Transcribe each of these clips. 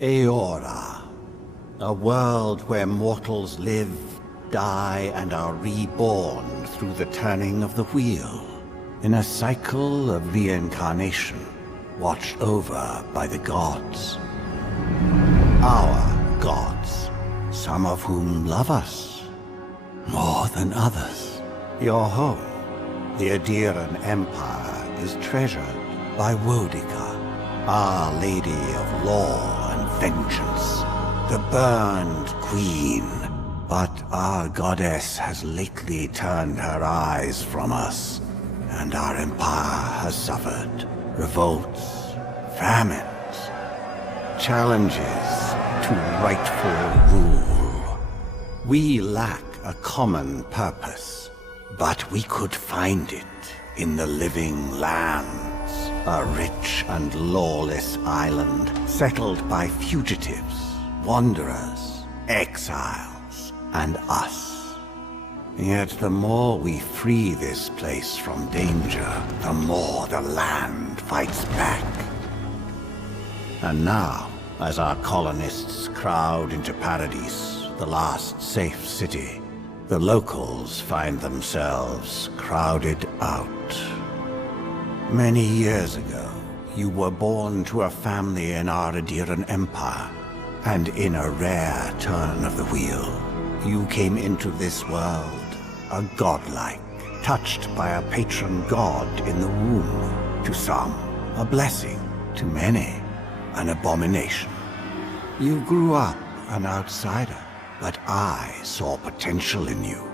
Eora, a world where mortals live, die, and are reborn through the turning of the wheel, in a cycle of reincarnation, watched over by the gods. Our gods, some of whom love us more than others. Your home, the Adiran Empire, is treasured by Wodica, Our Lady of Law and Vengeance, the Burned Queen. But our goddess has lately turned her eyes from us, and our empire has suffered revolts, famines, challenges to rightful rule. We lack a common purpose, but we could find it in the living lands, a rich and lawless island settled by fugitives, wanderers, exiles, and us. Yet the more we free this place from danger, the more the land fights back. And now, as our colonists crowd into Paradise, the last safe city, the locals find themselves crowded out. Many years ago, you were born to a family in our Adiran Empire, and in a rare turn of the wheel, you came into this world a godlike, touched by a patron god in the womb. To some, a blessing; to many, an abomination. You grew up an outsider, but I saw potential in you.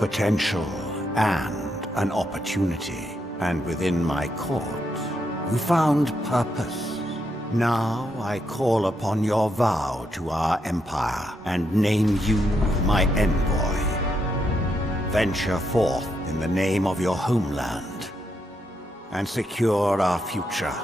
Potential and an opportunity. And within my court, you found purpose. Now I call upon your vow to our empire and name you my envoy. Venture forth in the name of your homeland and secure our future.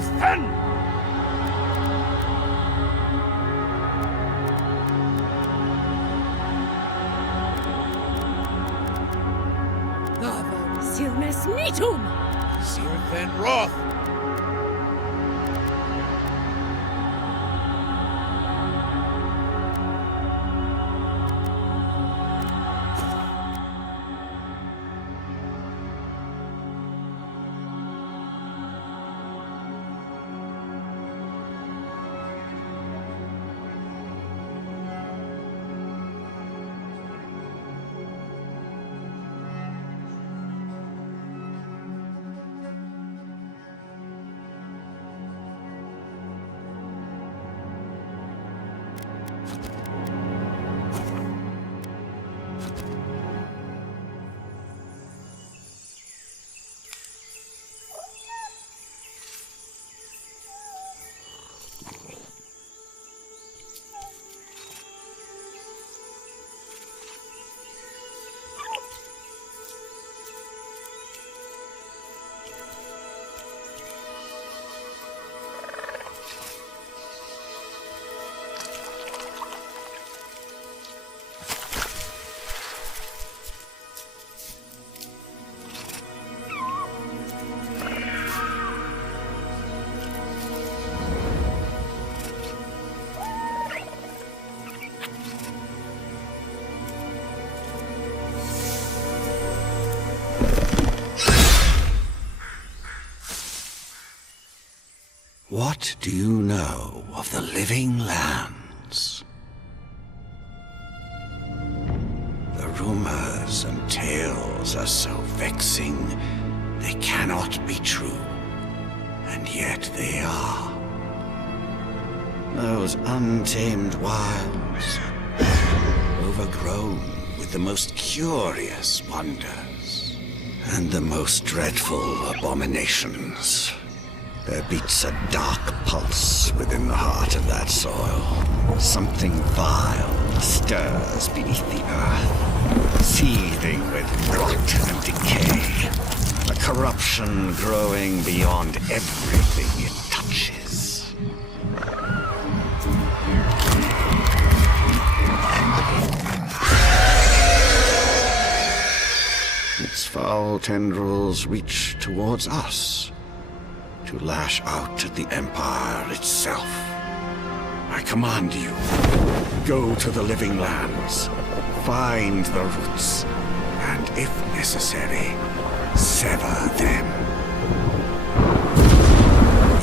thin! Avon silnes nitum! Sir Fen Roth! What do you know of the living lands? The rumors and tales are so vexing, they cannot be true, and yet they are. Those untamed wilds, overgrown with the most curious wonders, and the most dreadful abominations. There beats a dark pulse within the heart of that soil. Something vile stirs beneath the earth, seething with rot and decay. A corruption growing beyond everything it touches. Its foul tendrils reach towards us, to lash out at the Empire itself. I command you, go to the living lands, find the roots, and if necessary, sever them.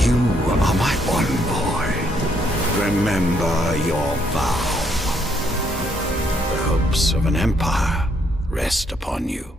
You are my one boy. Remember your vow. The hopes of an empire rest upon you.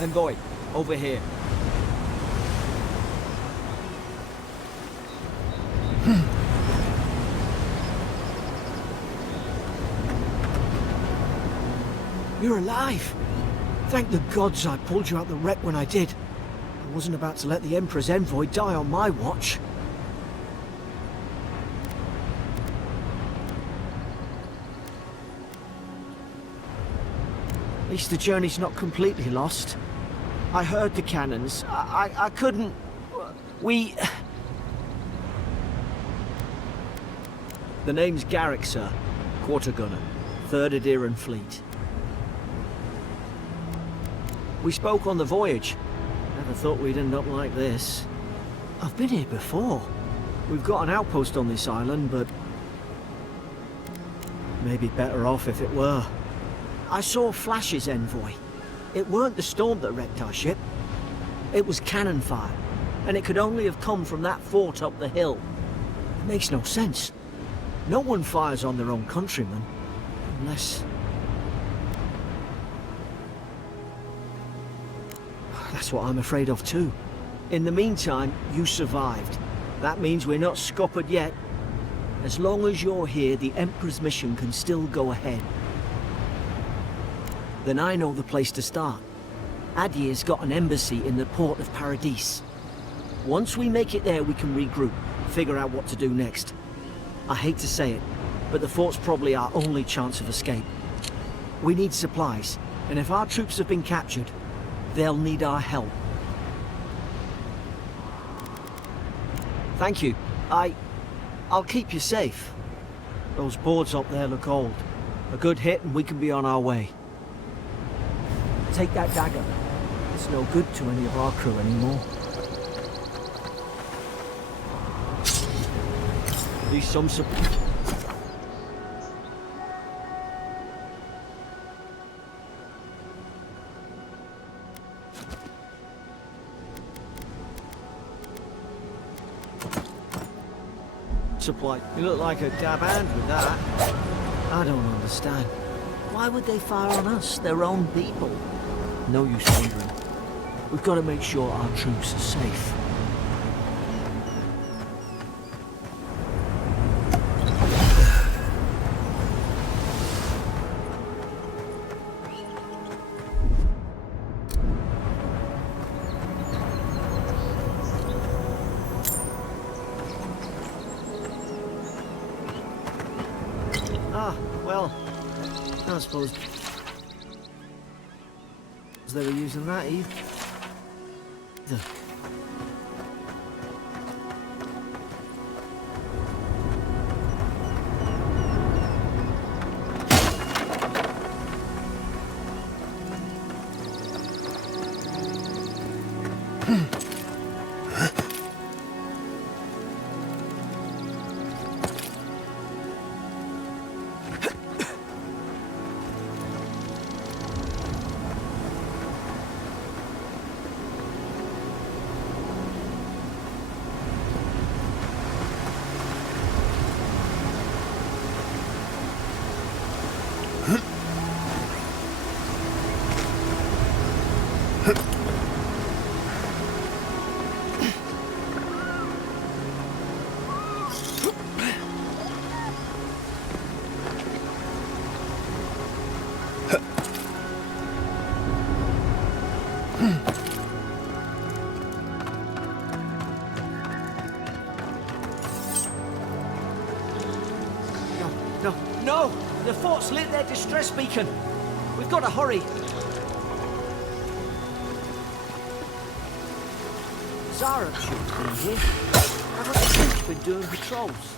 Envoy, over here. You're alive. Thank the gods I pulled you out the wreck when I did. I wasn't about to let the Emperor's envoy die on my watch. At least the journey's not completely lost. I heard the cannons. I couldn't... We... The name's Garrick, sir. Quarter gunner. 3rd Adheran Fleet. We spoke on the voyage. Never thought we'd end up like this. I've been here before. We've got an outpost on this island, but... maybe better off if it were. I saw Flash's envoy. It weren't the storm that wrecked our ship. It was cannon fire, and it could only have come from that fort up the hill. It makes no sense. No one fires on their own countrymen, unless... That's what I'm afraid of too. In the meantime, you survived. That means we're not scuppered yet. As long as you're here, the Emperor's mission can still go ahead. Then I know the place to start. Adir's got an embassy in the port of Paradis. Once we make it there, we can regroup, figure out what to do next. I hate to say it, but the fort's probably our only chance of escape. We need supplies, and if our troops have been captured, they'll need our help. Thank you. I'll keep you safe. Those boards up there look old. A good hit and we can be on our way. Take that dagger. It's no good to any of our crew anymore. At least some supply. You look like a dab hand with that. I don't understand. Why would they fire on us, their own people? No use wondering. We've got to make sure our troops are safe. Well, I suppose they were using that either. No! The fort's lit their distress beacon! We've got to hurry! Zara should be here. Haven't the troops been doing patrols?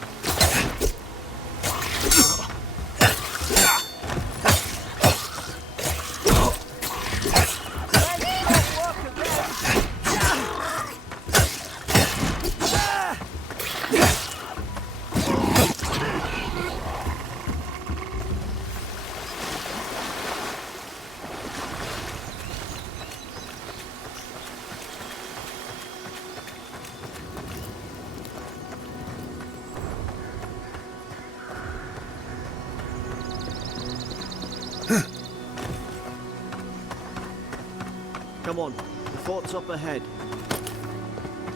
Come on, the fort's up ahead.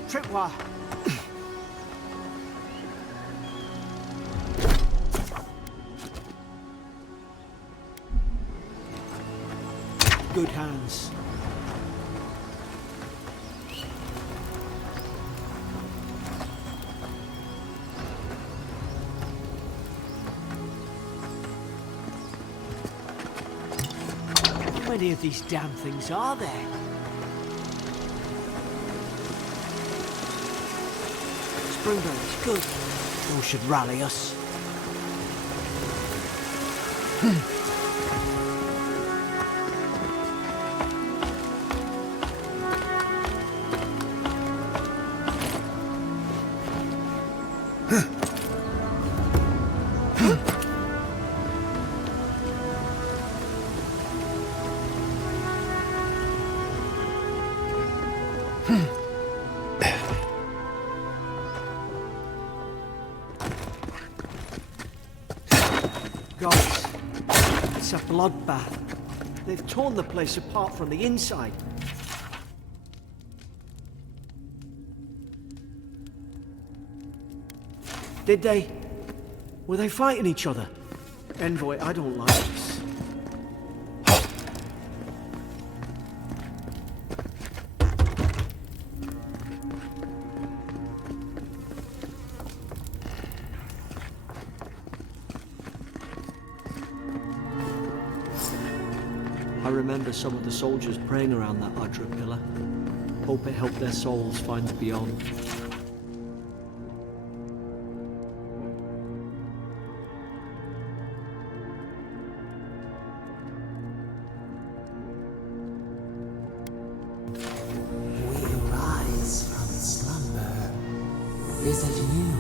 Tripwire! Good hands. many of these damn things are there? Springberries, good. Those should rally us. Guys, it's a bloodbath. They've torn the place apart from the inside. Did they? Were they fighting each other? Envoy, I don't like this. I remember some of the soldiers praying around that Udra pillar. Hope it helped their souls find the beyond. We rise from slumber. Is it you?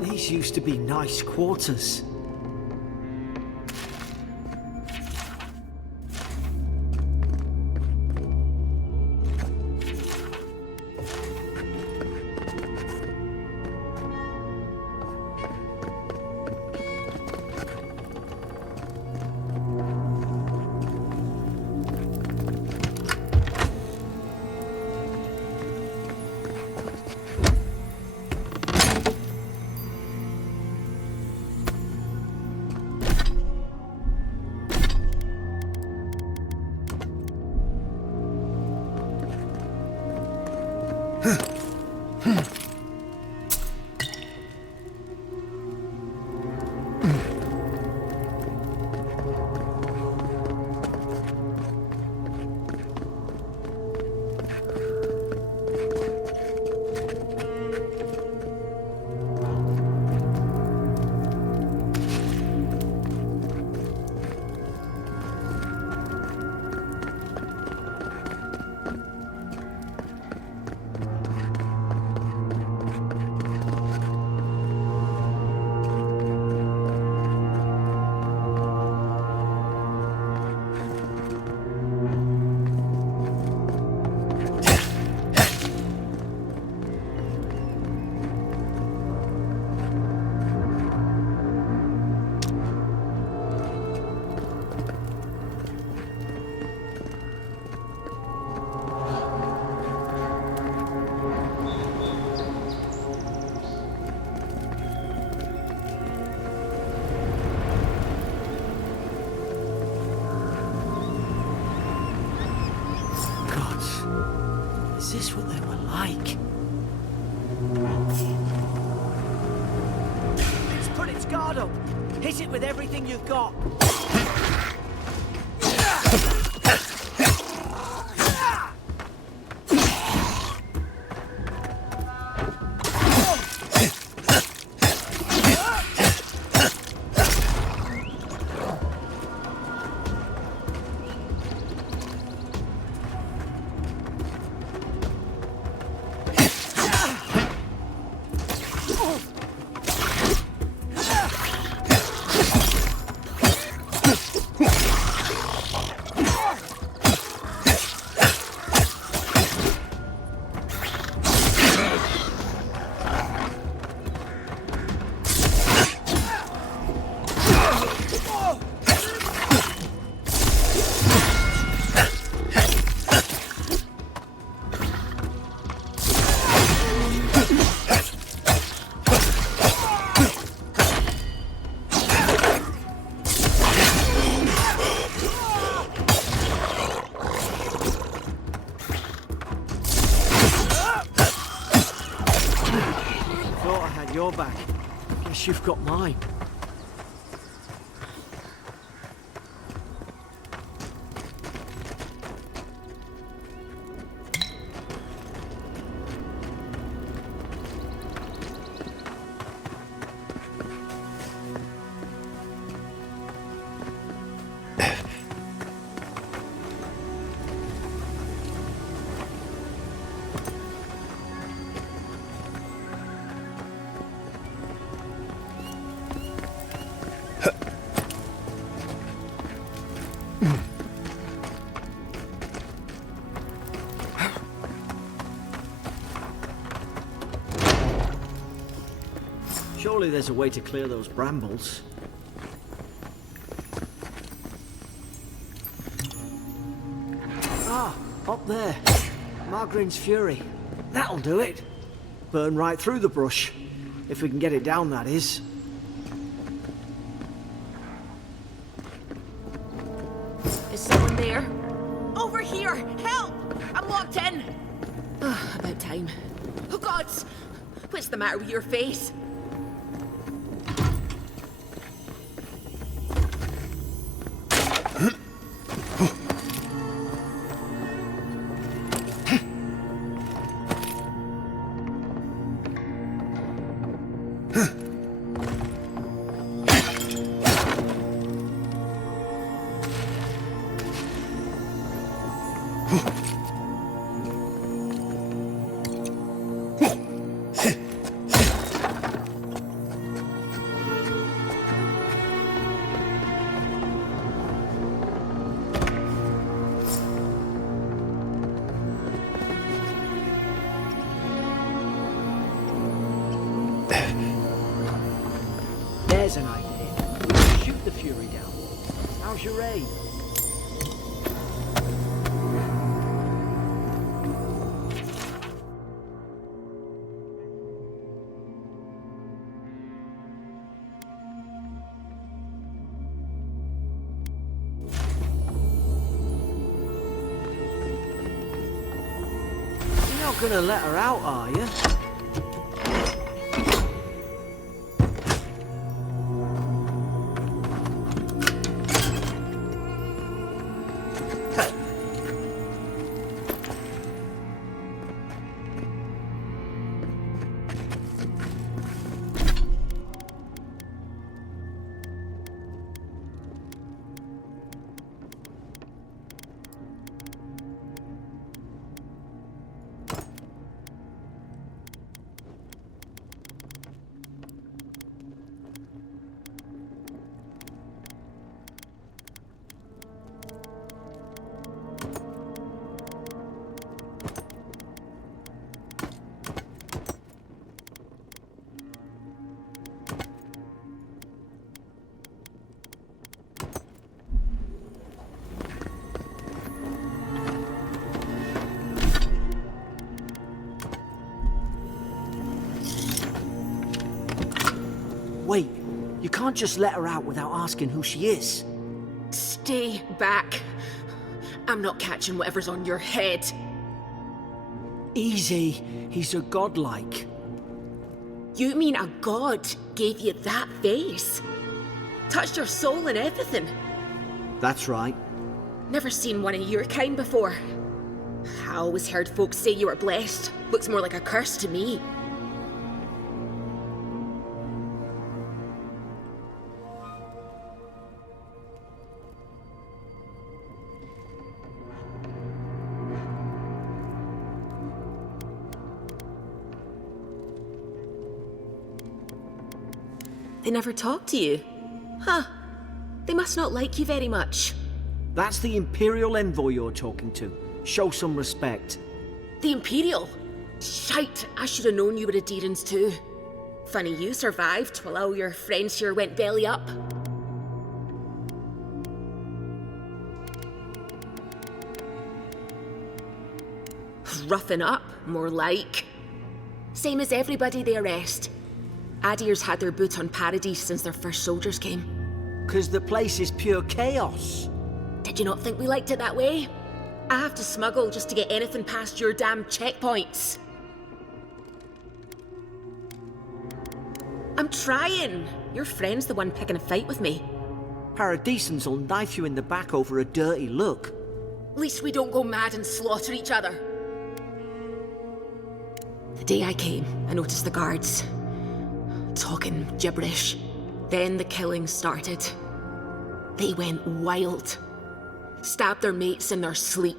These used to be nice quarters. Is this what they were like? It's put its guard up. Hit it with everything you've got. back. Guess you've got mine. Surely there's a way to clear those brambles. Ah, up there. Margarine's Fury. That'll do it. Burn right through the brush. If we can get it down, that is. Is someone there? Over here! Help! I'm locked in! About time. Oh, gods! What's the matter with your face? There's an idea. Shoot the Fury down. How's your aim? You're not gonna let her out, are you? Wait, you can't just let her out without asking who she is. Stay back. I'm not catching whatever's on your head. Easy, he's a godlike. You mean a god gave you that face? Touched your soul and everything? That's right. Never seen one of your kind before. I always heard folks say you were blessed. Looks more like a curse to me. They never talk to you? Huh. They must not like you very much. That's the Imperial envoy you're talking to. Show some respect. The Imperial? Shite, I should have known you were a Deerans too. Funny you survived while all your friends here went belly up. Roughing up, more like. Same as everybody they arrest. Adir's had their boot on Paradise since their first soldiers came. 'Cause the place is pure chaos. Did you not think we liked it that way? I have to smuggle just to get anything past your damn checkpoints. I'm trying. Your friend's the one picking a fight with me. Paradisans will knife you in the back over a dirty look. At least we don't go mad and slaughter each other. The day I came, I noticed the guards talking gibberish. Then the killing started. They went wild. Stabbed their mates in their sleep.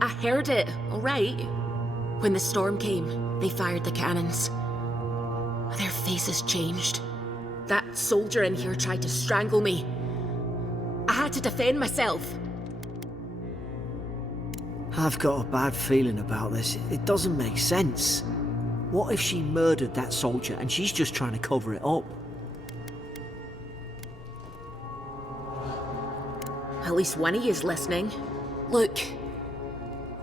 I heard it, all right. When the storm came, they fired the cannons. Their faces changed. That soldier in here tried to strangle me. I had to defend myself. I've got a bad feeling about this. It doesn't make sense. What if she murdered that soldier and she's just trying to cover it up? At least one of you is listening. Look,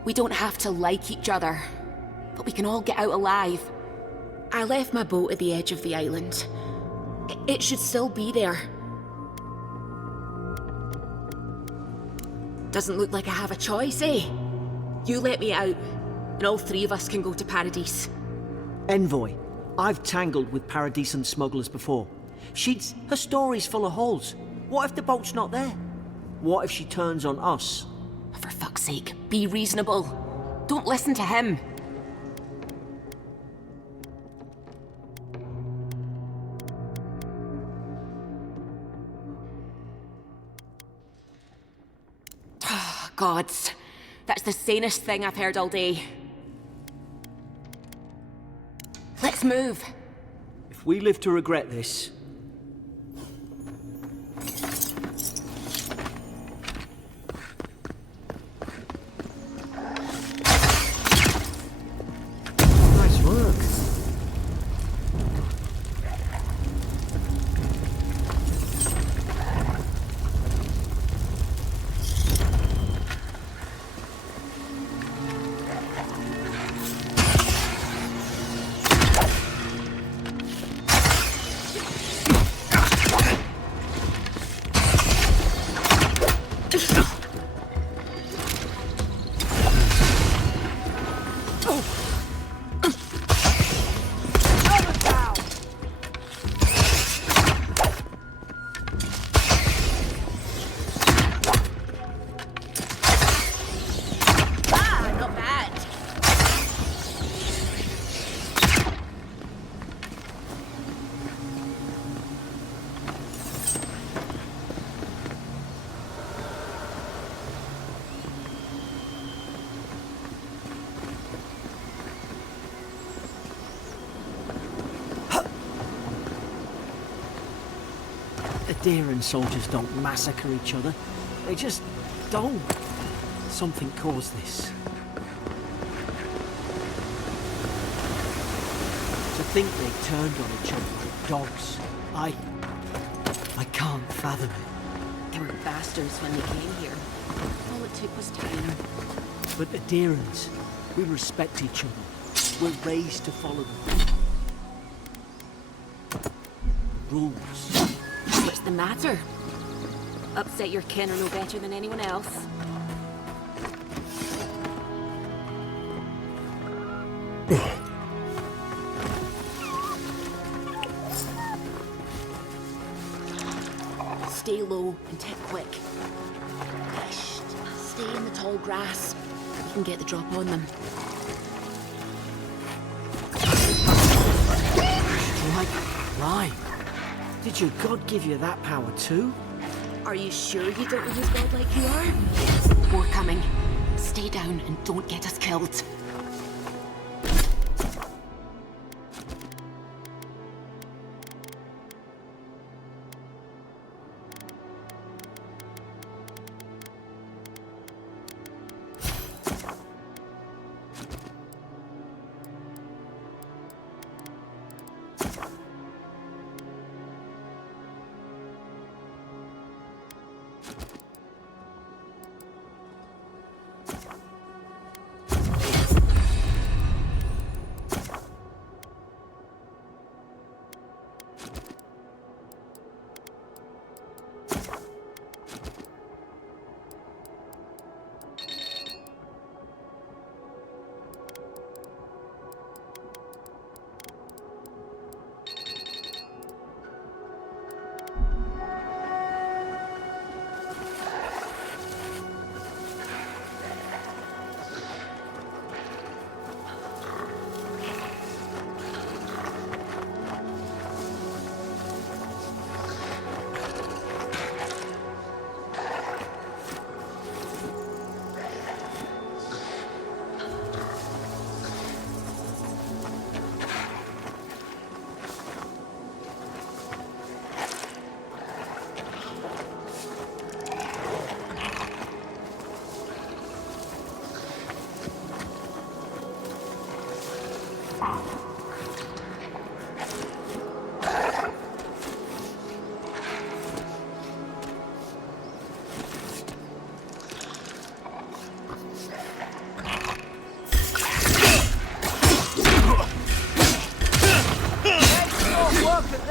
we don't have to like each other, but we can all get out alive. I left my boat at the edge of the island. It should still be there. Doesn't look like I have a choice, eh? You let me out, and all three of us can go to Paradise. Envoy, I've tangled with Paradisan smugglers before. Her story's full of holes. What if the boat's not there? What if she turns on us? For fuck's sake, be reasonable. Don't listen to him. Gods, that's the sanest thing I've heard all day. Let's move. If we live to regret this... Nice work. Adherent soldiers don't massacre each other. They just don't. Something caused this. To think they turned on each other like dogs. I can't fathom it. They were bastards when they came here. All it took was time. But adherents, we respect each other. We're raised to follow them. Rules. What's the matter? Upset your kin are no better than anyone else. Stay low and tip quick. Shh. Stay in the tall grass. You can get the drop on them. Strike right. Did your god give you that power too? Are you sure you don't know who's godlike you are? More coming. Stay down and don't get us killed.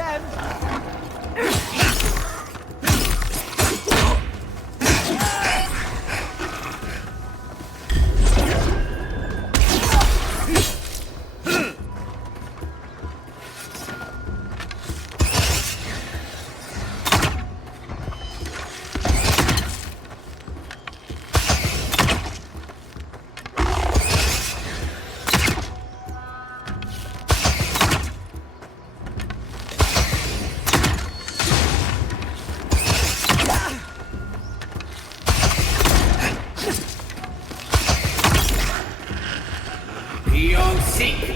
them! Beyond seek.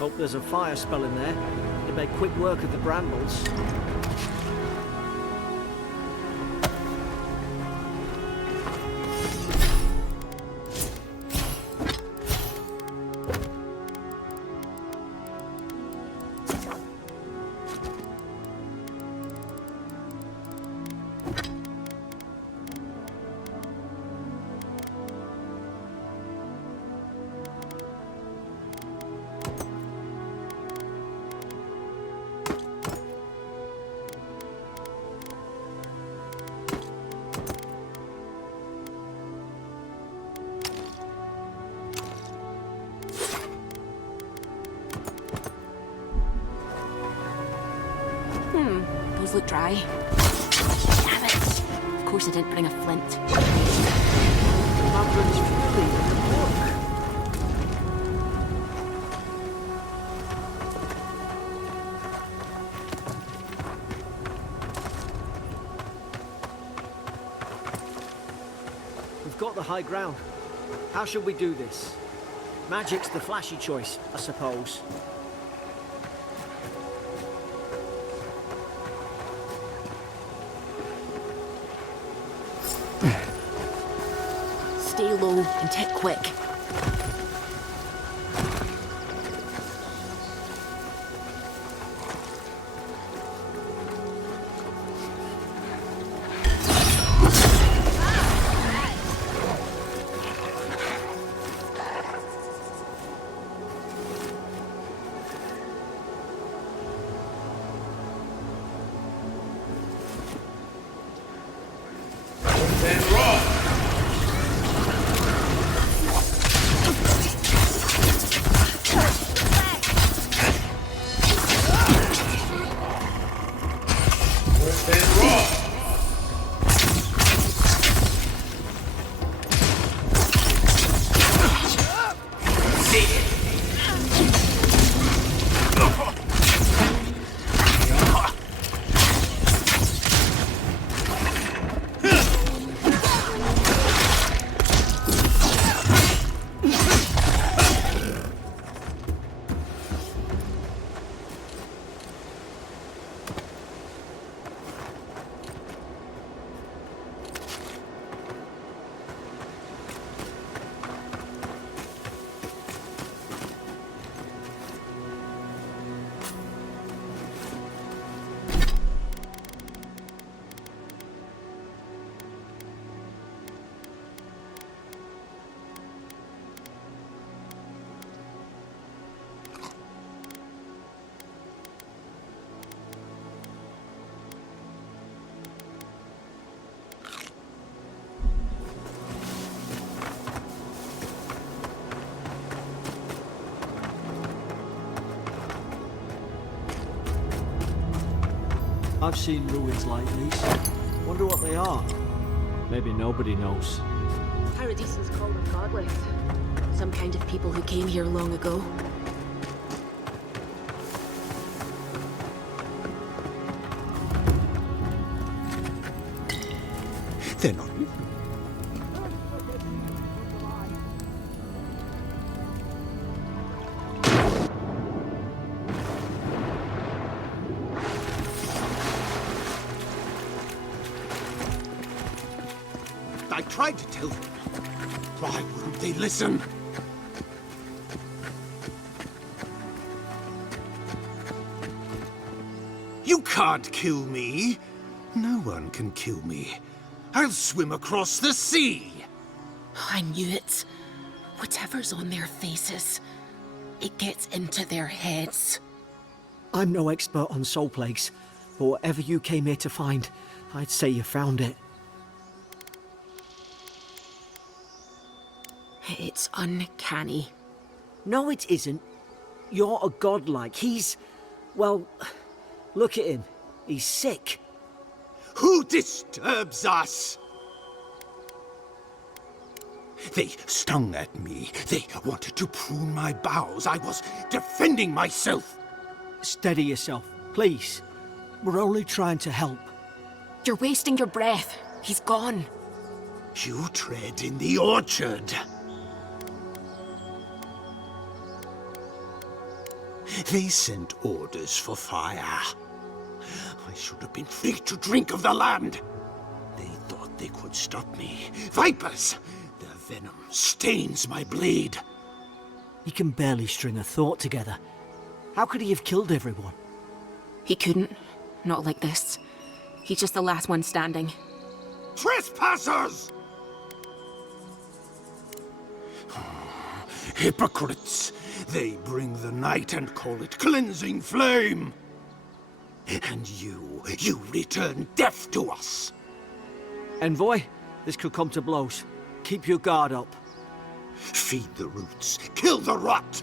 Hope there's a fire spell in there to make quick work of the brambles. Those look dry. Damn it! Of course I didn't bring a flint. Mandarin's fury in the book. We've got the high ground. How should we do this? Magic's the flashy choice, I suppose. Stay low and hit quick. Then run. I've seen ruins like these. Wonder what they are. Maybe nobody knows. Paradise is called them godless. Some kind of people who came here long ago. tried to tell them. Why wouldn't they listen? You can't kill me. No one can kill me. I'll swim across the sea. I knew it. Whatever's on their faces, it gets into their heads. I'm no expert on soul plagues, but whatever you came here to find, I'd say you found it. It's uncanny. No, it isn't. You're a godlike. He's... well, look at him. He's sick. Who disturbs us? They stung at me. They wanted to prune my bowels. I was defending myself. Steady yourself, please. We're only trying to help. You're wasting your breath. He's gone. You tread in the orchard. They sent orders for fire. I should have been free to drink of the land. They thought they could stop me. Vipers! Their venom stains my blade. He can barely string a thought together. How could he have killed everyone? He couldn't. Not like this. He's just the last one standing. Trespassers! Hypocrites! They bring the night and call it cleansing flame. And you return death to us. Envoy, this could come to blows. Keep your guard up. Feed the roots, kill the rot.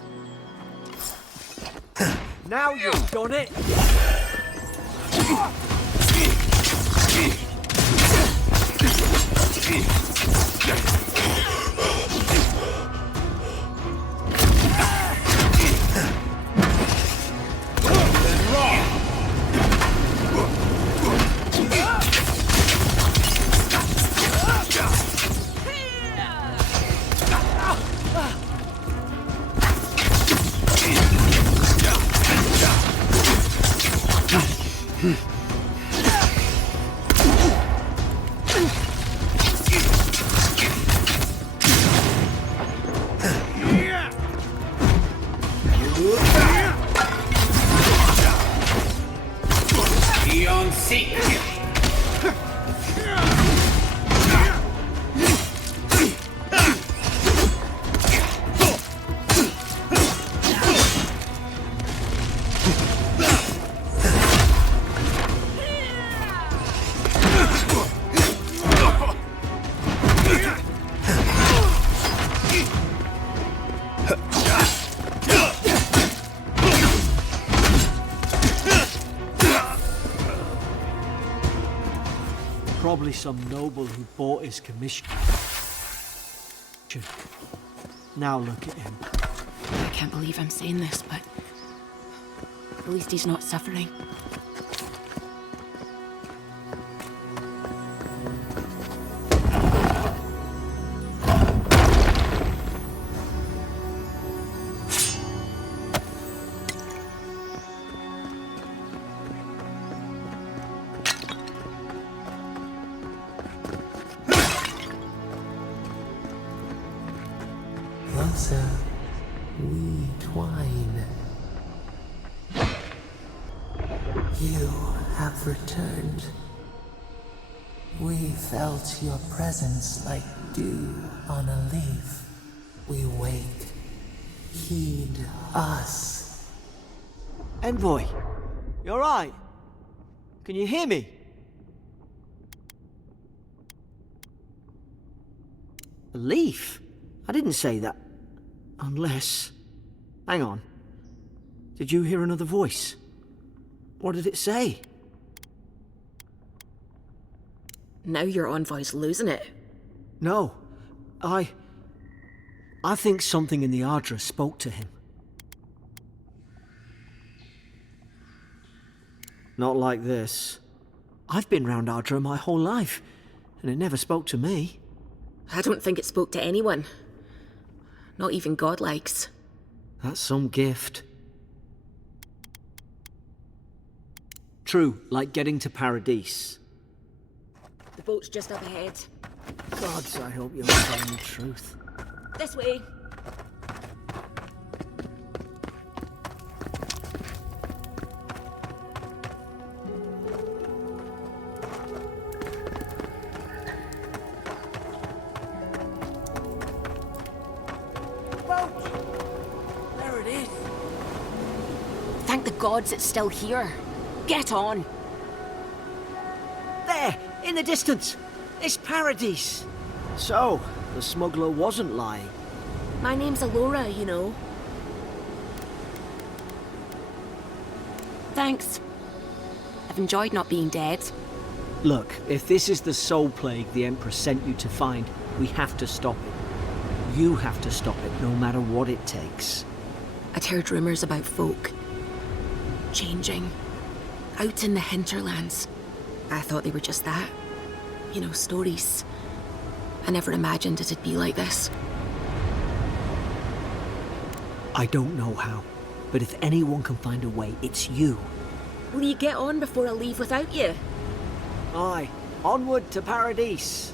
Now you've done it! Probably some noble who bought his commission. Now look at him. I can't believe I'm saying this, but at least he's not suffering. Closer we twine. You have returned. We felt your presence like dew on a leaf. We wake. Heed us. Envoy, you alright? Can you hear me? A leaf? I didn't say that. Unless... Hang on. Did you hear another voice? What did it say? Now your envoy's losing it. No. I think something in the Ardra spoke to him. Not like this. I've been round Ardra my whole life, and it never spoke to me. I don't think it spoke to anyone. Not even godlikes. That's some gift. True, like getting to Paradise. The boat's just up ahead. Gods, I hope you're telling the truth. This way. There it is. Thank the gods it's still here. Get on. There, in the distance. It's Paradise. So, the smuggler wasn't lying. My name's Alora, you know. Thanks. I've enjoyed not being dead. Look, if this is the soul plague the Emperor sent you to find, we have to stop it. You have to stop it, no matter what it takes. I'd heard rumours about folk changing out in the hinterlands. I thought they were just that. You know, stories. I never imagined it'd be like this. I don't know how, but if anyone can find a way, it's you. Will you get on before I leave without you? Aye, onward to Paradise.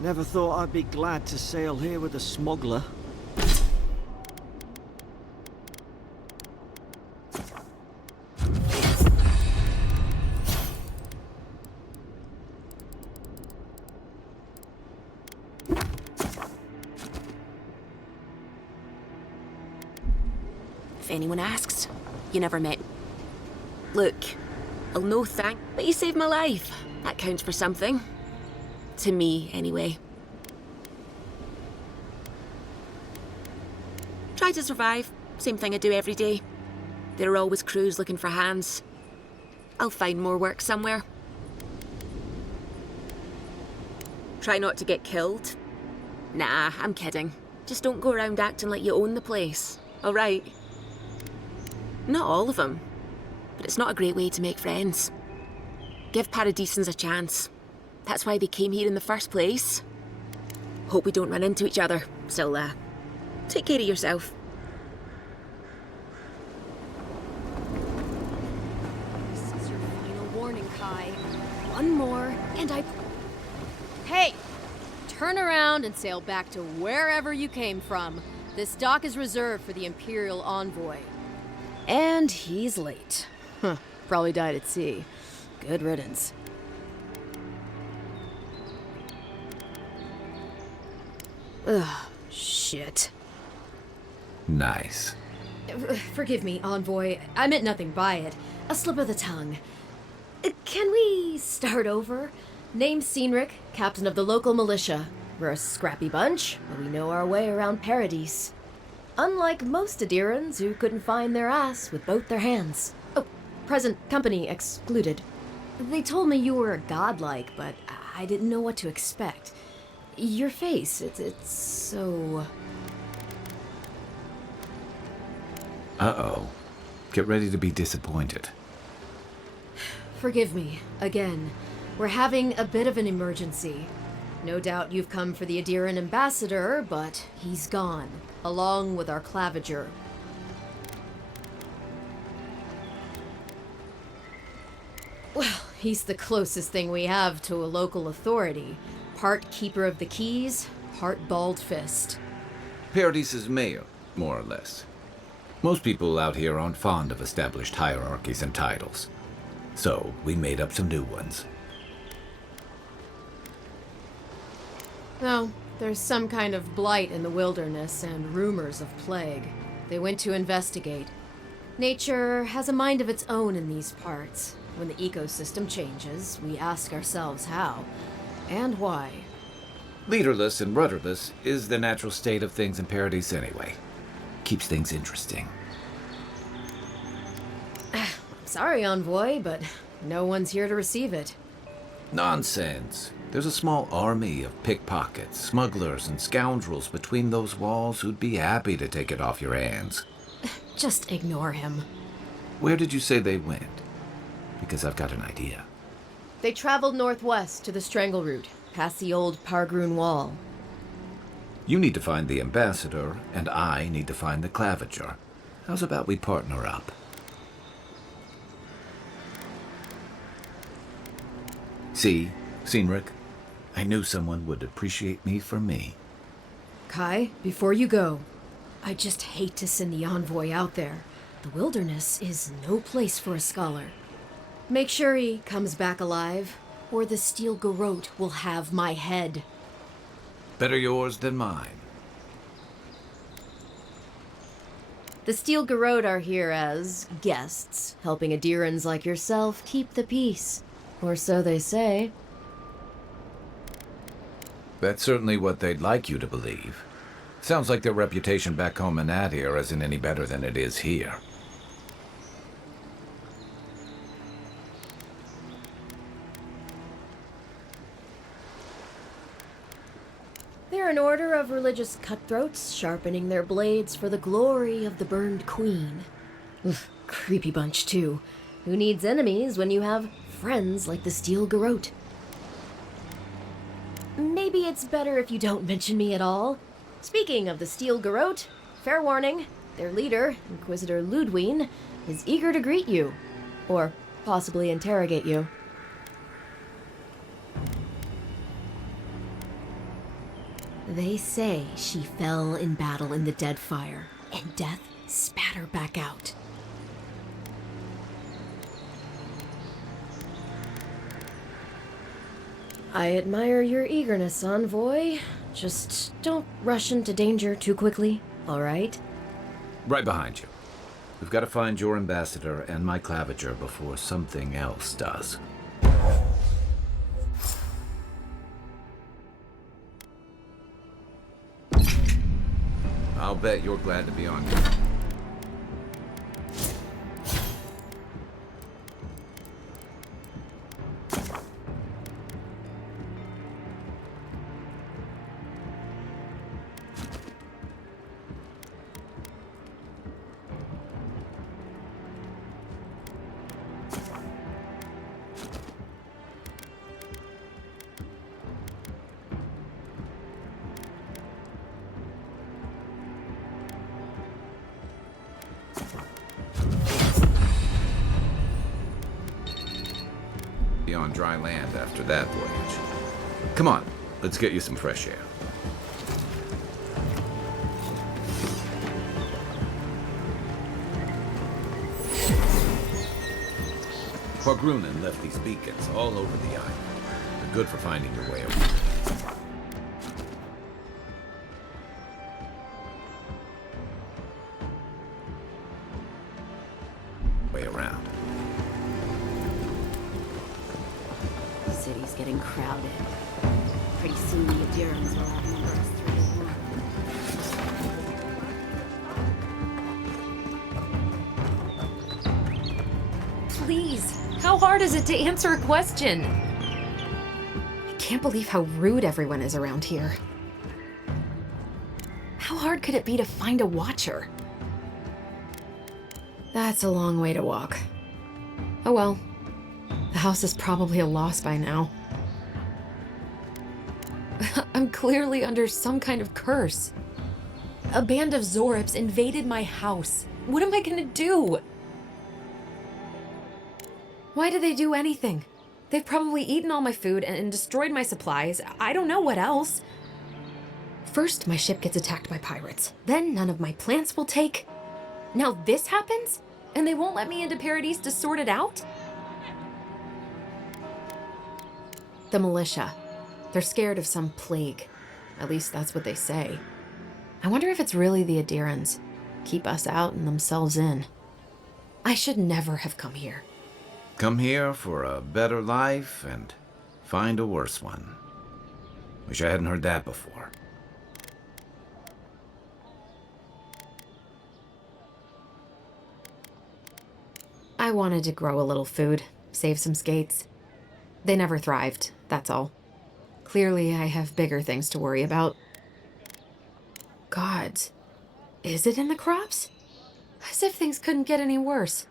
Never thought I'd be glad to sail here with a smuggler. If anyone asks, you never met. Look, I'll no thank, but you saved my life. That counts for something. To me, anyway. Try to survive. Same thing I do every day. There are always crews looking for hands. I'll find more work somewhere. Try not to get killed. Nah, I'm kidding. Just don't go around acting like you own the place, alright? Not all of them, but it's not a great way to make friends. Give Paradisans a chance. That's why they came here in the first place. Hope we don't run into each other. Still, take care of yourself. This is your final warning, Kai. One more, and I... Hey! Turn around and sail back to wherever you came from. This dock is reserved for the Imperial Envoy. And he's late. Huh. Probably died at sea. Good riddance. Ugh, shit. Nice. Forgive me, Envoy. I meant nothing by it. A slip of the tongue. Can we start over? Name's Cynric, captain of the local militia. We're a scrappy bunch, but we know our way around Paradise. Unlike most Adirans who couldn't find their ass with both their hands. Oh, present company excluded. They told me you were godlike, but I didn't know what to expect. Your face, it's so... Uh-oh. Get ready to be disappointed. Forgive me, again. We're having a bit of an emergency. No doubt you've come for the Adiran ambassador, but he's gone, along with our claviger. Well, he's the closest thing we have to a local authority. Part keeper of the keys, part bald fist. Paradise's mayor, more or less. Most people out here aren't fond of established hierarchies and titles. So, we made up some new ones. No, there's some kind of blight in the wilderness and rumors of plague. They went to investigate. Nature has a mind of its own in these parts. When the ecosystem changes, we ask ourselves how. And why? Leaderless and rudderless is the natural state of things in Paradise anyway. Keeps things interesting. Sorry, Envoy, but no one's here to receive it. Nonsense. There's a small army of pickpockets, smugglers, and scoundrels between those walls who'd be happy to take it off your hands. Just ignore him. Where did you say they went? Because I've got an idea. They traveled northwest to the Strangle Route. past the old Pargroon wall. You need to find the ambassador, and I need to find the claviger. How's about we partner up? See, Cynric, I knew someone would appreciate me for me. Kai, before you go, I just hate to send the envoy out there. The wilderness is no place for a scholar. Make sure he comes back alive, or the Steel Garrote will have my head. Better yours than mine. The Steel Garrote are here as guests, helping Adirans like yourself keep the peace. Or so they say. That's certainly what they'd like you to believe. Sounds like their reputation back home in Adir isn't any better than it is here. They're an order of religious cutthroats, sharpening their blades for the glory of the burned queen. Oof, creepy bunch, too. Who needs enemies when you have friends like the Steel Garrote? Maybe it's better if you don't mention me at all. Speaking of the Steel Garrote, fair warning, their leader, Inquisitor Ludwine, is eager to greet you. Or possibly interrogate you. They say she fell in battle in the Deadfire, and death spat her back out. I admire your eagerness, Envoy. Just don't rush into danger too quickly, all right? Right behind you. We've got to find your ambassador and my claviger before something else does. I'll bet you're glad to be on here. Be on dry land after that voyage. Come on, let's get you some fresh air. Pargrunen left these beacons all over the island. They're good for finding your way around. The city's getting crowded. Pretty soon the Adirans will outnumber us 3 to 1. Please, how hard is it to answer a question? I can't believe how rude everyone is around here. How hard could it be to find a watcher? That's a long way to walk. Oh well. The house is probably a loss by now. I'm clearly under some kind of curse. A band of Zorips invaded my house. What am I gonna do? Why did they do anything? They've probably eaten all my food and destroyed my supplies. I don't know what else. First, my ship gets attacked by pirates. Then none of my plants will take. Now this happens? And they won't let me into Paradise to sort it out? The militia. They're scared of some plague. At least that's what they say. I wonder if it's really the Adirans. Keep us out and themselves in. I should never have come here. Come here for a better life and find a worse one. Wish I hadn't heard that before. I wanted to grow a little food, save some skates. They never thrived, that's all. Clearly, I have bigger things to worry about. Gods, is it in the crops? As if things couldn't get any worse.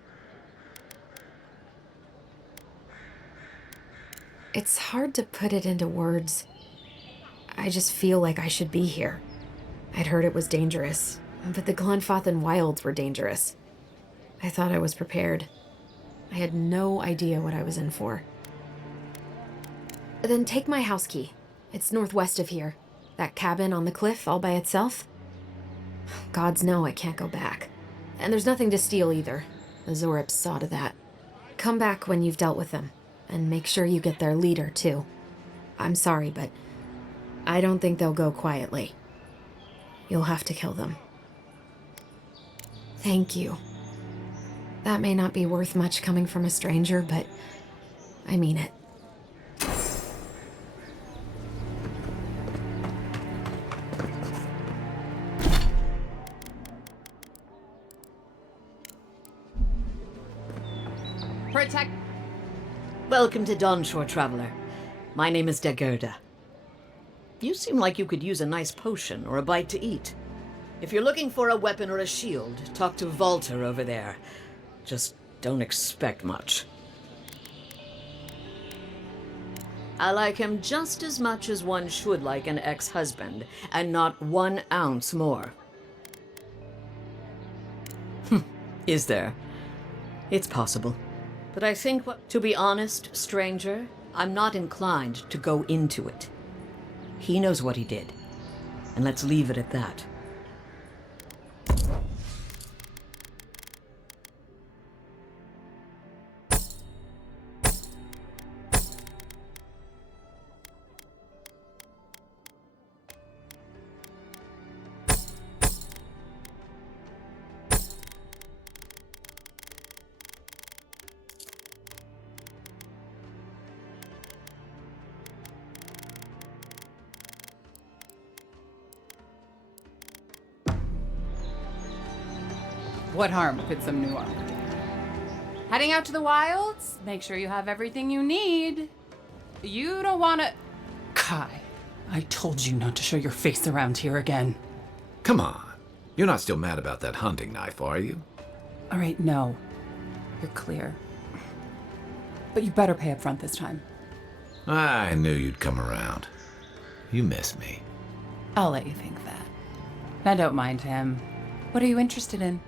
It's hard to put it into words. I just feel like I should be here. I'd heard it was dangerous, but the Glenfathan wilds were dangerous. I thought I was prepared. I had no idea what I was in for. Then take my house key. It's northwest of here. That cabin on the cliff all by itself. Gods know I can't go back. And there's nothing to steal either. The Zoribs saw to that. Come back when you've dealt with them, and make sure you get their leader, too. I'm sorry, but I don't think they'll go quietly. You'll have to kill them. Thank you. That may not be worth much coming from a stranger, but I mean it. Protect. Welcome to Dawnshore, traveler. My name is Dagerda. You seem like you could use a nice potion or a bite to eat. If you're looking for a weapon or a shield, talk to Walter over there. Just don't expect much. I like him just as much as one should like an ex-husband, and not 1 ounce more. Is there? It's possible. But I think, to be honest, stranger, I'm not inclined to go into it. He knows what he did, and let's leave it at that. What harm could some new armor do? Heading out to the wilds? Make sure you have everything you need. You don't want to... Kai, I told you not to show your face around here again. Come on. You're not still mad about that hunting knife, are you? All right, no. You're clear. But you better pay up front this time. I knew you'd come around. You miss me. I'll let you think that. Now don't mind him. What are you interested in?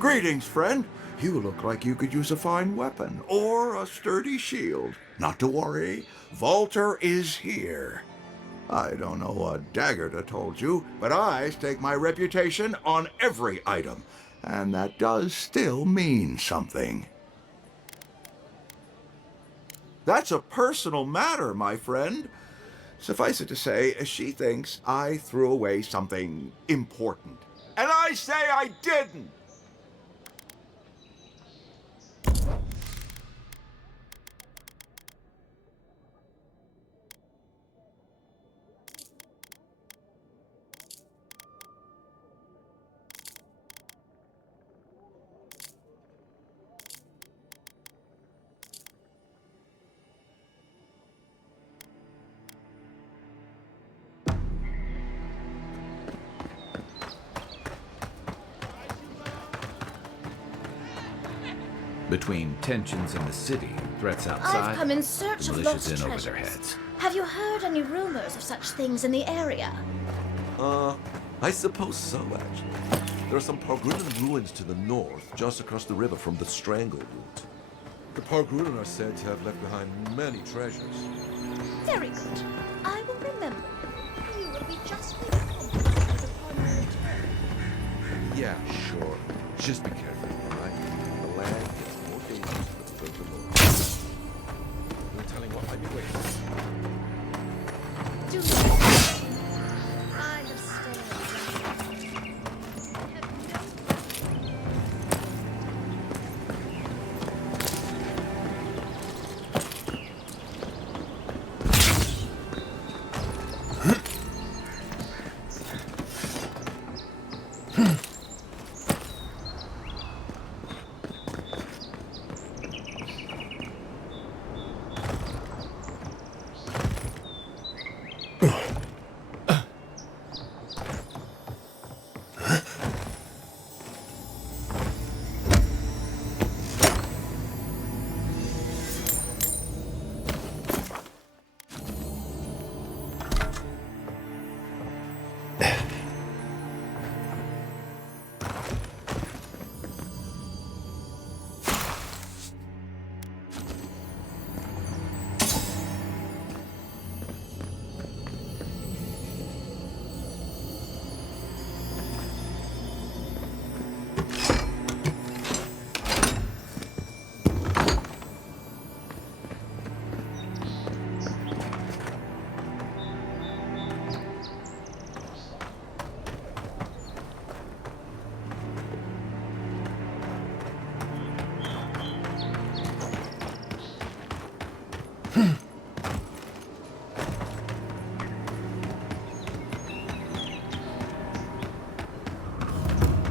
Greetings, friend. You look like you could use a fine weapon or a sturdy shield. Not to worry, Walter is here. I don't know what Dagerda told you, but I stake my reputation on every item, and that does still mean something. That's a personal matter, my friend. Suffice it to say, she thinks I threw away something important. And I say I didn't! Between tensions in the city and threats outside, I've come in search the of militia's lost in treasures. over their heads. Have you heard any rumors of such things in the area? I suppose so, actually. There are some Pargrunan ruins to the north, just across the river from the Strangle route. The Pargrunan are said to have left behind many treasures. Very good. I will remember. You will be justly compensated upon your return. Yeah, sure. Just be careful, all right? The land gets more dangerous the further north. No telling what might be waiting. Do not. I have stayed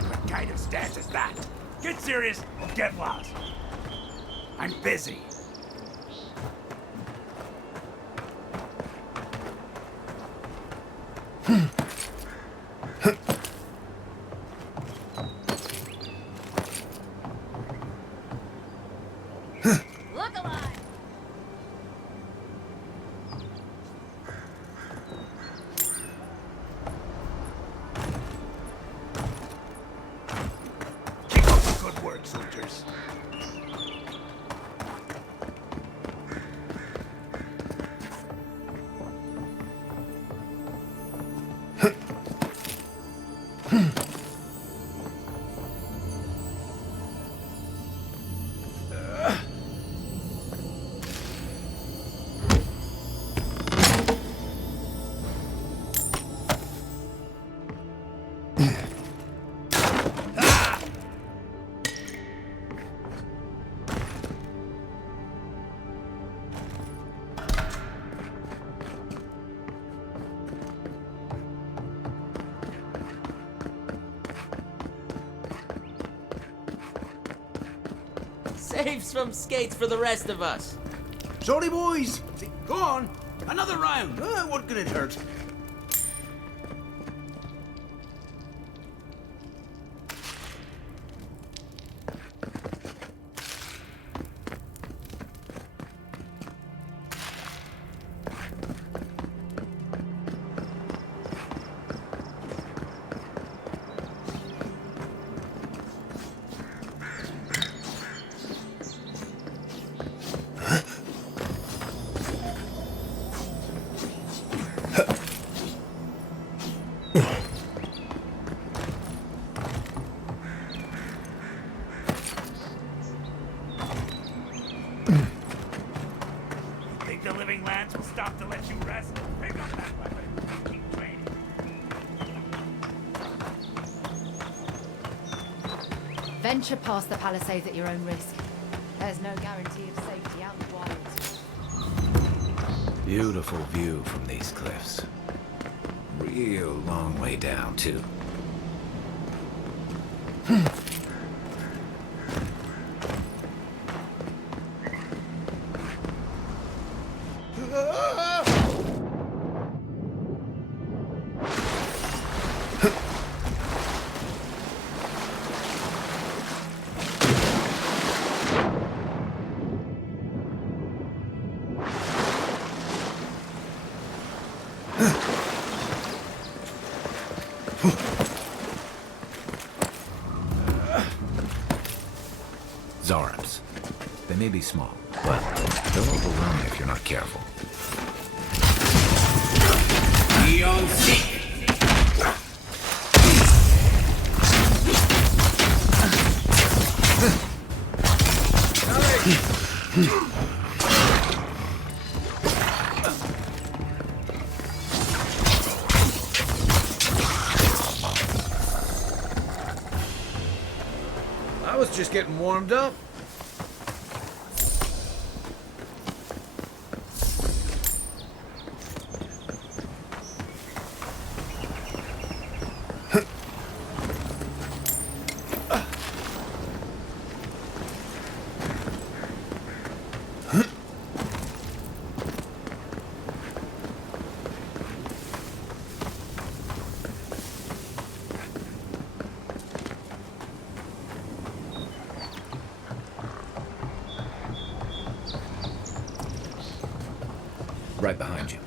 What kind of stance is that? Get serious or get lost. I'm busy. Look alive! Keep up the good work, soldiers. Save some skates for the rest of us. Sorry, boys. Go on. Another round. What can it hurt? Think the living lands will stop to let you rest? Pick up that weapon. Keep training. Venture past the palisades at your own risk. There's no guarantee of safety out in the wilds. Beautiful view from these cliffs. Real long way down, too. Zarms. They may be small, but they'll overwhelm you if you're not careful. Beyond seek. I was just getting warmed up. Right behind you.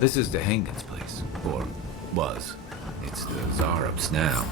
This is the Hangen's place. Or was. It's the Zarup's now.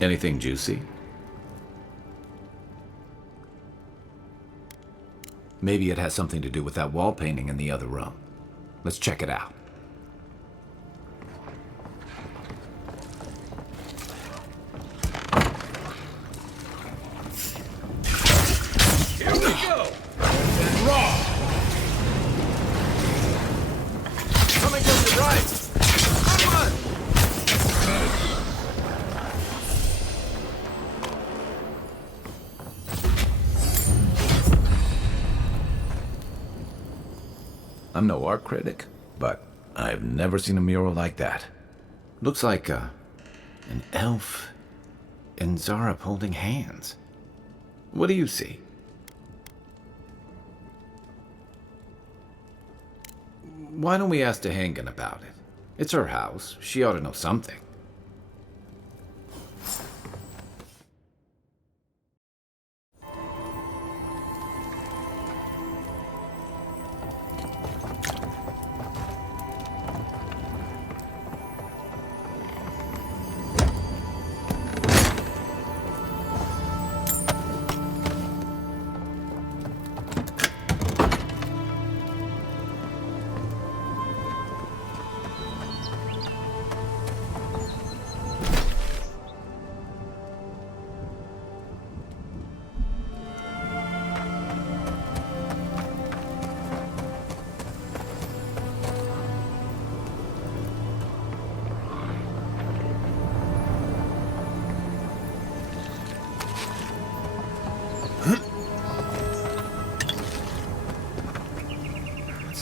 Anything juicy? Maybe it has something to do with that wall painting in the other room. Let's check it out. Here we go! Raw! Coming to the right! Come on! I'm no art critic, but I've never seen a mural like that. Looks like an elf and Zarup holding hands. What do you see? Why don't we ask Hangen about it? It's her house. She ought to know something.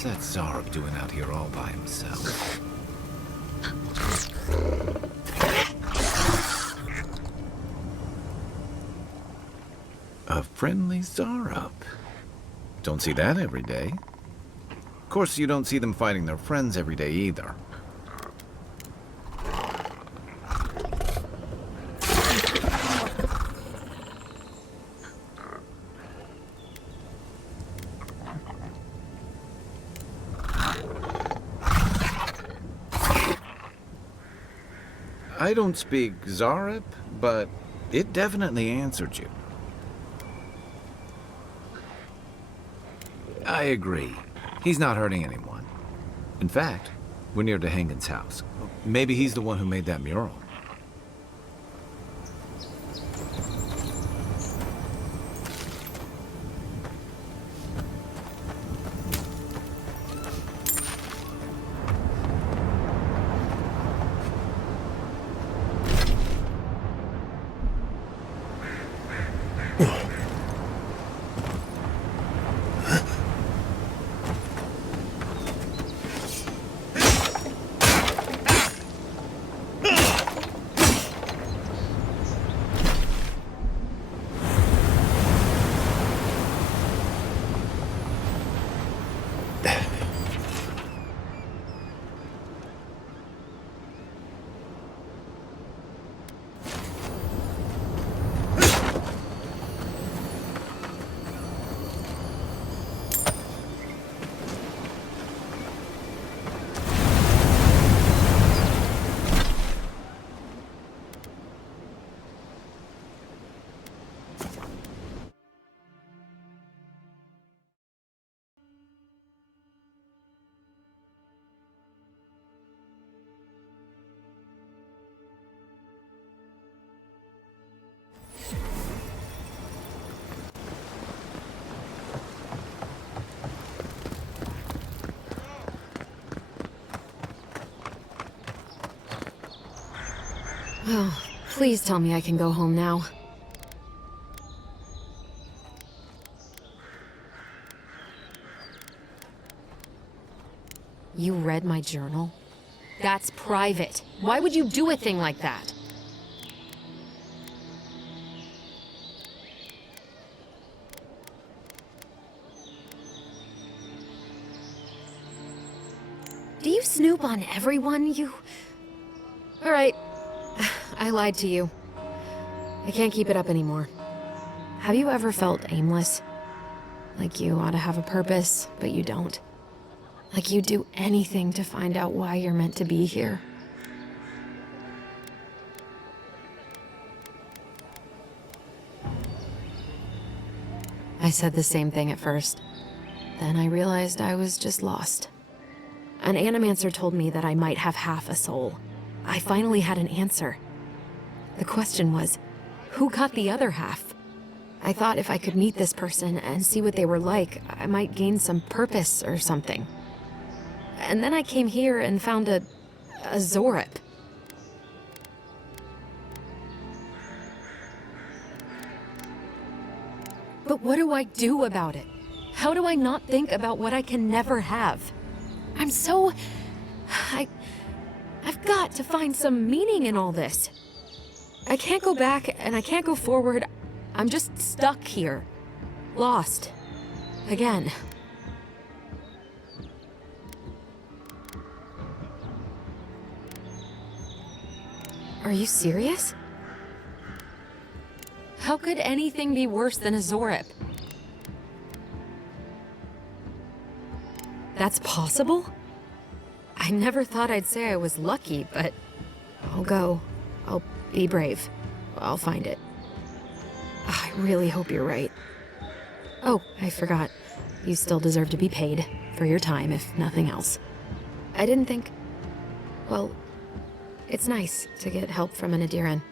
What's that Zarup doing out here all by himself? A friendly Zarup. Don't see that every day. Of course, you don't see them fighting their friends every day either. I don't speak Zarup, but it definitely answered you. I agree. He's not hurting anyone. In fact, we're near to Hangen's house. Maybe he's the one who made that mural. Oh, please tell me I can go home now. You read my journal? That's private. Why would you do a thing like that? Do you snoop on everyone, you... Alright. I lied to you. I can't keep it up anymore. Have you ever felt aimless? Like you ought to have a purpose, but you don't? Like you'd do anything to find out why you're meant to be here? I said the same thing at first. Then I realized I was just lost. An animancer told me that I might have half a soul. I finally had an answer. The question was, who got the other half? I thought if I could meet this person and see what they were like, I might gain some purpose or something. And then I came here and found a Zorip. But what do I do about it? How do I not think about what I can never have? I'm so... I've got to find some meaning in all this. I can't go back and I can't go forward. I'm just stuck here. Lost. Again. Are you serious? How could anything be worse than a Zorip? That's possible? I never thought I'd say I was lucky, but I'll go. I'll be brave. I'll find it. I really hope you're right. Oh, I forgot. You still deserve to be paid for your time, if nothing else. I didn't think... Well, it's nice to get help from an Adiran.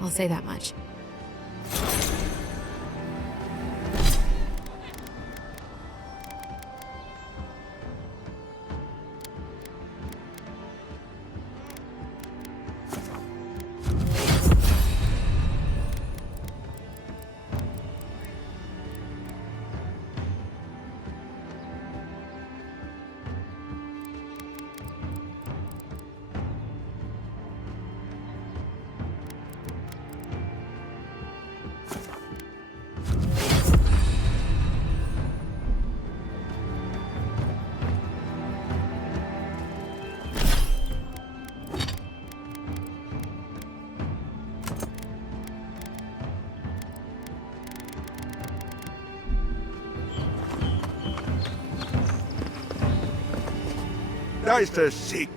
I'll say that much. Nice to see.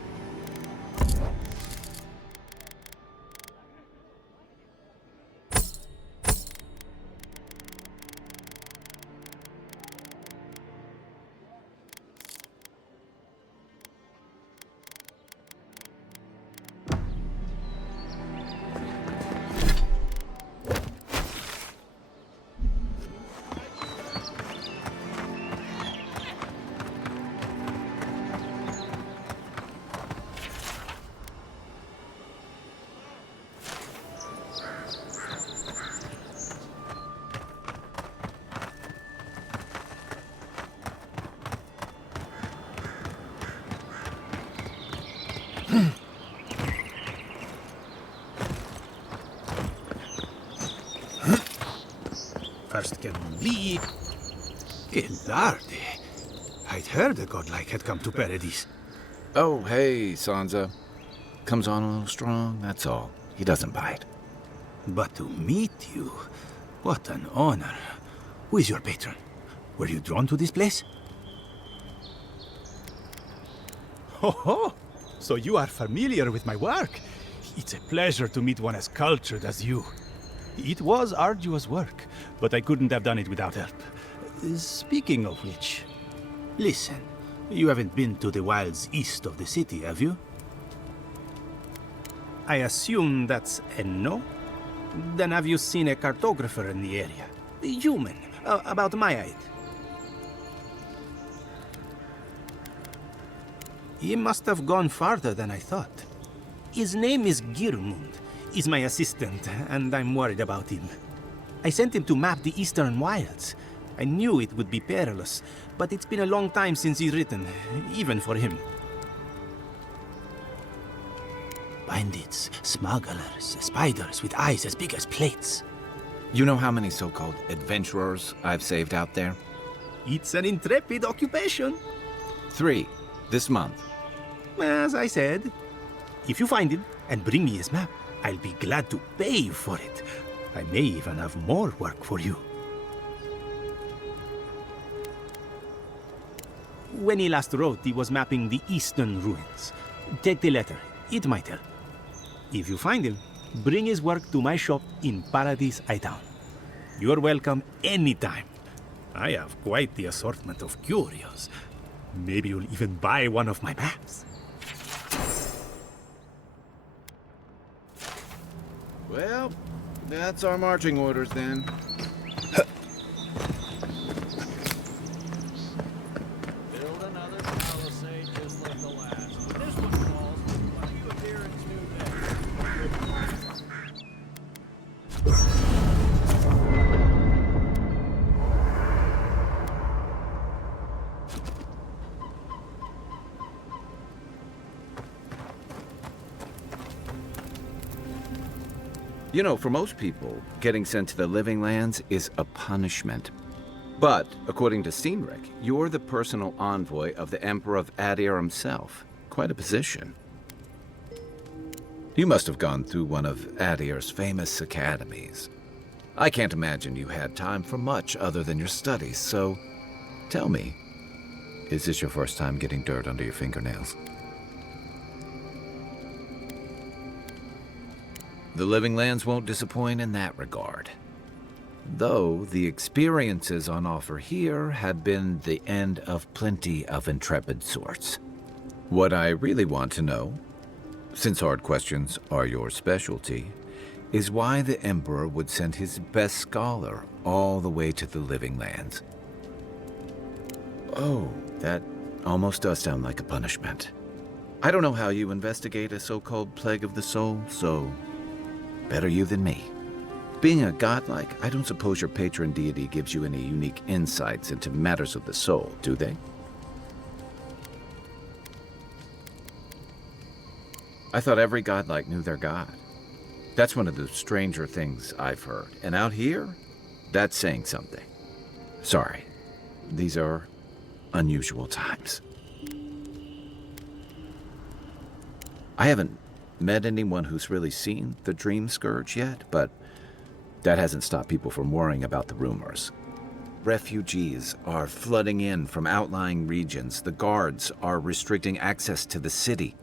First can we... Guillardi. I'd heard a godlike had come to Paradise. Oh, hey, Sansa. Comes on a little strong, that's all. He doesn't bite. But to meet you, what an honor. Who is your patron? Were you drawn to this place? Ho ho! So you are familiar with my work? It's a pleasure to meet one as cultured as you. It was arduous work, but I couldn't have done it without help. Speaking of which, listen, you haven't been to the wilds east of the city, have you? I assume that's a no? Then have you seen a cartographer in the area? A human, about my height. He must have gone farther than I thought. His name is Girmund. He's my assistant, and I'm worried about him. I sent him to map the eastern wilds. I knew it would be perilous, but it's been a long time since he's written, even for him. Bandits, smugglers, spiders with eyes as big as plates. You know how many so-called adventurers I've saved out there? It's an intrepid occupation. 3 this month. As I said, if you find him and bring me his map, I'll be glad to pay you for it. I may even have more work for you. When he last wrote, he was mapping the eastern ruins. Take the letter. It might help. If you find him, bring his work to my shop in Paradise Town. You're welcome anytime. I have quite the assortment of curios. Maybe you'll even buy one of my maps. Well, that's our marching orders then. Build another palisade just like the last. When this one falls, one of you adherents knew You know, for most people, getting sent to the Living Lands is a punishment. But, according to Cynric, you're the personal envoy of the Emperor of Adir himself. Quite a position. You must have gone through one of Adir's famous academies. I can't imagine you had time for much other than your studies, so tell me, is this your first time getting dirt under your fingernails? The Living Lands won't disappoint in that regard. Though the experiences on offer here have been the end of plenty of intrepid sorts. What I really want to know, since hard questions are your specialty, is why the Emperor would send his best scholar all the way to the Living Lands. Oh, that almost does sound like a punishment. I don't know how you investigate a so-called plague of the soul, so better you than me. Being a godlike, I don't suppose your patron deity gives you any unique insights into matters of the soul, do they? I thought every godlike knew their god. That's one of the stranger things I've heard. And out here, that's saying something. Sorry, these are unusual times. I haven't met anyone who's really seen the Dream Scourge yet, but that hasn't stopped people from worrying about the rumors. Refugees are flooding in from outlying regions. The guards are restricting access to the city.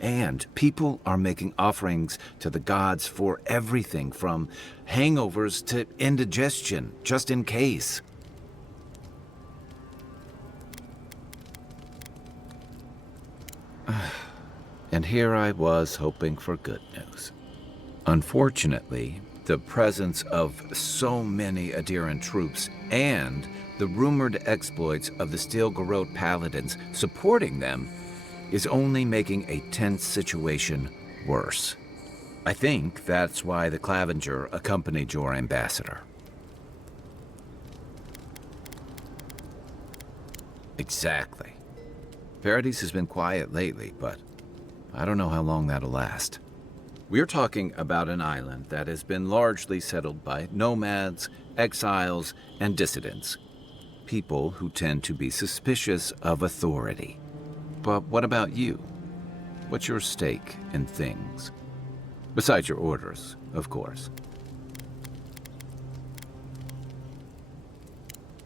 And people are making offerings to the gods for everything from hangovers to indigestion, just in case. And here I was hoping for good news. Unfortunately, the presence of so many Adiran troops and the rumored exploits of the Steel-Garrote paladins supporting them is only making a tense situation worse. I think that's why the Clavenger accompanied your ambassador. Exactly. Paradise has been quiet lately, but I don't know how long that'll last. We're talking about an island that has been largely settled by nomads, exiles, and dissidents. People who tend to be suspicious of authority. But what about you? What's your stake in things? Besides your orders, of course.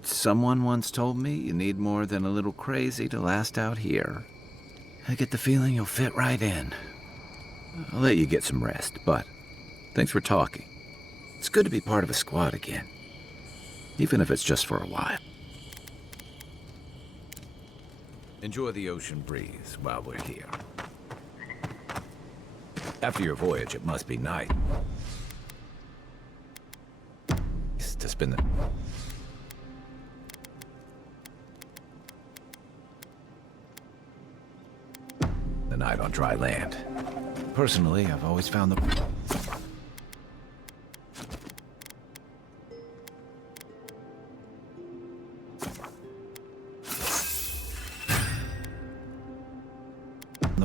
Someone once told me you need more than a little crazy to last out here. I get the feeling you'll fit right in. I'll let you get some rest, but thanks for talking. It's good to be part of a squad again, even if it's just for a while. Enjoy the ocean breeze while we're here. After your voyage, it must be nice to spend the night on dry land. Personally, I've always found the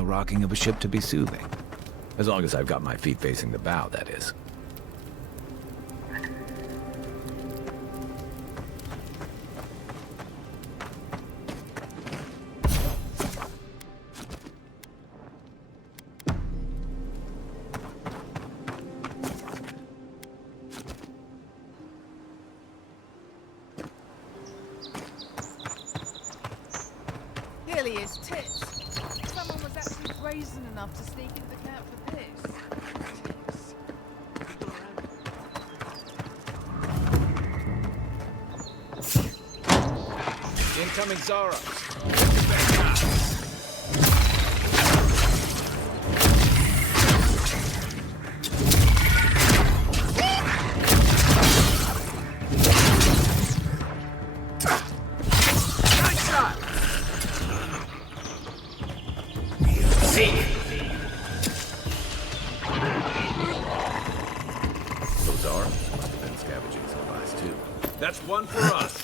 rocking of a ship to be soothing. As long as I've got my feet facing the bow, that is. Here he is, tits. Someone was actually brazen enough to sneak into the camp for this. Incoming Zara. Those arms must have been scavenging supplies too. That's one for us.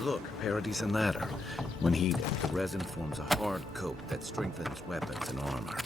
Look, Paradise ladder. When heated, the resin forms a hard coat that strengthens weapons and armor.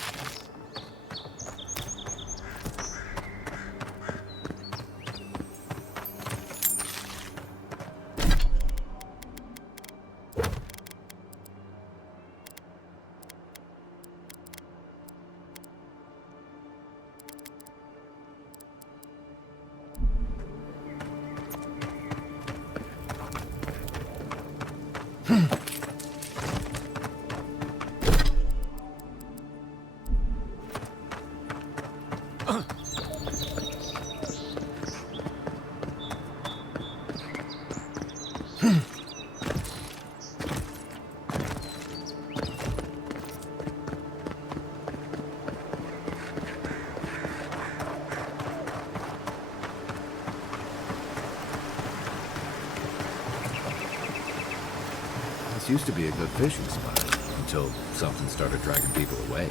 This used to be a good fishing spot, until something started dragging people away.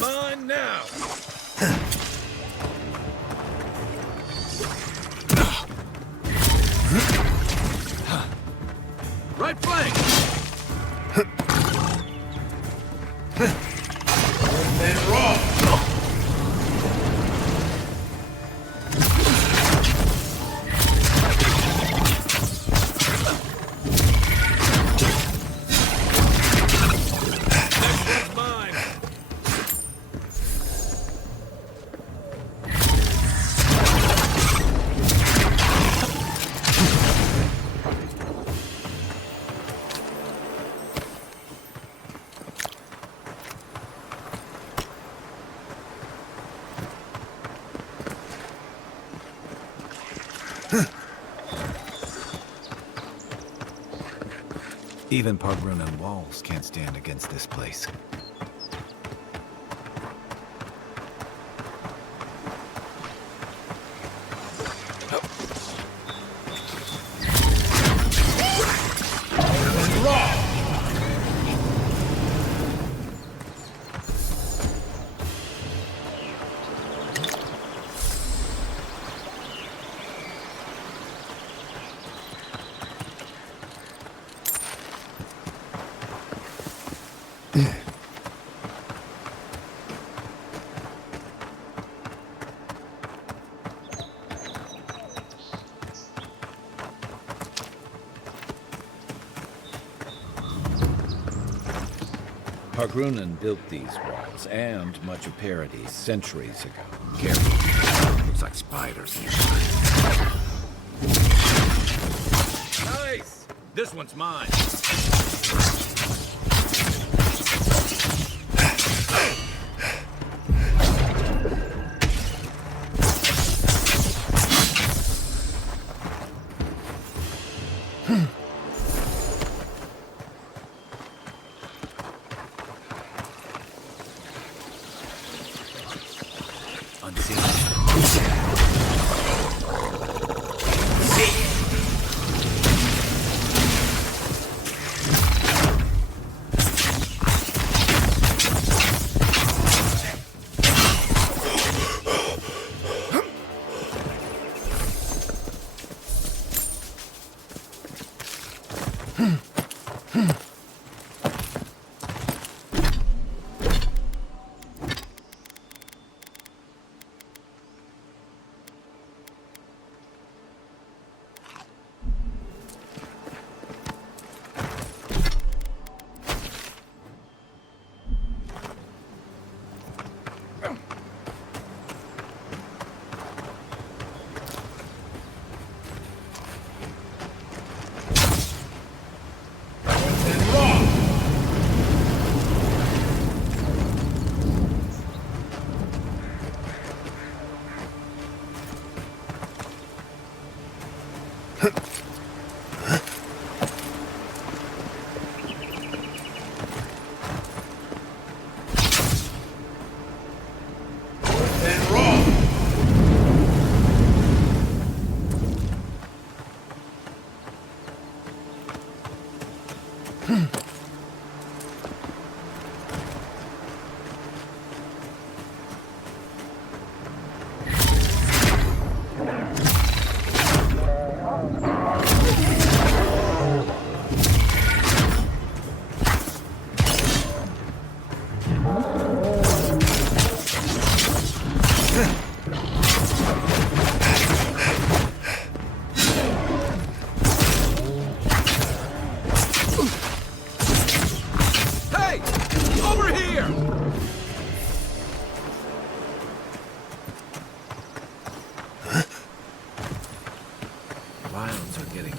Mine now. Right flank. And raw. Even Pargrunan walls can't stand against this place. Pargrunen built these walls and much of Paradis centuries ago. Careful. Looks like spiders. Nice! This one's mine.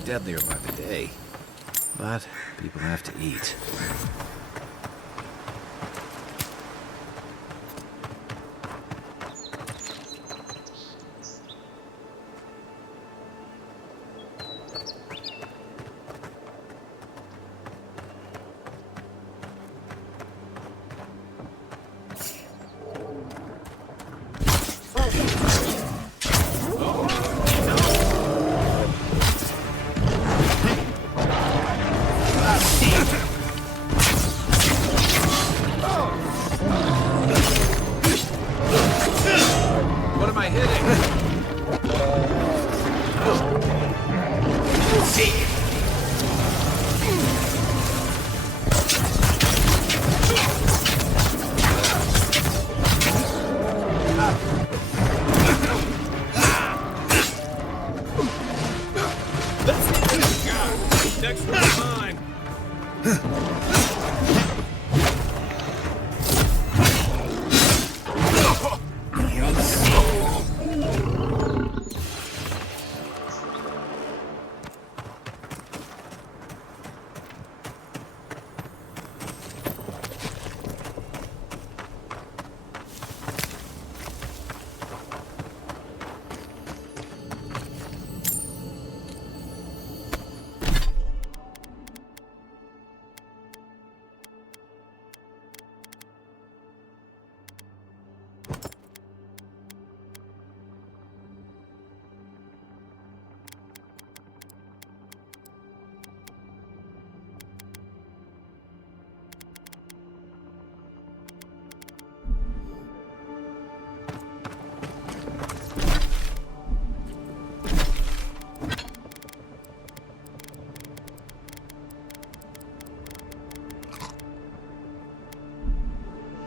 Deadlier by the day, but people have to eat.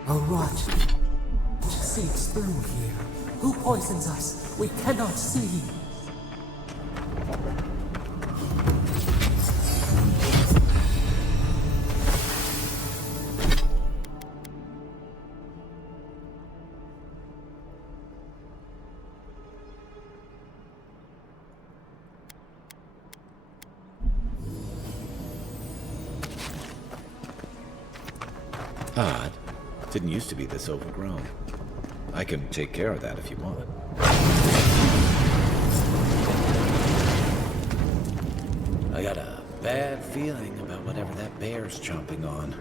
A rot seeps through here. Who poisons us? We cannot see. Odd. Didn't used to be this overgrown. I can take care of that if you want. I got a bad feeling about whatever that bear's chomping on.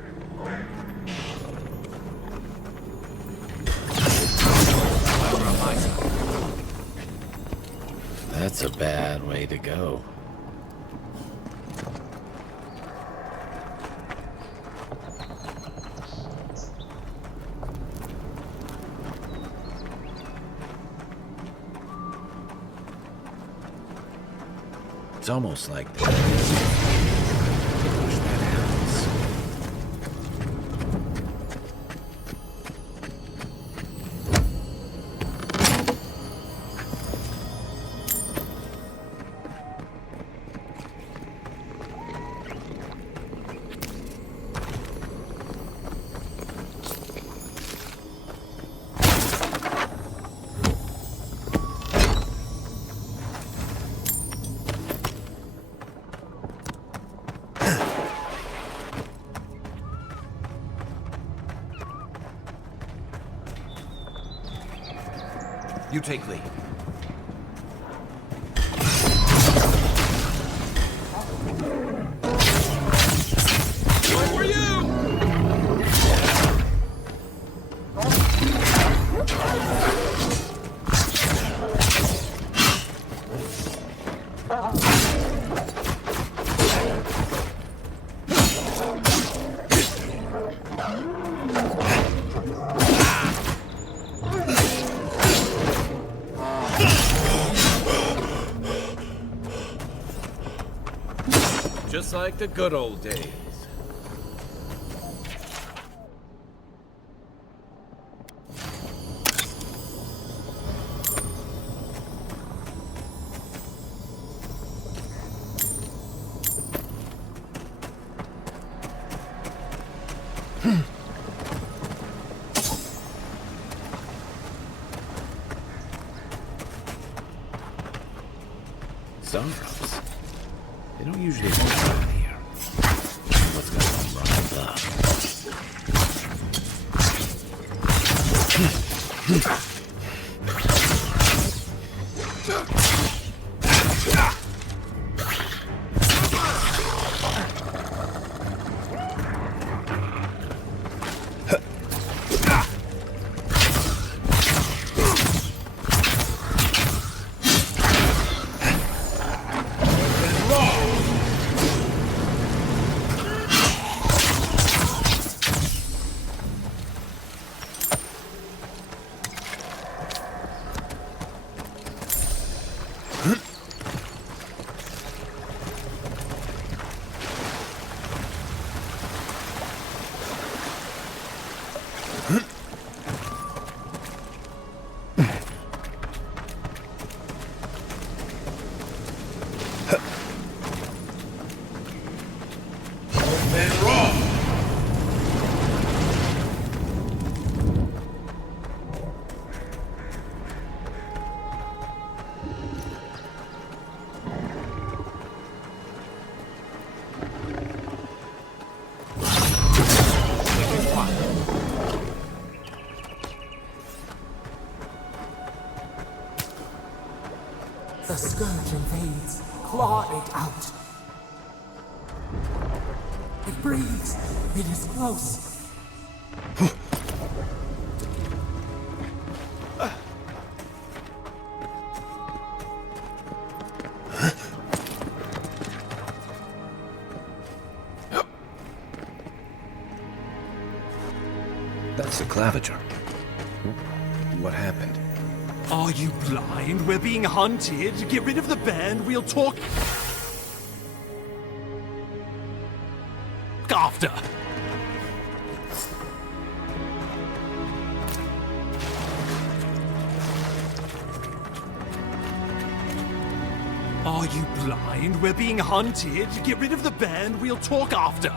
That's a bad way to go. It's almost like that. Push that house. You take lead. One for you! Just like the good old days. Sundrops. They don't usually come around here. What's going on wrong with The scourge invades. Claw it out. It breathes. It is close. That's the claviger. What happened? Are you blind? We're being hunted. Get rid of the bear and we'll talk after. Are you blind? We're being hunted. Get rid of the bear and we'll talk after.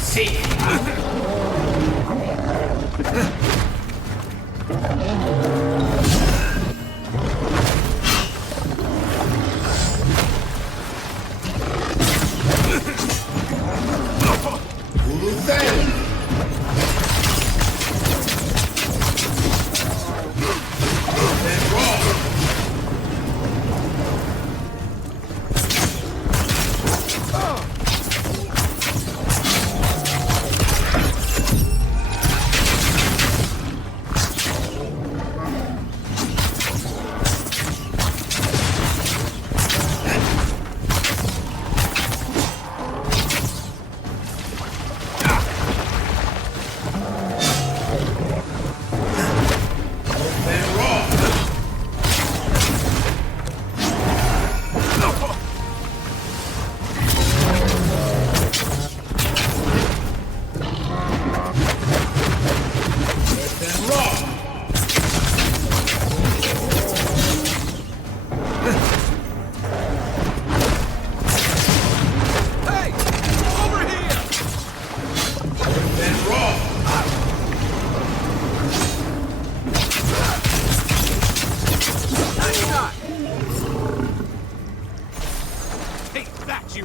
See.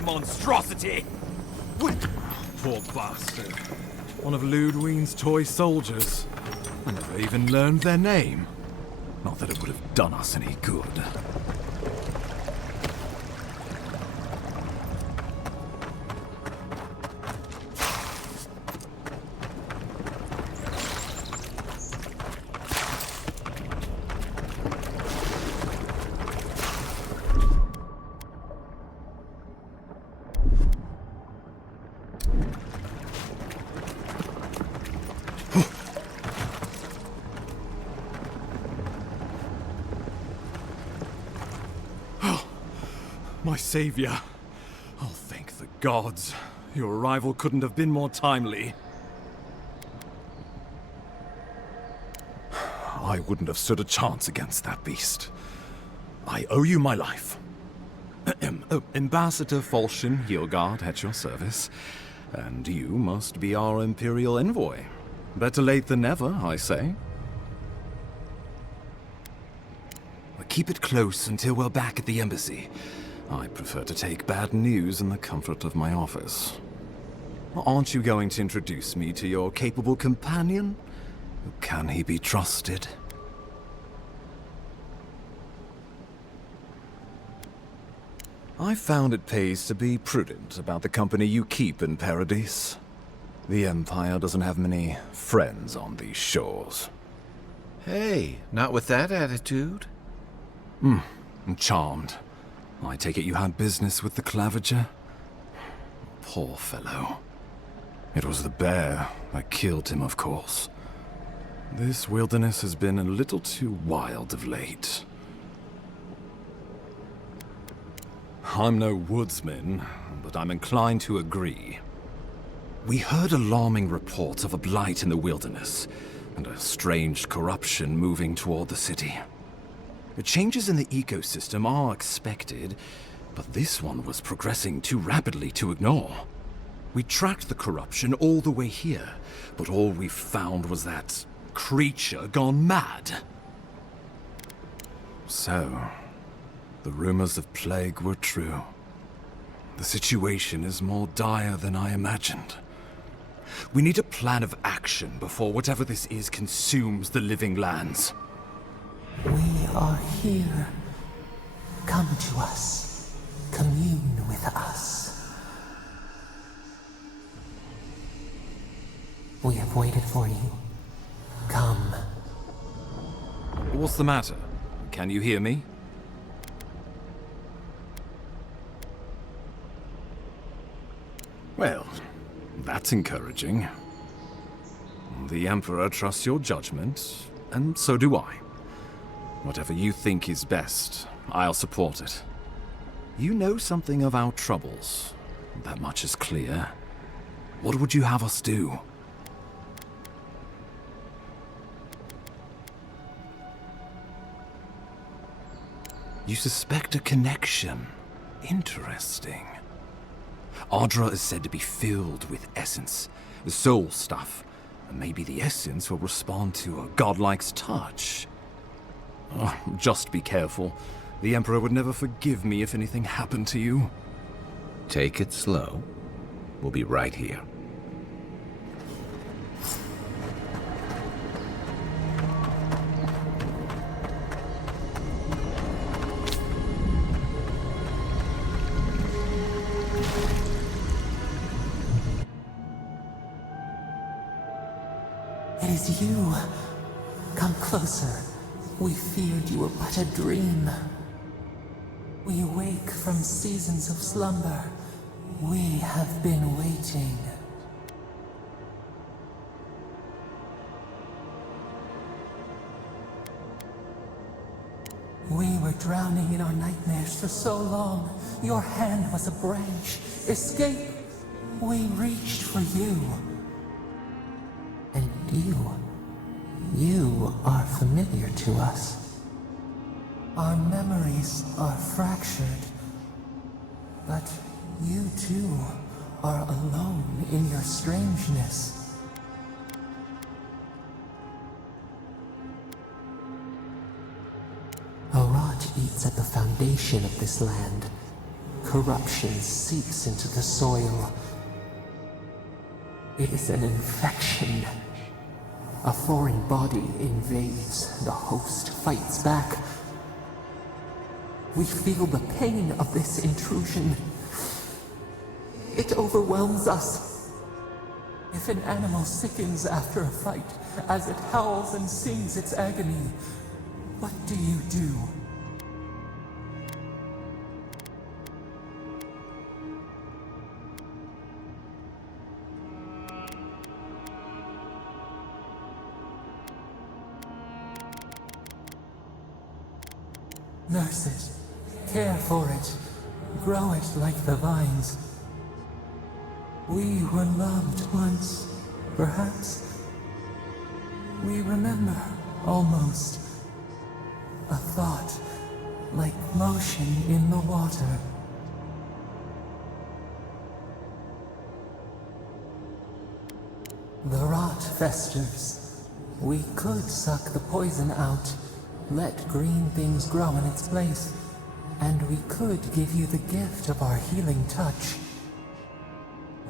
Monstrosity! Poor bastard. One of Ludwine's toy soldiers. I never even learned their name. Not that it would have done us any good. My savior. Oh, thank the gods. Your arrival couldn't have been more timely. I wouldn't have stood a chance against that beast. I owe you my life. Ambassador Falchion Hildgard at your service. And you must be our Imperial envoy. Better late than never, I say. Keep it close until we're back at the embassy. I prefer to take bad news in the comfort of my office. Aren't you going to introduce me to your capable companion? Can he be trusted? I found it pays to be prudent about the company you keep in Paradise. The Empire doesn't have many friends on these shores. Hey, not with that attitude. I'm charmed. I take it you had business with the Claviger? Poor fellow. It was the bear that killed him, of course. This wilderness has been a little too wild of late. I'm no woodsman, but I'm inclined to agree. We heard alarming reports of a blight in the wilderness, and a strange corruption moving toward the city. The changes in the ecosystem are expected, but this one was progressing too rapidly to ignore. We tracked the corruption all the way here, but all we found was that creature gone mad. So, the rumors of plague were true. The situation is more dire than I imagined. We need a plan of action before whatever this is consumes the living lands. We are here. Come to us. Commune with us. We have waited for you. Come. What's the matter? Can you hear me? Well, that's encouraging. The Emperor trusts your judgment, and so do I. Whatever you think is best, I'll support it. You know something of our troubles. That much is clear. What would you have us do? You suspect a connection. Interesting. Ardra is said to be filled with essence, soul stuff. And maybe the essence will respond to a godlike's touch. Oh, just be careful. The Emperor would never forgive me if anything happened to you. Take it slow. We'll be right here. It is you. Come closer. We feared you were but a dream. We wake from seasons of slumber. We have been waiting. We were drowning in our nightmares for so long. Your hand was a branch. Escape! We reached for you. And you are familiar to us. Our memories are fractured, but you too are alone in your strangeness. A rot eats at the foundation of this land. Corruption seeps into the soil. It is an infection. A foreign body invades, the host fights back. We feel the pain of this intrusion. It overwhelms us. If an animal sickens after a fight, as it howls and sings its agony, what do you do? Nurse it, care for it, grow it like the vines. We were loved once, perhaps. We remember, almost. A thought, like motion in the water. The rot festers. We could suck the poison out. Let green things grow in its place, and we could give you the gift of our healing touch.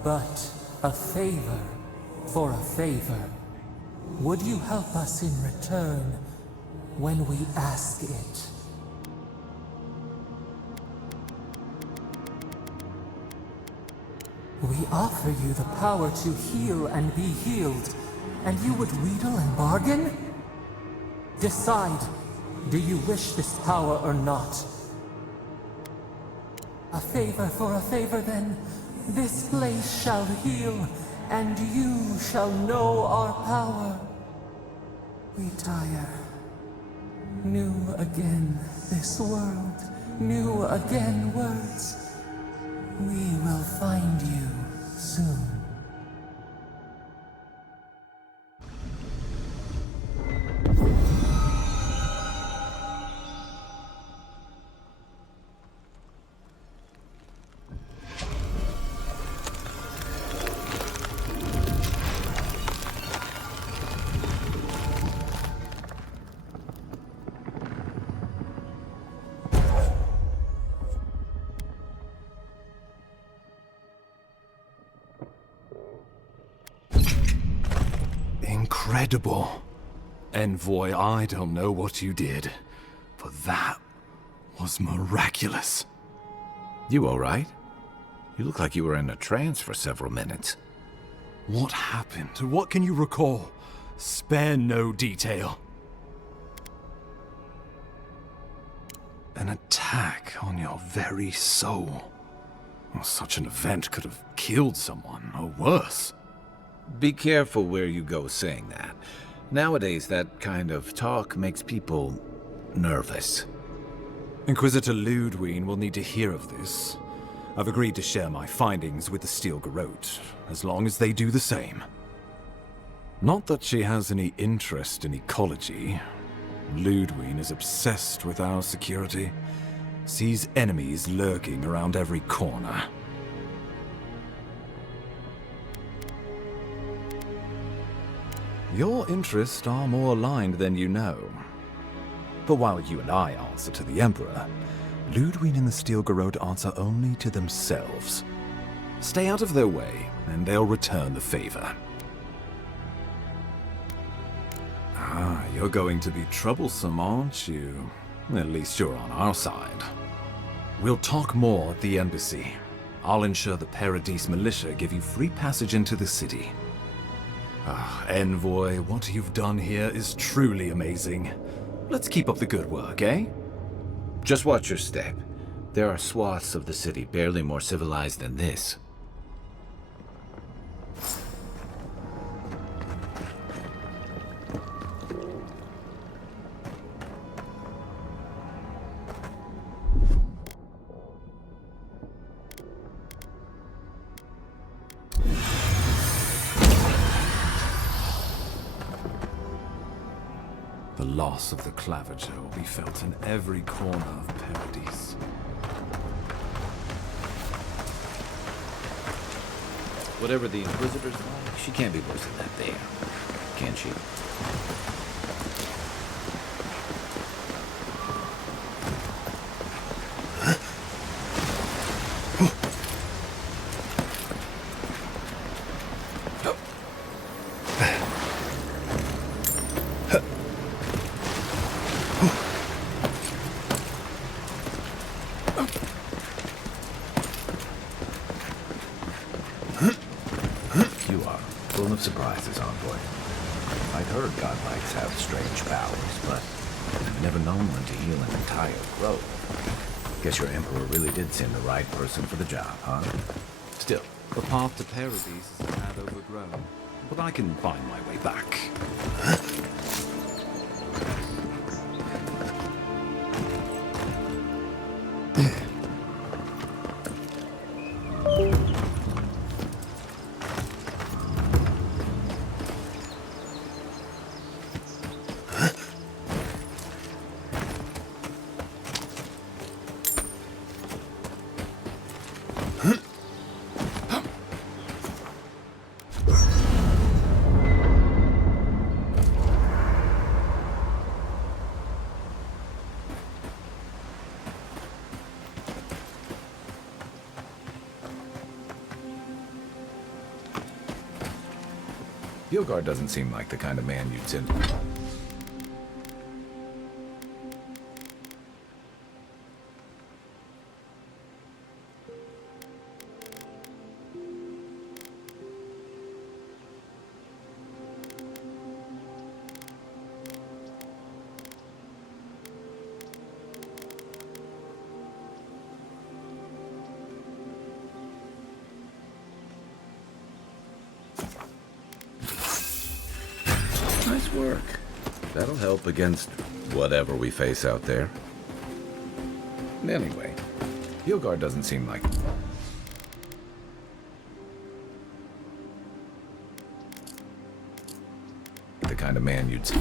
But a favor for a favor. Would you help us in return when we ask it? We offer you the power to heal and be healed, and you would wheedle and bargain? Decide. Do you wish this power or not? A favor for a favor, then. This place shall heal, and you shall know our power. We tire. New again this world, new again words. We will find you soon. Incredible. Envoy, I don't know what you did, but that was miraculous. You all right? You look like you were in a trance for several minutes. What happened? What can you recall? Spare no detail. An attack on your very soul. Well, such an event could have killed someone, or worse. Be careful where you go saying that. Nowadays, that kind of talk makes people nervous. Inquisitor Ludwine will need to hear of this. I've agreed to share my findings with the Steel Garrote, as long as they do the same. Not that she has any interest in ecology. Ludwine is obsessed with our security. sees enemies lurking around every corner. Your interests are more aligned than you know. But while you and I answer to the Emperor, Ludwig and the Steel Garrote answer only to themselves. Stay out of their way, and they'll return the favor. Ah, you're going to be troublesome, aren't you? At least you're on our side. We'll talk more at the embassy. I'll ensure the Paradise militia give you free passage into the city. Ah, Envoy, what you've done here is truly amazing. Let's keep up the good work, eh? Just watch your step. There are swaths of the city barely more civilized than this. The loss of the Claviger will be felt in every corner of Paradise. Whatever the Inquisitor's like, she can't be worse than that there, can she? Surprises, Envoy. I'd heard godlikes have strange powers, but I've never known one to heal an entire grove. Guess your Emperor really did send the right person for the job, huh? Still, the path to Paradise is a tad overgrown, but I can find my way back. Hildegard doesn't seem like the kind of man you'd send. Nice work. That'll help against whatever we face out there. Anyway, Hildegard doesn't seem like the kind of man you'd see.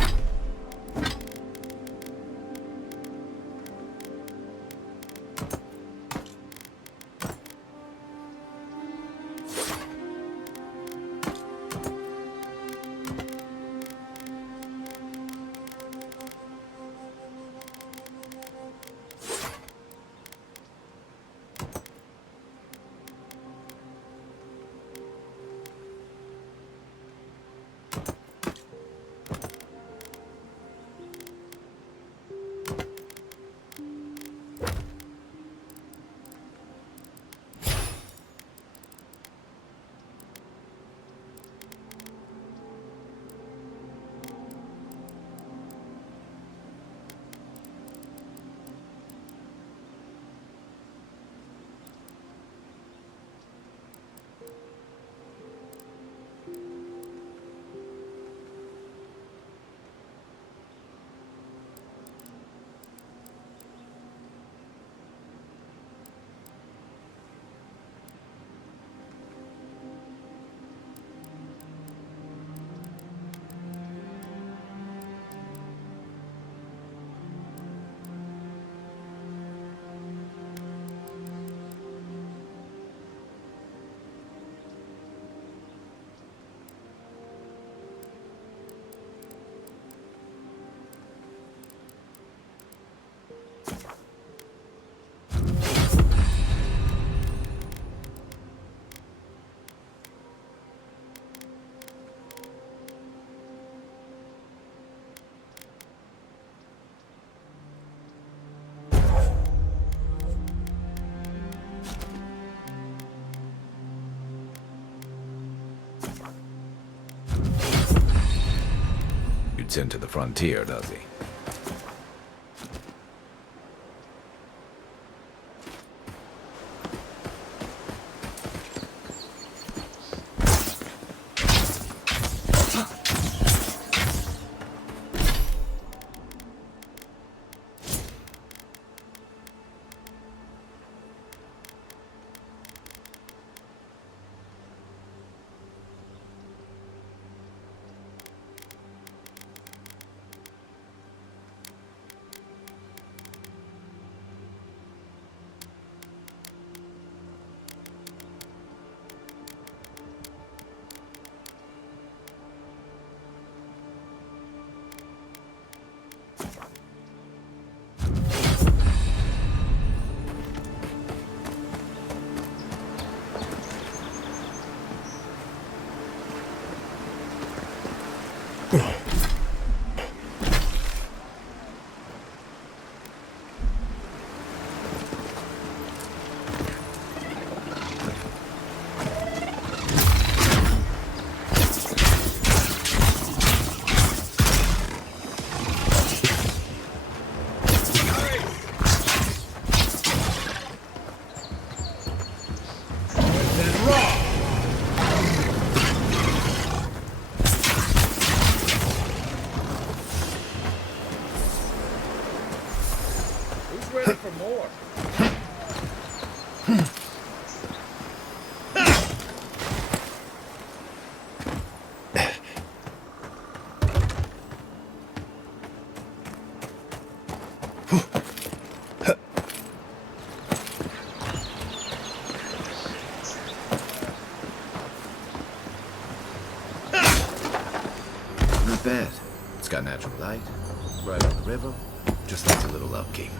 you'd send to the frontier, does he? Ready for more. Not bad. It's got natural light, right on the river, just needs a little upkeep.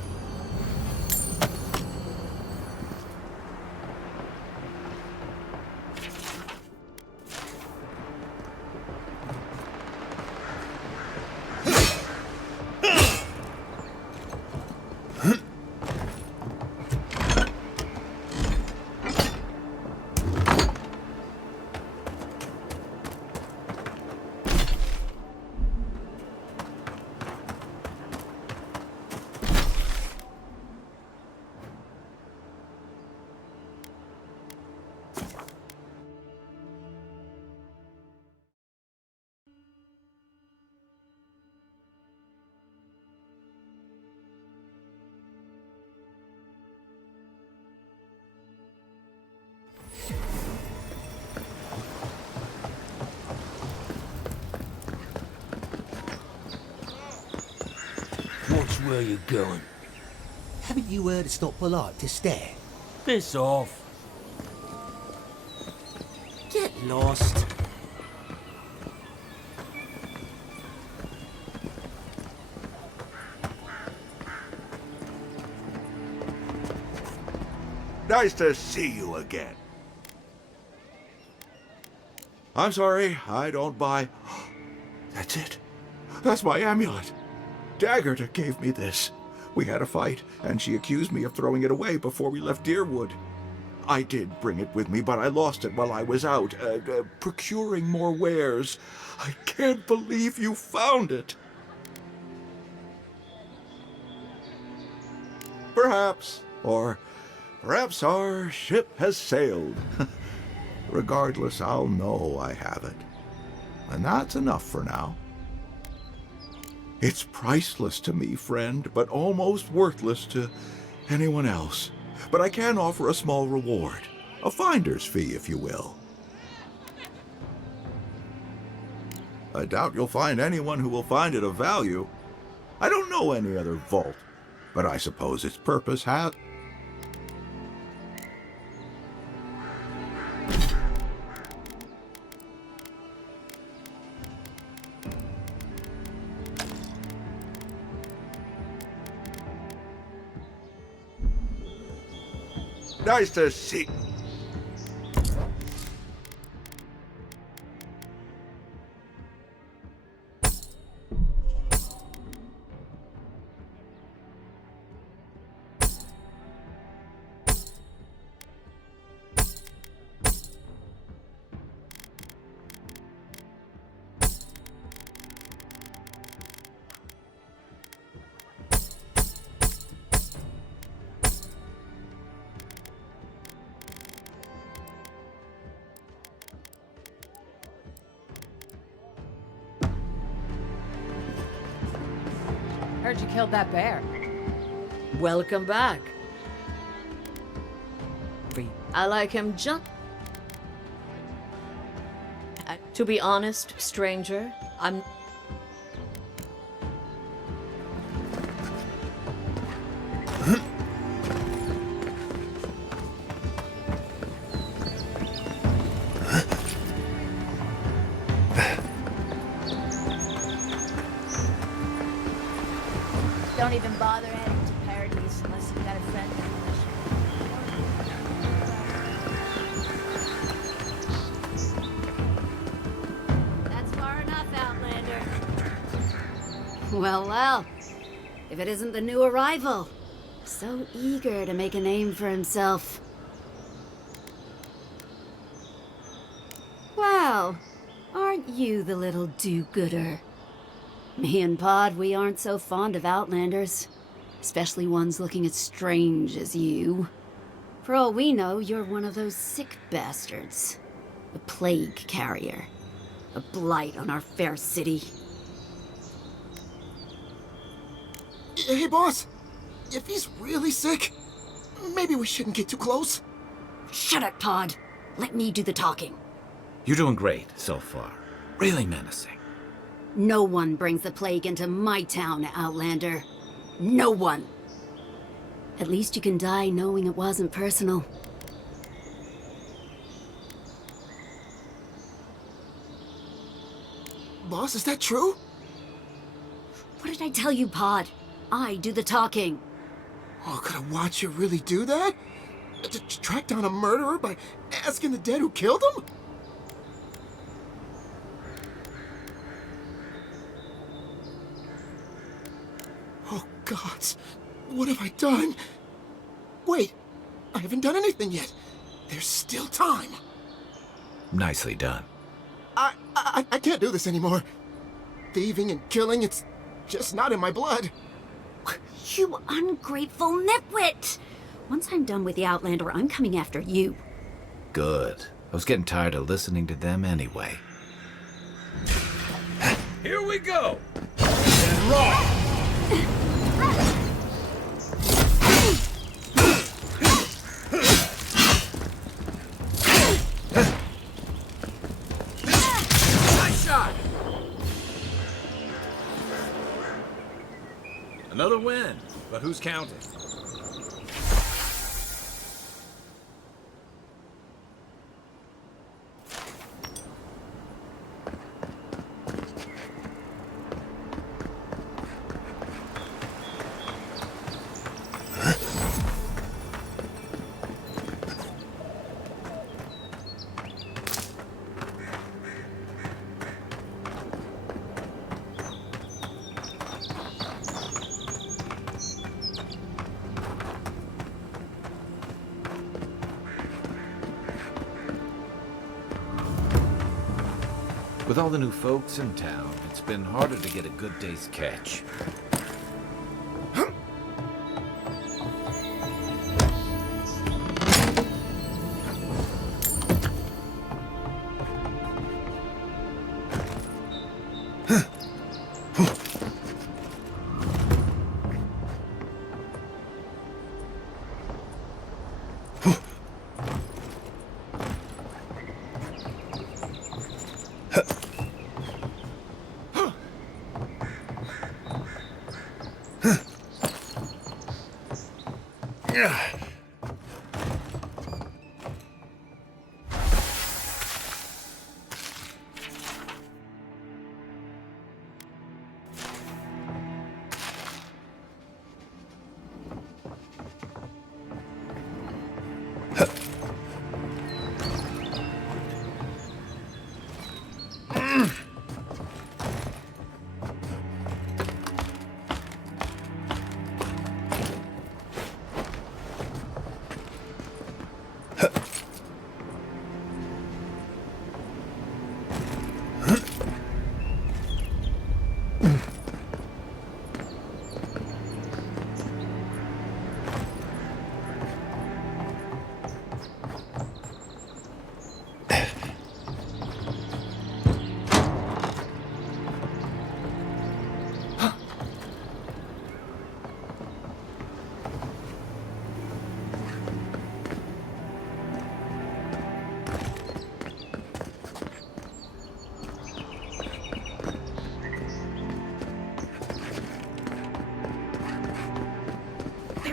Watch where you're going. Haven't you heard it's not polite to stare? Piss off. Get lost. Nice to see you again. I'm sorry, I don't buy... That's it. That's my amulet. Daggerta gave me this. We had a fight, and she accused me of throwing it away before we left Deerwood. I did bring it with me, but I lost it while I was out, procuring more wares. I can't believe you found it. Perhaps, or perhaps our ship has sailed. Regardless, I'll know I have it. And that's enough for now. It's priceless to me, friend, but almost worthless to anyone else. But I can offer a small reward. A finder's fee, if you will. I doubt you'll find anyone who will find it of value. I don't know any other vault, but I suppose its purpose has... Nice to see... heard you killed that bear. Welcome back. I like him to be honest, stranger, I'm... Don't even bother heading to Paradise unless you've got a friend. That's far enough, Outlander. Well, well. If it isn't the new arrival. So eager to make a name for himself. Well, aren't you the little do-gooder? Me and Pod, we aren't so fond of Outlanders. Especially ones looking as strange as you. For all we know, you're one of those sick bastards. A plague carrier. A blight on our fair city. Hey, boss. If he's really sick, maybe we shouldn't get too close. Shut it, Pod. Let me do the talking. You're doing great so far. Really menacing. No one brings the plague into my town, Outlander. No one. At least you can die knowing it wasn't personal. Boss, is that true? What did I tell you, Pod? I do the talking. Oh, could I watch you really do that? To track down a murderer by asking the dead who killed him? Oh, gods. What have I done? Wait, I haven't done anything yet. There's still time. Nicely done. I can't do this anymore. Thieving and killing, it's just not in my blood. You ungrateful nitwit! Once I'm done with the Outlander, I'm coming after you. Good. I was getting tired of listening to them anyway. Here we go! And raw! Nice shot! Another win, but who's counting? With all the new folks in town, it's been harder to get a good day's catch.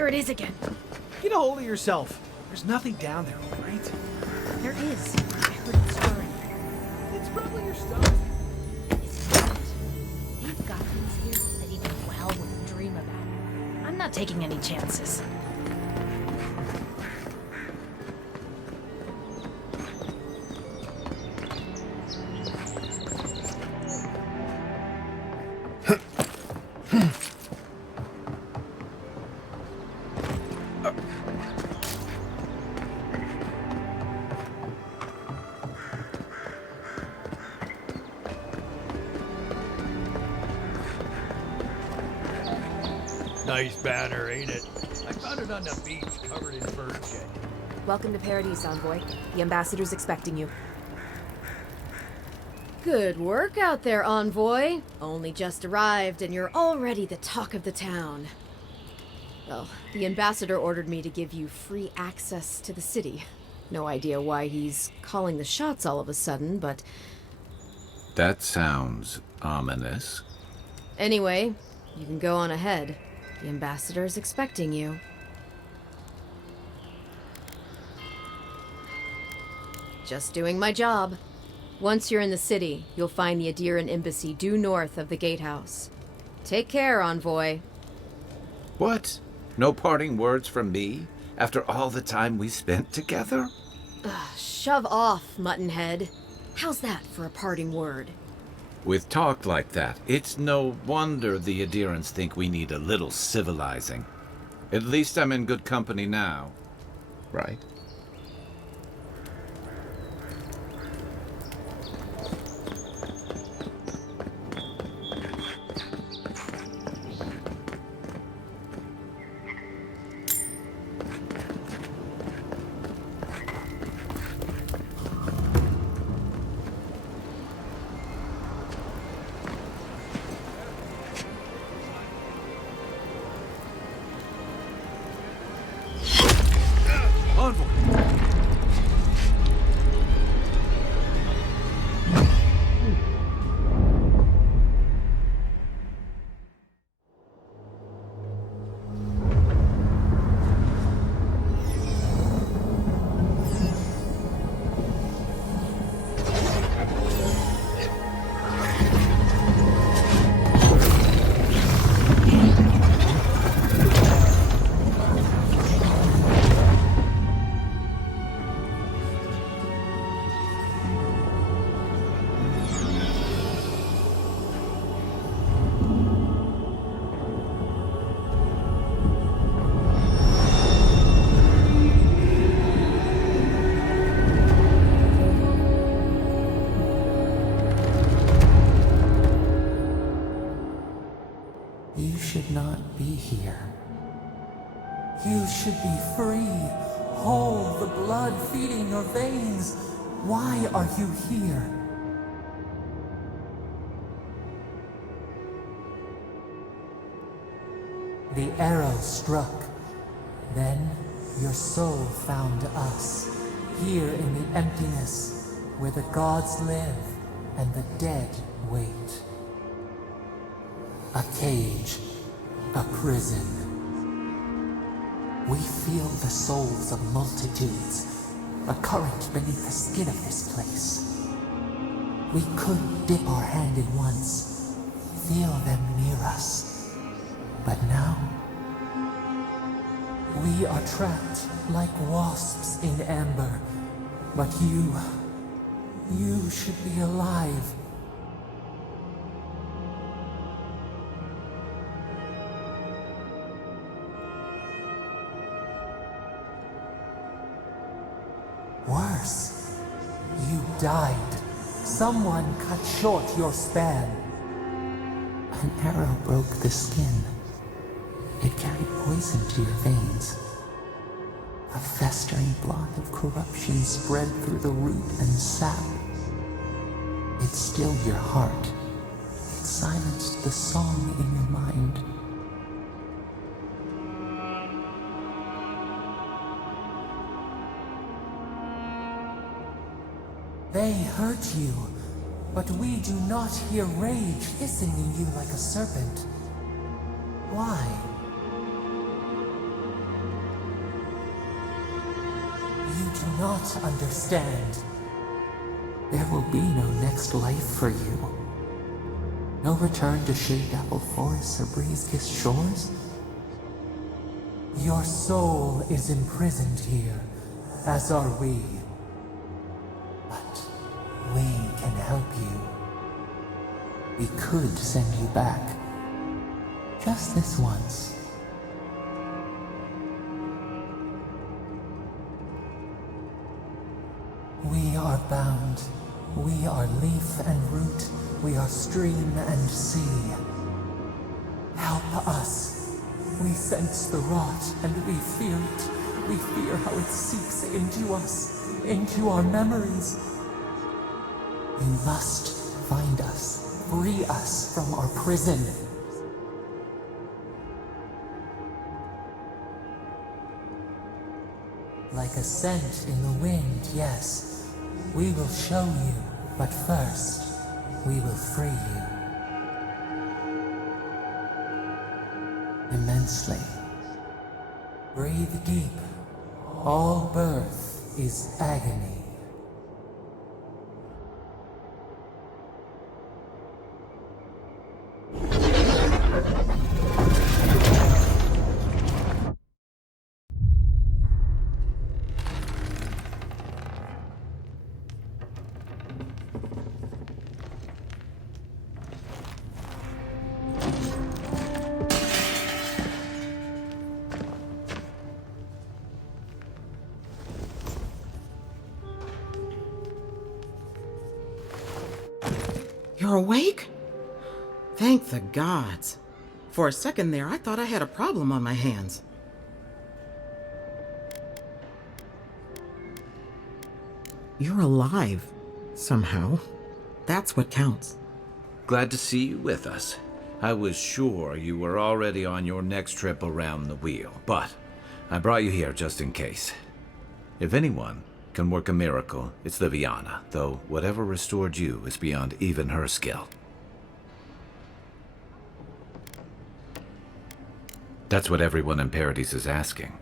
it is again. Get a hold of yourself. There's nothing down there, all right? There is. I heard it stirring. It's probably your stuff. They've got things here that even Well wouldn't dream about. I'm not taking any chances. Nice banner, ain't it? I found it on the beach, covered in birdshit. Welcome to Paradise, Envoy. The ambassador's expecting you. Good work out there, Envoy. Only just arrived and you're already the talk of the town. Well, the ambassador ordered me to give you free access to the city. No idea why he's calling the shots all of a sudden, but... That sounds ominous. Anyway, you can go on ahead. The ambassador is expecting you. Just doing my job. Once you're in the city, you'll find the Adiran embassy due north of the gatehouse. Take care, Envoy. What? No parting words from me? After all the time we spent together? Shove off, Muttonhead. How's that for a parting word? With talk like that, it's no wonder the Adirans think we need a little civilizing. At least I'm in good company now, right? You should not be here. You should be free, whole, the blood feeding your veins. Why are you here? The arrow struck. Then your soul found us, here in the emptiness, where the gods live and the dead wait. A cage, a prison. We feel the souls of multitudes, a current beneath the skin of this place. We could dip our hand in once, feel them near us. But now, we are trapped like wasps in amber. But you should be alive. Worse, you died. Someone cut short your span. An arrow broke the skin. It carried poison to your veins. A festering blot of corruption spread through the root and sap. It stilled your heart. It silenced the song in your mind. They hurt you, but we do not hear rage hissing in you like a serpent. Why? do not understand. There will be no next life for you. No return to shade apple forests or breeze-kissed shores. Your soul is imprisoned here, as are we. But we can help you. We could send you back. Just this once. We are bound. We are leaf and root. We are stream and sea. Help us. We sense the rot and we feel it. We fear how it seeps into us, into our memories. You must find us, free us from our prison. Like a scent in the wind, yes. We will show you, but first, we will free you. Immensely. Breathe deep. All birth is agony. You're awake? Thank the gods. For a second there, I thought I had a problem on my hands. You're alive, somehow. That's what counts. Glad to see you with us. I was sure you were already on your next trip around the wheel, but I brought you here just in case. If anyone can work a miracle, it's Liviana, though whatever restored you is beyond even her skill. That's what everyone in Paradise is asking.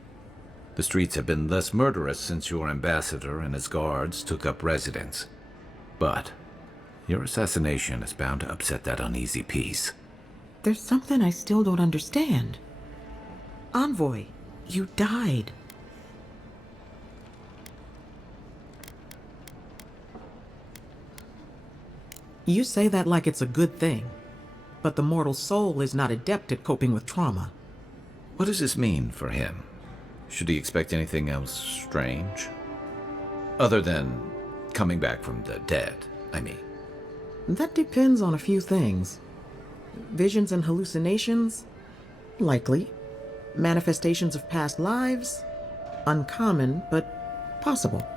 The streets have been less murderous since your ambassador and his guards took up residence. But your assassination is bound to upset that uneasy peace. There's something I still don't understand. Envoy, you died. You say that like it's a good thing, but the mortal soul is not adept at coping with trauma. What does this mean for him? Should he expect anything else strange? Other than coming back from the dead, I mean. That depends on a few things. Visions and hallucinations? Likely. Manifestations of past lives? Uncommon, but possible.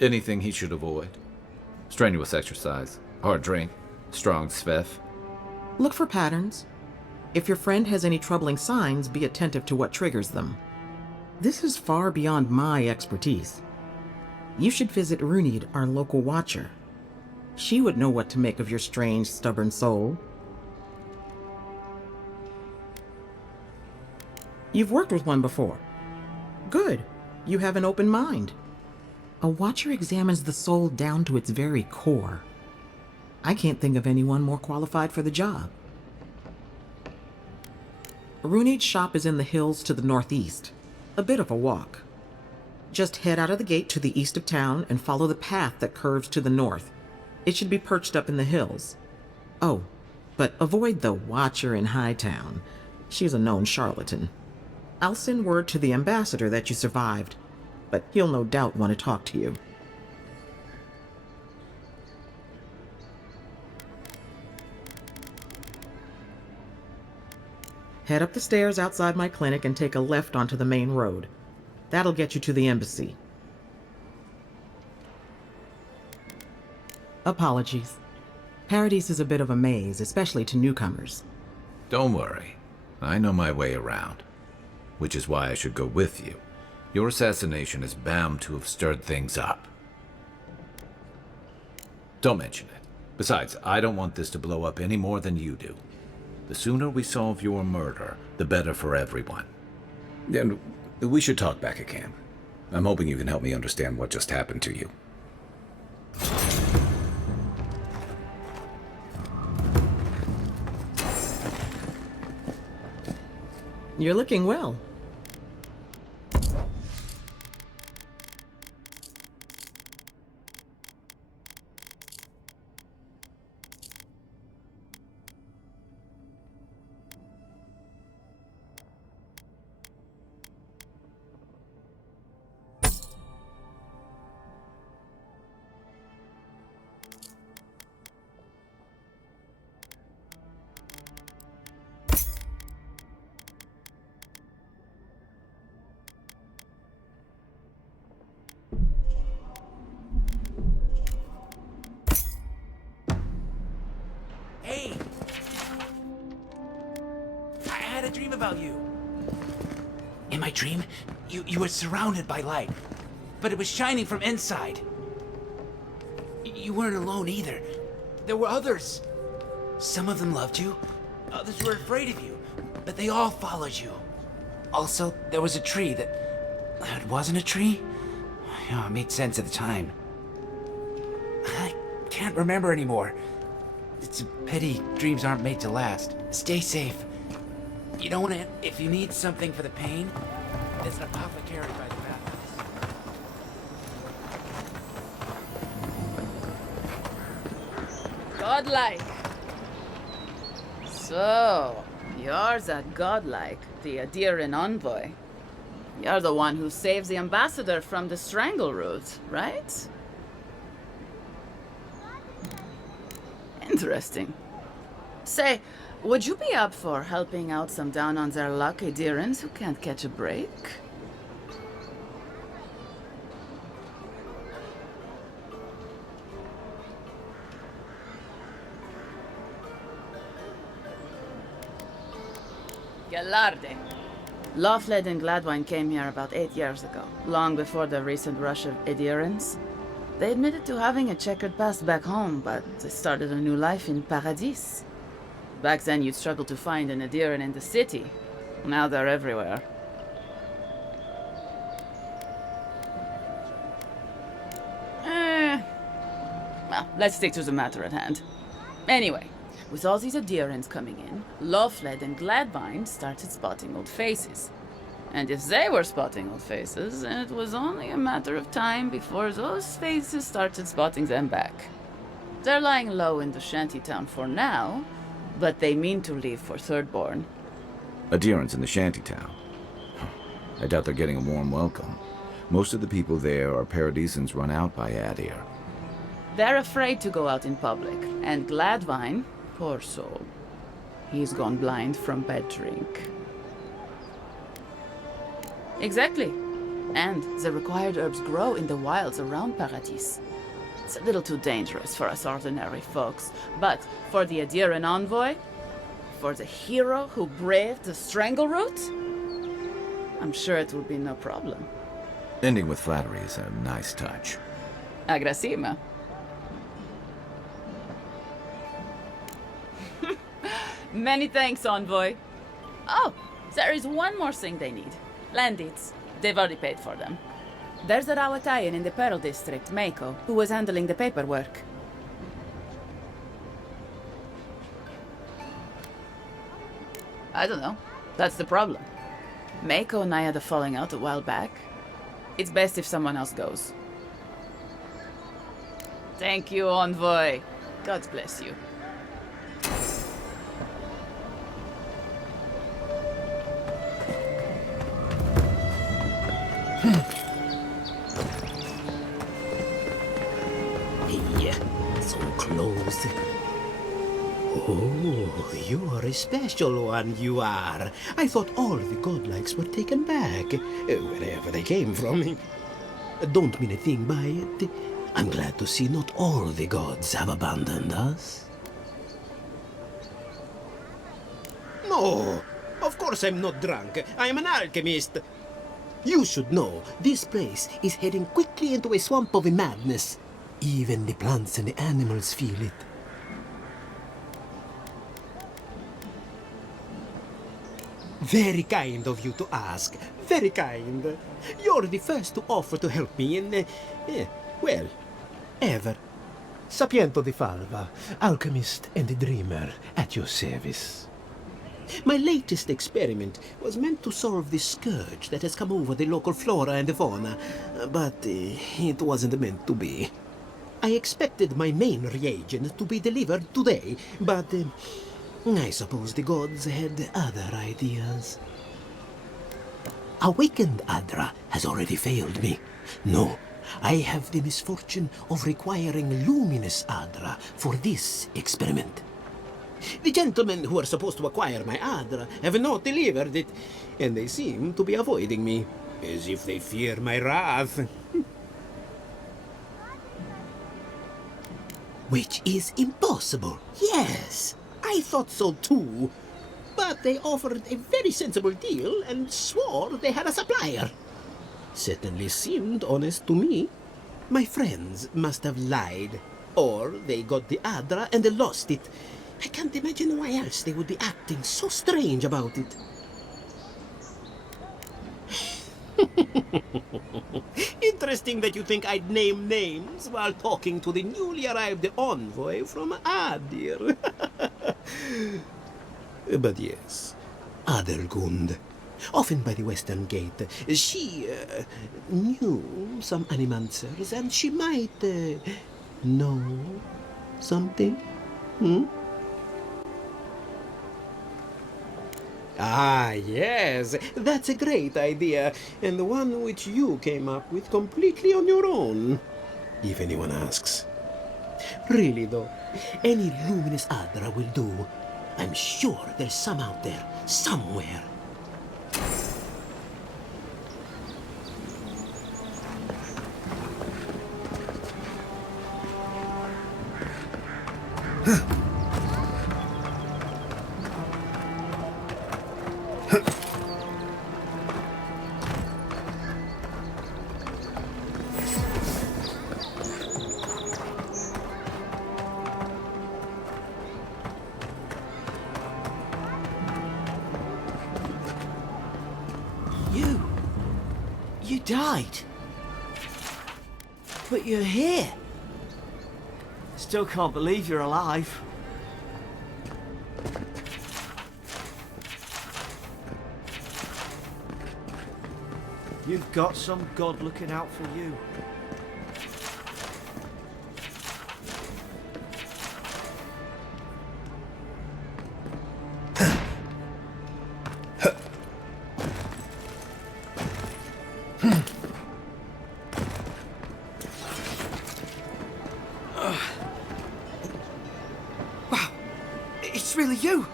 Anything he should avoid? Strenuous exercise, hard drink, strong sveff. Look for patterns. If your friend has any troubling signs, be attentive to what triggers them. This is far beyond my expertise. You should visit Runid, our local watcher. She would know what to make of your strange, stubborn soul. You've worked with one before. Good. You have an open mind. A watcher examines the soul down to its very core. I can't think of anyone more qualified for the job. Runid's shop is in the hills to the northeast. A bit of a walk. Just head out of the gate to the east of town and follow the path that curves to the north. It should be perched up in the hills. Oh, but avoid the watcher in Hightown. She's a known charlatan. I'll send word to the ambassador that you survived, but he'll no doubt want to talk to you. Head up the stairs outside my clinic and take a left onto the main road. That'll get you to the embassy. Apologies. Paradise is a bit of a maze, especially to newcomers. Don't worry. I know my way around. Which is why I should go with you. Your assassination is bound to have stirred things up. Don't mention it. Besides, I don't want this to blow up any more than you do. The sooner we solve your murder, the better for everyone. And we should talk back at camp. I'm hoping you can help me understand what just happened to you. You're looking well. Hey! I had a dream about you. In my dream, you were surrounded by light, but it was shining from inside. You weren't alone either. There were others. Some of them loved you, others were afraid of you, but they all followed you. Also, there was a tree that wasn't a tree. It made sense at the time. I can't remember anymore. It's a pity dreams aren't made to last. Stay safe. You know, if you need something for the pain, there's an apothecary by the bathhouse. Godlike. So, you're that godlike, the Adiran envoy. You're the one who saves the ambassador from the strangle root, right? Interesting. Say, would you be up for helping out some down on their luck Adirans who can't catch a break? Galarde. Lawfled and Gladwine came here about 8 years ago, long before the recent rush of Adirans. They admitted to having a checkered past back home, but they started a new life in Paradis. Back then, you'd struggle to find an Adiran in the city. Now they're everywhere. Well, let's stick to the matter at hand. Anyway, with all these Adirans coming in, Lawfled and Gladwine started spotting old faces. And if they were spotting old faces, then it was only a matter of time before those faces started spotting them back. They're lying low in the shantytown for now, but they mean to leave for Thirdborn. Adherents in the shantytown. I doubt they're getting a warm welcome. Most of the people there are Paradisans run out by Adir. They're afraid to go out in public, and Gladwine, poor soul, he's gone blind from bad drink. Exactly. And the required herbs grow in the wilds around Paradis. It's a little too dangerous for us ordinary folks, but for the Adiran envoy, for the hero who braved the strangle root, I'm sure it will be no problem. Ending with flattery is a nice touch. Agrasima. Many thanks, envoy. Oh, there is one more thing they need. Land deeds. They've already paid for them. There's a Rawatayan in the Pearl District, Mako, who was handling the paperwork. I don't know. That's the problem. Mako and I had a falling out a while back. It's best if someone else goes. Thank you, envoy. God bless you. Hey, so close. Oh, you are a special one, you are. I thought all the godlikes were taken back, wherever they came from. Don't mean a thing by it. I'm glad to see not all the gods have abandoned us. No, of course I'm not drunk. I am an alchemist. You should know, this place is heading quickly into a swamp of madness. Even the plants and the animals feel it. Very kind of you to ask. Very kind. You're the first to offer to help me in, well, ever. Sapiento di Falva, alchemist and dreamer, at your service. My latest experiment was meant to solve the scourge that has come over the local flora and fauna, but it wasn't meant to be. I expected my main reagent to be delivered today, but I suppose the gods had other ideas. Awakened Adra has already failed me. No, I have the misfortune of requiring luminous Adra for this experiment. The gentlemen who are supposed to acquire my Adra have not delivered it, and they seem to be avoiding me, as if they fear my wrath. Which is impossible, yes. I thought so too. But they offered a very sensible deal and swore they had a supplier. Certainly seemed honest to me. My friends must have lied. Or they got the Adra and lost it. I can't imagine why else they would be acting so strange about it. Interesting that you think I'd name names while talking to the newly arrived envoy from Adir. But yes, Adelgund, often by the Western Gate, she knew some animancers, and she might know something. Ah, yes, that's a great idea, and the one which you came up with completely on your own, if anyone asks. Really, though, any luminous Adra will do. I'm sure there's some out there, somewhere. You died. But you're here. Still can't believe you're alive. You've got some god looking out for you. It's really you!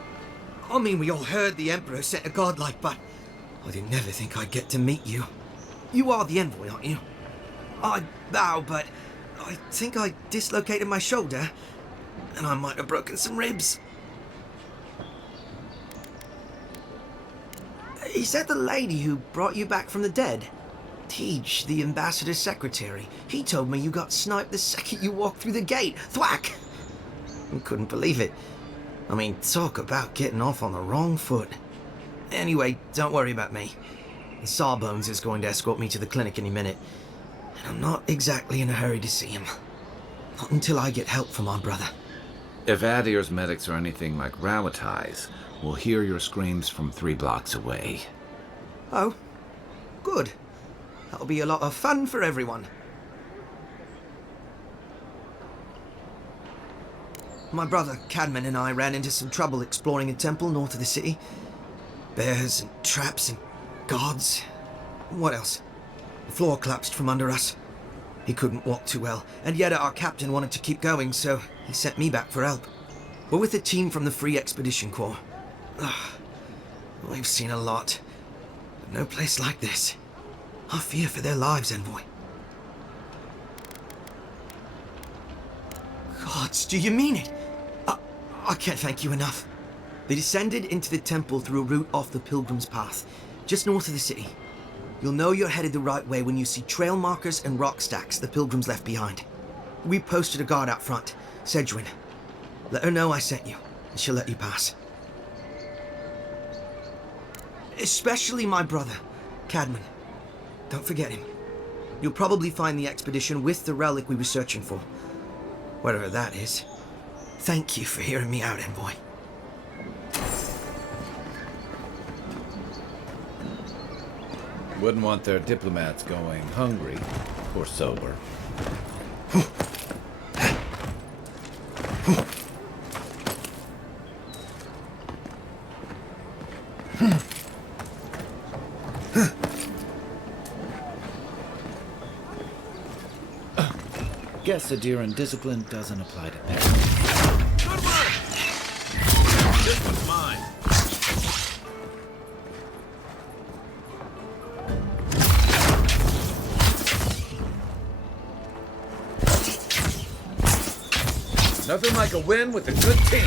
I mean, we all heard the Emperor sent a godlike, but I didn't never think I'd get to meet you. You are the envoy, aren't you? I bow, but I think I dislocated my shoulder, and I might have broken some ribs. Is that the lady who brought you back from the dead? Tej, the ambassador's secretary. He told me you got sniped the second you walked through the gate. Thwack! I couldn't believe it. I mean, talk about getting off on the wrong foot. Anyway, don't worry about me. The Sawbones is going to escort me to the clinic any minute. And I'm not exactly in a hurry to see him. Not until I get help from my brother. If Adir's medics are anything like Rawatais, we'll hear your screams from 3 blocks away. Oh, good. That'll be a lot of fun for everyone. My brother, Cadman, and I ran into some trouble exploring a temple north of the city. Bears and traps and gods. What else? The floor collapsed from under us. He couldn't walk too well, and yet our captain wanted to keep going, so he sent me back for help. We're with a team from the Free Expedition Corps. We've seen a lot, but no place like this. I fear for their lives, Envoy. Gods, do you mean it? I can't thank you enough. They descended into the temple through a route off the Pilgrim's Path, just north of the city. You'll know you're headed the right way when you see trail markers and rock stacks the Pilgrims left behind. We posted a guard out front, Sedgwin. Let her know I sent you, and she'll let you pass. Especially my brother, Cadman. Don't forget him. You'll probably find the expedition with the relic we were searching for. Whatever that is. Thank you for hearing me out, Envoy. Wouldn't want their diplomats going hungry or sober. Guess Adiran discipline doesn't apply to pets. Good work! This one's mine. Nothing like a win with a good team.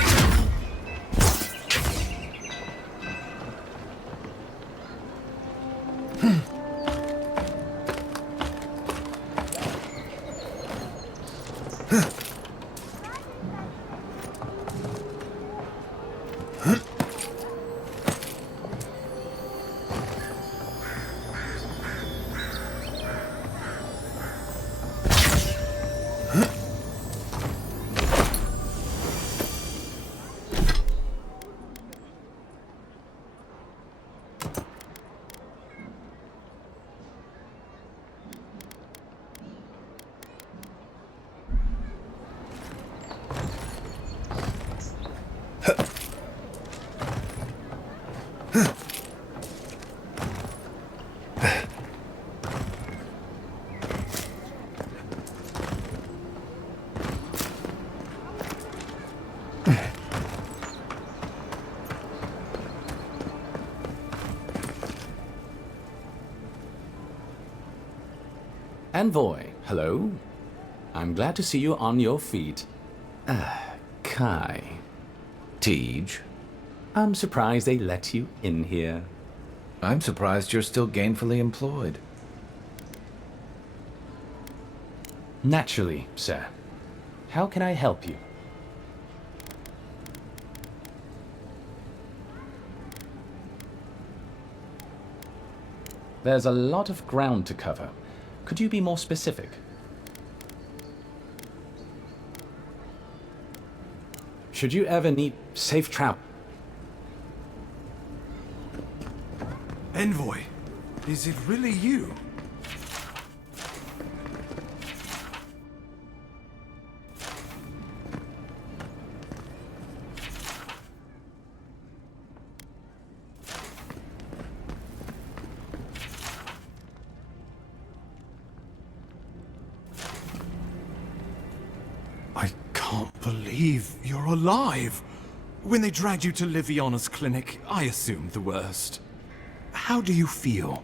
Envoy, hello. I'm glad to see you on your feet. Kai. Tej. I'm surprised they let you in here. I'm surprised you're still gainfully employed. Naturally, sir. How can I help you? There's a lot of ground to cover. Could you be more specific? Should you ever need safe travel? Envoy, is it really you? I can't believe you're alive. When they dragged you to Liviana's clinic, I assumed the worst. How do you feel?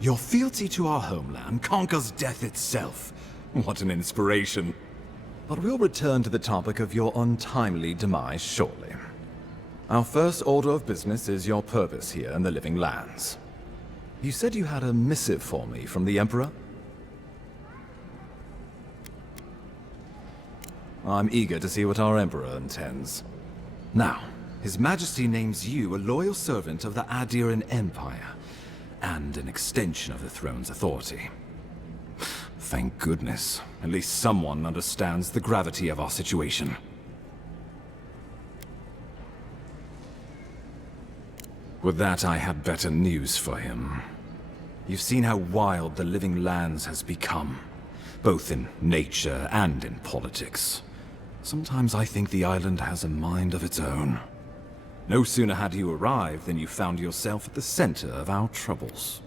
Your fealty to our homeland conquers death itself. What an inspiration. But we'll return to the topic of your untimely demise shortly. Our first order of business is your purpose here in the Living Lands. You said you had a missive for me from the Emperor? I'm eager to see what our Emperor intends. Now, His Majesty names you a loyal servant of the Adiran Empire, and an extension of the throne's authority. Thank goodness. At least someone understands the gravity of our situation. With that, I had better news for him. You've seen how wild the Living Lands has become, both in nature and in politics. Sometimes I think the island has a mind of its own. No sooner had you arrived than you found yourself at the center of our troubles.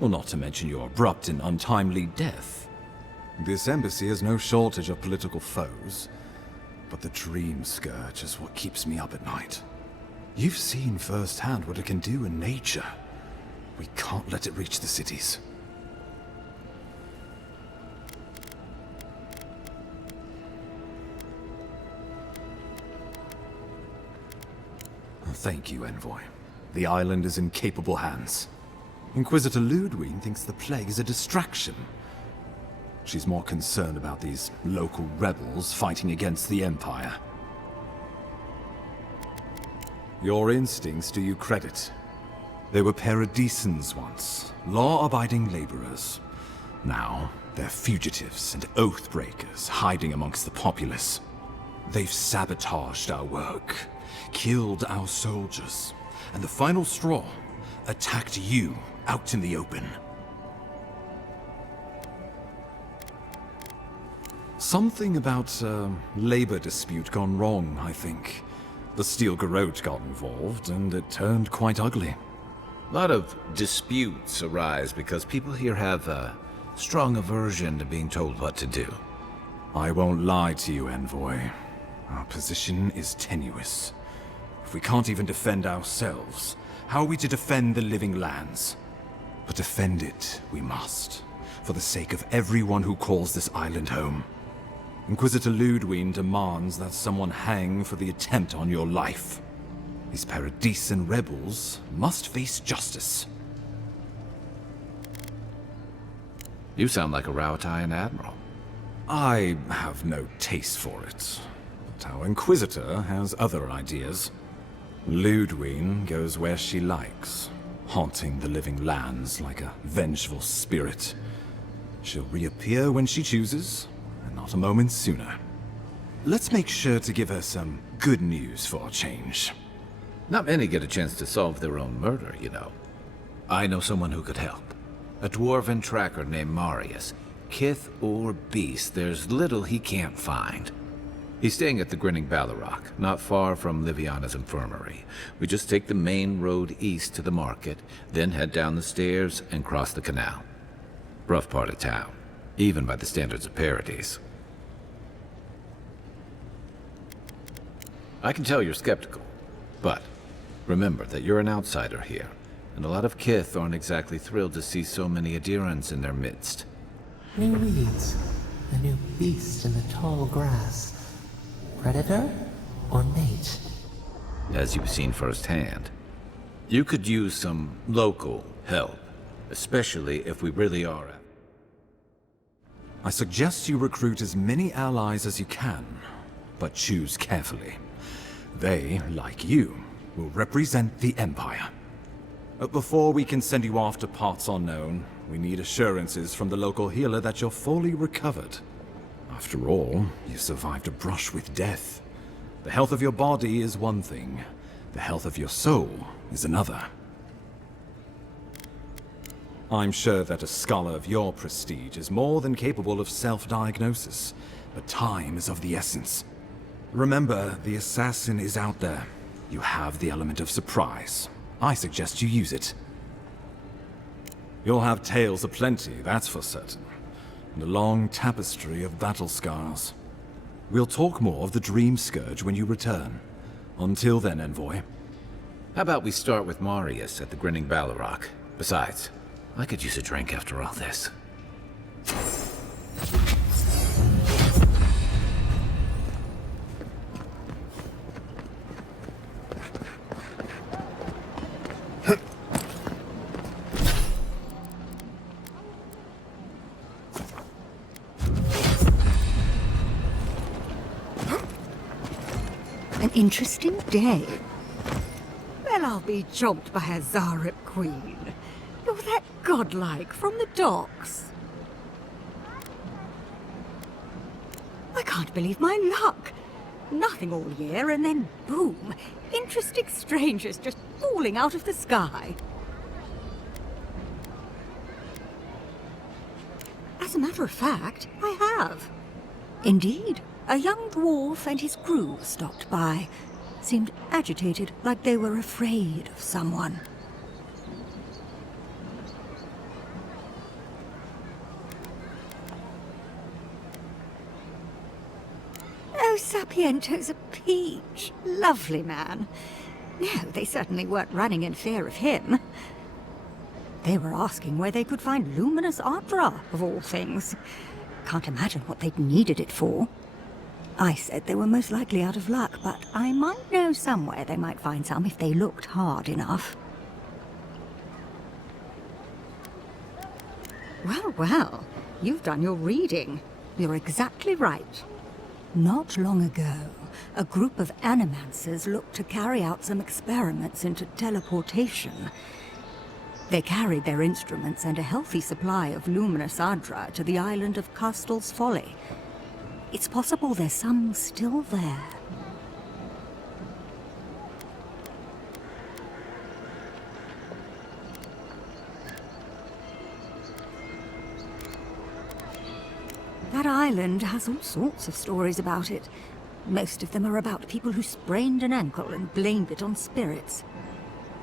Well, not to mention your abrupt and untimely death. This embassy has no shortage of political foes, but the Dream Scourge is what keeps me up at night. You've seen firsthand what it can do in nature. We can't let it reach the cities. Thank you, Envoy. The island is in capable hands. Inquisitor Ludwig thinks the plague is a distraction. She's more concerned about these local rebels fighting against the Empire. Your instincts do you credit. They were paradisans once, law-abiding laborers. Now, they're fugitives and oath-breakers hiding amongst the populace. They've sabotaged our work, killed our soldiers, and the final straw, attacked you out in the open. Something about a labor dispute gone wrong, I think. The Steel Garrote got involved, and it turned quite ugly. A lot of disputes arise because people here have a strong aversion to being told what to do. I won't lie to you, Envoy. Our position is tenuous. If we can't even defend ourselves, how are we to defend the living lands? But defend it we must, for the sake of everyone who calls this island home. Inquisitor Ludwig demands that someone hang for the attempt on your life. These Paradisan rebels must face justice. You sound like a Rautian admiral. I have no taste for it, but our Inquisitor has other ideas. Ludwig goes where she likes, haunting the living lands like a vengeful spirit. She'll reappear when she chooses, and not a moment sooner. Let's make sure to give her some good news for a change. Not many get a chance to solve their own murder, you know. I know someone who could help. A dwarven tracker named Marius. Kith or beast, there's little he can't find. He's staying at the Grinning Ballarrock, not far from Liviana's infirmary. We just take the main road east to the market, then head down the stairs and cross the canal. Rough part of town, even by the standards of Paradis. I can tell you're skeptical, but remember that you're an outsider here, and a lot of Kith aren't exactly thrilled to see so many adherents in their midst. New weeds, a new beast in the tall grass. Predator or mate? As you've seen firsthand, you could use some local help, especially if we really are. I suggest you recruit as many allies as you can, but choose carefully. They, like you, will represent the Empire. But before we can send you off to parts unknown, we need assurances from the local healer that you're fully recovered. After all, you survived a brush with death. The health of your body is one thing. The health of your soul is another. I'm sure that a scholar of your prestige is more than capable of self-diagnosis, but time is of the essence. Remember, the assassin is out there. You have the element of surprise. I suggest you use it. You'll have tales aplenty, that's for certain. And a long tapestry of battle scars. We'll talk more of the Dream Scourge when you return. Until then, Envoy. How about we start with Marius at the Grinning Ballarrock? Besides, I could use a drink after all this. An interesting day. Well, I'll be chomped by a Zarep queen. You're that godlike from the docks. I can't believe my luck. Nothing all year, and then boom, interesting strangers just falling out of the sky. As a matter of fact, I have. Indeed. A young dwarf and his crew stopped by. Seemed agitated, like they were afraid of someone. Oh, Sapiento's a peach. Lovely man. No, they certainly weren't running in fear of him. They were asking where they could find luminous Ardra, of all things. Can't imagine what they'd needed it for. I said they were most likely out of luck, but I might know somewhere they might find some if they looked hard enough. Well, well, you've done your reading. You're exactly right. Not long ago, a group of animancers looked to carry out some experiments into teleportation. They carried their instruments and a healthy supply of luminous adra to the island of Castel's Folly. It's possible there's some still there. That island has all sorts of stories about it. Most of them are about people who sprained an ankle and blamed it on spirits.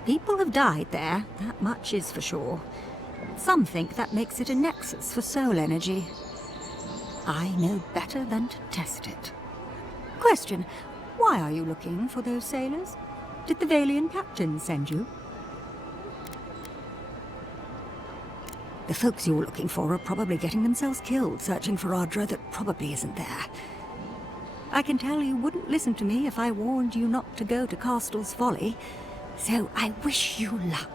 People have died there, that much is for sure. Some think that makes it a nexus for soul energy. I know better than to test it. Question, why are you looking for those sailors? Did the Valian captain send you? The folks you're looking for are probably getting themselves killed searching for Adra that probably isn't there. I can tell you wouldn't listen to me if I warned you not to go to Castel's Folly, so I wish you luck.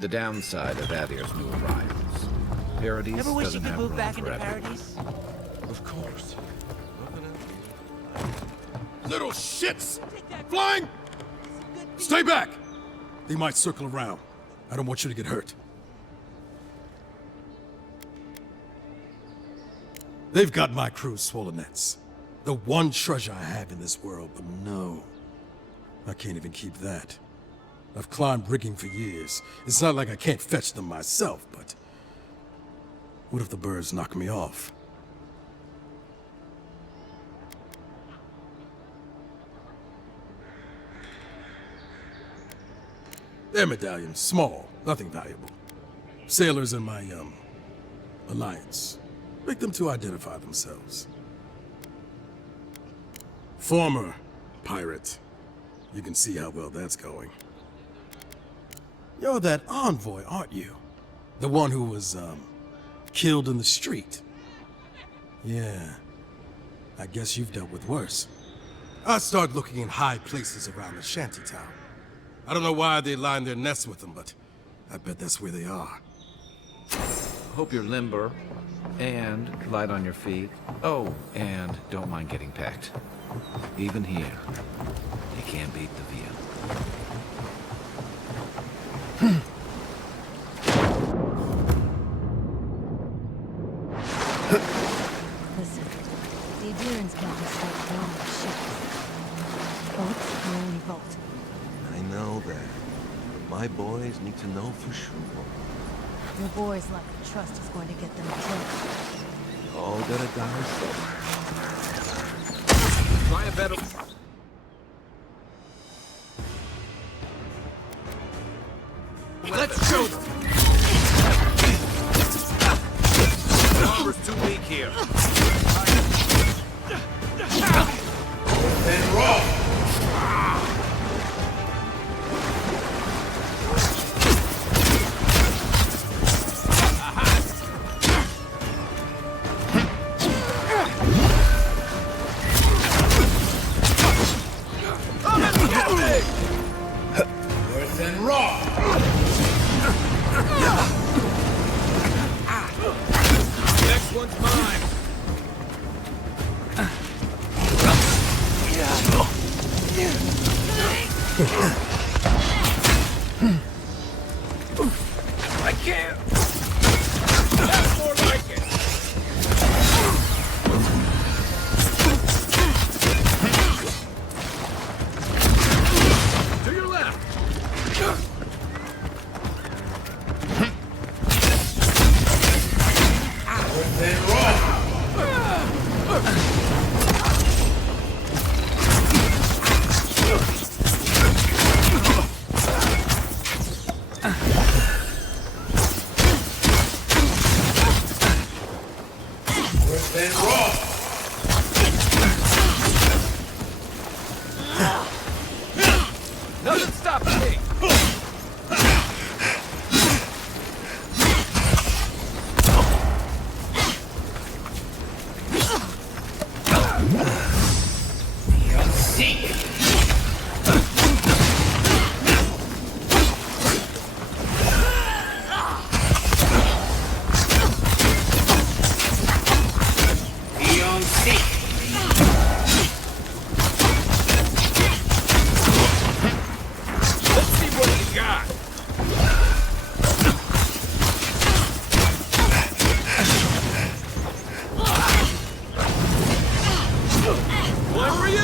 The downside of Adir's new arrivals. Paradise Ever wish you doesn't could have move room back for into everyone. Paradise? Of course. Little shits! Flying! Stay back! They might circle around. I don't want you to get hurt. They've got my crew's swollen nets. The one treasure I have in this world, but no. I can't even keep that. I've climbed rigging for years. It's not like I can't fetch them myself, but... what if the birds knock me off? They're medallions, small, nothing valuable. Sailors in my, alliance. Make them to identify themselves. Former pirate. You can see how well that's going. You're that envoy, aren't you? The one who was, killed in the street. Yeah. I guess you've dealt with worse. I start looking in high places around the shantytown. I don't know why they line their nests with them, but I bet that's where they are. Hope you're limber and light on your feet. Oh, and don't mind getting packed. Even here, you can't beat the view. Listen, the Adherents can't just start down the ships. Vaults are only vault. I know that, but my boys need to know for sure. Your boys lack the trust is going to get them killed. all gonna die somewhere. Try a better... Let's show them! The armor's too weak here. Then roll! Worse than raw! Next one's mine! I can't! That's more like it! To your left! Then roll! Then roll! Nothing stops me! You'll see! You'll see! Let's see what you got! One for you!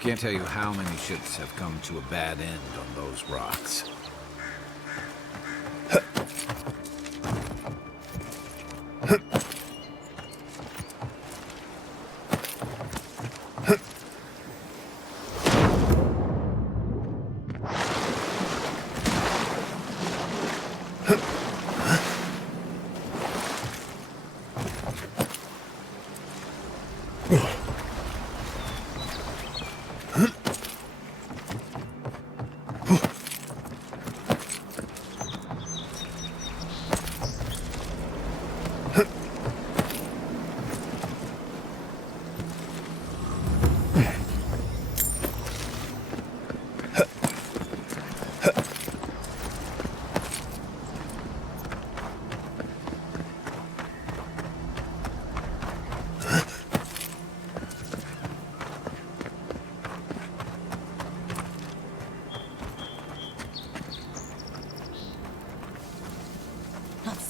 Can't tell you how many ships have come to a bad end on those rocks.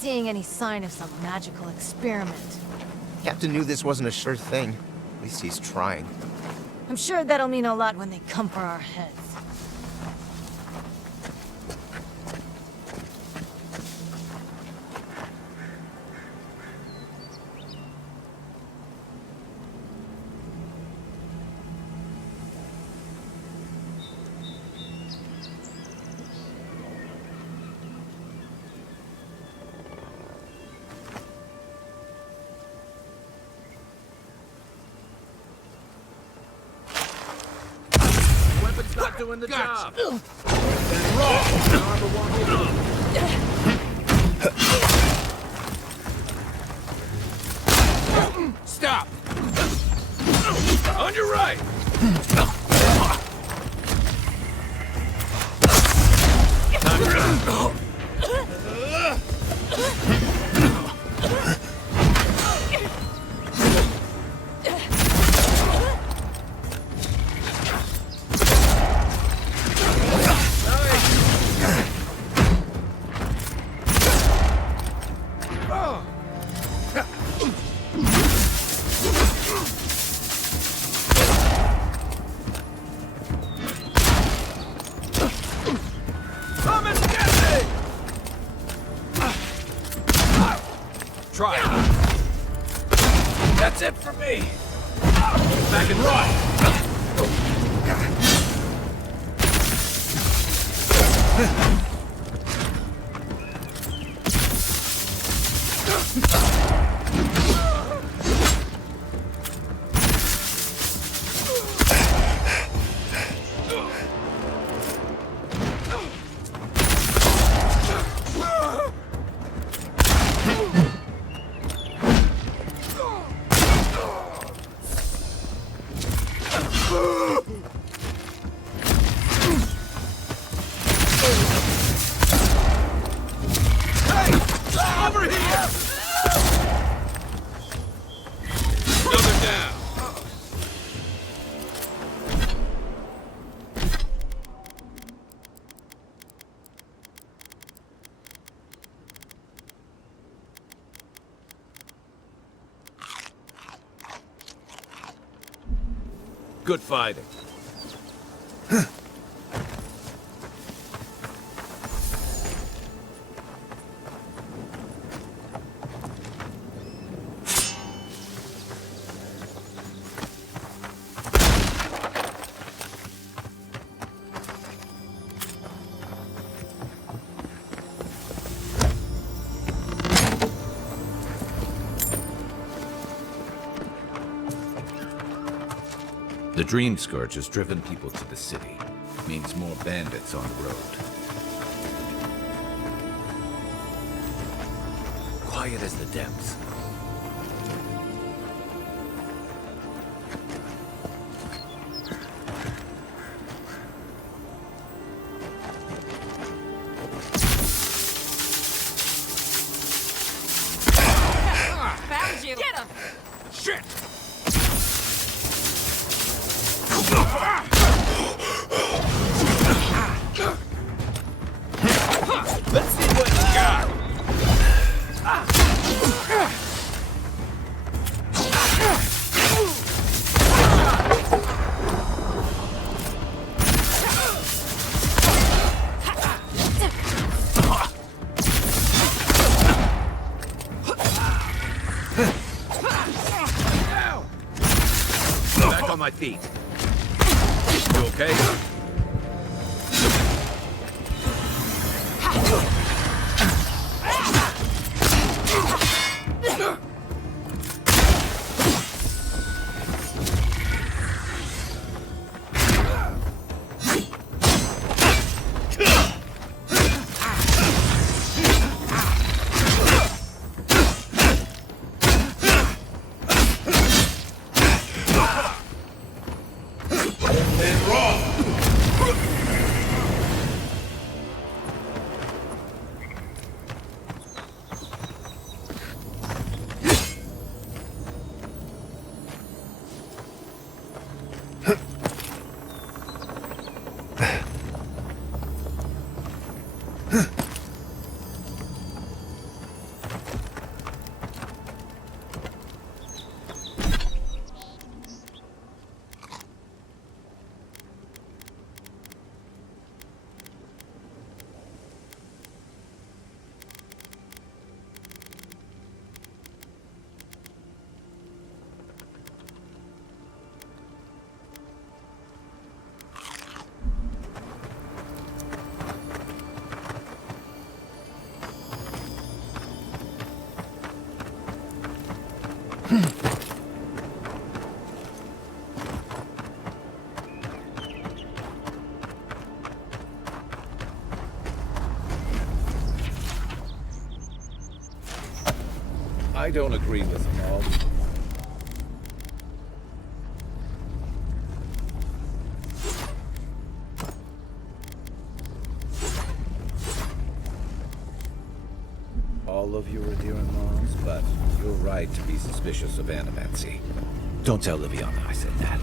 seeing any sign of some magical experiment. Captain knew this wasn't a sure thing. At least he's trying. I'm sure that'll mean a lot when they come for our heads. Not doing the job. Stop! On your right! Try it. That's it for me. Back and right. Good fighting. The Dream Scourge has driven people to the city. Means more bandits on the road. Quiet as the depths. Found you! Get him! Shit! Let's see what you got. Back on my feet. You okay? And raw. I don't agree with them all. All of you are dear-in-laws, but you're right to be suspicious of animancy. Don't tell Liviana I said that.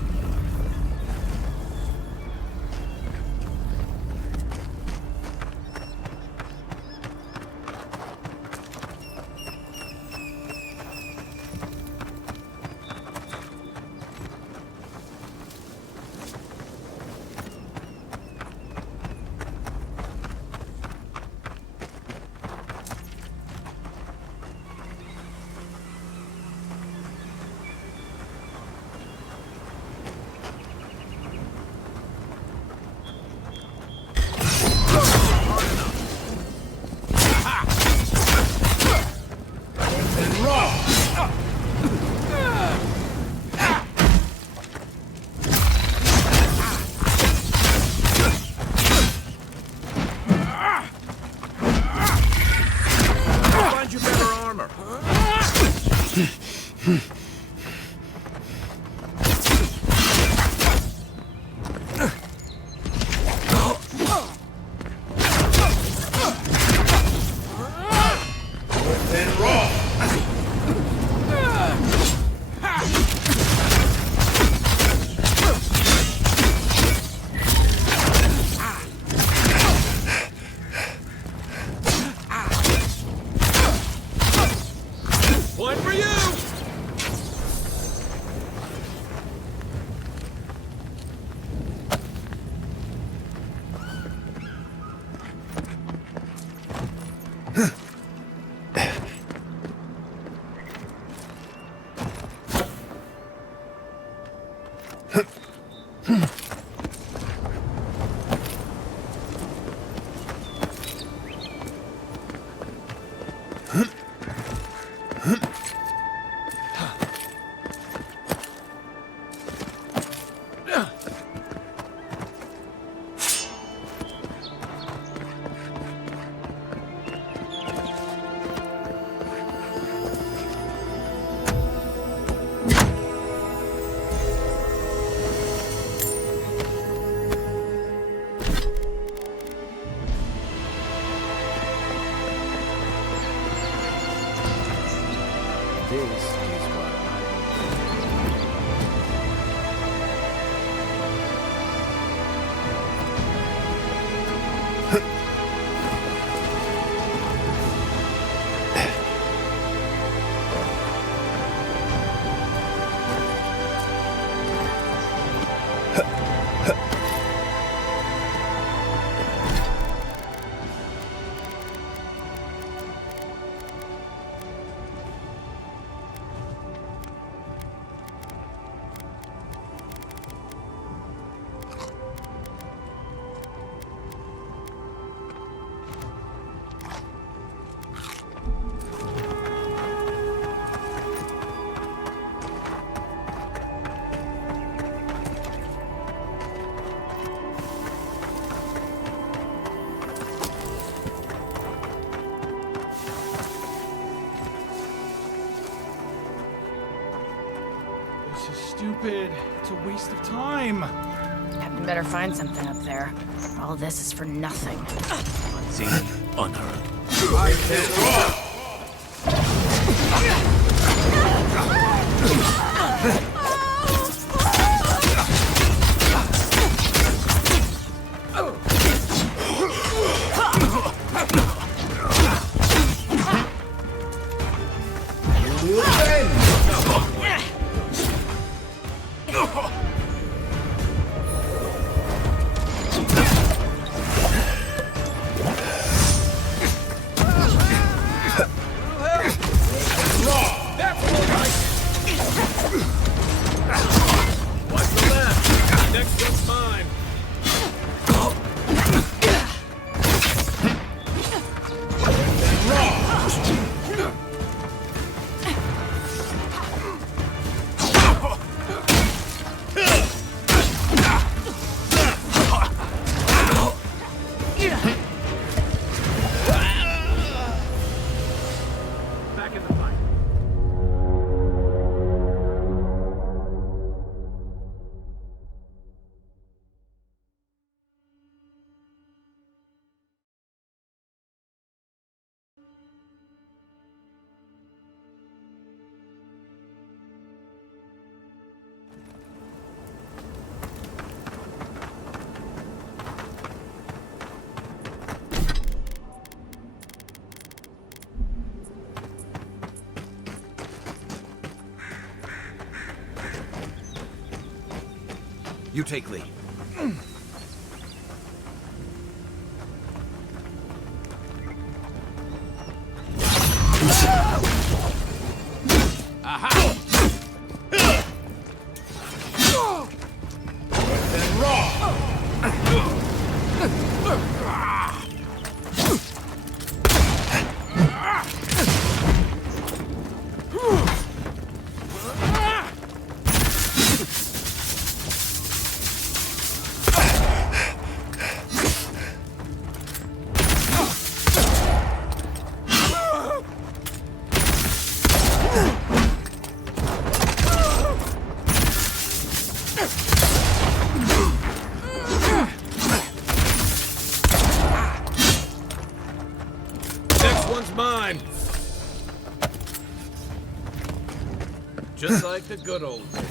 Stupid. It's a waste of time. Captain better find something up there. All this is for nothing. Unseen, unheard. You take lead. Aha! Then raw! Next one's mine. Just like the good old days.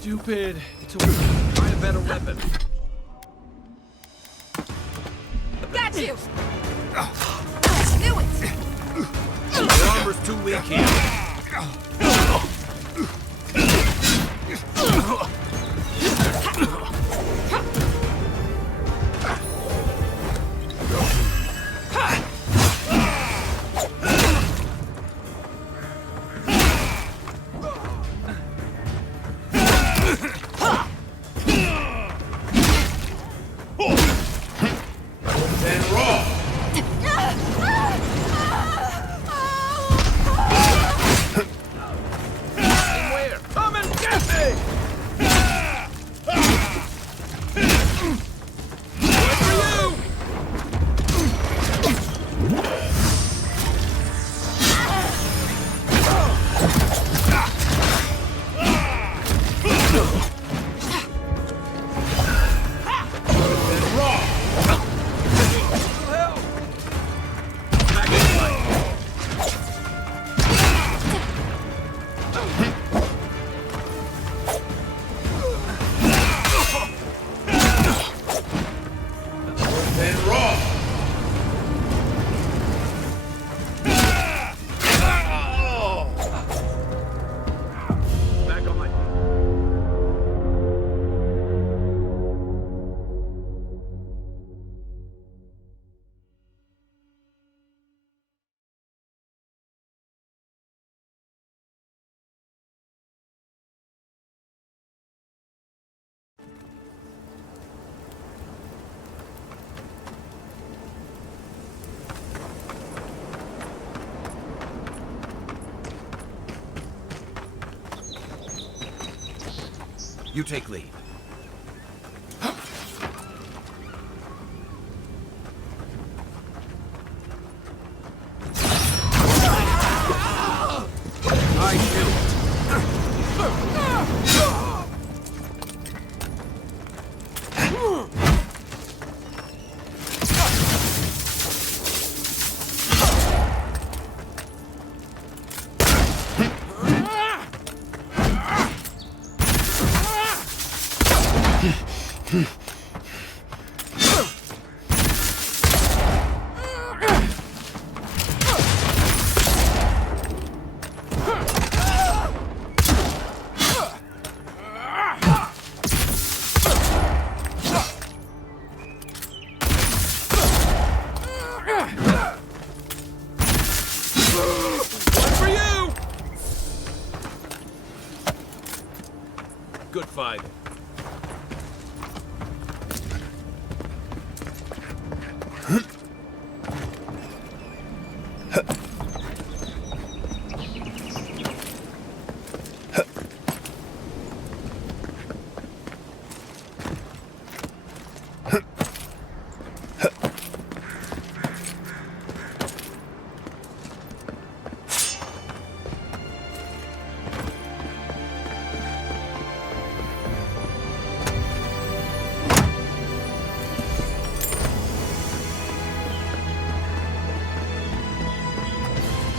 Stupid. It's a weapon. Find a better weapon. Got you! Knew it! Your armor's too weak here. You take lead. I knew it. One for you! Good fight.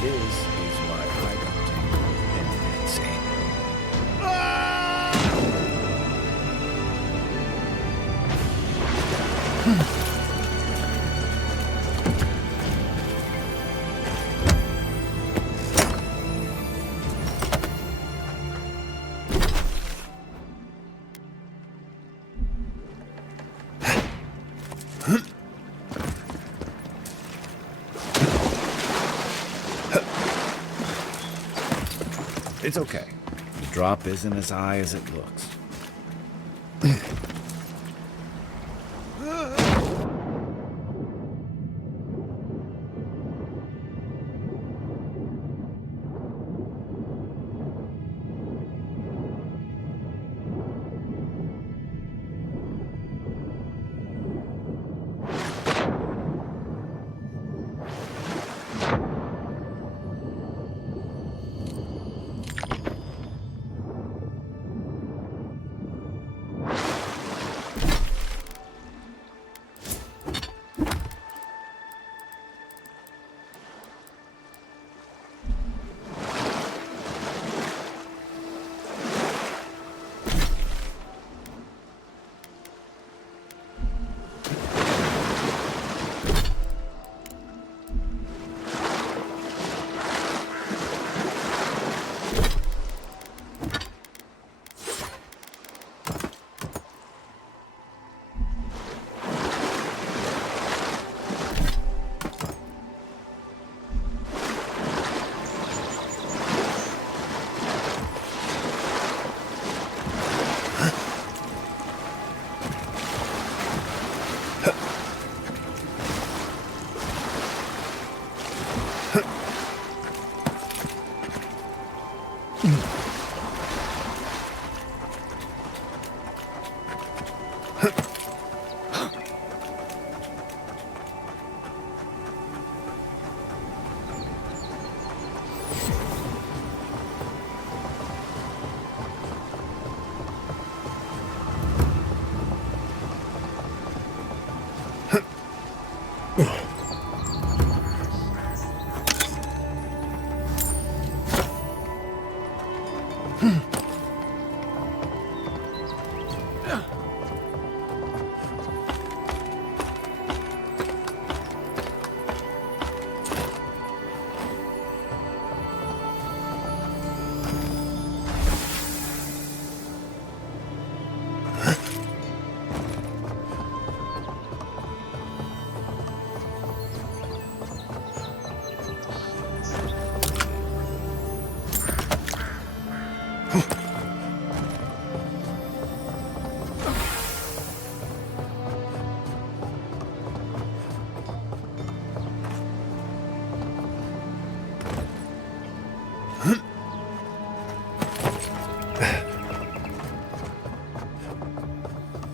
This is why I don't take dependency. It's okay. The drop isn't as high as it looks.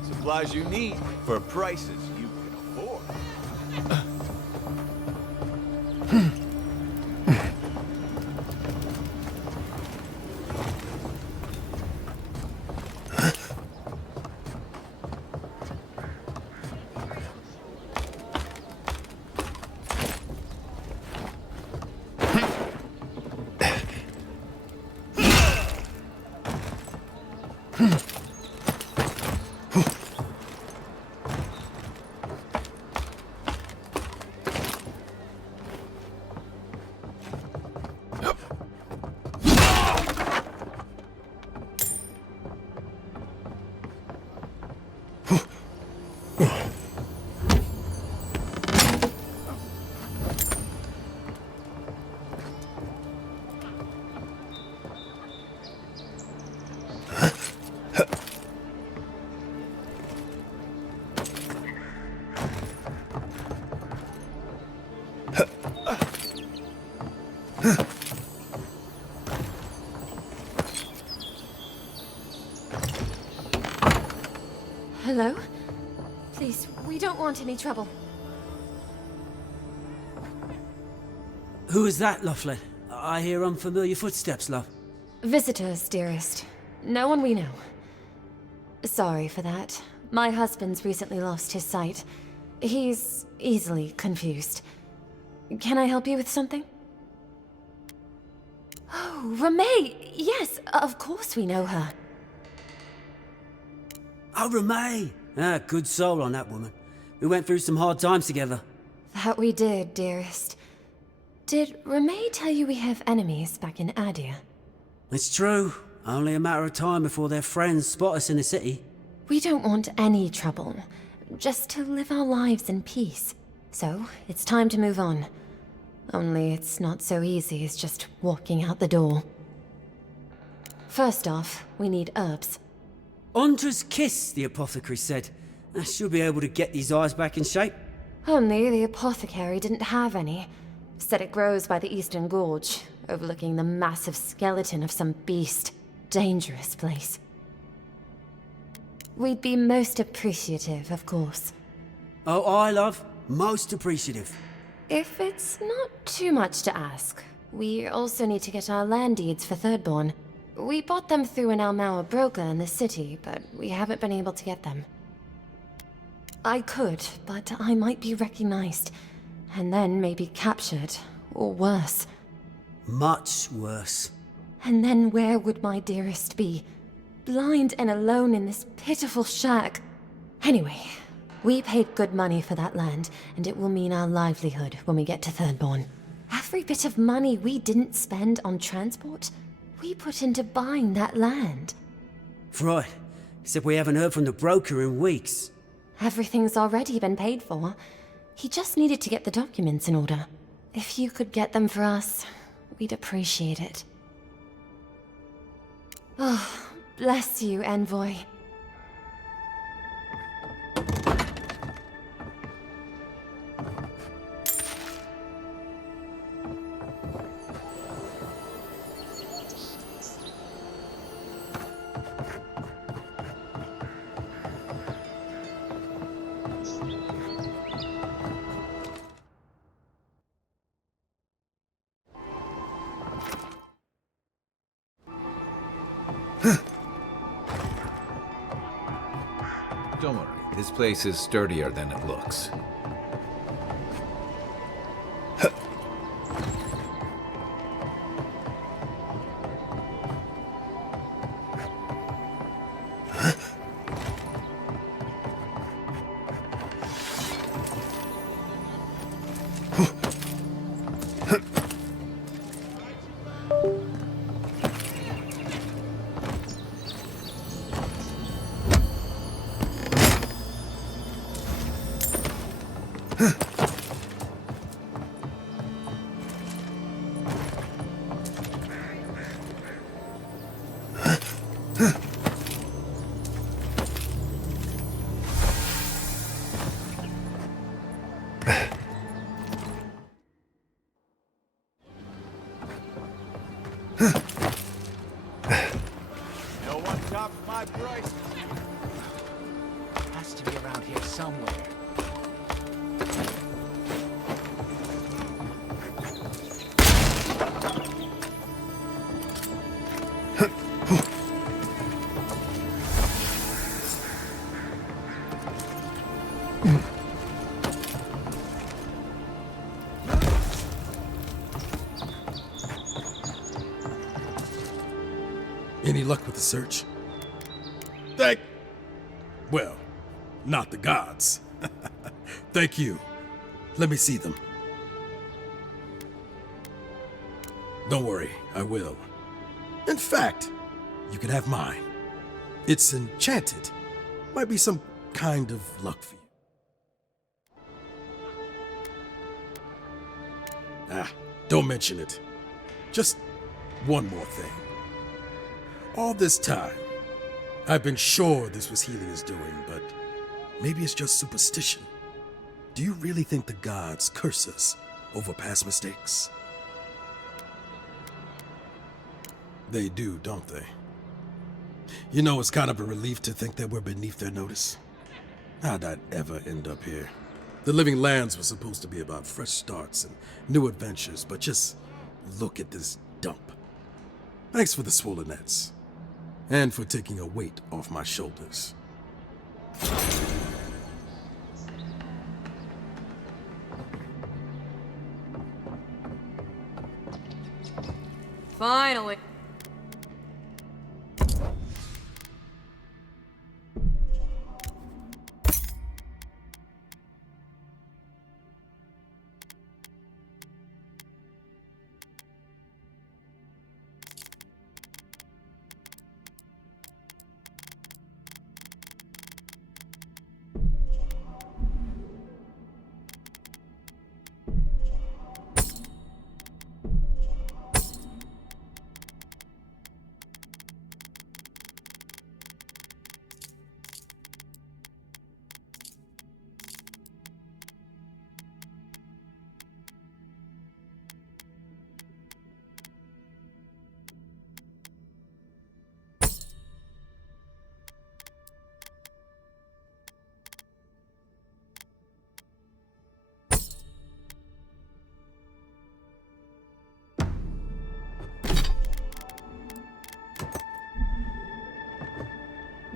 Supplies you need for prices you can afford. Hello? Please, we don't want any trouble. Who is that, Loughlin? I hear unfamiliar footsteps, love. Visitors, dearest. No one we know. Sorry for that. My husband's recently lost his sight. He's easily confused. Can I help you with something? Oh, Ramay! Yes, of course we know her. Oh, Ramay! Ah, good soul on that woman. We went through some hard times together. That we did, dearest. Did Ramay tell you we have enemies back in Adia? It's true. Only a matter of time before their friends spot us in the city. We don't want any trouble. Just to live our lives in peace. So, it's time to move on. Only it's not so easy as just walking out the door. First off, we need herbs. Ondra's kiss, the apothecary said. She'll be able to get these eyes back in shape. Only the apothecary didn't have any. Said it grows by the Eastern Gorge, overlooking the massive skeleton of some beast. Dangerous place. We'd be most appreciative, of course. Oh, I love. Most appreciative. If it's not too much to ask, we also need to get our land deeds for Thirdborn. We bought them through an Almauer broker in the city, but we haven't been able to get them. I could, but I might be recognized, and then maybe captured, or worse. Much worse. And then where would my dearest be? Blind and alone in this pitiful shack. Anyway, we paid good money for that land, and it will mean our livelihood when we get to Thirdborn. Every bit of money we didn't spend on transport, we put into buying that land. Right. Except we haven't heard from the broker in weeks. Everything's already been paid for. He just needed to get the documents in order. If you could get them for us, we'd appreciate it. Oh, bless you, Envoy. Don't worry, this place is sturdier than it looks. No one tops my price. Has to be around here somewhere. Any luck with the search? Well, not the gods. Thank you. Let me see them. Don't worry, I will. In fact, you can have mine. It's enchanted. Might be some kind of luck for you. Don't mention it. Just one more thing. All this time, I've been sure this was Helia's doing, but maybe it's just superstition. Do you really think the gods curse us over past mistakes? They do, don't they? You know, it's kind of a relief to think that we're beneath their notice. How'd I ever end up here? The Living Lands was supposed to be about fresh starts and new adventures, but just look at this dump. Thanks for the swollenets, and for taking a weight off my shoulders. Finally.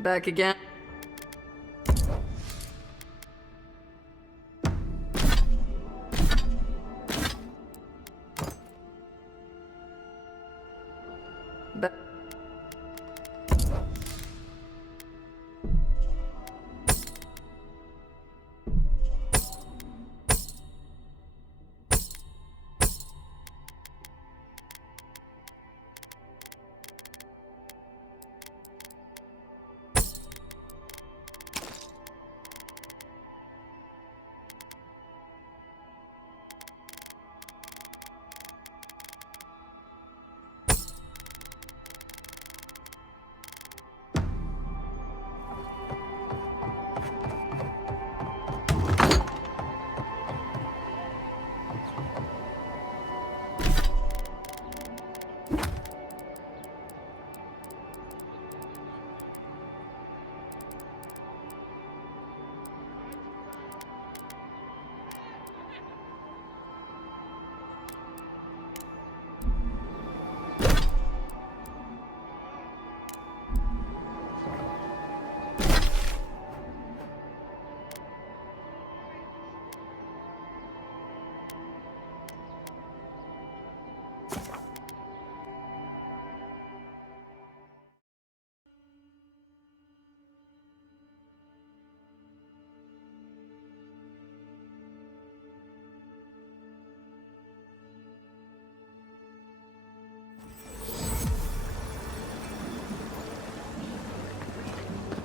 Back again.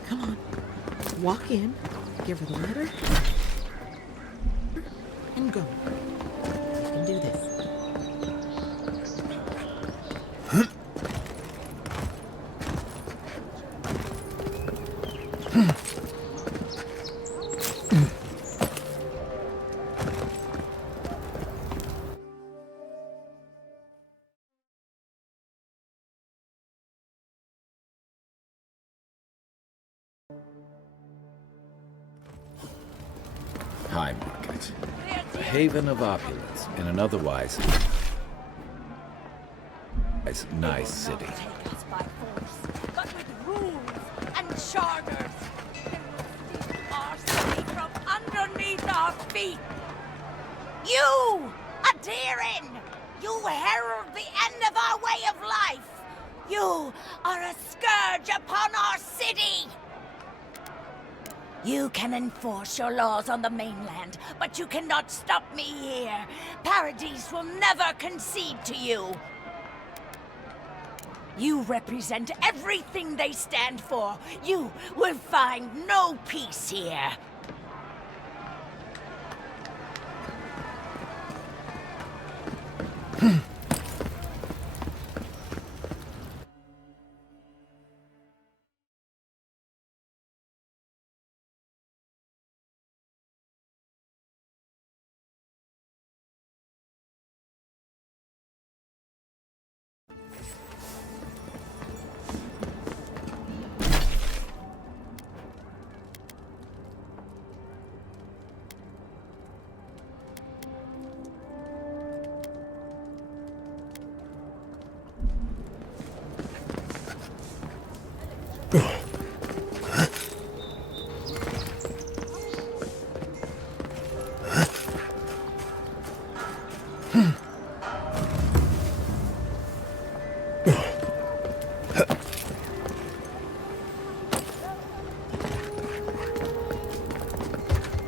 Come on. Walk in, give her the letter, and go. You can do this. High Market, a haven of opulence in an otherwise nice city. But with rules and charters, they will steal our city from underneath our feet. You, Adirin, you herald the end of our way of life. You are a scourge upon our city. You can enforce your laws on the mainland, but you cannot stop me here. Paradise will never concede to you. You represent everything they stand for. You will find no peace here.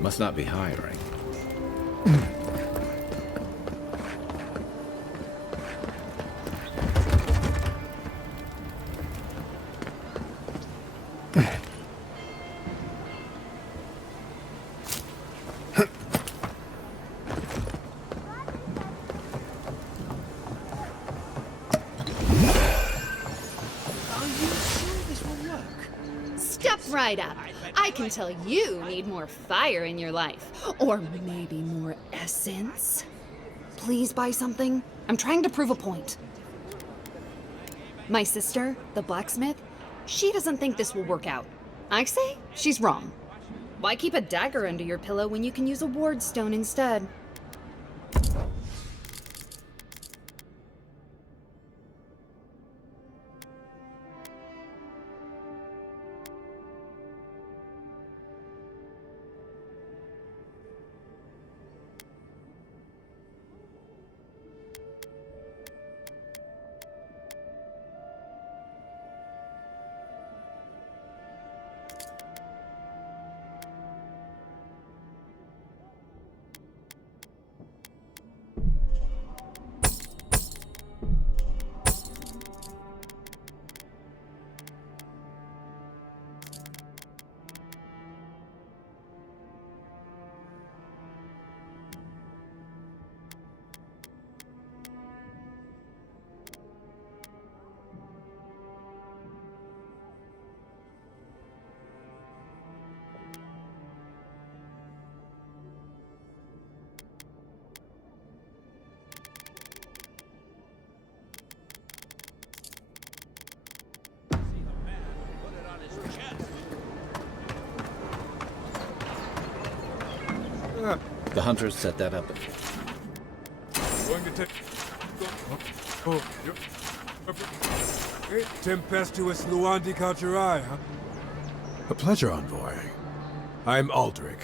Must not be hiring. Step right up. I can tell you need more fire in your life. Or maybe more essence. Please buy something. I'm trying to prove a point. My sister, the blacksmith, she doesn't think this will work out. I say she's wrong. Why keep a dagger under your pillow when you can use a ward stone instead? The hunters set that up. Going to take. Tempestuous Luandi Kaucherai, huh? A pleasure, Envoy. I'm Aldrich,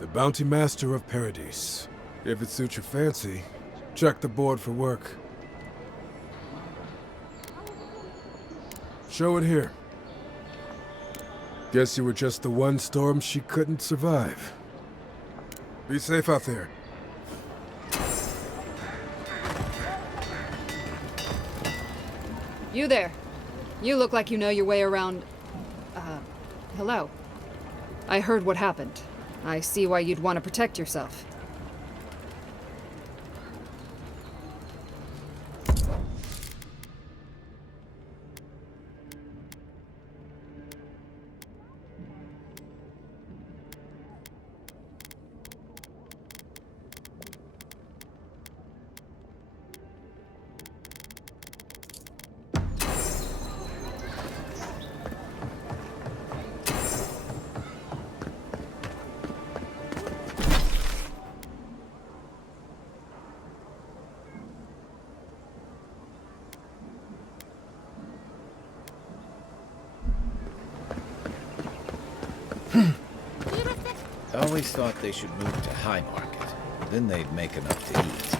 the bounty master of Paradise. If it suits your fancy, check the board for work. Show it here. Guess you were just the one storm she couldn't survive. Be safe out there. You there. You look like you know your way around... hello. I heard what happened. I see why you'd want to protect yourself. I always thought they should move to High Market. Then they'd make enough to eat.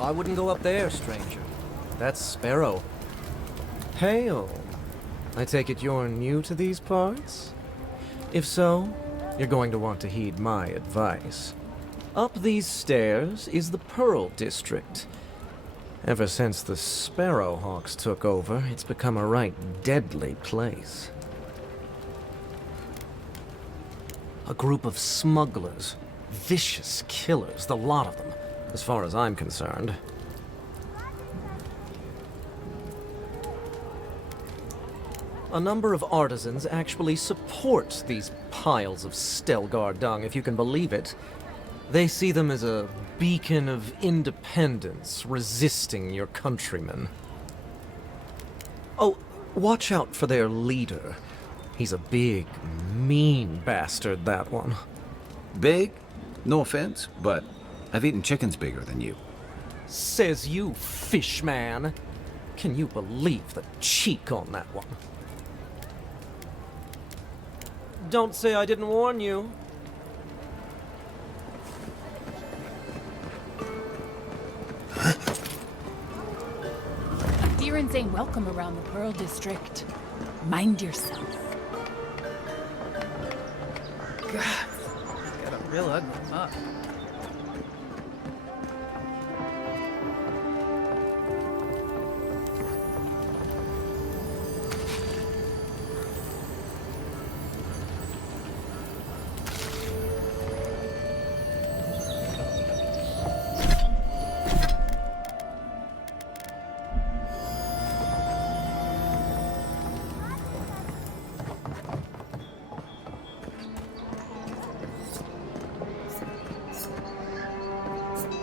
I wouldn't go up there, stranger. That's Sparrow. Hail. I take it you're new to these parts? If so, you're going to want to heed my advice. Up these stairs is the Pearl District. Ever since the Sparrowhawks took over, it's become a right deadly place. A group of smugglers, vicious killers, the lot of them, as far as I'm concerned. A number of artisans actually support these piles of Stelgar dung, if you can believe it. They see them as a beacon of independence, resisting your countrymen. Oh, watch out for their leader. He's a big, mean bastard, that one. Big? No offense, but I've eaten chickens bigger than you. Says you, fish man. Can you believe the cheek on that one? Don't say I didn't warn you. Appearance ain't welcome around the Pearl District. Mind yourself. God, got a real ugly mug.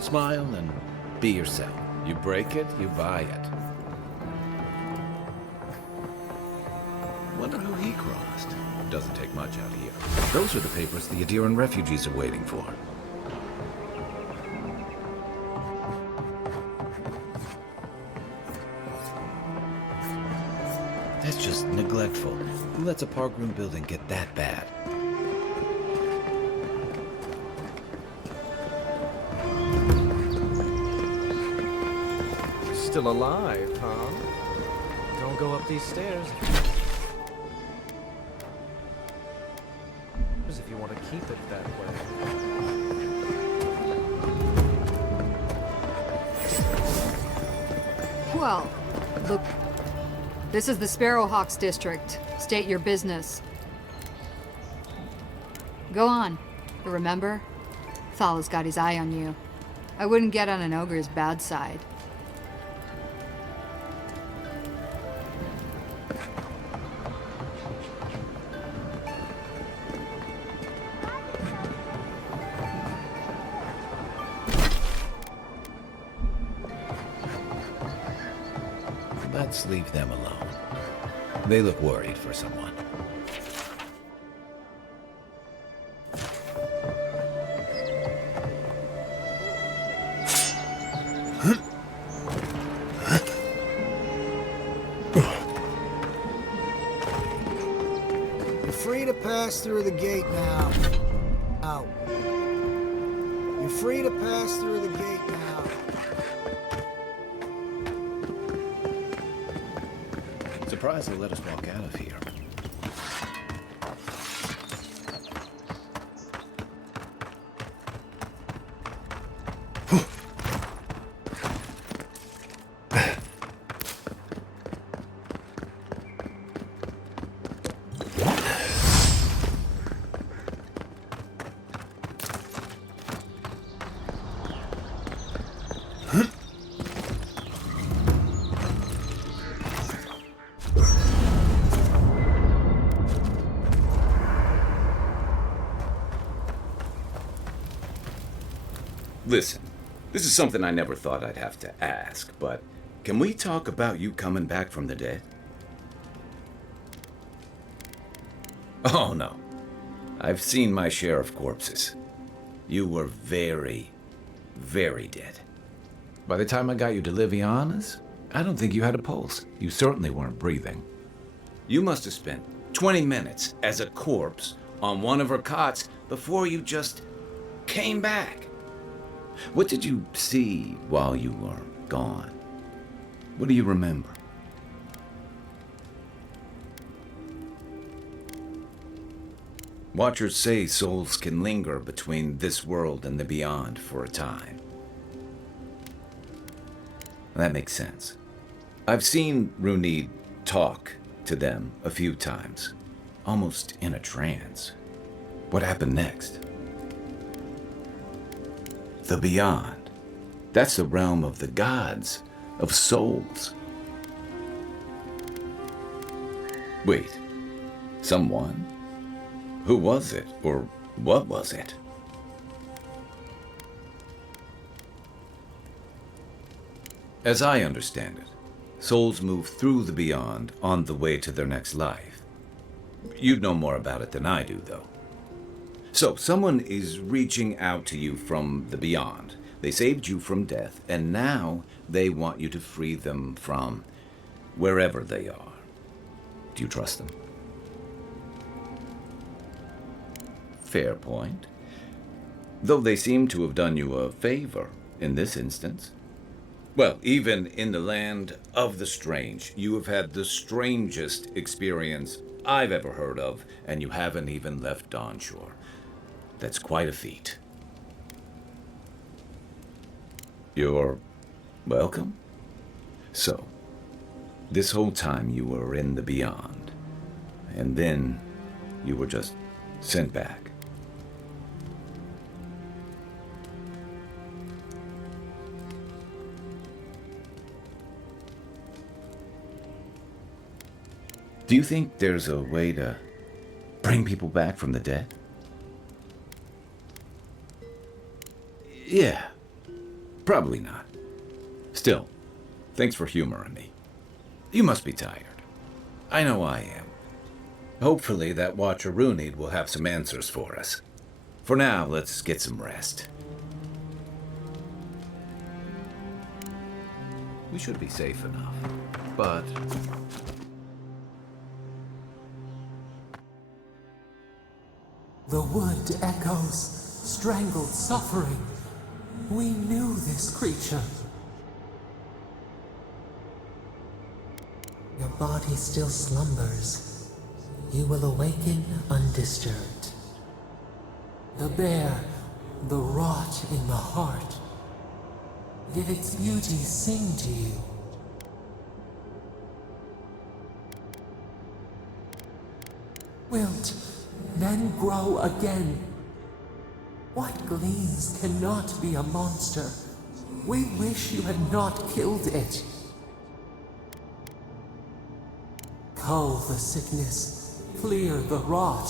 Smile and be yourself. You break it, you buy it. Wonder who he crossed. Doesn't take much out here. Those are the papers the Adiran refugees are waiting for. That's just neglectful. Who lets a park room building get that bad? Still alive, huh? Don't go up these stairs. If you want to keep it that way. Well, look. This is the Sparrowhawks district. State your business. Go on. But remember, Thal's got his eye on you. I wouldn't get on an ogre's bad side. Let's leave them alone. They look worried for someone. You're free to pass through the gate now. Out. You're free to pass through the gate now. Surprised they let us walk out of here. Listen, this is something I never thought I'd have to ask, but can we talk about you coming back from the dead? Oh, no. I've seen my share of corpses. You were very, very dead. By the time I got you to Liviana's, I don't think you had a pulse. You certainly weren't breathing. You must have spent 20 minutes as a corpse on one of her cots before you just came back. What did you see while you were gone? What do you remember? Watchers say souls can linger between this world and the beyond for a time. That makes sense. I've seen Runid talk to them a few times, almost in a trance. What happened next? The beyond. That's the realm of the gods, of souls. Wait, someone? Who was it, or what was it? As I understand it, souls move through the beyond on the way to their next life. You'd know more about it than I do, though. So, someone is reaching out to you from the beyond. They saved you from death, and now they want you to free them from wherever they are. Do you trust them? Fair point. Though they seem to have done you a favor in this instance. Well, even in the land of the strange, you have had the strangest experience I've ever heard of, and you haven't even left Dawnshore. That's quite a feat. You're welcome. So, this whole time you were in the beyond, and then you were just sent back. Do you think there's a way to bring people back from the dead? Yeah, probably not. Still, thanks for humoring me. You must be tired. I know I am. Hopefully that Watcher Runid will have some answers for us. For now, let's get some rest. We should be safe enough, but... The wood echoes, strangled suffering. We knew this creature. Your body still slumbers. You will awaken undisturbed. The bear, the rot in the heart. Did its beauty sing to you? Wilt then grow again. What gleams cannot be a monster? We wish you had not killed it. Cull the sickness, clear the rot,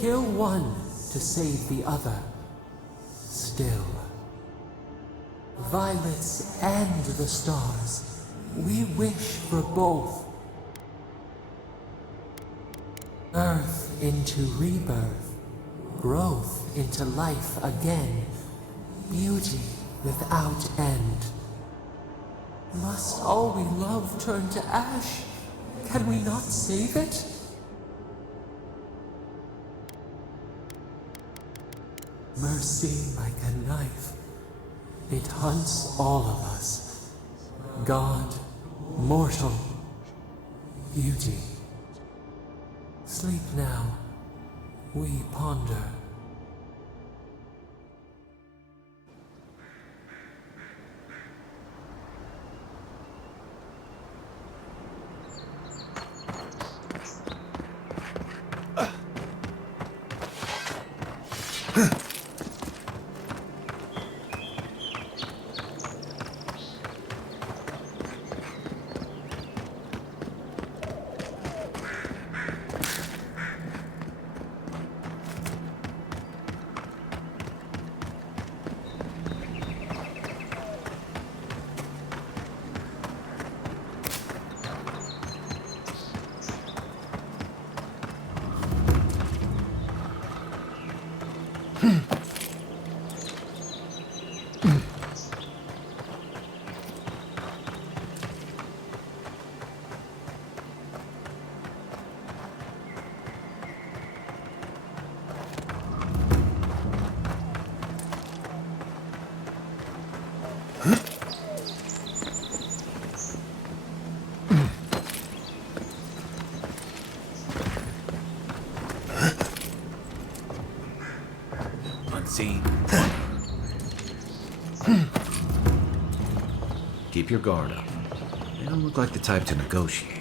kill one to save the other. Still, violets and the stars, we wish for both. Earth into rebirth, growth into life again, beauty without end. Must all we love turn to ash? Can we not save it? Mercy like a knife, it hunts all of us. God, mortal, beauty. Sleep now, we ponder. Unseen. Keep your guard up. They don't look like the type to negotiate.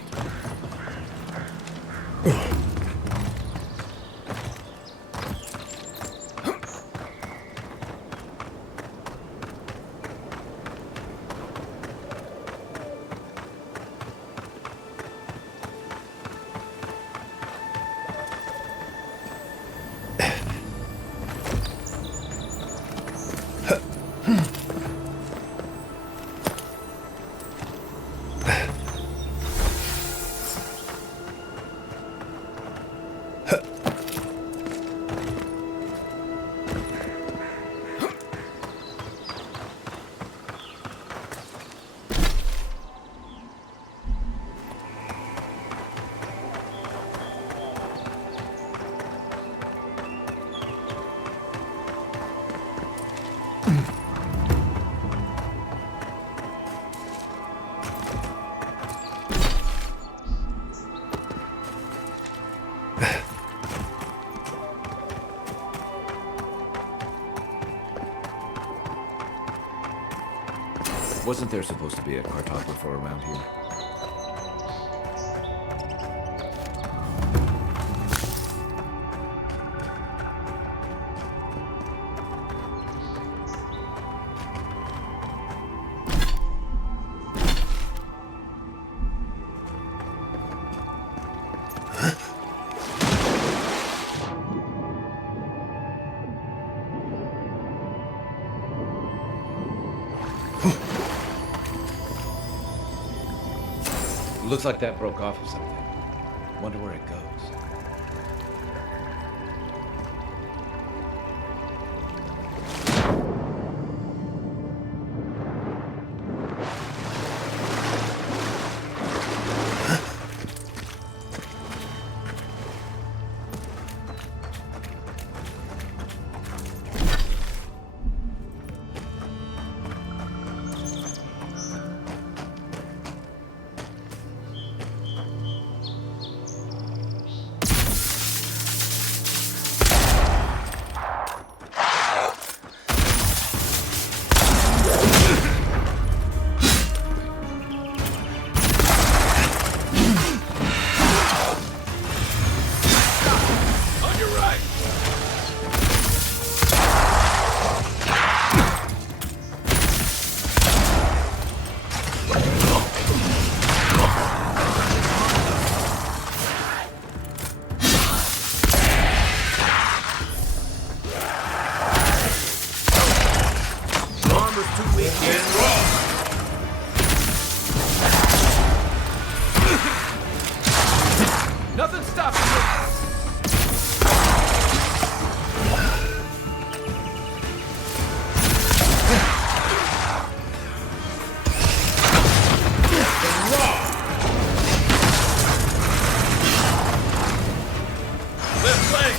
Wasn't there supposed to be a cartographer around here? Looks like that broke off of something. Wonder where it goes. Nothing stopping me! Left leg!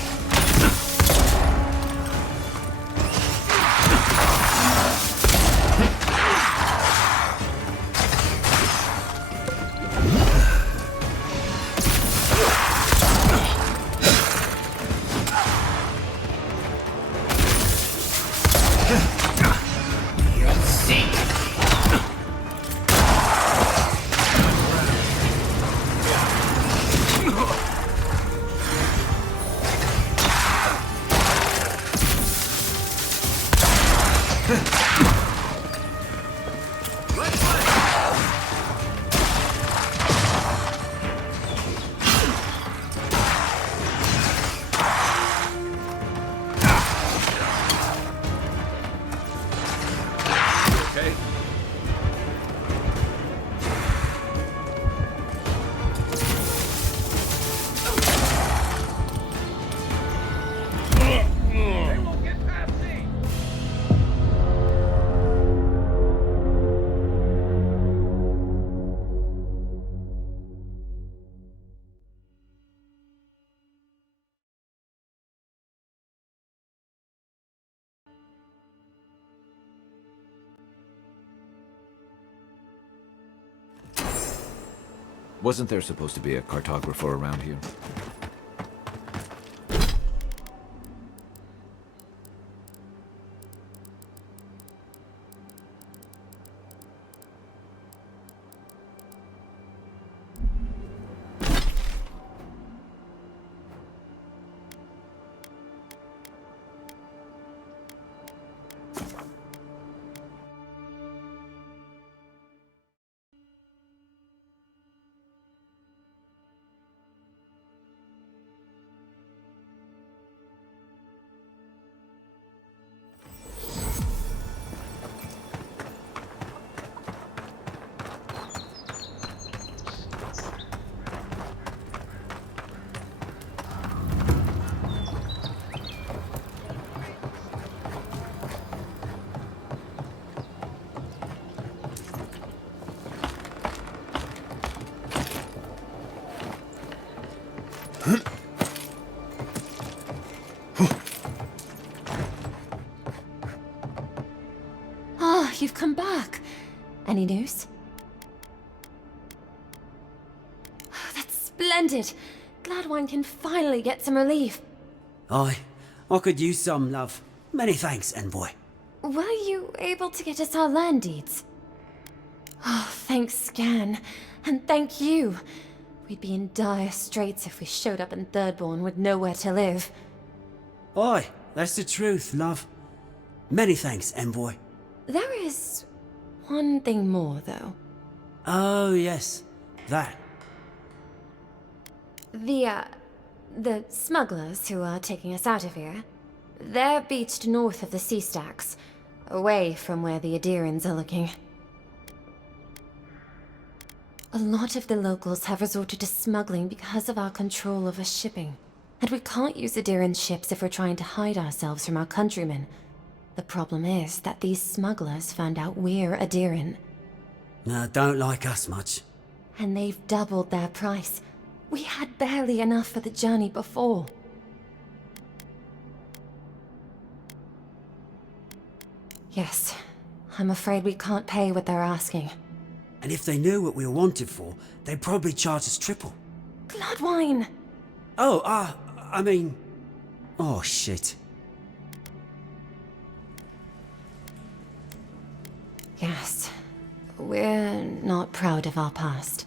Wasn't there supposed to be a cartographer around here? Ah, you've come back. Any news? That's splendid. Glad one can finally get some relief. I could use some, love. Many thanks, envoy. Were you able to get us our land deeds? Oh, thanks, Scan. And thank you. We'd be in dire straits if we showed up in Thirdborn with nowhere to live. Aye, that's the truth, love. Many thanks, Envoy. There is one thing more, though. Oh, yes. That. The smugglers who are taking us out of here, they're beached north of the sea stacks, away from where the Adirans are looking. A lot of the locals have resorted to smuggling because of our control over shipping. And we can't use Adiran ships if we're trying to hide ourselves from our countrymen. The problem is that these smugglers found out we're Adiran. No, don't like us much. And they've doubled their price. We had barely enough for the journey before. Yes, I'm afraid we can't pay what they're asking. And if they knew what we were wanted for, they'd probably charge us triple. Bloodwine! Oh, I mean... Oh, shit. Yes, we're not proud of our past.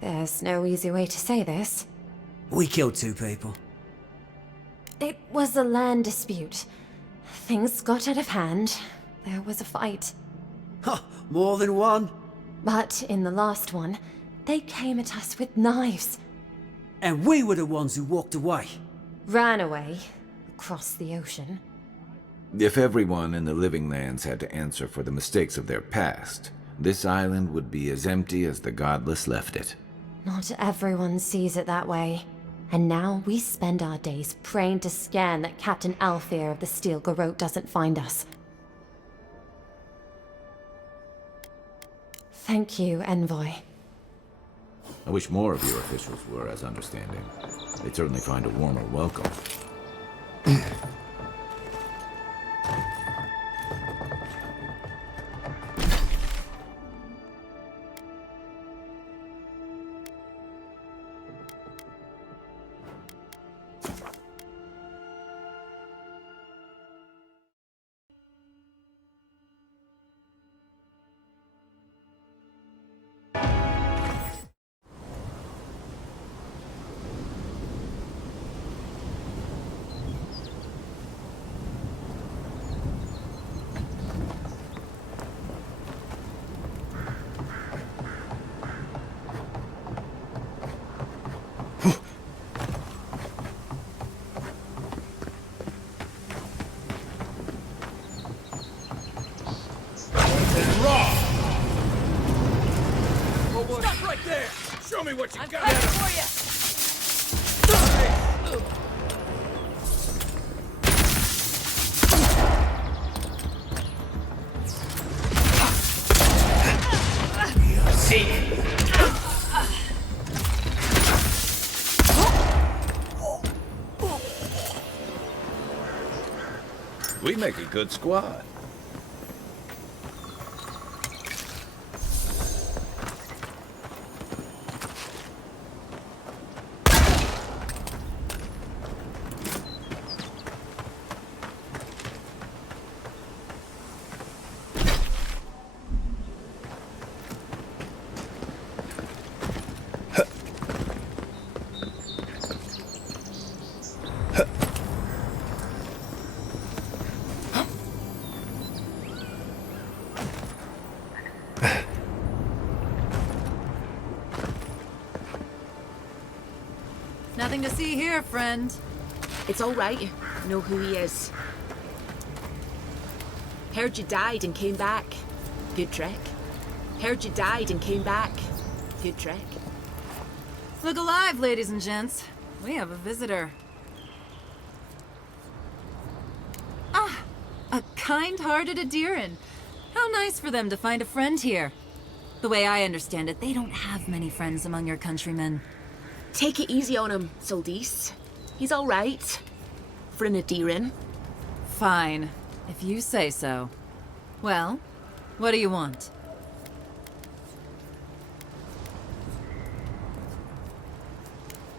There's no easy way to say this. We killed 2 people. It was a land dispute. Things got out of hand. There was a fight. Huh, more than one? But in the last one, they came at us with knives. And we were the ones who walked away. Ran away. Across the ocean. If everyone in the living lands had to answer for the mistakes of their past, this island would be as empty as the godless left it. Not everyone sees it that way. And now we spend our days praying to Scan that Captain Alfear of the Steel Garrote doesn't find us. Thank you, Envoy. I wish more of your officials were as understanding. They'd certainly find a warmer welcome. Stop right there! Show me what you got! Coming for you! We make a good squad. Nothing to see here, friend. It's all right. You know who he is. Heard you died and came back. Good trick. Heard you died and came back. Good trick. Look alive, ladies and gents. We have a visitor. Ah, a kind-hearted Adiran. How nice for them to find a friend here. The way I understand it, they don't have many friends among your countrymen. Take it easy on him, Soldis. He's all right. For an Adiran. Fine, if you say so. Well, what do you want?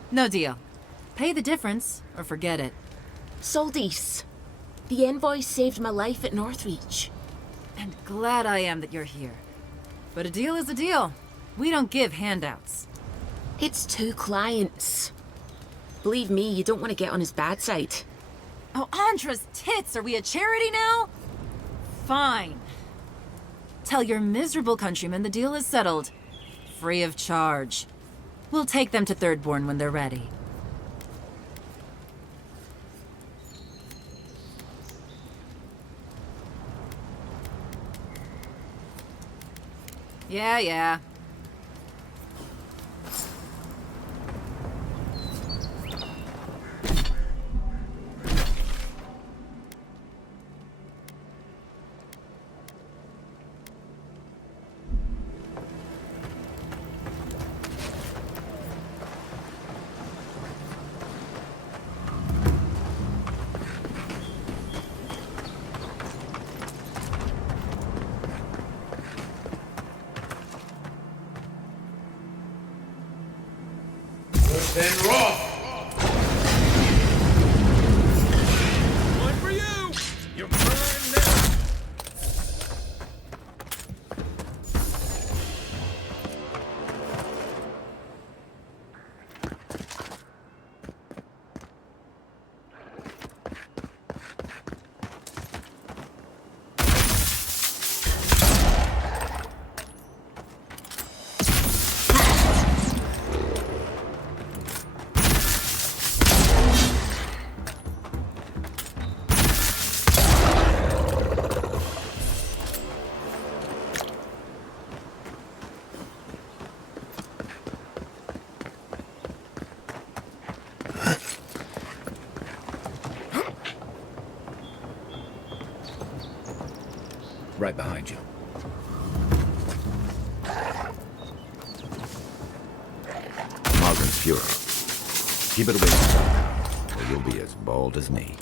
No deal. Pay the difference, or forget it. Soldis, the envoy saved my life at Northreach. And glad I am that you're here. But a deal is a deal. We don't give handouts. It's 2 clients. Believe me, you don't want to get on his bad side. Oh, Andra's tits! Are we a charity now? Fine. Tell your miserable countrymen the deal is settled. Free of charge. We'll take them to Thirdborn when they're ready. Yeah. Then rough! One for you! You're mine now! Right behind you. Margaret's Fury. Keep it away from her, or you'll be as bald as me.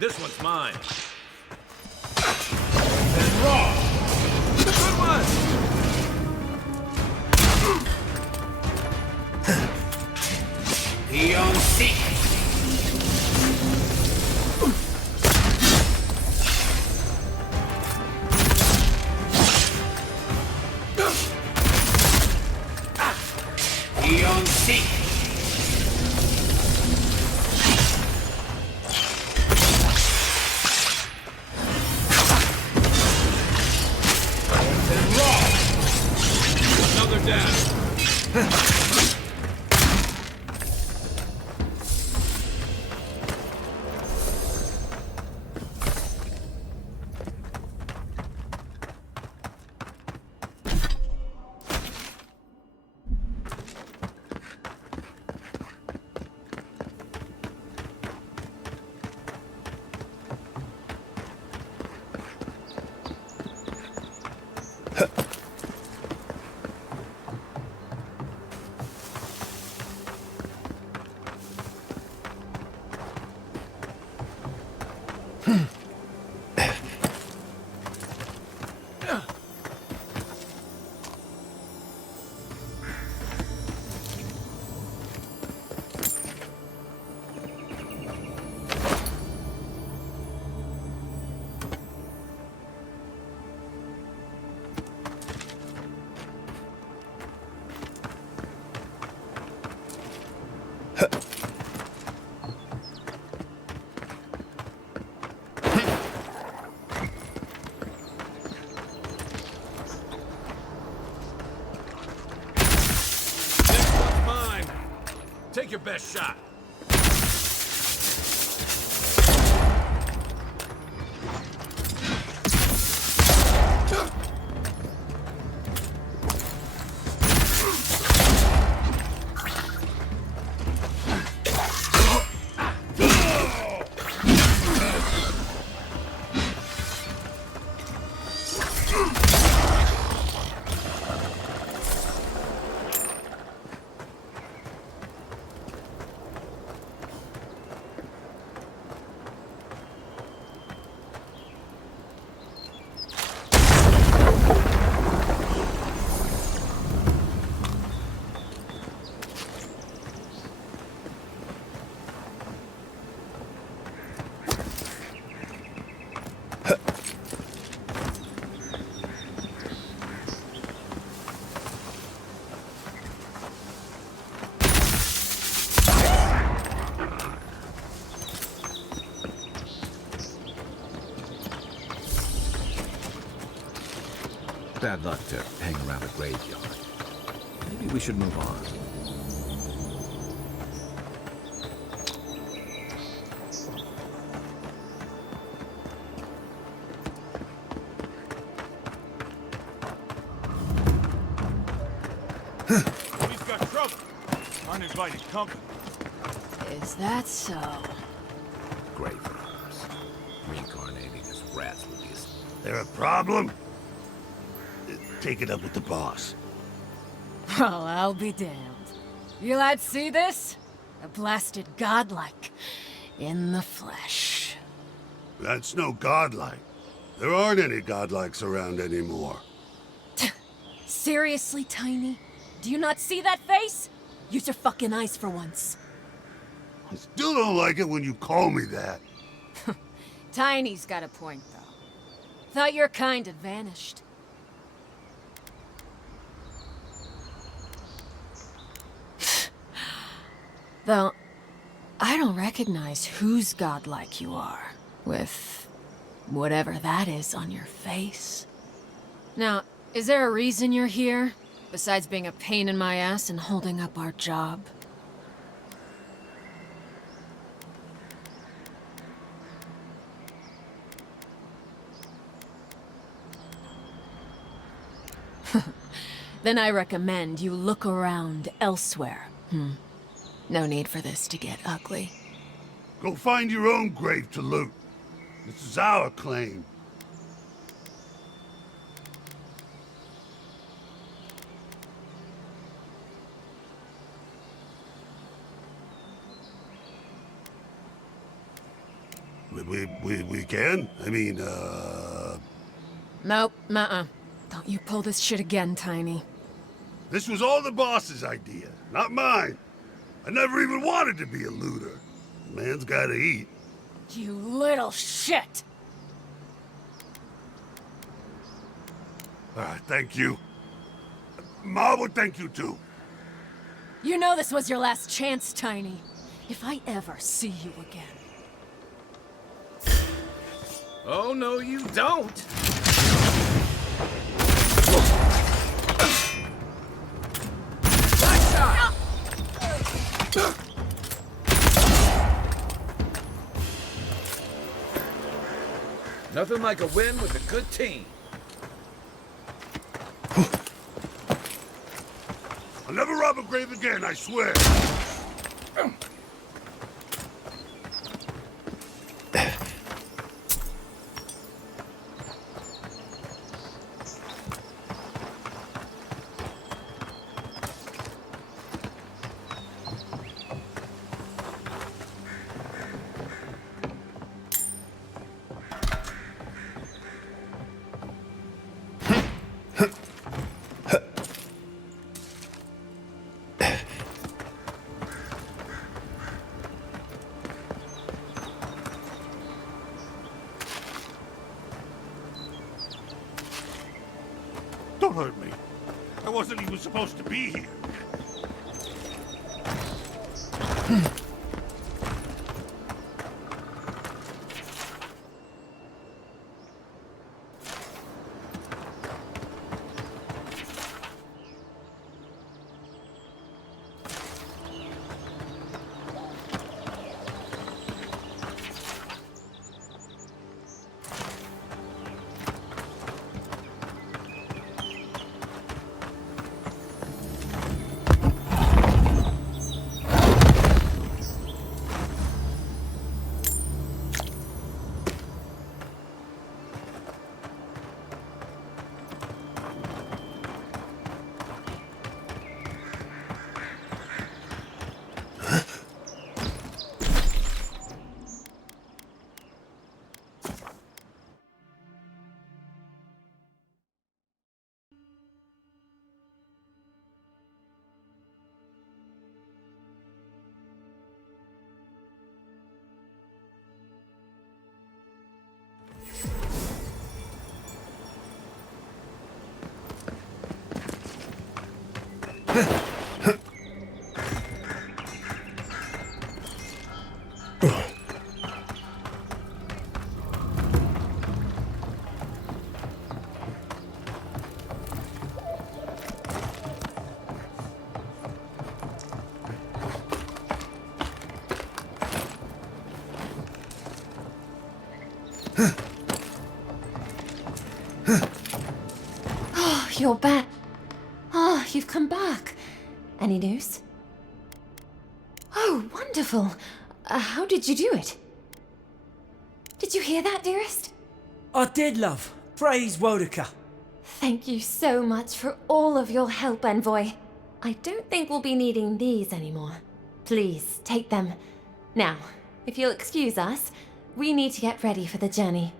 This one's mine. And raw. Good one. Eon Seek. Eon Seek. Mine. Take your best shot. Bad luck to hang around a graveyard. Maybe we should move on. He's got trouble. Uninvited company. Is that so? Graveyards. Reincarnating as rats would be a... There a problem? Take it up with the boss. Well, I'll be damned. You lads see this? A blasted godlike. In the flesh. That's no godlike. There aren't any godlikes around anymore. Seriously, Tiny? Do you not see that face? Use your fucking eyes for once. I still don't like it when you call me that. Tiny's got a point, though. Thought your kind had vanished. Though, I don't recognize whose godlike you are, with whatever that is on your face. Now, is there a reason you're here, besides being a pain in my ass and holding up our job? Then I recommend you look around elsewhere. No need for this to get ugly. Go find your own grave to loot. This is our claim. We can? I mean, Nope, Don't you pull this shit again, Tiny. This was all the boss's idea, not mine. I never even wanted to be a looter. Man's gotta eat. You little shit! Thank you. Ma would thank you too. You know this was your last chance, Tiny. If I ever see you again. Oh, no, you don't! Nothing like a win with a good team. I'll never rob a grave again, I swear. Don't hurt me. I wasn't even supposed to be here. Oh, you're back. Oh, you've come back. Any news? Oh, wonderful. How did you do it? Did you hear that, dearest? I did, love. Praise Wodaka. Thank you so much for all of your help, Envoy. I don't think we'll be needing these anymore. Please, take them. Now, if you'll excuse us, we need to get ready for the journey.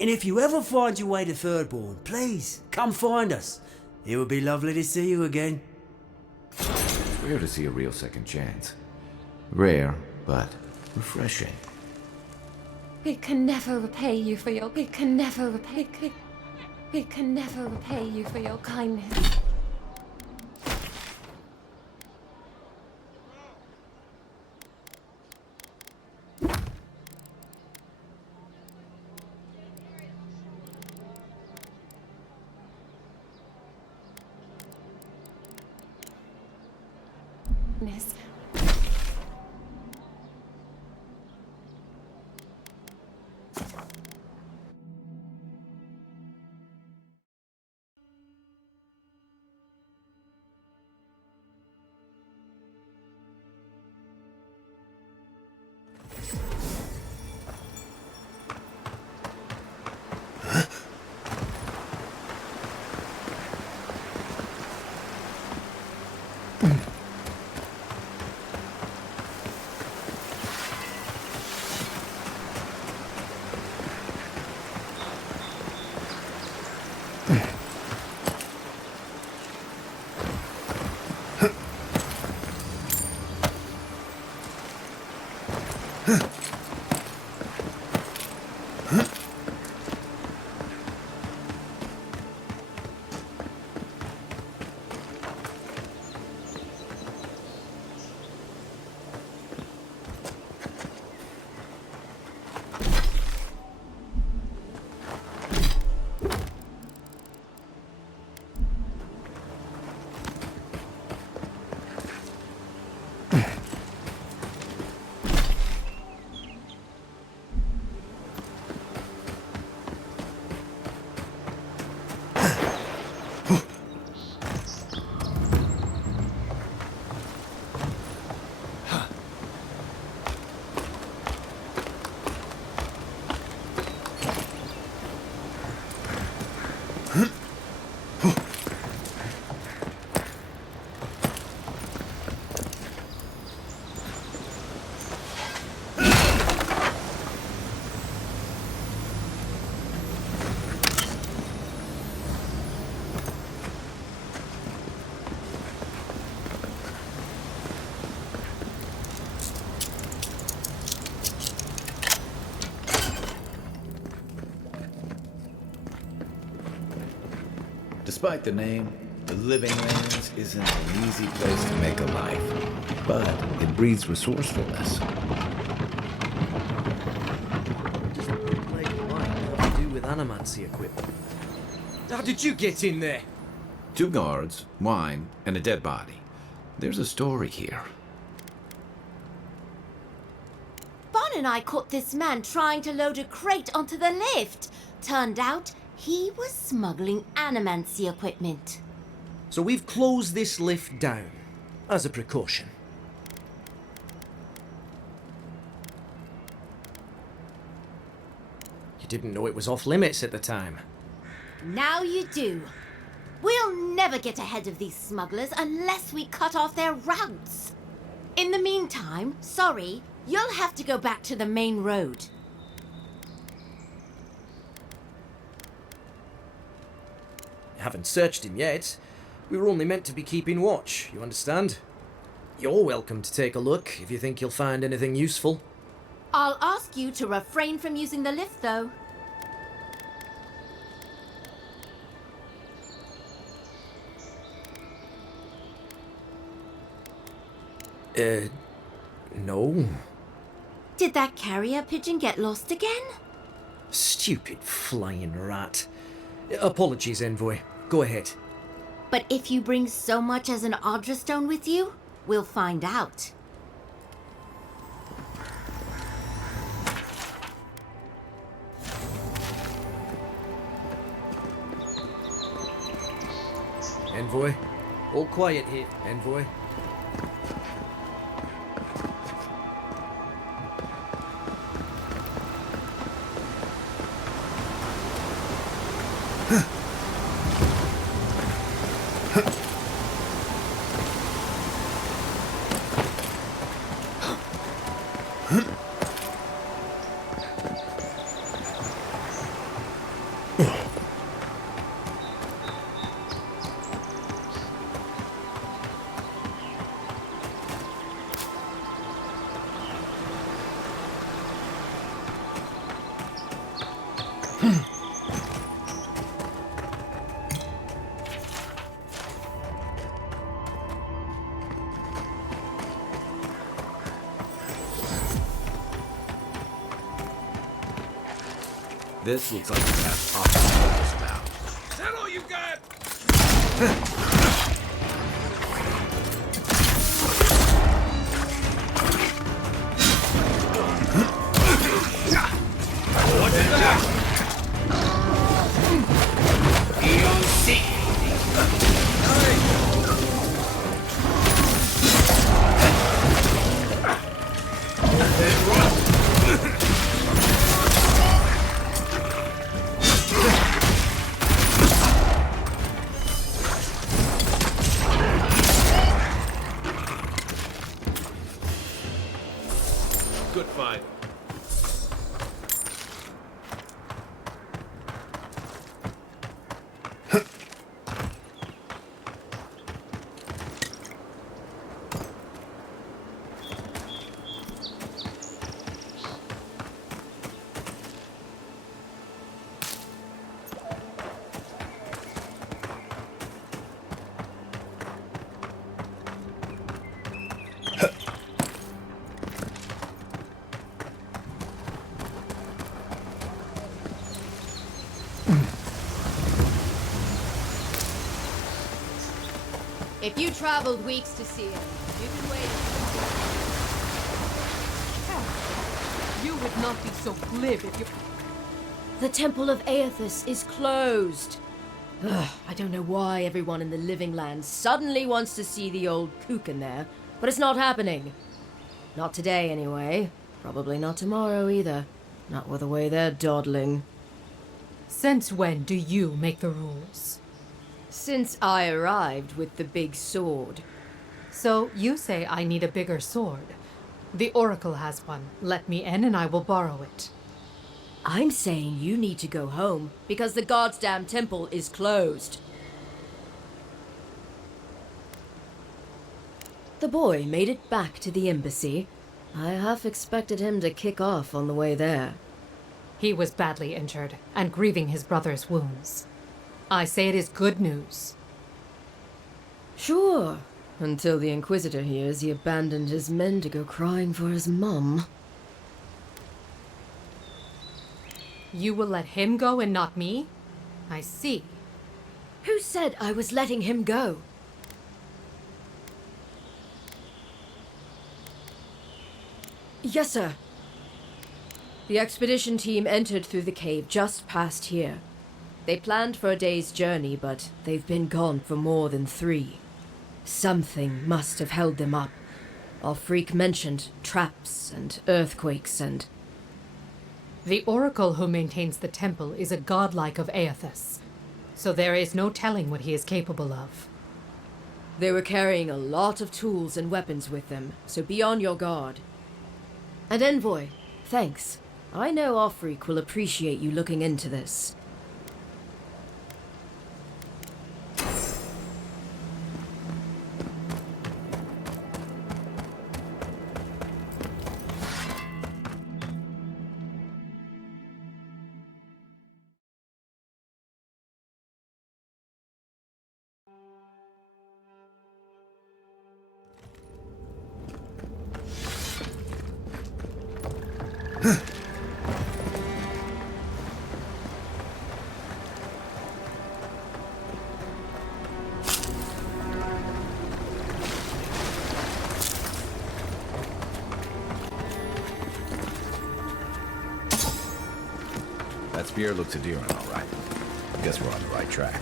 And if you ever find your way to Thirdborn, please, come find us. It would be lovely to see you again. Rare to see a real second chance. Rare, but refreshing. We can never repay you for your... We can never repay you for your kindness. Despite the name, the Living Lands isn't an easy place to make a life. but it breeds resourcefulness. Just like wine have to do with animancy equipment. How did you get in there? 2 guards, wine, and a dead body. There's a story here. Bon and I caught this man trying to load a crate onto the lift. Turned out he was smuggling animancy equipment. So we've closed this lift down, as a precaution. You didn't know it was off limits at the time. Now you do. We'll never get ahead of these smugglers unless we cut off their routes. In the meantime, sorry, you'll have to go back to the main road. Haven't searched him yet. We were only meant to be keeping watch, you understand? You're welcome to take a look if you think you'll find anything useful. I'll ask you to refrain from using the lift, though. No. Did that carrier pigeon get lost again? Stupid flying rat. Apologies, Envoy. Go ahead. But if you bring so much as an Audra stone with you, we'll find out. Envoy. All quiet here, Envoy. This looks like the path off the spout. Is that all you got? What is that? Good find. If you traveled weeks to see it, you can wait. You would not be so glib if you... The Temple of Aethys is closed. Ugh, I don't know why everyone in the living land suddenly wants to see the old kook in there, but it's not happening. Not today, anyway. Probably not tomorrow, either. Not with the way they're dawdling. Since when do you make the rules? Since I arrived with the big sword. So you say I need a bigger sword. The Oracle has one. Let me in and I will borrow it. I'm saying you need to go home because the goddamn temple is closed. The boy made it back to the embassy. I half expected him to kick off on the way there. He was badly injured and grieving his brother's wounds. I say it is good news. Sure. Until the Inquisitor hears he abandoned his men to go crying for his mum. You will let him go and not me? I see. Who said I was letting him go? Yes, sir. The expedition team entered through the cave just past here. They planned for a day's journey, but they've been gone for more than 3. Something must have held them up. Our freak mentioned traps and earthquakes and... The oracle who maintains the temple is a godlike of Aethys, so there is no telling what he is capable of. They were carrying a lot of tools and weapons with them, so be on your guard. And Envoy, thanks. I know our freak will appreciate you looking into this. That spear looks endearing, all right. Guess we're on the right track.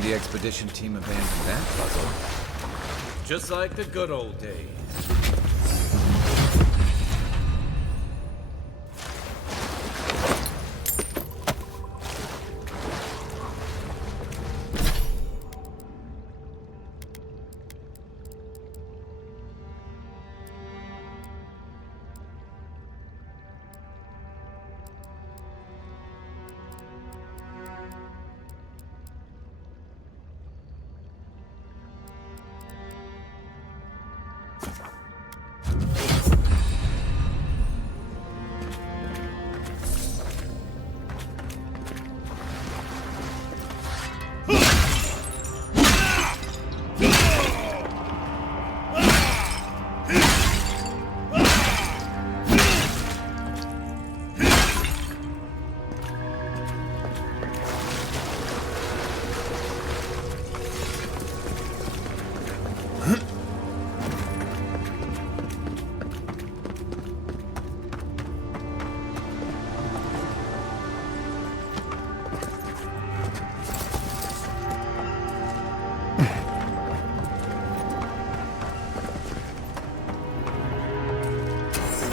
The expedition team abandoned that puzzle. Just like the good old days.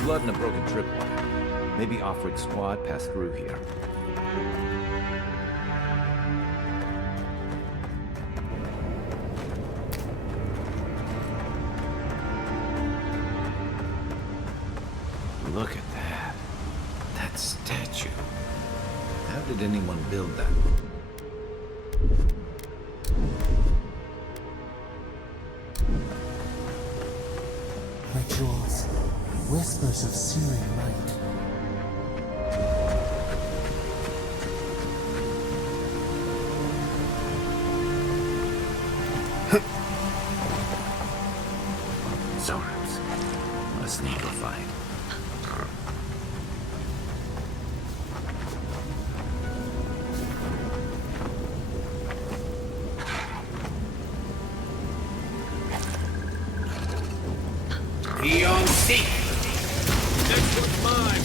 Blood and a broken tripwire. Maybe Offred's squad passed through here. Look at that. That statue. How did anyone build that? Rituals, whispers of searing light. Zorps. Must need to find. see. Next one's mine.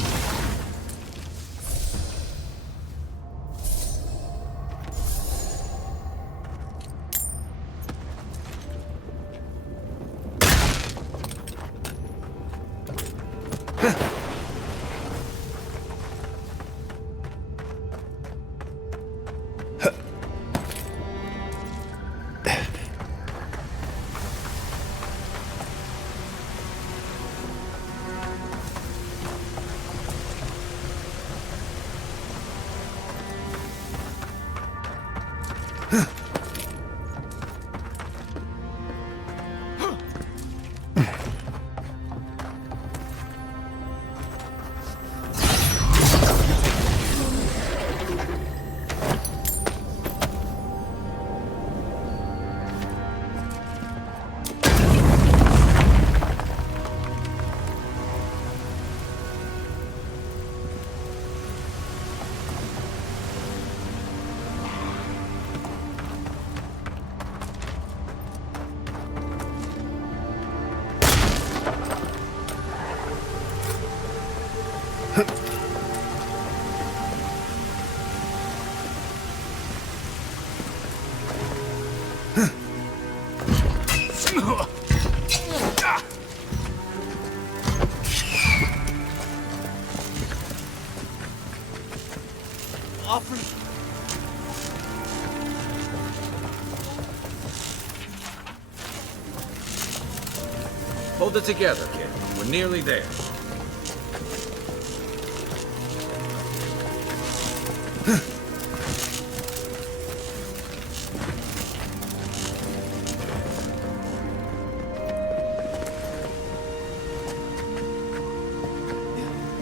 Hold it together, kid. We're nearly there.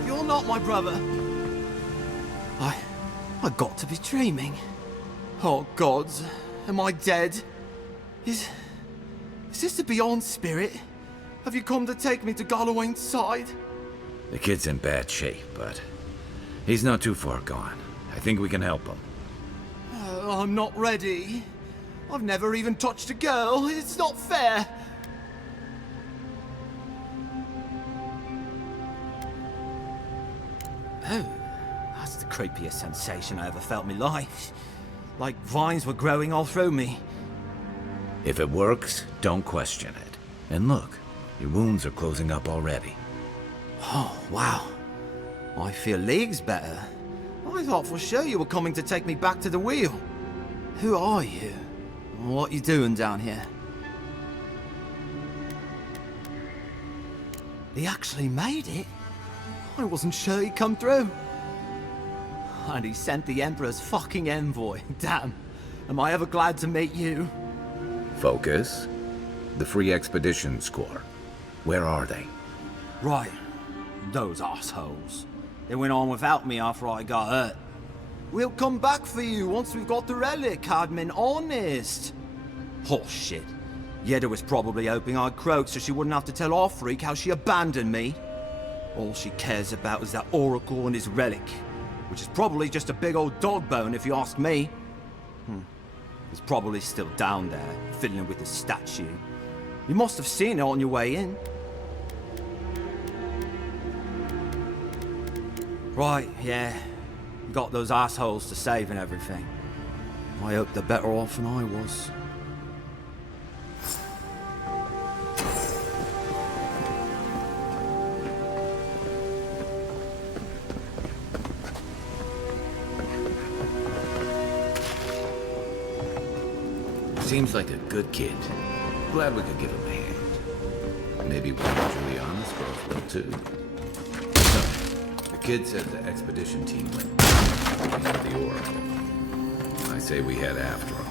You're not my brother. I got to be dreaming. Oh gods, am I dead? Is this the beyond spirit? Have you come to take me to Galloway's side? The kid's in bad shape, but he's not too far gone. I think we can help him. I'm not ready. I've never even touched a girl. It's not fair. Oh, that's the creepiest sensation I ever felt in my life. Like vines were growing all through me. If it works, don't question it. And look, your wounds are closing up already. Oh, wow. I feel leagues better. I thought for sure you were coming to take me back to the wheel. Who are you? What you doing down here? He actually made it? I wasn't sure he'd come through. And he sent the Emperor's fucking envoy. Damn. Am I ever glad to meet you? Focus. The Free Expeditions Corps. Where are they? Right. Those assholes. They went on without me after I got hurt. We'll come back for you once we've got the relic, Admin. Honest. Oh, shit. Yeda was probably hoping I'd croak so she wouldn't have to tell our freak how she abandoned me. All she cares about is that Oracle and his relic, which is probably just a big old dog bone if you ask me. It's probably still down there, fiddling with the statue. You must have seen it on your way in. Right, yeah. You got those assholes to save and everything. I hope they're better off than I was. Seems like a good kid. Glad we could give him a hand. Maybe we and Juliana's girls will too. So, the kid said the expedition team went looking for the Oracle. I say we head after him.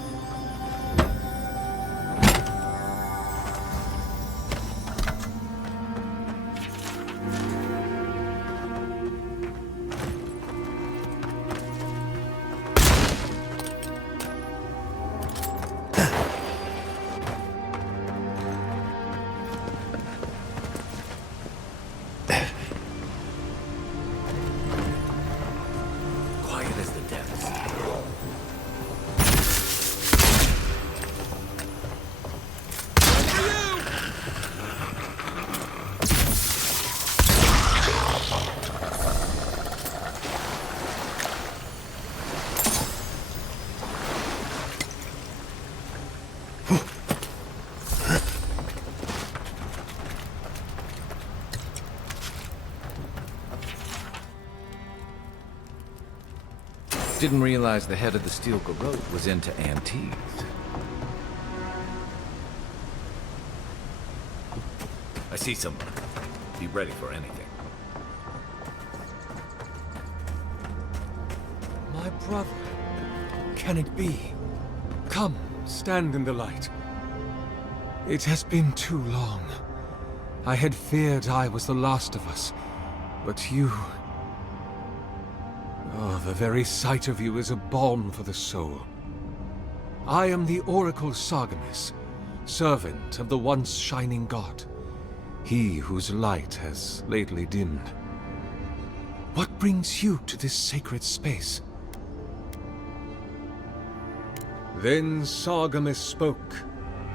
didn't realize the head of the steel garrote was into antiques. I see someone. Be ready for anything. My brother. Can it be? Come, stand in the light. It has been too long. I had feared I was the last of us, but you... Oh, the very sight of you is a balm for the soul. I am the Oracle Sargemus, servant of the once shining god, he whose light has lately dimmed. What brings you to this sacred space? Then Sargemus spoke,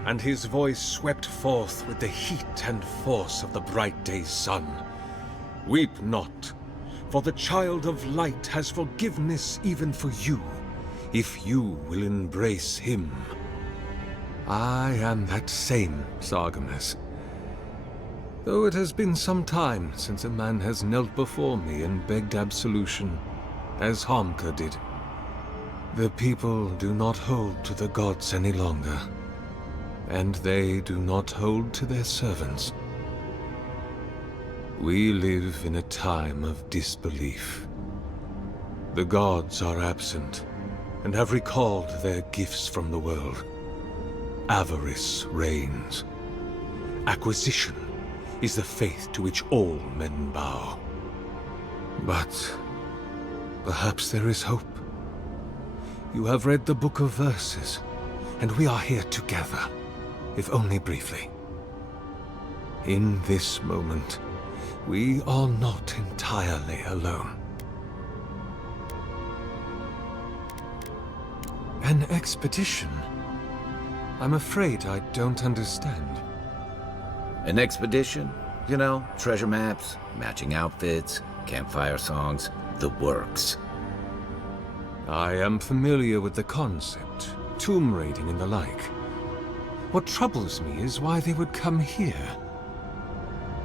and his voice swept forth with the heat and force of the bright day's sun. Weep not, for the child of light has forgiveness even for you, if you will embrace him. I am that same Sargemus. Though it has been some time since a man has knelt before me and begged absolution, as Hamka did. The people do not hold to the gods any longer, and they do not hold to their servants. We live in a time of disbelief. The gods are absent, and have recalled their gifts from the world. Avarice reigns. Acquisition is the faith to which all men bow. But perhaps there is hope. You have read the Book of Verses, and we are here together, if only briefly. In this moment, we are not entirely alone. An expedition? I'm afraid I don't understand. An expedition? You know, treasure maps, matching outfits, campfire songs, the works. I am familiar with the concept, tomb raiding and the like. What troubles me is why they would come here.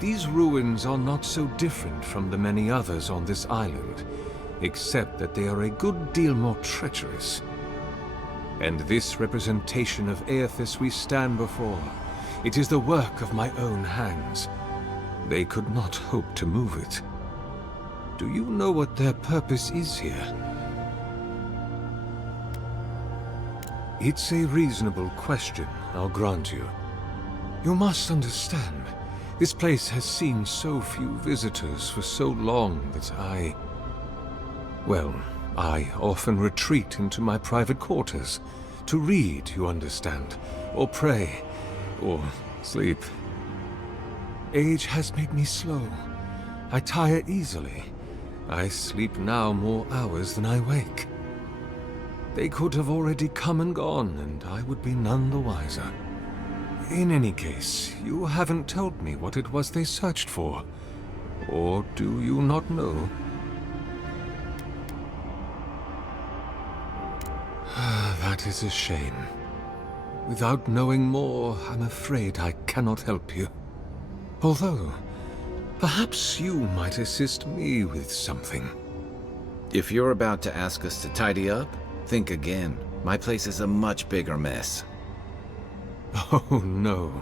These ruins are not so different from the many others on this island, except that they are a good deal more treacherous. And this representation of Aethys we stand before, it is the work of my own hands. They could not hope to move it. Do you know what their purpose is here? It's a reasonable question, I'll grant you. You must understand, this place has seen so few visitors for so long that I often retreat into my private quarters. To read, you understand, or pray, or sleep. Age has made me slow. I tire easily. I sleep now more hours than I wake. They could have already come and gone, and I would be none the wiser. In any case, you haven't told me what it was they searched for. Or do you not know? That is a shame. Without knowing more, I'm afraid I cannot help you. Although, perhaps you might assist me with something. If you're about to ask us to tidy up, think again. My place is a much bigger mess. Oh, no.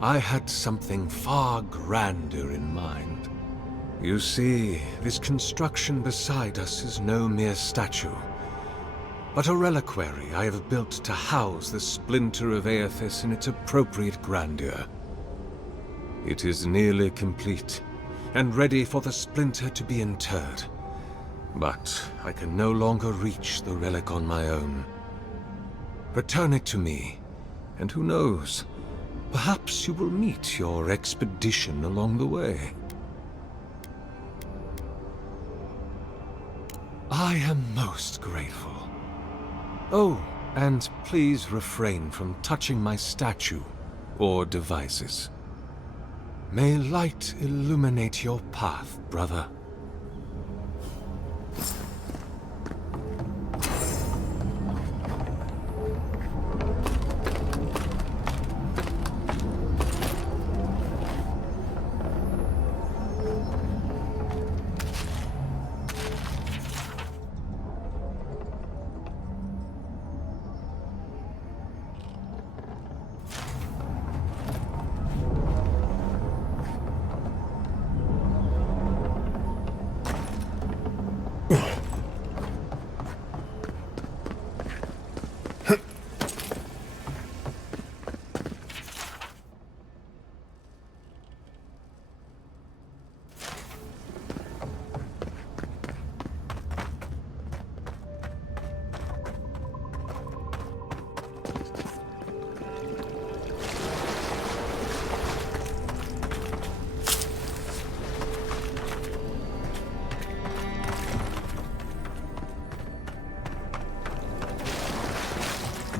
I had something far grander in mind. You see, this construction beside us is no mere statue, but a reliquary I have built to house the splinter of Aethys in its appropriate grandeur. It is nearly complete, and ready for the splinter to be interred. But I can no longer reach the relic on my own. Return it to me, and who knows, perhaps you will meet your expedition along the way. I am most grateful. Oh, and please refrain from touching my statue or devices. May light illuminate your path, brother.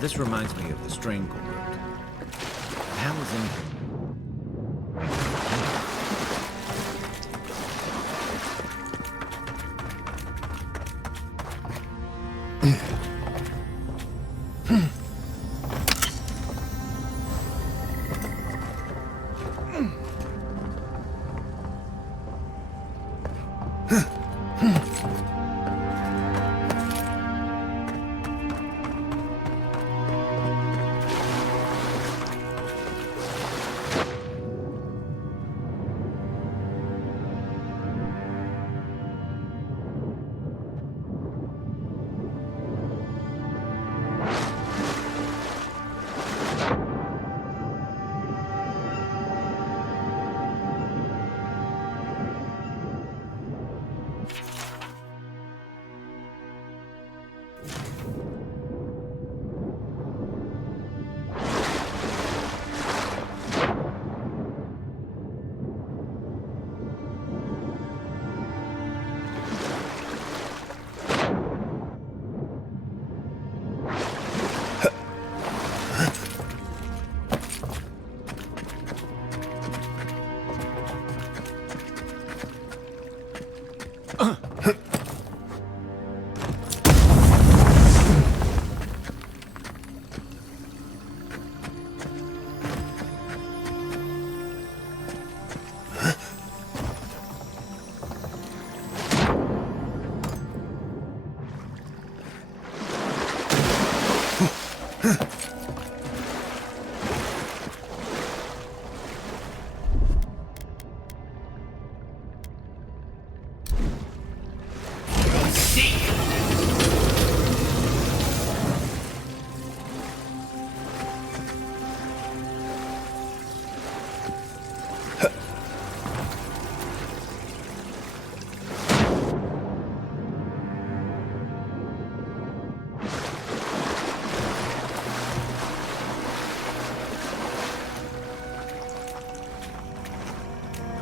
This reminds me of the strangle route. How is anything?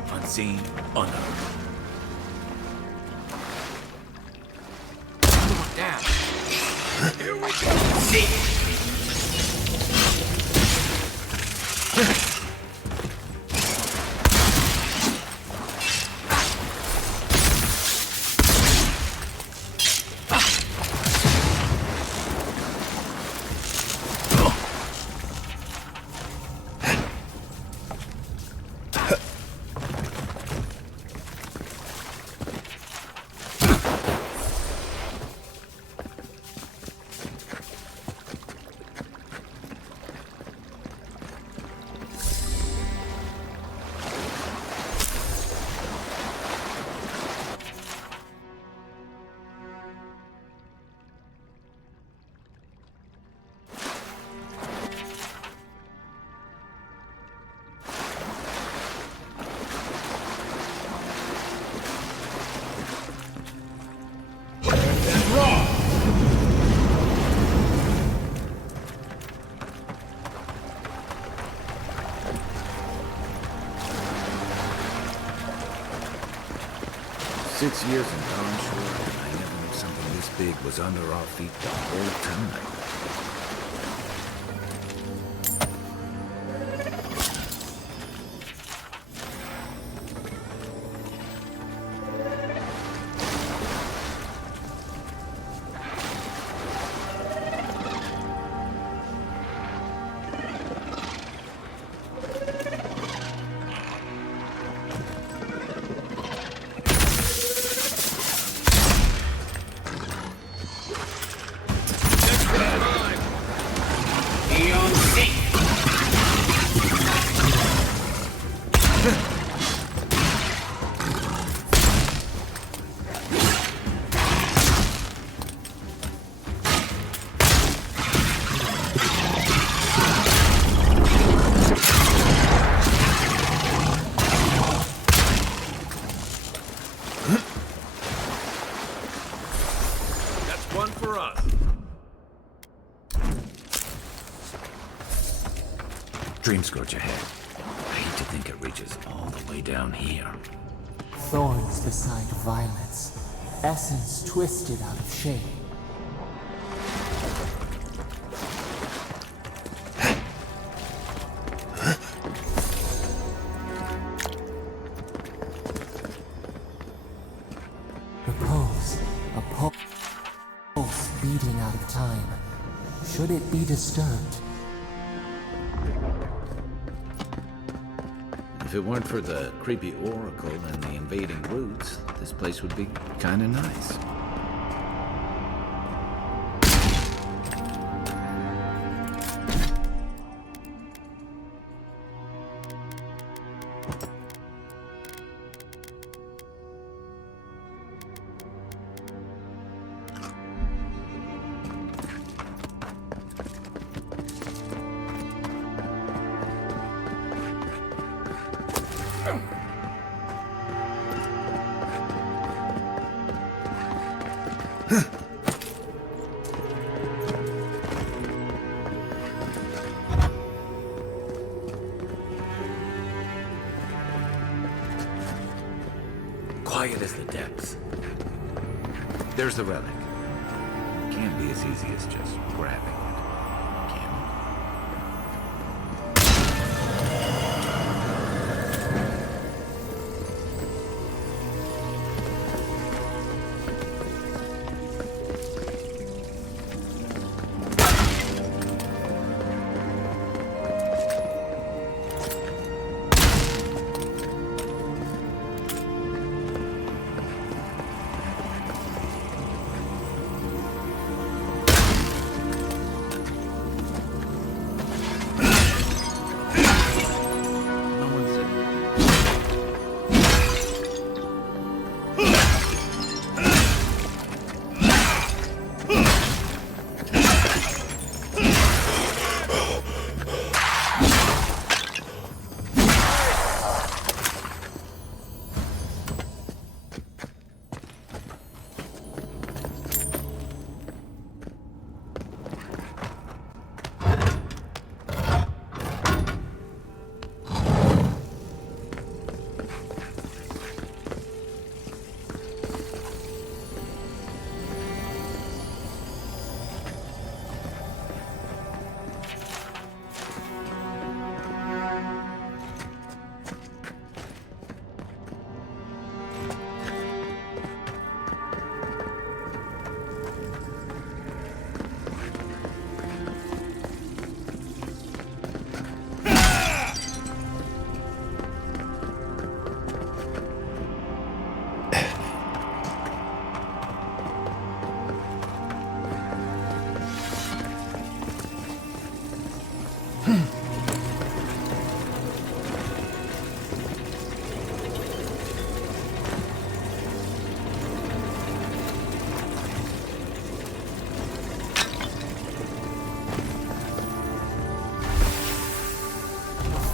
Unseen, unknown. Down. Here we go. Six years in Conshore, and I never knew something this big was under our feet the whole time. Dream scourge ahead. I hate to think it reaches all the way down here. Thorns beside violets, essence twisted out of shape. should it be disturbed. If it weren't for the creepy oracle and the invading roots, this place would be kinda nice. Quiet as the depths. There's the relic. Can't be as easy as just grabbing it, can it?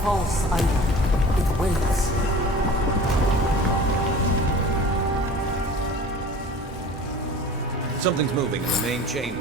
False item. It waits. Something's moving in the main chamber.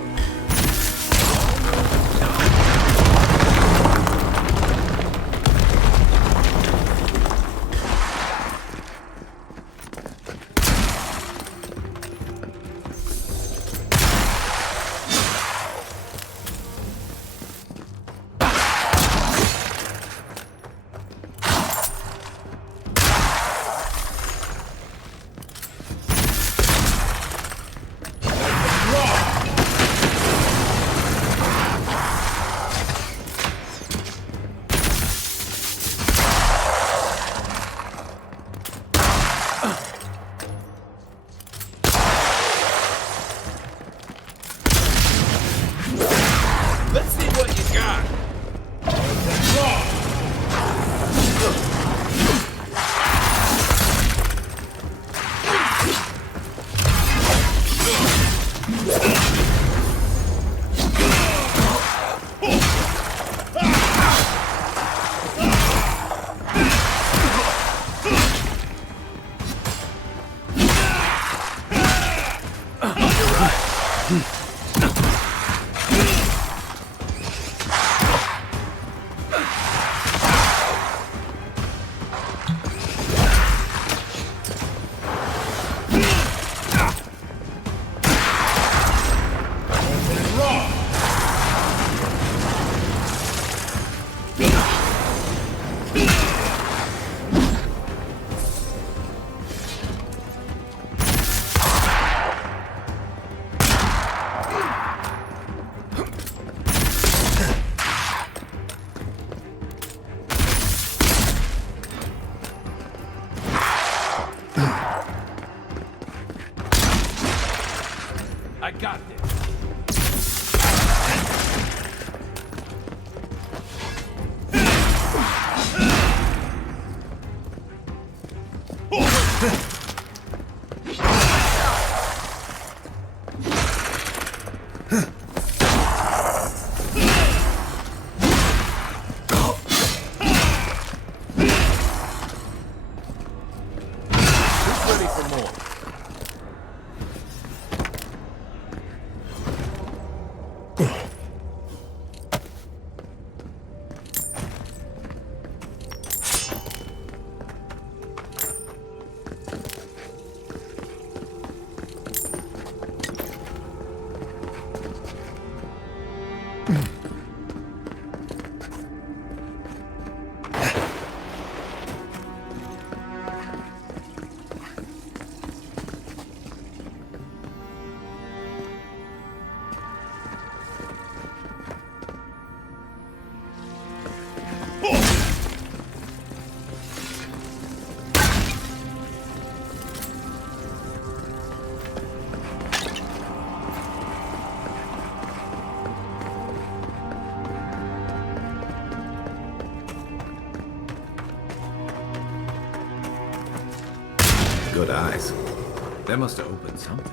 Good eyes. That must have opened something.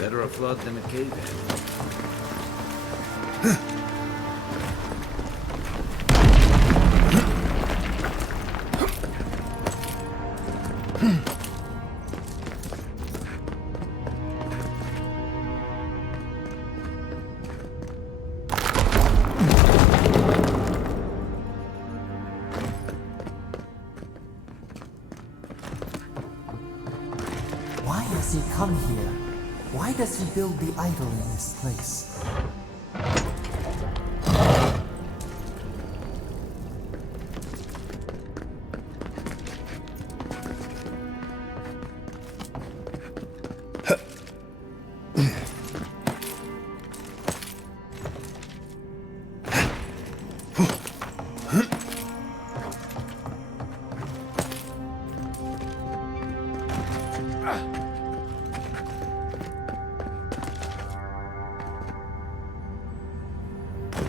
Better a flood than a cave-in. Why does he come here? Why does he build the idol in this place?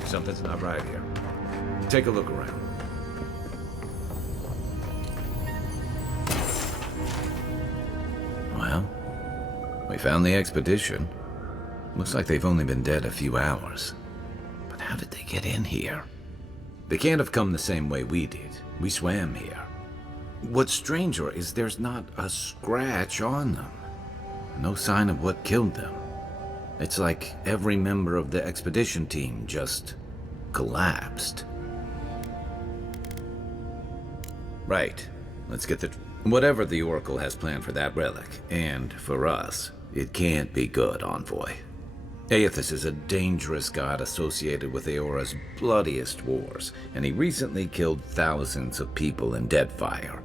Something's not right here. Take a look around. Well, we found the expedition. Looks like they've only been dead a few hours. But how did they get in here? They can't have come the same way we did. We swam here. What's stranger is there's not a scratch on them. No sign of what killed them. It's like every member of the expedition team just collapsed. Right. Let's get whatever the Oracle has planned for that relic, and for us, it can't be good, Envoy. Aethys is a dangerous god associated with Eora's bloodiest wars, and he recently killed thousands of people in Deadfire.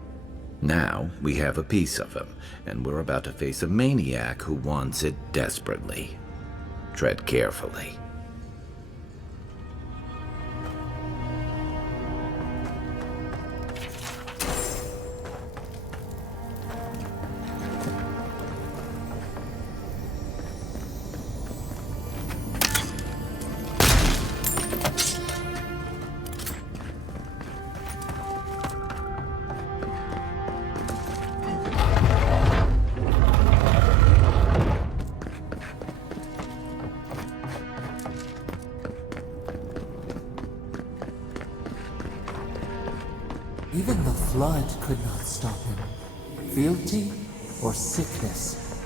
Now, we have a piece of him, and we're about to face a maniac who wants it desperately. Tread carefully. Even the flood could not stop him. Fealty or sickness.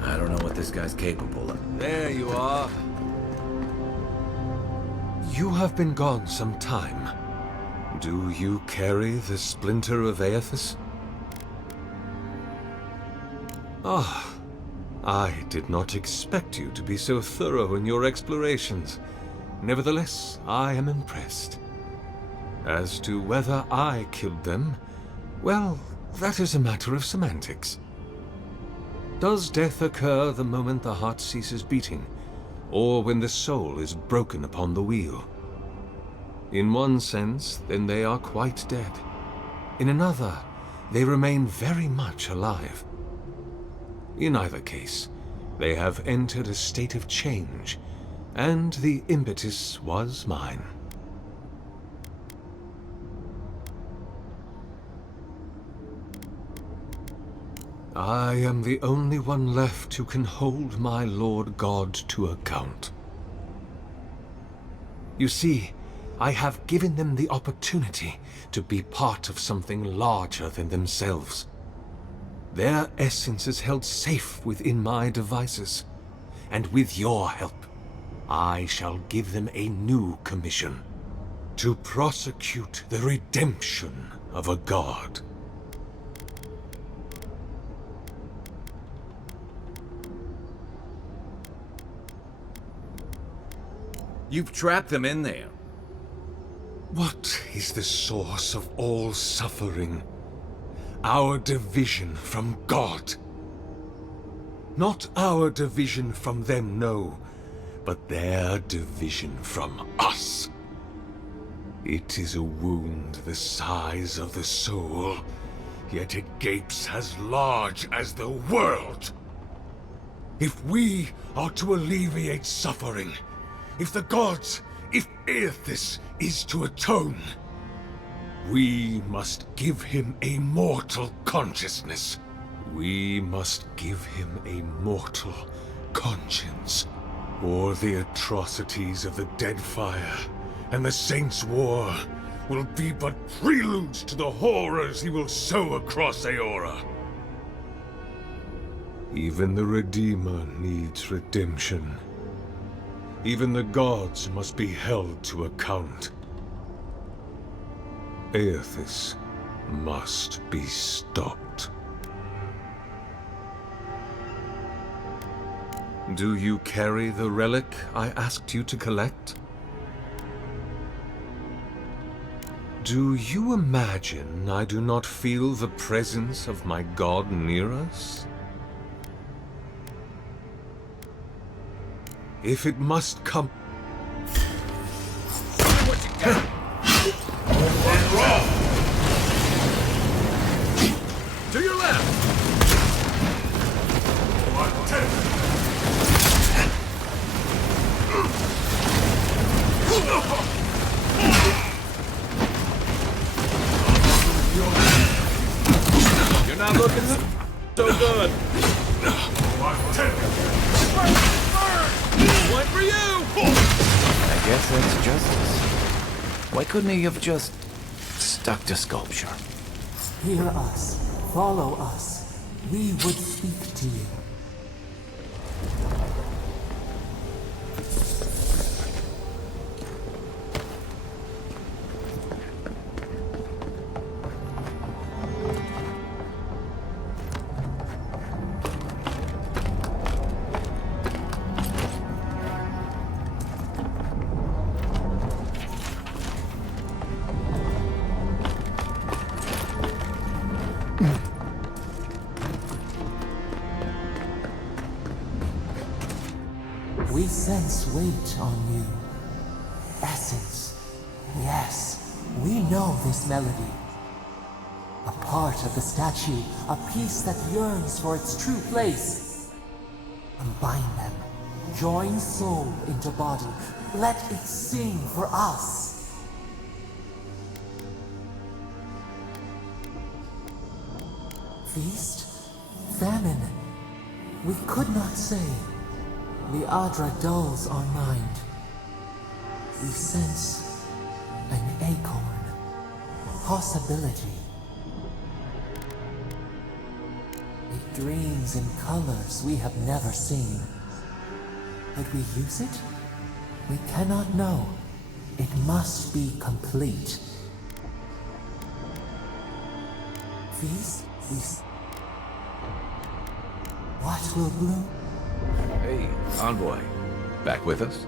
I don't know what this guy's capable of. There you are. You have been gone some time. Do you carry the splinter of Aethys? Ah, I did not expect you to be so thorough in your explorations. Nevertheless, I am impressed. As to whether I killed them, well, that is a matter of semantics. Does death occur the moment the heart ceases beating, or when the soul is broken upon the wheel? In one sense, then they are quite dead. In another, they remain very much alive. In either case, they have entered a state of change, and the impetus was mine. I am the only one left who can hold my Lord God to account. You see, I have given them the opportunity to be part of something larger than themselves. Their essence is held safe within my devices, and with your help, I shall give them a new commission: to prosecute the redemption of a god. You've trapped them in there. What is the source of all suffering? Our division from God. Not our division from them, no, but their division from us. It is a wound the size of the soul, yet it gapes as large as the world. If we are to alleviate suffering, if the gods, if Aethys is to atone, we must give him a mortal consciousness. We must give him a mortal conscience, or the atrocities of the Deadfire and the Saints' War will be but preludes to the horrors he will sow across Aora. Even the Redeemer needs redemption. Even the gods must be held to account. Aethys must be stopped. Do you carry the relic I asked you to collect? Do you imagine I do not feel the presence of my god near us? If it must come... What you got? What's wrong? To your left! You're not looking so good. One for you! I guess that's justice. Why couldn't he have just stuck to sculpture? Hear us. Follow us. We would speak to you. We sense weight on you. Essence. Yes, we know this melody. A part of the statue, a piece that yearns for its true place. Combine them. Join soul into body. Let it sing for us. Feast? Famine? We could not say. The Adra dulls our mind. We sense an acorn. Possibility. It dreams in colors we have never seen. Could we use it? We cannot know. It must be complete. Feast? What will bloom? Hey, envoy. Back with us?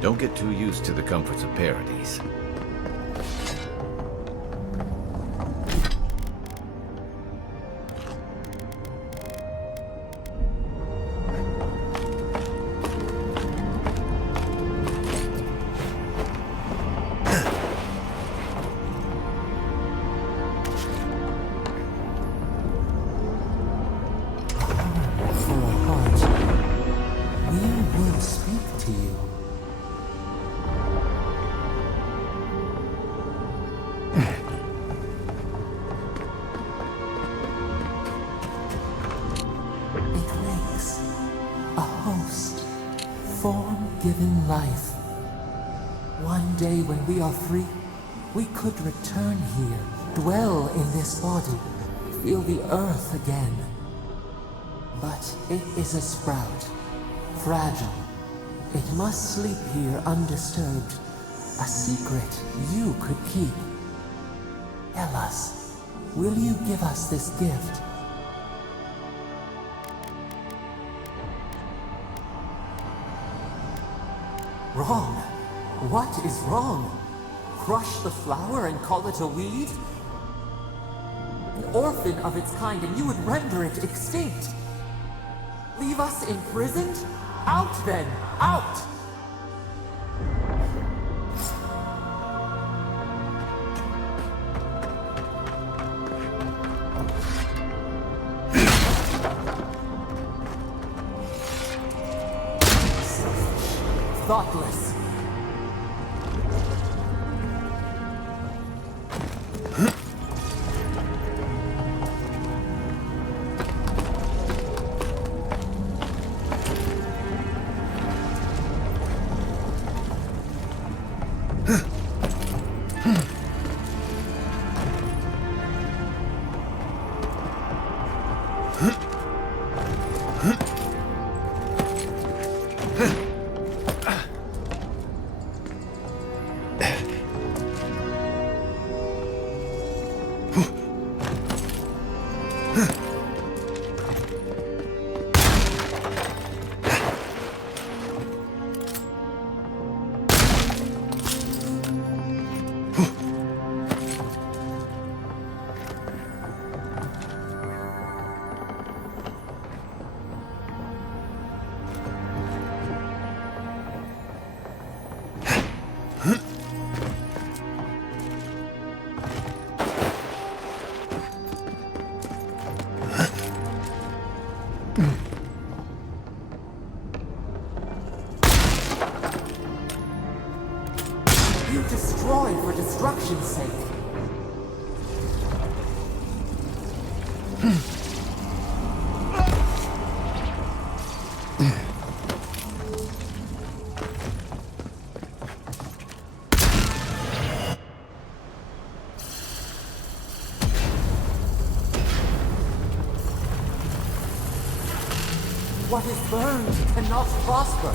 Don't get too used to the comforts of Paradise. life. One day when we are free, we could return here, dwell in this body, feel the earth again. But it is a sprout, fragile. It must sleep here undisturbed. A secret you could keep. Tell us, will you give us this gift? Wrong? What is wrong? Crush the flower and call it a weed? An orphan of its kind, and you would render it extinct. Leave us imprisoned? Out then! Out! Thoughtless. You destroy for destruction's sake. What is burned cannot prosper.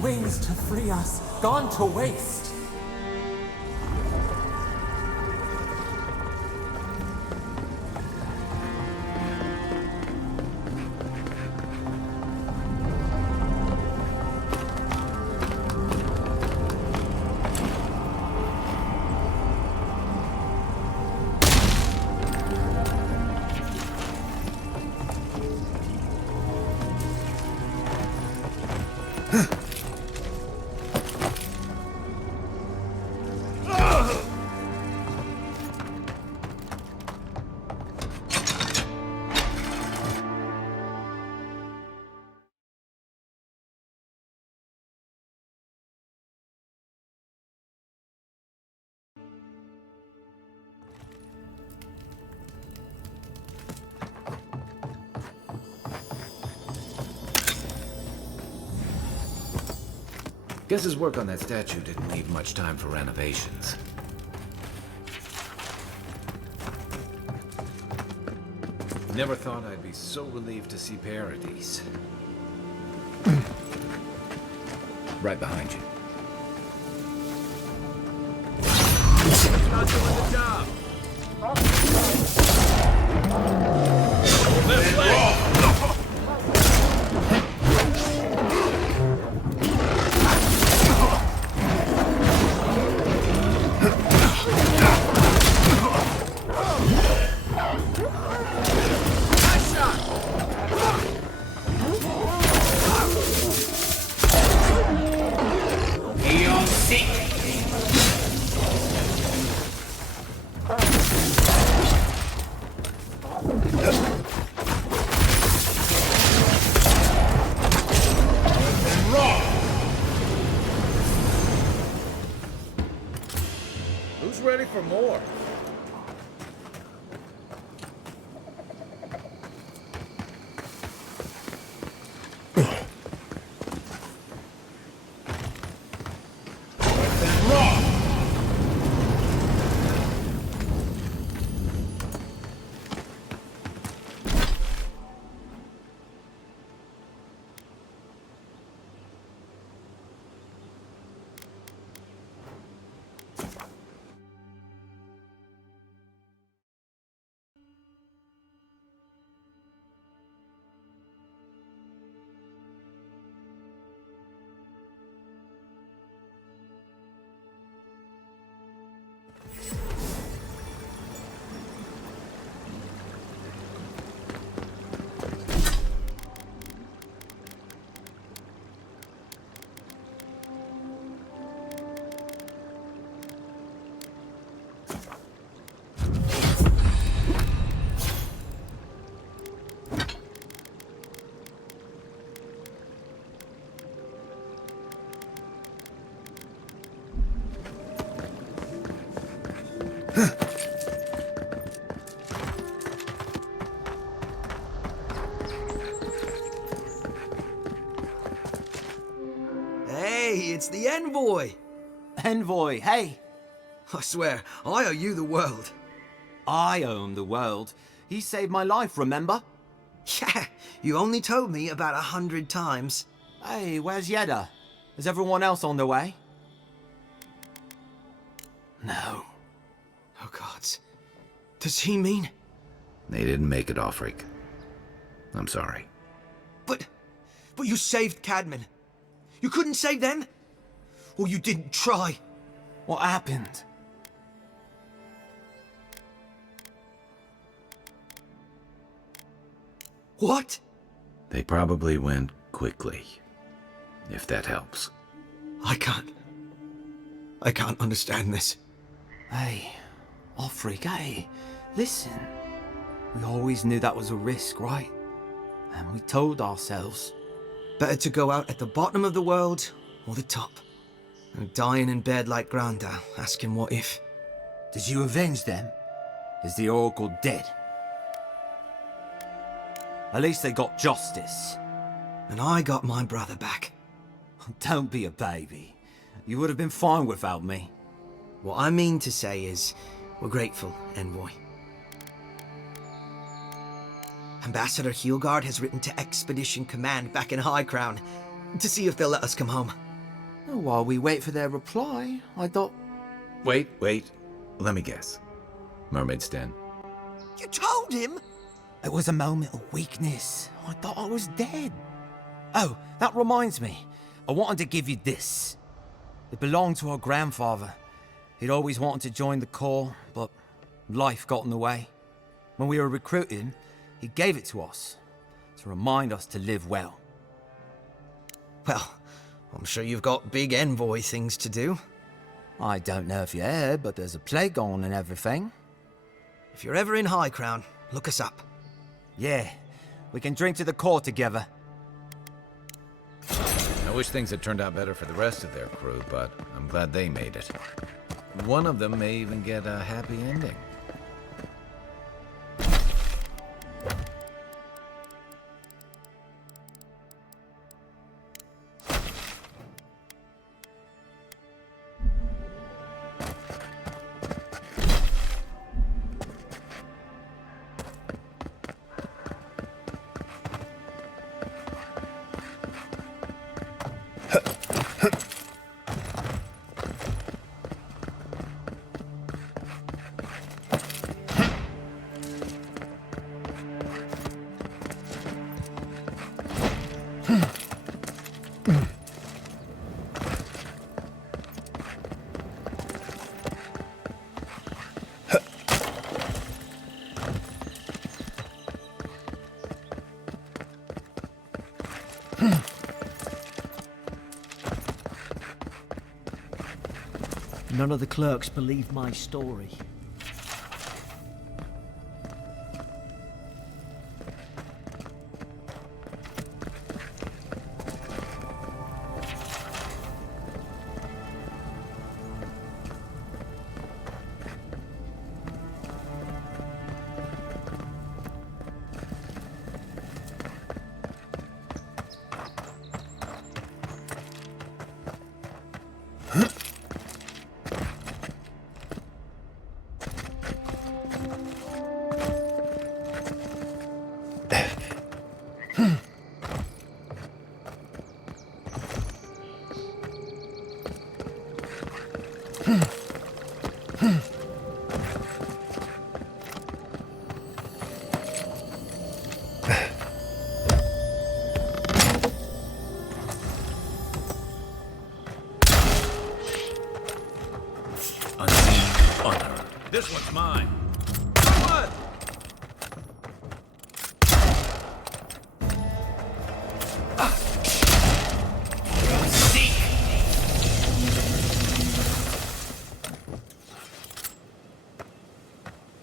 Wings to free us, gone to waste. Guess his work on that statue didn't leave much time for renovations. Never thought I'd be so relieved to see Paradise. Right behind you. Not doing the job. Left leg. for more. Hey, it's the envoy! Envoy, hey! I swear, I owe you the world. I owe him the world. He saved my life, remember? Yeah, you only told me about 100 times. Hey, where's Yeda? Is everyone else on their way? No. Oh, gods. Does he mean? They didn't make it, Offreak. I'm sorry. But you saved Cadman. You couldn't save them? Or you didn't try? What happened? What? They probably went quickly, if that helps. I can't understand this. Hey, Offreak, hey, listen. We always knew that was a risk, right? And we told ourselves. Better to go out at the bottom of the world or the top. And dying in bed like Granda, asking what if. Did you avenge them? Is the Oracle dead? At least they got justice. And I got my brother back. Don't be a baby. You would have been fine without me. What I mean to say is, we're grateful, Envoy. Ambassador Heelguard has written to Expedition Command back in High Crown to see if they'll let us come home. While we wait for their reply, I thought... Wait. Let me guess. Mermaid's Den. You told him? It was a moment of weakness. I thought I was dead. Oh, that reminds me. I wanted to give you this. It belonged to our grandfather. He'd always wanted to join the Corps, but life got in the way. When we were recruiting, he gave it to us to remind us to live well. Well, I'm sure you've got big envoy things to do. I don't know if you heard, but there's a plague on and everything. If you're ever in High Crown, look us up. Yeah, we can drink to the Corps together. I wish things had turned out better for the rest of their crew, but I'm glad they made it. One of them may even get a happy ending. None of the clerks believed my story.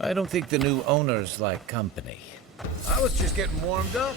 I don't think the new owners like company. I was just getting warmed up.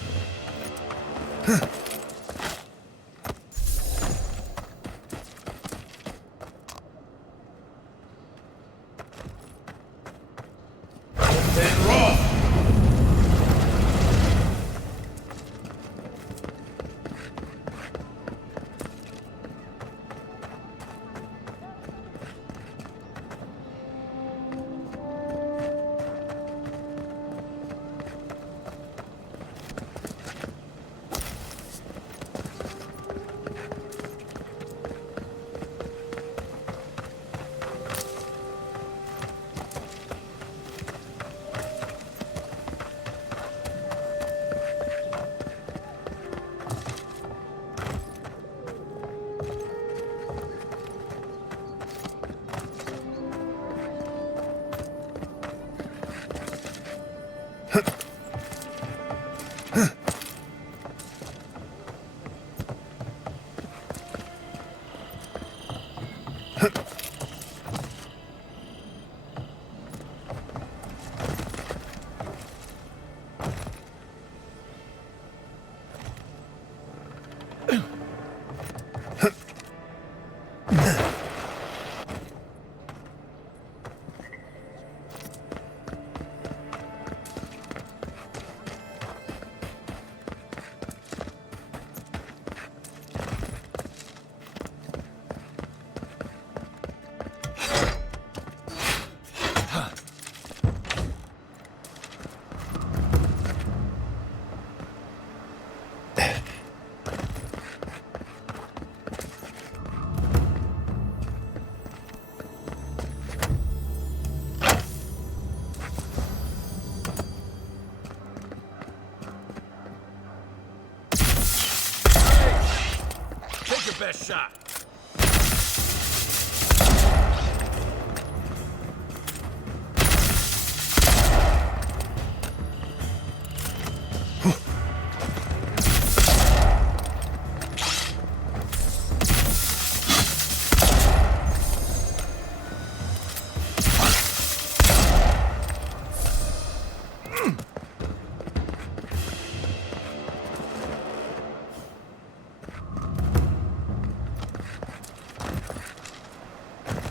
Best shot.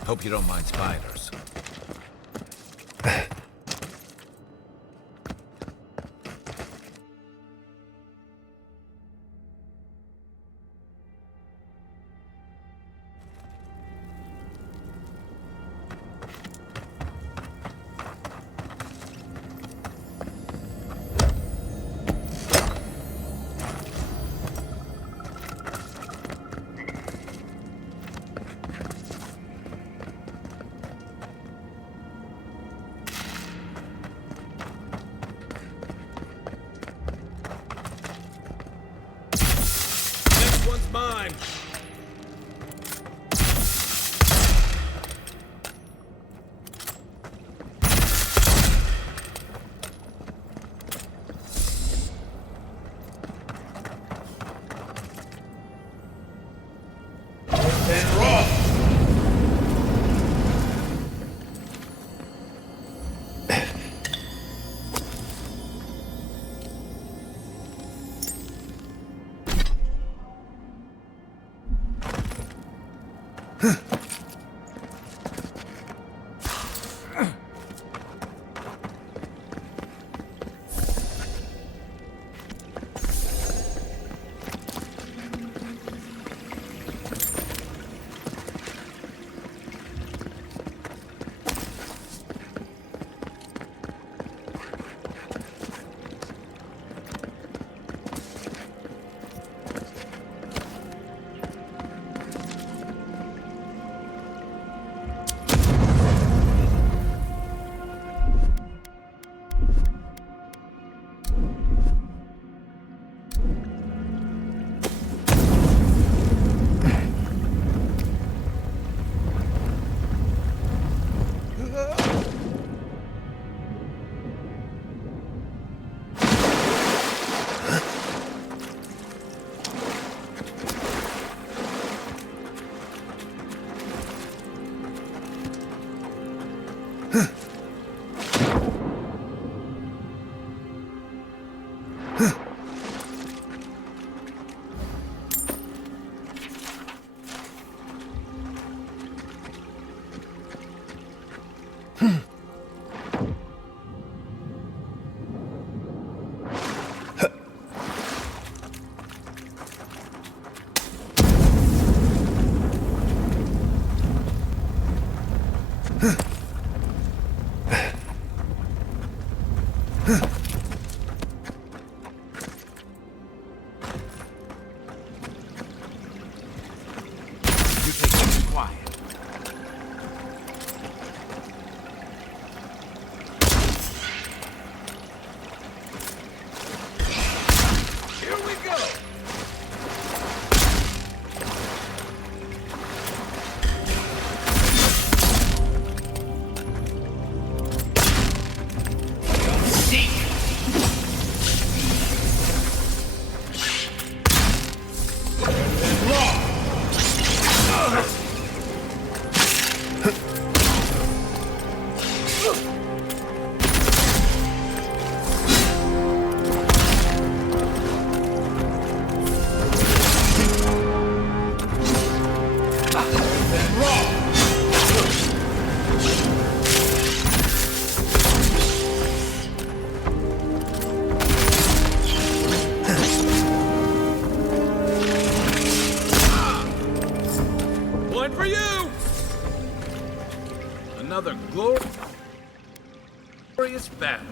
Hope you don't mind spiders. Mine. another glorious battle.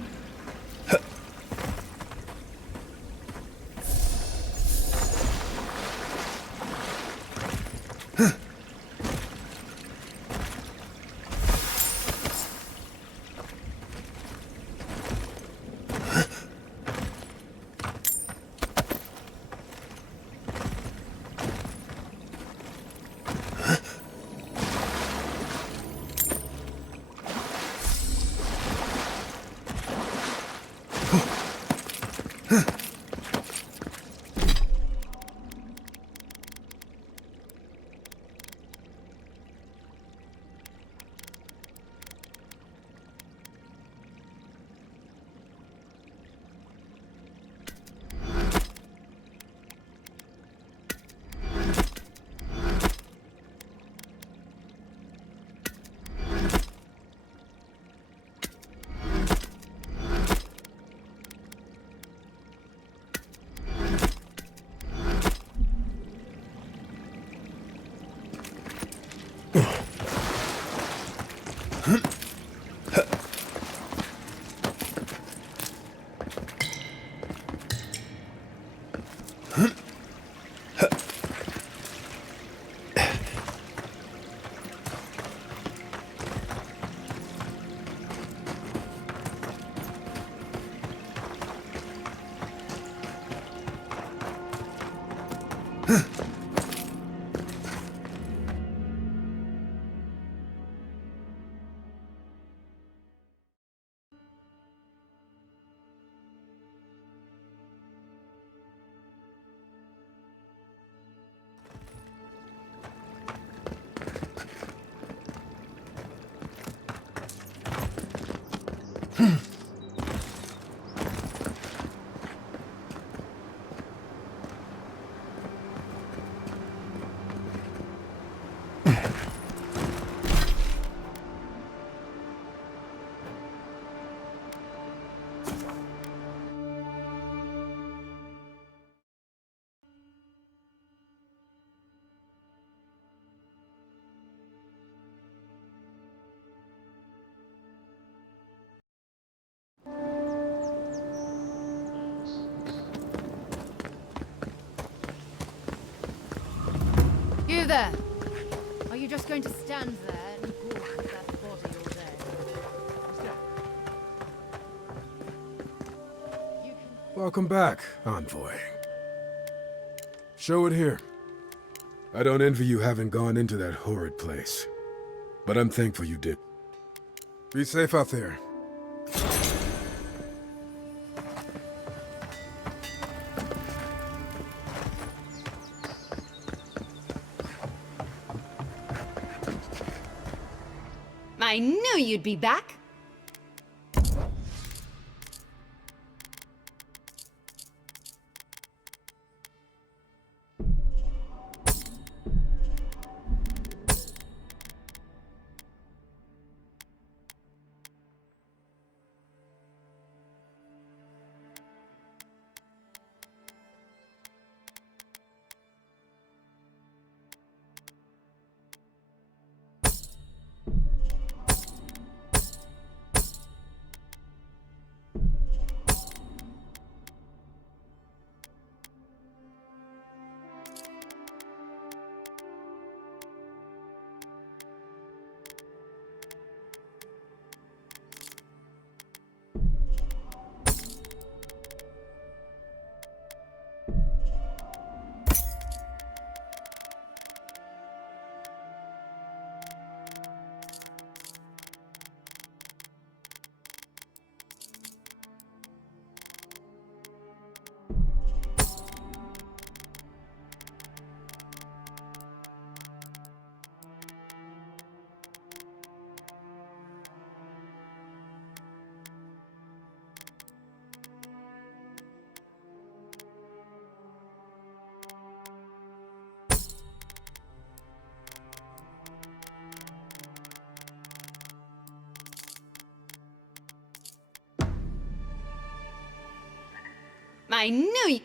You there! Are you just going to stand there and gawk at that body all day? Welcome back, Envoy. Show it here. I don't envy you having gone into that horrid place, but I'm thankful you did. Be safe out there. I knew you'd be back. I knew you.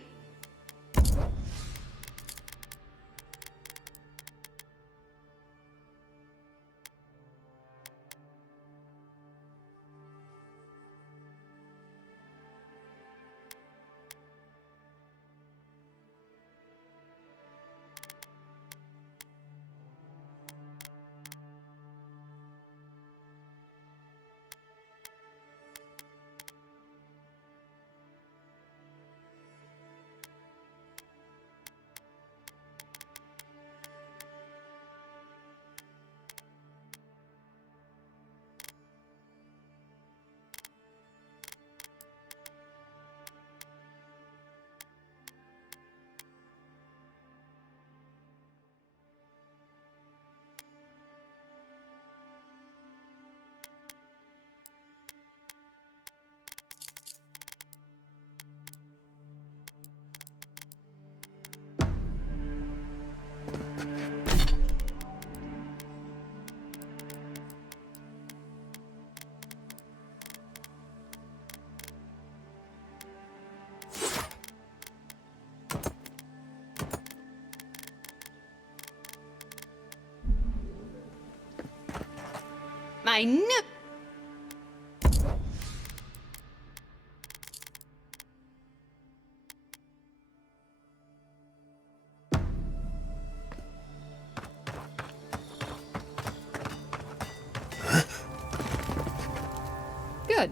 I knew. Good.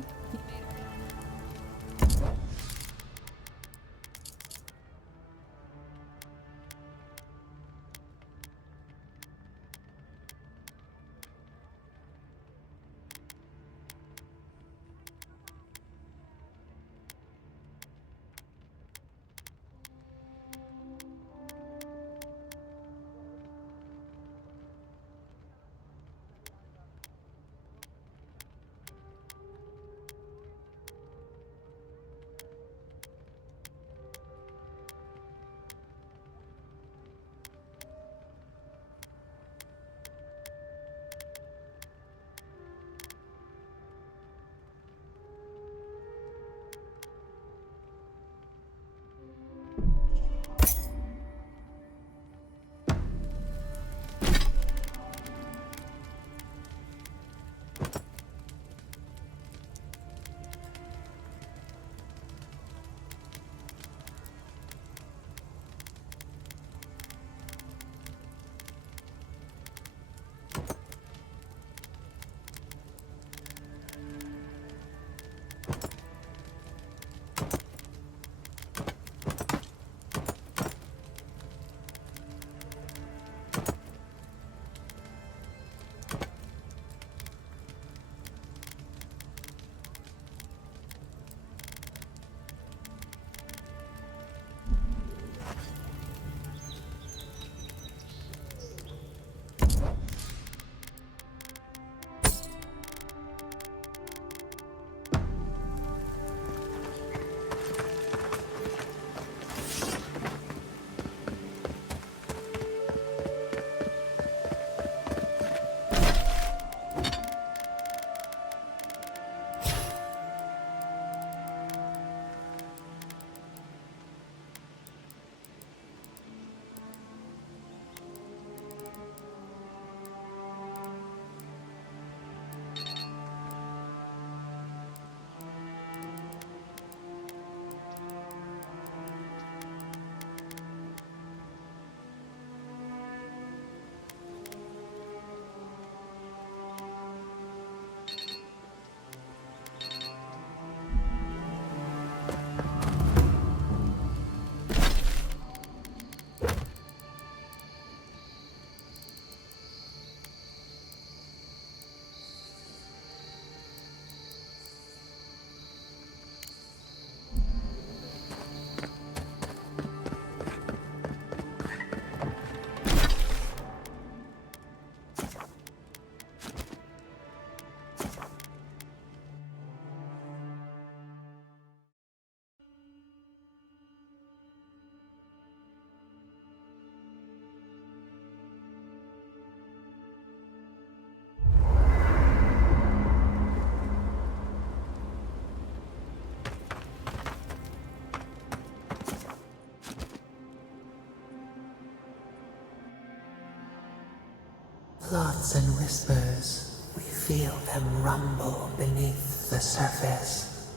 Thoughts and whispers, we feel them rumble beneath the surface.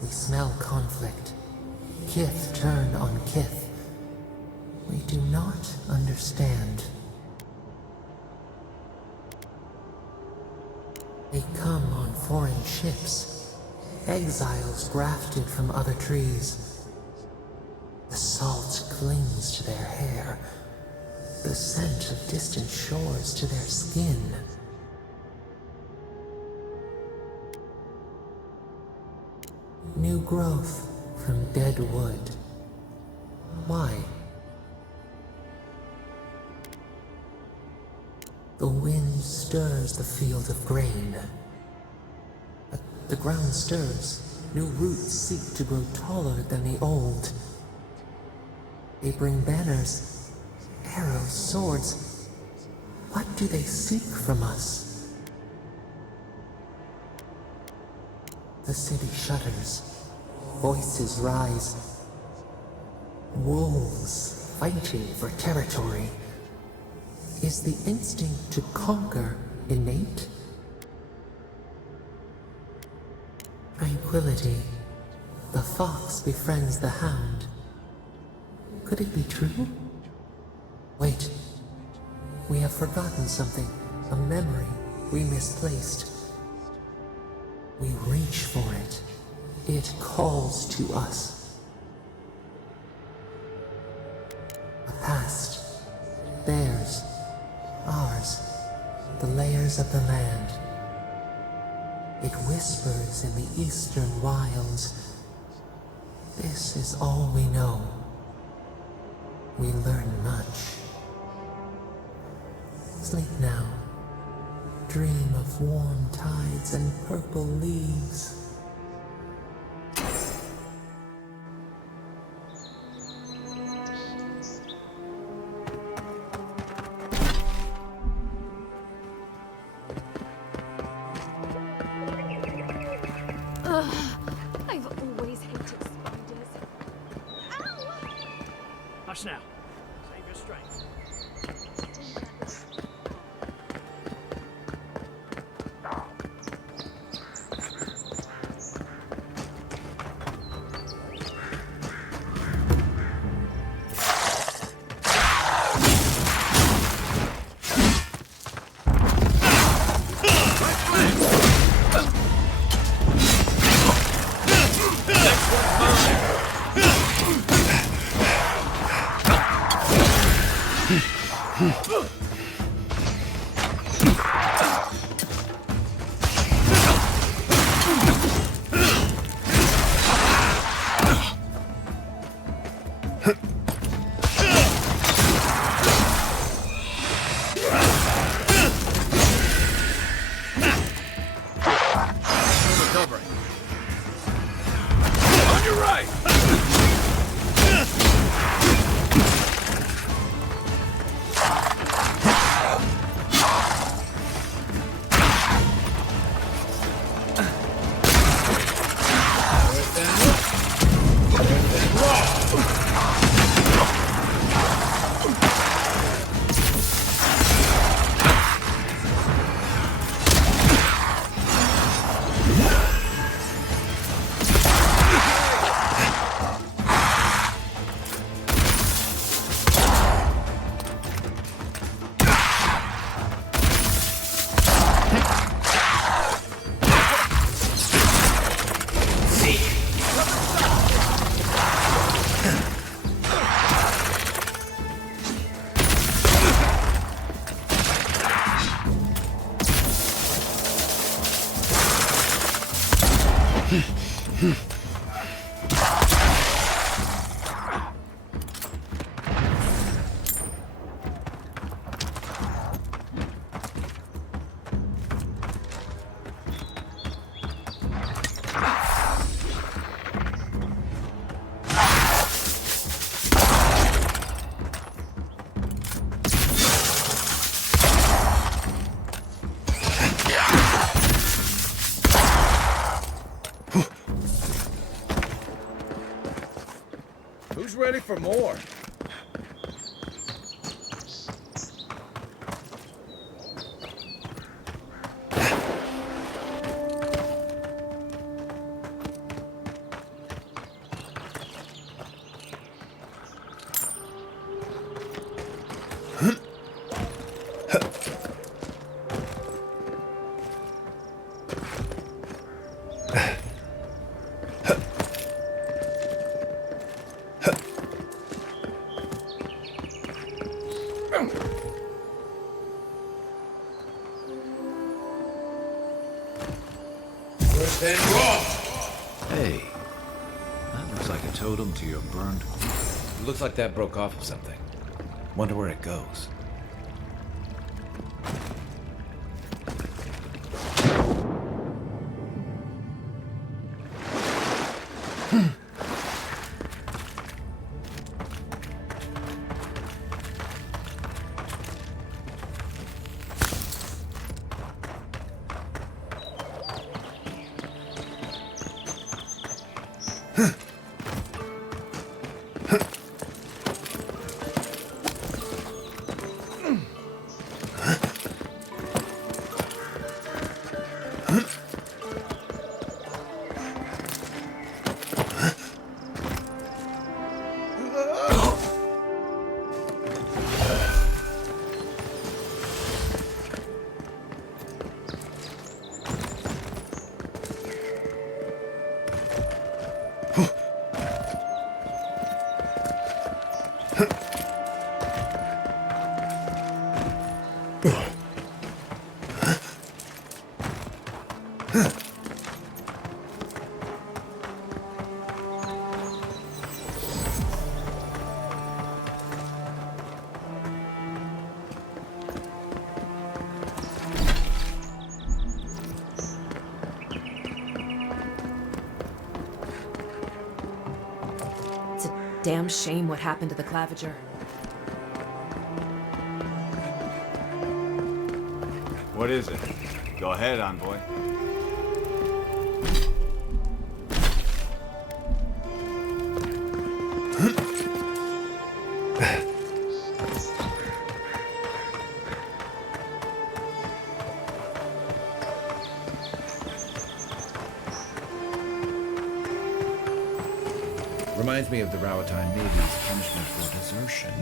We smell conflict, kith turn on kith. We do not understand. They come on foreign ships, exiles grafted from other trees. The salt clings to their hair, the scent of distant shores to their skin. New growth from dead wood. Why? The wind stirs the field of grain. The ground stirs. New roots seek to grow taller than the old. They bring banners, arrows, swords. What do they seek from us? The city shudders. Voices rise. Wolves fighting for territory. Is the instinct to conquer innate? tranquility. The fox befriends the hound. Could it be true? Wait. We have forgotten something. A memory we misplaced. We reach for it. It calls to us. A past. Theirs. Ours. The layers of the land. It whispers in the eastern wilds. This is all we know. We learn much. Sleep now. Dream of warm tides and purple leaves. I've always hated spiders. Ow! Hush now. Save your strength. Who's ready for more? Hey, that looks like a totem to your burned. Looks like that broke off of something. Wonder where it goes. Damn shame what happened to the Claviger. What is it? Go ahead, envoy. Reminds me of the Rawatine Navy's punishment for desertion.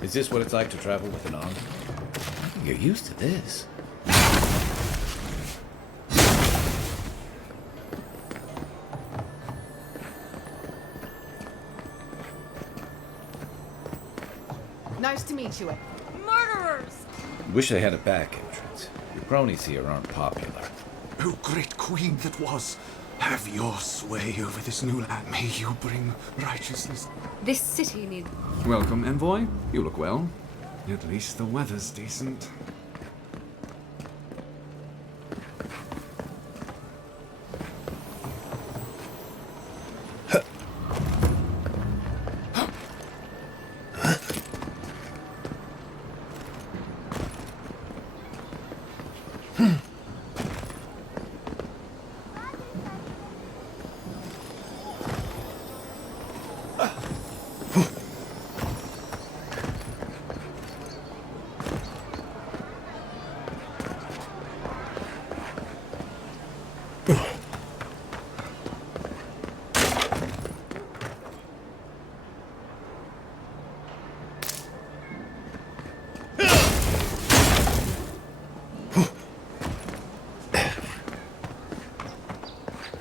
Is this what it's like to travel with an envoy? You're used to this. Nice to meet you. Murderers! Wish they had a back entrance. Your cronies here aren't popular. Oh, great queen that was, have your sway over this new land. May you bring righteousness. This city needs... Welcome, envoy. You look well. At least the weather's decent.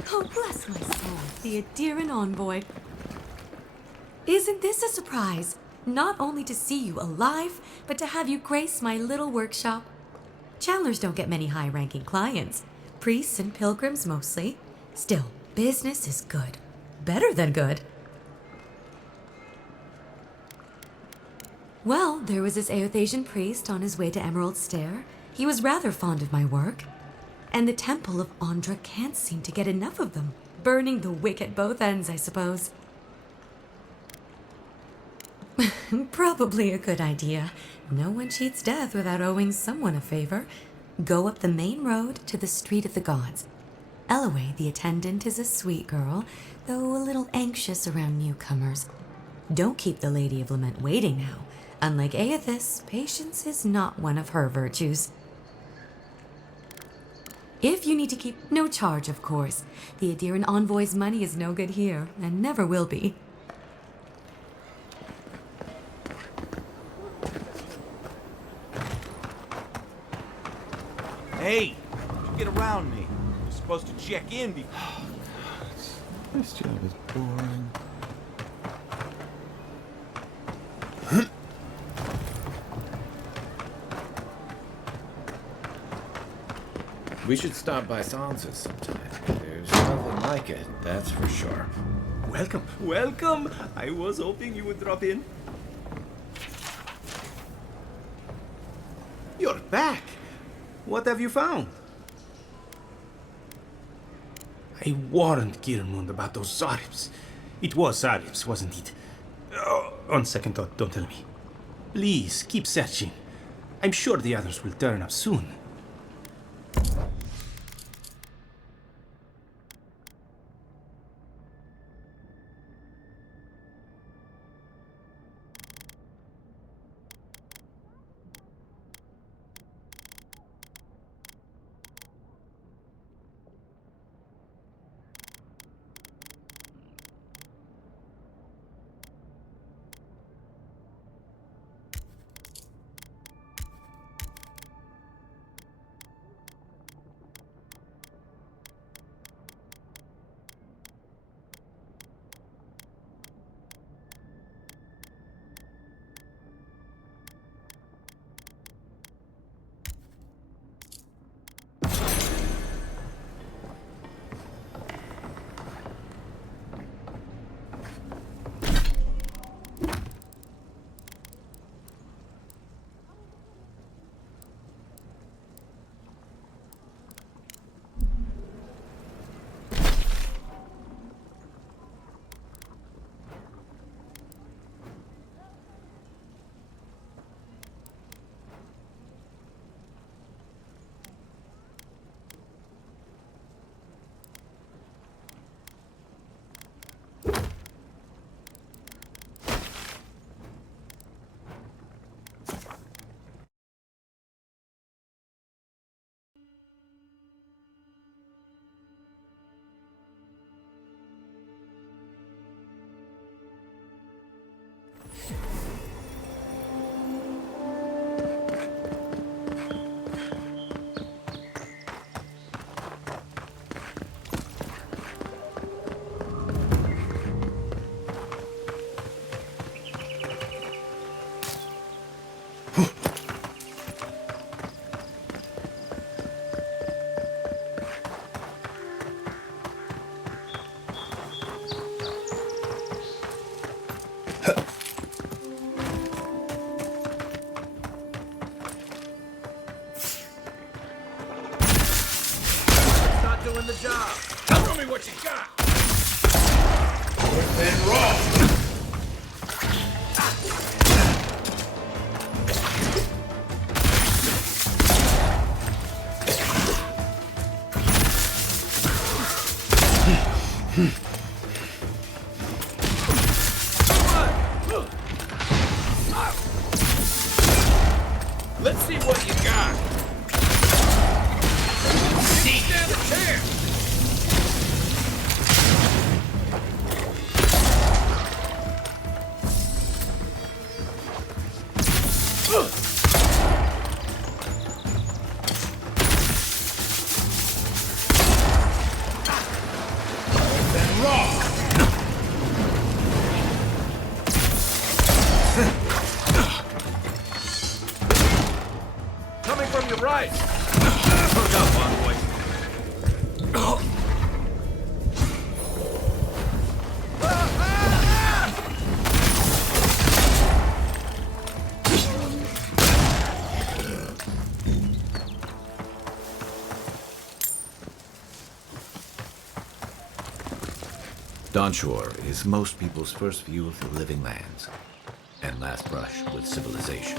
Oh, bless my soul, the Adiran envoy. Isn't this a surprise? Not only to see you alive, but to have you grace my little workshop. Chandlers don't get many high-ranking clients. Priests and pilgrims mostly. Still, business is good. Better than good. Well, there was this Aothasian priest on his way to Emerald Stair. He was rather fond of my work. And the Temple of Andra can't seem to get enough of them. Burning the wick at both ends, I suppose. Probably a good idea. No one cheats death without owing someone a favor. Go up the main road to the Street of the Gods. Eloe, the attendant, is a sweet girl, though a little anxious around newcomers. Don't keep the Lady of Lament waiting now. Unlike Aethys, patience is not one of her virtues. If you need to keep no charge, of course. The Adiran envoy's money is no good here, and never will be. Hey, you get around me. You're supposed to check in before. This job is boring. We should stop by Sansa's sometime. There's nothing like it, that's for sure. Welcome, welcome! I was hoping you would drop in. You're back! What have you found? I warned Kirmund about those Zaribs. It was Zaribs, wasn't it? On second thought, don't tell me. Please, keep searching. I'm sure the others will turn up soon. doing the job. Tell me what you got! And raw! Let's see what you got. Stand a chance. And raw! Coming from your right. Hook up, Envoy. Dawnshore is most people's first view of the living lands and last brush with civilization.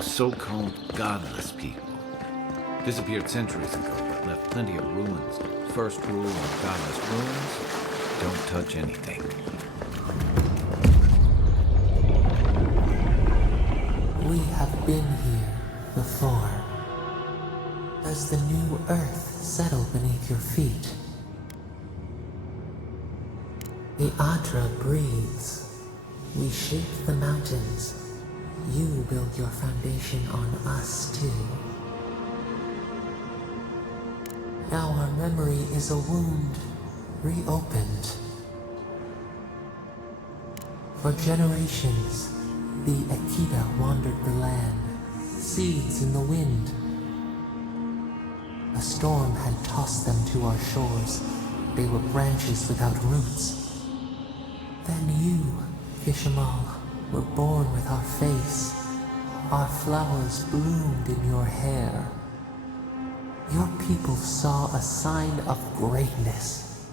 So-called godless people disappeared centuries ago but left plenty of ruins. First rule of godless ruins: don't touch anything. We have been here before. Does the new earth settle beneath your feet? The Adra breathes. We shape the mountains. You build your foundation on us, too. Now our memory is a wound, reopened. For generations, the Akita wandered the land, seeds in the wind. A storm had tossed them to our shores. They were branches without roots. Then you, Kishimal, were born with our face. Our flowers bloomed in your hair. Your people saw a sign of greatness.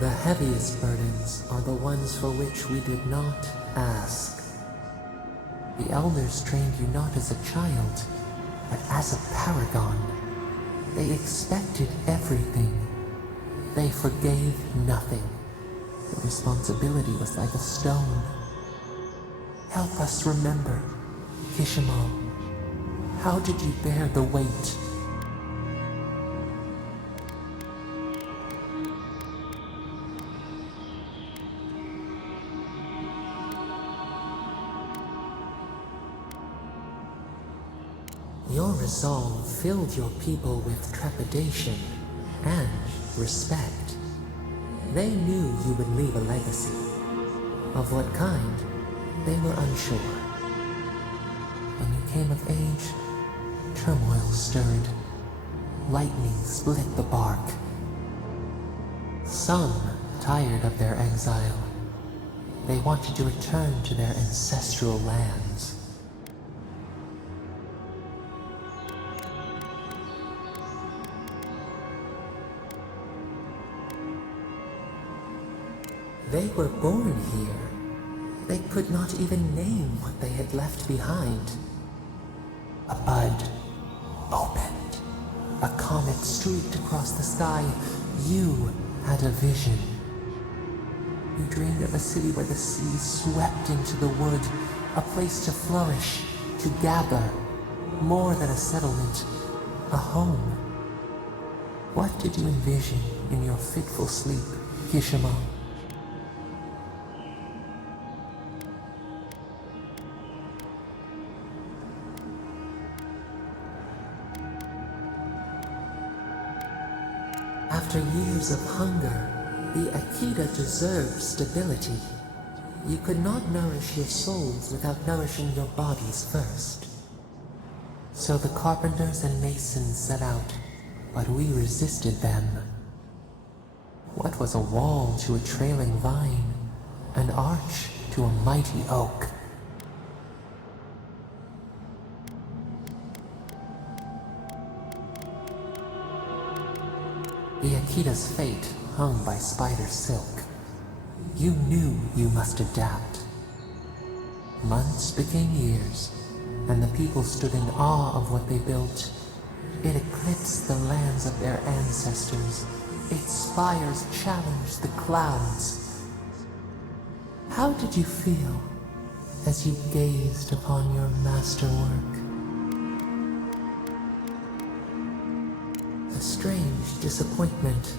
The heaviest burdens are the ones for which we did not ask. The elders trained you not as a child, but as a paragon. They expected everything. They forgave nothing. The responsibility was like a stone. Help us remember, Kishimal. How did you bear the weight? Your resolve filled your people with trepidation and respect. They knew you would leave a legacy. Of what kind, they were unsure. When you came of age, turmoil stirred. Lightning split the bark. Some, tired of their exile, they wanted to return to their ancestral lands. They were born here. They could not even name what they had left behind. A bud opened. A comet streaked across the sky. You had a vision. You dreamed of a city where the sea swept into the wood, a place to flourish, to gather, more than a settlement, a home. What did you envision in your fitful sleep, Kishimo? After years of hunger, the Akita deserved stability. You could not nourish your souls without nourishing your bodies first. So the carpenters and masons set out, but we resisted them. What was a wall to a trailing vine, an arch to a mighty oak? The Akita's fate hung by spider silk. You knew you must adapt. Months became years, and the people stood in awe of what they built. It eclipsed the lands of their ancestors. Its spires challenged the clouds. How did you feel as you gazed upon your masterwork? A strange disappointment.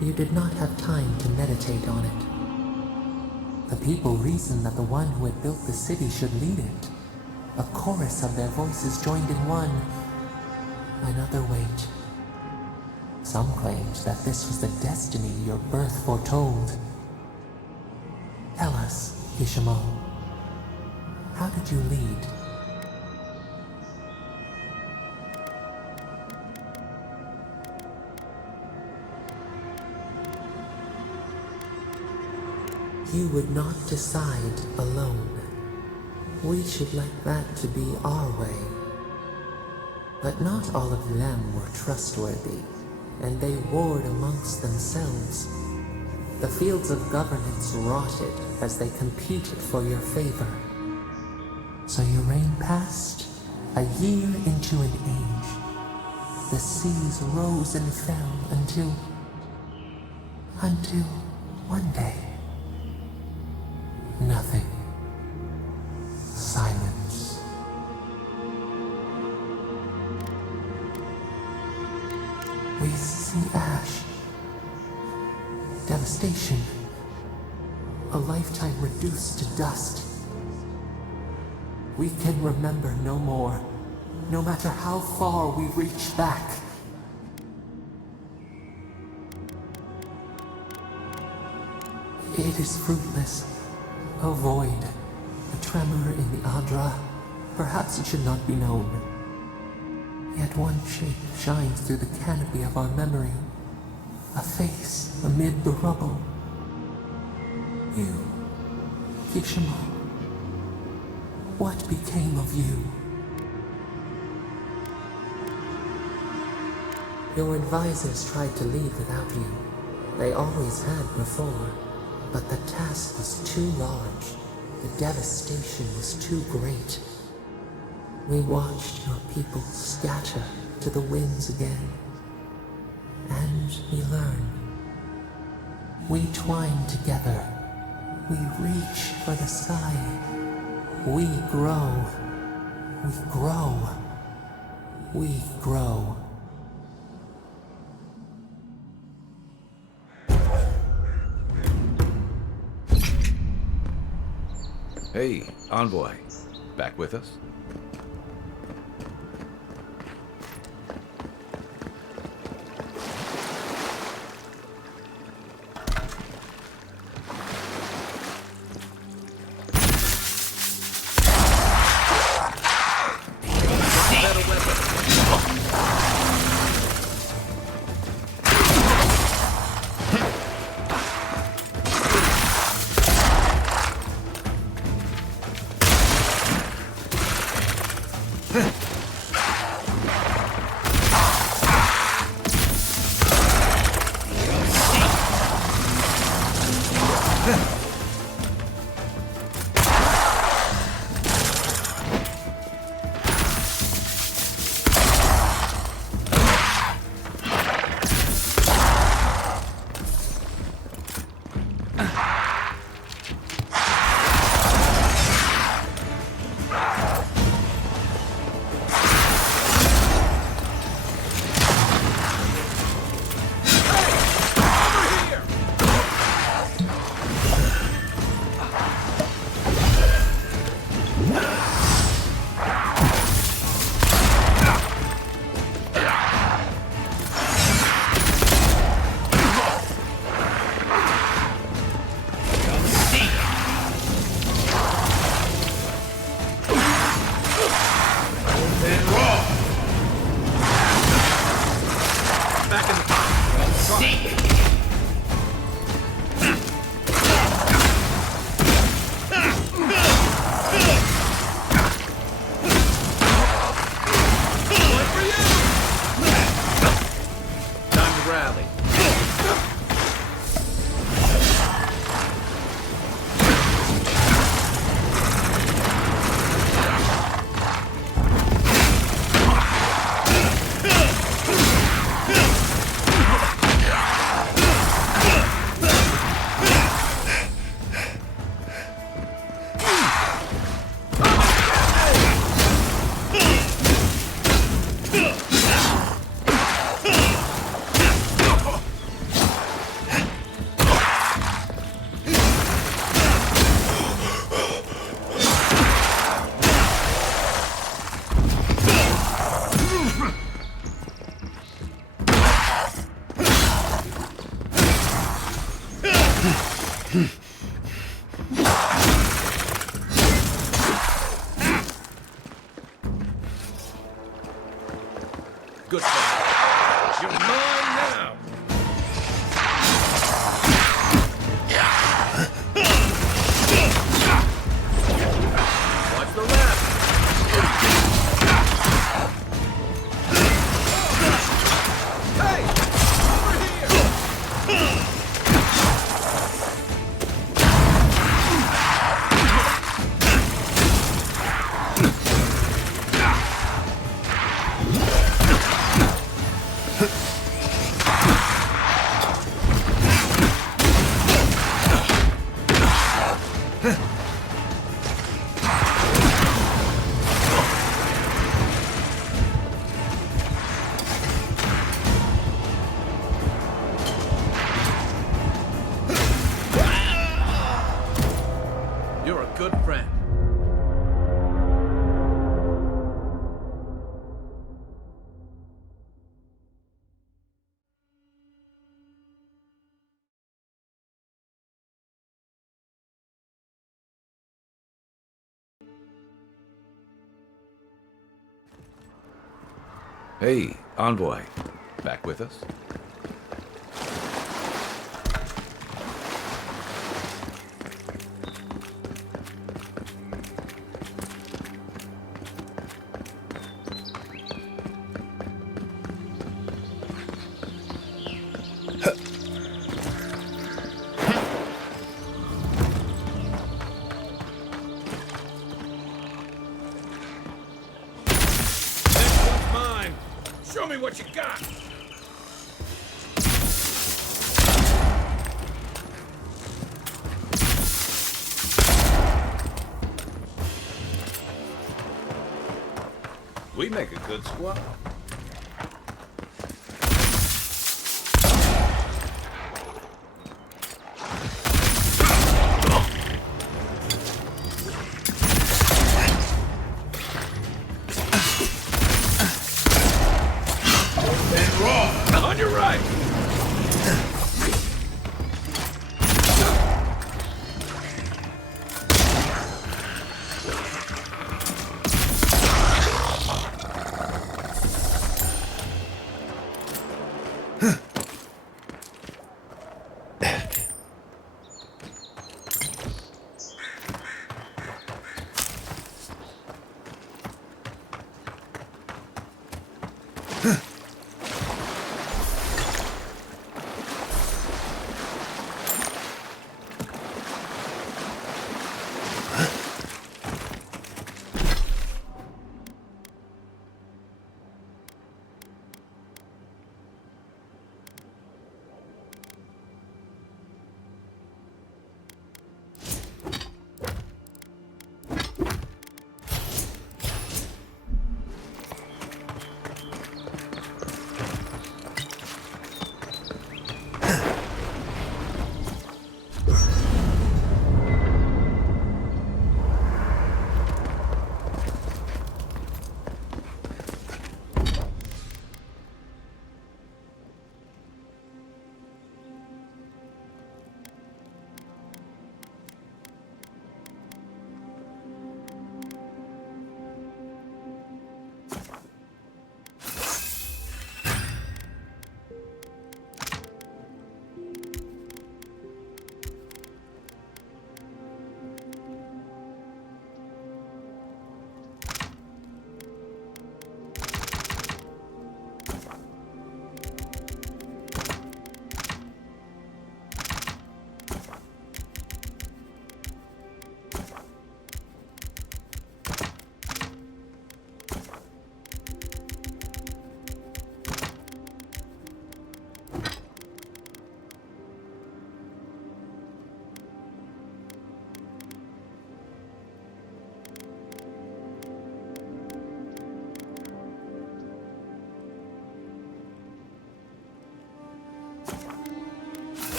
You did not have time to meditate on it. The people reasoned that the one who had built the city should lead it. A chorus of their voices joined in one. Another wait. Some claimed that this was the destiny your birth foretold. Tell us, Kishimo, how did you lead? You would not decide alone. We should like that to be our way. But not all of them were trustworthy, and they warred amongst themselves. The fields of governance rotted as they competed for your favor. So your reign passed, a year into an age. The seas rose and fell until one day. Nothing. Silence. We see ash. Devastation. A lifetime reduced to dust. We can remember no more, no matter how far we reach back. It is fruitless. A void, a tremor in the Adra. Perhaps it should not be known. Yet one shape shines through the canopy of our memory. A face amid the rubble. You, Kishimo. What became of you? Your advisors tried to leave without you. They always had before. But the task was too large. The devastation was too great. We watched your people scatter to the winds again. And we learned. We twine together. We reach for the sky. We grow. We grow. We grow. Hey, Envoy. Back with us? And raw. Back in the... Seek. Rally. Good fight. You're mine now. Watch the left. Hey! Over here! You're a good friend. Hey, Envoy. Back with us? Show me what you got! We make a good squad. On your right!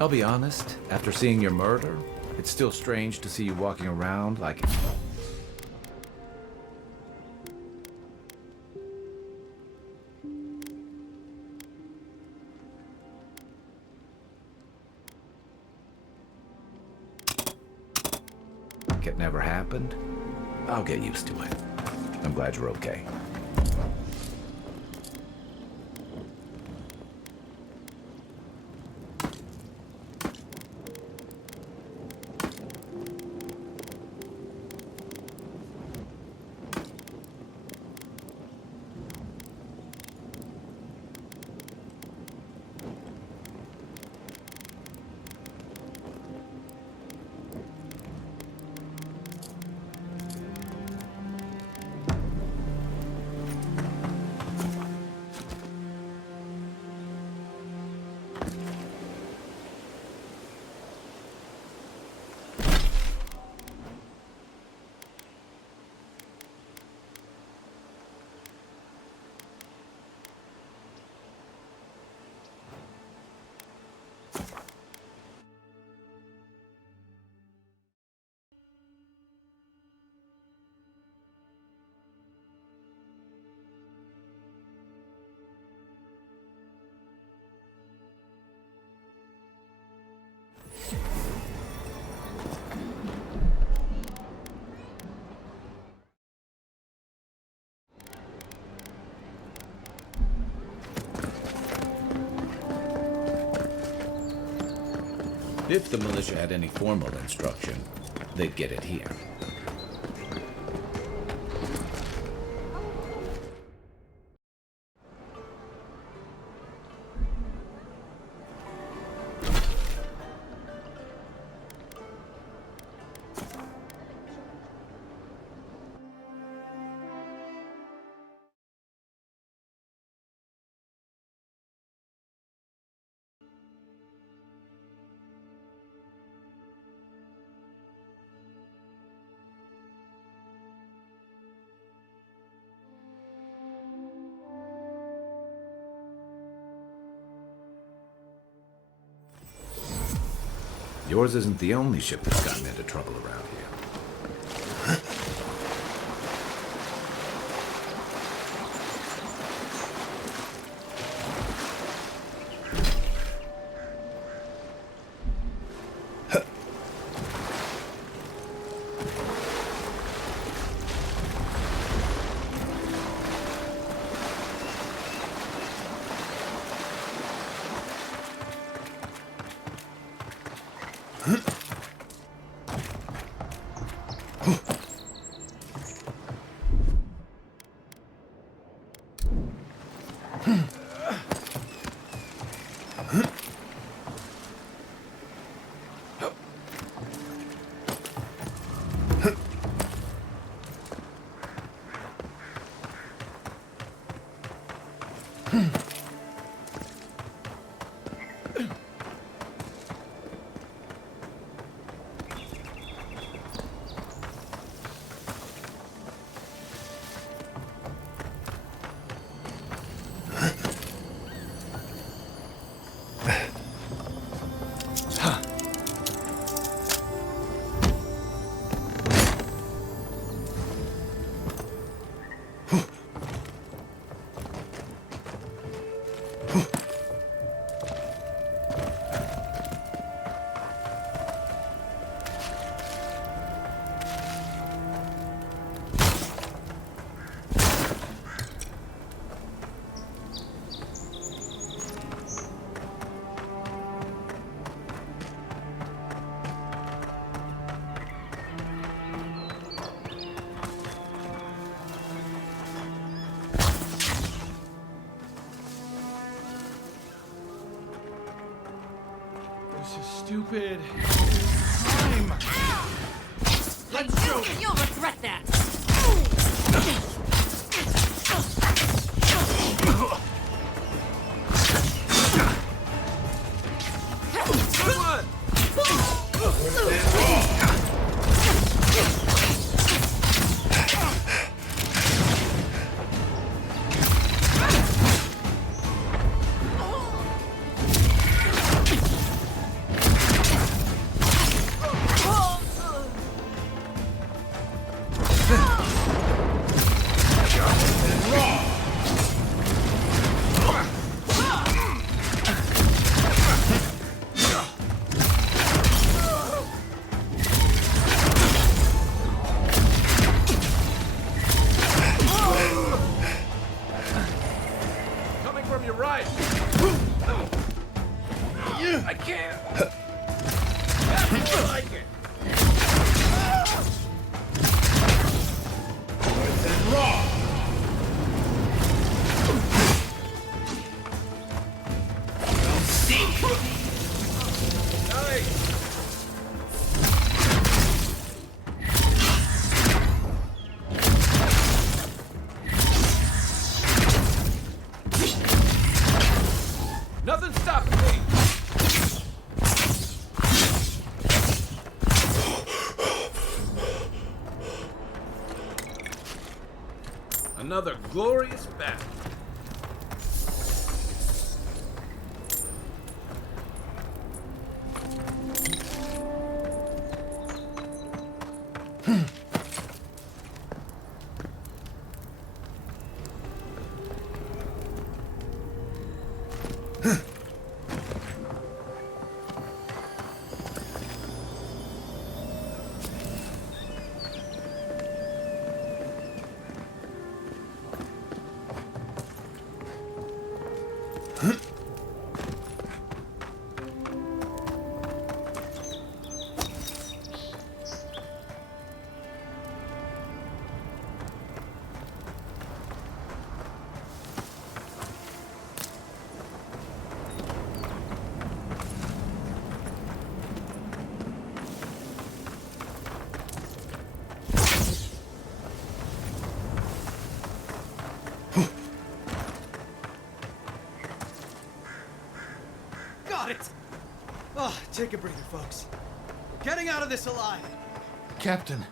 I'll be honest, after seeing your murder, it's still strange to see you walking around like... It never happened. I'll get used to it. I'm glad you're okay. If the militia had any formal instruction, they'd get it here. Yours isn't the only ship that's gotten into trouble around here. Stupid. Time. Let's go. You'll regret that. right. I can't. That's more like it. Nice and raw. Don't sink. Nice. Nothing stopping me. Another glorious battle. Got it! Oh, take a breather, folks. We're getting out of this alive. Captain,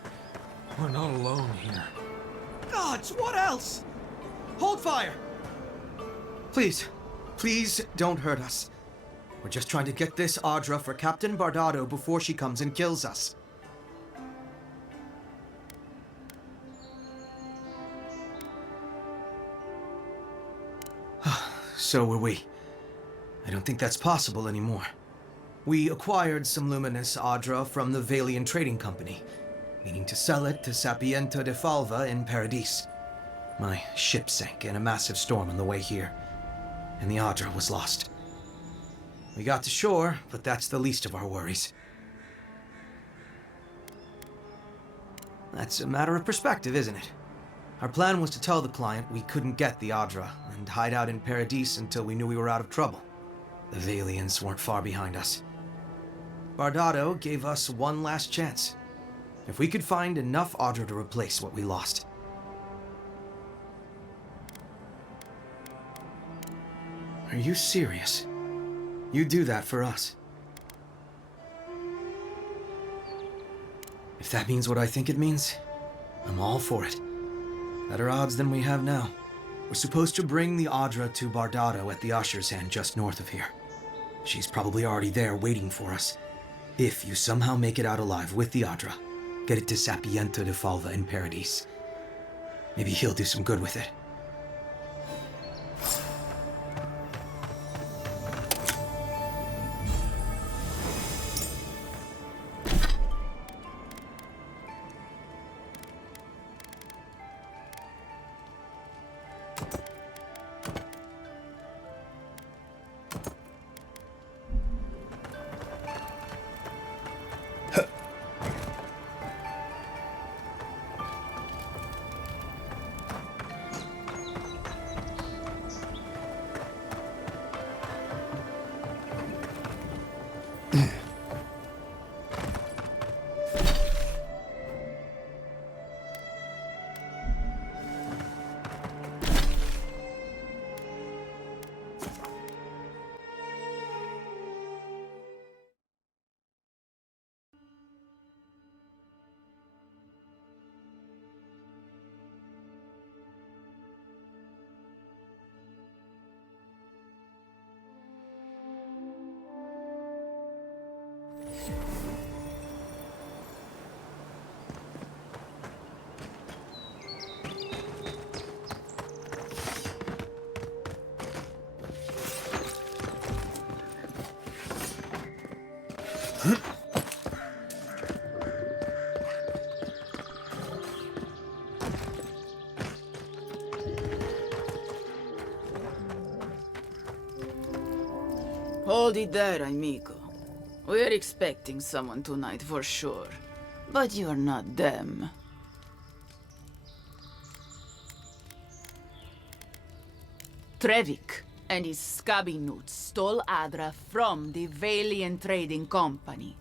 we're not alone here. Gods, what else? Hold fire! Please, please don't hurt us. We're just trying to get this Audra for Captain Bardado before she comes and kills us. So were we. I don't think that's possible anymore. We acquired some luminous Audra from the Valian Trading Company, meaning to sell it to Sapienta de Falva in Paradis. My ship sank in a massive storm on the way here, and the Audra was lost. We got to shore, but that's the least of our worries. That's a matter of perspective, isn't it? Our plan was to tell the client we couldn't get the Audra and hide out in Paradis until we knew we were out of trouble. The Valians weren't far behind us. Bardado gave us one last chance. If we could find enough Audra to replace what we lost. Are you serious? You do that for us? If that means what I think it means, I'm all for it. Better odds than we have now. We're supposed to bring the Audra to Bardado at the Usher's Hand just north of here. She's probably already there waiting for us. If you somehow make it out alive with the Audra, get it to Sapienta de Falva in Paradis. Maybe he'll do some good with it. Hold it there, amigo. We're expecting someone tonight for sure. But you're not them. Trevik and his scabby newts stole Adra from the Valiant Trading Company.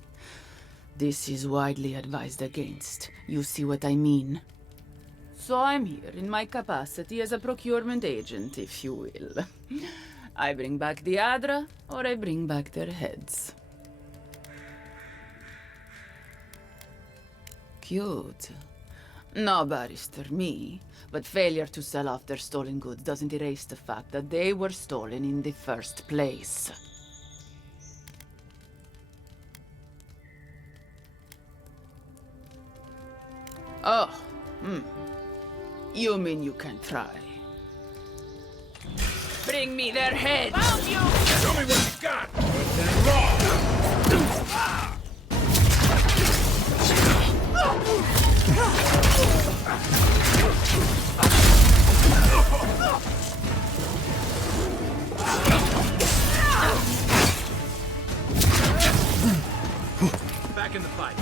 This is widely advised against. You see what I mean? So I'm here in my capacity as a procurement agent, if you will. I bring back the Adra, or I bring back their heads. Cute. No barrister, me. But failure to sell off their stolen goods doesn't erase the fact that they were stolen in the first place. Oh, You mean you can try? Bring me their heads! Found you! Show me what you got! Then Back in the fight.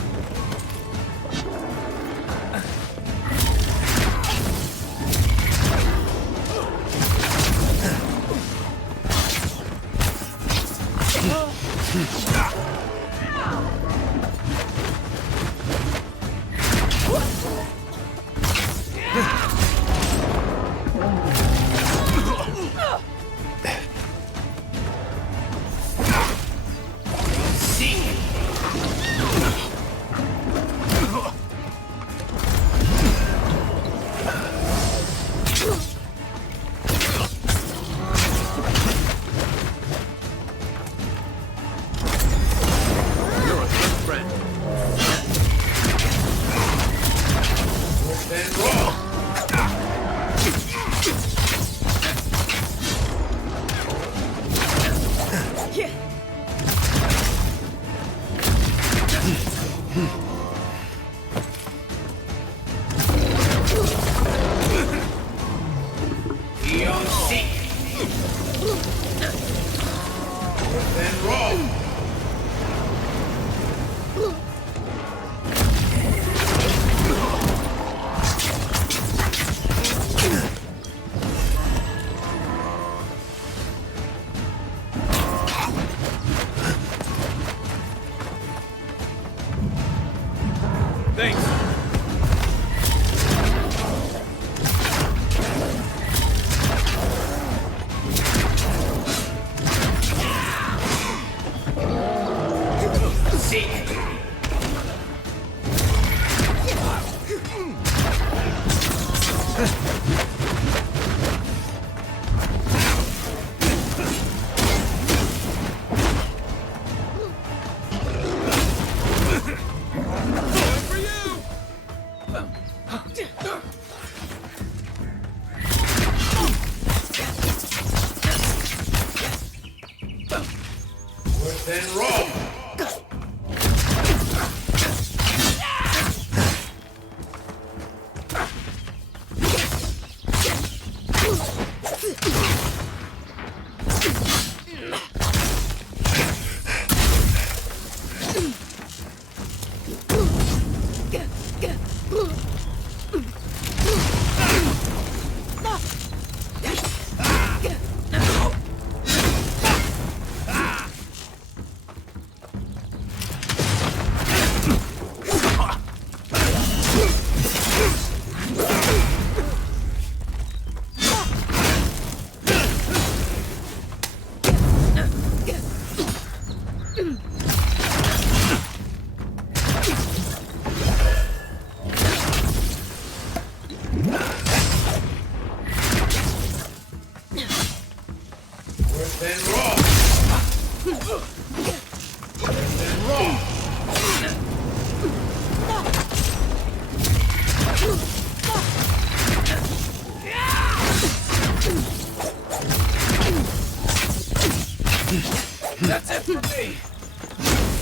That's it for me!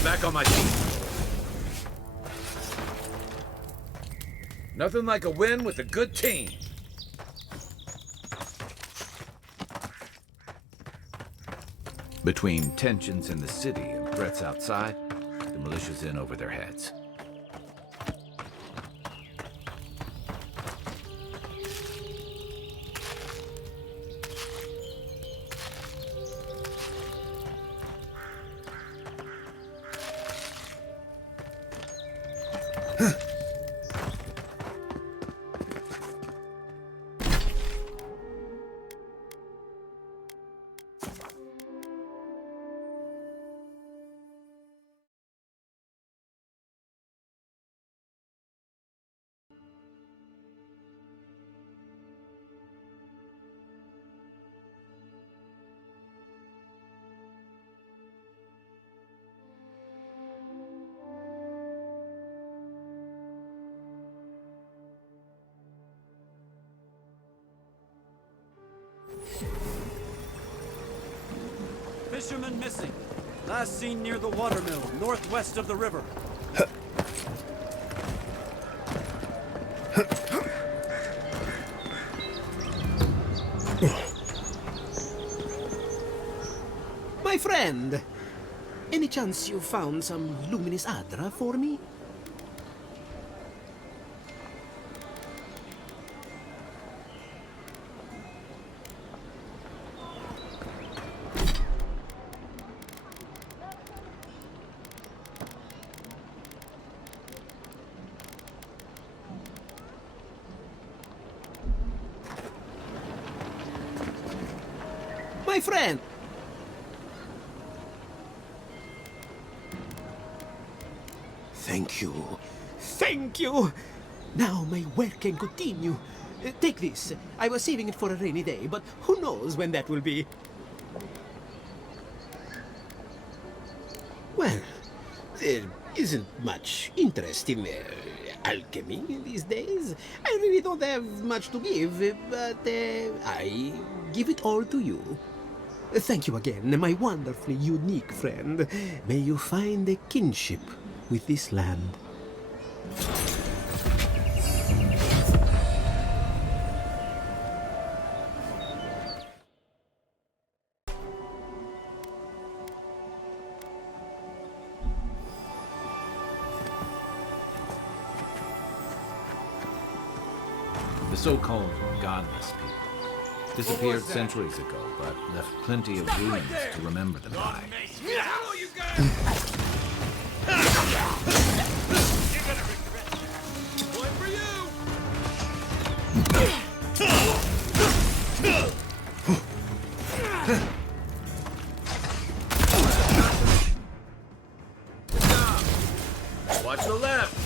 Back on my feet. Nothing like a win with a good team. Between tensions in the city and threats outside, the militia's in over their heads. Fisherman missing. Last seen near the watermill, northwest of the river. My friend, any chance you found some luminous Adra for me? My friend! Thank you. Thank you! Now my work can continue. Take this. I was saving it for a rainy day, but who knows when that will be. Well, there isn't much interest in alchemy these days. I really don't have much to give, but I give it all to you. Thank you again, my wonderfully unique friend. May you find a kinship with this land. The so-called godless people disappeared centuries ago, but left plenty of ruins to remember them by. Watch the left.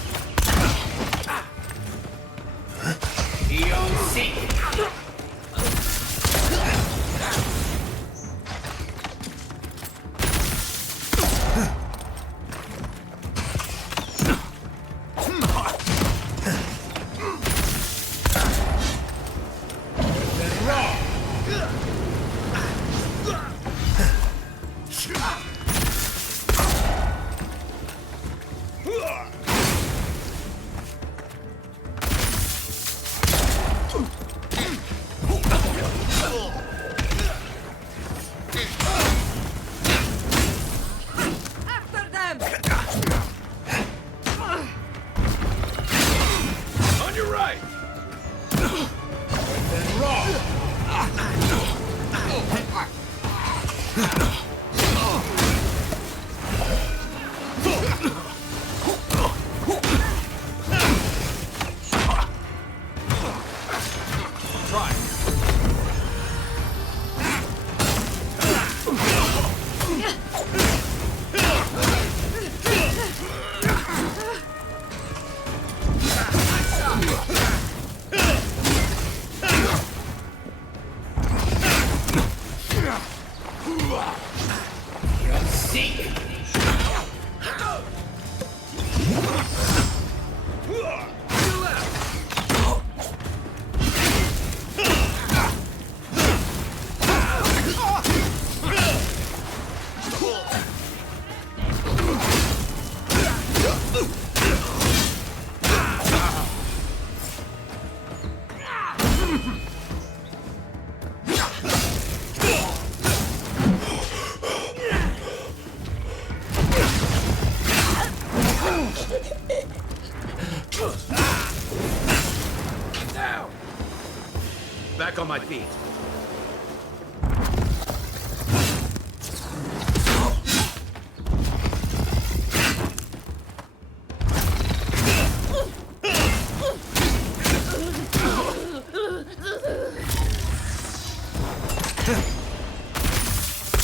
back on my feet.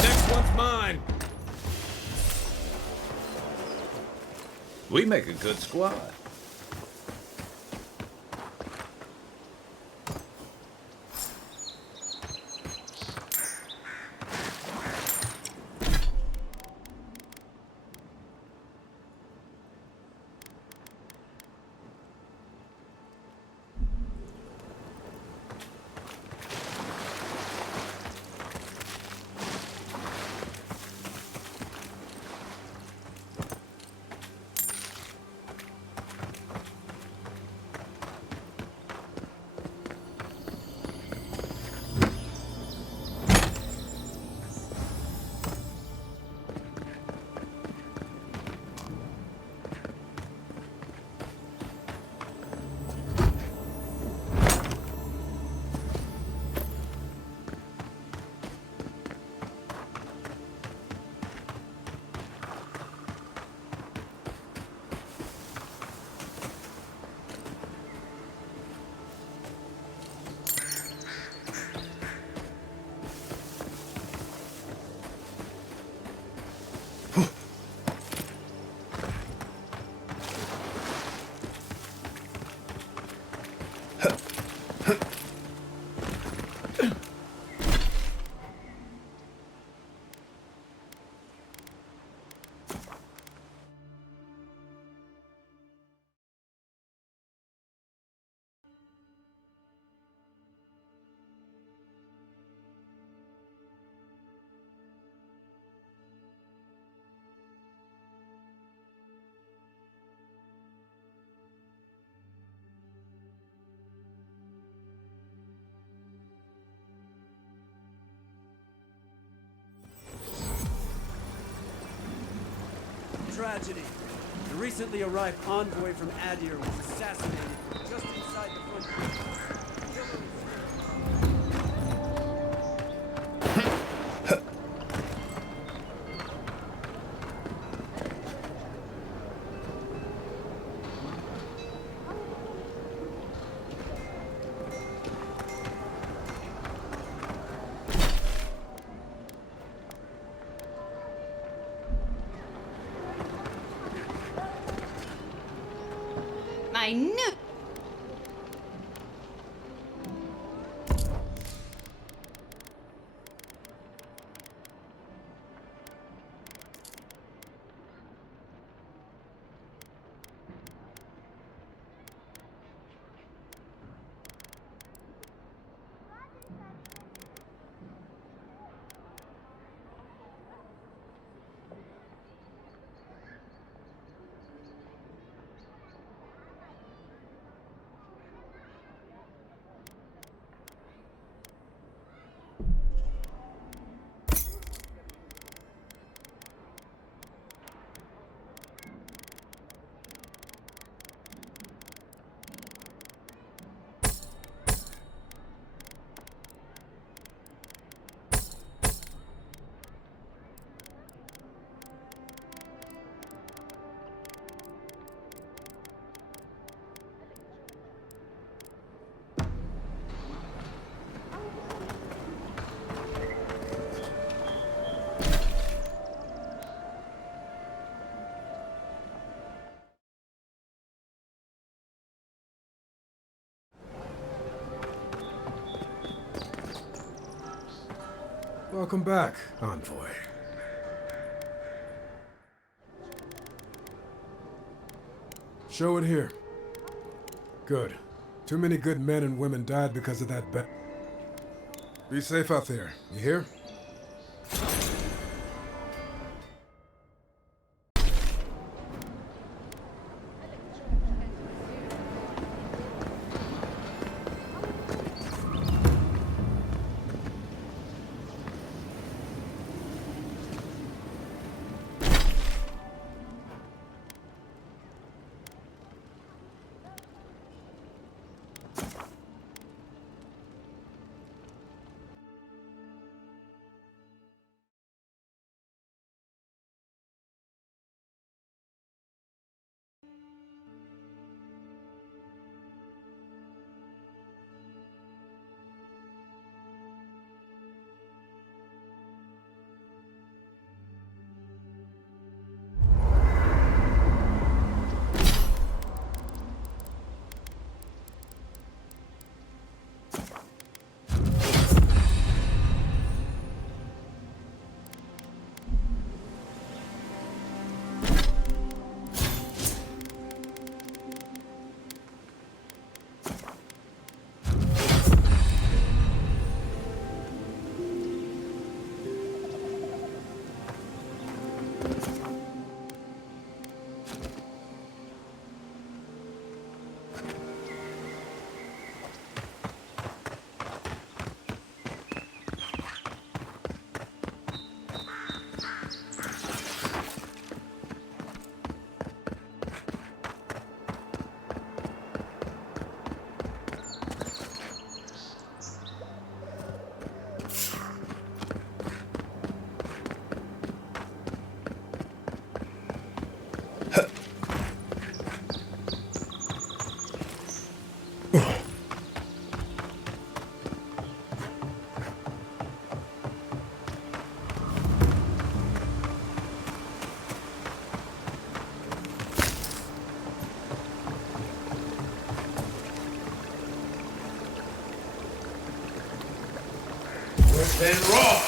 Next one's mine. We make a good squad. Tragedy. The recently arrived envoy from Adir was assassinated just inside the frontier. I knew. Welcome back, Envoy. Show it here. Good. Too many good men and women died because of that bet. Be safe out there, you hear? Then raw!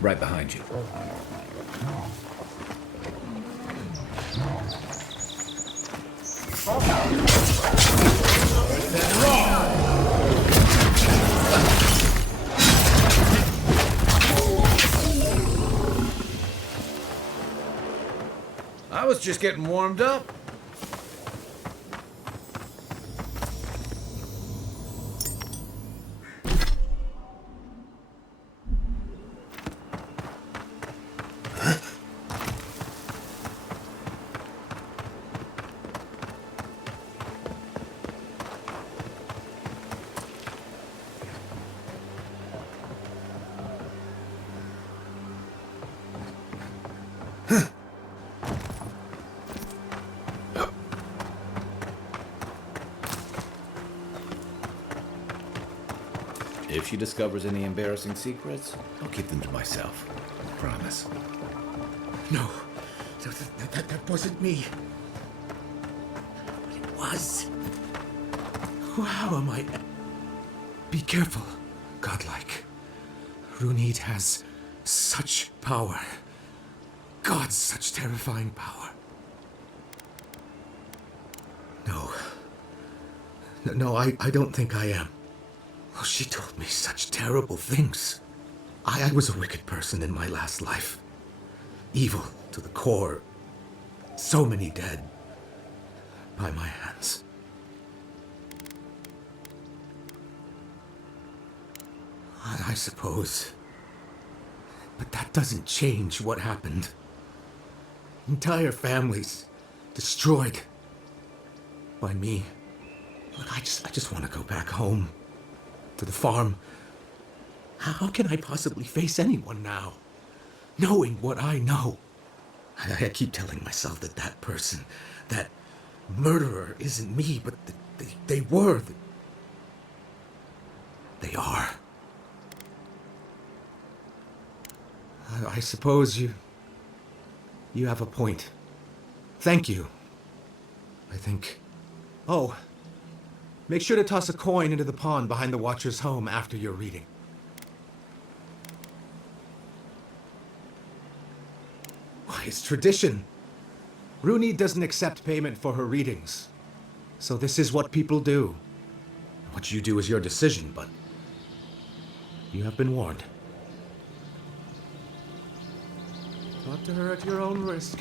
Right behind you. I was just getting warmed up. If she discovers any embarrassing secrets, I'll keep them to myself. I promise. No, that wasn't me. But it was. How am I? Be careful, godlike. Runid has such power. God, such terrifying power. No, I don't think I am. Oh, she told me such terrible things. I was a wicked person in my last life. Evil to the core. So many dead by my hands. I suppose. But that doesn't change what happened. Entire families destroyed by me. Look, I just want to go back home. To the farm. How can I possibly face anyone now? Knowing what I know. I keep telling myself that that person, that murderer isn't me, but they were. They are. I suppose you have a point. Thank you. I think. Oh. Make sure to toss a coin into the pond behind the Watcher's home after your reading. Why, it's tradition. Runid doesn't accept payment for her readings. So this is what people do. What you do is your decision, but you have been warned. Talk to her at your own risk.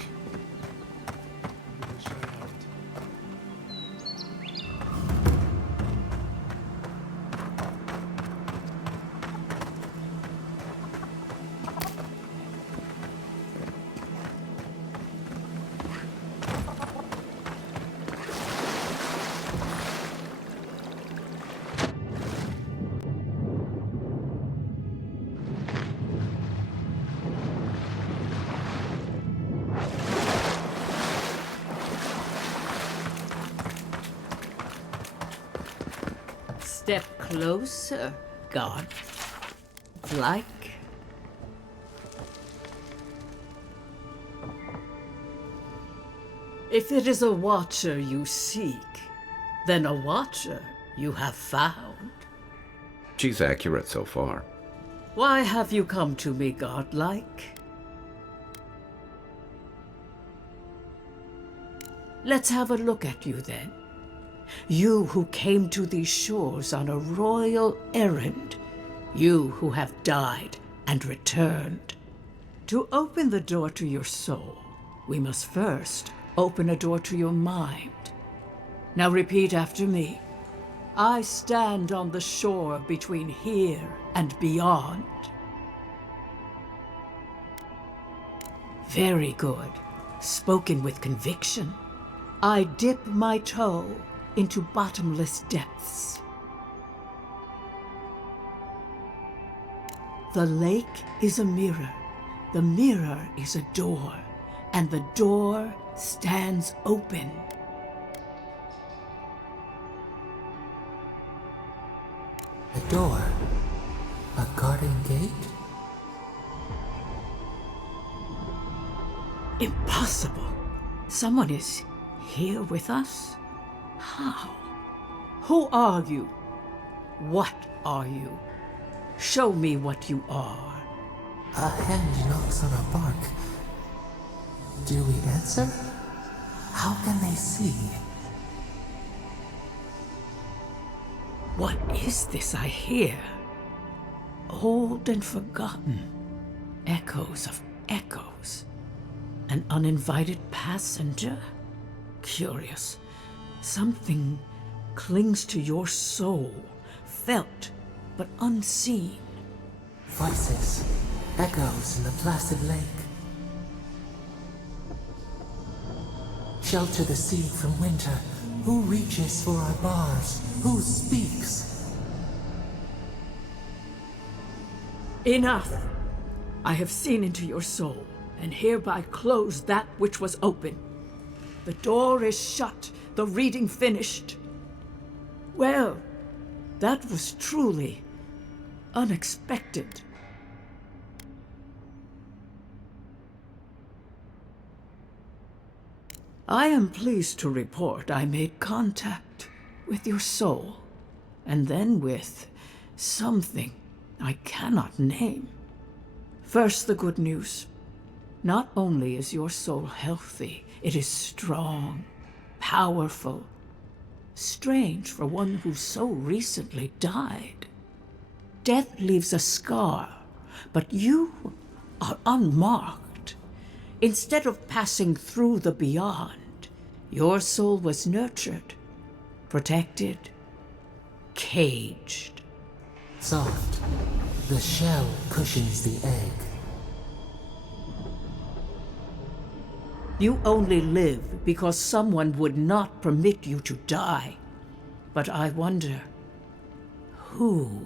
Step closer, God. Like. If it is a watcher you seek, then a watcher you have found. She's accurate so far. Why have you come to me, godlike? Let's have a look at you then. You who came to these shores on a royal errand. You who have died and returned. To open the door to your soul, we must first open a door to your mind. Now repeat after me. I stand on the shore between here and beyond. Very good. Spoken with conviction. I dip my toe into bottomless depths. The lake is a mirror. The mirror is a door. And the door stands open. A door? A garden gate? Impossible. Someone is here with us? How? Who are you? What are you? Show me what you are. A hand knocks on our bark. Do we answer? How can they see? What is this I hear? Old and forgotten. Echoes of echoes. An uninvited passenger? Curious. Something clings to your soul, felt but unseen. Voices, echoes in the placid lake. Shelter the sea from winter. Who reaches for our bars? Who speaks? Enough! I have seen into your soul, and hereby close that which was open. The door is shut, the reading finished. Well, that was truly unexpected. I am pleased to report I made contact with your soul, and then with something I cannot name. First, the good news. Not only is your soul healthy, it is strong, powerful. Strange for one who so recently died. Death leaves a scar, but you are unmarked. Instead of passing through the beyond, your soul was nurtured, protected, caged. Soft. The shell cushions the egg. You only live because someone would not permit you to die. But I wonder, who?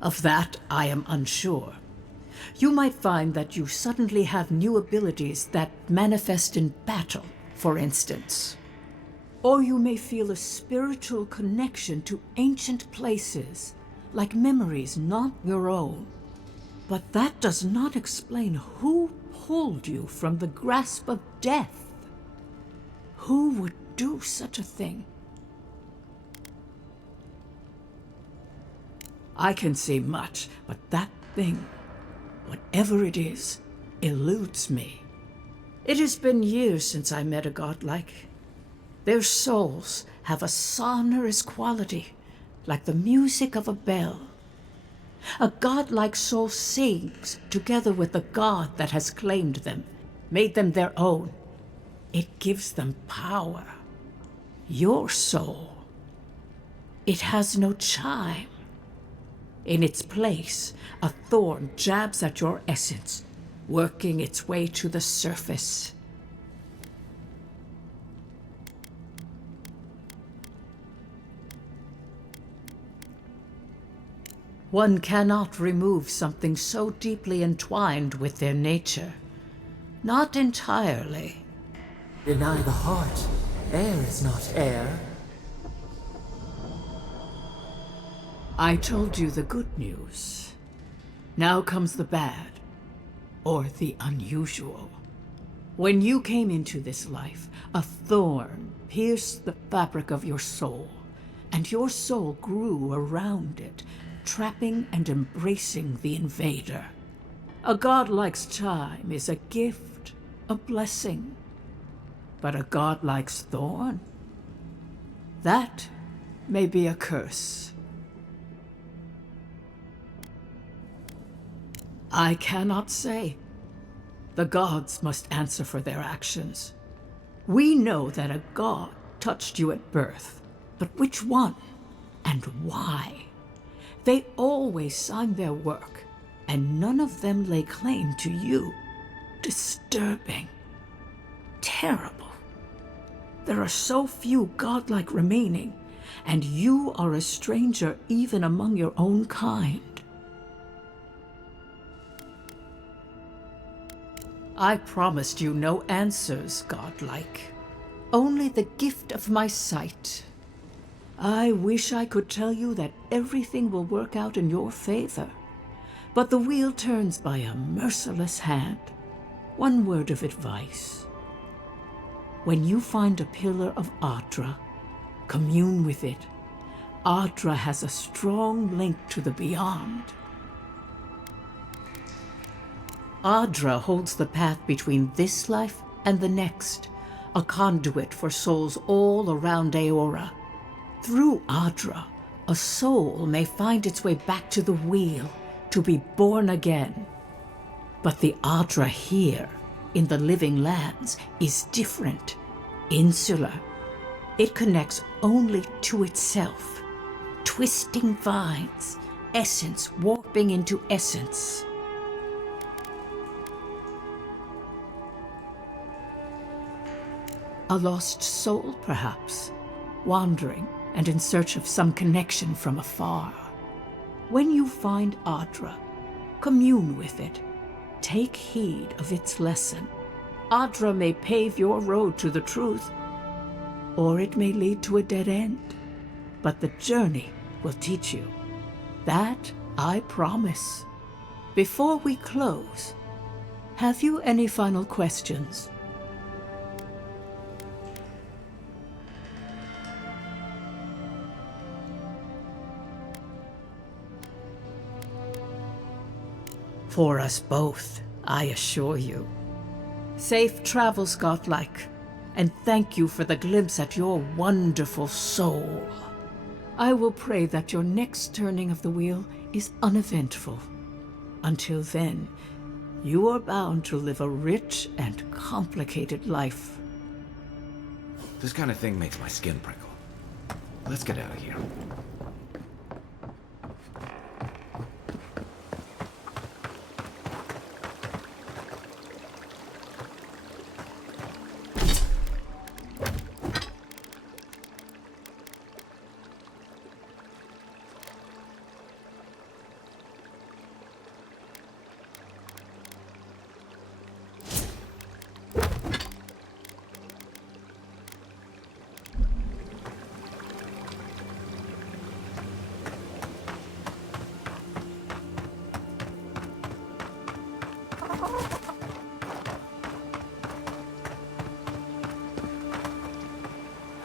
Of that, I am unsure. You might find that you suddenly have new abilities that manifest in battle, for instance. Or you may feel a spiritual connection to ancient places, like memories not your own. But that does not explain who pulled you from the grasp of death. Who would do such a thing? I can see much, but that thing, whatever it is, eludes me. It has been years since I met a godlike. Their souls have a sonorous quality, like the music of a bell. A godlike soul sings together with the god that has claimed them, made them their own. It gives them power. Your soul, it has no chime. In its place, a thorn jabs at your essence, working its way to the surface. One cannot remove something so deeply entwined with their nature. Not entirely. Deny the heart. Air is not air. I told you the good news. Now comes the bad, or the unusual. When you came into this life, a thorn pierced the fabric of your soul, and your soul grew around it, trapping and embracing the invader. A godlike's chime is a gift, a blessing. But a godlike's thorn? That may be a curse. I cannot say. The gods must answer for their actions. We know that a god touched you at birth, but which one and why? They always signed their work, and none of them lay claim to you. Disturbing. Terrible. There are so few godlike remaining, and you are a stranger even among your own kind. I promised you no answers, godlike. Only the gift of my sight. I wish I could tell you that everything will work out in your favor, but the wheel turns by a merciless hand. One word of advice. When you find a pillar of Adra, commune with it. Adra has a strong link to the beyond. Adra holds the path between this life and the next, a conduit for souls all around Aora. Through Adra, a soul may find its way back to the wheel, to be born again. But the Adra here, in the living lands, is different, insular. It connects only to itself. Twisting vines, essence warping into essence. A lost soul, perhaps, wandering and in search of some connection from afar. When you find Adra, commune with it. Take heed of its lesson. Adra may pave your road to the truth, or it may lead to a dead end. But the journey will teach you. That I promise. Before we close, have you any final questions? For us both, I assure you. Safe travels, godlike, and thank you for the glimpse at your wonderful soul. I will pray that your next turning of the wheel is uneventful. Until then, you are bound to live a rich and complicated life. This kind of thing makes my skin prickle. Let's get out of here.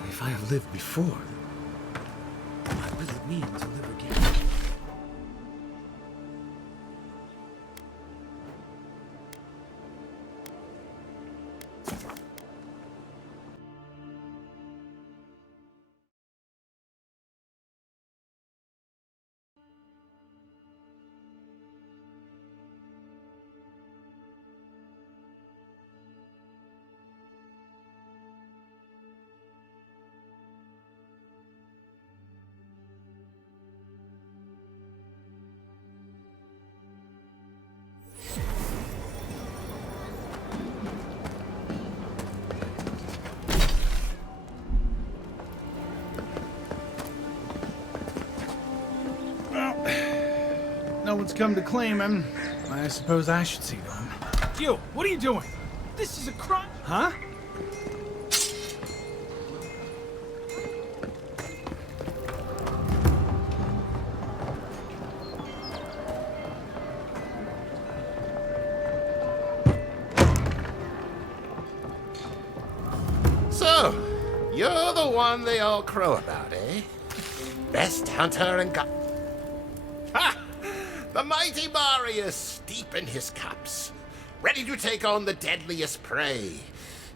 If I have lived before, what will it mean to live again? No one's come to claim him. I suppose I should see to him. You, what are you doing? This is a crime. Huh? So, you're the one they all crow about, eh? Best hunter in Ha! The mighty Marius, deep in his cups, ready to take on the deadliest prey,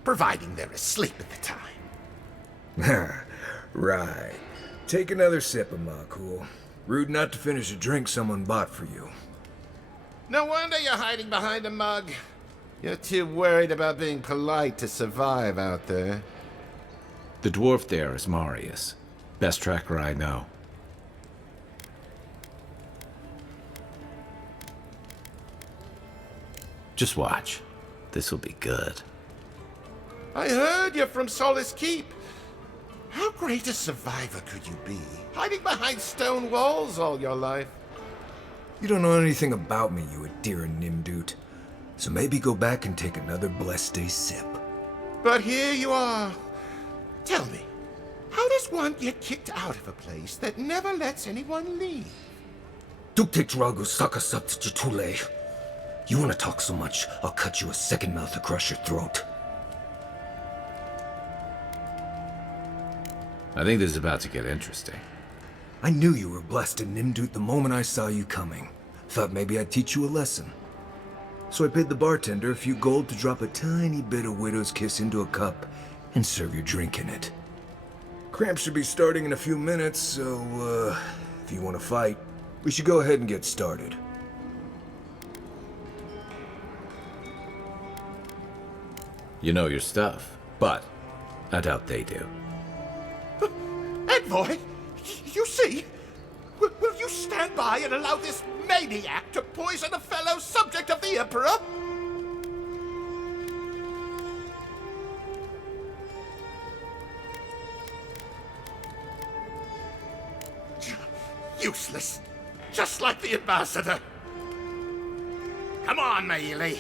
providing they're asleep at the time. Right. Take another sip of my cool. Rude not to finish a drink someone bought for you. No wonder you're hiding behind a mug. You're too worried about being polite to survive out there. The dwarf there is Marius. Best tracker I know. Just watch. This'll be good. I heard you're from Solace Keep. How great a survivor could you be? Hiding behind stone walls all your life. You don't know anything about me, you Adira Nimdut. So maybe go back and take another blessed day sip. But here you are. Tell me, how does one get kicked out of a place that never lets anyone leave? Dukte Drago Sakasat Jitule. You wanna talk so much, I'll cut you a second mouth across your throat. I think this is about to get interesting. I knew you were blessed in Nimdut the moment I saw you coming. Thought maybe I'd teach you a lesson. So I paid the bartender a few gold to drop a tiny bit of Widow's Kiss into a cup and serve your drink in it. Cramp should be starting in a few minutes, so, if you want to fight, we should go ahead and get started. You know your stuff, but I doubt they do. Envoy, you see? Will you stand by and allow this maniac to poison a fellow subject of the Emperor? Useless. Just like the ambassador. Come on, Maili.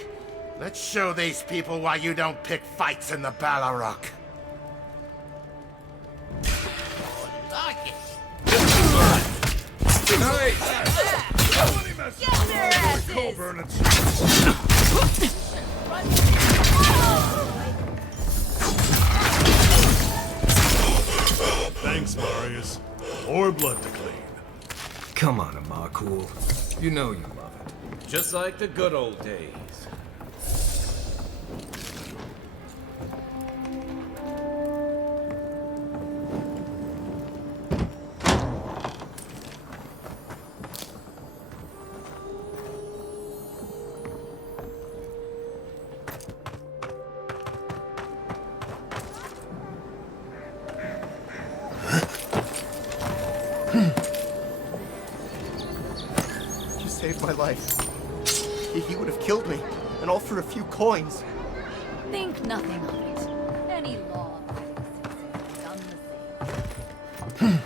Let's show these people why you don't pick fights in the Ballarok. Thanks, Marius. More blood to clean. Come on, Amakul. You know you love it. Just like the good old days. You saved my life. He would have killed me, and all for a few coins. Think nothing of it. Any law has done the same.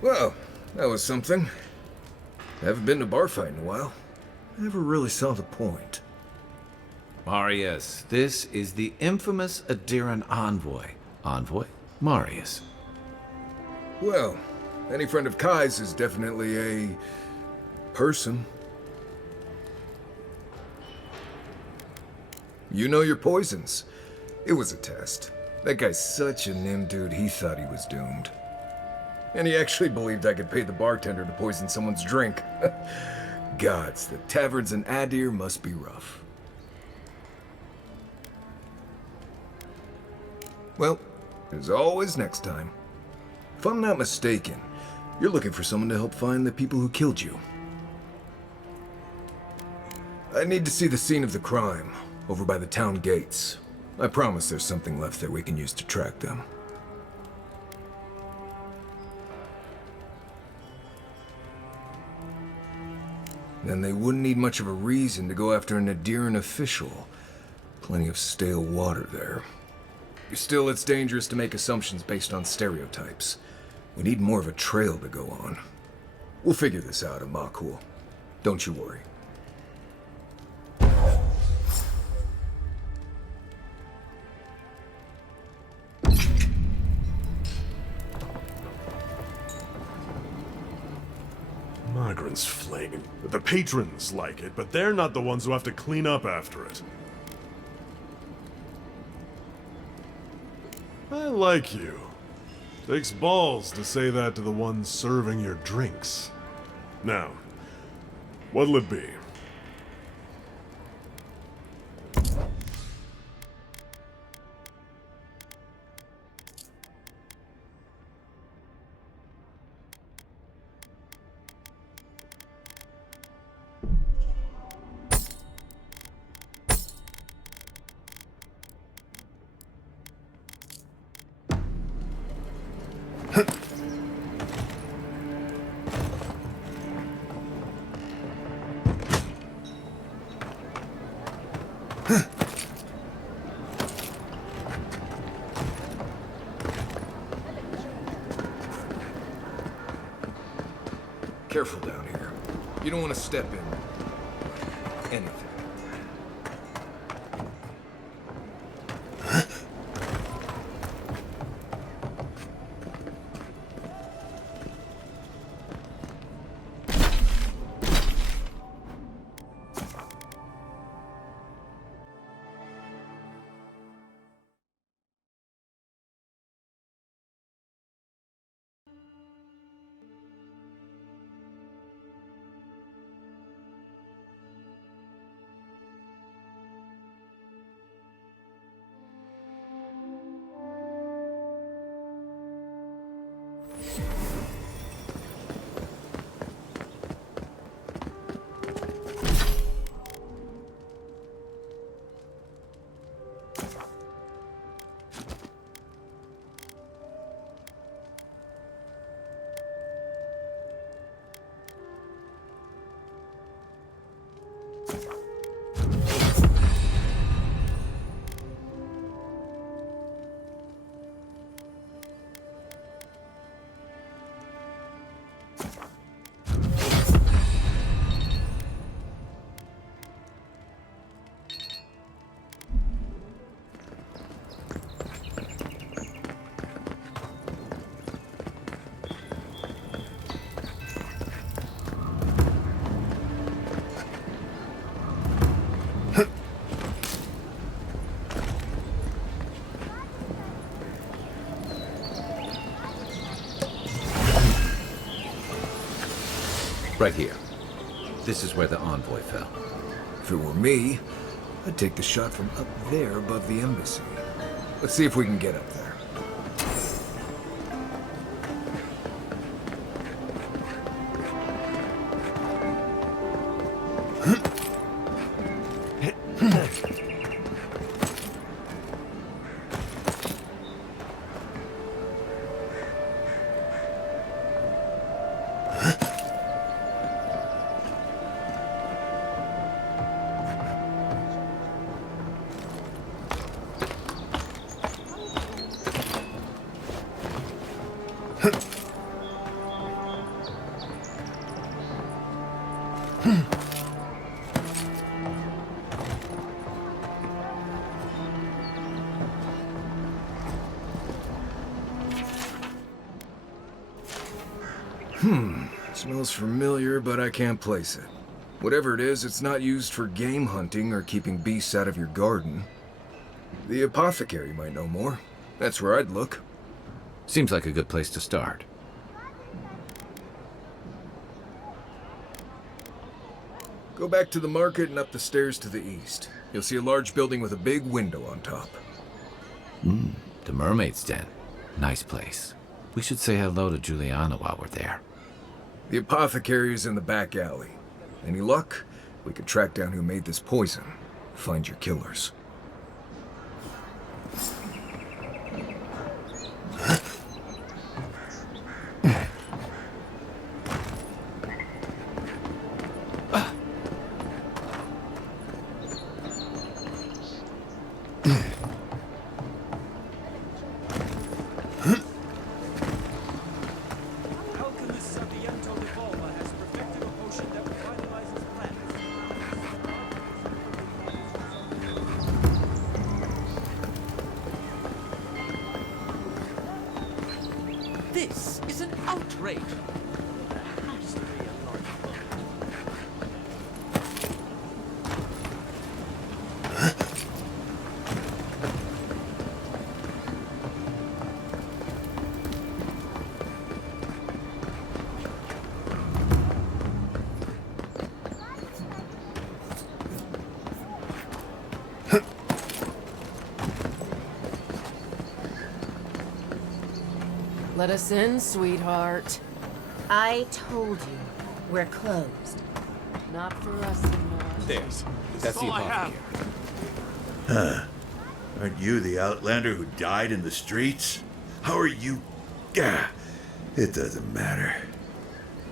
Well, that was something. Haven't been to a bar fight in a while. Never really saw the point. Marius, this is the infamous Adiran envoy. Envoy? Marius. Well, any friend of Kai's is definitely a person. You know your poisons. It was a test. That guy's such a nim dude, he thought he was doomed. And he actually believed I could pay the bartender to poison someone's drink. Gods, the taverns in Adir must be rough. Well, there's always next time. If I'm not mistaken, you're looking for someone to help find the people who killed you. I need to see the scene of the crime, over by the town gates. I promise there's something left there we can use to track them. Then they wouldn't need much of a reason to go after an Adiran official. Plenty of stale water there. Still, it's dangerous to make assumptions based on stereotypes. We need more of a trail to go on. We'll figure this out, Amakul. Don't you worry. Migrants flame. The patrons like it, but they're not the ones who have to clean up after it. I like you. Takes balls to say that to the ones serving your drinks. Now, what'll it be? Careful down here. You don't want to step in anything. Right here. This is where the envoy fell. If it were me, I'd take the shot from up there above the embassy. Let's see if we can get up there. Smells familiar, but I can't place it. Whatever it is, it's not used for game hunting or keeping beasts out of your garden. The apothecary might know more. That's where I'd look. Seems like a good place to start. Go back to the market and up the stairs to the east. You'll see a large building with a big window on top. The Mermaid's Den. Nice place. We should say hello to Juliana while we're there. The apothecary is in the back alley. Any luck? We could track down who made this poison. Find your killers. This is an outrage. There has to be a logic. Let us in, sweetheart. I told you, we're closed. Not for us anymore. That's the apothecary. Huh. Aren't you the outlander who died in the streets? How are you? Gah, it doesn't matter.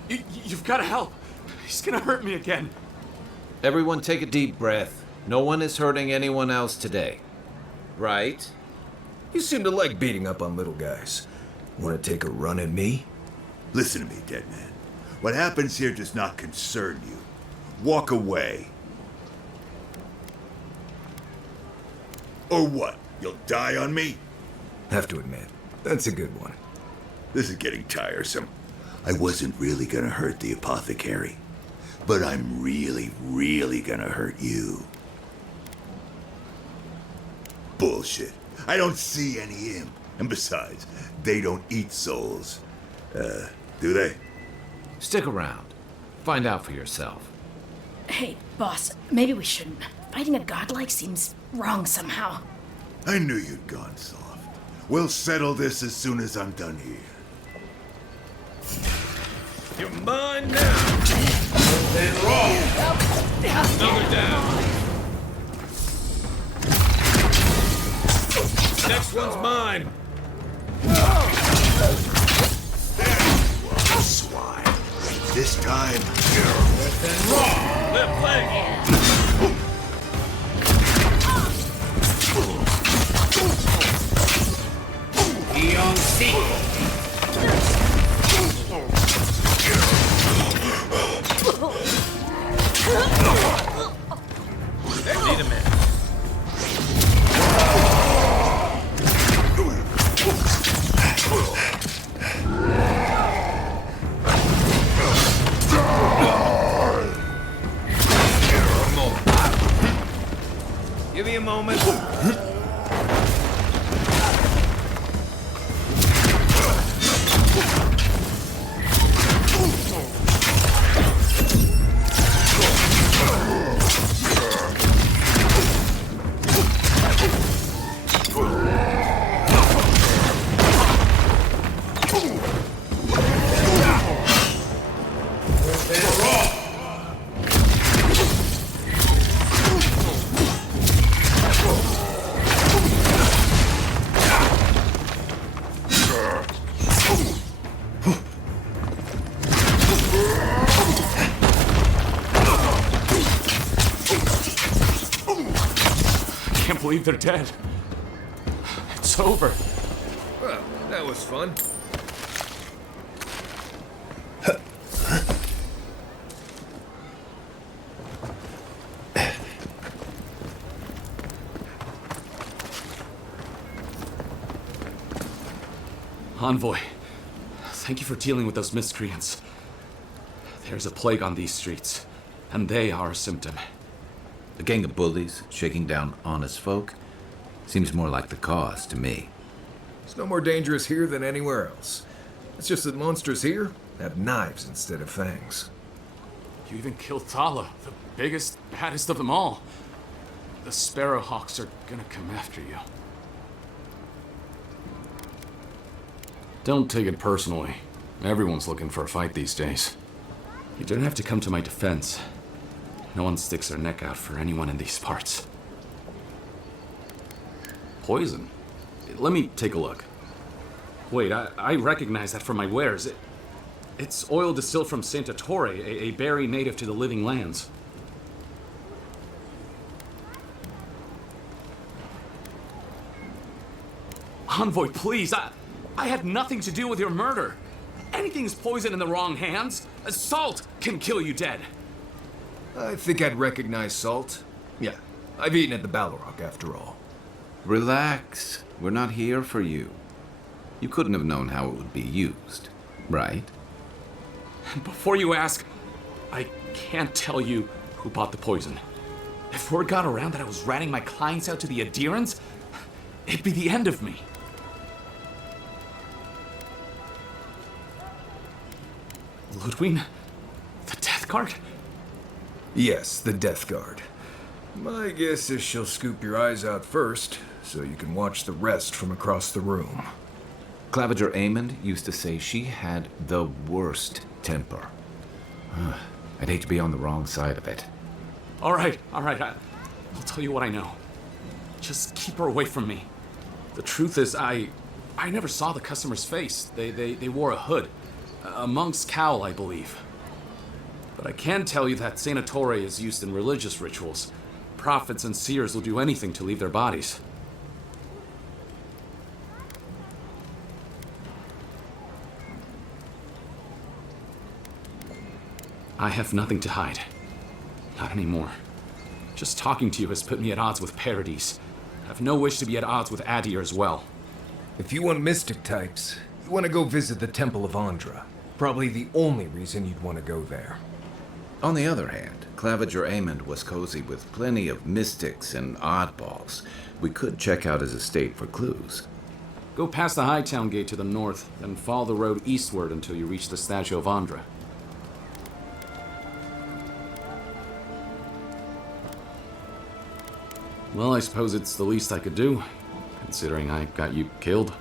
You've got to help. He's gonna hurt me again. Everyone take a deep breath. No one is hurting anyone else today. Right? You seem to like beating up on little guys. Want to take a run at me? Listen to me, dead man. What happens here does not concern you. Walk away. Or what? You'll die on me? Have to admit, that's a good one. This is getting tiresome. I wasn't really gonna hurt the apothecary, but I'm really, really gonna hurt you. Bullshit. I don't see any imp. And besides, they don't eat souls. Do they? Stick around. Find out for yourself. Hey, boss, maybe we shouldn't. Fighting a godlike seems wrong somehow. I knew you'd gone soft. We'll settle this as soon as I'm done here. You're mine now! Then roll! Another down. Next one's mine. Swine. This time, Then roll! Left leg! Eon C. Need a minute. Give me a moment. I can't believe they're dead. It's over. Well, that was fun. Envoy, thank you for dealing with those miscreants. There's a plague on these streets, and they are a symptom. A gang of bullies shaking down honest folk seems more like the cause to me. It's no more dangerous here than anywhere else. It's just that monsters here have knives instead of fangs. You even killed Thala, the biggest, baddest of them all. The Sparrowhawks are gonna come after you. Don't take it personally. Everyone's looking for a fight these days. You don't have to come to my defense. No one sticks their neck out for anyone in these parts. Poison? Let me take a look. Wait, I recognize that from my wares. It's oil distilled from Santa Torre, a berry native to the Living Lands. Envoy, please, I had nothing to do with your murder. Anything's poison in the wrong hands. Salt can kill you dead. I think I'd recognize salt. Yeah, I've eaten at the Balrog after all. Relax. We're not here for you. You couldn't have known how it would be used, right? Before you ask, I can't tell you who bought the poison. If word got around that I was ratting my clients out to the adherents, it'd be the end of me. Ludwig? The Death Guard? Yes, the Death Guard. My guess is she'll scoop your eyes out first, so you can watch the rest from across the room. Claviger Amond used to say she had the worst temper. I'd hate to be on the wrong side of it. All right. I'll tell you what I know. Just keep her away from me. The truth is, I never saw the customer's face. They wore a hood. A monk's cowl, I believe. But I can tell you that Sanatore is used in religious rituals. Prophets and seers will do anything to leave their bodies. I have nothing to hide. Not anymore. Just talking to you has put me at odds with Paradis. I have no wish to be at odds with Adir as well. If you want mystic types, you want to go visit the Temple of Andra. Probably the only reason you'd want to go there. On the other hand, Claviger Amond was cozy with plenty of mystics and oddballs. We could check out his estate for clues. Go past the Hightown Gate to the north, then follow the road eastward until you reach the statue of Andra. Well, I suppose it's the least I could do, considering I got you killed.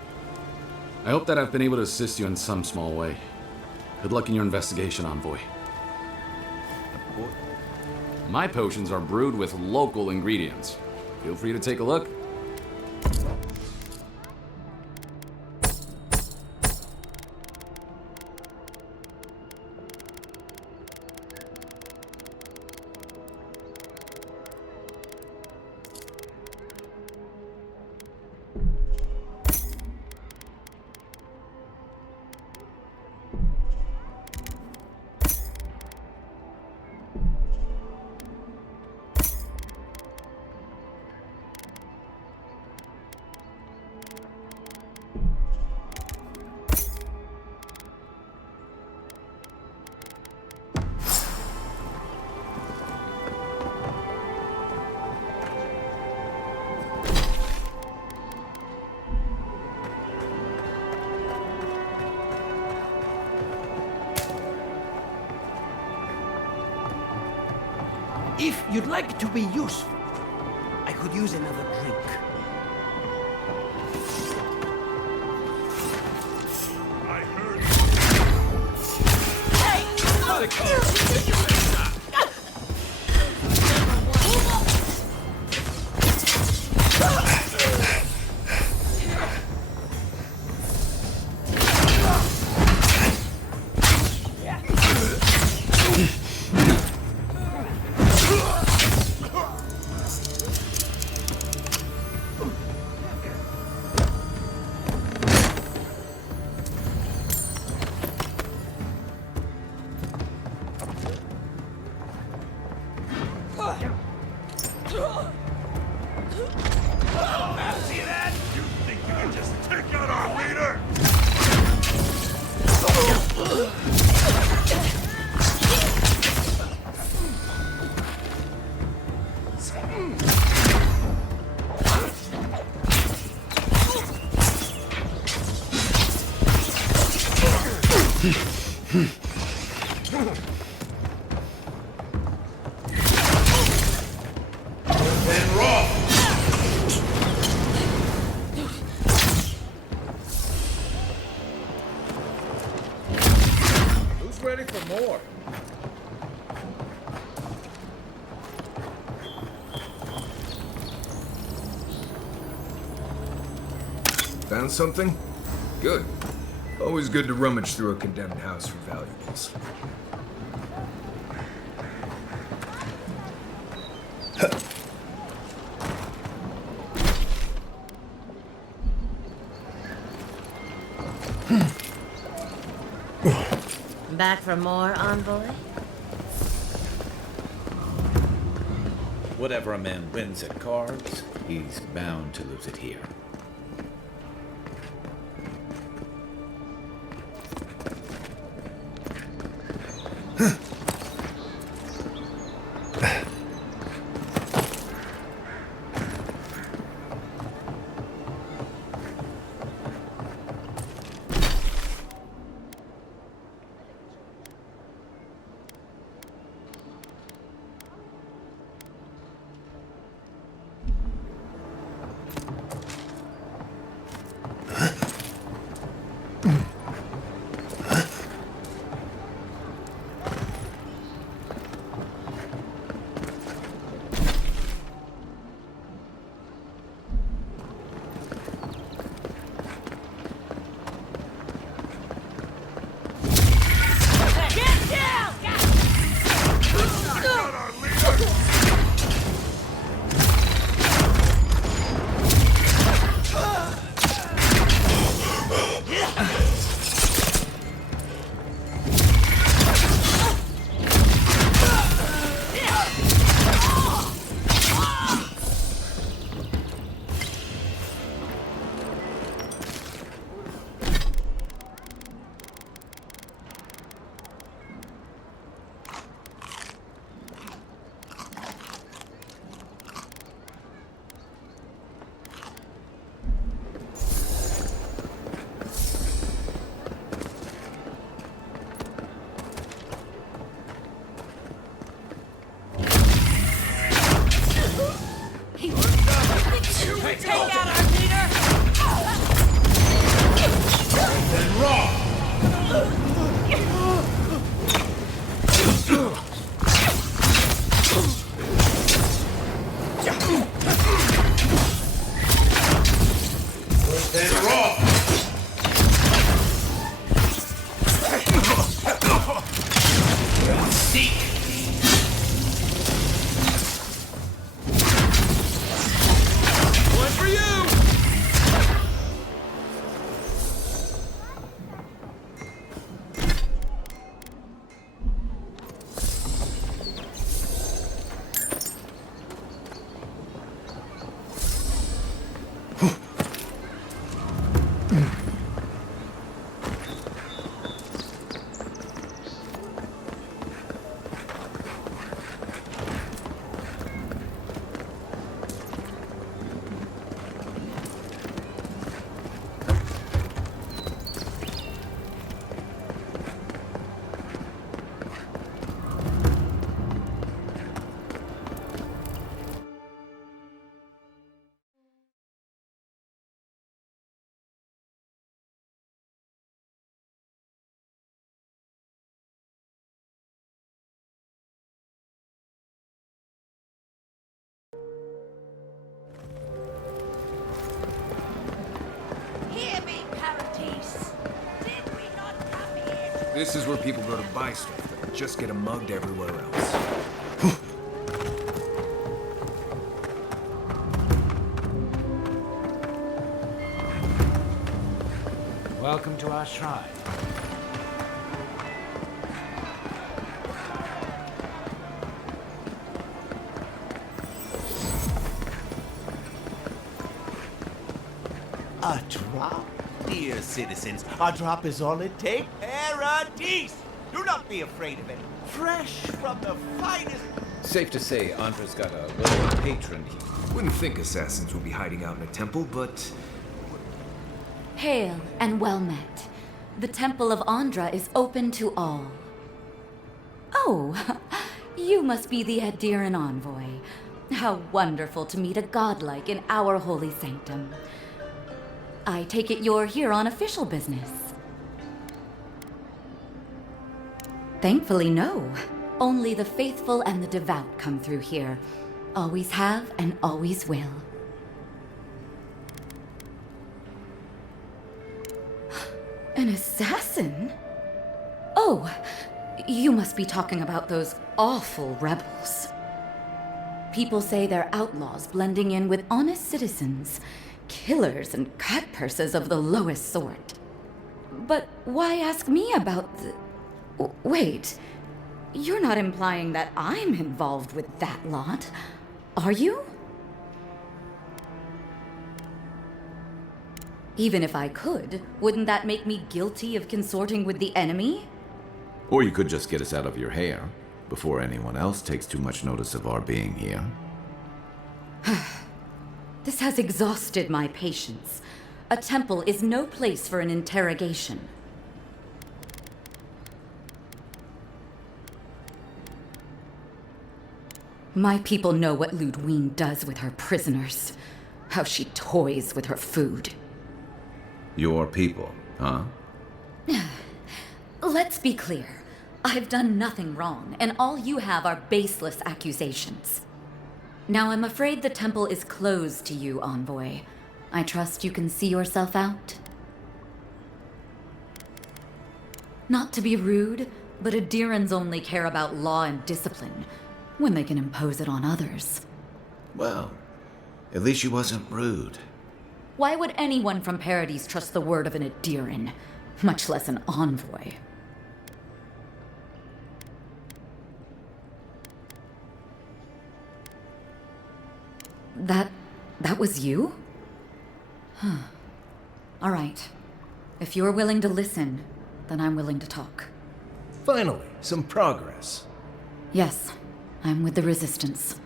I hope that I've been able to assist you in some small way. Good luck in your investigation, Envoy. My potions are brewed with local ingredients. Feel free to take a look. If you'd like to be useful, I could use another drink. I heard See that? You think you can just take out our leader? Who's ready for more? Found something? Good. Always good to rummage through a condemned house for valuables. Back for more, Envoy? Whatever a man wins at cards, he's bound to lose it here. This is where people go to buy stuff that just get mugged everywhere else. Welcome to our shrine. A drop? Dear citizens, a drop is all it takes. Paradise! Do not be afraid of it. Fresh from the finest. Safe to say, Andra's got a loyal patron here. Wouldn't think assassins would be hiding out in a temple, but... Hail and well met. The Temple of Andra is open to all. Oh, you must be the Adiran envoy. How wonderful to meet a godlike in our holy sanctum. I take it you're here on official business. Thankfully, no. Only the faithful and the devout come through here. Always have and always will. An assassin? Oh, you must be talking about those awful rebels. People say they're outlaws blending in with honest citizens. Killers and cut-purses of the lowest sort. But why ask me about the... Wait, you're not implying that I'm involved with that lot, are you? Even if I could, wouldn't that make me guilty of consorting with the enemy? Or you could just get us out of your hair before anyone else takes too much notice of our being here. This has exhausted my patience. A temple is no place for an interrogation. My people know what Ludwine does with her prisoners. How she toys with her food. Your people, huh? Let's be clear. I've done nothing wrong, and all you have are baseless accusations. Now, I'm afraid the temple is closed to you, Envoy. I trust you can see yourself out? Not to be rude, but Adirans only care about law and discipline, when they can impose it on others. Well, at least she wasn't rude. Why would anyone from Paradise trust the word of an Adiran, much less an envoy? That was you? Huh. All right. If you're willing to listen, then I'm willing to talk. Finally, some progress. Yes, I'm with the Resistance.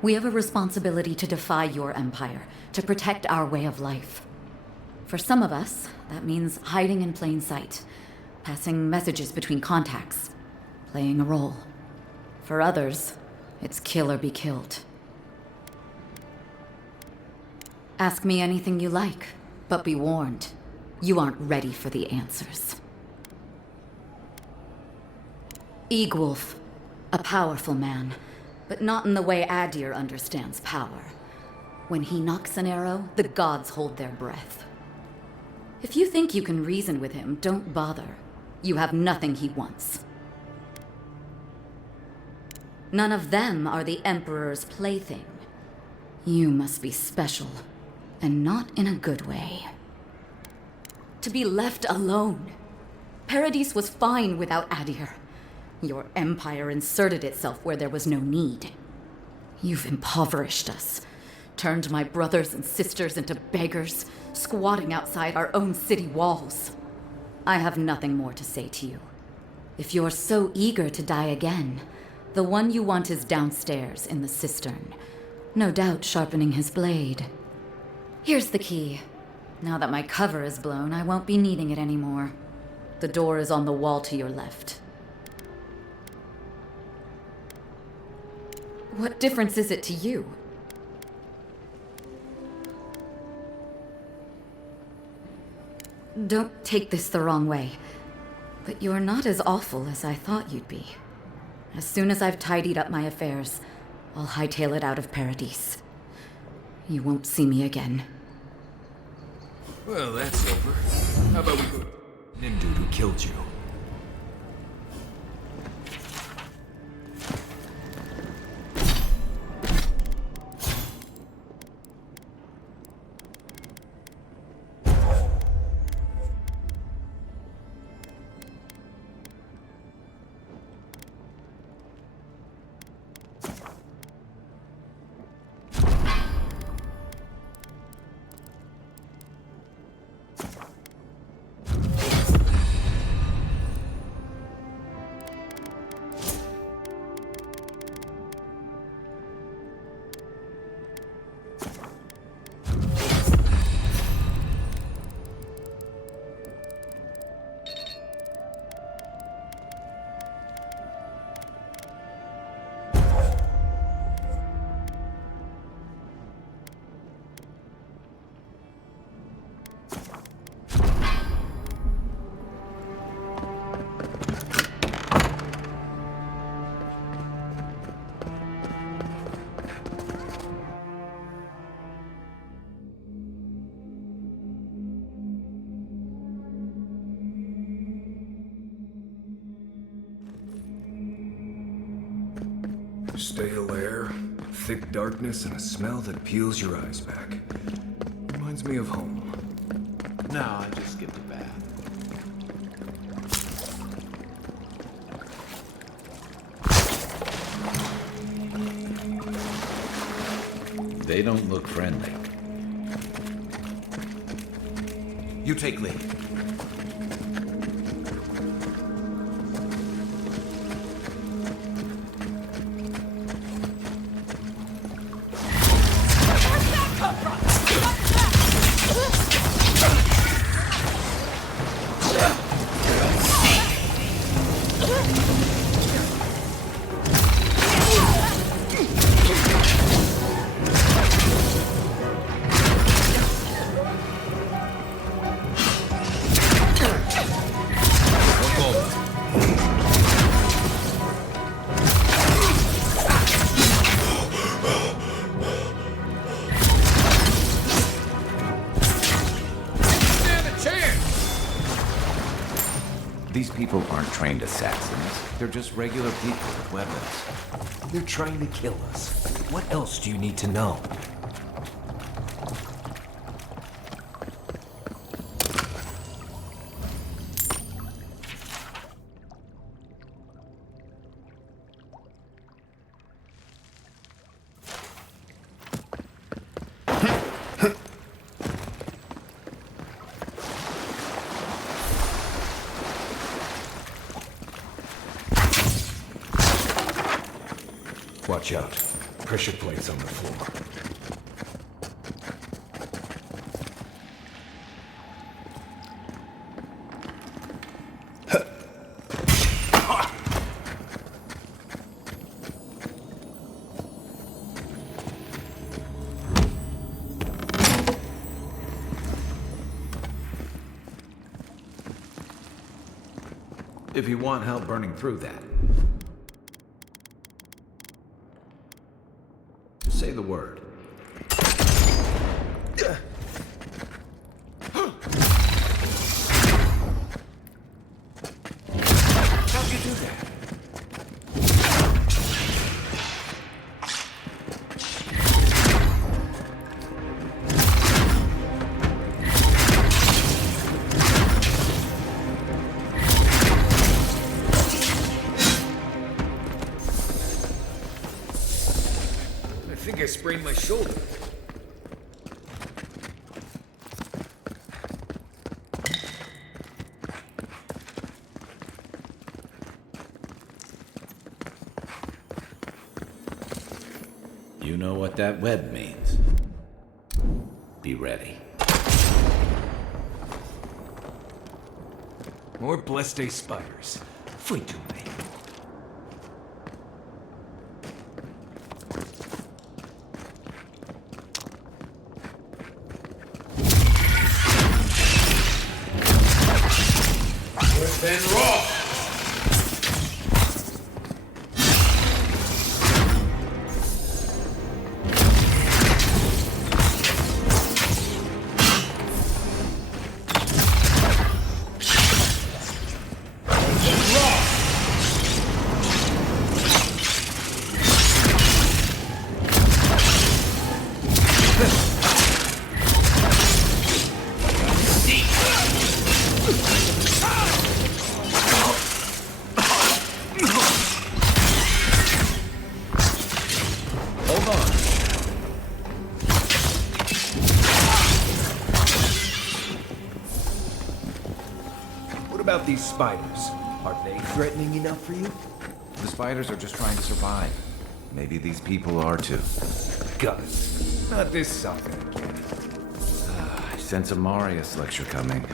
We have a responsibility to defy your empire, to protect our way of life. For some of us, that means hiding in plain sight, passing messages between contacts, playing a role. For others, it's kill or be killed. Ask me anything you like, but be warned, you aren't ready for the answers. Eagwolf, a powerful man, but not in the way Adir understands power. When he knocks an arrow, the gods hold their breath. If you think you can reason with him, don't bother. You have nothing he wants. None of them are the Emperor's plaything. You must be special, and not in a good way. To be left alone. Paradise was fine without Adir. Your empire inserted itself where there was no need. You've impoverished us, turned my brothers and sisters into beggars, squatting outside our own city walls. I have nothing more to say to you. If you're so eager to die again, the one you want is downstairs in the cistern, no doubt sharpening his blade. Here's the key. Now that my cover is blown, I won't be needing it anymore. The door is on the wall to your left. What difference is it to you? Don't take this the wrong way, but you're not as awful as I thought you'd be. As soon as I've tidied up my affairs, I'll hightail it out of Paradise. You won't see me again. Well, that's over. How about we go to the dude who killed you? Stale air, thick darkness, and a smell that peels your eyes back. Reminds me of home. No, I just skipped a bath. They don't look friendly. You take lead. These people aren't trained assassins. They're just regular people with weapons. They're trying to kill us. What else do you need to know? Watch out. Pressure plates on the floor. If you want help burning through that, just say the word. How'd you do that? I think I sprained my shoulder. You know what that web means. Be ready. More Blessed spiders. Fui tu me. Then raw! What about these spiders? Are they threatening enough for you? The spiders are just trying to survive. Maybe these people are too. Gus, not this sucker again. I sense a Marius lecture coming.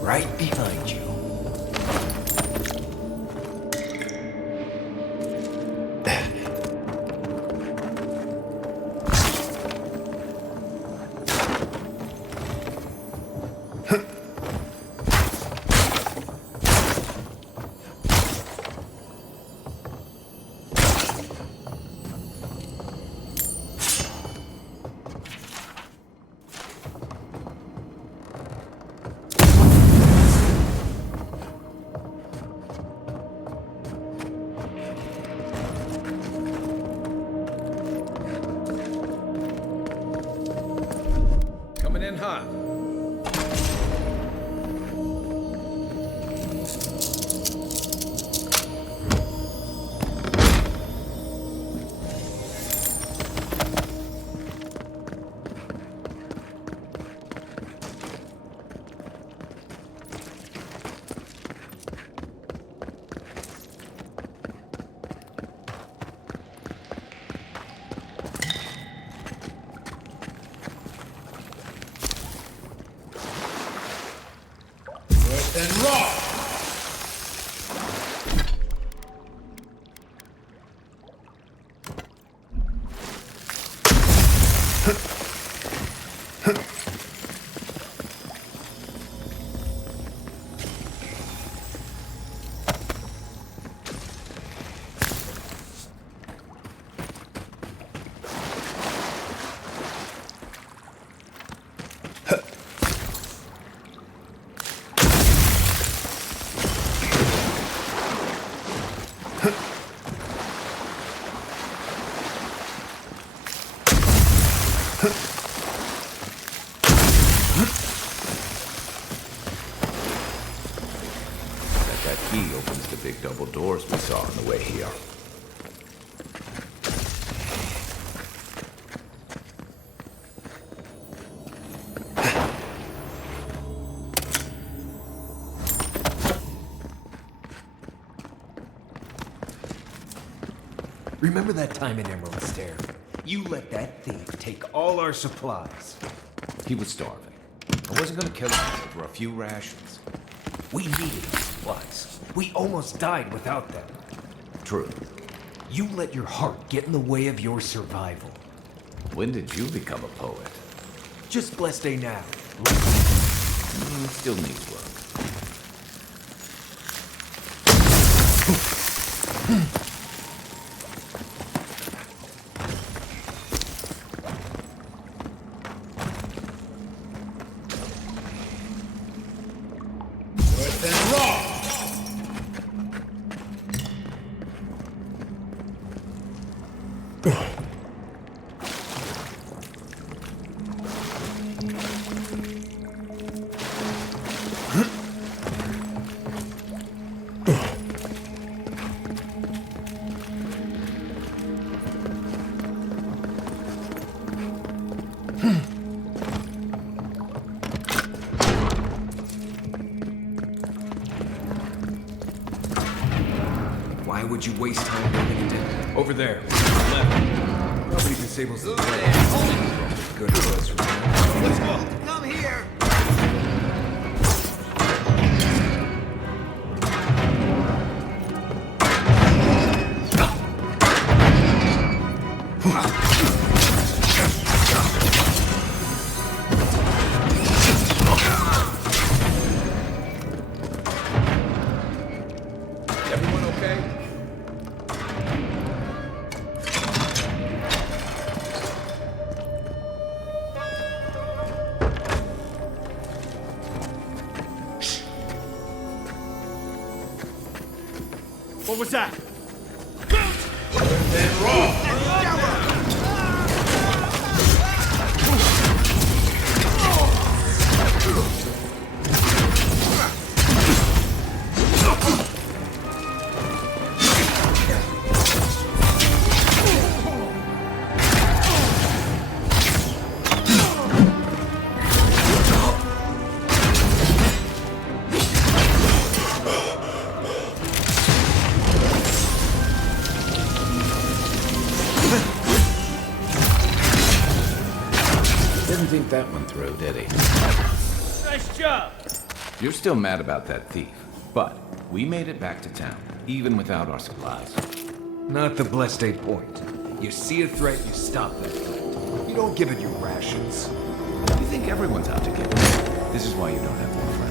Right behind you. in hot. And raw! That key opens the big double doors we saw on the way here. Remember that time in Emerald Stair? You let that thief take all our supplies. He was starving. I wasn't gonna kill him for a few rations. We needed the supplies. We almost died without them. True. You let your heart get in the way of your survival. When did you become a poet? Just blessed day now. Still needs work. Why would you waste time building a den? Over there. Left. Nobody disables the den. Good for us. Let's go. Come here. Everyone okay? What was that? Didn't think that one through, did he? Nice job. You're still mad about that thief, but we made it back to town, even without our supplies. Not the blessed day point. You see a threat, you stop that threat. You don't give it your rations. You think everyone's out to get you. This is why you don't have more friends.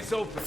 Eyes open.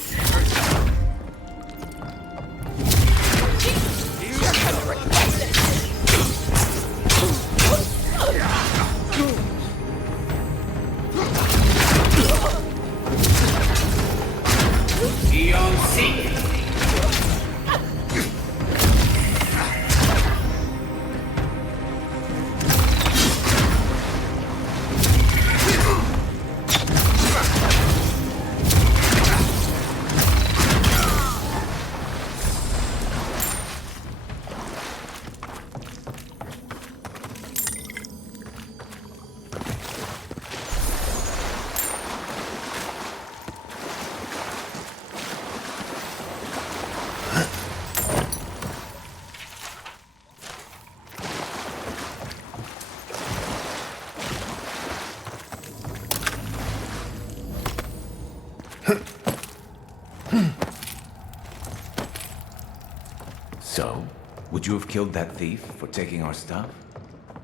So, would you have killed that thief for taking our stuff?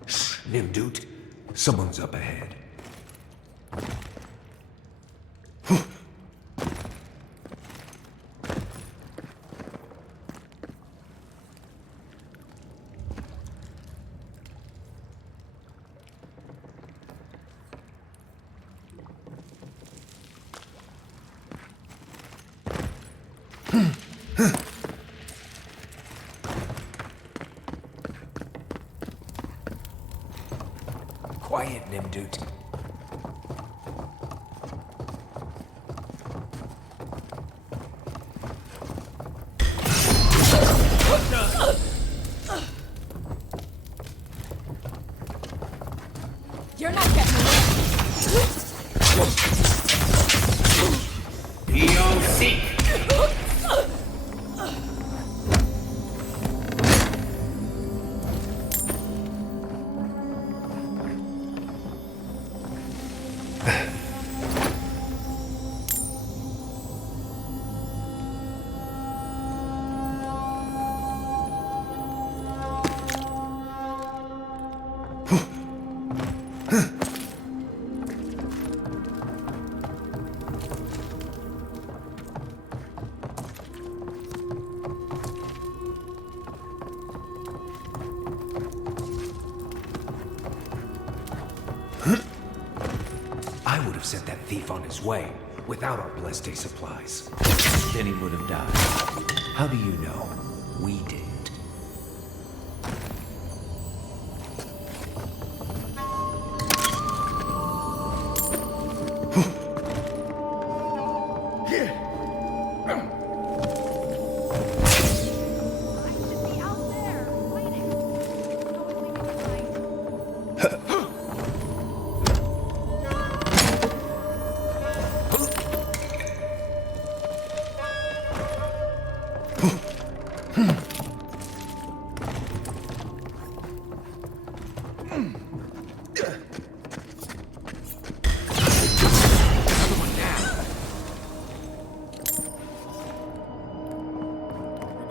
Shh, Nimdut. Someone's up ahead. Quiet, Nimdut. You're not getting away. EOC! I would have sent that thief on his way without our blessed day supplies. Then he would have died. How do you know? We didn't.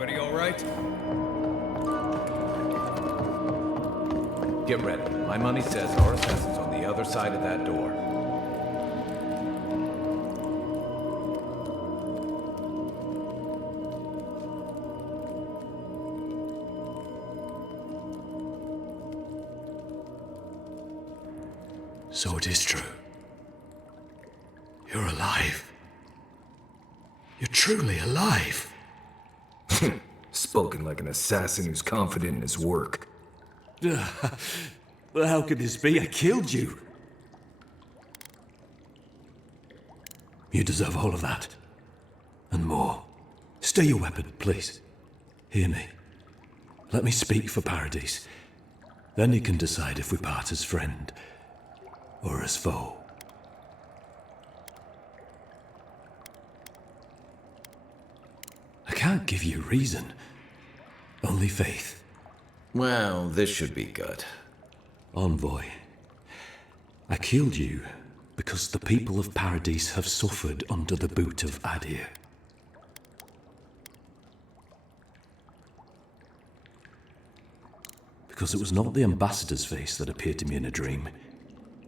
Everybody all right? Get ready. My money says our assassin's on the other side of that door. So it is true. You're alive. You're truly alive. Spoken like an assassin who's confident in his work. Well, how could this be? I killed you. You deserve all of that. And more. Stay your weapon, please. Hear me. Let me speak for Paradise. Then you can decide if we part as friend or as foe. I can't give you reason. Only faith. Well, this should be good. Envoy, I killed you because the people of Paradise have suffered under the boot of Adir. Because it was not the ambassador's face that appeared to me in a dream,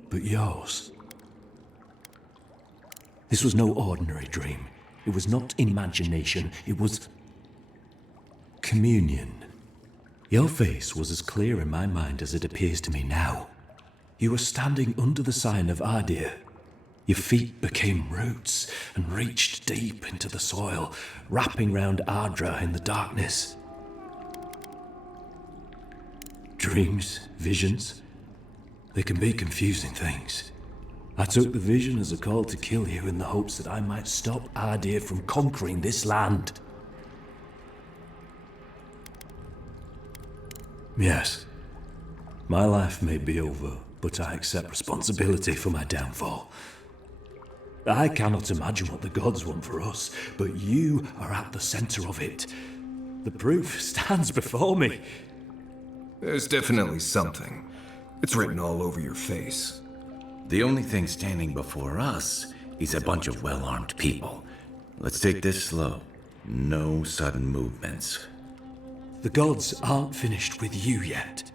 but yours. This was no ordinary dream. It was not imagination, it was communion. Your face was as clear in my mind as it appears to me now. You were standing under the sign of Ardir. Your feet became roots and reached deep into the soil, wrapping round Ardra in the darkness. Dreams, visions, they can be confusing things. I took the vision as a call to kill you in the hopes that I might stop Ardir from conquering this land. Yes, my life may be over, but I accept responsibility for my downfall. I cannot imagine what the gods want for us, but you are at the center of it. The proof stands before me. There's definitely something. It's written all over your face. The only thing standing before us is a bunch of well-armed people. Let's take this slow. No sudden movements. The gods aren't finished with you yet.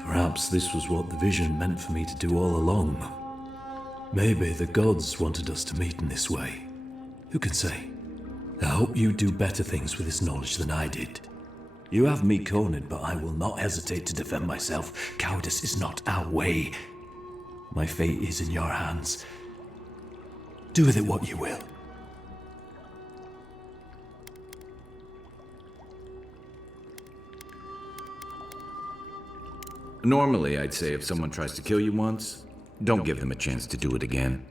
Perhaps this was what the vision meant for me to do all along. Maybe the gods wanted us to meet in this way. Who can say? I hope you do better things with this knowledge than I did. You have me cornered, but I will not hesitate to defend myself. Cowardice is not our way. My fate is in your hands. Do with it what you will. Normally, I'd say if someone tries to kill you once, don't give them a chance to do it again.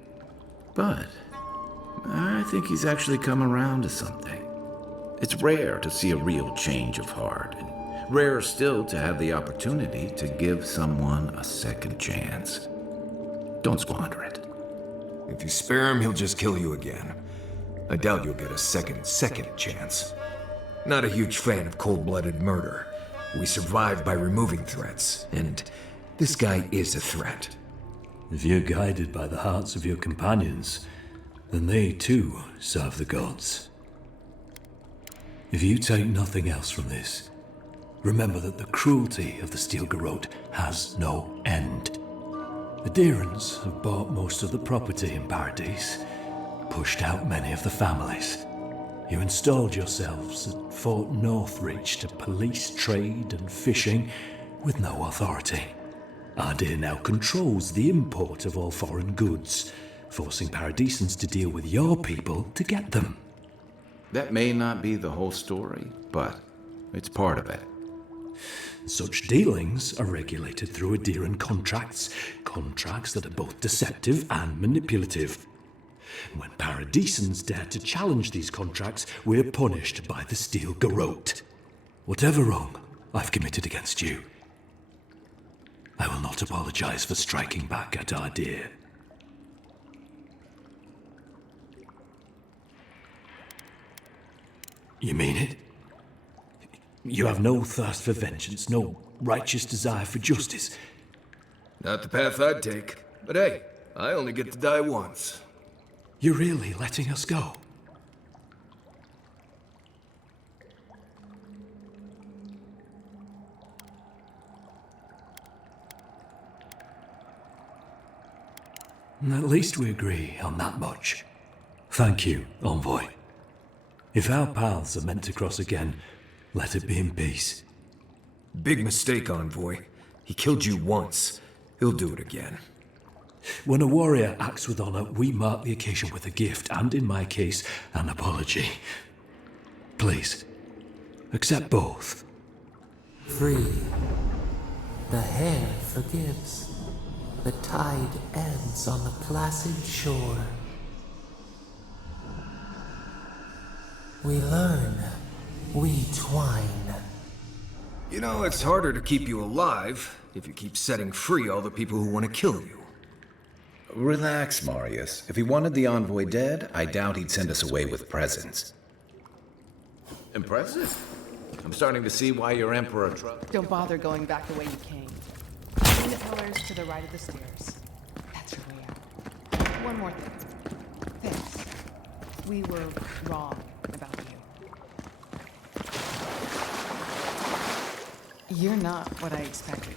But I think he's actually come around to something. It's rare to see a real change of heart, and rarer still to have the opportunity to give someone a second chance. Don't squander it. If you spare him, he'll just kill you again. I doubt you'll get a second chance. Not a huge fan of cold-blooded murder. We survive by removing threats, and this guy is a threat. If you're guided by the hearts of your companions, then they too serve the gods. If you take nothing else from this, remember that the cruelty of the Steel Garrote has no end. The Deerans have bought most of the property in Paradise, pushed out many of the families. You installed yourselves at Fort Northridge to police trade and fishing with no authority. Ardir now controls the import of all foreign goods, forcing Paradisans to deal with your people to get them. That may not be the whole story, but it's part of it. Such dealings are regulated through Adiran contracts that are both deceptive and manipulative. When Paradisans dare to challenge these contracts, we're punished by the Steel Garrote. Whatever wrong I've committed against you, I will not apologize for striking back at Ardir. You mean it? You have no thirst for vengeance, no righteous desire for justice? Not the path I'd take, but hey, I only get to die once. You're really letting us go? At least we agree on that much. Thank you, Envoy. If our paths are meant to cross again, let it be in peace. Big mistake, Envoy. He killed you once. He'll do it again. When a warrior acts with honor, we mark the occasion with a gift, and in my case, an apology. Please, accept both. Free. The hair forgives. The tide ebbs on the placid shore. We learn. We twine. You know, it's harder to keep you alive if you keep setting free all the people who want to kill you. Relax, Marius. If he wanted the envoy dead, I doubt he'd send us away with presents. Impressive. I'm starting to see why your emperor Don't bother going back the way you came. Between the pillars to the right of the stairs. That's your way out. One more thing. Thanks. We were wrong about you. You're not what I expected.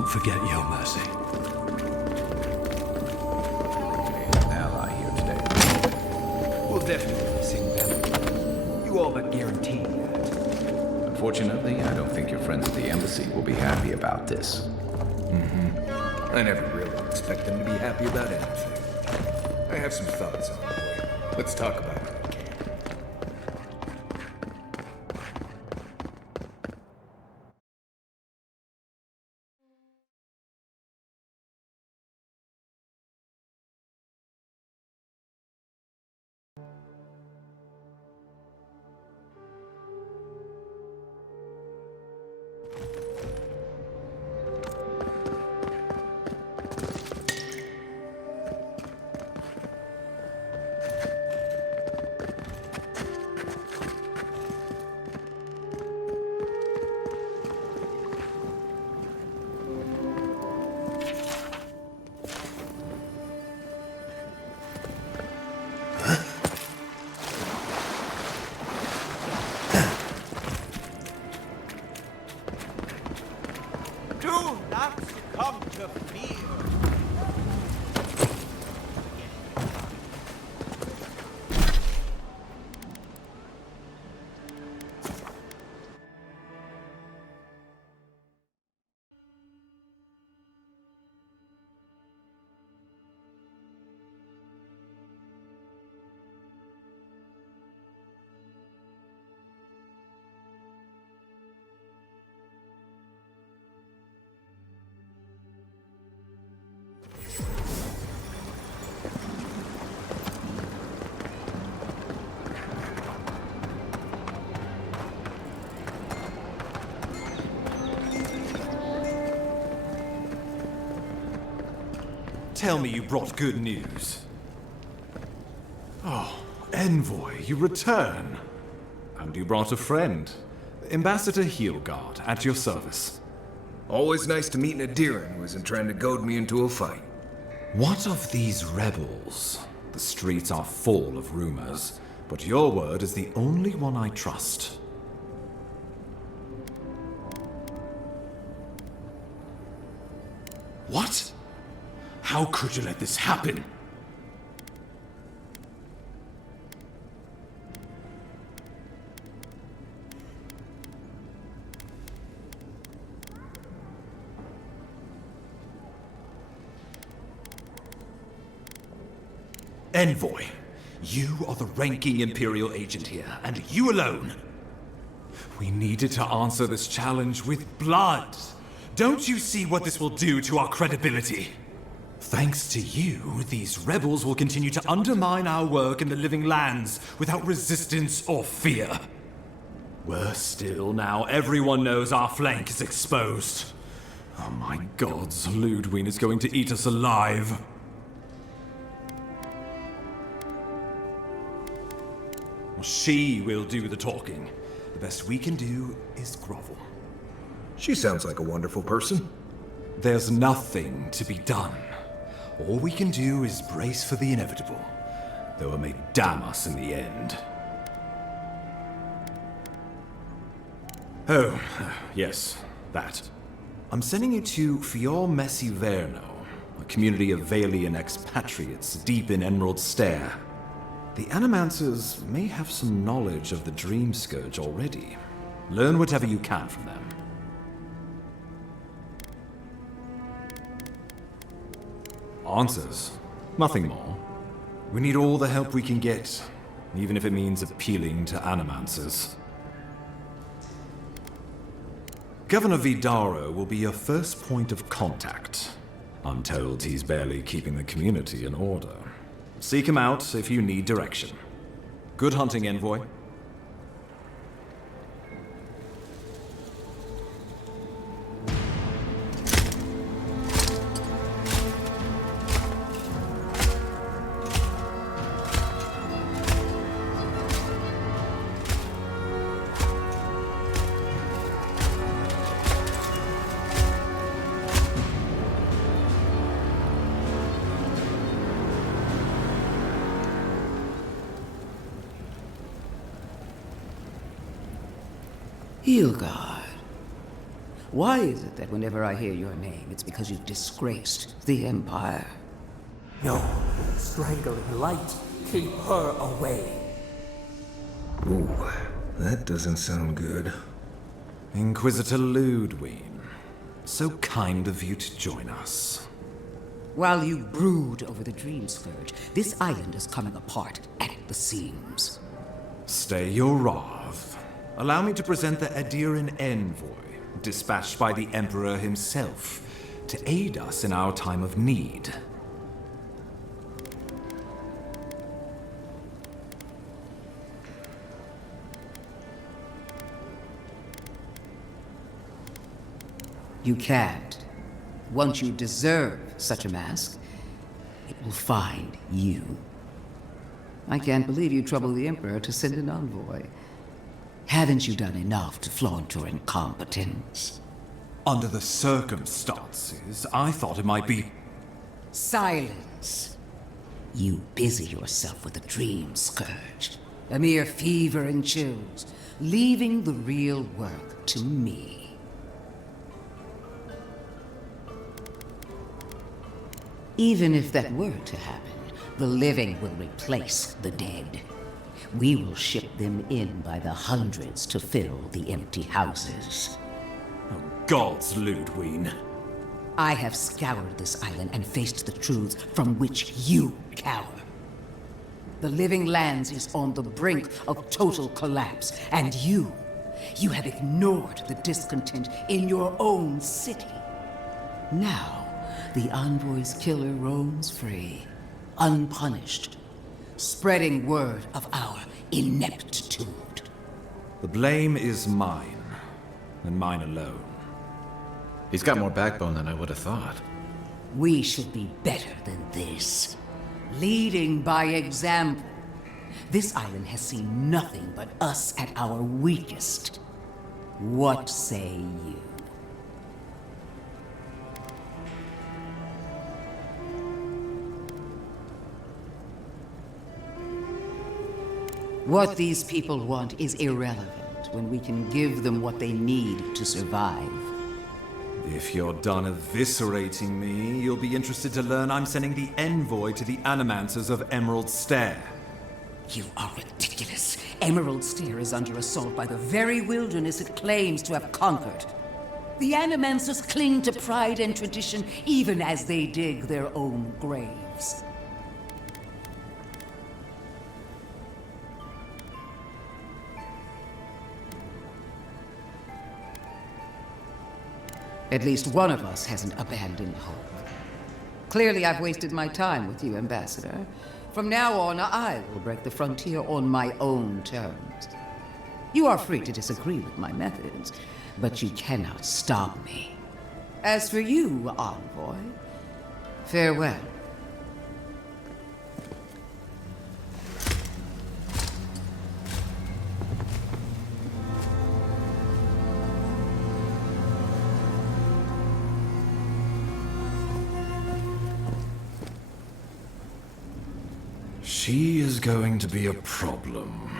won't forget your mercy. An ally here today. We'll definitely be seeing them. You all but guaranteed that. Unfortunately, I don't think your friends at the embassy will be happy about this. I never really expect them to be happy about anything. I have some thoughts on it. Let's talk about it. Do not succumb to fear. Tell me you brought good news. Oh, Envoy, you return. And you brought a friend. Ambassador Heelguard, at your service. Always nice to meet an Adiran who isn't trying to goad me into a fight. What of these rebels? The streets are full of rumors, but your word is the only one I trust. What? How could you let this happen? Envoy, you are the ranking Imperial agent here, and you alone. We needed to answer this challenge with blood. Don't you see what this will do to our credibility? Thanks to you, these rebels will continue to undermine our work in the Living Lands without resistance or fear. Worse still, now everyone knows our flank is exposed. Oh my gods, Ludwig is going to eat us alive. She will do the talking. The best we can do is grovel. She sounds like a wonderful person. There's nothing to be done. All we can do is brace for the inevitable, though it may damn us in the end. Oh, yes, that. I'm sending you to Fior Messi Verno, a community of Valian expatriates deep in Emerald Stair. The Animancers may have some knowledge of the Dream Scourge already. Learn whatever you can from them. Answers. Nothing more. We need all the help we can get, even if it means appealing to Animancers. Governor Vidaro will be your first point of contact. I'm told he's barely keeping the community in order. Seek him out if you need direction. Good hunting, Envoy. Heelguard. Why is it that whenever I hear your name, it's because you've disgraced the Empire? No, strangling light. Keep her away. Ooh, that doesn't sound good. Inquisitor Ludwig, so kind of you to join us. While you brood over the Dream Scourge, this island is coming apart at the seams. Stay your wrath. Allow me to present the Adiran envoy, dispatched by the Emperor himself, to aid us in our time of need. You can't. Once you deserve such a mask, it will find you. I can't believe you troubled the Emperor to send an envoy. Haven't you done enough to flaunt your incompetence? Under the circumstances, I thought it might be... Silence. You busy yourself with the Dream Scourge, a mere fever and chills, leaving the real work to me. Even if that were to happen, the living will replace the dead. We will ship them in by the hundreds to fill the empty houses. Oh, gods, Ludwig. I have scoured this island and faced the truths from which you cower. The Living Lands is on the brink of total collapse, and you have ignored the discontent in your own city. Now, the Envoy's killer roams free, unpunished, spreading word of our ineptitude. The blame is mine, and mine alone. He's got more backbone than I would have thought. We should be better than this. Leading by example. This island has seen nothing but us at our weakest. What say you? What these people want is irrelevant when we can give them what they need to survive. If you're done eviscerating me, you'll be interested to learn I'm sending the envoy to the Animancers of Emerald Stair. You are ridiculous. Emerald Stair is under assault by the very wilderness it claims to have conquered. The Animancers cling to pride and tradition even as they dig their own graves. At least one of us hasn't abandoned hope. Clearly, I've wasted my time with you, Ambassador. From now on, I will break the frontier on my own terms. You are free to disagree with my methods, but you cannot stop me. As for you, Envoy, farewell. She is going to be a problem.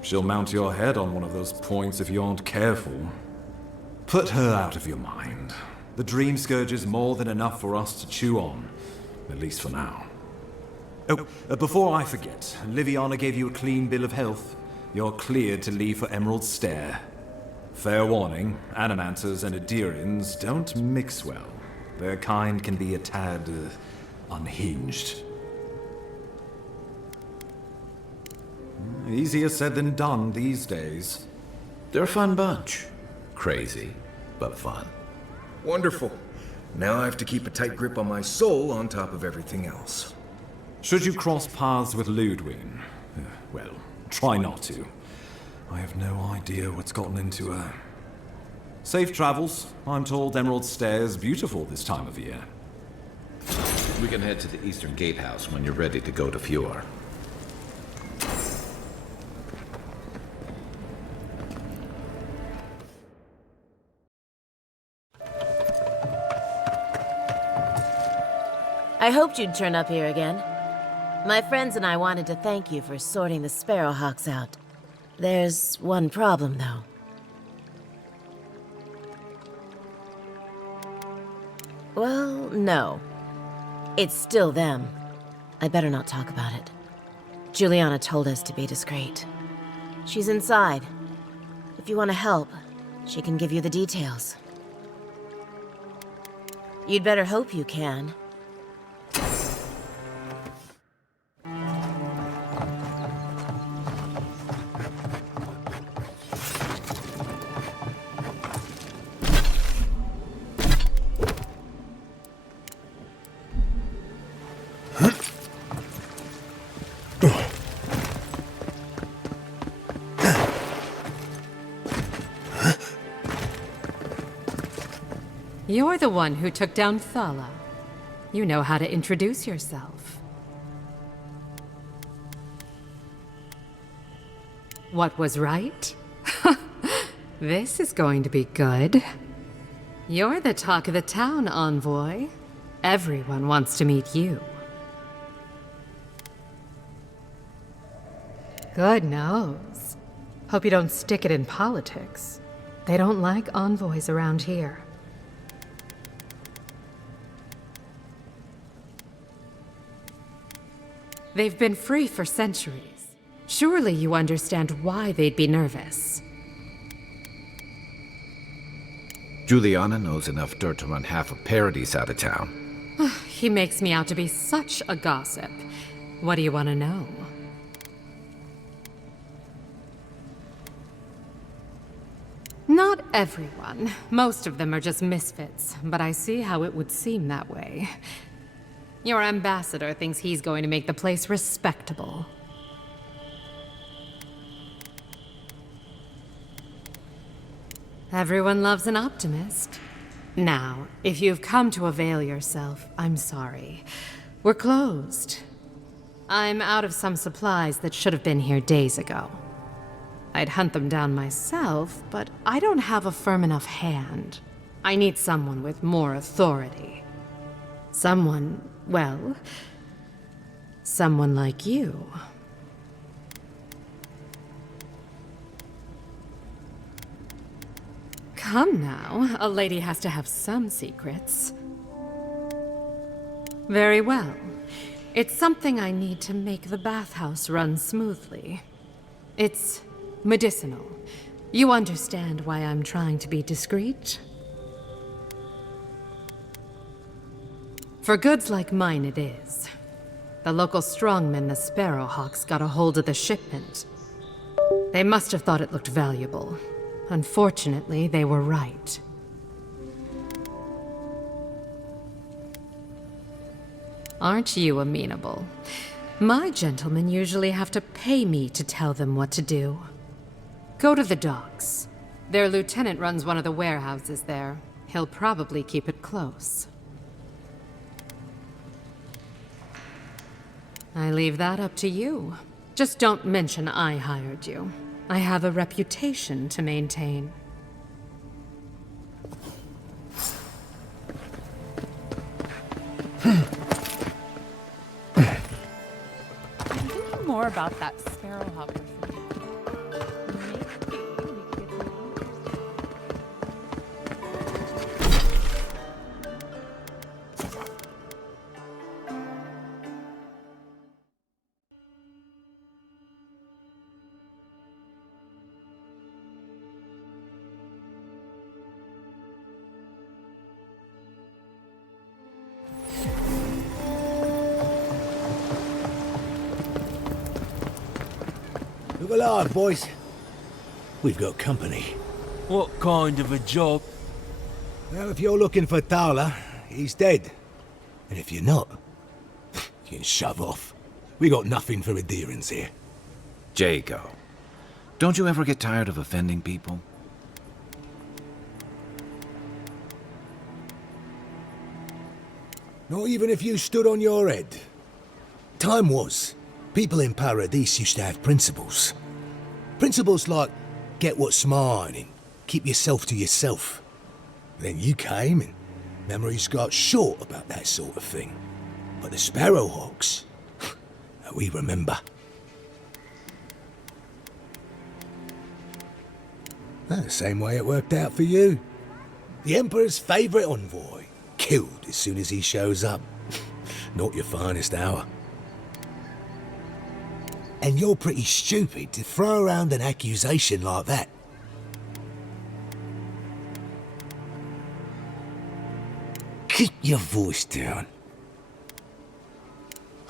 She'll mount your head on one of those points if you aren't careful. Put her out of your mind. The Dream Scourge is more than enough for us to chew on, at least for now. Oh, before I forget, Liviana gave you a clean bill of health. You're cleared to leave for Emerald Stair. Fair warning, Animancers and Adirians don't mix well. Their kind can be a tad unhinged. Easier said than done these days. They're a fun bunch. Crazy, but fun. Wonderful. Now I have to keep a tight grip on my soul on top of everything else. Should you cross paths with Ludwig, well, try not to. I have no idea what's gotten into her. Safe travels. I'm told Emerald Stair is beautiful this time of year. We can head to the Eastern Gatehouse when you're ready to go to Fjord. I hoped you'd turn up here again. My friends and I wanted to thank you for sorting the Sparrowhawks out. There's one problem, though. Well, no. It's still them. I better not talk about it. Juliana told us to be discreet. She's inside. If you want to help, she can give you the details. You'd better hope you can. You're the one who took down Thala. You know how to introduce yourself. What was right? This is going to be good. You're the talk of the town, envoy. Everyone wants to meet you. Good nose. Hope you don't stick it in politics. They don't like envoys around here. They've been free for centuries. Surely you understand why they'd be nervous. Juliana knows enough dirt to run half of Paradise out of town. He makes me out to be such a gossip. What do you want to know? Not everyone. Most of them are just misfits, but I see how it would seem that way. Your ambassador thinks he's going to make the place respectable. Everyone loves an optimist. Now, if you've come to avail yourself, I'm sorry. We're closed. I'm out of some supplies that should have been here days ago. I'd hunt them down myself, but I don't have a firm enough hand. I need someone with more authority. Someone, well, someone like you. Come now, a lady has to have some secrets. Very well. It's something I need to make the bathhouse run smoothly. It's medicinal. You understand why I'm trying to be discreet? For goods like mine it is. The local strongmen, the Sparrowhawks, got a hold of the shipment. They must have thought it looked valuable. Unfortunately, they were right. Aren't you amenable? My gentlemen usually have to pay me to tell them what to do. Go to the docks. Their lieutenant runs one of the warehouses there. He'll probably keep it close. I leave that up to you. Just don't mention I hired you. I have a reputation to maintain. I'm thinking more about that Sparrowhawk recruiting. Look alive, boys. We've got company. What kind of a job? Well, if you're looking for Thala, he's dead. And if you're not, you can shove off. We got nothing for adherence here. Jago, don't you ever get tired of offending people? Not even if you stood on your head. Time was, people in Paradise used to have principles. Principles like, get what's mine and keep yourself to yourself. Then you came and memories got short about that sort of thing. But the Sparrowhawks, We remember. The same way it worked out for you. The Emperor's favourite envoy, killed as soon as he shows up. Not your finest hour. And you're pretty stupid to throw around an accusation like that. Keep your voice down.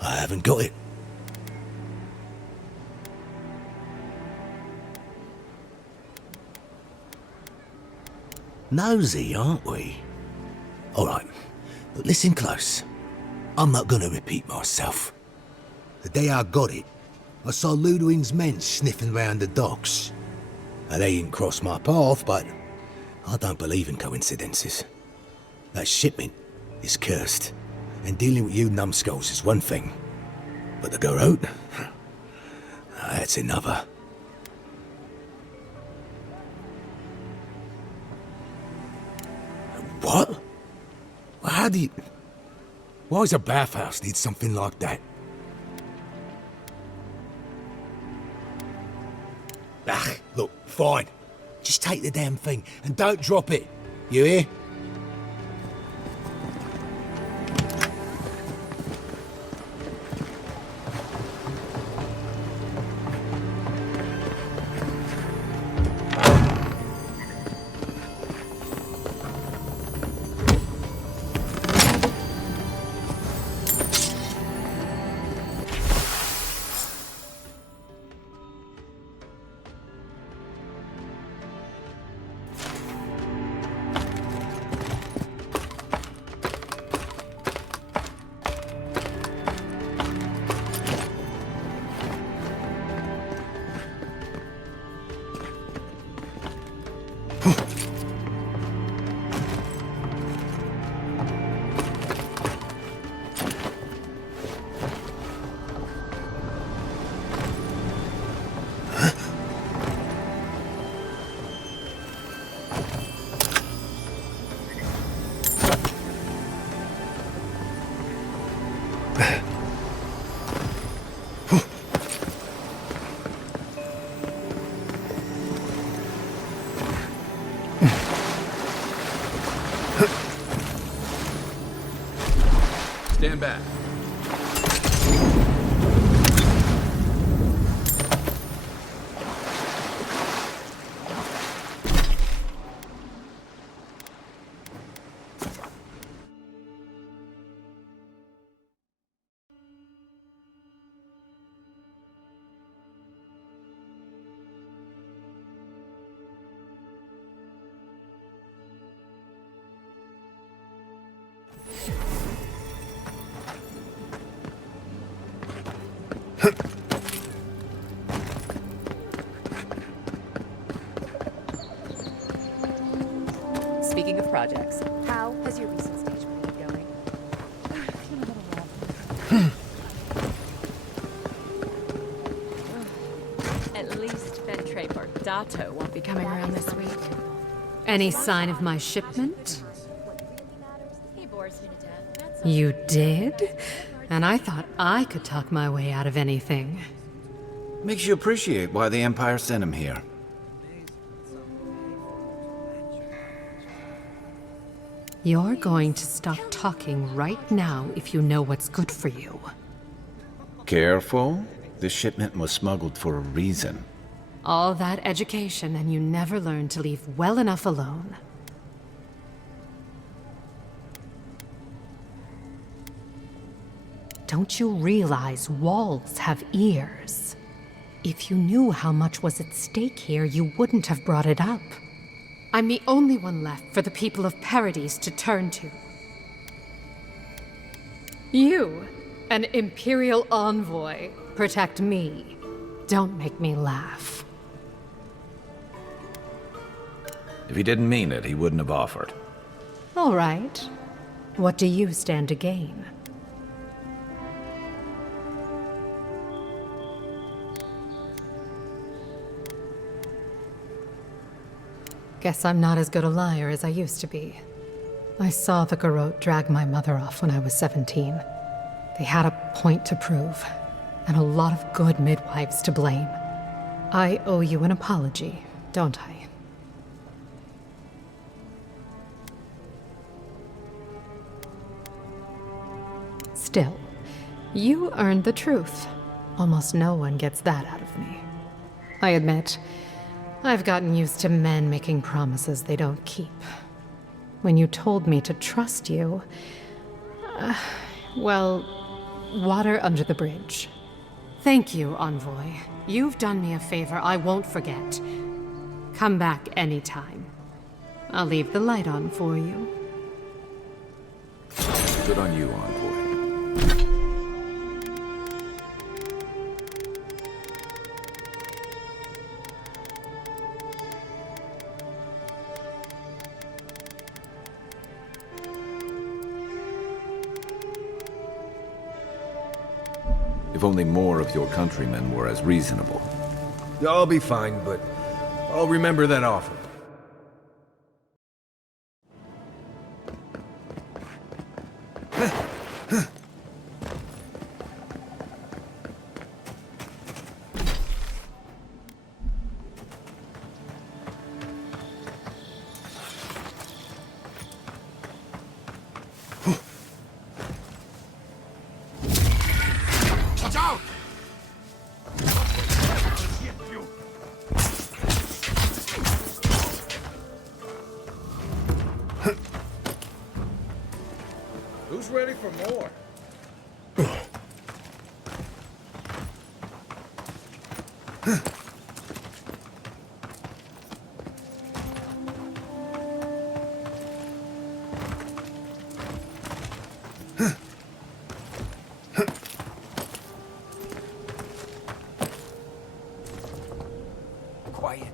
I haven't got it. Nosy, aren't we? Alright, but listen close. I'm not gonna repeat myself. The day I got it, I saw Ludwig's men sniffing round the docks. Now, they didn't cross my path, but I don't believe in coincidences. That shipment is cursed, and dealing with you numbskulls is one thing. But the garrote? That's another. What? Well, how do you... Why does a bathhouse need something like that? Ah, look, fine. Just take the damn thing and don't drop it. You hear? Stand back. Speaking of projects, how has your recent stage play going? At least Ventre Bordato won't be coming around this week. Any sign of my shipment? He bores me to death. That's You did? And I thought I could talk my way out of anything. Makes you appreciate why the Empire sent him here. You're going to stop talking right now if you know what's good for you. Careful. This shipment was smuggled for a reason. All that education and you never learned to leave well enough alone. Don't you realize walls have ears? If you knew how much was at stake here, you wouldn't have brought it up. I'm the only one left for the people of Paradise to turn to. You, an Imperial envoy, protect me. Don't make me laugh. If he didn't mean it, he wouldn't have offered. All right. What do you stand to gain? Guess I'm not as good a liar as I used to be. I saw the garrote drag my mother off when I was 17. They had a point to prove, and a lot of good midwives to blame. I owe you an apology, don't I? Still, you earned the truth. Almost no one gets that out of me. I admit, I've gotten used to men making promises they don't keep. When you told me to trust you, well, water under the bridge. Thank you, Envoy. You've done me a favor I won't forget. Come back anytime. I'll leave the light on for you. Good on you, Envoy. If only more of your countrymen were as reasonable. I'll be fine, but I'll remember that offer. Who's ready for more? Quiet,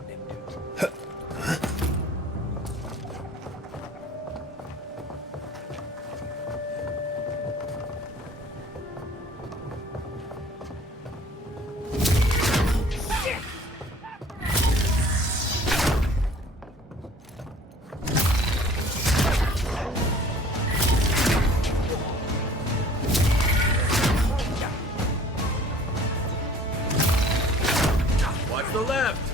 Watch the left!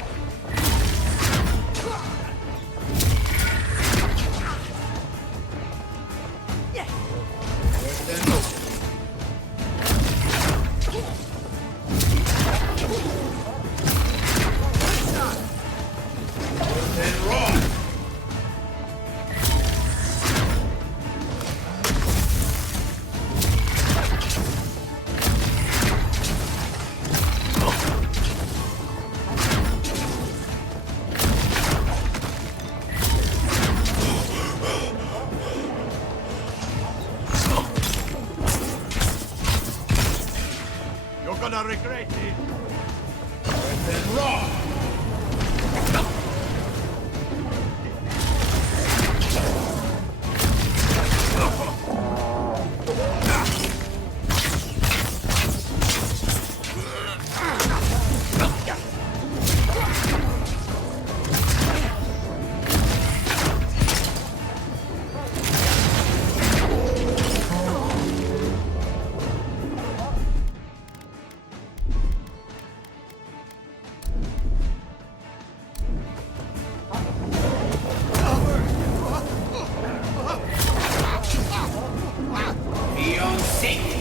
You're gonna regret it. Then raw! Be on safety.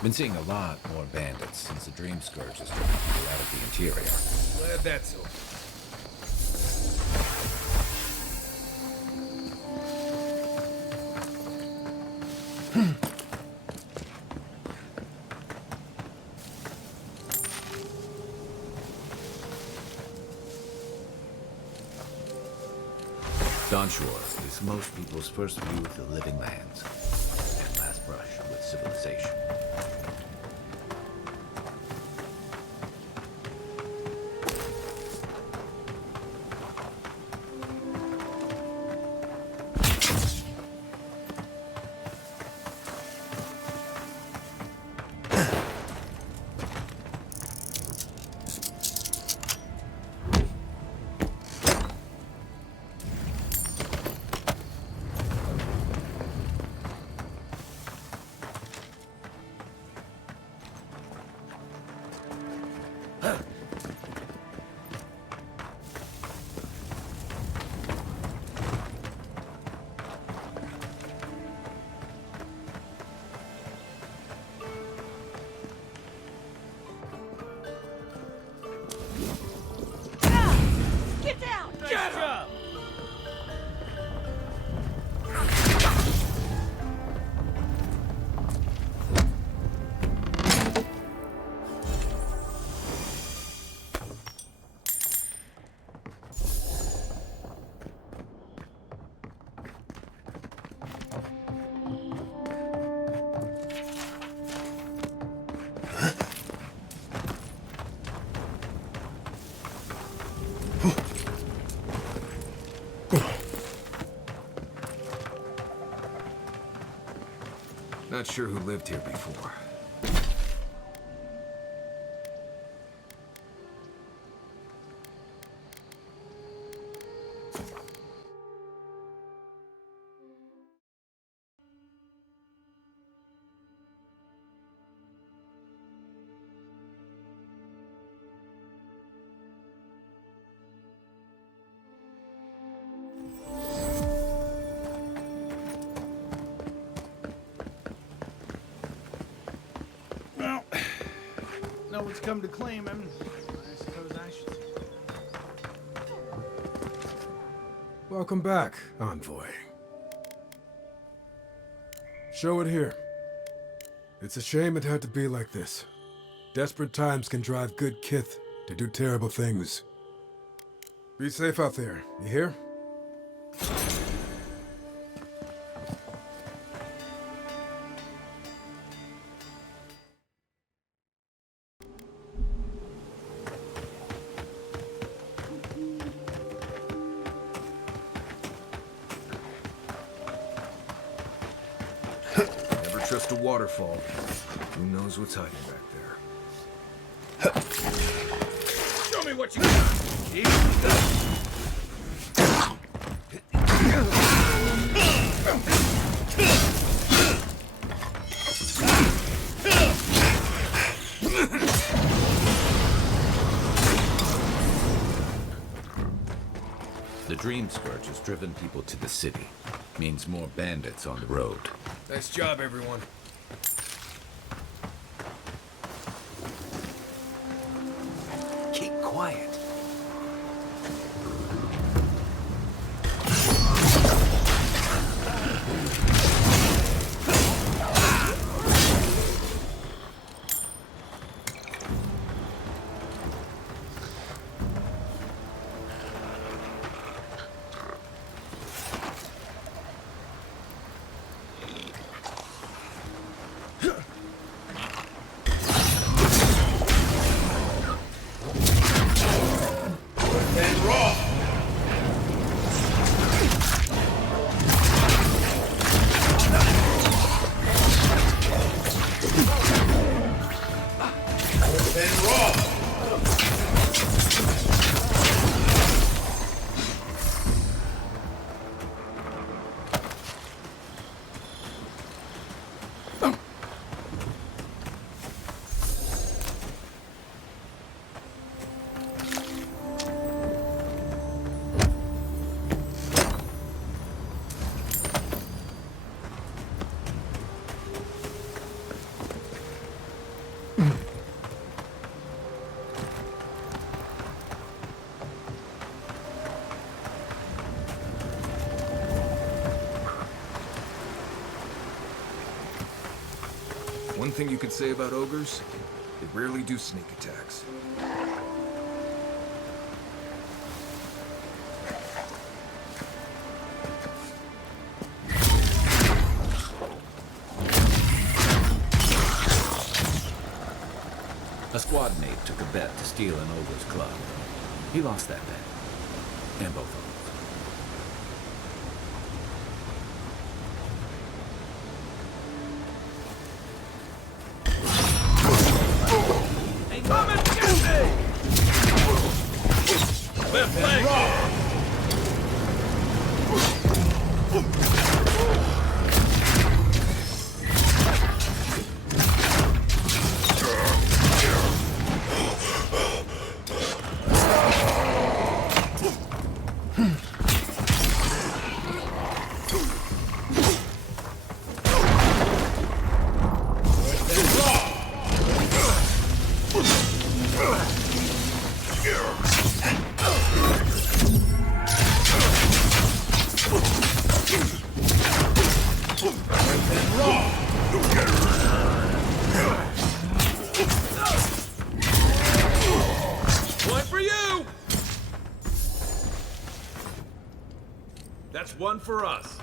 Been seeing a lot more bandits since the Dream Scourge is driven people out of the interior. Glad that's over. Dawnshore is most people's first view of the living lands and last brush with civilization. Get down! Get up! Not sure who lived here before. Well, no one's come to claim him. I suppose I should. Welcome back, Envoy. Show it here. It's a shame it had to be like this. Desperate times can drive good kith to do terrible things. Be safe out there, you hear? Never trust a waterfall. Who knows what's hiding back there? Show me what you got! The Dream Scourge has driven people to the city. Means more bandits on the road. Nice job, everyone. Keep quiet. And raw! One thing you could say about ogres, they rarely do sneak attacks. A squad mate took a bet to steal an ogre's club. He lost that bet. And both of them. Come and get me! Left leg! One for you! That's one for us.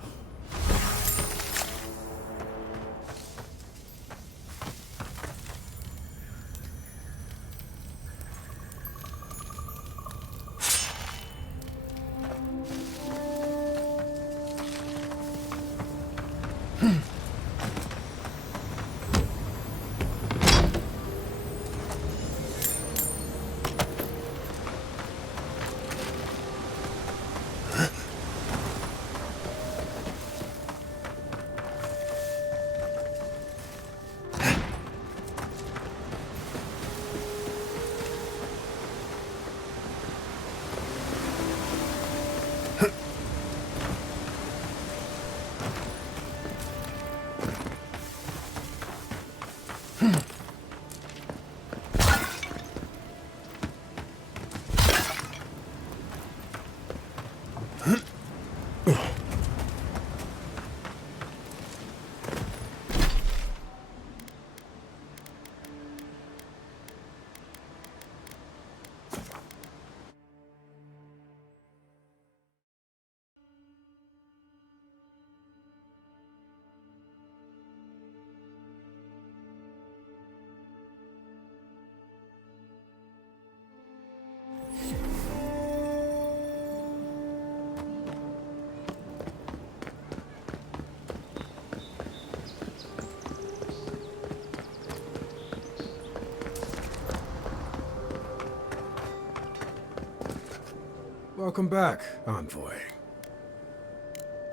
Welcome back, Envoy.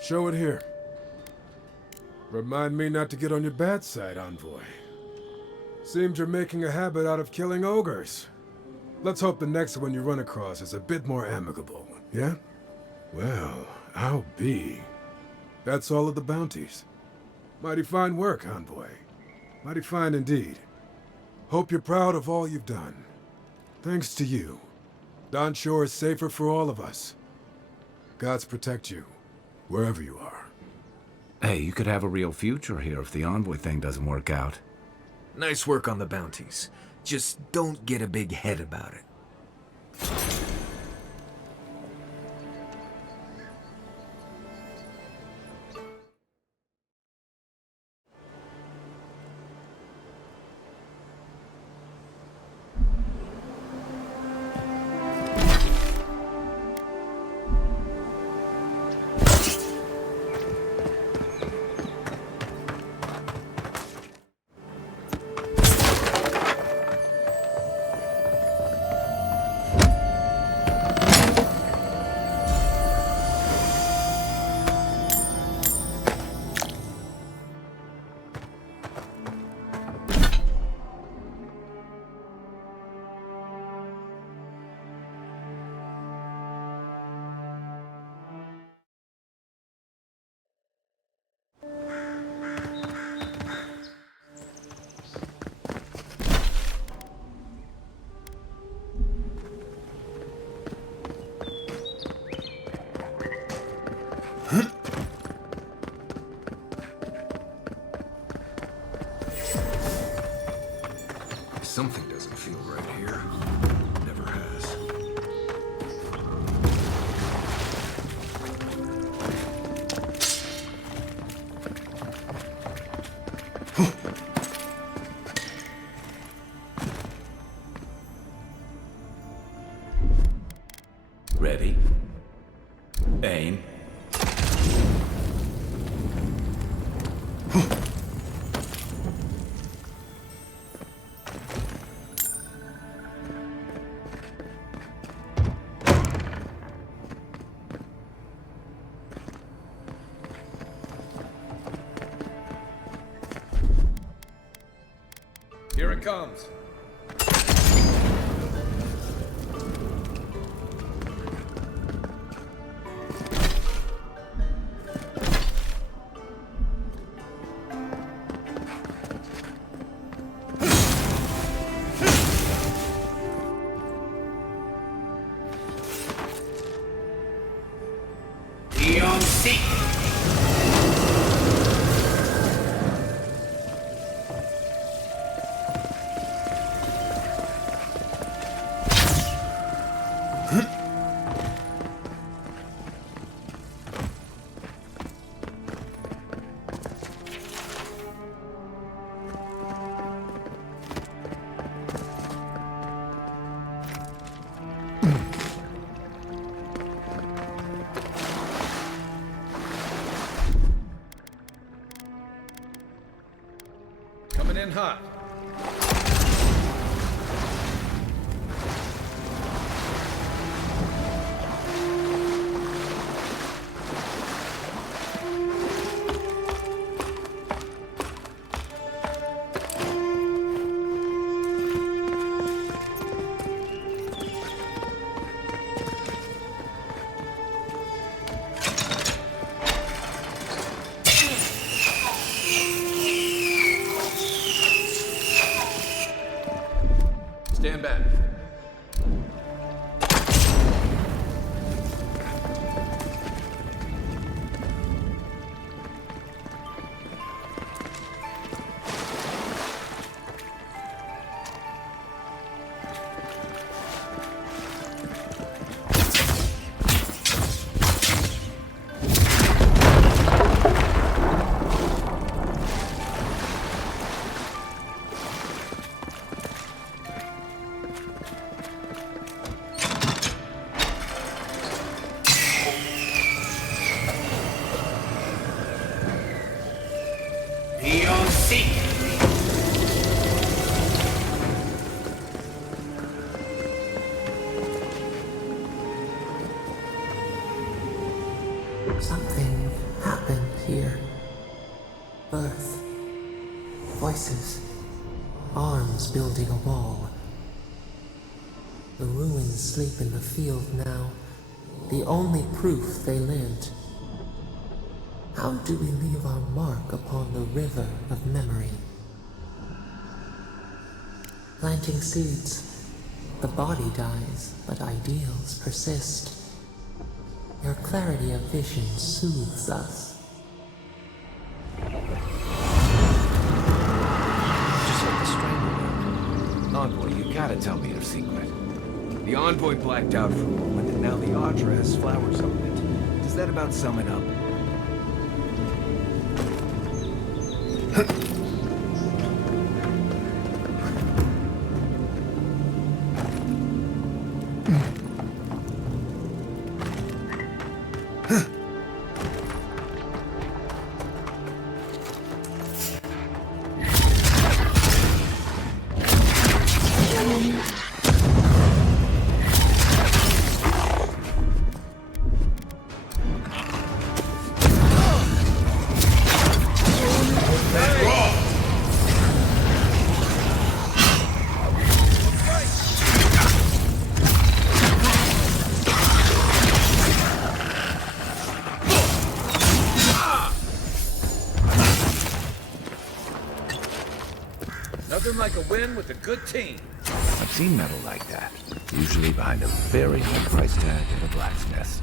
Show it here. Remind me not to get on your bad side, Envoy. Seems you're making a habit out of killing ogres. Let's hope the next one you run across is a bit more amicable, yeah? Well, I'll be. That's all of the bounties. Mighty fine work, Envoy. Mighty fine indeed. Hope you're proud of all you've done. Thanks to you, Don Shore is safer for all of us. Gods protect you, wherever you are. Hey, you could have a real future here if the Envoy thing doesn't work out. Nice work on the bounties. Just don't get a big head about it. Ready? Aim. Here it comes. Coming in hot. Stand back. Something happened here. Birth. Voices. Arms building a wall. The ruins sleep in the field now. The only proof they lived. How do we leave our mark upon the river of memory? Planting seeds. The body dies, but ideals persist. Your clarity of vision soothes us. Just like the Strangler. Envoy, you gotta tell me your secret. The Envoy blacked out for a moment, and now the Audra has flowers on it. Does that about sum it up? Nothing like a win with a good team. I've seen metal like that, usually behind a very high price tag at a blacksmith.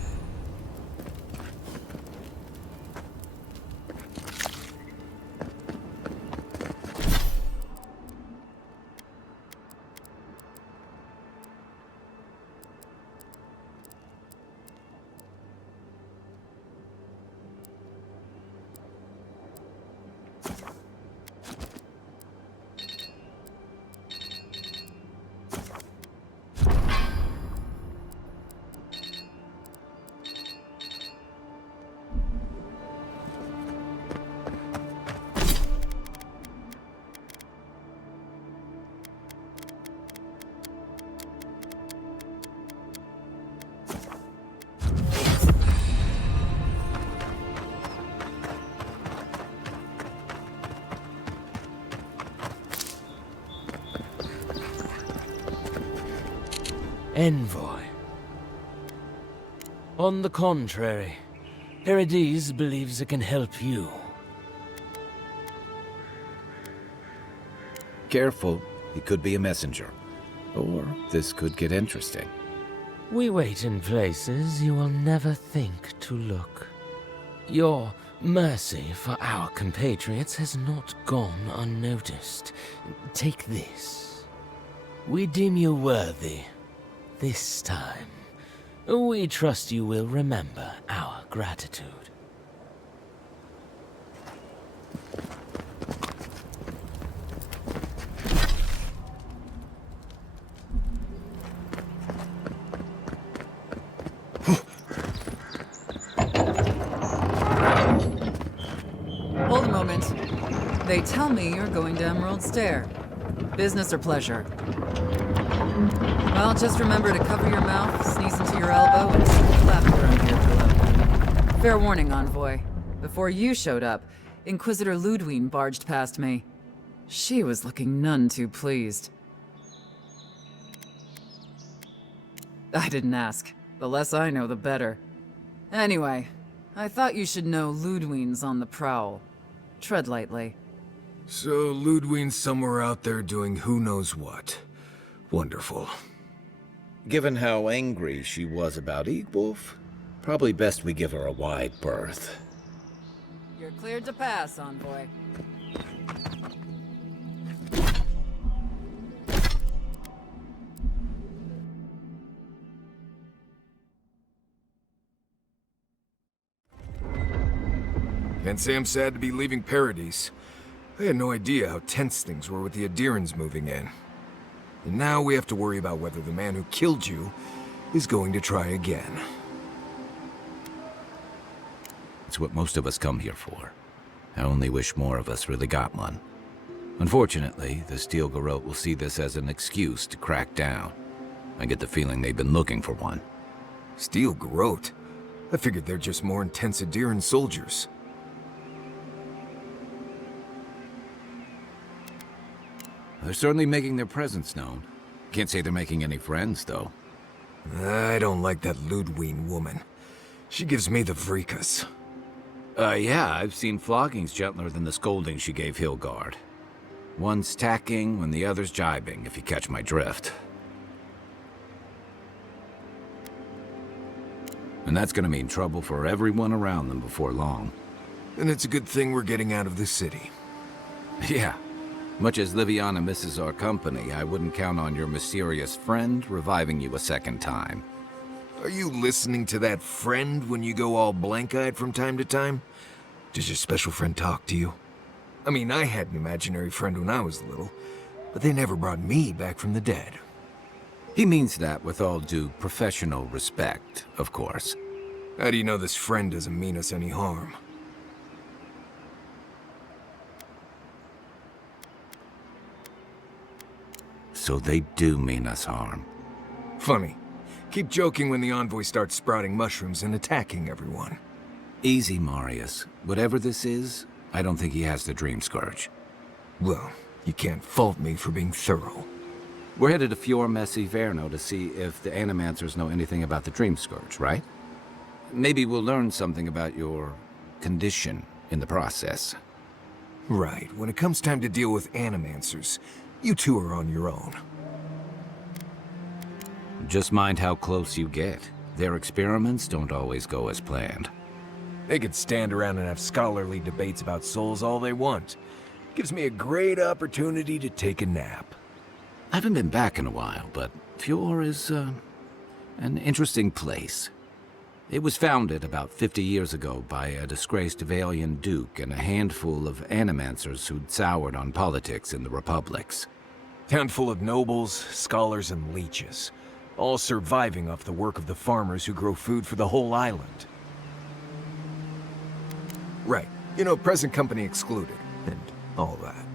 envoy. On the contrary, Paradise believes it can help you. Careful, he could be a messenger. Or this could get interesting. We wait in places you will never think to look. Your mercy for our compatriots has not gone unnoticed. Take this. We deem you worthy. This time, we trust you will remember our gratitude. Hold a moment. They tell me you're going to Emerald Stair. Business or pleasure? Well, just remember to cover your mouth, sneeze into your elbow, and laugh around your pillow. Fair warning, Envoy. Before you showed up, Inquisitor Ludwine barged past me. She was looking none too pleased. I didn't ask. The less I know, the better. Anyway, I thought you should know Ludwine's on the prowl. Tread lightly. So Ludwine's somewhere out there doing who knows what. Wonderful. Given how angry she was about Eagwolf, probably best we give her a wide berth. You're cleared to pass, Envoy. Can't say I'm sad to be leaving Paradise. I had no idea how tense things were with the Adirans moving in. And now we have to worry about whether the man who killed you is going to try again. It's what most of us come here for. I only wish more of us really got one. Unfortunately, the Steel Garrote will see this as an excuse to crack down. I get the feeling they've been looking for one. Steel Garrote? I figured they're just more intense Adiran soldiers. They're certainly making their presence known. Can't say they're making any friends, though. I don't like that Ludwine woman. She gives me the freakus. Yeah, I've seen floggings gentler than the scolding she gave Hilgard. One's tacking when the other's jibing, if you catch my drift. And that's gonna mean trouble for everyone around them before long. And it's a good thing we're getting out of this city. Yeah. Much as Liviana misses our company, I wouldn't count on your mysterious friend reviving you a second time. Are you listening to that friend when you go all blank-eyed from time to time? Does your special friend talk to you? I mean, I had an imaginary friend when I was little, but they never brought me back from the dead. He means that with all due professional respect, of course. How do you know this friend doesn't mean us any harm? So they do mean us harm. Funny. Keep joking when the Envoy starts sprouting mushrooms and attacking everyone. Easy, Marius. Whatever this is, I don't think he has the Dream Scourge. Well, you can't fault me for being thorough. We're headed to Fior Messi Verno to see if the Animancers know anything about the Dream Scourge, right? Maybe we'll learn something about your condition in the process. Right. When it comes time to deal with Animancers, you two are on your own. Just mind how close you get. Their experiments don't always go as planned. They could stand around and have scholarly debates about souls all they want. Gives me a great opportunity to take a nap. I haven't been back in a while, but Fior is, an interesting place. It was founded about 50 years ago by a disgraced Valian duke and a handful of Animancers who'd soured on politics in the Republics. Town full of nobles, scholars, and leeches. All surviving off the work of the farmers who grow food for the whole island. Right. You know, present company excluded, and all that.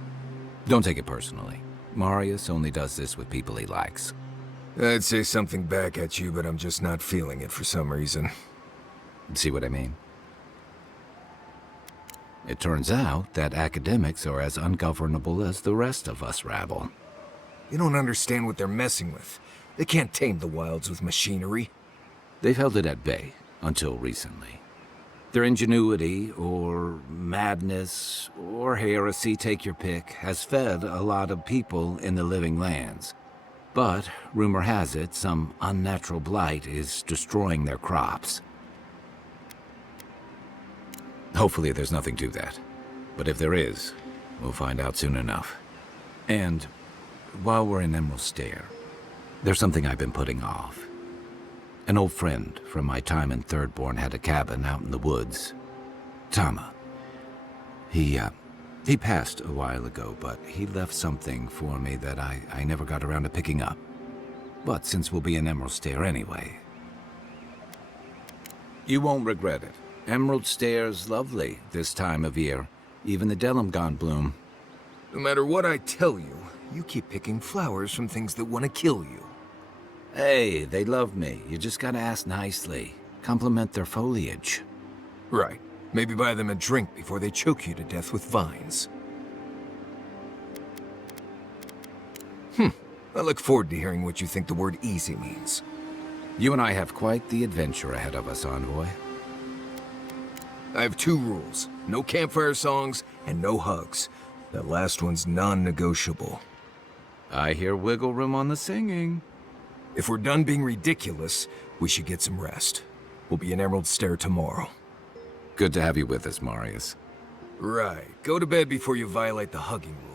Don't take it personally. Marius only does this with people he likes. I'd say something back at you, but I'm just not feeling it for some reason. See what I mean? It turns out that academics are as ungovernable as the rest of us rabble. You don't understand what they're messing with. They can't tame the wilds with machinery. They've held it at bay until recently. Their ingenuity, or madness, or heresy, take your pick, has fed a lot of people in the living lands. But, rumor has it, some unnatural blight is destroying their crops. Hopefully there's nothing to that. But if there is, we'll find out soon enough. And, while we're in Emerald Stair, there's something I've been putting off. An old friend from my time in Thirdborn had a cabin out in the woods. Tama. He passed a while ago, but he left something for me that I never got around to picking up. But since we'll be in Emerald Stair anyway... You won't regret it. Emerald Stair's lovely this time of year. Even the Delimgon bloom. No matter what I tell you, you keep picking flowers from things that want to kill you. Hey, they love me. You just gotta ask nicely. Compliment their foliage. Right. Maybe buy them a drink before they choke you to death with vines. I look forward to hearing what you think the word easy means. You and I have quite the adventure ahead of us, Envoy. I have 2 rules. No campfire songs and no hugs. That last one's non-negotiable. I hear wiggle room on the singing. If we're done being ridiculous, we should get some rest. We'll be in Emerald Stair tomorrow. Good to have you with us, Marius. Right. Go to bed before you violate the hugging rule.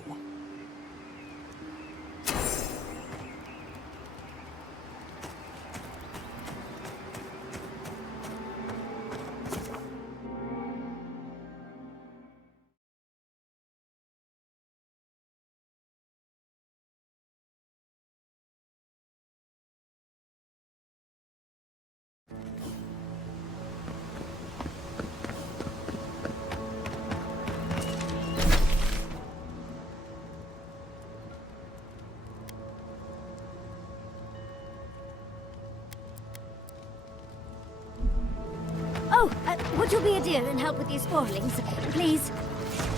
Oh, would you be a dear and help with these spoilings, please?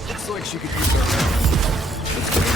Looks like she could use our help. Let's go.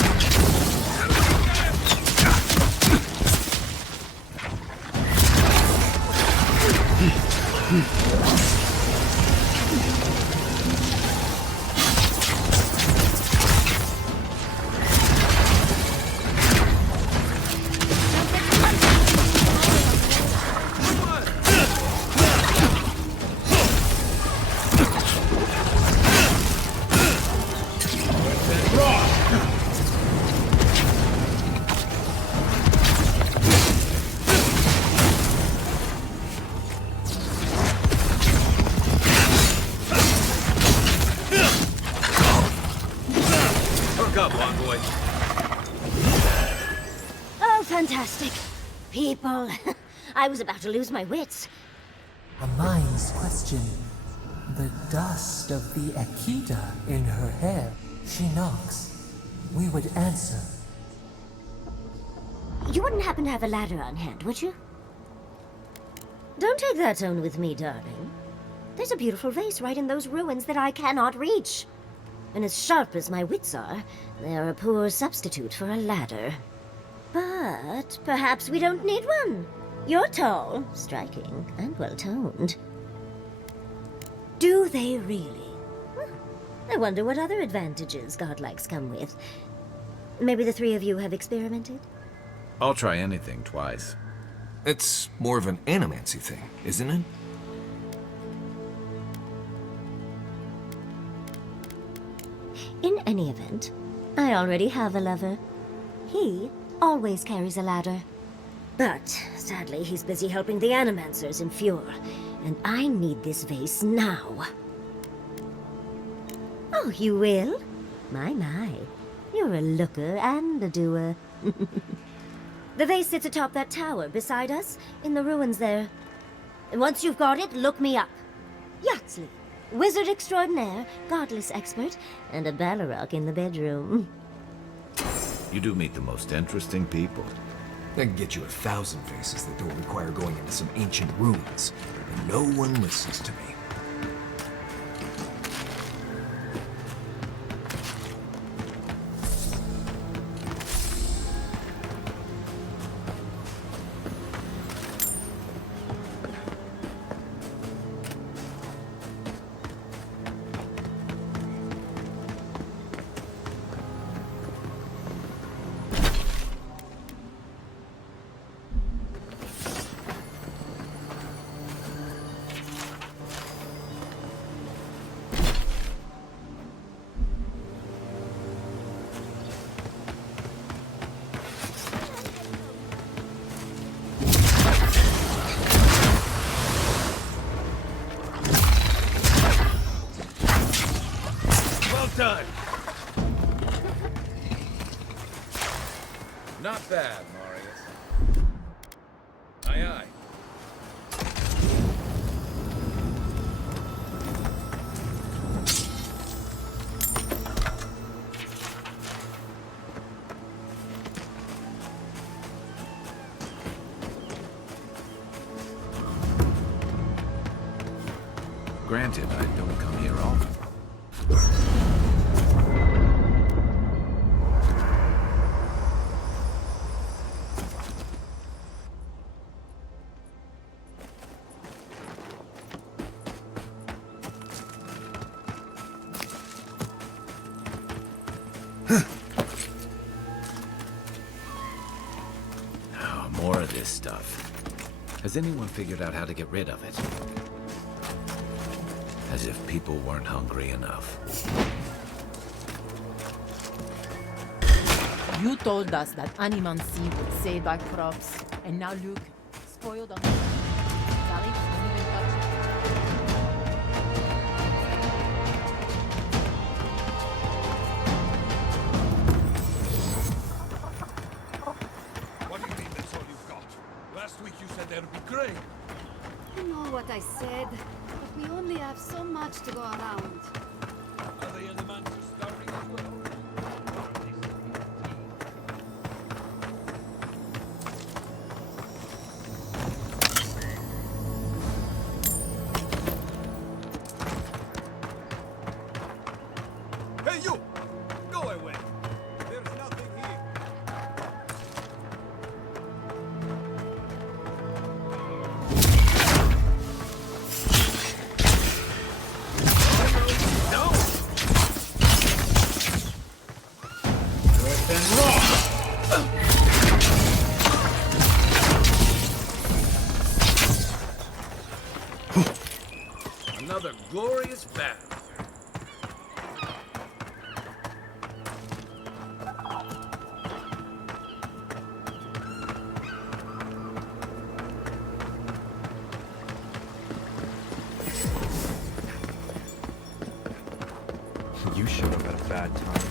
Oh, fantastic. People. I was about to lose my wits. A mind's question. The dust of the Akita in her hair. She knocks. We would answer. You wouldn't happen to have a ladder on hand, would you? Don't take that tone with me, darling. There's a beautiful vase right in those ruins that I cannot reach. And as sharp as my wits are, they are a poor substitute for a ladder. But perhaps we don't need one. You're tall, striking, and well-toned. Do they really? Well, I wonder what other advantages godlikes come with. Maybe the 3 of you have experimented? I'll try anything twice. It's more of an animancy thing, isn't it? In any event, I already have a lover. He always carries a ladder. But, sadly, he's busy helping the Animancers in Fjord, and I need this vase now. Oh, you will? My. You're a looker and a doer. The vase sits atop that tower beside us, in the ruins there. And once you've got it, look me up. Yatsley, wizard extraordinaire, godless expert, and a Balrog in the bedroom. You do meet the most interesting people. I can get you 1,000 vases that don't require going into some ancient ruins. But no one listens to me. time. Not bad, Marius. Aye, aye. Granted, I don't come here often. Oh, more of this stuff. Has anyone figured out how to get rid of it? As if people weren't hungry enough. You told us that animancy would save our crops, and now look, spoiled on Sally, don't even touch it. What do you mean that's all you've got? Last week you said there'd be grain. You know what I said, but we only have so much to go around. Are they in the man for starving as well? Hey, you! Go away! There's nothing here. Another glorious battle. You showed up at a bad time.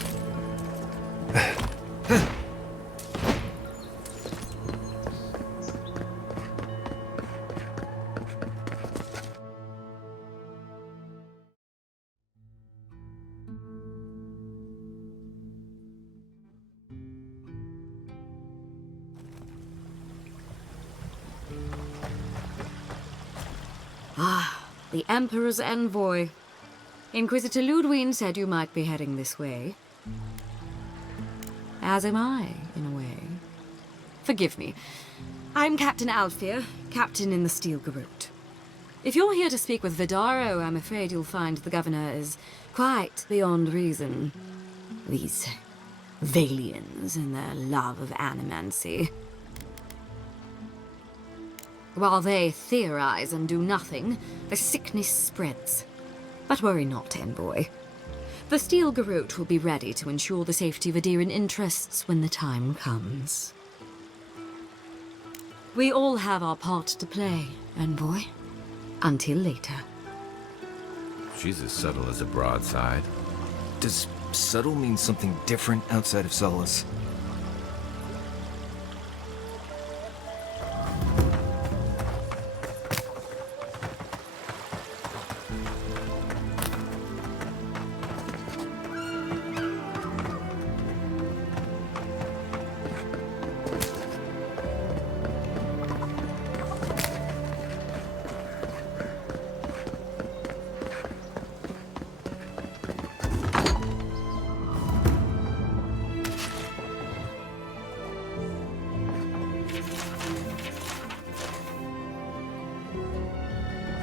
Ah, the Emperor's envoy. Inquisitor Ludwig said you might be heading this way. As am I, in a way. Forgive me. I'm Captain Alfir, captain in the Steel Garrote. If you're here to speak with Vidaro, I'm afraid you'll find the governor is quite beyond reason. These Valians and their love of animancy. While they theorize and do nothing, the sickness spreads. But worry not, envoy. The Steel Garrote will be ready to ensure the safety of Adiran interests when the time comes. We all have our part to play, envoy. Until later. She's as subtle as a broadside. Does subtle mean something different outside of Solace?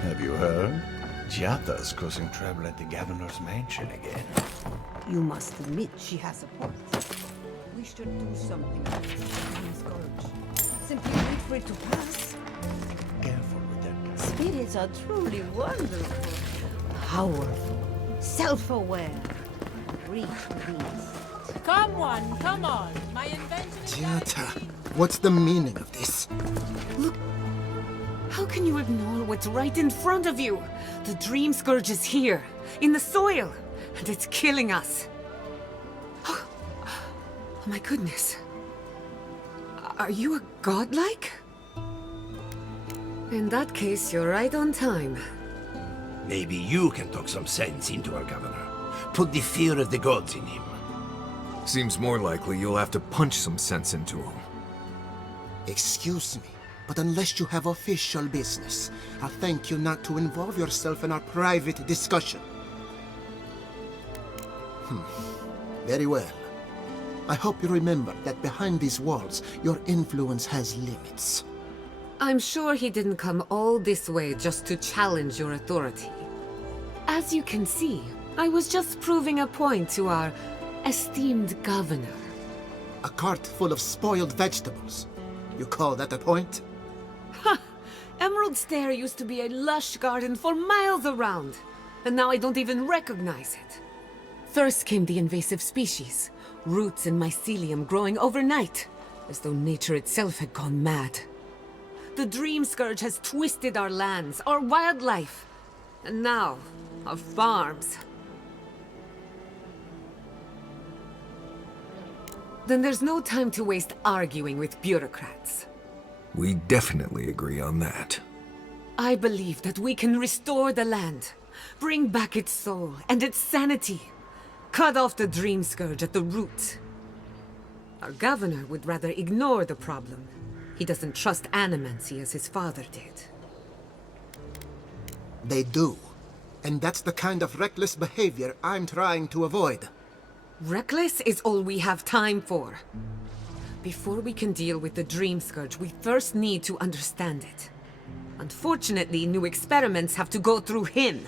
Have you heard? Giata's causing trouble at the governor's mansion again. You must admit she has a point. We should do something about this scourge. Simply wait for it to pass. Careful with that guy. Spirits are truly wonderful, powerful, self-aware, reach beast. Come on. My invention is... Giata, what's the meaning of this? Look, how can you ignore what's right in front of you? The Dream Scourge is here, in the soil. and it's killing us. Oh my goodness. Are you a godlike? In that case, you're right on time. Maybe you can talk some sense into our governor. Put the fear of the gods in him. Seems more likely you'll have to punch some sense into him. Excuse me, but unless you have official business, I'll thank you not to involve yourself in our private discussion. Very well. I hope you remember that behind these walls, your influence has limits. I'm sure he didn't come all this way just to challenge your authority. As you can see, I was just proving a point to our esteemed governor. A cart full of spoiled vegetables. You call that a point? Ha! Emerald Stair used to be a lush garden for miles around, and now I don't even recognize it. First came the invasive species, roots and mycelium growing overnight, as though nature itself had gone mad. The Dream Scourge has twisted our lands, our wildlife, and now, our farms. Then there's no time to waste arguing with bureaucrats. We definitely agree on that. I believe that we can restore the land, bring back its soul and its sanity, cut off the Dream Scourge at the root. Our governor would rather ignore the problem. He doesn't trust animancy as his father did. They do. And that's the kind of reckless behavior I'm trying to avoid. Reckless is all we have time for. Before we can deal with the Dream Scourge, we first need to understand it. Unfortunately, new experiments have to go through him.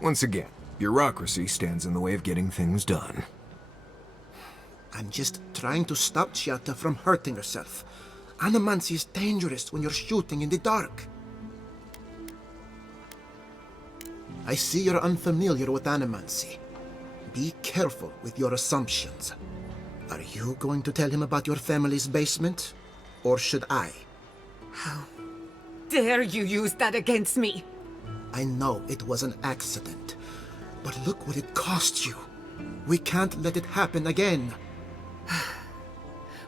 Once again, bureaucracy stands in the way of getting things done. I'm just trying to stop Chiata from hurting herself. Animancy is dangerous when you're shooting in the dark. I see you're unfamiliar with animancy. Be careful with your assumptions. Are you going to tell him about your family's basement? Or should I? How dare you use that against me? I know it was an accident, but look what it cost you. We can't let it happen again.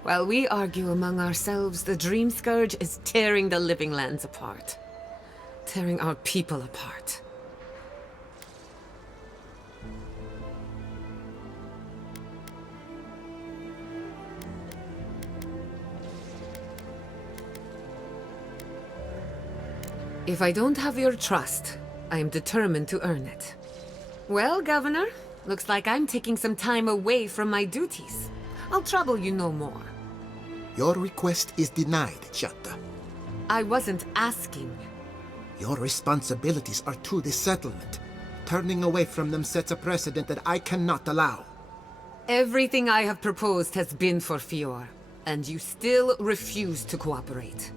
While we argue among ourselves, the Dream Scourge is tearing the living lands apart. Tearing our people apart. If I don't have your trust, I am determined to earn it. Well, Governor, looks like I'm taking some time away from my duties. I'll trouble you no more. Your request is denied, Chiata. I wasn't asking. Your responsibilities are to the settlement. Turning away from them sets a precedent that I cannot allow. Everything I have proposed has been for Fior, and you still refuse to cooperate.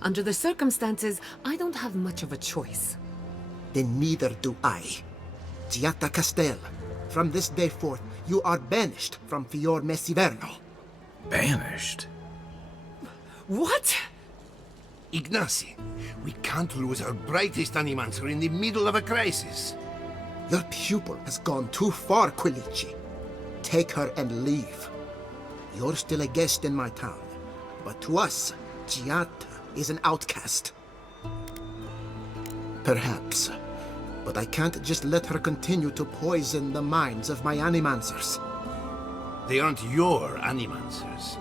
Under the circumstances, I don't have much of a choice. Then neither do I. Chiata Castel, from this day forth, you are banished from Fior Mesiverno. Banished? What? Ignacy, we can't lose our brightest animancer in the middle of a crisis. Your pupil has gone too far, Quilici. Take her and leave. You're still a guest in my town, but to us, Chiata is an outcast. Perhaps, but I can't just let her continue to poison the minds of my animancers. They aren't your animancers.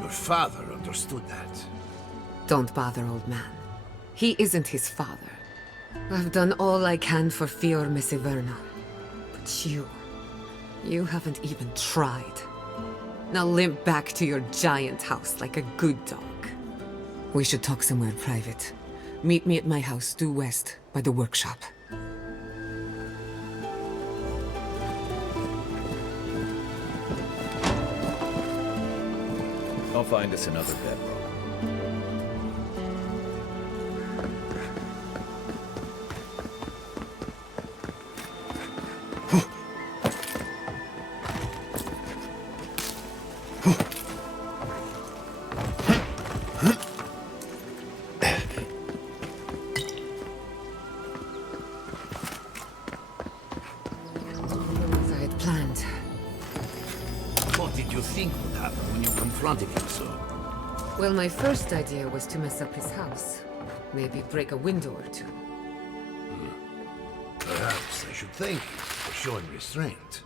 Your father understood that. Don't bother, old man. He isn't his father. I've done all I can for Fior Mesiverno. But you haven't even tried. Now limp back to your giant house like a good dog. We should talk somewhere private. Meet me at my house due west, by the workshop. I'll find us another bedroom. think would happen when you confronted him so? Well, my first idea was to mess up his house. Maybe break a window or two. Perhaps I should thank you for showing restraint.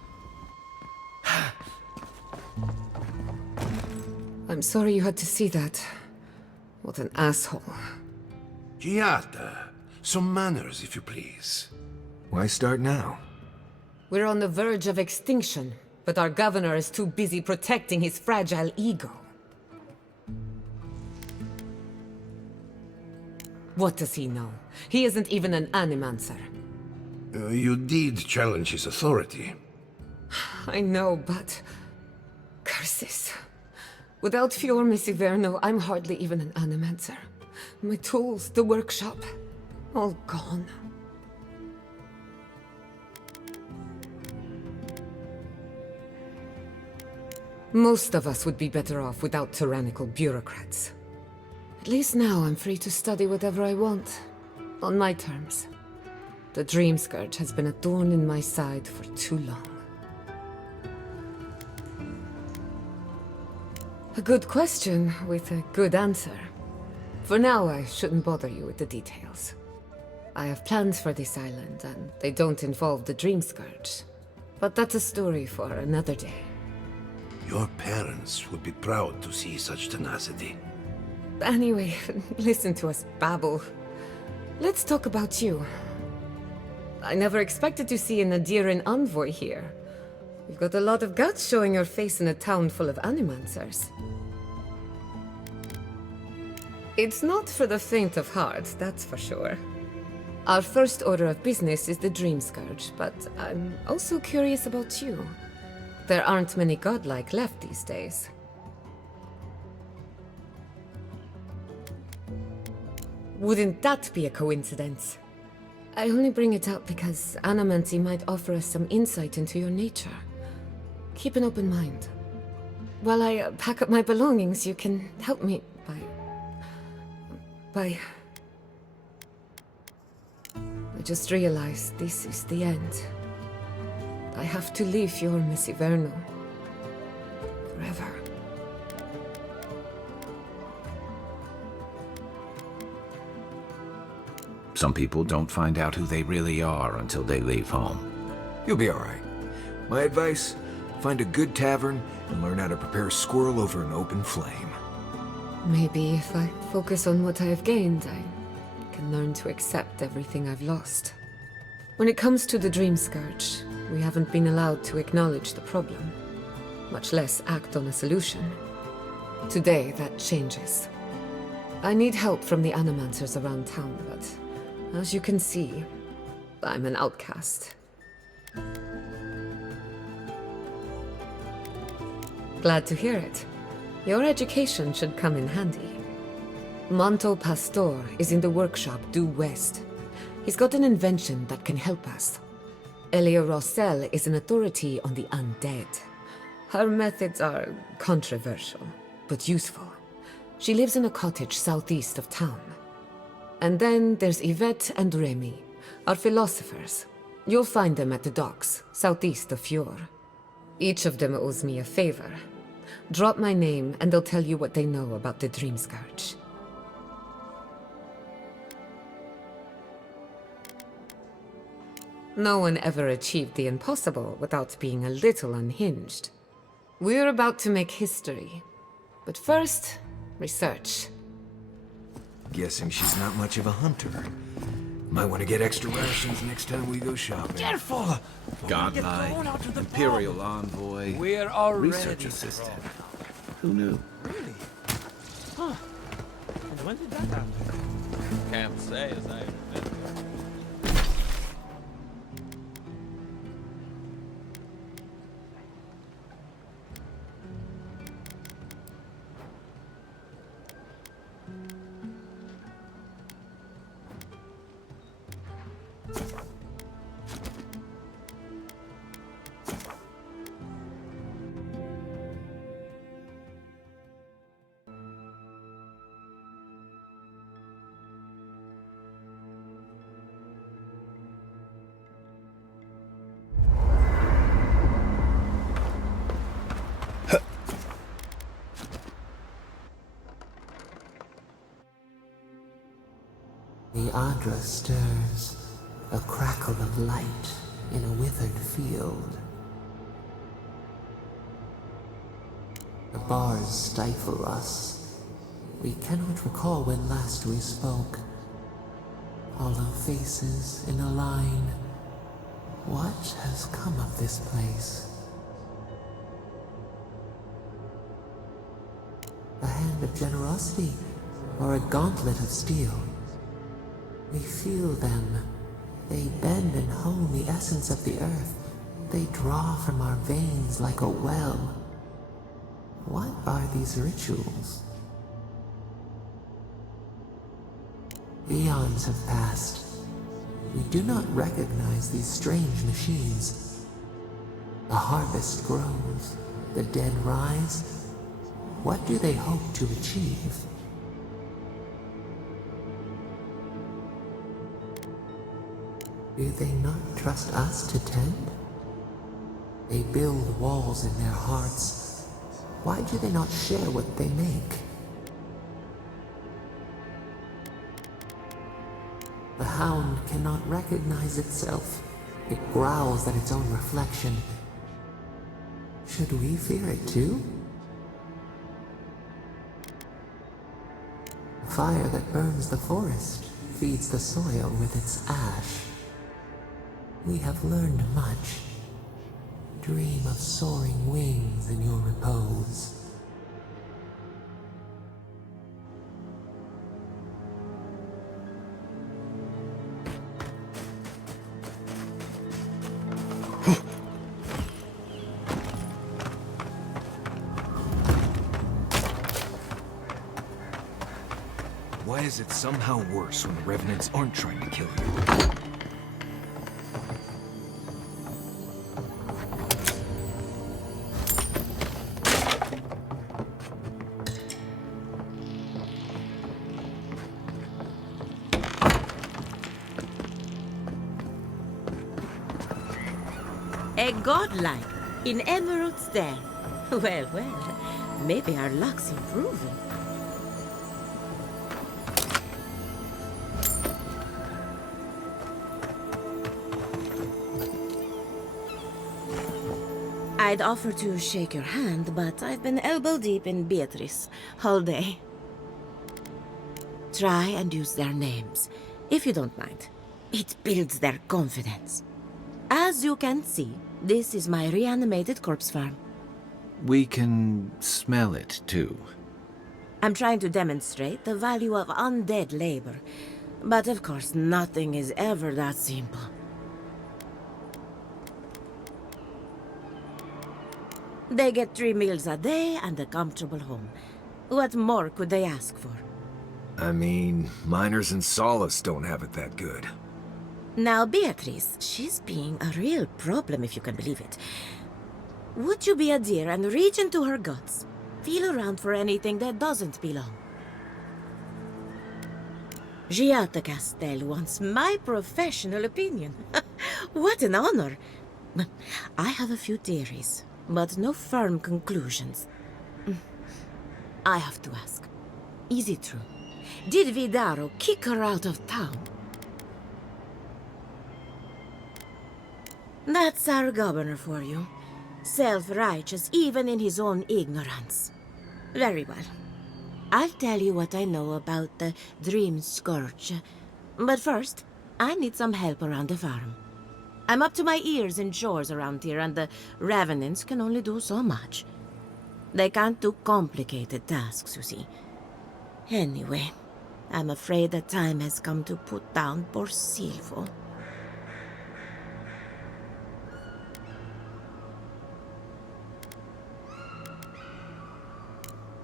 I'm sorry you had to see that. What an asshole. Giata, some manners, if you please. Why start now? We're on the verge of extinction, but our governor is too busy protecting his fragile ego. What does he know? He isn't even an animancer. You did challenge his authority. I know, but... curses. Without Fior Messiverno, I'm hardly even an animancer. My tools, the workshop, all gone. Most of us would be better off without tyrannical bureaucrats. At least now I'm free to study whatever I want, on my terms. The Dream Scourge has been a thorn in my side for too long. A good question with a good answer. For now, I shouldn't bother you with the details. I have plans for this island, and they don't involve the Dream Scourge. But that's a story for another day. Your parents would be proud to see such tenacity. Anyway, listen to us babble. Let's talk about you. I never expected to see an Nadiran envoy here. You've got a lot of guts showing your face in a town full of animancers. It's not for the faint of heart, that's for sure. Our first order of business is the Dream Scourge, but I'm also curious about you. There aren't many godlike left these days. Wouldn't that be a coincidence? I only bring it up because animancy might offer us some insight into your nature. Keep an open mind. While I pack up my belongings, you can help me by... I just realized this is the end. I have to leave Fior Messiverno. Forever. Some people don't find out who they really are until they leave home. You'll be alright. My advice, find a good tavern and learn how to prepare a squirrel over an open flame. Maybe if I focus on what I have gained, I can learn to accept everything I've lost. When it comes to the Dream Scourge, we haven't been allowed to acknowledge the problem, much less act on a solution. Today, that changes. I need help from the animancers around town, but as you can see, I'm an outcast. Glad to hear it. Your education should come in handy. Manto Pastor is in the workshop due west. He's got an invention that can help us. Elia Rossell is an authority on the undead. Her methods are controversial, but useful. She lives in a cottage southeast of town. And then there's Yvette and Remy, our philosophers. You'll find them at the docks, southeast of Fior. Each of them owes me a favor. Drop my name and they'll tell you what they know about the Dream Scourge. No one ever achieved the impossible without being a little unhinged. We're about to make history. But first, research. Guessing she's not much of a hunter. Might want to get extra rations next time we go shopping. Careful! Godlike, Imperial Envoy, We're already Research Assistant. Who knew? Really? Huh. And when did that happen? Can't say as I remember. Adra stirs, a crackle of light in a withered field. The bars stifle us. We cannot recall when last we spoke. Hollow faces in a line. What has come of this place? A hand of generosity, or a gauntlet of steel? We feel them. They bend and hone the essence of the earth. They draw from our veins like a well. What are these rituals? Eons have passed. We do not recognize these strange machines. The harvest grows, the dead rise. What do they hope to achieve? Do they not trust us to tend? They build walls in their hearts. Why do they not share what they make? The hound cannot recognize itself. It growls at its own reflection. Should we fear it too? The fire that burns the forest feeds the soil with its ash. We have learned much. Dream of soaring wings in your repose. Why is it somehow worse when the Revenants aren't trying to kill you? A godlike in Emerald's Den. Well, well, maybe our luck's improving. I'd offer to shake your hand, but I've been elbow deep in Beatrice all day. Try and use their names, if you don't mind. It builds their confidence. As you can see, this is my reanimated corpse farm. We can smell it, too. I'm trying to demonstrate the value of undead labor. But of course, nothing is ever that simple. They get 3 meals a day and a comfortable home. What more could they ask for? I mean, miners in Solace don't have it that good. Now, Beatrice, she's being a real problem, if you can believe it. Would you be a dear and reach into her guts? Feel around for anything that doesn't belong. Giatta Castel wants my professional opinion. What an honor! I have a few theories, but no firm conclusions. I have to ask, is it true? Did Vidaro kick her out of town? That's our governor for you. Self-righteous even in his own ignorance. Very well. I'll tell you what I know about the Dream Scourge. But first, I need some help around the farm. I'm up to my ears in chores around here, and the Revenants can only do so much. They can't do complicated tasks, you see. Anyway, I'm afraid the time has come to put down poor Silvo.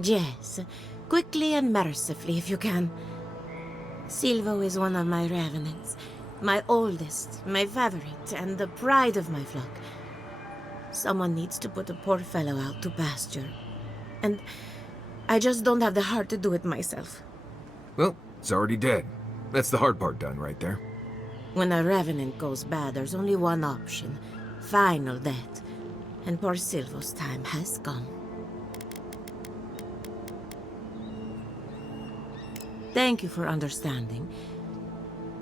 Yes, quickly and mercifully if you can. Silvo is one of my Revenants, my oldest, my favorite, and the pride of my flock. Someone needs to put a poor fellow out to pasture. And I just don't have the heart to do it myself. Well, it's already dead. That's the hard part done right there. When a Revenant goes bad, there's only one option. Final death. And poor Silvo's time has come. Thank you for understanding.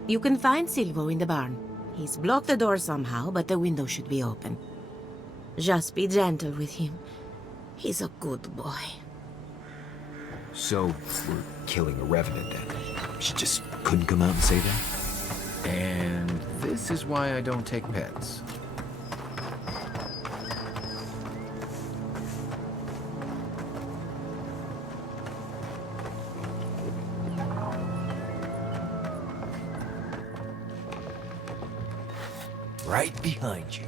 You can find Silvo in the barn. He's blocked the door somehow, but the window should be open. Just be gentle with him. He's a good boy. So, we're killing a revenant then? She just couldn't come out and say that? And this is why I don't take pets. Right behind you.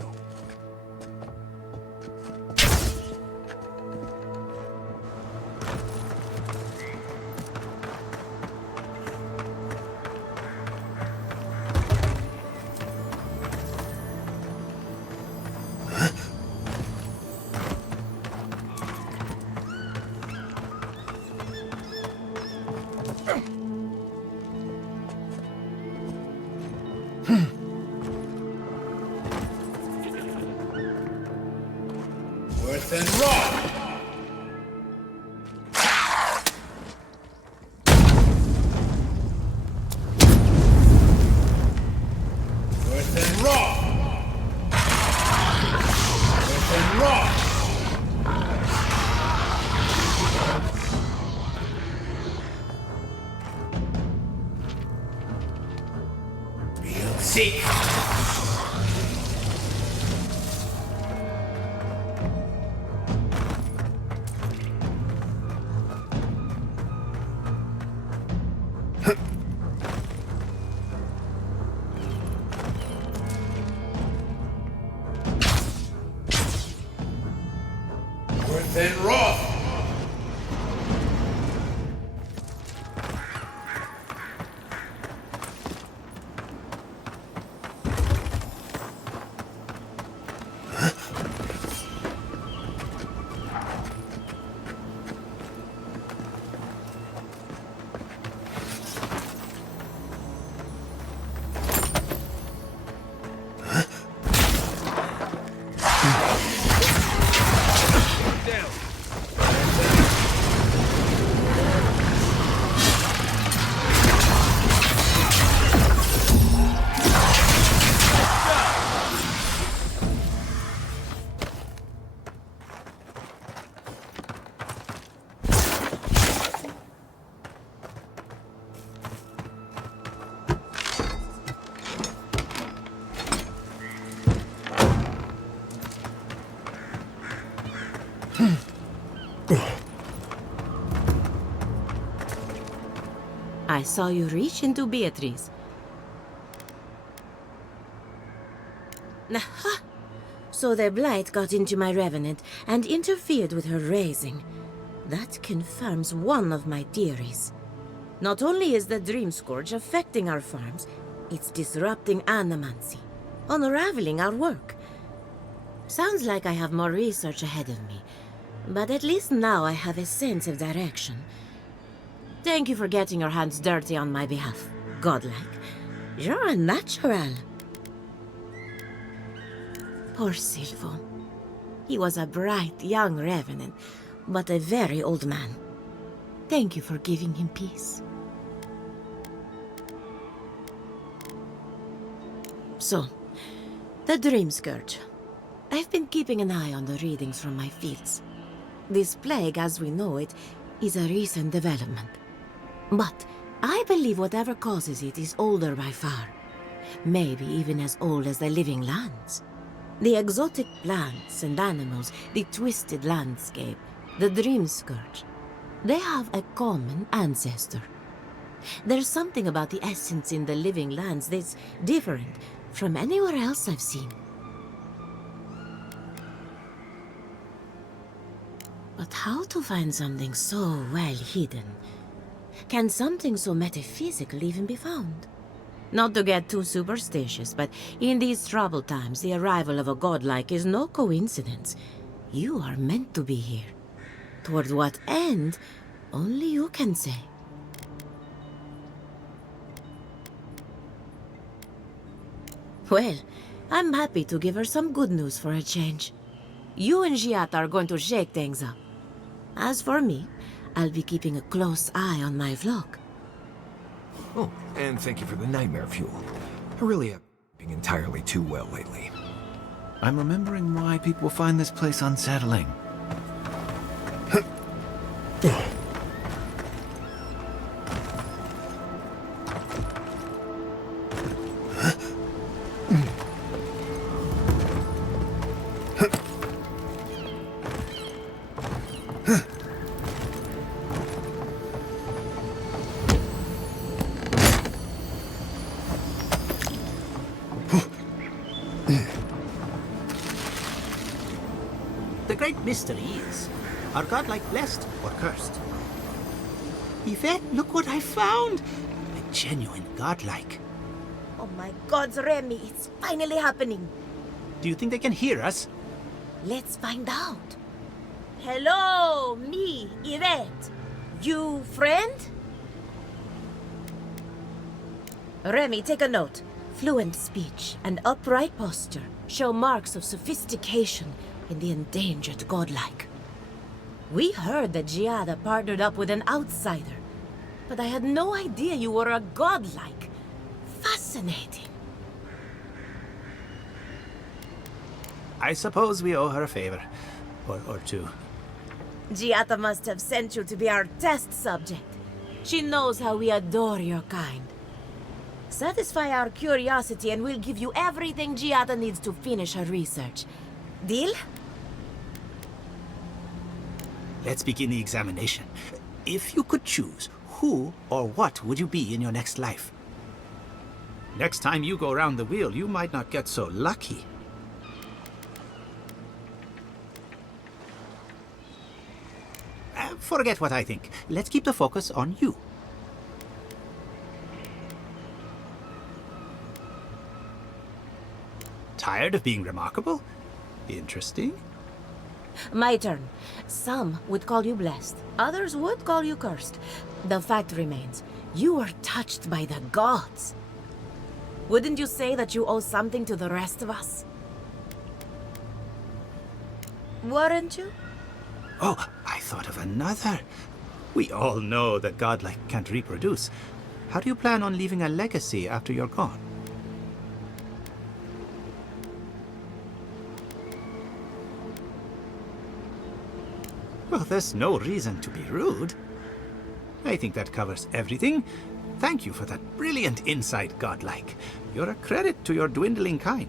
Worth and raw! Worth and raw! Worth and raw! We'll see. Worth and raw! I saw you reach into Beatrice. Aha! So the blight got into my revenant and interfered with her raising. That confirms one of my theories. Not only is the Dream Scourge affecting our farms, it's disrupting animancy, unraveling our work. Sounds like I have more research ahead of me, but at least now I have a sense of direction. Thank you for getting your hands dirty on my behalf, godlike. You're a natural. Poor Silvo. He was a bright young revenant, but a very old man. Thank you for giving him peace. So, the Dream Scourge. I've been keeping an eye on the readings from my fields. This plague, as we know it, is a recent development. But I believe whatever causes it is older by far. Maybe even as old as the living lands. The exotic plants and animals, the twisted landscape, the Dream Scourge. They have a common ancestor. There's something about the essence in the living lands that's different from anywhere else I've seen. But how to find something so well hidden? Can something so metaphysical even be found? Not to get too superstitious, but in these troubled times, the arrival of a godlike is no coincidence. You are meant to be here. Toward what end, only you can say. Well, I'm happy to give her some good news for a change. You and Giat are going to shake things up. As for me, I'll be keeping a close eye on my flock. Oh, And thank you for the nightmare fuel. I really have been entirely too well lately. I'm remembering why people find this place unsettling. The great mystery is, are godlike blessed or cursed? Yvette, look what I found! A genuine godlike. Oh my God, Remy, it's finally happening. Do you think they can hear us? Let's find out. Hello, me, Yvette. You friend? Remy, take a note. Fluent speech and upright posture show marks of sophistication in the endangered godlike. We heard that Giada partnered up with an outsider, but I had no idea you were a godlike. Fascinating. I suppose we owe her a favor. Or two. Giada must have sent you to be our test subject. She knows how we adore your kind. Satisfy our curiosity and we'll give you everything Giada needs to finish her research. Deal? Let's begin the examination. If you could choose, who or what would you be in your next life? Next time you go around the wheel, you might not get so lucky. Forget what I think. Let's keep the focus on you. Tired of being remarkable? Interesting. My turn. Some would call you blessed. Others would call you cursed. The fact remains, you were touched by the gods. Wouldn't you say that you owe something to the rest of us? Weren't you? Oh, I thought of another. We all know that godlike can't reproduce. How do you plan on leaving a legacy after you're gone? Well, there's no reason to be rude. I think that covers everything. Thank you for that brilliant insight, godlike. You're a credit to your dwindling kind.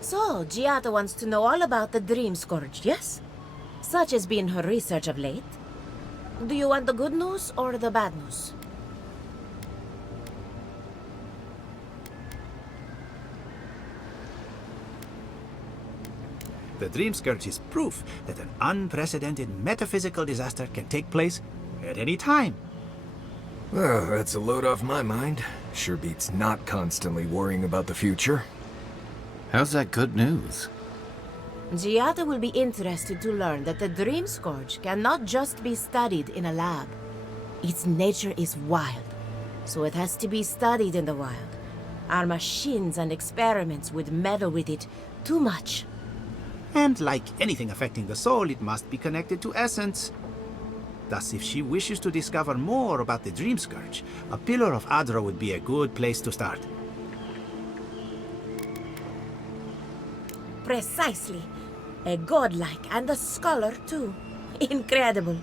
So, Giada wants to know all about the Dream Scourge, yes? Such has been her research of late. Do you want the good news or the bad news? The Dream Scourge is proof that an unprecedented metaphysical disaster can take place at any time. Well, that's a load off my mind. Sure beats not constantly worrying about the future. How's that good news? Giada will be interested to learn that the Dream Scourge cannot just be studied in a lab. Its nature is wild, so it has to be studied in the wild. Our machines and experiments would meddle with it too much. And like anything affecting the soul, it must be connected to essence. Thus, if she wishes to discover more about the Dream Scourge, a Pillar of Adra would be a good place to start. Precisely. A godlike and a scholar, too. Incredible.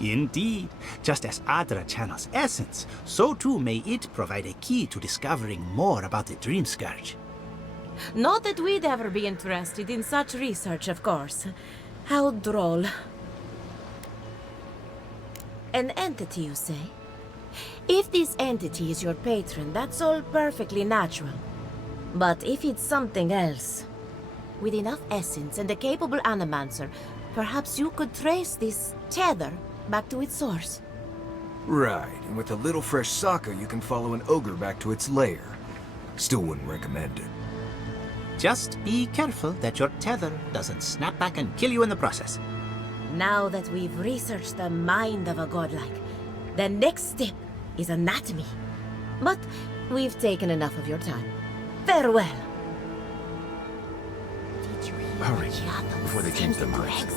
Indeed. Just as Adra channels essence, so too may it provide a key to discovering more about the Dream Scourge. Not that we'd ever be interested in such research, of course. How droll. An entity, you say? If this entity is your patron, that's all perfectly natural. But if it's something else, with enough essence and a capable animancer, perhaps you could trace this tether back to its source. Right, and with a little fresh sake, you can follow an ogre back to its lair. Still wouldn't recommend it. Just be careful that your tether doesn't snap back and kill you in the process. Now that we've researched the mind of a godlike, the next step is anatomy. But we've taken enough of your time. Farewell. Hurry, before they change their minds.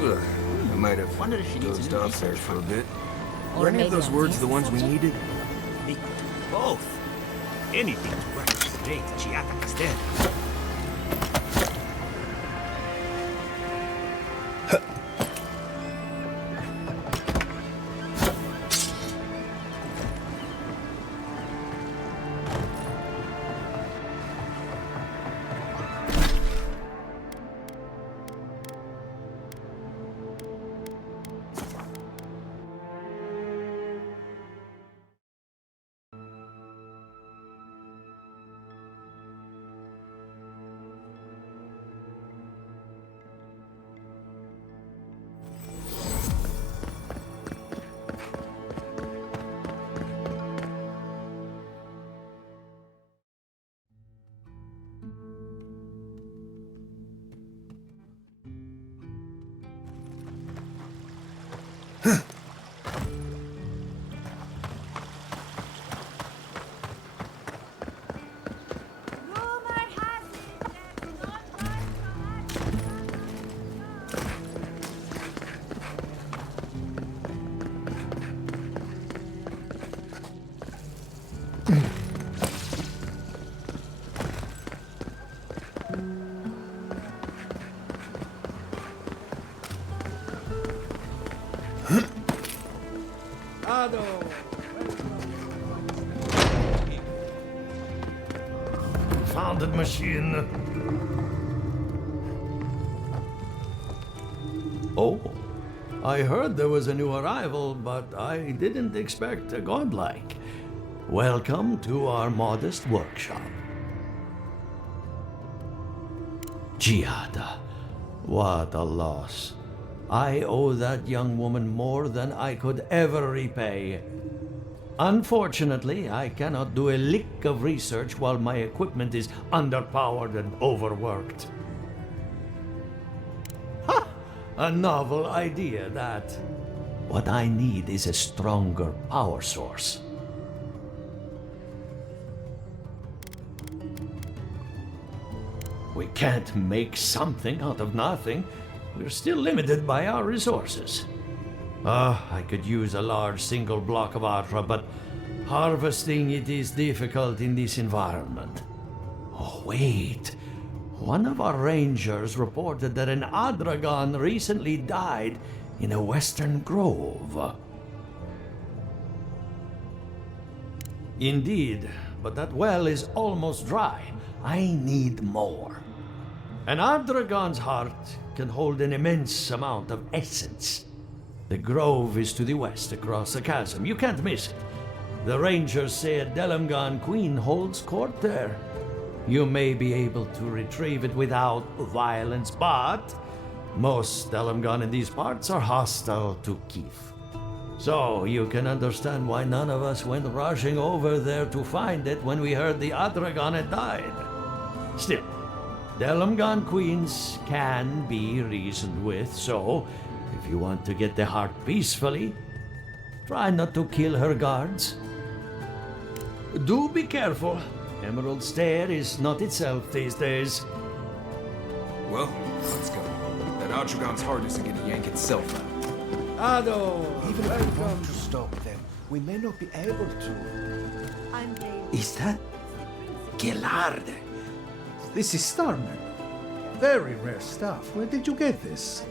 Ugh, I might have dozed off there for a bit. Were any of those words the ones we needed? Equal to both. Anything to recreate Giata Castello. Founded machine. Oh, I heard there was a new arrival, but I didn't expect a godlike. Welcome to our modest workshop. Giada, what a loss. I owe that young woman more than I could ever repay. Unfortunately, I cannot do a lick of research while my equipment is underpowered and overworked. Ha! A novel idea, that. What I need is a stronger power source. We can't make something out of nothing. We're still limited by our resources. I could use a large single block of Atra, but harvesting it is difficult in this environment. Oh, wait. One of our rangers reported that an Adragon recently died in a western grove. Indeed, but that well is almost dry. I need more. An Adragon's heart can hold an immense amount of essence. The grove is to the west, across the chasm. You can't miss it. The rangers say a Delamgon queen holds court there. You may be able to retrieve it without violence, but most Delamgon in these parts are hostile to Keith. So you can understand why none of us went rushing over there to find it when we heard the Adragon had died. Still, Delamgon queens can be reasoned with, so if you want to get the heart peacefully, try not to kill her guards. Do be careful. Emerald Stair is not itself these days. Well, let's go. That Adragon's heart isn't gonna yank itself out. Ado! Even if we want to stop them, we may not be able to. Is that Gelarde? This is Starman. Very rare stuff. Where did you get this?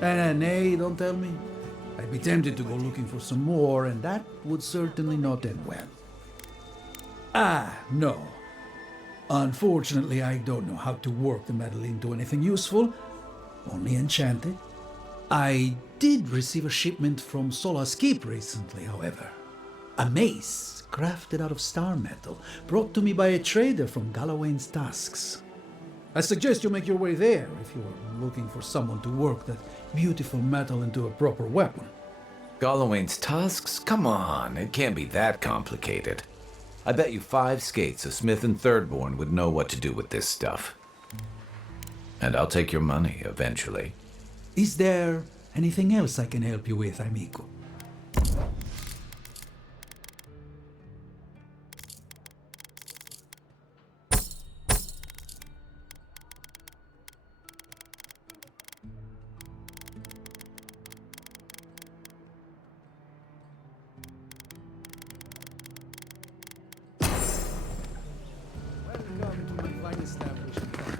Nay, don't tell me. I'd be tempted to go looking for some more, and that would certainly not end well. No. Unfortunately, I don't know how to work the metal into anything useful. Only enchanted. I did receive a shipment from Sola's Keep recently, however. A mace crafted out of star metal, brought to me by a trader from Gallowayne's Tusks. I suggest you make your way there if you're looking for someone to work that beautiful metal into a proper weapon. Gallowayne's Tusks? Come on, it can't be that complicated. I bet you 5 skates a Smith and Thirdborn would know what to do with this stuff. And I'll take your money eventually. Is there anything else I can help you with, amigo? establish in town.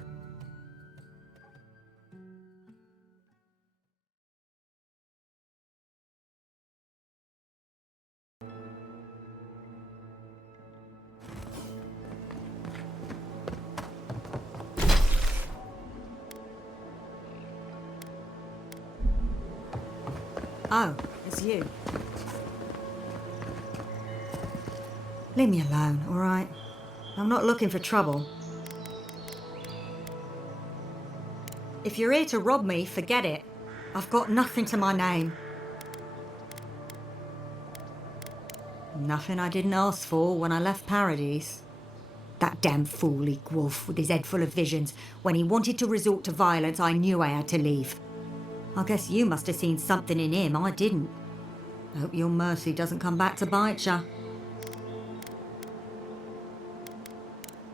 Oh, it's you. Leave me alone, all right? I'm not looking for trouble. If you're here to rob me, forget it. I've got nothing to my name. Nothing I didn't ask for when I left Paradise. That damn fool Wolf with his head full of visions. When he wanted to resort to violence, I knew I had to leave. I guess you must have seen something in him I didn't. Hope your mercy doesn't come back to bite ya.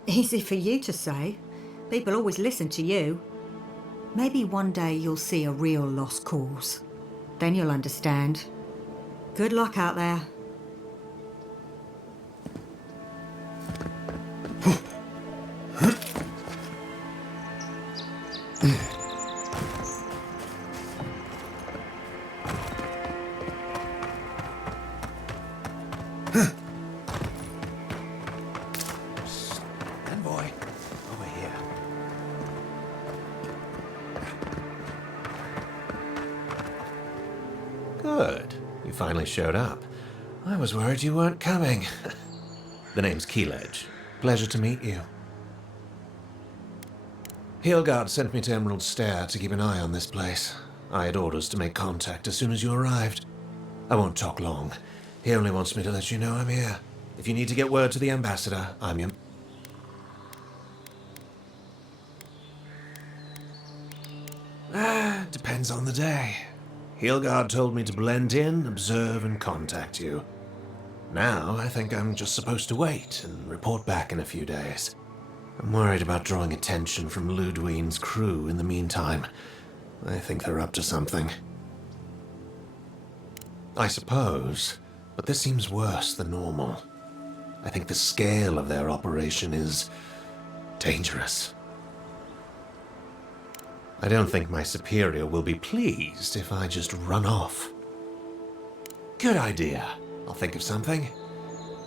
Easy for you to say. People always listen to you. Maybe one day you'll see a real lost cause. Then you'll understand. Good luck out there. Envoy, over here. Good. You finally showed up. I was worried you weren't coming. The name's Keeledge. Pleasure to meet you. Heelguard sent me to Emerald Stair to keep an eye on this place. I had orders to make contact as soon as you arrived. I won't talk long. He only wants me to let you know I'm here. If you need to get word to the ambassador, I'm your... Depends on the day. Heelguard told me to blend in, observe, and contact you. Now, I think I'm just supposed to wait and report back in a few days. I'm worried about drawing attention from Ludwine's crew in the meantime. I think they're up to something. I suppose, but this seems worse than normal. I think the scale of their operation is dangerous. I don't think my superior will be pleased if I just run off. Good idea. I'll think of something.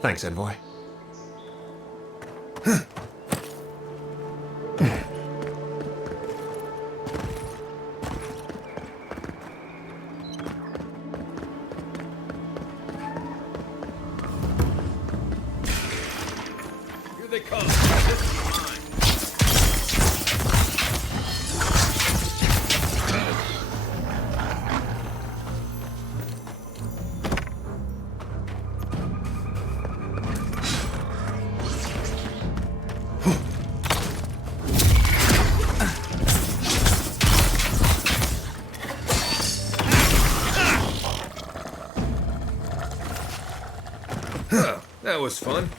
Thanks, Envoy. Here they come. This is mine. That was fun.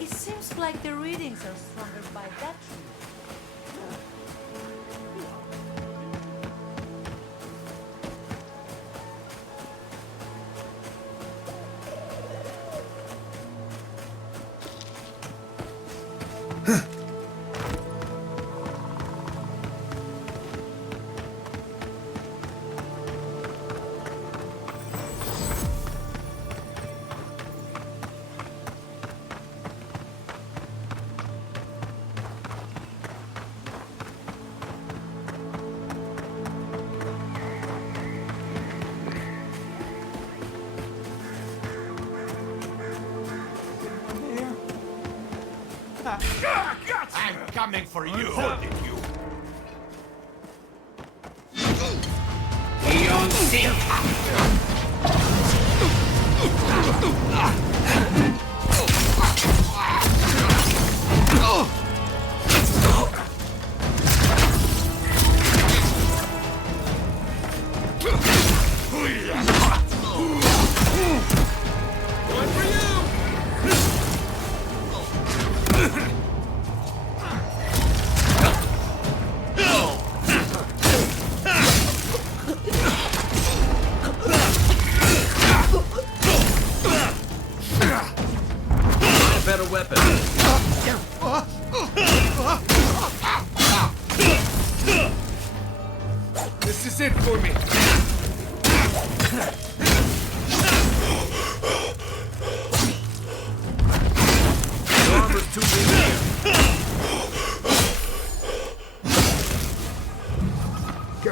It seems like the readings are stronger by that tree. I'm coming for you. Hold it, you. Beyond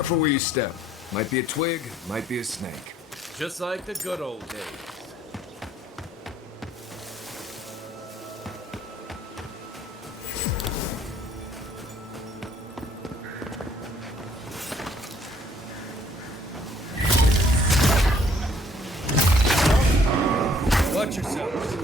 Careful where you step. Might be a twig, might be a snake. Just like the good old days. Watch yourselves.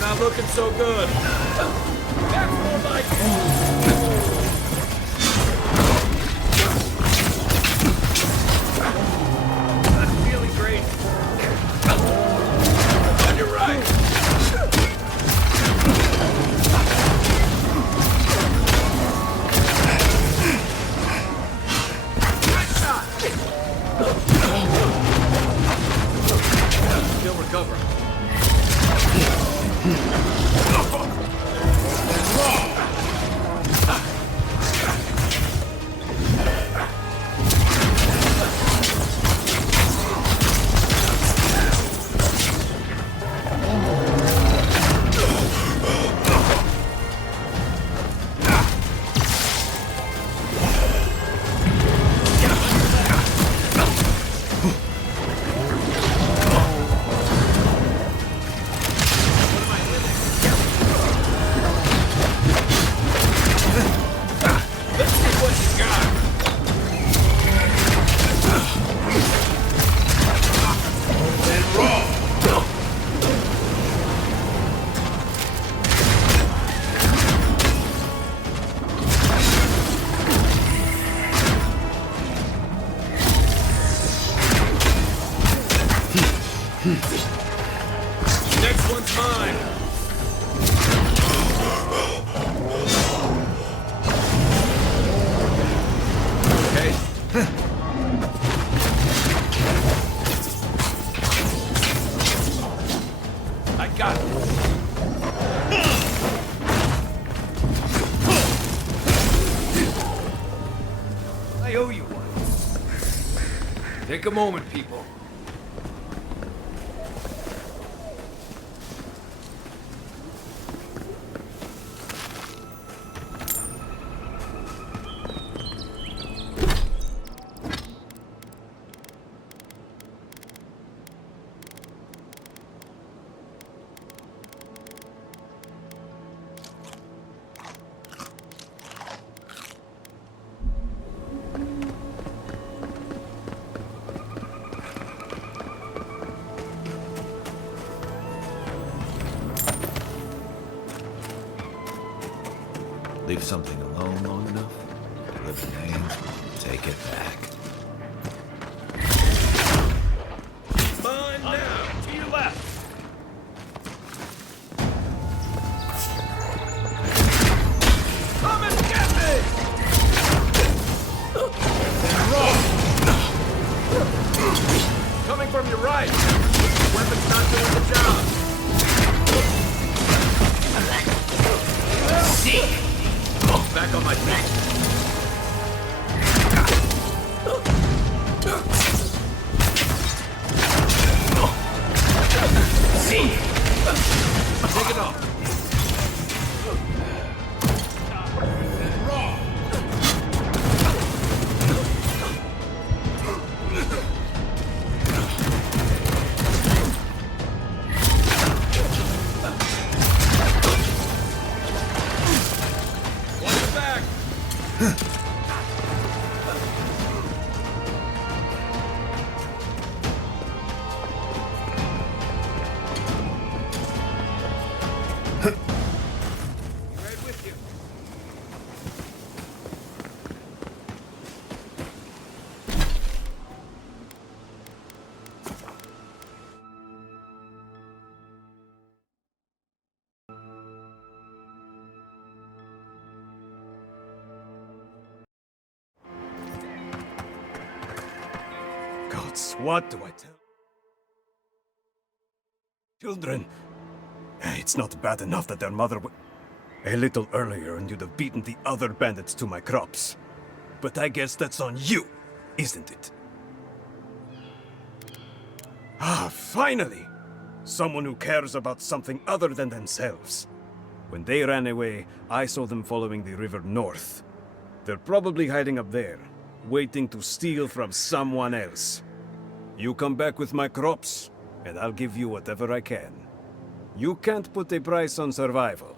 Not looking so good. That's more like not feeling great. On your right. Good shot. Still recover. Next one's mine. Okay. I got it. I owe you one. Take a moment, people. Leave something alone long enough, the living hand will take it back. Mine now, to your left. Come and get me! Coming from your right. Weapon's not doing the job. Back on my feet. Take it off. Watch your back. Gods, what do I tell? Children. It's not bad enough that their mother a little earlier and you'd have beaten the other bandits to my crops. But I guess that's on you, isn't it? Ah, finally! Someone who cares about something other than themselves. When they ran away, I saw them following the river north. They're probably hiding up there, waiting to steal from someone else. You come back with my crops, and I'll give you whatever I can. You can't put a price on survival.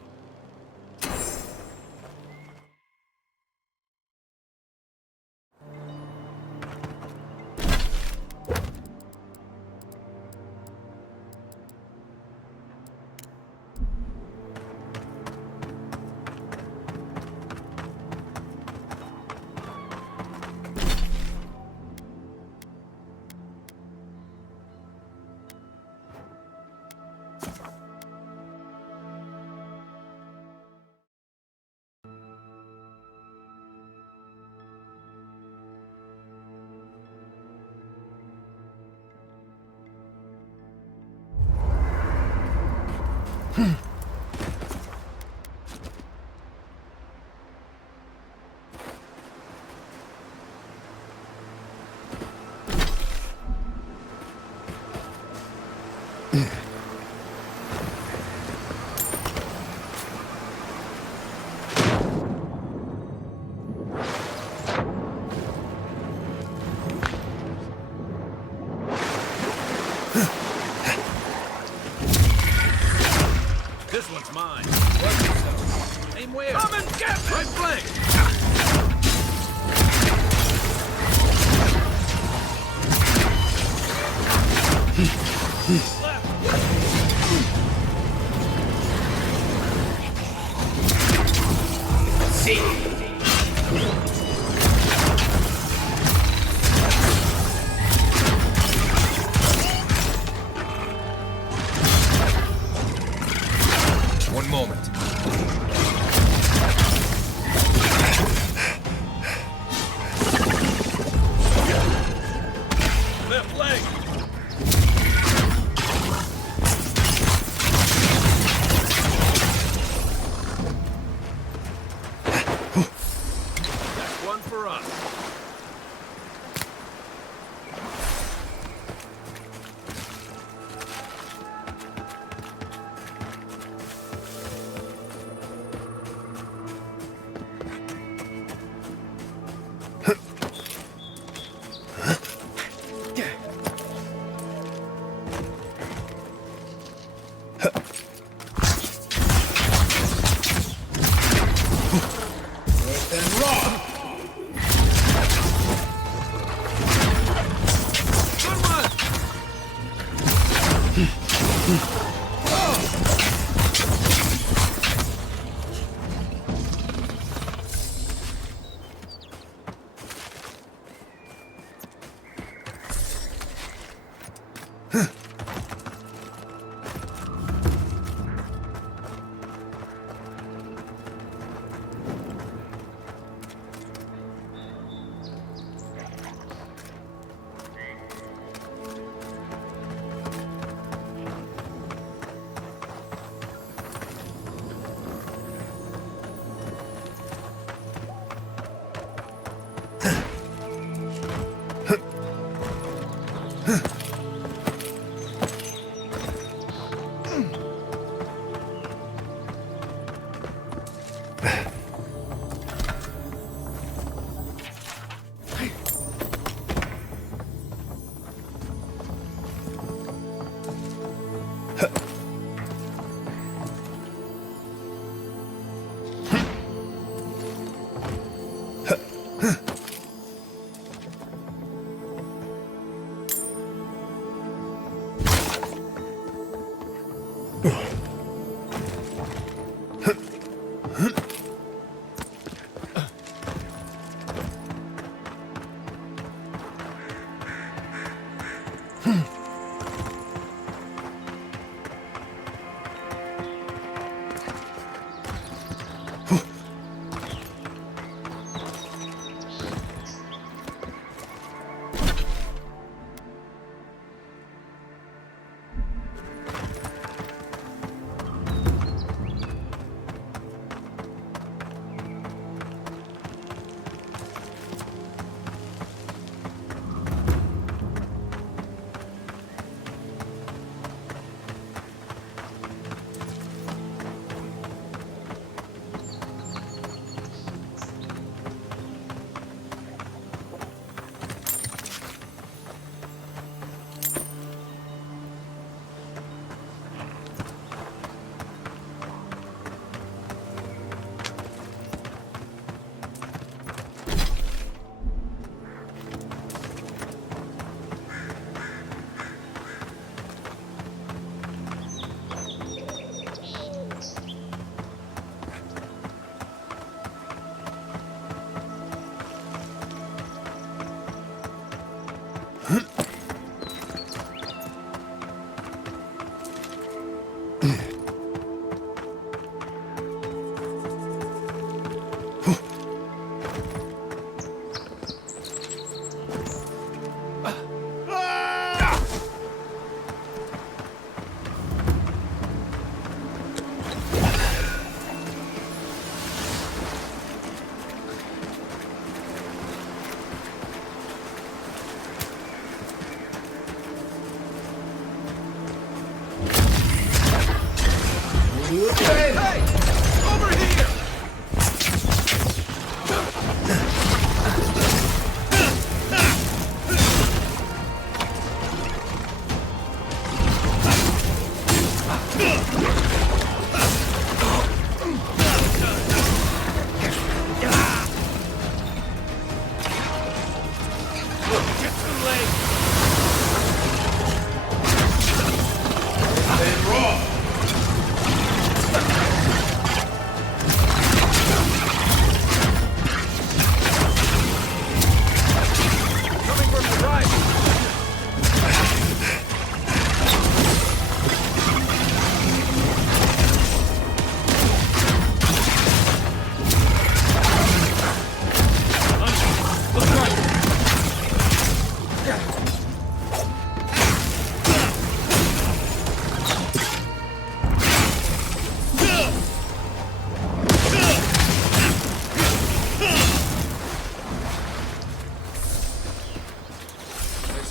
This one's mine. Watch yourself. Aim where? Come and get me! Right flank! See? One moment. Left leg! That's one for us.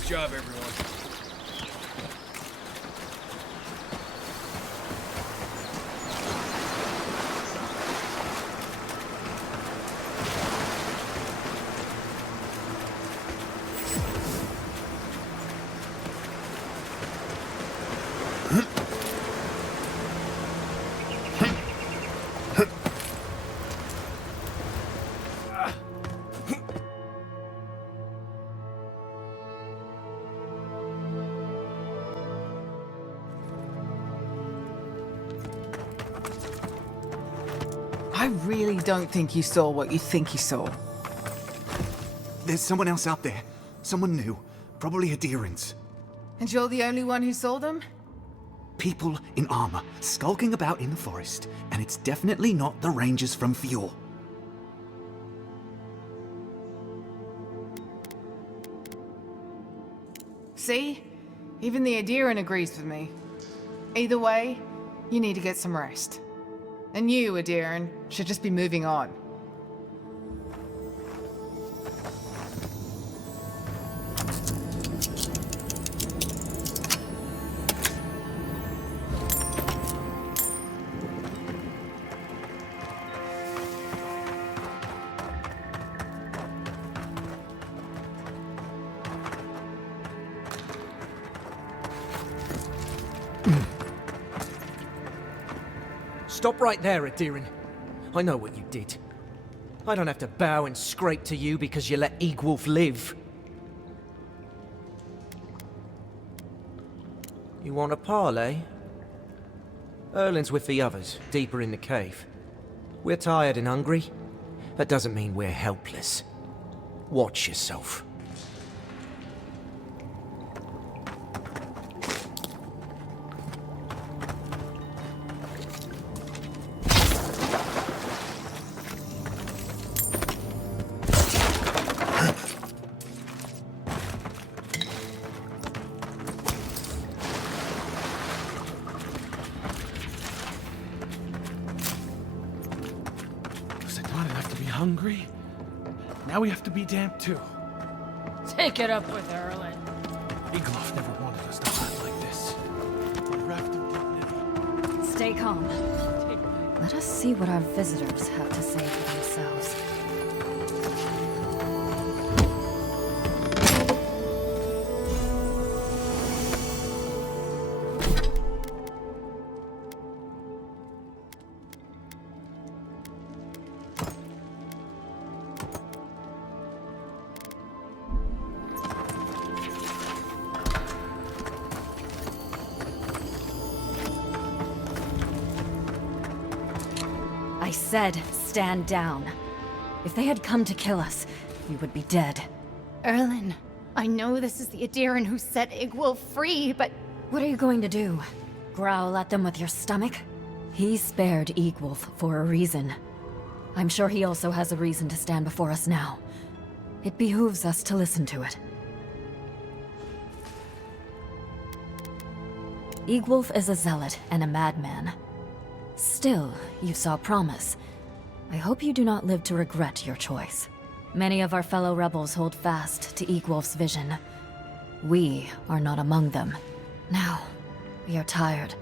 Nice job, everyone. I really don't think you saw what you think you saw. There's someone else out there. Someone new. Probably adherents. And you're the only one who saw them? People in armor, skulking about in the forest. And it's definitely not the rangers from Fjord. See? Even the Adherin agrees with me. Either way, you need to get some rest. And you, Adherin, should just be moving on. Stop right there, Adherin. I know what you did. I don't have to bow and scrape to you because you let Egwulf live. You want a parley? Erlin's with the others, deeper in the cave. We're tired and hungry. That doesn't mean we're helpless. Watch yourself. Hungry? Now we have to be damp too. Take it up with Erlin. Egloff never wanted us to hunt like this. We're wrapped in dignity. Stay calm. Let us see what our visitors have to say for themselves. I said, stand down. If they had come to kill us, we would be dead. Erlin, I know this is the Adherin who set Egwulf free, but... What are you going to do? Growl at them with your stomach? He spared Egwulf for a reason. I'm sure he also has a reason to stand before us now. It behooves us to listen to it. Egwulf is a zealot and a madman. Still, you saw promise. I hope you do not live to regret your choice. Many of our fellow rebels hold fast to Egwulf's vision. We are not among them. Now, we are tired.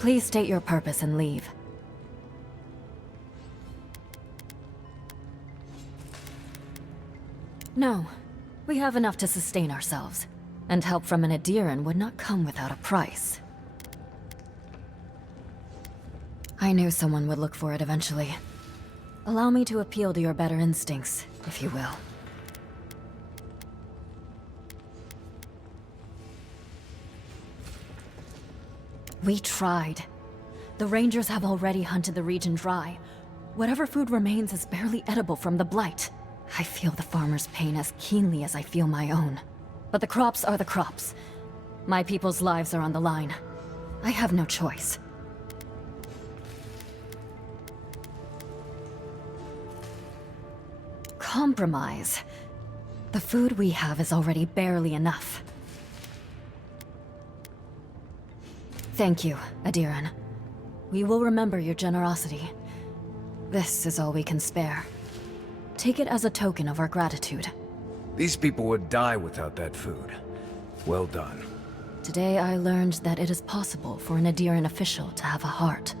Please state your purpose and leave. No, we have enough to sustain ourselves. And help from an Adherin would not come without a price. I knew someone would look for it eventually. Allow me to appeal to your better instincts, if you will. We tried. The Rangers have already hunted the region dry. Whatever food remains is barely edible from the blight. I feel the farmer's pain as keenly as I feel my own. But the crops are the crops. My people's lives are on the line. I have no choice. Compromise. The food we have is already barely enough. Thank you, Adherin. We will remember your generosity. This is all we can spare. Take it as a token of our gratitude. These people would die without that food. Well done. Today I learned that it is possible for an Adiran official to have a heart.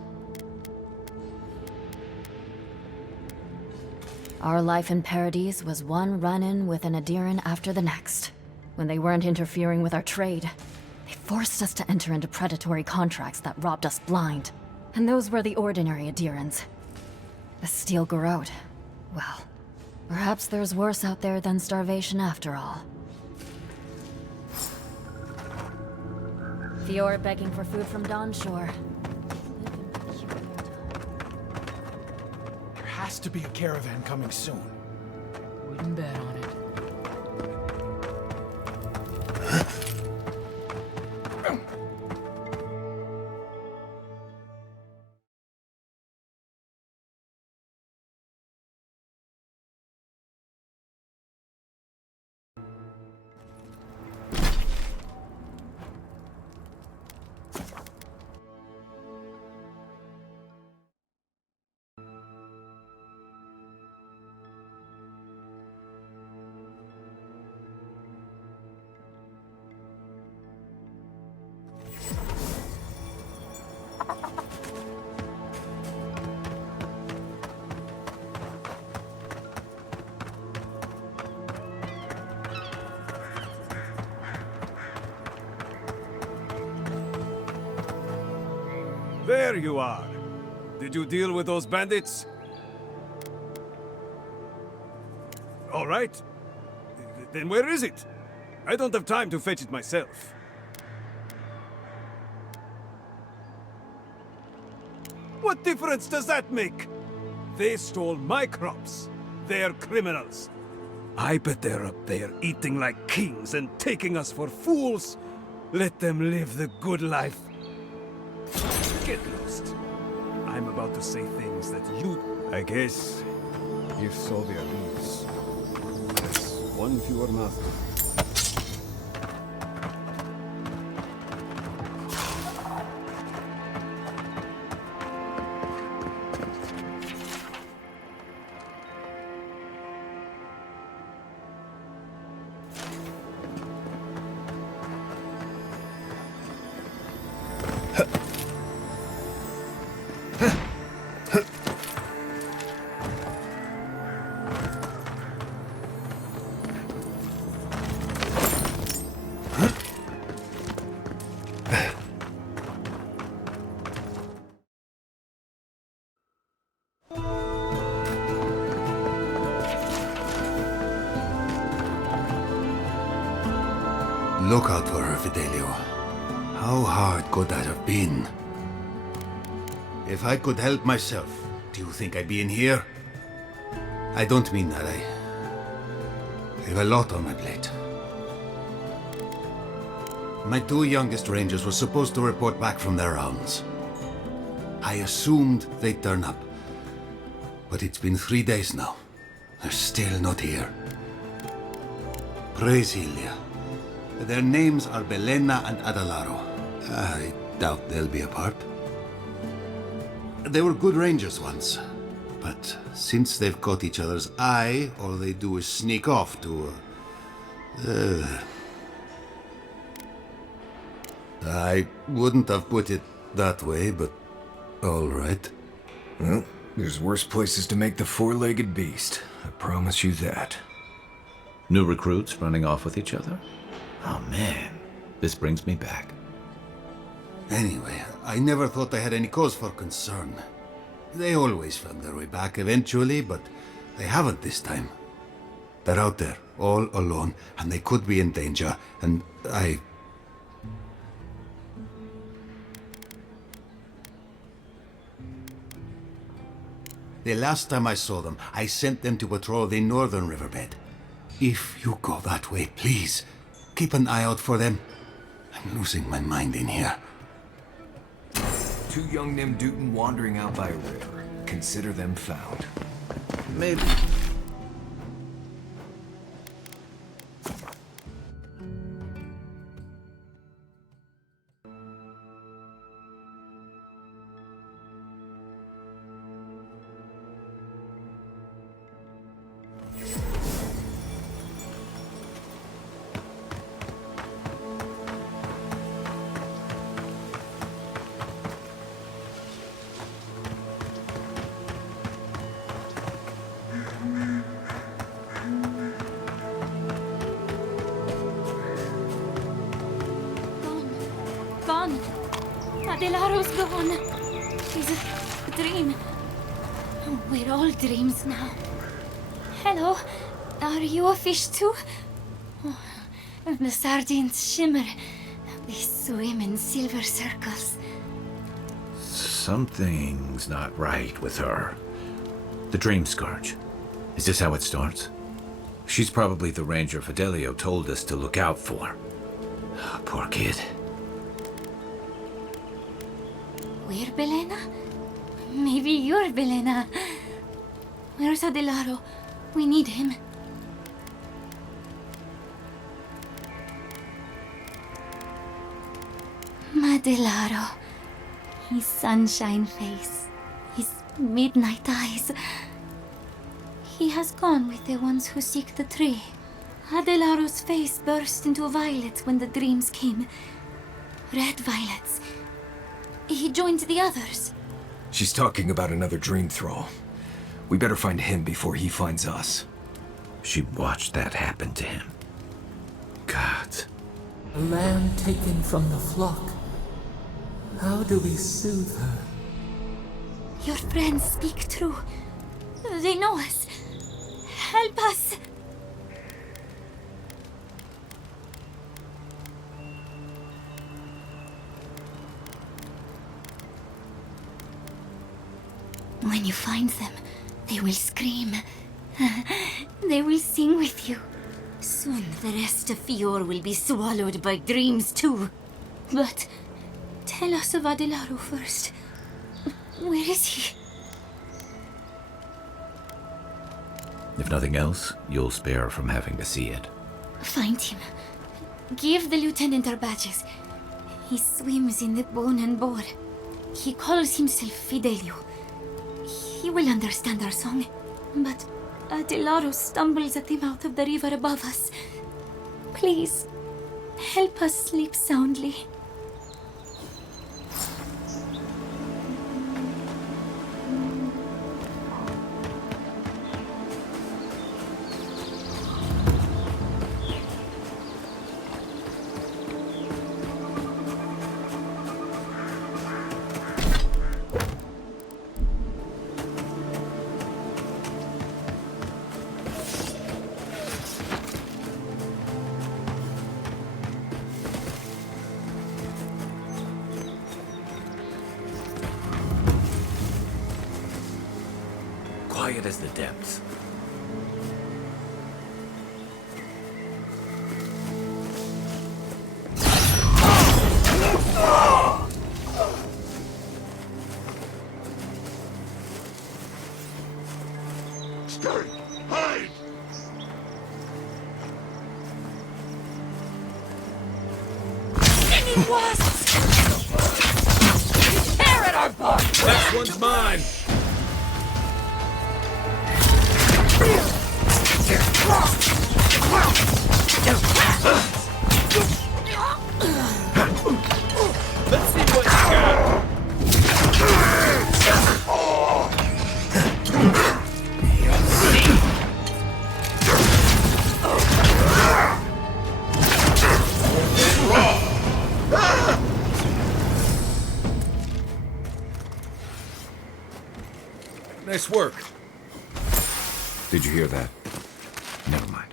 Our life in Paradise was one run-in with an Adiran after the next. When they weren't interfering with our trade, they forced us to enter into predatory contracts that robbed us blind. And those were the ordinary Adirans. The Steel Garrote. Well, perhaps there's worse out there than starvation after all. Fior begging for food from Dawnshore. There has to be a caravan coming soon. Wouldn't bet on it. There you are. Did you deal with those bandits? All right. Then where is it? I don't have time to fetch it myself. What difference does that make? They stole my crops. They're criminals. I bet they're up there eating like kings and taking us for fools. Let them live the good life. Get lost. I'm about to say things that you... I guess, if Sylvia leaves, that's one fewer master. Look out for her, Fidelio. How hard could that have been? If I could help myself, do you think I'd be in here? I don't mean that. I have a lot on my plate. My two youngest rangers were supposed to report back from their rounds. I assumed they'd turn up. But it's been 3 days now. They're still not here. Praise Ilia. Their names are Belena and Adalaro. I doubt they'll be apart. They were good rangers once, but since they've caught each other's eye, all they do is sneak off to... I wouldn't have put it that way, but all right. Well, there's worse places to make the four-legged beast. I promise you that. New recruits running off with each other? Oh man, this brings me back. Anyway, I never thought I had any cause for concern. They always found their way back eventually, but they haven't this time. They're out there, all alone, and they could be in danger, and The last time I saw them, I sent them to patrol the northern riverbed. If you go that way, please, keep an eye out for them. I'm losing my mind in here. Two young Nimdutan wandering out by a river. Consider them found. Maybe. gone. Adelaro's gone. He's a dream. We're all dreams now. Hello. Are you a fish too? Oh, the sardines shimmer. They swim in silver circles. Something's not right with her. The dream scourge. Is this how it starts? She's probably the ranger Fidelio told us to look out for. Poor kid. We're Belena? Maybe you're Belena. Where's Adelaro? We need him. Adelaro. His sunshine face. His midnight eyes. He has gone with the ones who seek the tree. Adelaro's face burst into violets when the dreams came. Red violets. He joined the others. She's talking about another dream thrall. We better find him before he finds us. She watched that happen to him. God. A lamb taken from the flock. How do we soothe her? Your friends speak true. They know us. Help us. When you find them, they will scream. They will sing with you. Soon the rest of Fior will be swallowed by dreams too. But tell us of Adelaro first. Where is he? If nothing else, you'll spare her from having to see it. Find him. Give the lieutenant our badges. He swims in the bone and boar. He calls himself Fidelio. He will understand our song. But Adelaro stumbles at the mouth of the river above us. Please, help us sleep soundly. Quiet as the depths. Stay! Hide! Stinging wasps! Tear at our bark! Next one's mine! Let's see what you got. Nice work. Did you hear that? Never mind.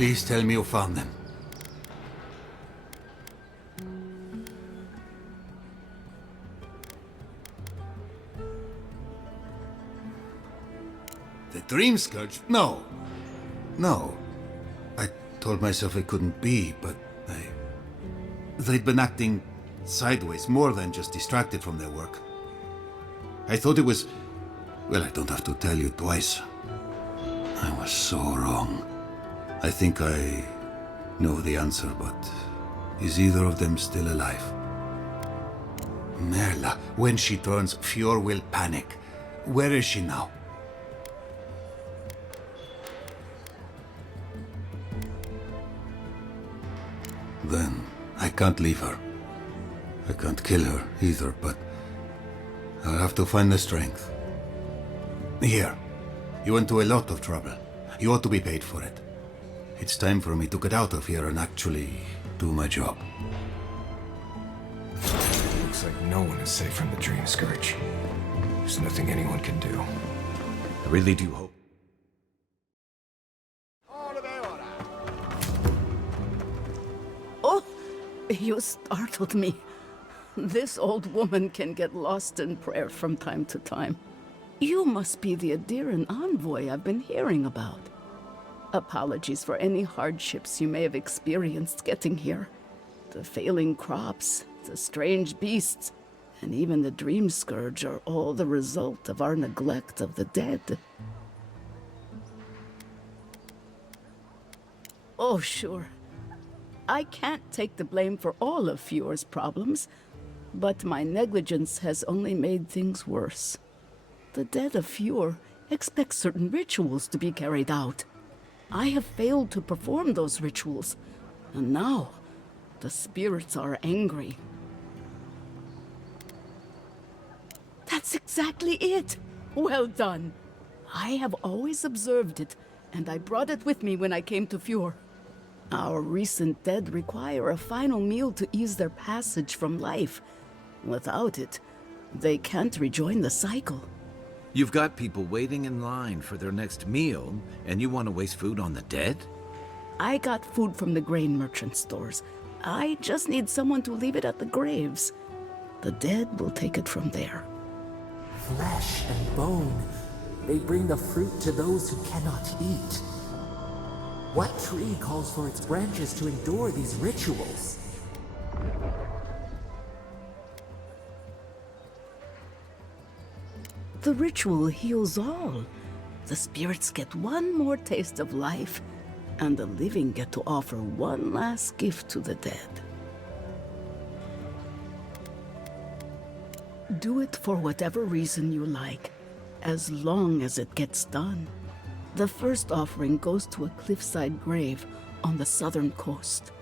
Please tell me you found them. The Dream Scourge? No. No. I told myself it couldn't be, but they'd been acting sideways, more than just distracted from their work. I thought it was... Well, I don't have to tell you twice. I was so wrong. I think I know the answer, but is either of them still alive? Merla, when she turns, Fjord will panic. Where is she now? Then I can't leave her. I can't kill her either, but I'll have to find the strength. Here, you went to a lot of trouble. You ought to be paid for it. It's time for me to get out of here and actually do my job. Looks like no one is safe from the Dream Scourge. There's nothing anyone can do. I really do hope. Oh, you startled me. This old woman can get lost in prayer from time to time. You must be the Adiran envoy I've been hearing about. Apologies for any hardships you may have experienced getting here. The failing crops, the strange beasts, and even the Dream Scourge are all the result of our neglect of the dead. Oh, sure. I can't take the blame for all of Fjord's problems, but my negligence has only made things worse. The dead of Fjord expect certain rituals to be carried out. I have failed to perform those rituals, and now the spirits are angry. That's exactly it! Well done! I have always observed it, and I brought it with me when I came to Fjord. Our recent dead require a final meal to ease their passage from life. Without it, they can't rejoin the cycle. You've got people waiting in line for their next meal, and you want to waste food on the dead? I got food from the grain merchant stores. I just need someone to leave it at the graves. The dead will take it from there. Flesh and bone, they bring the fruit to those who cannot eat. What tree calls for its branches to endure these rituals? The ritual heals all. The spirits get one more taste of life, and the living get to offer one last gift to the dead. Do it for whatever reason you like, as long as it gets done. The first offering goes to a cliffside grave on the southern coast.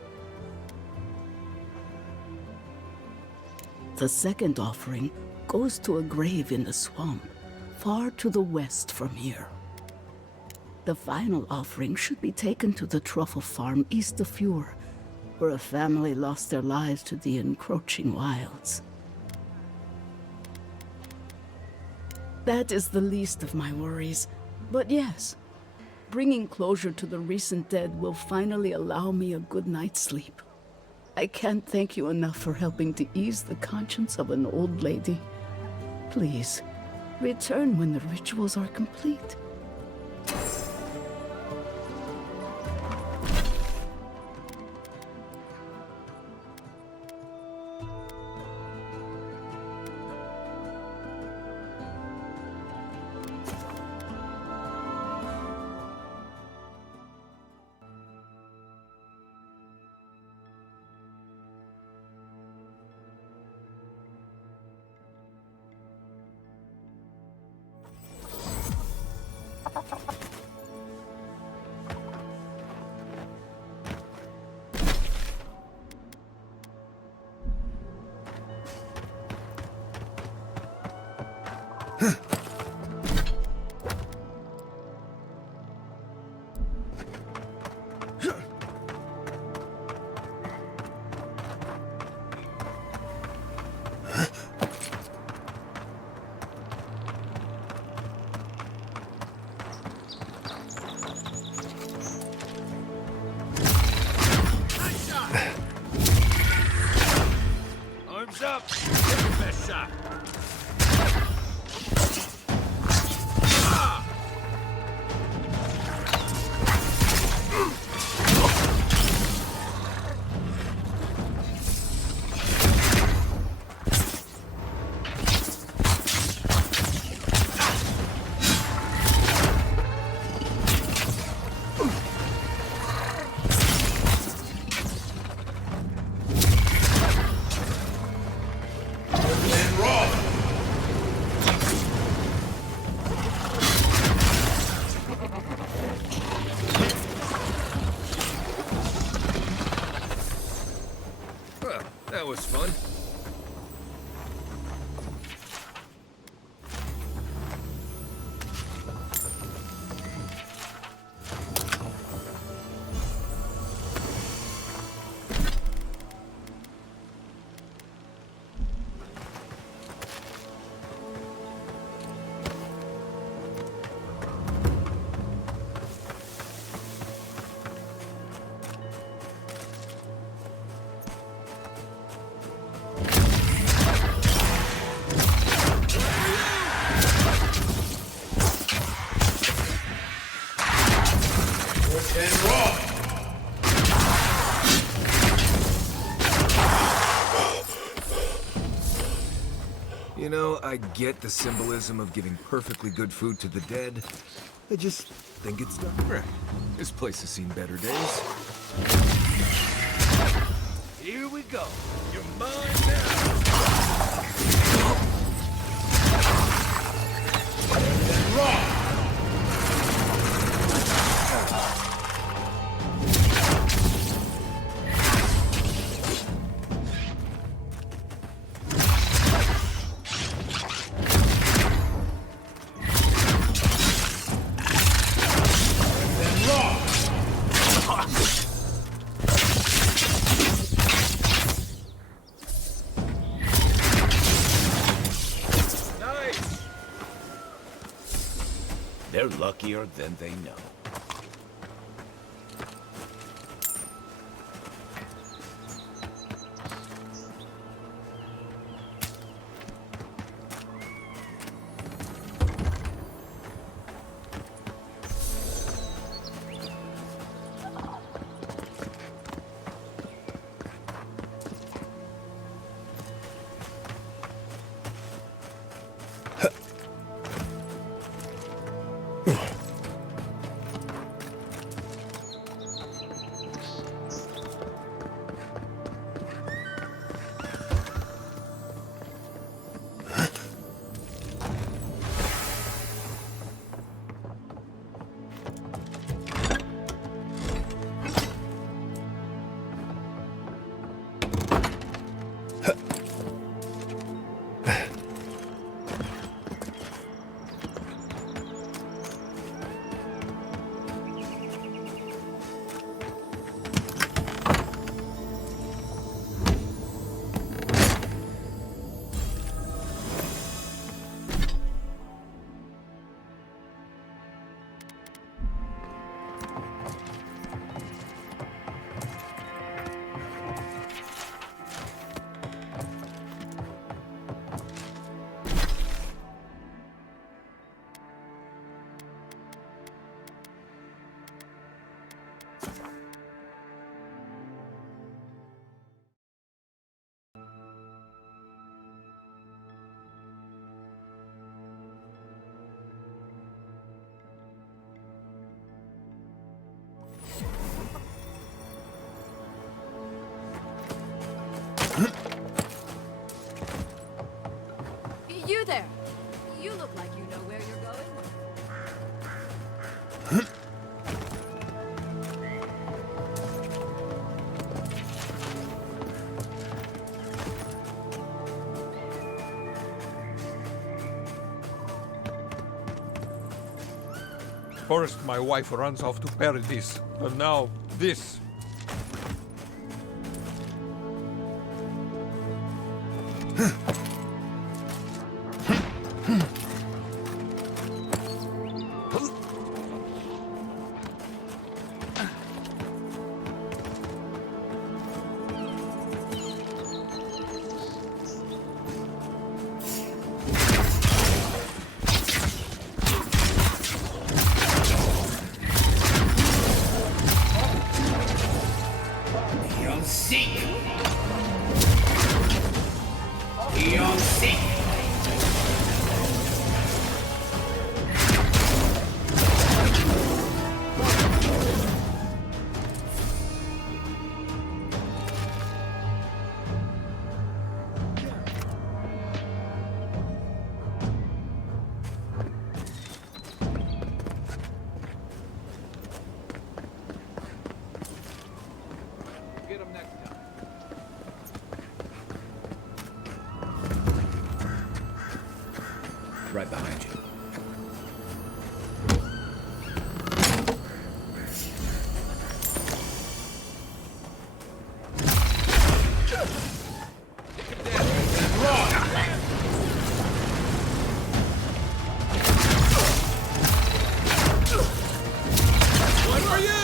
The second offering goes to a grave in the swamp, far to the west from here. The final offering should be taken to the truffle farm east of Fjord, where a family lost their lives to the encroaching wilds. That is the least of my worries, but yes, bringing closure to the recent dead will finally allow me a good night's sleep. I can't thank you enough for helping to ease the conscience of an old lady. Please, return when the rituals are complete. Then rock! You know, I get the symbolism of giving perfectly good food to the dead. I just think it's done right. This place has seen better days. Here we go. You're mine now. Then rock! They're luckier than they know. You there! You look like you know where you're going. First, my wife runs off to paradise, and now this. Right behind you. One for you!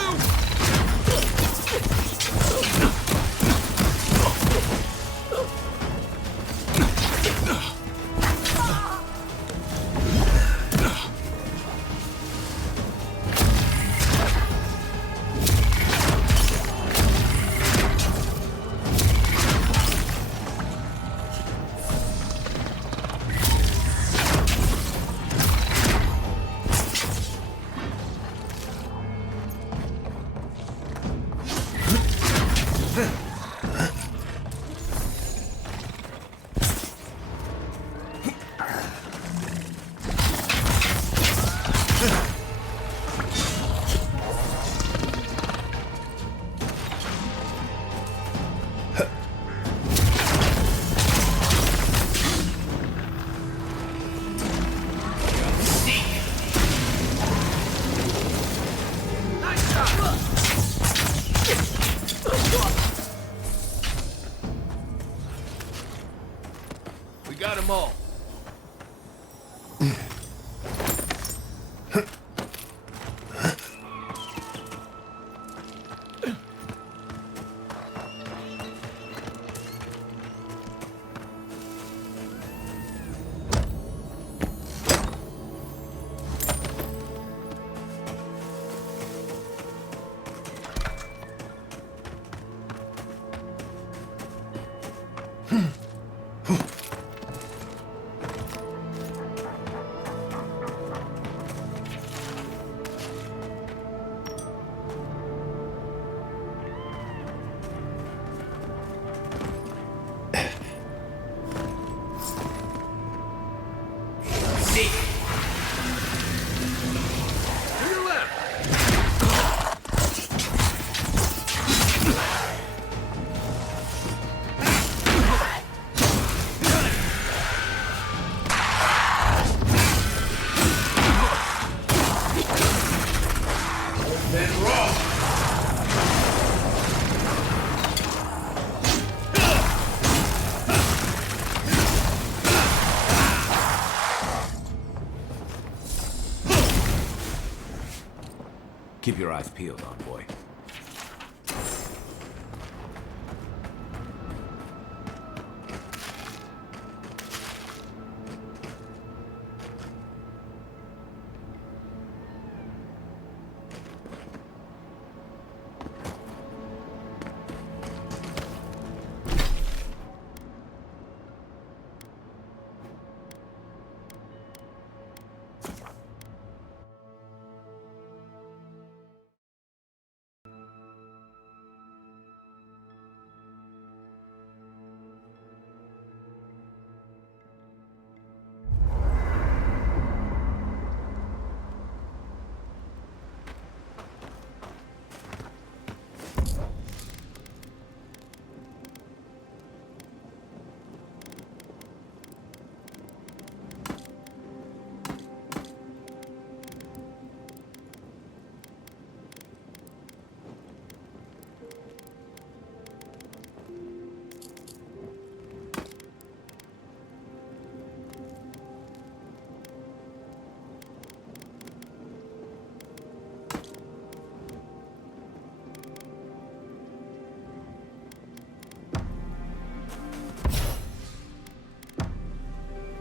Keep your eyes peeled, envoy.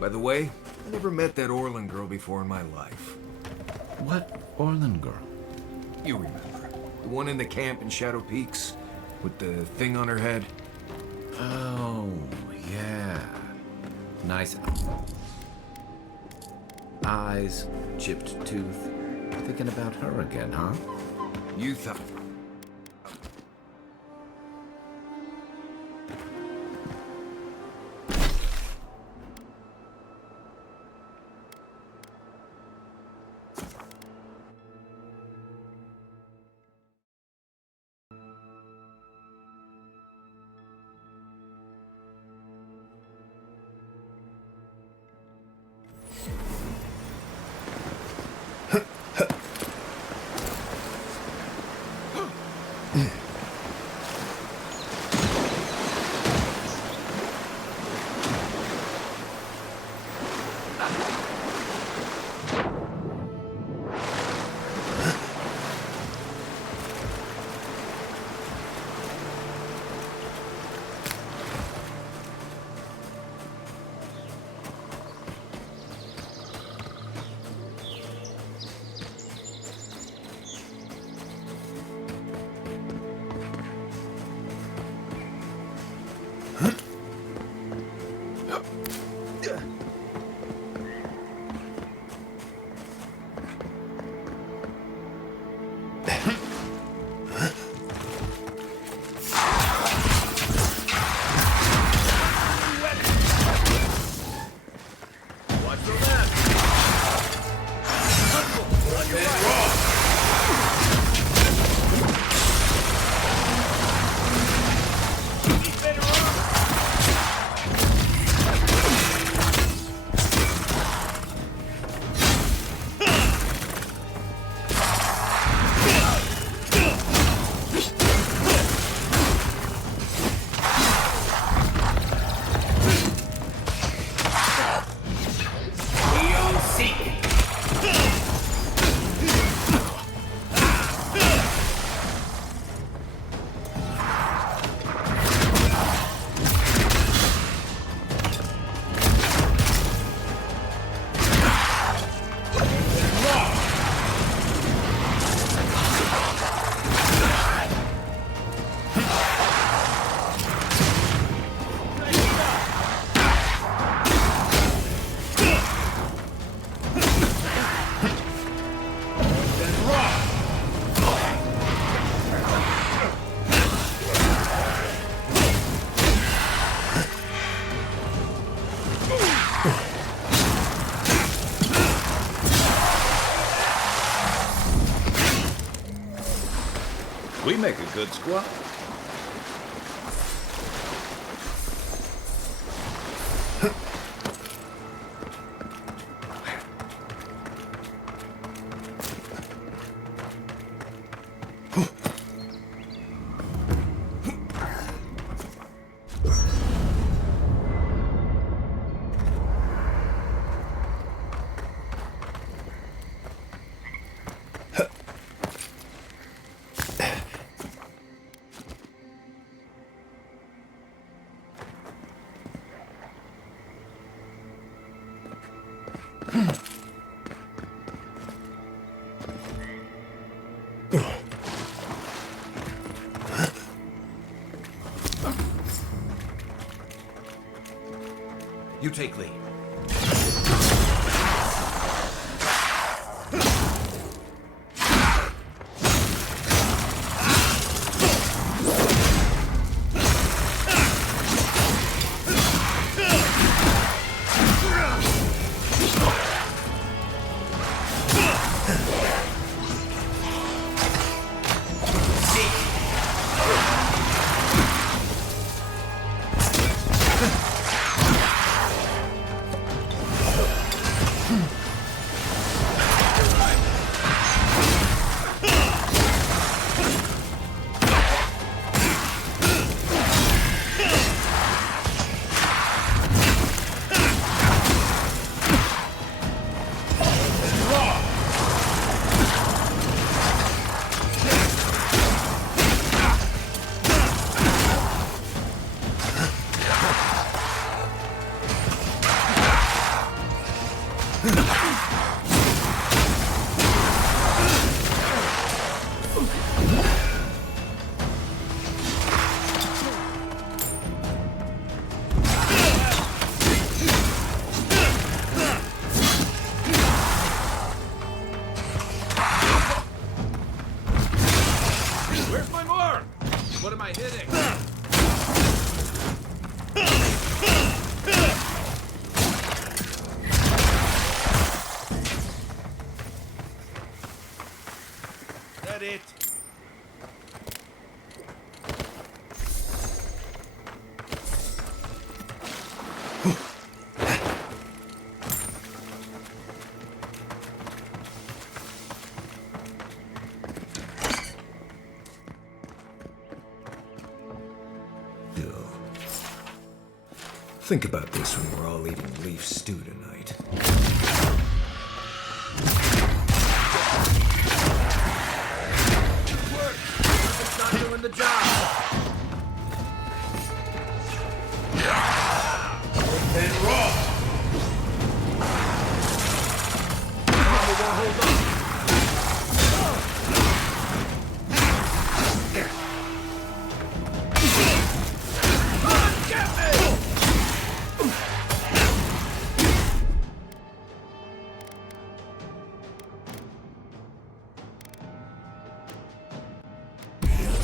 By the way, I never met that Orlin girl before in my life. What Orlin girl? You remember. The one in the camp in Shadow Peaks, with the thing on her head? Oh, yeah. Nice eyes, chipped tooth. Thinking about her again, huh? You thought... We make a good squad. You take lead. Where's my mark? What am I hitting? That it? Think about this when we're all eating leaf stew tonight. It's not doing the job. And raw. Probably won't hold on.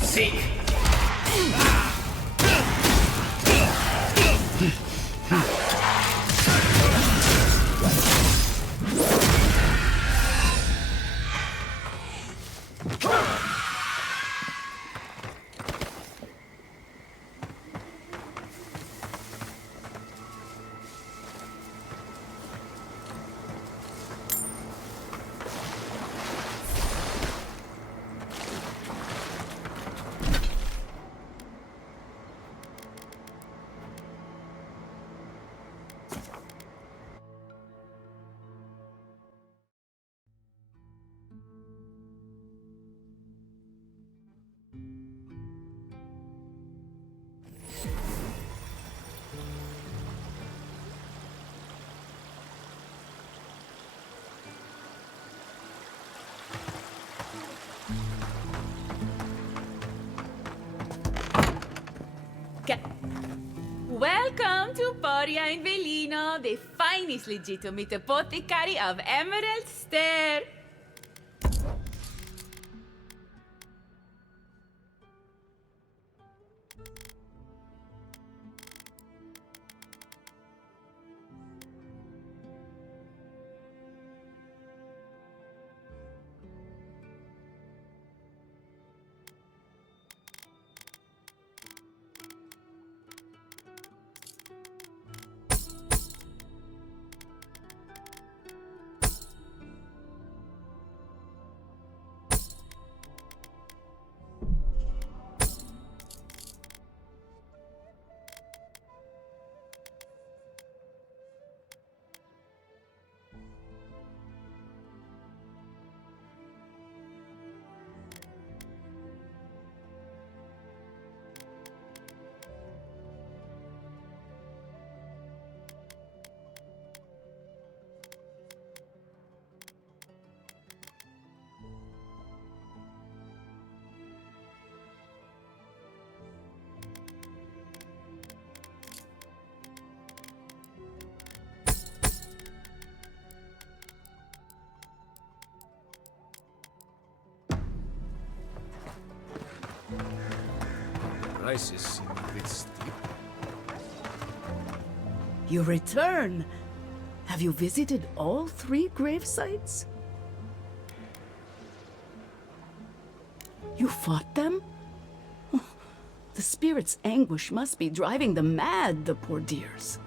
Seek. Welcome to Poria in Velino, the finest legitimate apothecary of Emerald Stair. prices seem a bit steep. You return. Have you visited all 3 grave sites? You fought them? Oh, the spirit's anguish must be driving them mad, the poor dears.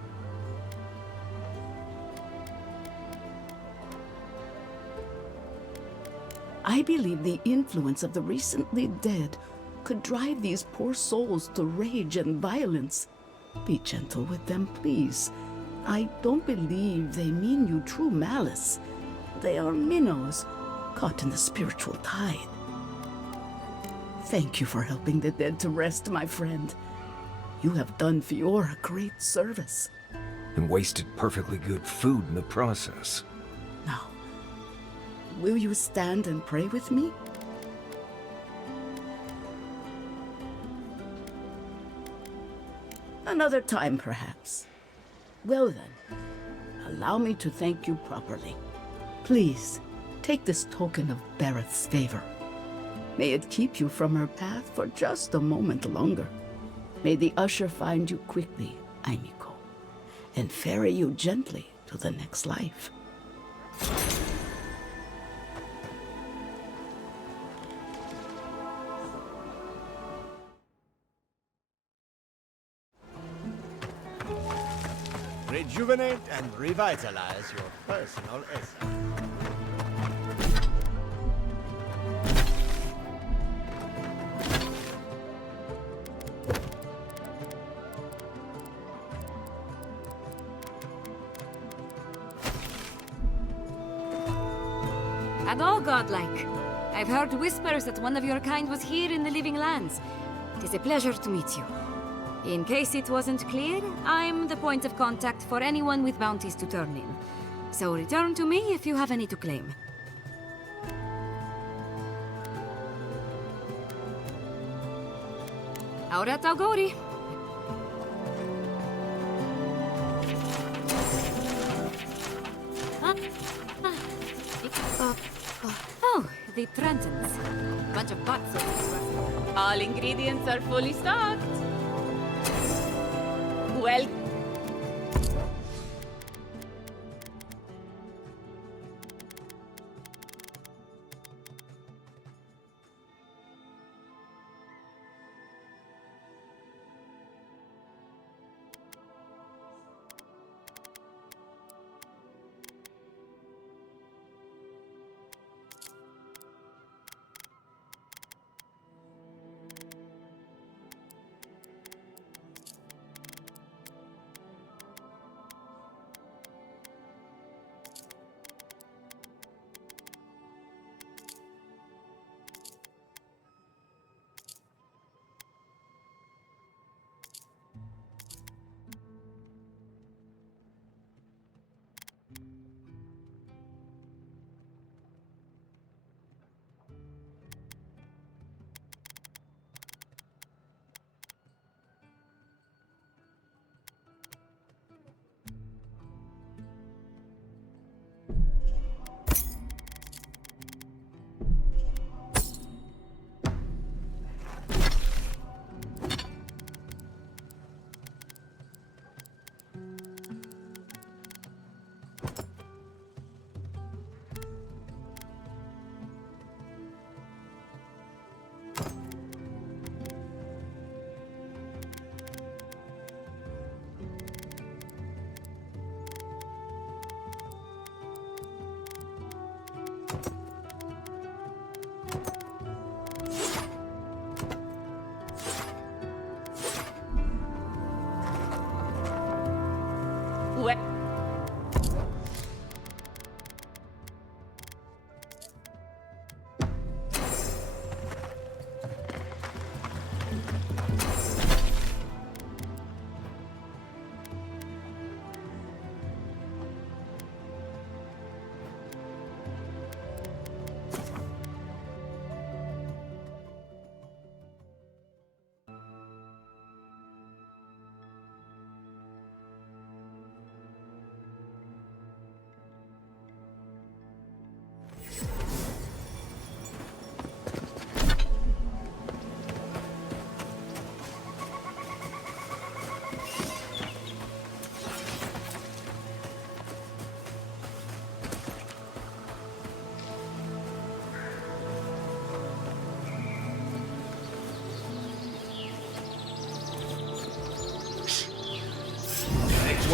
I believe the influence of the recently dead could drive these poor souls to rage and violence. Be gentle with them, please. I don't believe they mean you true malice. They are minnows caught in the spiritual tide. Thank you for helping the dead to rest, my friend. You have done Fiora a great service. And wasted perfectly good food in the process. Now, will you stand and pray with me? Another time, perhaps. Well then, allow me to thank you properly. Please, take this token of Bereth's favor. May it keep you from her path for just a moment longer. May the usher find you quickly, Aimiko, and ferry you gently to the next life. Rejuvenate and revitalize your personal essence. And all godlike. I've heard whispers that one of your kind was here in the living lands. It is a pleasure to meet you. In case it wasn't clear, I'm the point of contact for anyone with bounties to turn in. So return to me if you have any to claim. Aurat Augori. Oh, the Trentons. Bunch of butts. All ingredients are fully stocked. Well.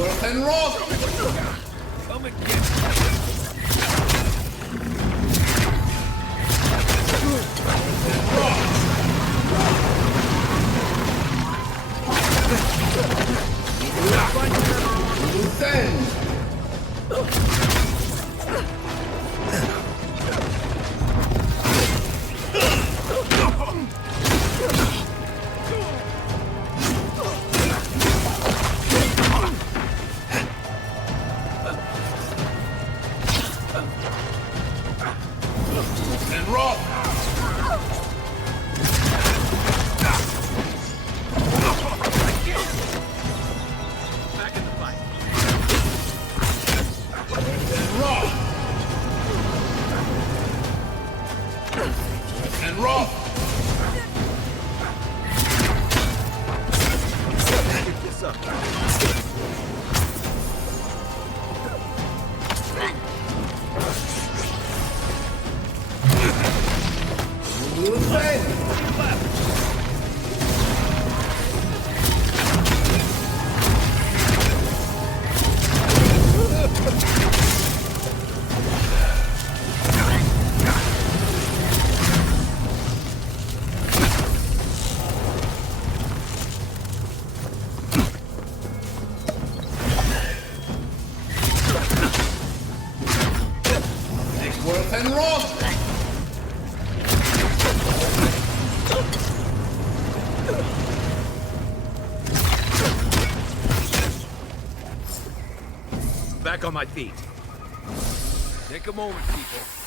worth and wrath! Come and get me. Back on my feet. Take a moment, people.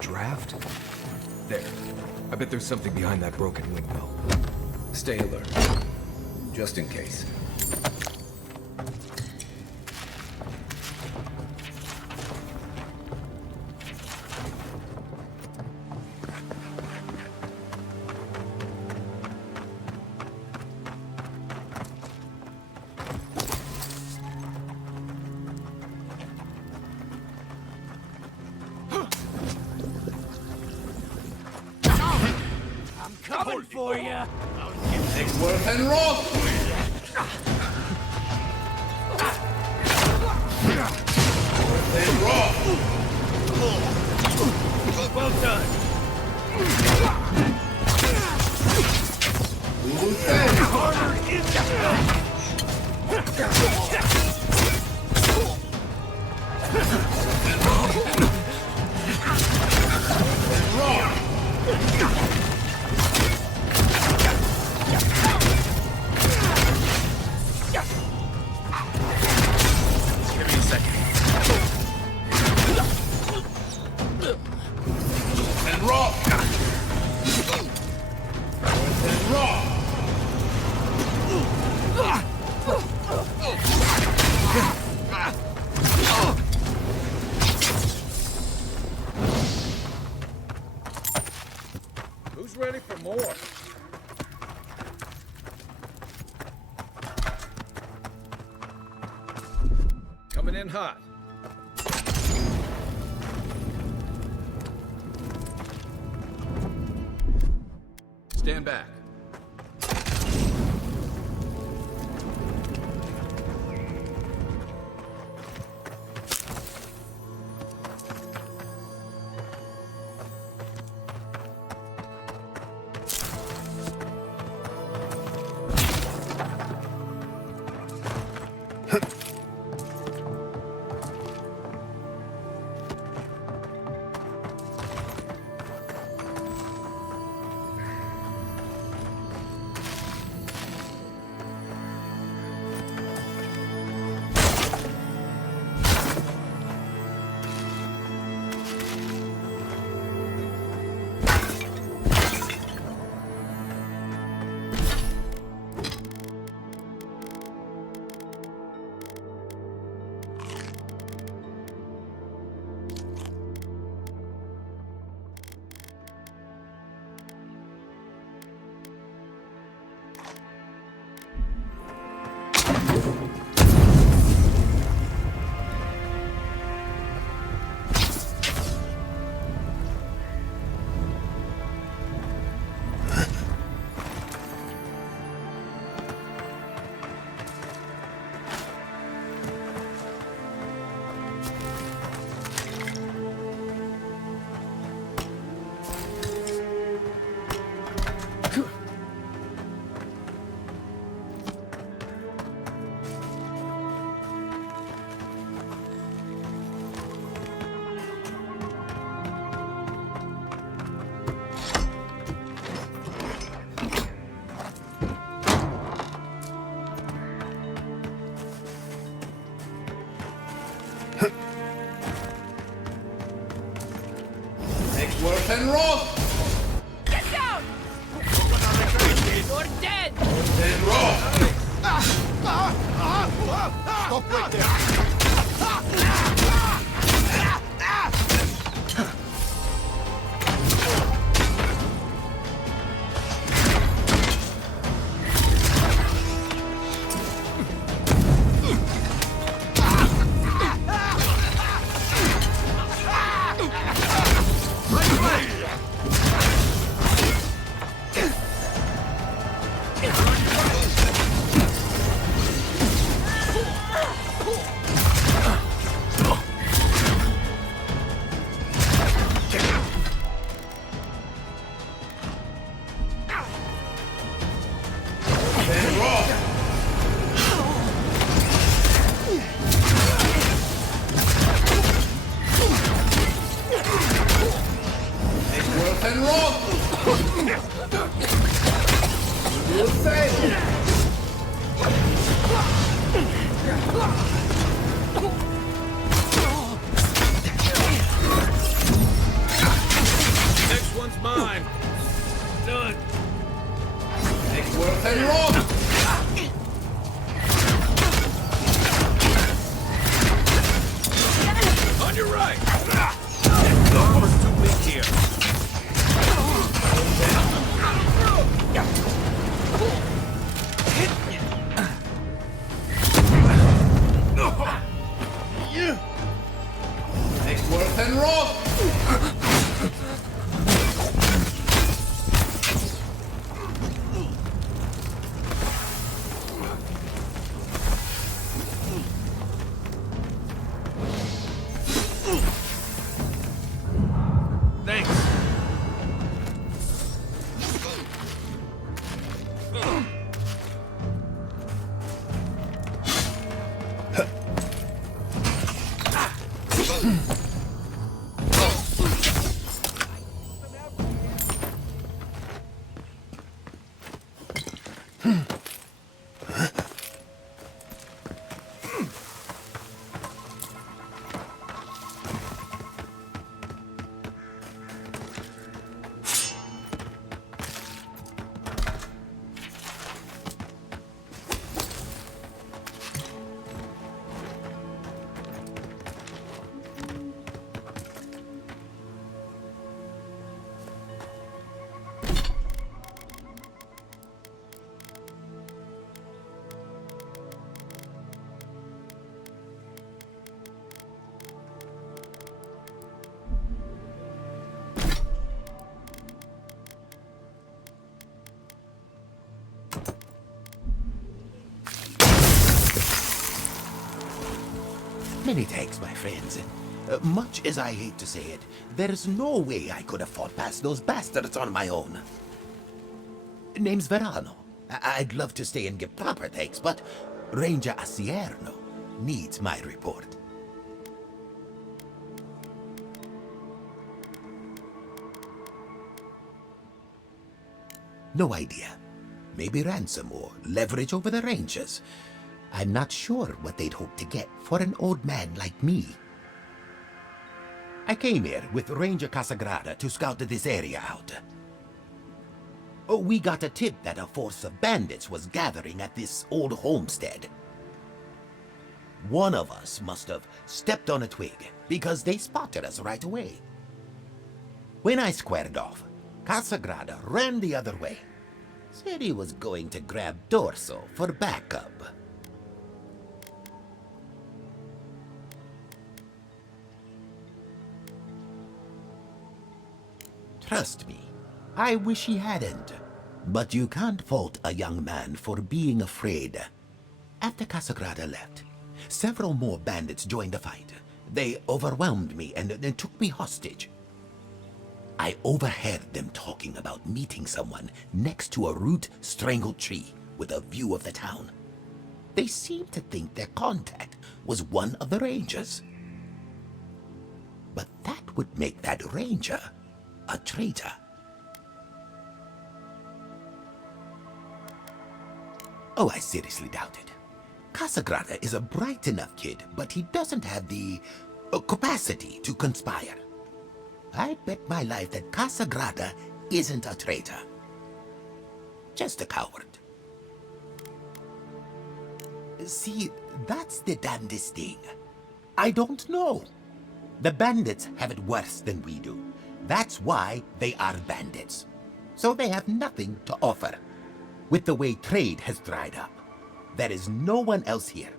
draft? There. I bet there's something behind that broken windmill. Stay alert. Just in case. Coming for you! Worth and rock! Well done! Harder in Give me a second. And rock! And rock! Who's ready for more? Coming in hot. Stand back. Many thanks, my friends. Much as I hate to say it, there's no way I could have fought past those bastards on my own. Name's Verano. I'd love to stay and give proper thanks, but Ranger Asierno needs my report. No idea. Maybe ransom or leverage over the Rangers. I'm not sure what they'd hope to get for an old man like me. I came here with Ranger Casagrada to scout this area out. We got a tip that a force of bandits was gathering at this old homestead. One of us must have stepped on a twig because they spotted us right away. When I squared off, Casagrada ran the other way. Said he was going to grab Dorso for backup. Trust me, I wish he hadn't. But you can't fault a young man for being afraid. After Casagrada left, several more bandits joined the fight. They overwhelmed me and took me hostage. I overheard them talking about meeting someone next to a root-strangled tree with a view of the town. They seemed to think their contact was one of the Rangers. But that would make that Ranger a traitor. Oh, I seriously doubt it. Casagrada is a bright enough kid, but he doesn't have the capacity to conspire. I'd bet my life that Casagrada isn't a traitor. Just a coward. See, that's the damnedest thing. I don't know. The bandits have it worse than we do. That's why they are bandits. So they have nothing to offer. With the way trade has dried up, there is no one else here.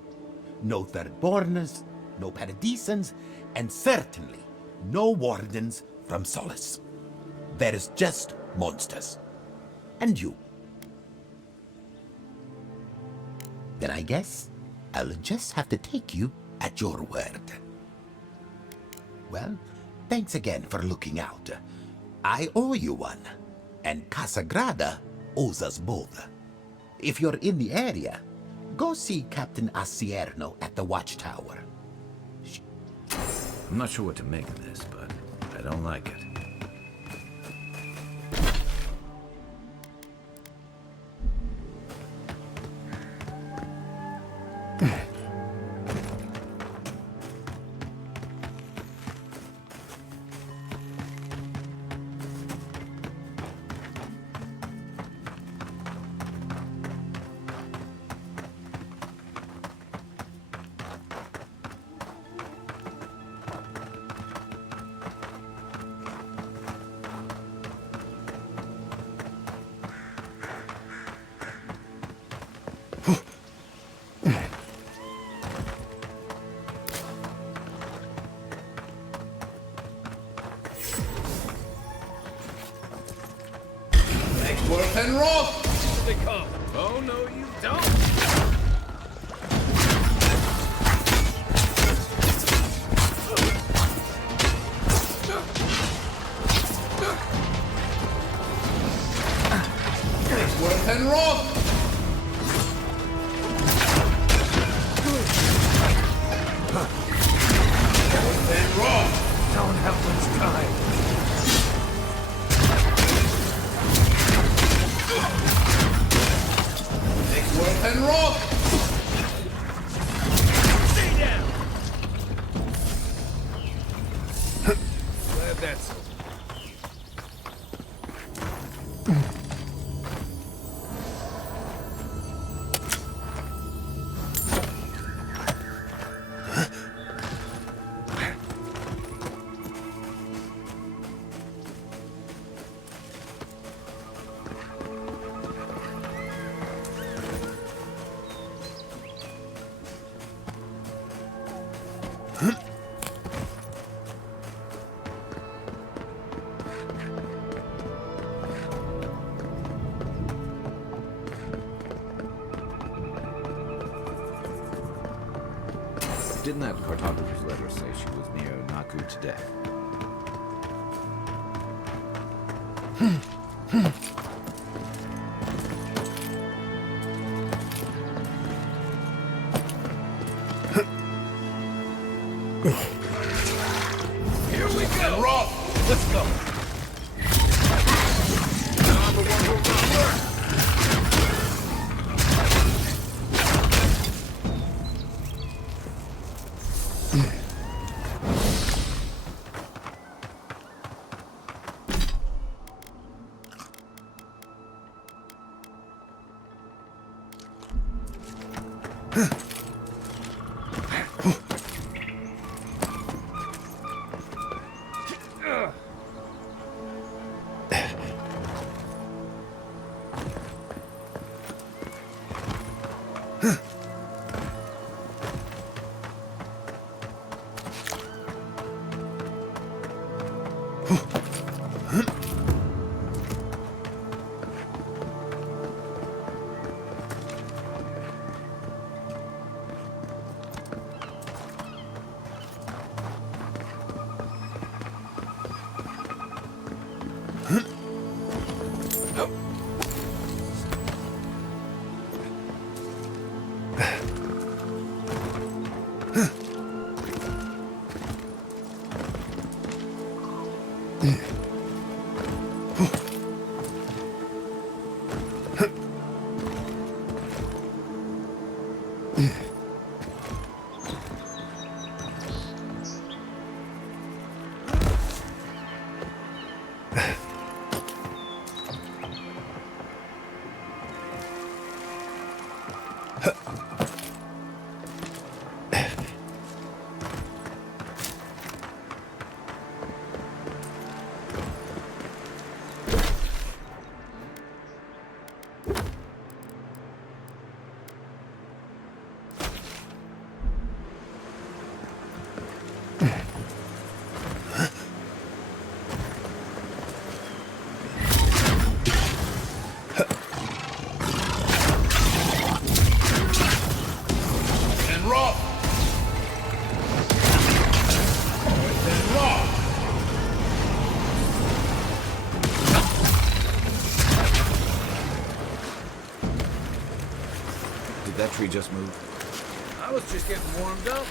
No Thirdborners, no Paradisans, and certainly no wardens from Solace. There is just monsters. And you. Then I guess I'll just have to take you at your word. Well, thanks again for looking out. I owe you one, and Casagrada owes us both. If you're in the area, go see Captain Asierno at the watchtower. I'm not sure what to make of this, but I don't like it. Worth and Roth! They come. Oh, no, you don't. Worth and Roth! Worth and Roth! Don't have much time. Didn't that cartographer's letter say she was near Naku today? Here we go! Roth, let's go! I'm the one who will work! That tree just moved. I was just getting warmed up.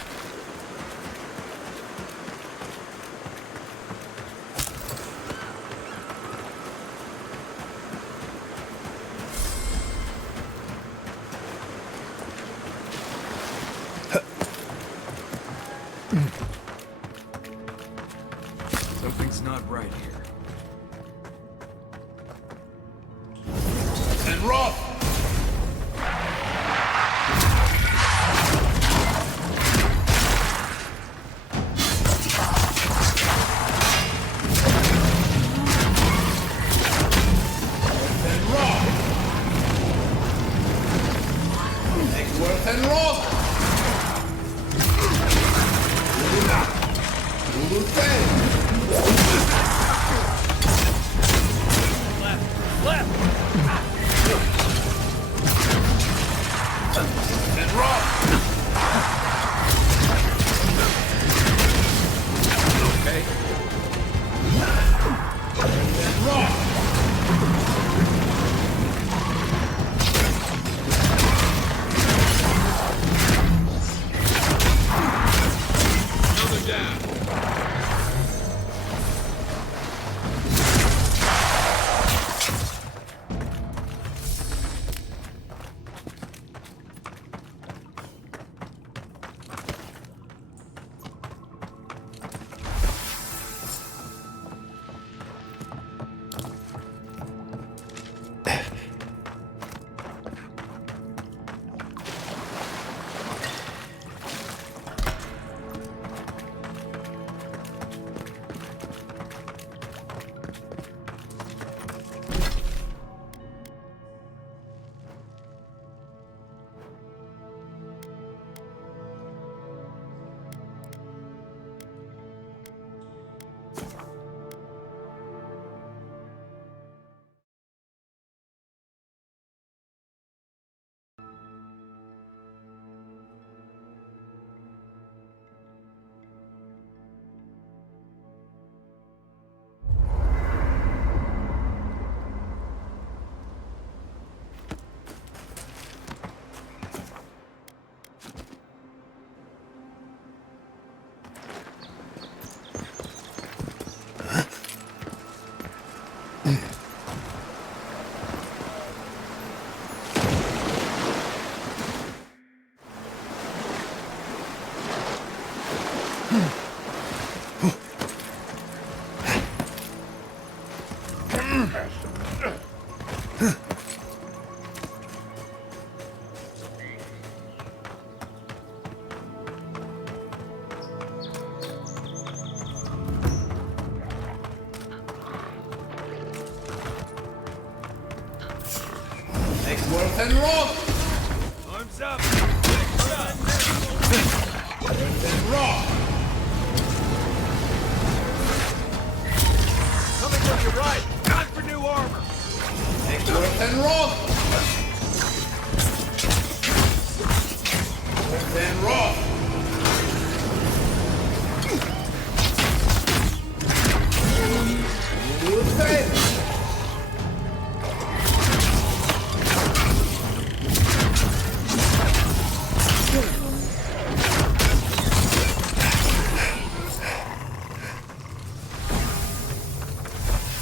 Something's not right here. And Roth! And Roth! Left! And Roth! Okay. And Roth! Make worth and rock! Arms up! Worth and rock! Coming from your right! Time for new armor! Make worth and rock! Worth and rock!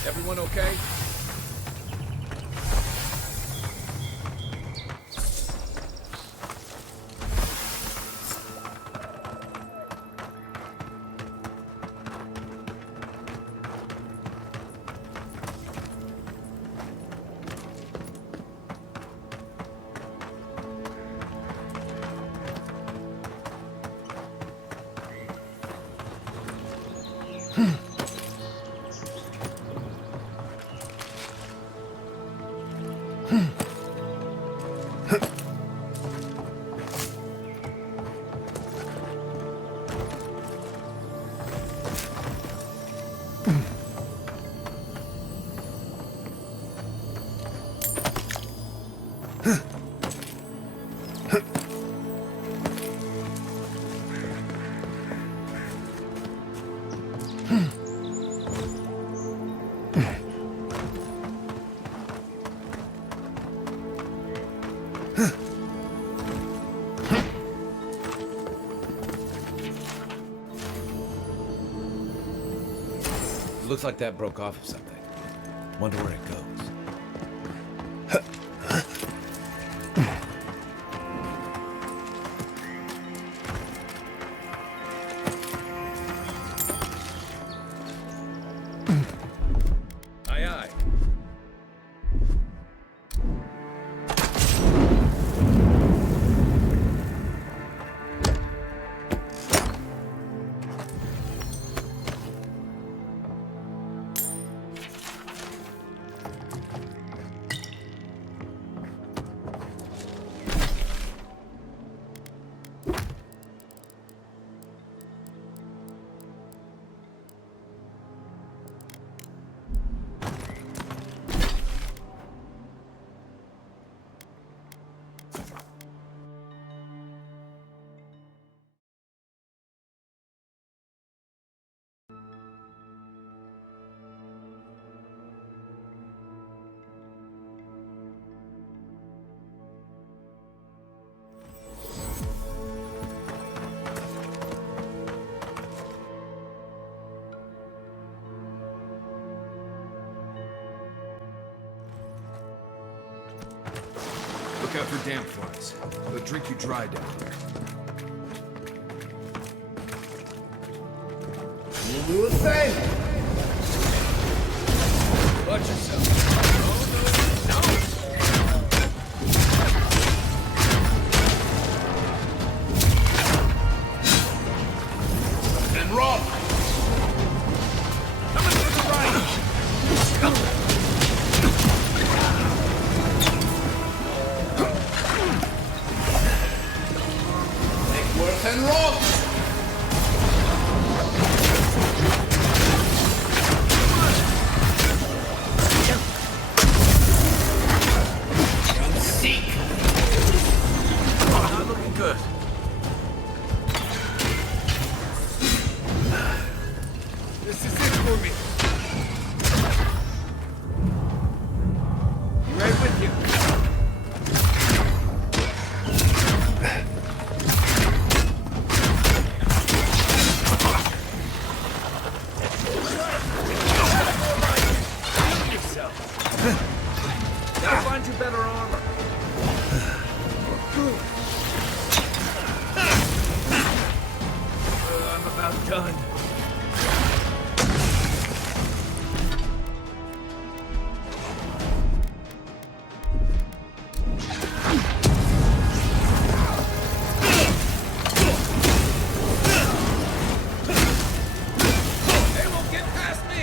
Everyone okay? Looks like that broke off of something. Wonder where it goes. Aye, aye. Look out for damp flies. They'll drink you dry down there. You do the same! Watch yourself. And rock! Coming to the right! Make worth and rock! Not looking good. This is it for me. Right with you. Look yourself. Gotta find you better armor. I'm about done. They won't get past me.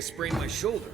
I sprained my shoulder.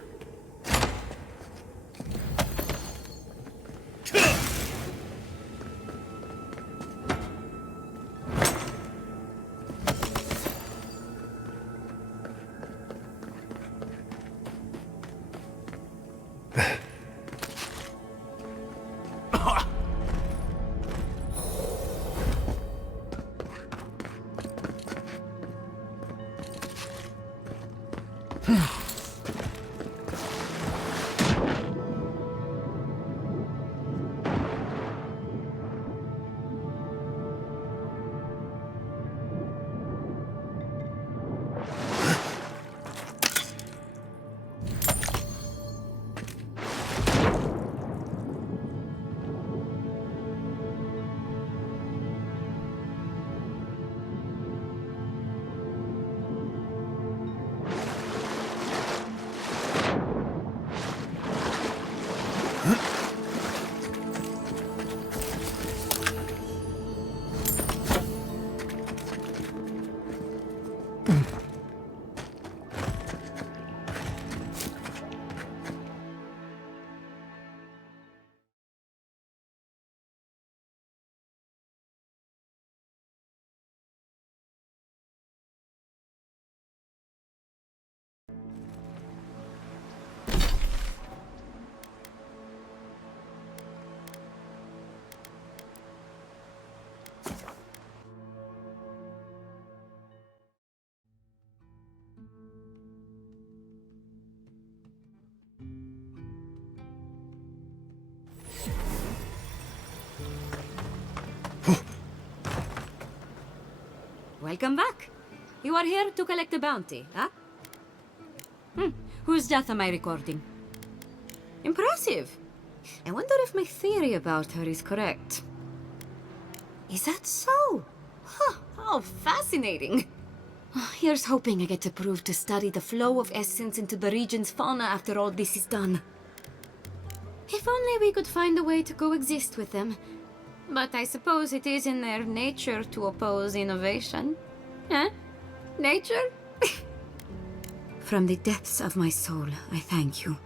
Welcome back. You are here to collect a bounty, huh? Whose death am I recording? Impressive. I wonder if my theory about her is correct. Is that so? Huh, how fascinating. Here's hoping I get approved to study the flow of essence into the region's fauna after all this is done. If only we could find a way to coexist with them. But I suppose it is in their nature to oppose innovation. Huh? Nature? From the depths of my soul, I thank you.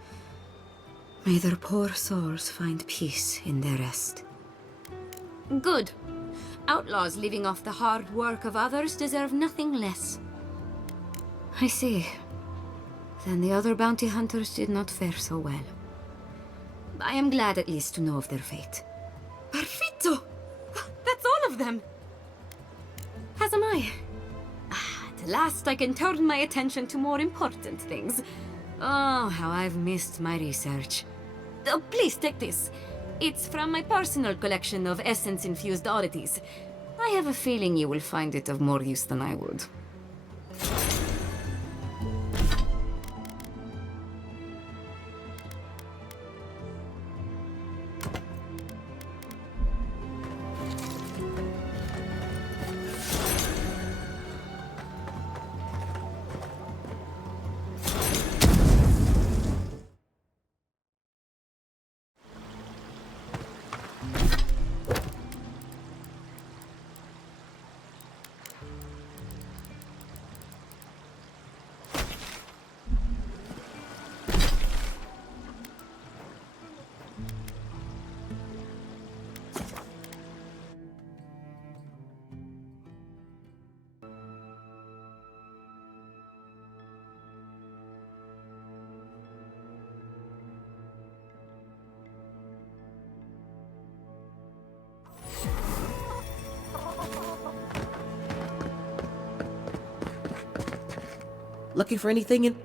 May their poor souls find peace in their rest. Good. Outlaws living off the hard work of others deserve nothing less. I see. Then the other bounty hunters did not fare so well. I am glad at least to know of their fate. Perfetto! That's all of them! As am I. At last I can turn my attention to more important things. Oh, how I've missed my research. Oh, please take this. It's from my personal collection of essence-infused oddities. I have a feeling you will find it of more use than I would. Looking for anything in...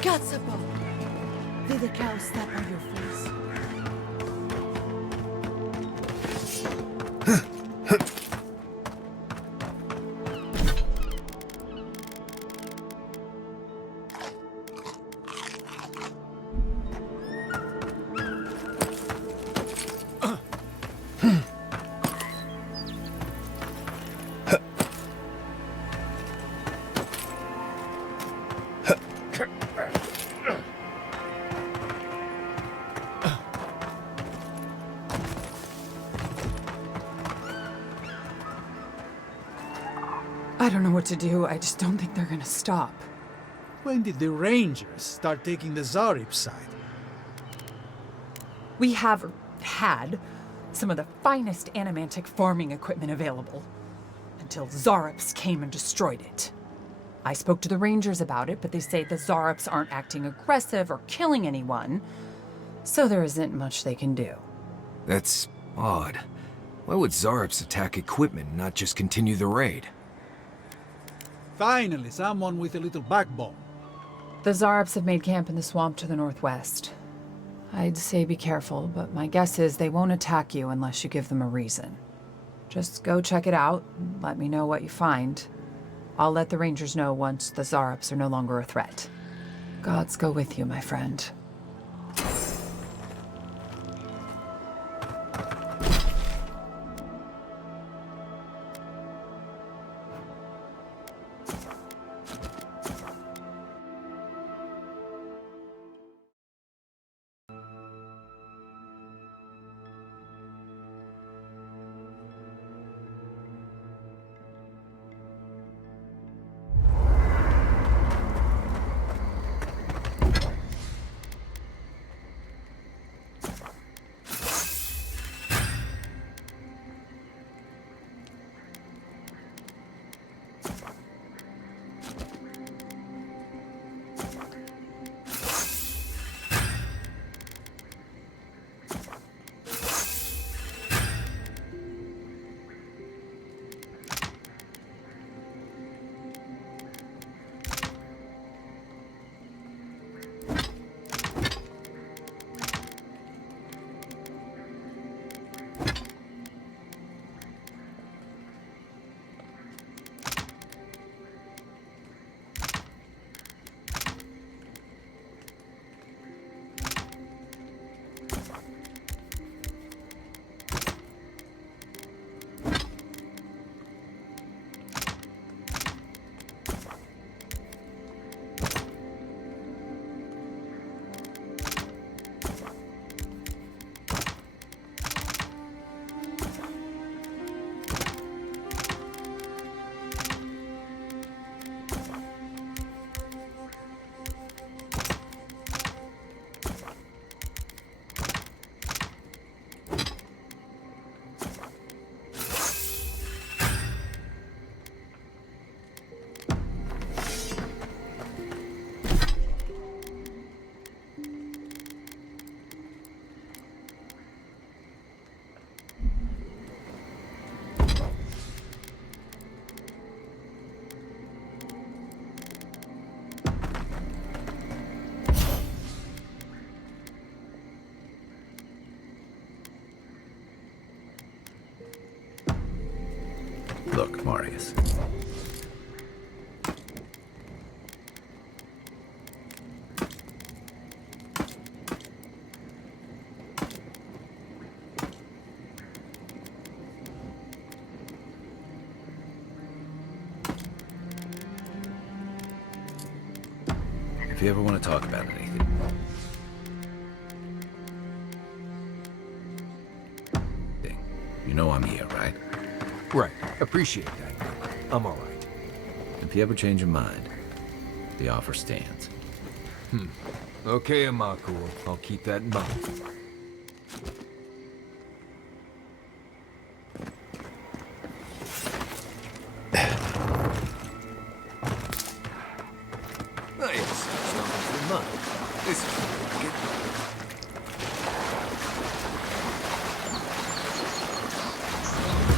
Katsabo! Did the cow step on your face? I don't know what to do. I just don't think they're gonna stop. When did the Rangers start taking the Zarib side? We have had some of the finest animantic farming equipment available until Zarops came and destroyed it. I spoke to the Rangers about it, but they say the Zarops aren't acting aggressive or killing anyone, so there isn't much they can do. That's odd. Why would Zarops attack equipment and not just continue the raid? Finally, someone with a little backbone. The Zarops have made camp in the swamp to the northwest. I'd say be careful, but my guess is they won't attack you unless you give them a reason. Just go check it out and let me know what you find. I'll let the Rangers know once the Zarops are no longer a threat. Gods go with you, my friend. Look, Marius. If you ever want to talk about anything, you know I'm here, right? Right. Appreciate that. I'm all right. If you ever change your mind, the offer stands. Okay, Amaku. I'll keep that in mind.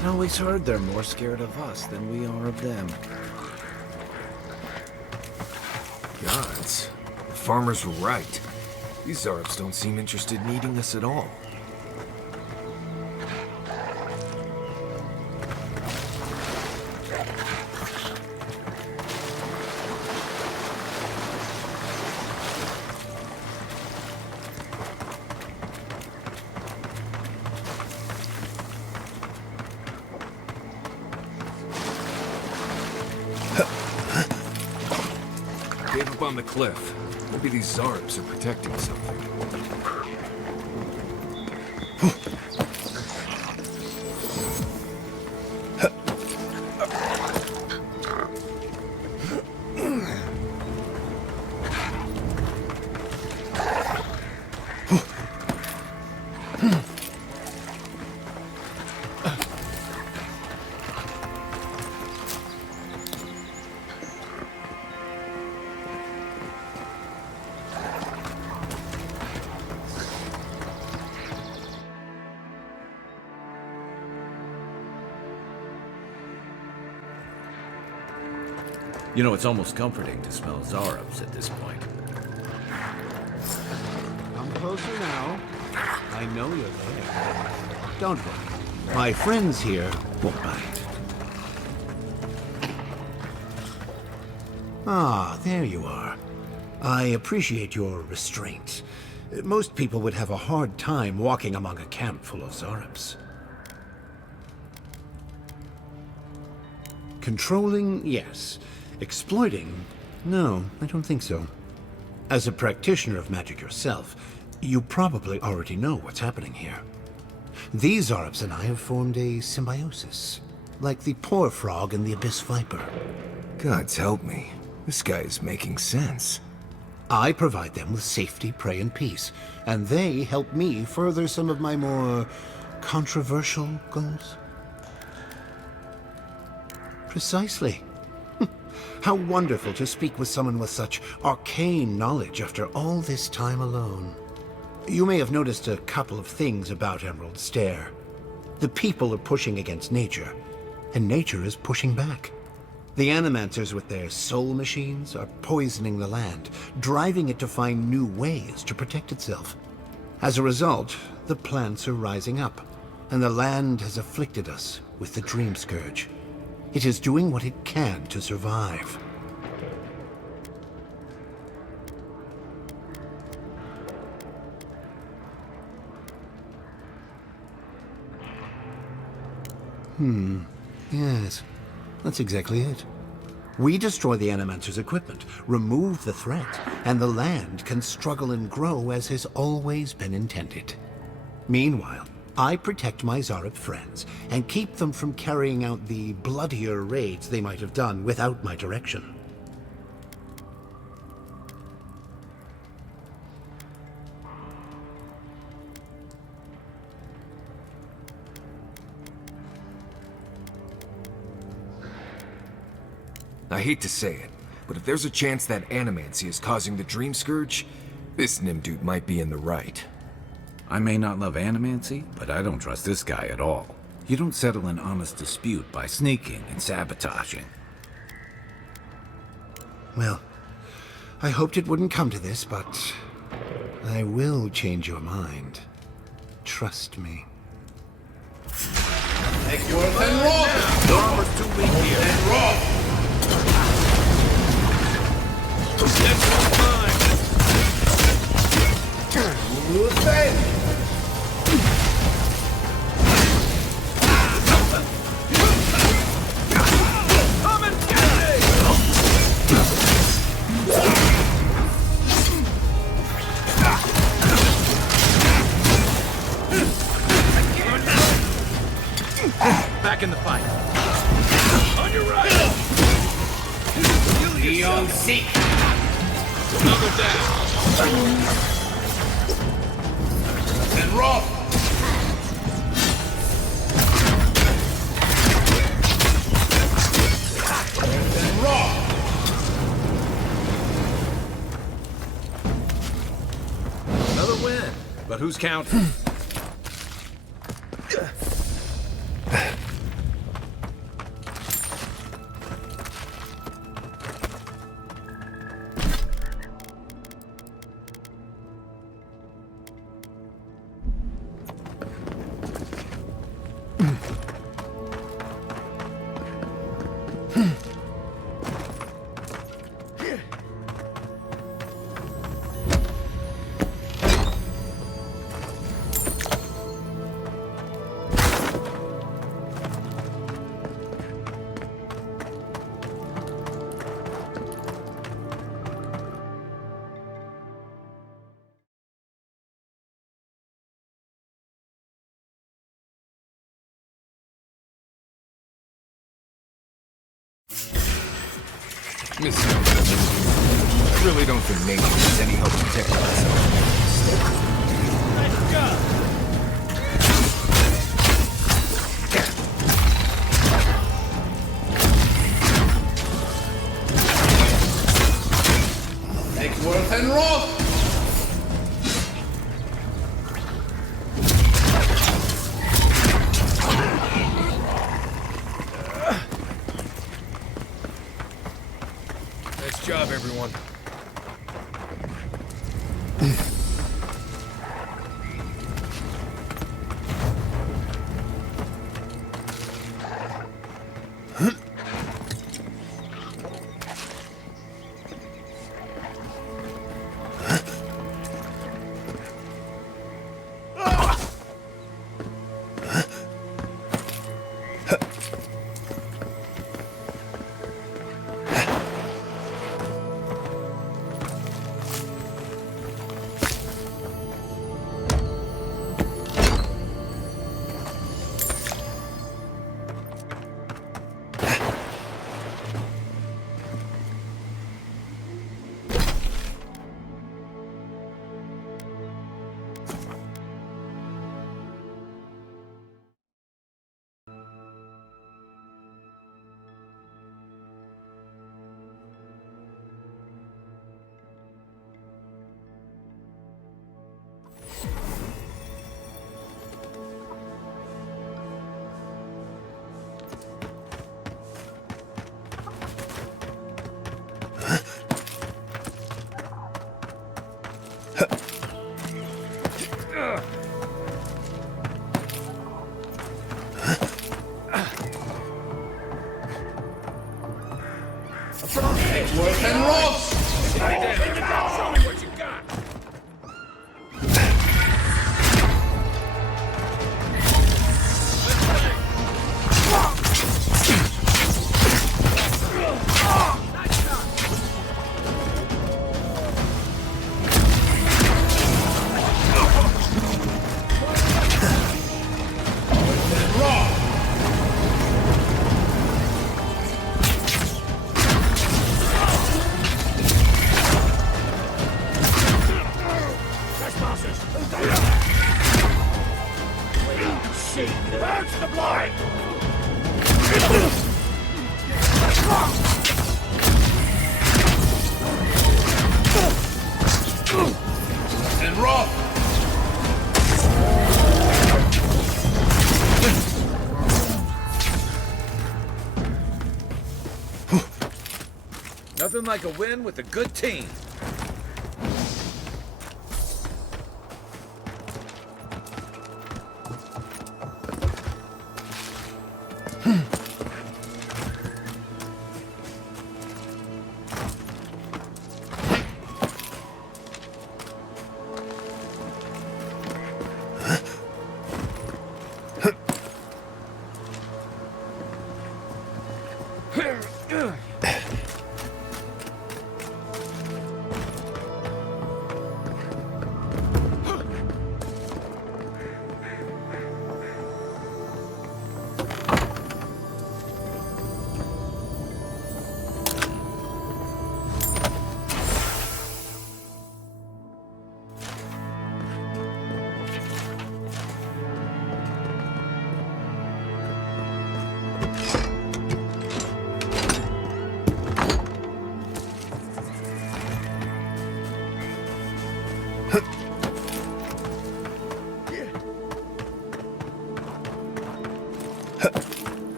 I always heard they're more scared of us than we are of them. Gods. The farmers were right. These Zarops don't seem interested in eating us at all. Gave up on the cliff. Maybe these Zarops are protecting something. You know, it's almost comforting to smell Zarubs at this point. Come closer now. I know you're there. Don't worry. My friends here won't bite. Ah, there you are. I appreciate your restraint. Most people would have a hard time walking among a camp full of Zarubs. Controlling, yes. Exploiting? No, I don't think so. As a practitioner of magic yourself, you probably already know what's happening here. These Zarubs and I have formed a symbiosis, like the poor frog and the abyss viper. Gods help me. This guy is making sense. I provide them with safety, prey, and peace, and they help me further some of my more controversial goals. Precisely. How wonderful to speak with someone with such arcane knowledge after all this time alone. You may have noticed a couple of things about Emerald Stair. The people are pushing against nature, and nature is pushing back. The Animancers with their soul machines are poisoning the land, driving it to find new ways to protect itself. As a result, the plants are rising up, and the land has afflicted us with the Dream Scourge. It is doing what it can to survive. Yes, that's exactly it. We destroy the Animancer's equipment, remove the threat, and the land can struggle and grow as has always been intended. Meanwhile, I protect my Zarub friends and keep them from carrying out the bloodier raids they might have done without my direction. I hate to say it, but if there's a chance that animancy is causing the Dream Scourge, this Nimdude might be in the right. I may not love animancy, but I don't trust this guy at all. You don't settle an honest dispute by sneaking and sabotaging. Well, I hoped it wouldn't come to this, but I will change your mind. Trust me. Make yours and roll! The armor's too weak here. And roll! Next time! We'll save! Come and get me! Back in the fight. On your right! Leon seek! Another down! And roll! And roll! Another win. But who's counting? Listen, I really don't think nature needs any help protecting myself. Let's go! Make worth and roll! job, everyone. Worth and Ross! Show me what you got! And Roth! Nothing like a win with a good team.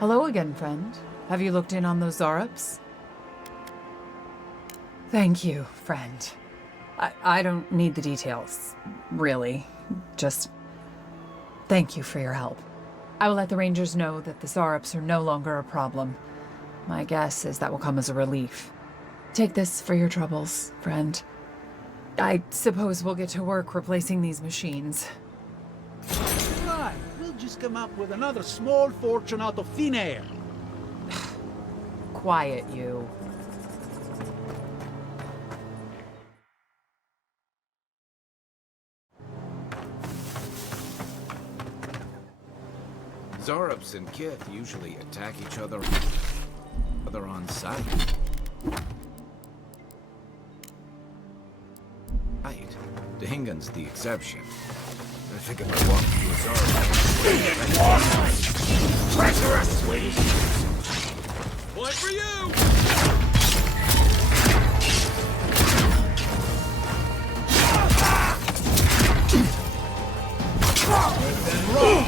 Hello again, friend. Have you looked in on those Zarups? Thank you, friend. I don't need the details, really. Just thank you for your help. I will let the Rangers know that the Zarups are no longer a problem. My guess is that will come as a relief. Take this for your troubles, friend. I suppose we'll get to work replacing these machines. Right, we'll just come up with another small fortune out of thin air. Quiet, you. Zarups and Kith usually attack each other on sight. Right. Dingan's the exception. I think I might walk through a Zarup. Treacherous, sweetie! Point for you! And roll!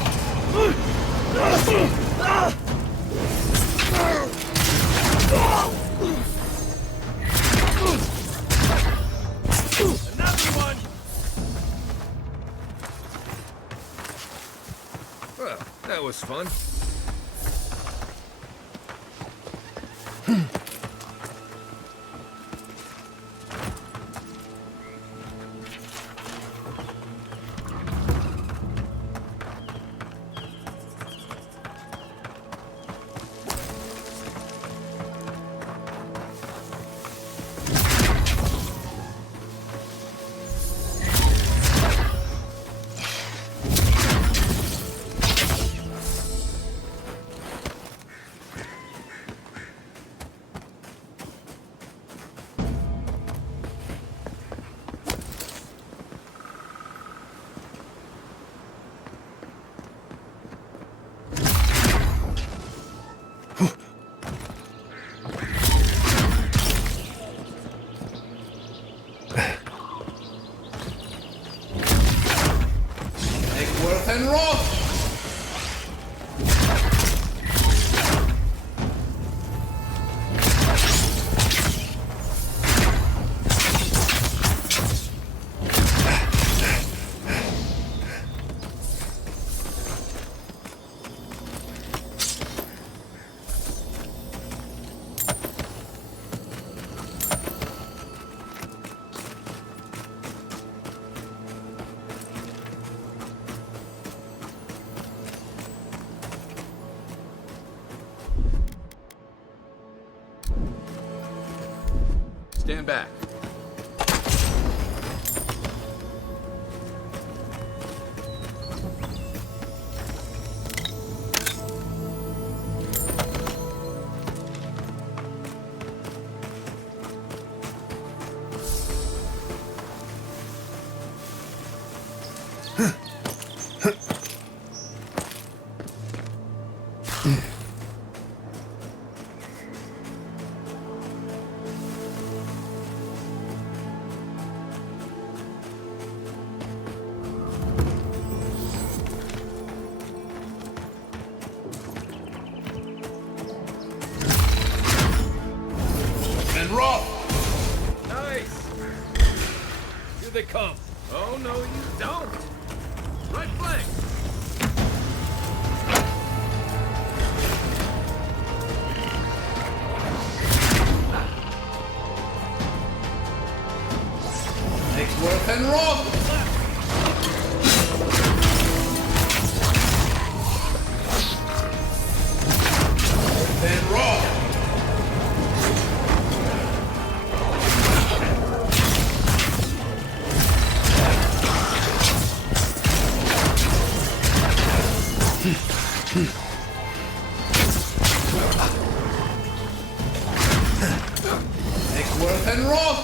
That was fun. Stand back. Nice! Here they come. Oh, no, you don't. Right flank. Worth and rock! Then rock! Worth and rock!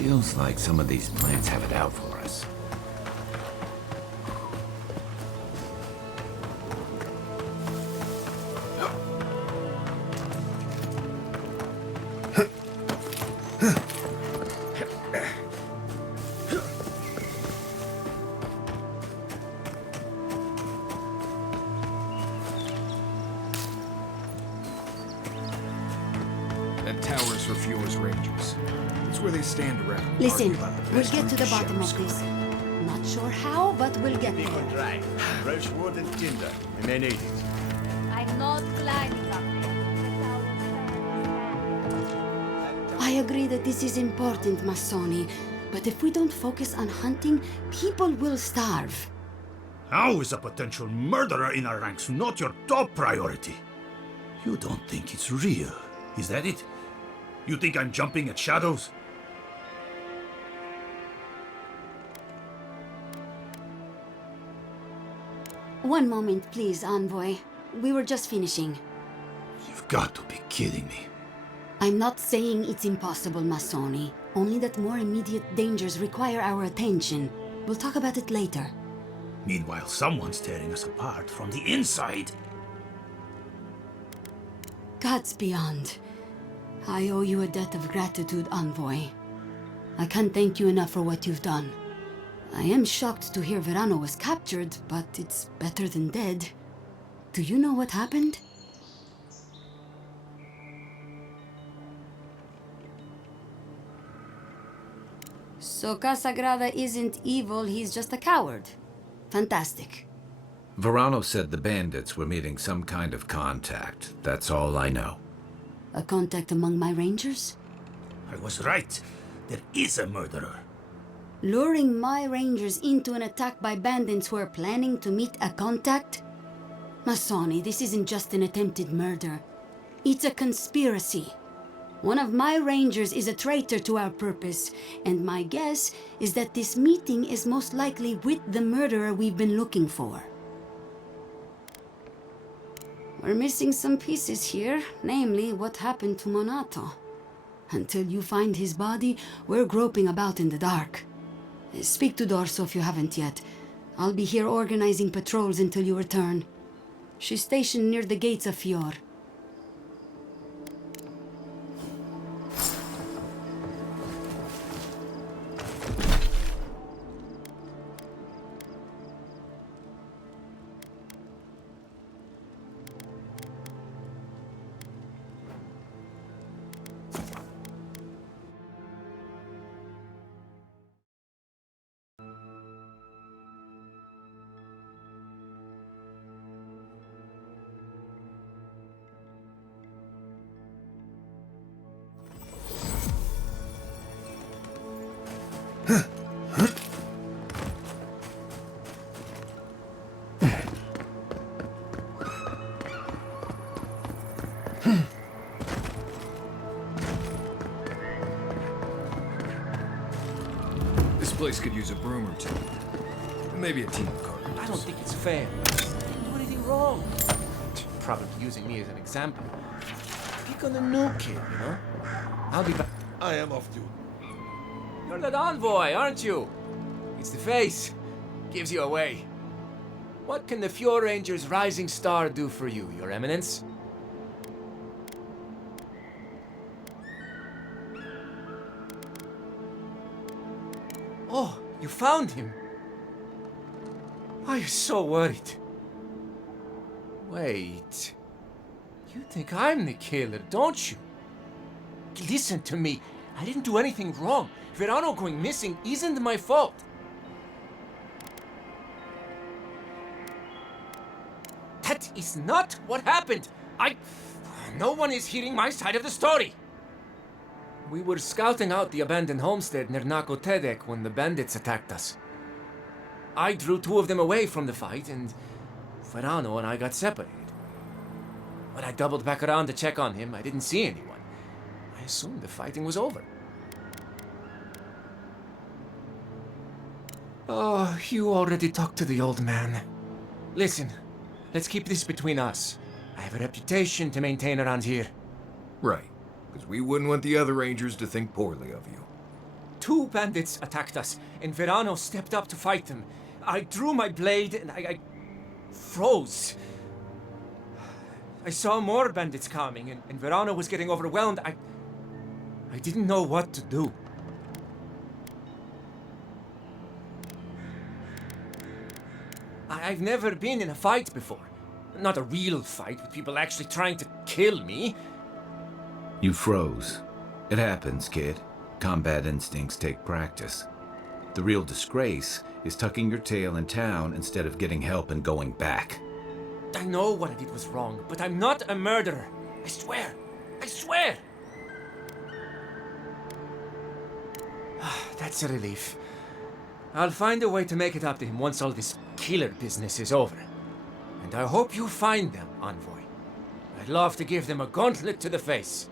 Feels like some of these plants have it out for us. That tower's for Fjord's Rangers. It's where they stand around. Listen, we'll get to the bottom of this. Not sure how, but we'll get Big there. and dry. Fresh wood and tinder. We may need it. I'm not climbing up there. I agree that this is important, Masoni. But if we don't focus on hunting, people will starve. How is a potential murderer in our ranks not your top priority? You don't think it's real, is that it? You think I'm jumping at shadows? One moment, please, Envoy. We were just finishing. You've got to be kidding me. I'm not saying it's impossible, Masoni. Only that more immediate dangers require our attention. We'll talk about it later. Meanwhile, someone's tearing us apart from the inside. Gods beyond. I owe you a debt of gratitude, Envoy. I can't thank you enough for what you've done. I am shocked to hear Verano was captured, but it's better than dead. Do you know what happened? So Casagrada isn't evil, he's just a coward. Fantastic. Verano said the bandits were meeting some kind of contact. That's all I know. A contact among my rangers? I was right. There is a murderer. Luring my rangers into an attack by bandits who are planning to meet a contact? Masoni, this isn't just an attempted murder. It's a conspiracy. One of my rangers is a traitor to our purpose, and my guess is that this meeting is most likely with the murderer we've been looking for. We're missing some pieces here, namely what happened to Monato. Until you find his body, we're groping about in the dark. Speak to Dorso if you haven't yet. I'll be here organizing patrols until you return. She's stationed near the gates of Fior. This place could use a broom or two. Maybe a team of carpenters. I don't think it's fair. I didn't do anything wrong. Probably using me as an example. Pick on the new kid, you know? I'll be back. I am off duty. You're that envoy, aren't you? It's the face. Gives you away. What can the Fjord Ranger's rising star do for you, Your Eminence? Oh, you found him. I was so worried. Wait. You think I'm the killer, don't you? Listen to me. I didn't do anything wrong. Verano going missing isn't my fault. That is not what happened. No one is hearing my side of the story. We were scouting out the abandoned homestead near Nakotedek when the bandits attacked us. I drew two of them away from the fight, and Verano and I got separated. When I doubled back around to check on him, I didn't see anyone. I assumed the fighting was over. Oh, you already talked to the old man. Listen, let's keep this between us. I have a reputation to maintain around here. Right, because we wouldn't want the other rangers to think poorly of you. Two bandits attacked us, and Verano stepped up to fight them. I drew my blade, and I froze. I saw more bandits coming, and Verano was getting overwhelmed. I didn't know what to do. I've never been in a fight before. Not a real fight with people actually trying to kill me. You froze. It happens, kid. Combat instincts take practice. The real disgrace is tucking your tail in town instead of getting help and going back. I know what I did was wrong, but I'm not a murderer. I swear. I swear. That's a relief. I'll find a way to make it up to him once all this killer business is over. And I hope you find them, Envoy. I'd love to give them a gauntlet to the face.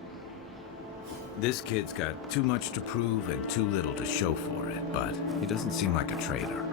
This kid's got too much to prove and too little to show for it, but he doesn't seem like a traitor.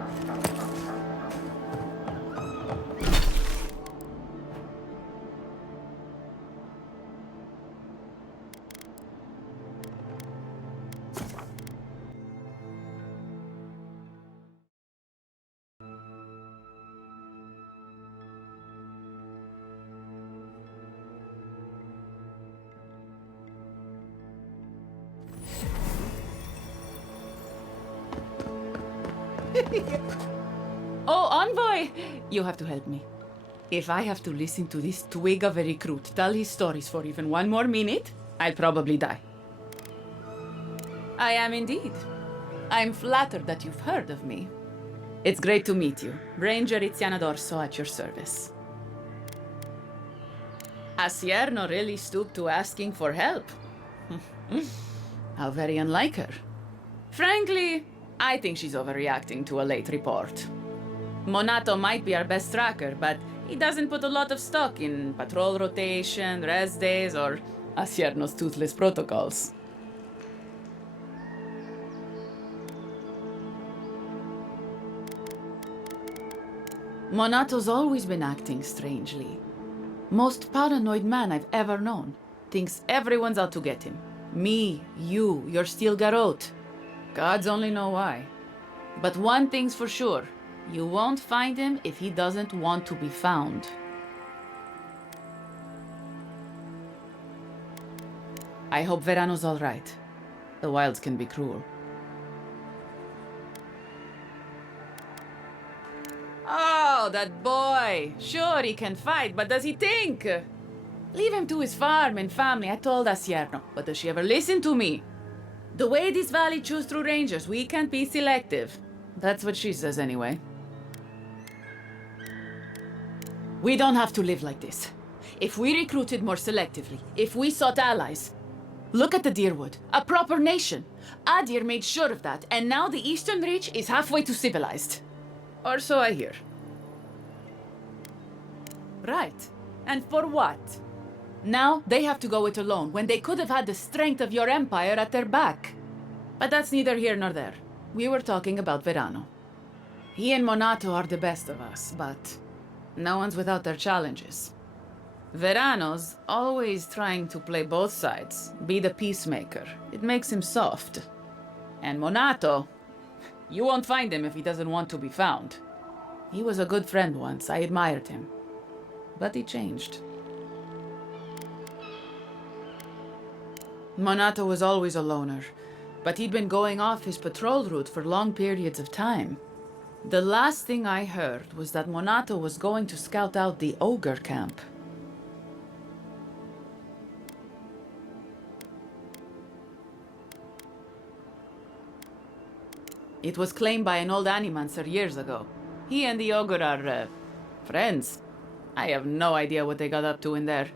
Oh, Envoy! You have to help me. If I have to listen to this twig of a recruit tell his stories for even one more minute, I'll probably die. I am indeed. I'm flattered that you've heard of me. It's great to meet you. Ranger Iziana Dorso at your service. Asierno really stooped to asking for help. How very unlike her. Frankly, I think she's overreacting to a late report. Monato might be our best tracker, but he doesn't put a lot of stock in patrol rotation, rest days, or Asierno's toothless protocols. Monato's always been acting strangely. Most paranoid man I've ever known. Thinks everyone's out to get him. Me, you, your steel garrote. Gods only know why. But one thing's for sure. You won't find him if he doesn't want to be found. I hope Verano's all right. The wilds can be cruel. Oh, that boy! Sure, he can fight, but does he think? Leave him to his farm and family, I told Asierno. But does she ever listen to me? The way this valley chews through rangers, we can't be selective. That's what she says anyway. We don't have to live like this. If we recruited more selectively, if we sought allies. Look at the Deerwood, a proper nation. Adir made sure of that, and now the Eastern Reach is halfway to civilized. Or so I hear. Right. And for what? Now they have to go it alone, when they could have had the strength of your empire at their back. But that's neither here nor there. We were talking about Verano. He and Monato are the best of us, but no one's without their challenges. Verano's always trying to play both sides, be the peacemaker. It makes him soft. And Monato, you won't find him if he doesn't want to be found. He was a good friend once, I admired him. But he changed. Monato was always a loner, but he'd been going off his patrol route for long periods of time. The last thing I heard was that Monato was going to scout out the ogre camp. It was claimed by an old animancer years ago. He and the ogre are, friends. I have no idea what they got up to in there.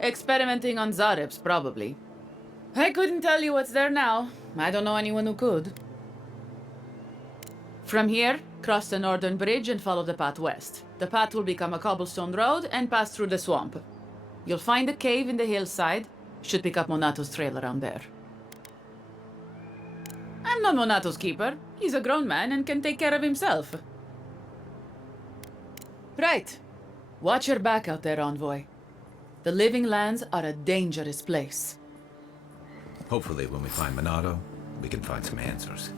Experimenting on Zarebs, probably. I couldn't tell you what's there now. I don't know anyone who could. From here, cross the northern bridge and follow the path west. The path will become a cobblestone road and pass through the swamp. You'll find a cave in the hillside. Should pick up Monato's trail around there. I'm not Monato's keeper. He's a grown man and can take care of himself. Right. Watch your back out there, Envoy. The Living Lands are a dangerous place. Hopefully when we find Monato, we can find some answers.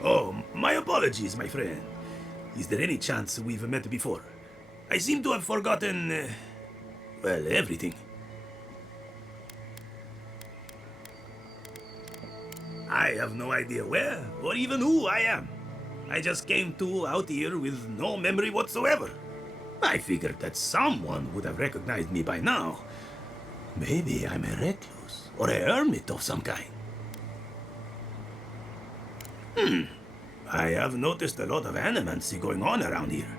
Oh, my apologies, my friend. Is there any chance we've met before? I seem to have forgotten, well, everything. I have no idea where, or even who I am. I just came out here with no memory whatsoever. I figured that someone would have recognized me by now. Maybe I'm a recluse, or a hermit of some kind. I have noticed a lot of animancy going on around here,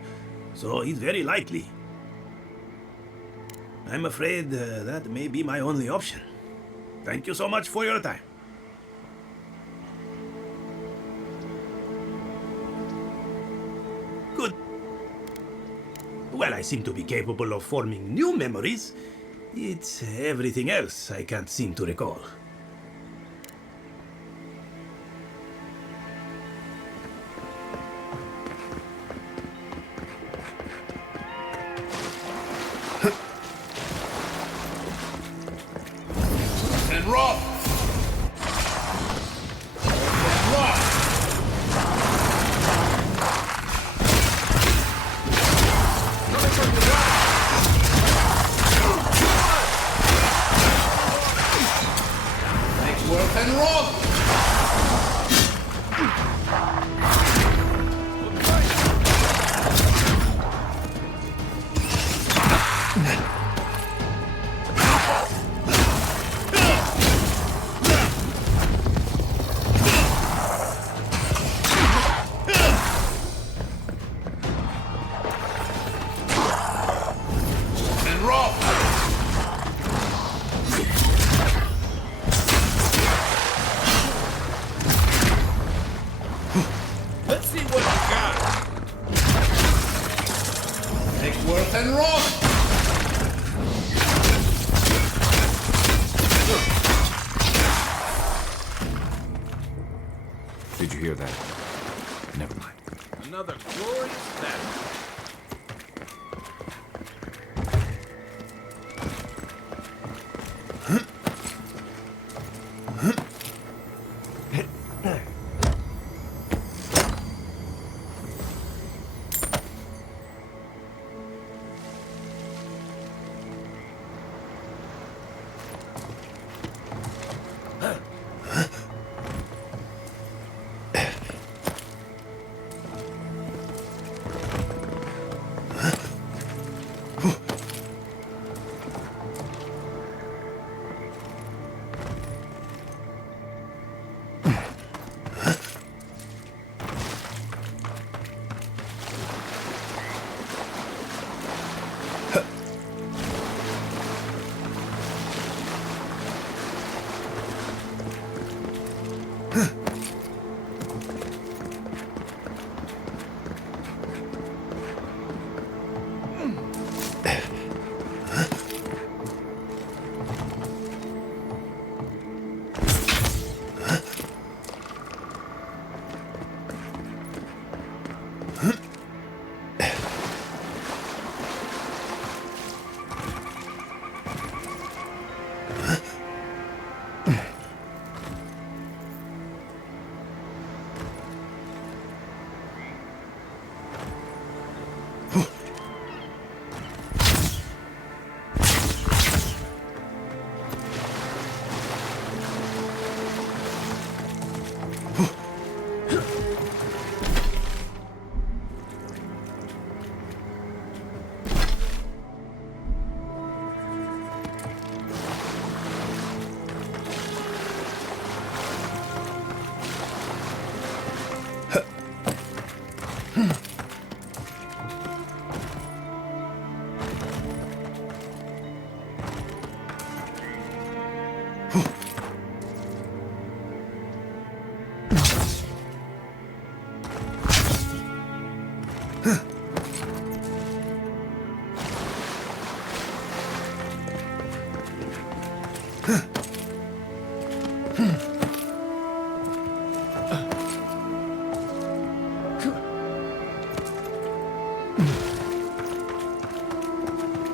so it's very likely. I'm afraid that may be my only option. Thank you so much for your time. Good. Well, while I seem to be capable of forming new memories, it's everything else I can't seem to recall. And rough! And rock! And rock! Let's see what you got. Worth and rock! Did you hear that? Never mind. Another glorious battle.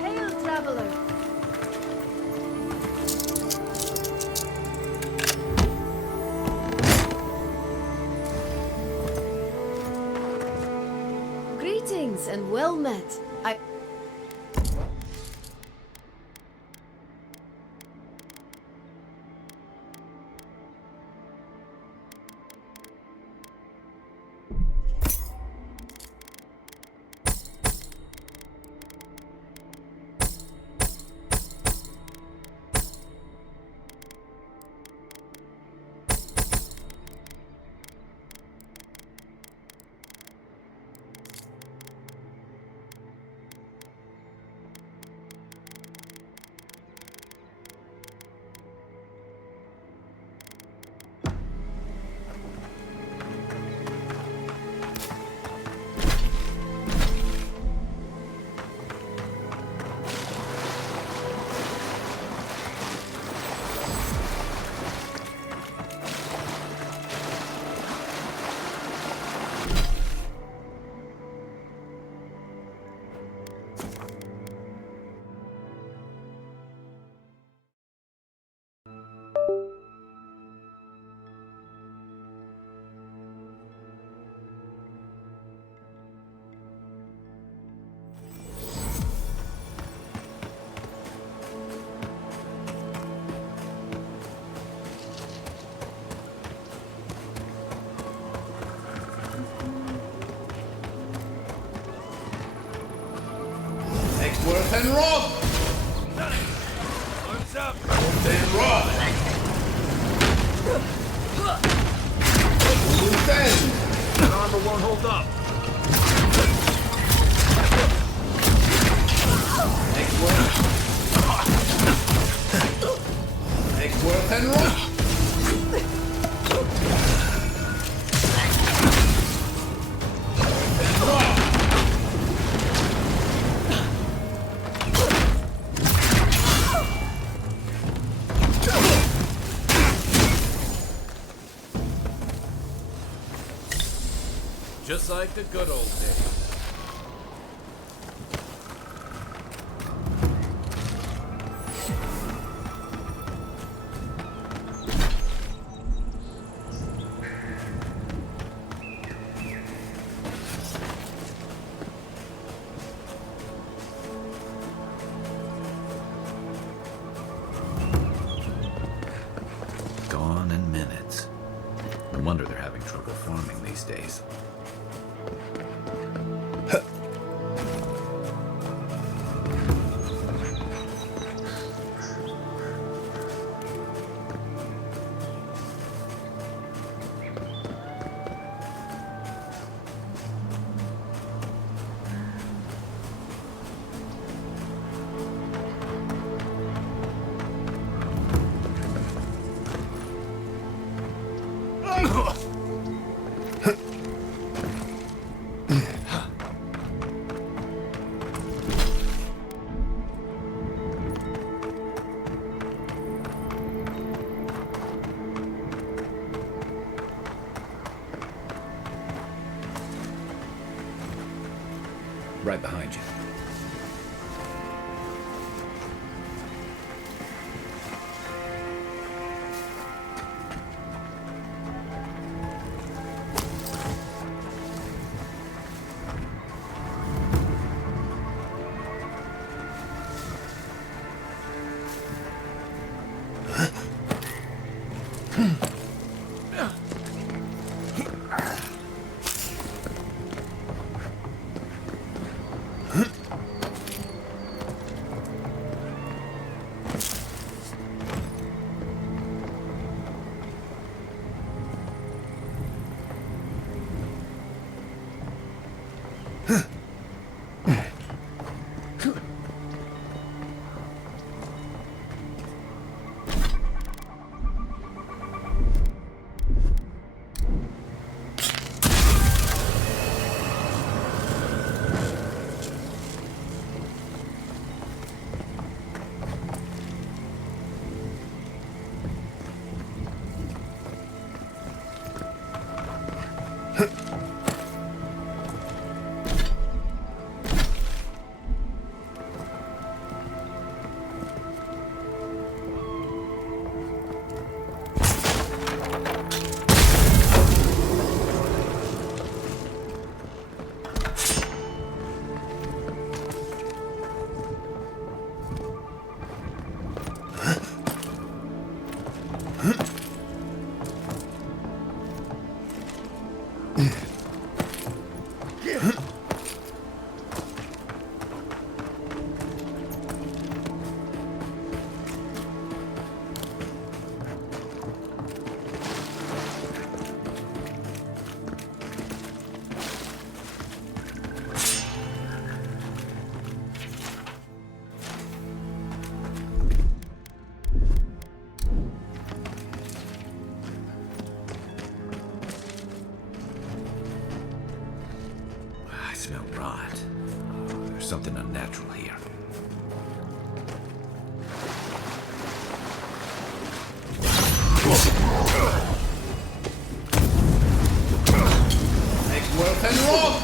Hail, traveler! Greetings and well met. and rot! Arms up! Then rot! Loose end! That armor won't hold up. Next word. Next word and rot! Just like the good old days. Gone in minutes. No wonder they're having trouble farming these days. Right behind you. Smell rot. There's something unnatural here. Next word and rot!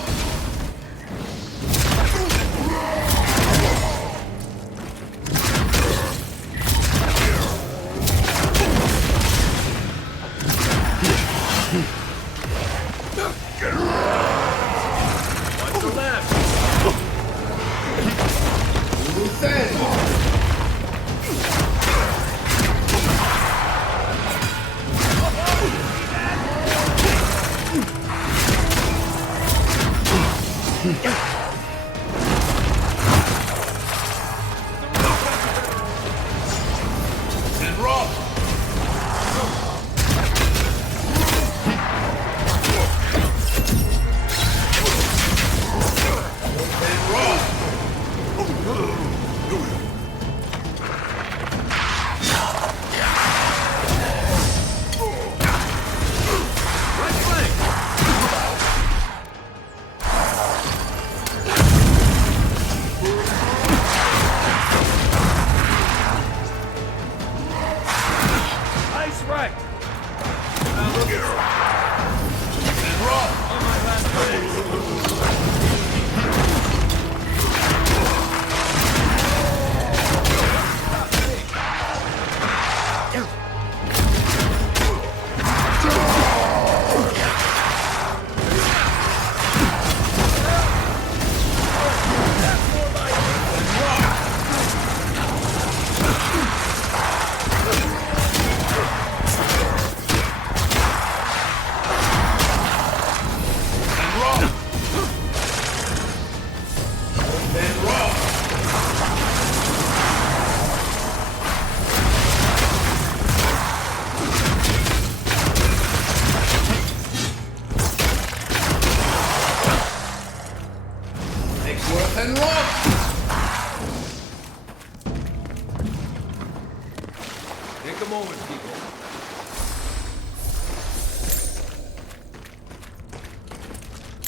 Take a moment, people.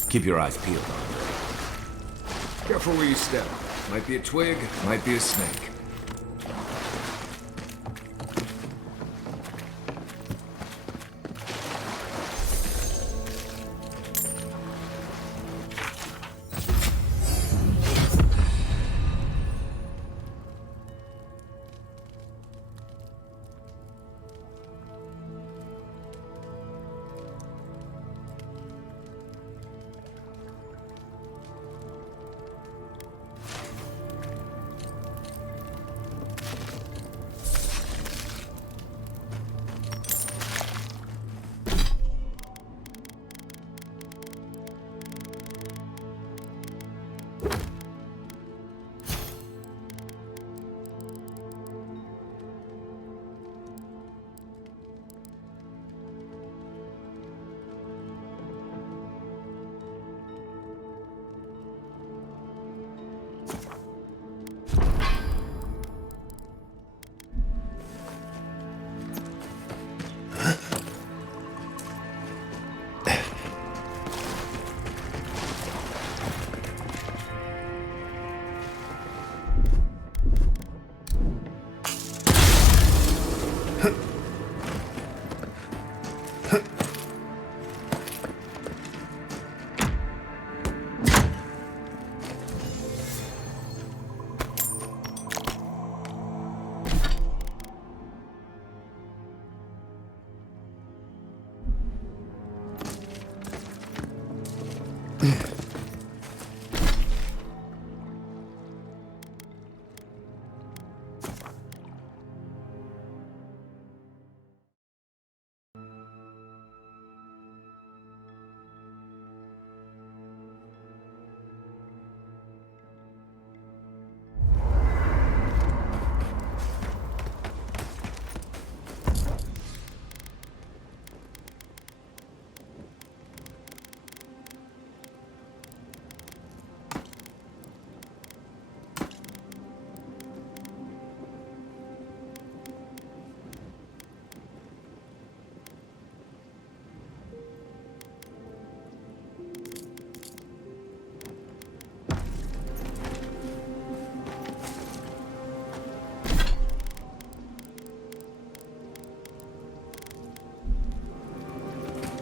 Keep your eyes peeled. Careful where you step. Might be a twig, might be a snake.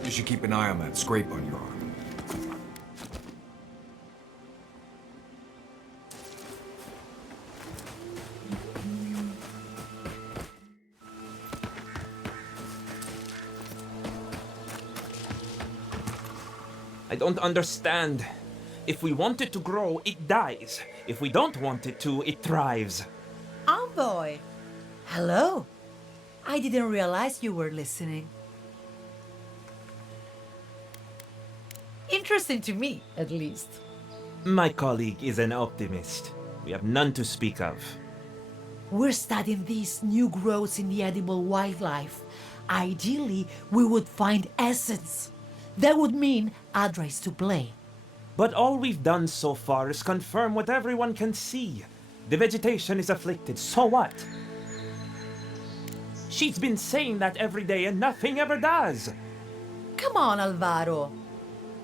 You should keep an eye on that scrape on your arm. I don't understand. If we want it to grow, it dies. If we don't want it to, it thrives. Envoy! Hello. I didn't realize you were listening. Interesting to me, at least. My colleague is an optimist. We have none to speak of. We're studying these new growths in the edible wildlife. Ideally, we would find essence. That would mean add rice to play. But all we've done so far is confirm what everyone can see. The vegetation is afflicted, so what? She's been saying that every day and nothing ever does. Come on, Alvaro.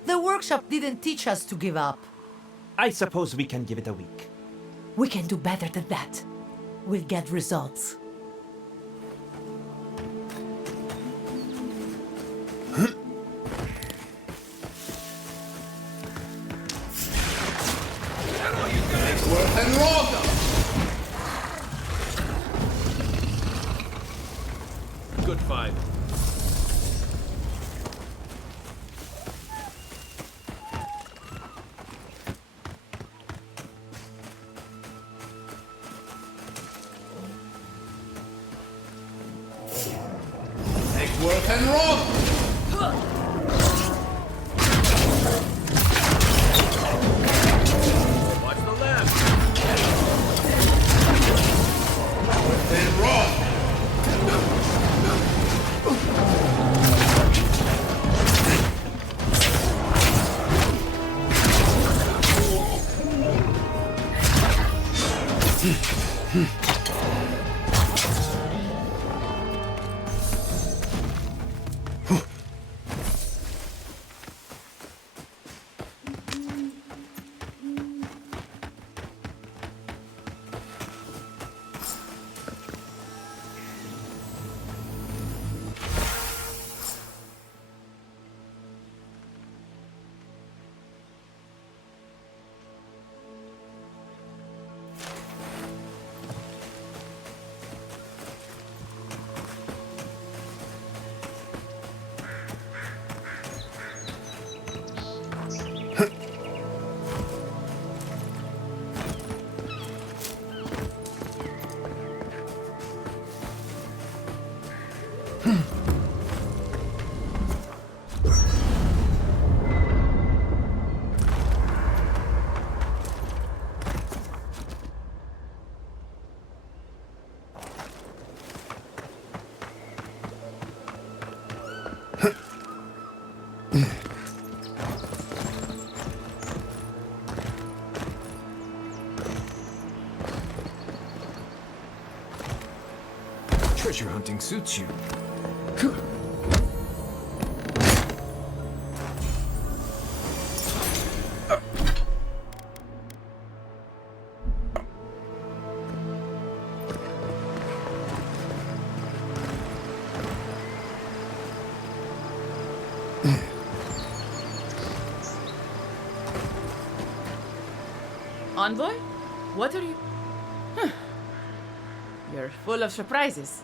The workshop didn't teach us to give up. I suppose we can give it a week. We can do better than that. We'll get results. Worth and Rosa! Good find. Worth and Rosa! Treasure hunting suits you. Envoy? What are you... Huh. You're full of surprises.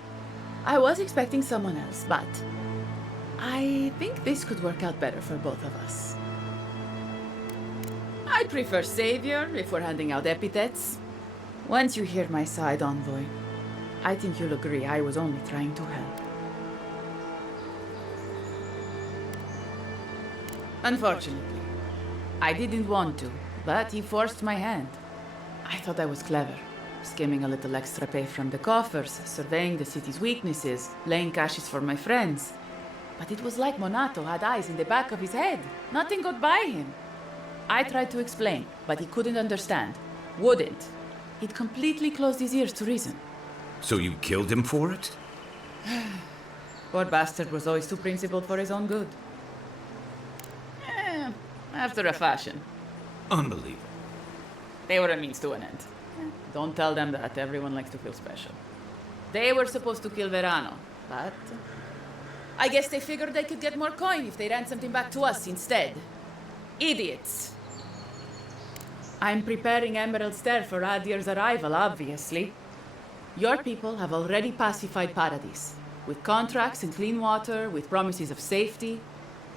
I was expecting someone else, but I think this could work out better for both of us. I'd prefer savior if we're handing out epithets. Once you hear my side, Envoy, I think you'll agree I was only trying to help. Unfortunately, I didn't want to, but he forced my hand. I thought I was clever, skimming a little extra pay from the coffers, surveying the city's weaknesses, laying caches for my friends. But it was like Monato had eyes in the back of his head. Nothing got by him. I tried to explain, but he couldn't understand. Wouldn't. He'd completely closed his ears to reason. So you killed him for it? Poor bastard was always too principled for his own good. After a fashion. Unbelievable. They were a means to an end. Don't tell them that. Everyone likes to feel special. They were supposed to kill Verano, but I guess they figured they could get more coin if they ran something back to us instead. Idiots. I'm preparing Emerald Stair for Adir's arrival, obviously. Your people have already pacified Paradise, with contracts and clean water, with promises of safety.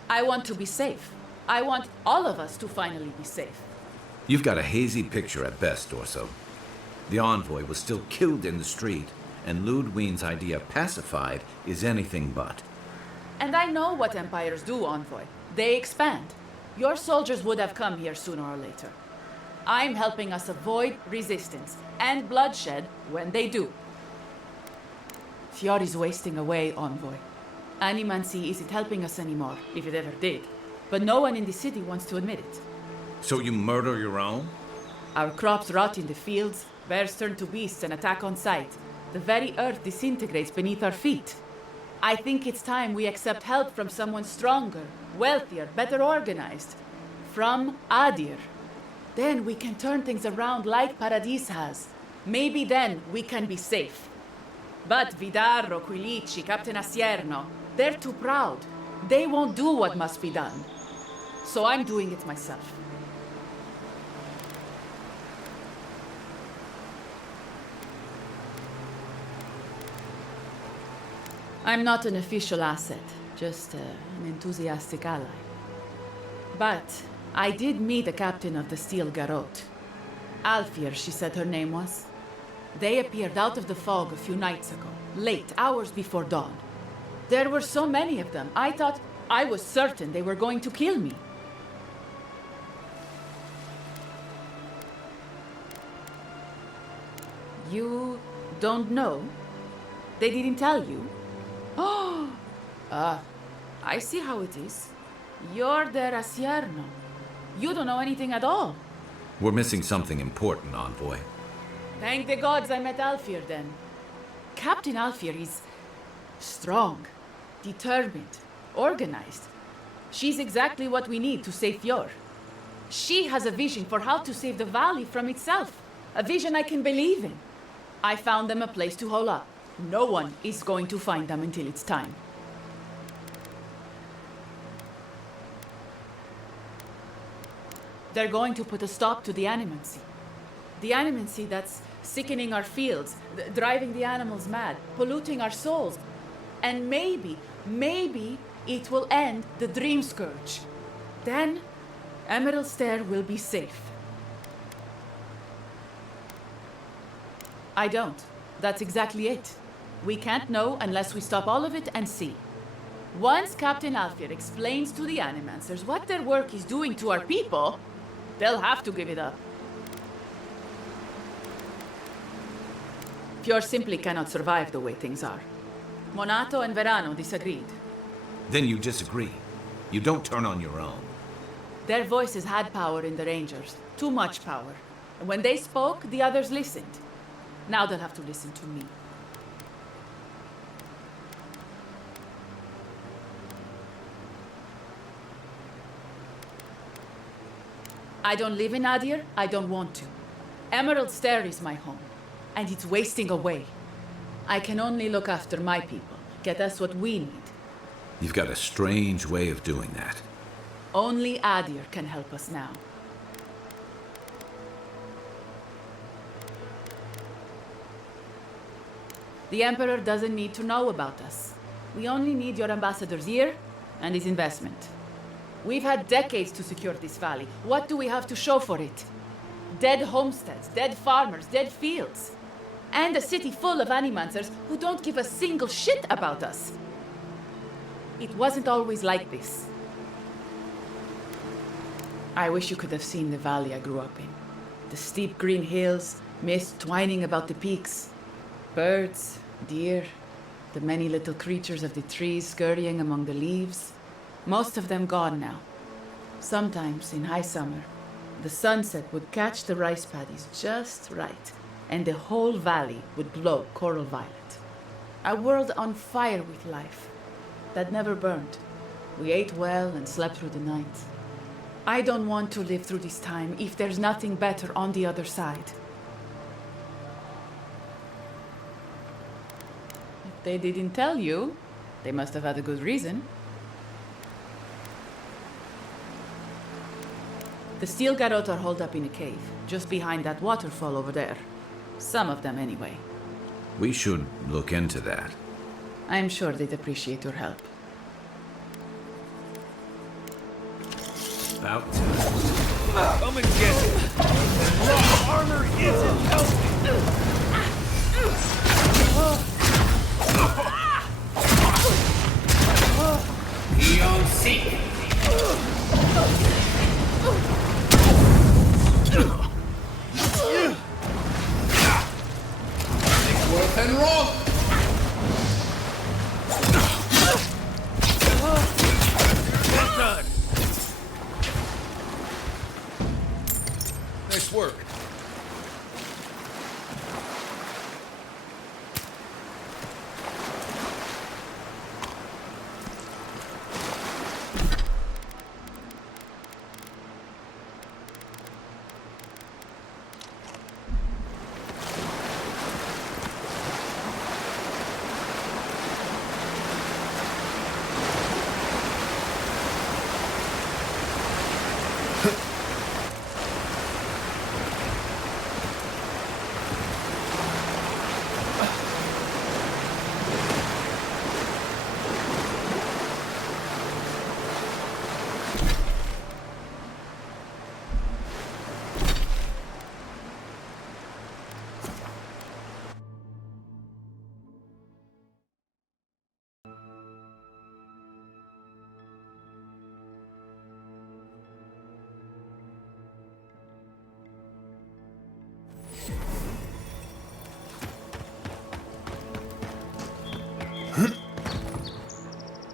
I want to be safe. I want all of us to finally be safe. You've got a hazy picture at best, Dorso. The envoy was still killed in the street, and Ludwine's idea pacified is anything but. And I know what empires do, Envoy. They expand. Your soldiers would have come here sooner or later. I'm helping us avoid resistance and bloodshed when they do. Fiori's wasting away, Envoy. Animancy isn't helping us anymore, if it ever did. But no one in the city wants to admit it. So you murder your own? Our crops rot in the fields, bears turn to beasts and attack on sight. The very earth disintegrates beneath our feet. I think it's time we accept help from someone stronger, wealthier, better organized. From Adir. Then we can turn things around like Paradis has. Maybe then we can be safe. But Vidarro, Quilici, Captain Asierno, they're too proud. They won't do what must be done. So I'm doing it myself. I'm not an official asset, just an enthusiastic ally. But I did meet the captain of the Steel Garrote. Alfir, she said her name was. They appeared out of the fog a few nights ago, late, hours before dawn. There were so many of them, I was certain they were going to kill me. You don't know? They didn't tell you? Oh, I see how it is. You're their Asierno. You don't know anything at all. We're missing something important, Envoy. Thank the gods I met Alfir then. Captain Alfir is strong, determined, organized. She's exactly what we need to save Fjord. She has a vision for how to save the valley from itself. A vision I can believe in. I found them a place to hole up. No one is going to find them until it's time. They're going to put a stop to the animancy. The animancy that's sickening our fields, driving the animals mad, polluting our souls. And maybe it will end the Dream Scourge. Then, Emerald Stair will be safe. I don't. That's exactly it. We can't know unless we stop all of it and see. Once Captain Alfir explains to the Animancers what their work is doing to our people, they'll have to give it up. Fjord simply cannot survive the way things are. Monato and Verano disagreed. Then you disagree. You don't turn on your own. Their voices had power in the Rangers. Too much power. And when they spoke, the others listened. Now they'll have to listen to me. I don't live in Adir, I don't want to. Emerald Stair is my home, and it's wasting away. I can only look after my people, get us what we need. You've got a strange way of doing that. Only Adir can help us now. The Emperor doesn't need to know about us. We only need your ambassador's ear and his investment. We've had decades to secure this valley. What do we have to show for it? Dead homesteads, dead farmers, dead fields. And a city full of animancers who don't give a single shit about us. It wasn't always like this. I wish you could have seen the valley I grew up in. The steep green hills, mist twining about the peaks. Birds, deer, the many little creatures of the trees scurrying among the leaves. Most of them gone now. Sometimes, in high summer, the sunset would catch the rice paddies just right, and the whole valley would glow coral violet. A world on fire with life that never burned. We ate well and slept through the night. I don't want to live through this time if there's nothing better on the other side. If they didn't tell you, they must have had a good reason. The steel garrote are holed up in a cave, just behind that waterfall over there. Some of them, anyway. We should look into that. I'm sure they'd appreciate your help. About time. Come and get it! Raw armor isn't helping! Beyond seek! Worth and roll! Well done! Nice work.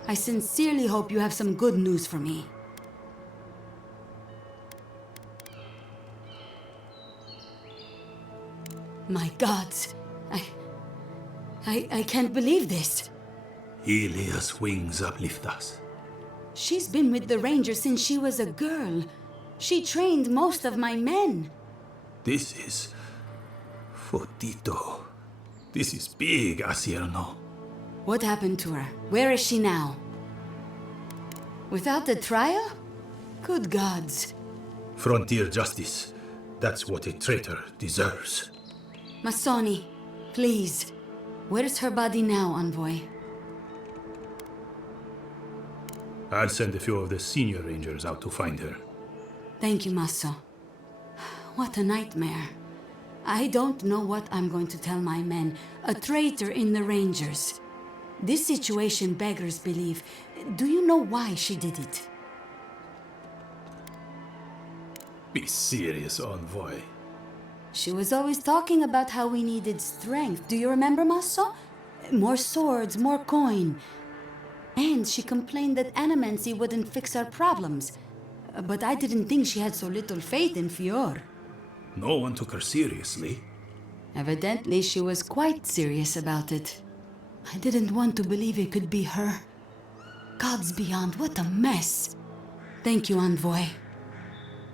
I sincerely hope you have some good news for me. My gods, I can't believe this. Ilia's wings uplift us. She's been with the Rangers since she was a girl. She trained most of my men. This is... Fotito. This is big, Asierno. What happened to her? Where is she now? Without the trial? Good gods. Frontier justice. That's what a traitor deserves. Masoni, please. Where's her body now, Envoy? I'll send a few of the senior rangers out to find her. Thank you, Maso. What a nightmare. I don't know what I'm going to tell my men. A traitor in the Rangers. This situation beggars belief. Do you know why she did it? Be serious, Envoy. She was always talking about how we needed strength. Do you remember, Maso? More swords, more coin. And she complained that animancy wouldn't fix our problems. But I didn't think she had so little faith in Fior. No one took her seriously. Evidently, she was quite serious about it. I didn't want to believe it could be her. Gods beyond, what a mess. Thank you, Envoy.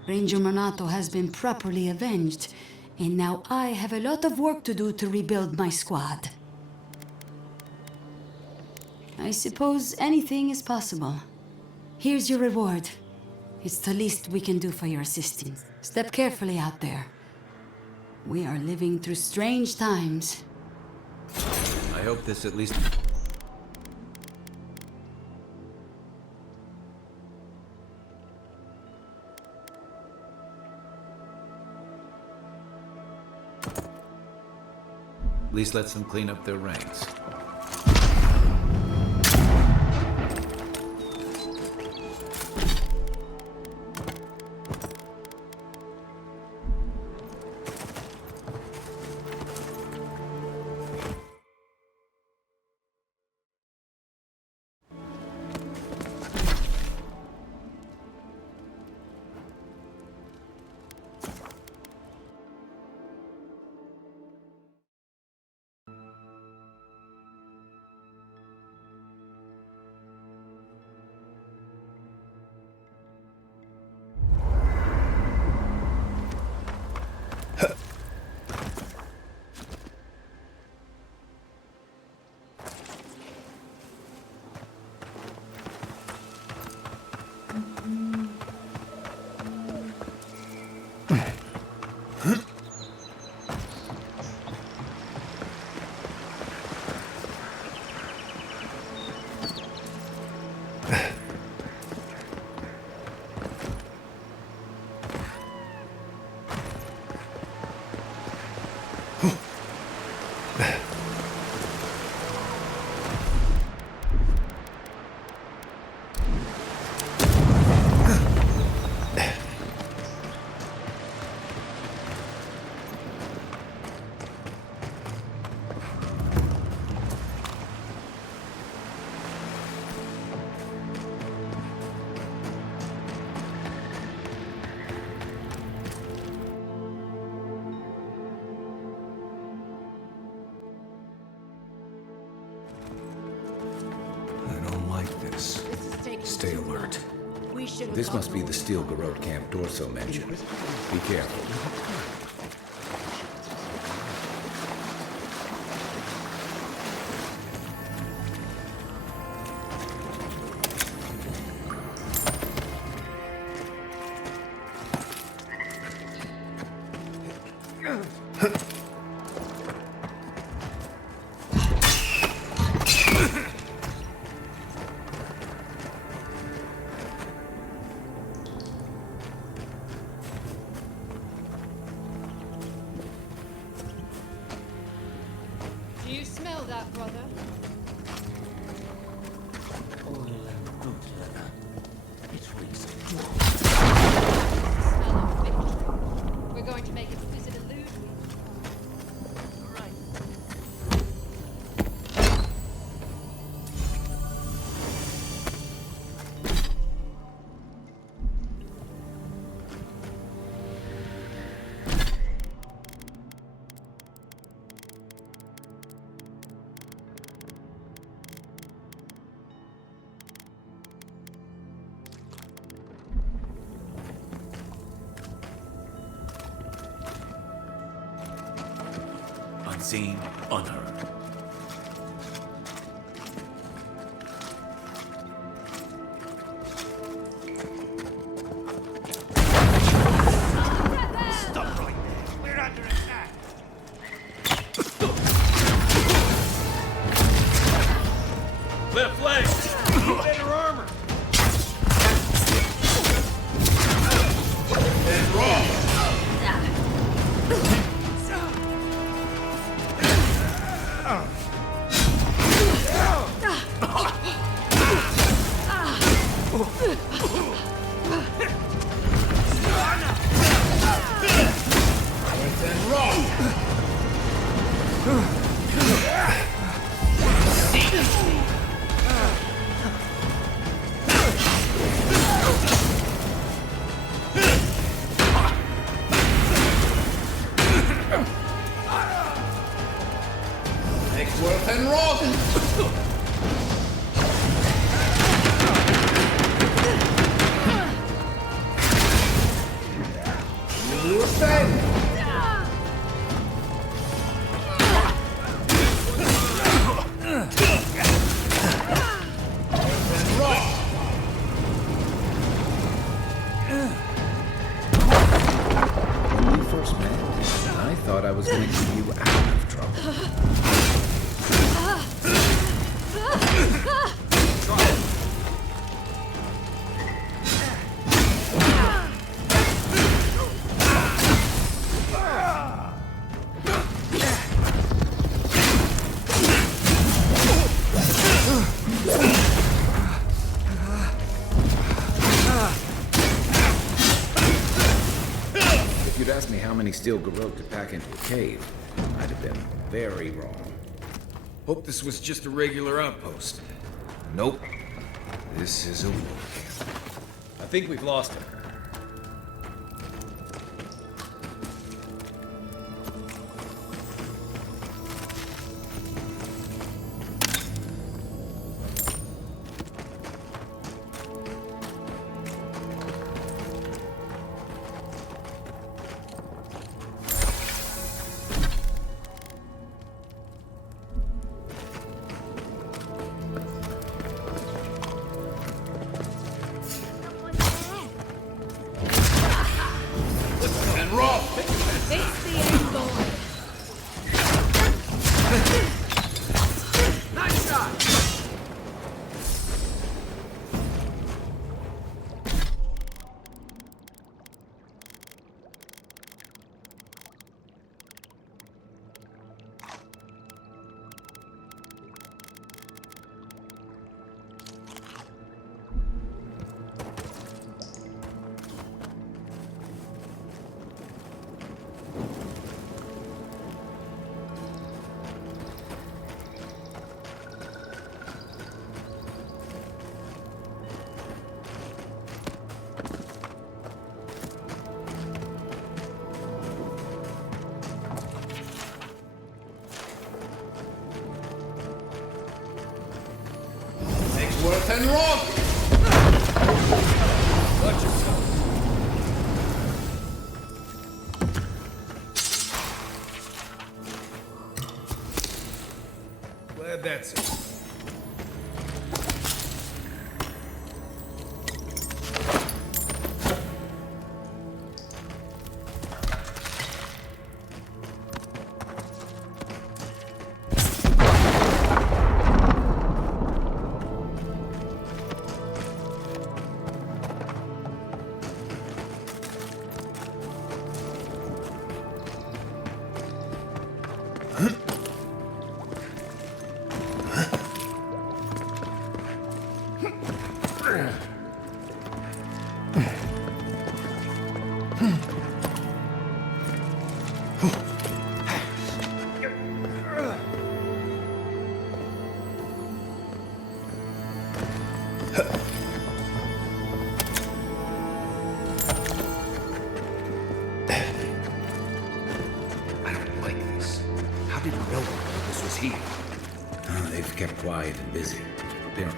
Ranger Monato has been properly avenged, and now I have a lot of work to do to rebuild my squad. I suppose anything is possible. Here's your reward. It's the least we can do for your assistance. Step carefully out there. We are living through strange times. I hope this at least... At least lets them clean up their ranks. Stay alert. This must be the Steel Garrote camp Dorso mentioned. Be careful. Do you smell that, brother? Oil and root leather. It reeks of Smell of victory. We're going to make explicit allusion. Right. Unseen, unheard. Stop right there. We're under attack. Left flank! Better armor. And wrong! Worth and wrong! many steel garrote to pack into a cave, I'd have been very wrong. Hope this was just a regular outpost. Nope. This is a war camp. I think we've lost him. Worth and wrong! Watch yourself. Glad that's it. They've kept quiet and busy. They're...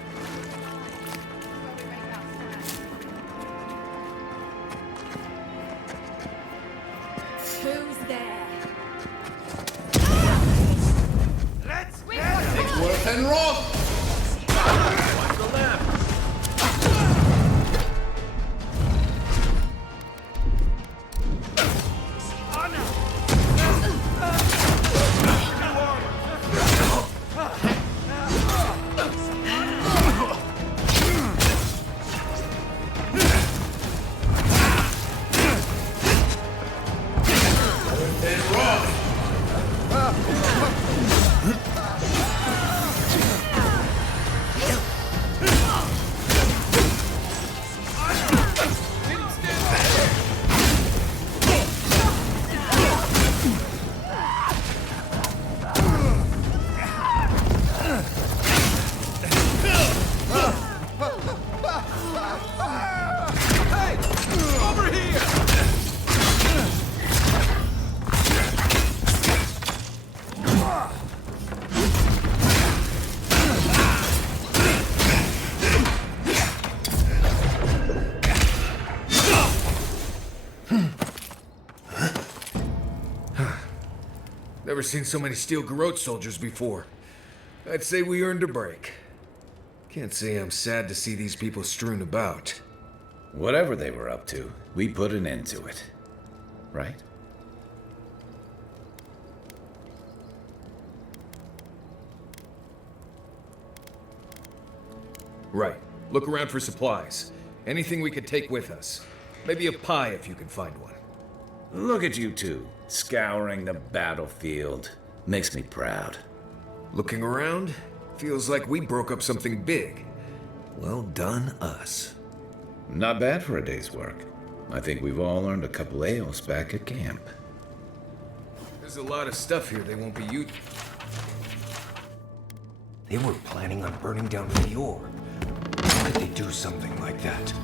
Who's there? Let's take worth and wrong! Watch the left. Never seen so many steel garrote soldiers before. I'd say we earned a break. Can't say I'm sad to see these people strewn about. Whatever they were up to, we put an end to it. Right? Right. Look around for supplies. Anything we could take with us. Maybe a pie if you can find one. Look at you two, scouring the battlefield. Makes me proud. Looking around, feels like we broke up something big. Well done, us. Not bad for a day's work. I think we've all earned a couple ales back at camp. There's a lot of stuff here they won't be using. They were planning on burning down Fior. How could they do something like that?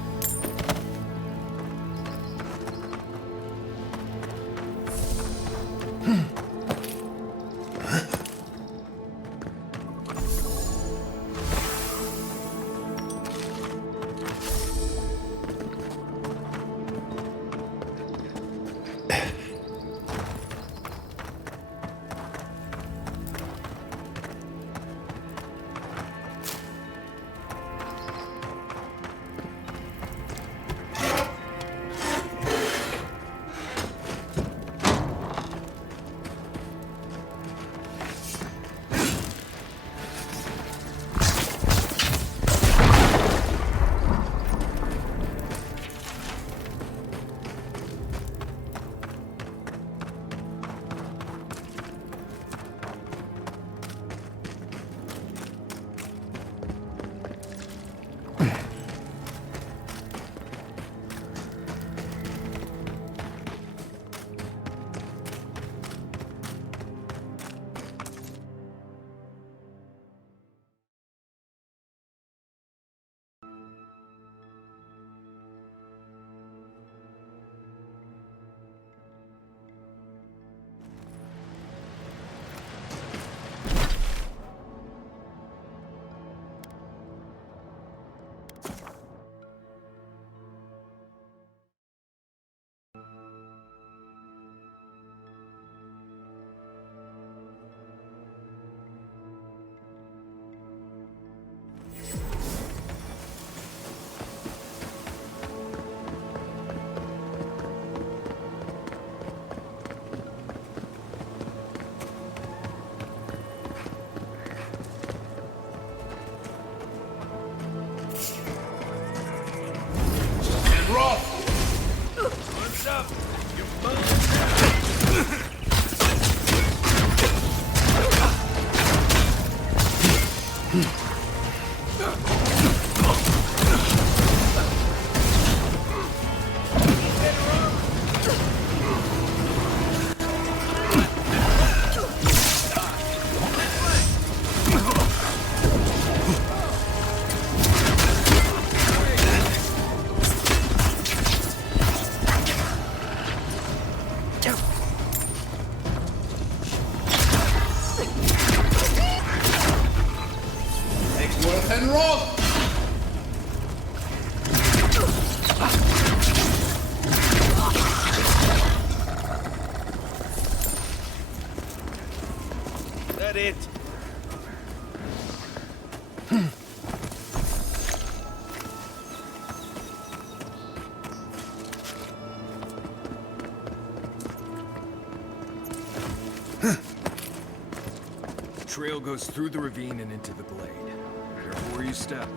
What's up? That it? The trail goes through the ravine and into the glade. Careful where you step.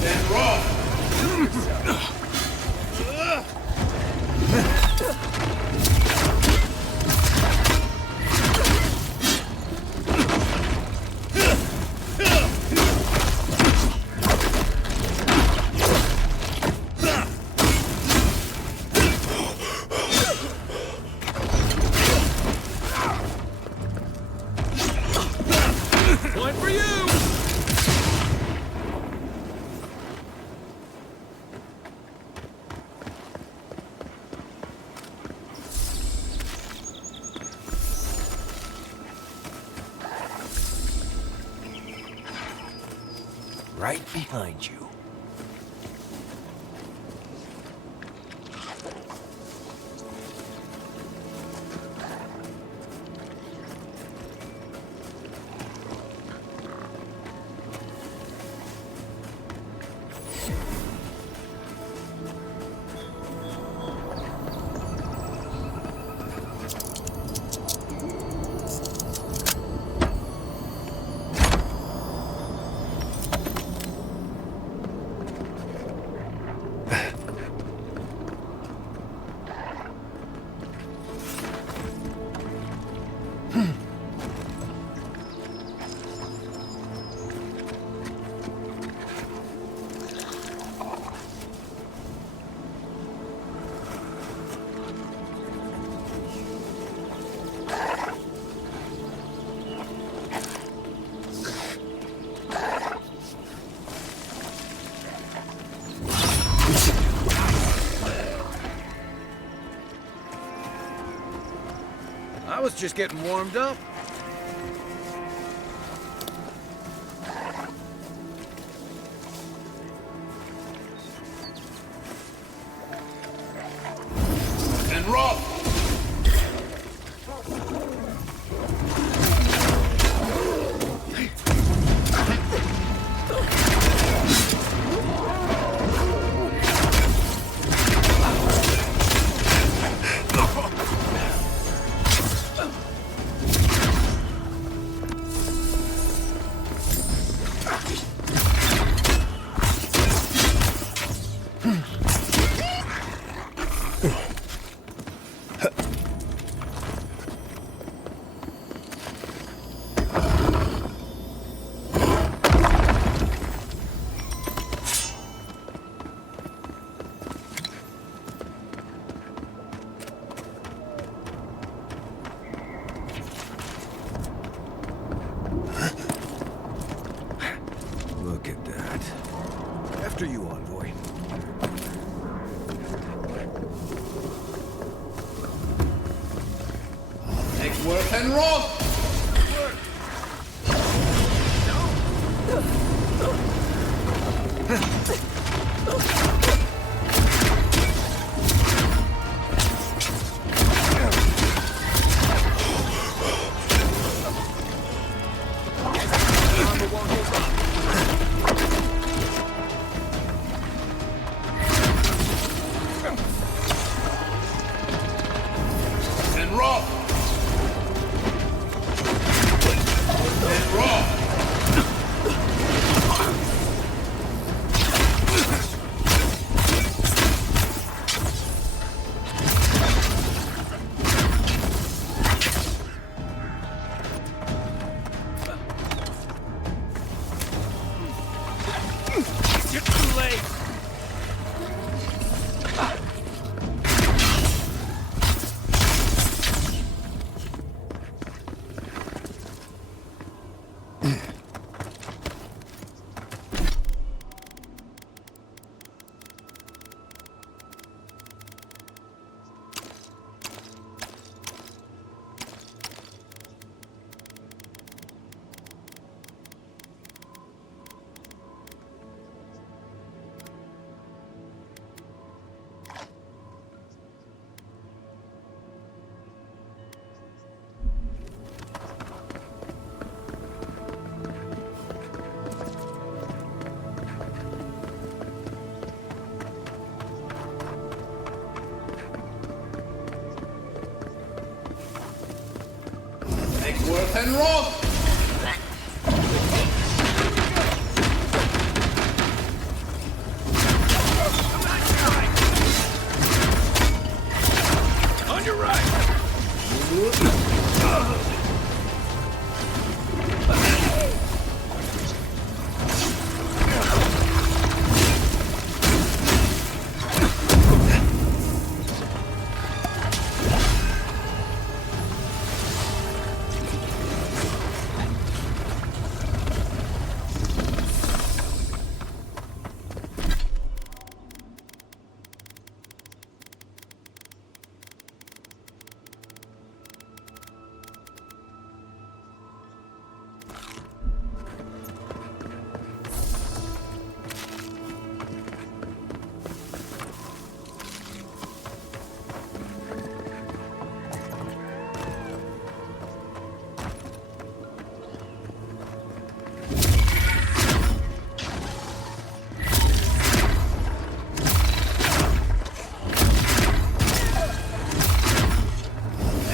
Then roll! One for you! Right behind you. I was just getting warmed up. And roll! Look at that. After you, envoy. Take work and roll! And roll! And roll! You're too late. Take work and roll! On your right.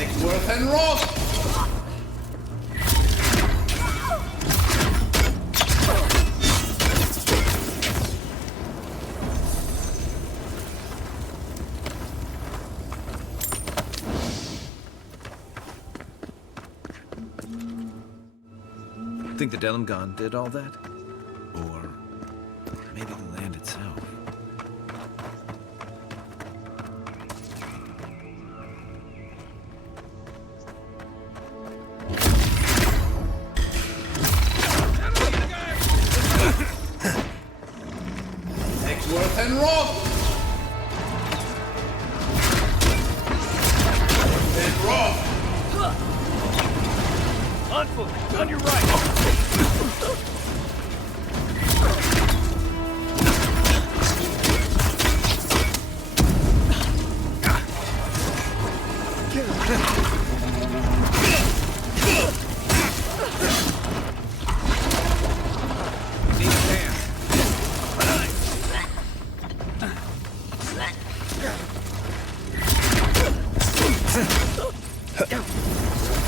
Take work and roll! Think the Delimgon did all that? Or maybe the land itself? Take work and roll! And roll! On foot, on your right.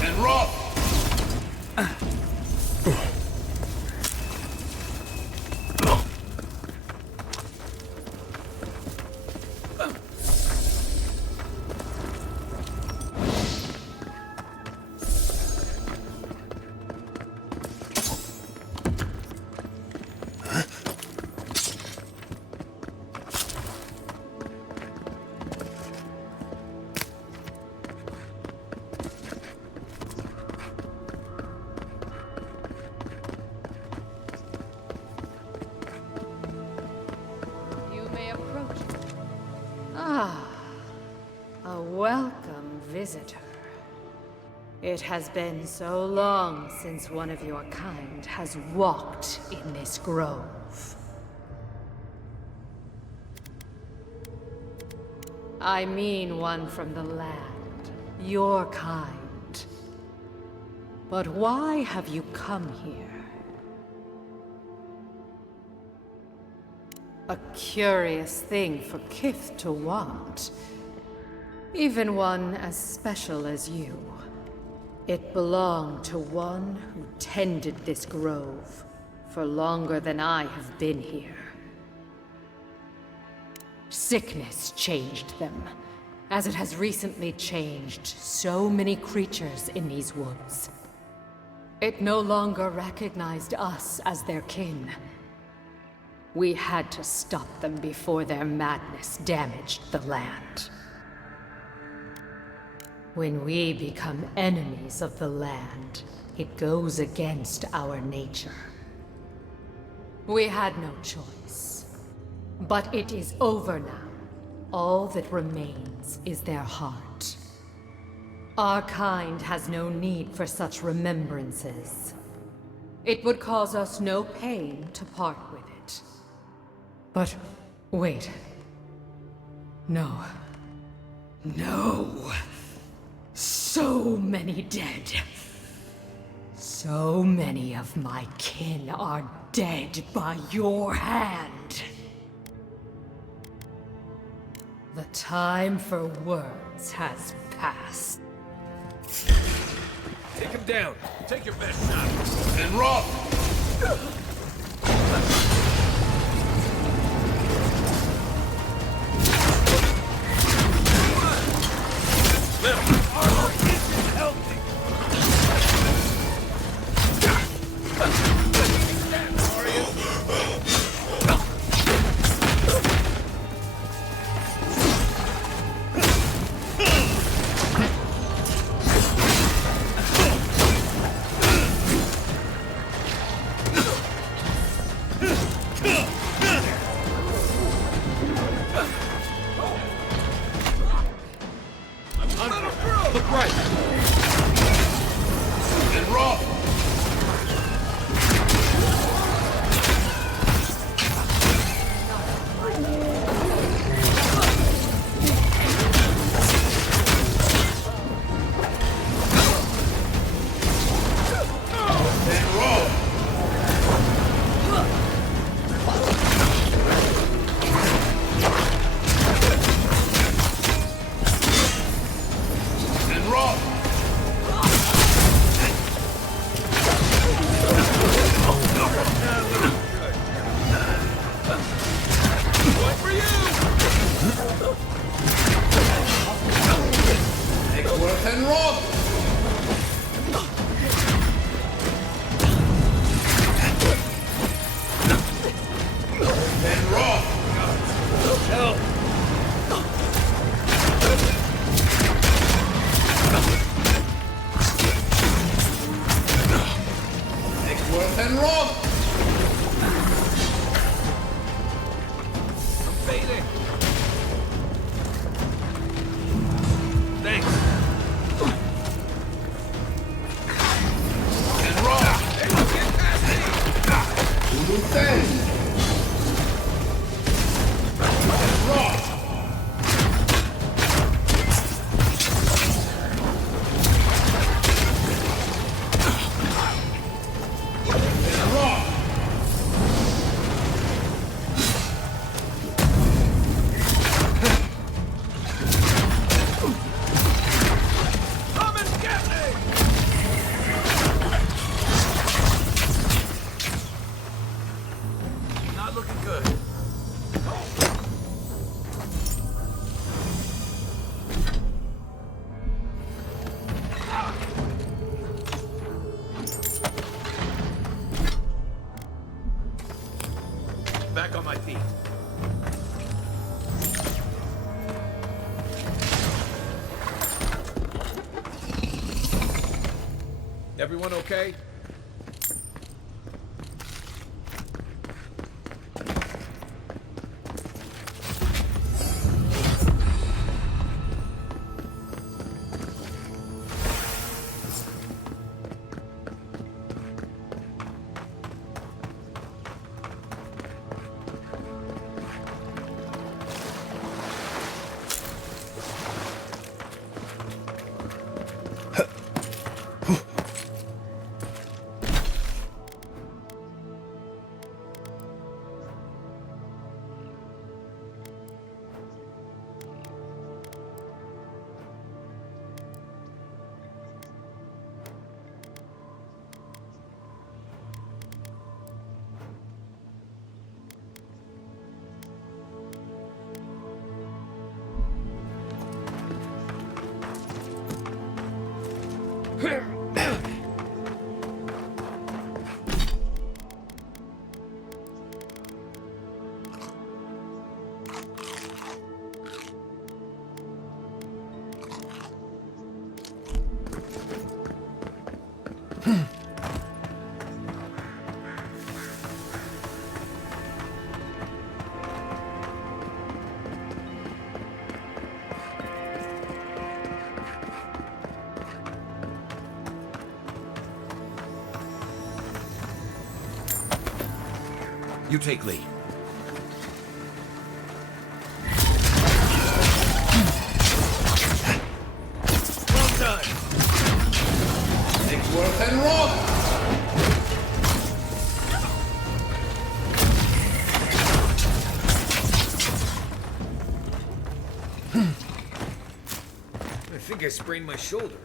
And roll! You may approach. Ah, a welcome visitor. It has been so long since one of your kind has walked in this grove. I mean one from the land, your kind. But why have you come here? A curious thing for Kith to want. Even one as special as you. It belonged to one who tended this grove for longer than I have been here. Sickness changed them, as it has recently changed so many creatures in these woods. It no longer recognized us as their kin. We had to stop them before their madness damaged the land. When we become enemies of the land, it goes against our nature. We had no choice. But it is over now. All that remains is their heart. Our kind has no need for such remembrances. It would cause us no pain to part with it. But wait. No. No. So many dead. So many of my kin are dead by your hand. The time for words has passed. Take him down. Take your best shot. And roll! Armor isn't healthy. Look right! And roll! And roll! And roll! One for you! Make work and roll! And roll! Help! Make work and roll! I'm fading. Thanks. Everyone okay? You take lead. Well done. Nickworth and Rock. I think I sprained my shoulder.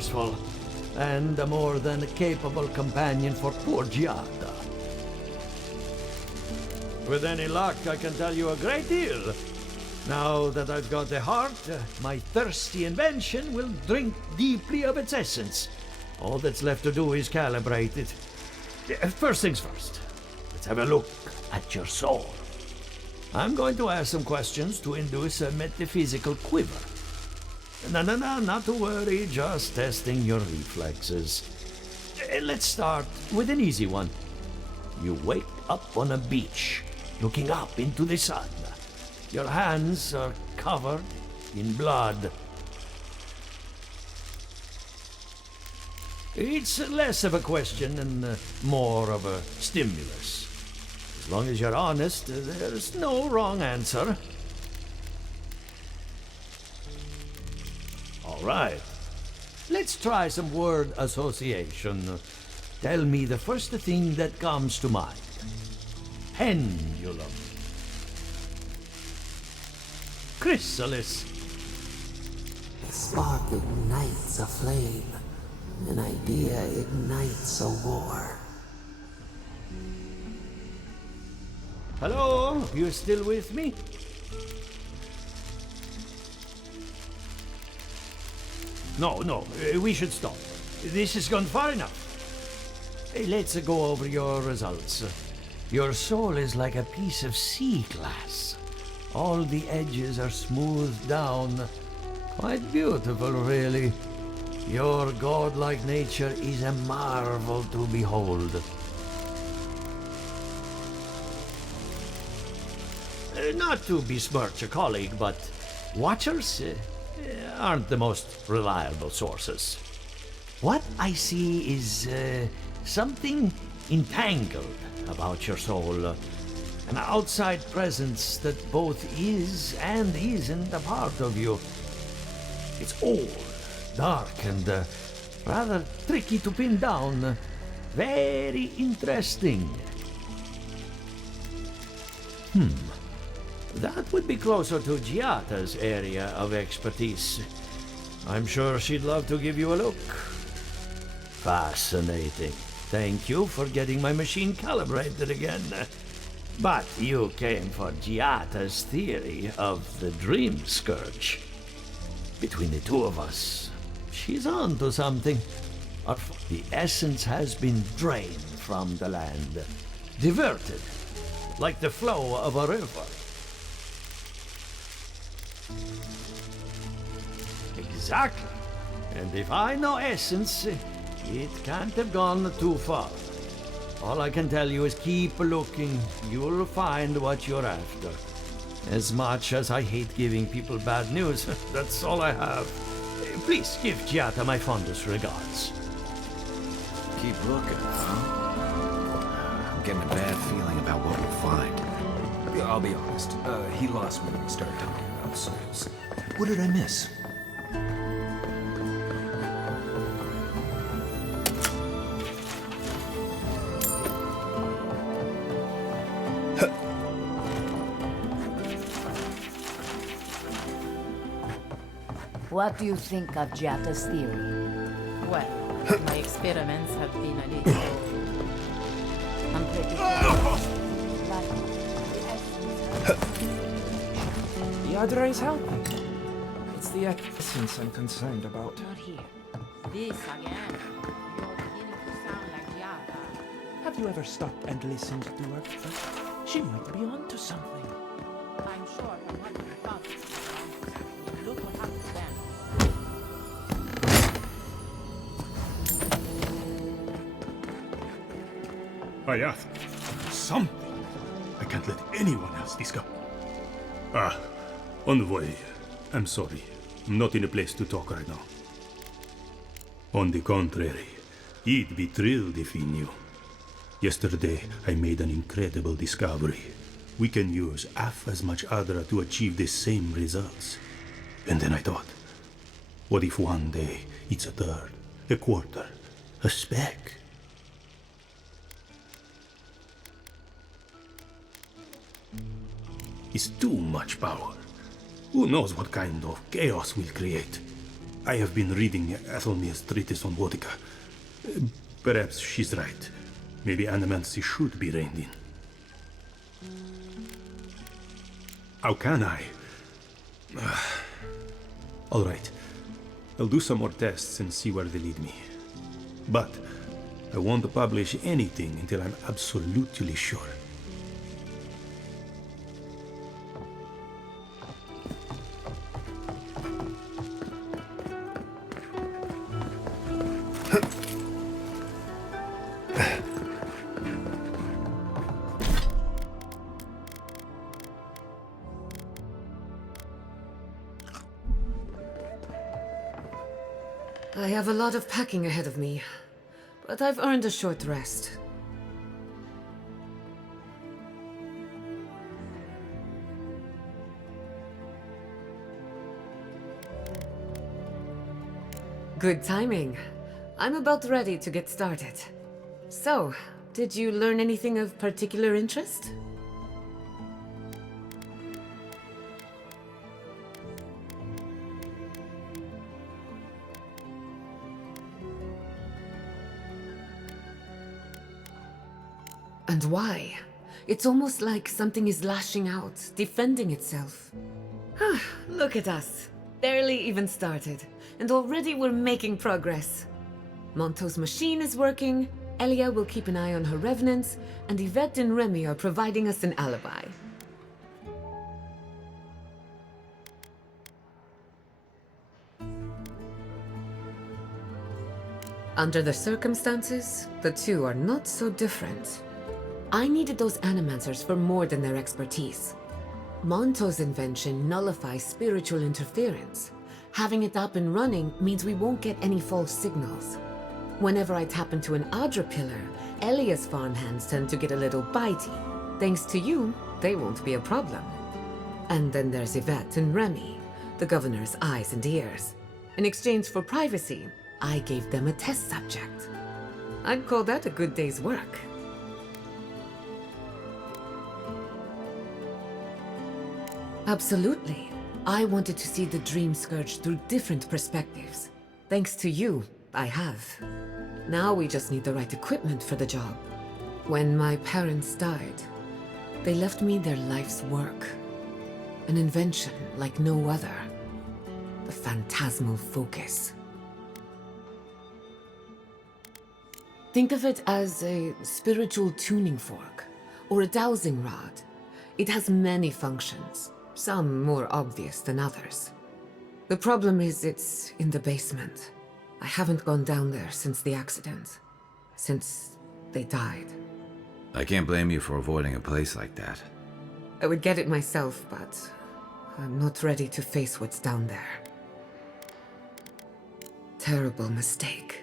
resourceful, and a more than capable companion for poor Giada. With any luck, I can tell you a great deal. Now that I've got the heart, my thirsty invention will drink deeply of its essence. All that's left to do is calibrate it. First things first, let's have a look at your soul. I'm going to ask some questions to induce a metaphysical quiver. No, not to worry, just testing your reflexes. Let's start with an easy one. You wake up on a beach, looking up into the sun. Your hands are covered in blood. It's less of a question and more of a stimulus. As long as you're honest, there's no wrong answer. All right. Let's try some word association. Tell me the first thing that comes to mind. Pendulum. Chrysalis. A spark ignites a flame. An idea ignites a war. Hello? You still with me? No, we should stop. This has gone far enough. Let's go over your results. Your soul is like a piece of sea glass. All the edges are smoothed down. Quite beautiful, really. Your godlike nature is a marvel to behold. Not to besmirch a colleague, but watchers aren't the most reliable sources. What I see is something entangled about your soul. An outside presence that both is and isn't a part of you. It's old, dark, and rather tricky to pin down. Very interesting. That would be closer to Giata's area of expertise. I'm sure she'd love to give you a look. Fascinating. Thank you for getting my machine calibrated again. But you came for Giata's theory of the dream scourge. Between the two of us, she's on to something. The essence has been drained from the land, diverted, like the flow of a river. Exactly. And if I know essence, it can't have gone too far. All I can tell you is keep looking. You'll find what you're after. As much as I hate giving people bad news, that's all I have. Please give Giata my fondest regards. Keep looking, huh? I'm getting a bad feeling about what we'll find. I'll be honest. He lost me when we started talking about souls. What did I miss? What do you think of Giata's theory? Well, my experiments have been a little The other is helping. It's the essence I'm concerned about. Not here. This again. You're beginning to sound like Giata. Have you ever stopped and listened to her? She might be onto something. I'm sure her mother and father are onto something. Look what happened to them. I asked for something. I can't let anyone else discover. Envoy, I'm sorry. I'm not in a place to talk right now. On the contrary, he'd be thrilled if he knew. Yesterday, I made an incredible discovery. We can use half as much Adra to achieve the same results. And then I thought, what if one day it's a third, a quarter, a speck? It's too much power. Who knows what kind of chaos we'll create? I have been reading Athelmir's treatise on Wotica. Perhaps she's right. Maybe animancy should be reined in. How can I? All right. I'll do some more tests and see where they lead me. But I won't publish anything until I'm absolutely sure. I have a lot of packing ahead of me, but I've earned a short rest. Good timing. I'm about ready to get started. So, did you learn anything of particular interest? And why? It's almost like something is lashing out, defending itself. Look at us. Barely even started, and already we're making progress. Monto's machine is working, Elia will keep an eye on her revenants, and Yvette and Remy are providing us an alibi. Under the circumstances, the two are not so different. I needed those animancers for more than their expertise. Monto's invention nullifies spiritual interference. Having it up and running means we won't get any false signals. Whenever I tap into an Adra pillar, Elia's farmhands tend to get a little bitey. Thanks to you, they won't be a problem. And then there's Yvette and Remy, the governor's eyes and ears. In exchange for privacy, I gave them a test subject. I'd call that a good day's work. Absolutely. I wanted to see the dream Scourge through different perspectives. Thanks to you, I have. Now we just need the right equipment for the job. When my parents died, they left me their life's work. An invention like no other. The phantasmal focus. Think of it as a spiritual tuning fork, or a dowsing rod. It has many functions. Some more obvious than others. The problem is it's in the basement. I haven't gone down there since the accident. Since they died. I can't blame you for avoiding a place like that. I would get it myself, but I'm not ready to face what's down there. Terrible mistake.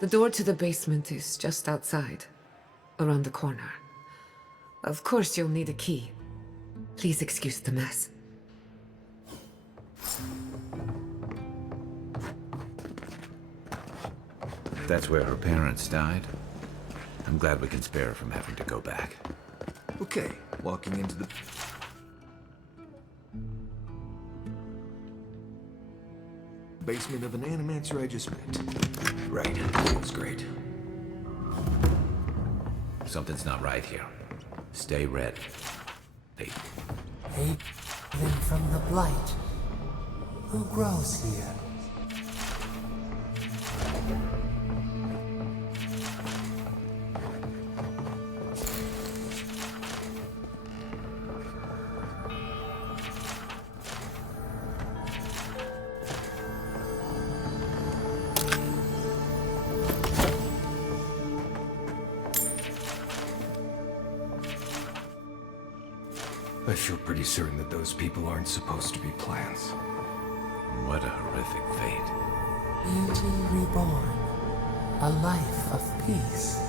The door to the basement is just outside, around the corner. Of course you'll need a key. Please excuse the mess. That's where her parents died. I'm glad we can spare her from having to go back. Okay, walking into the... basement of an animancer I just met. Right, feels great. Something's not right here. Stay red. Hey. Haven from the blight. Who grows here? I feel pretty certain that those people aren't supposed to be plants. What a horrific fate. Beauty reborn. A life of peace.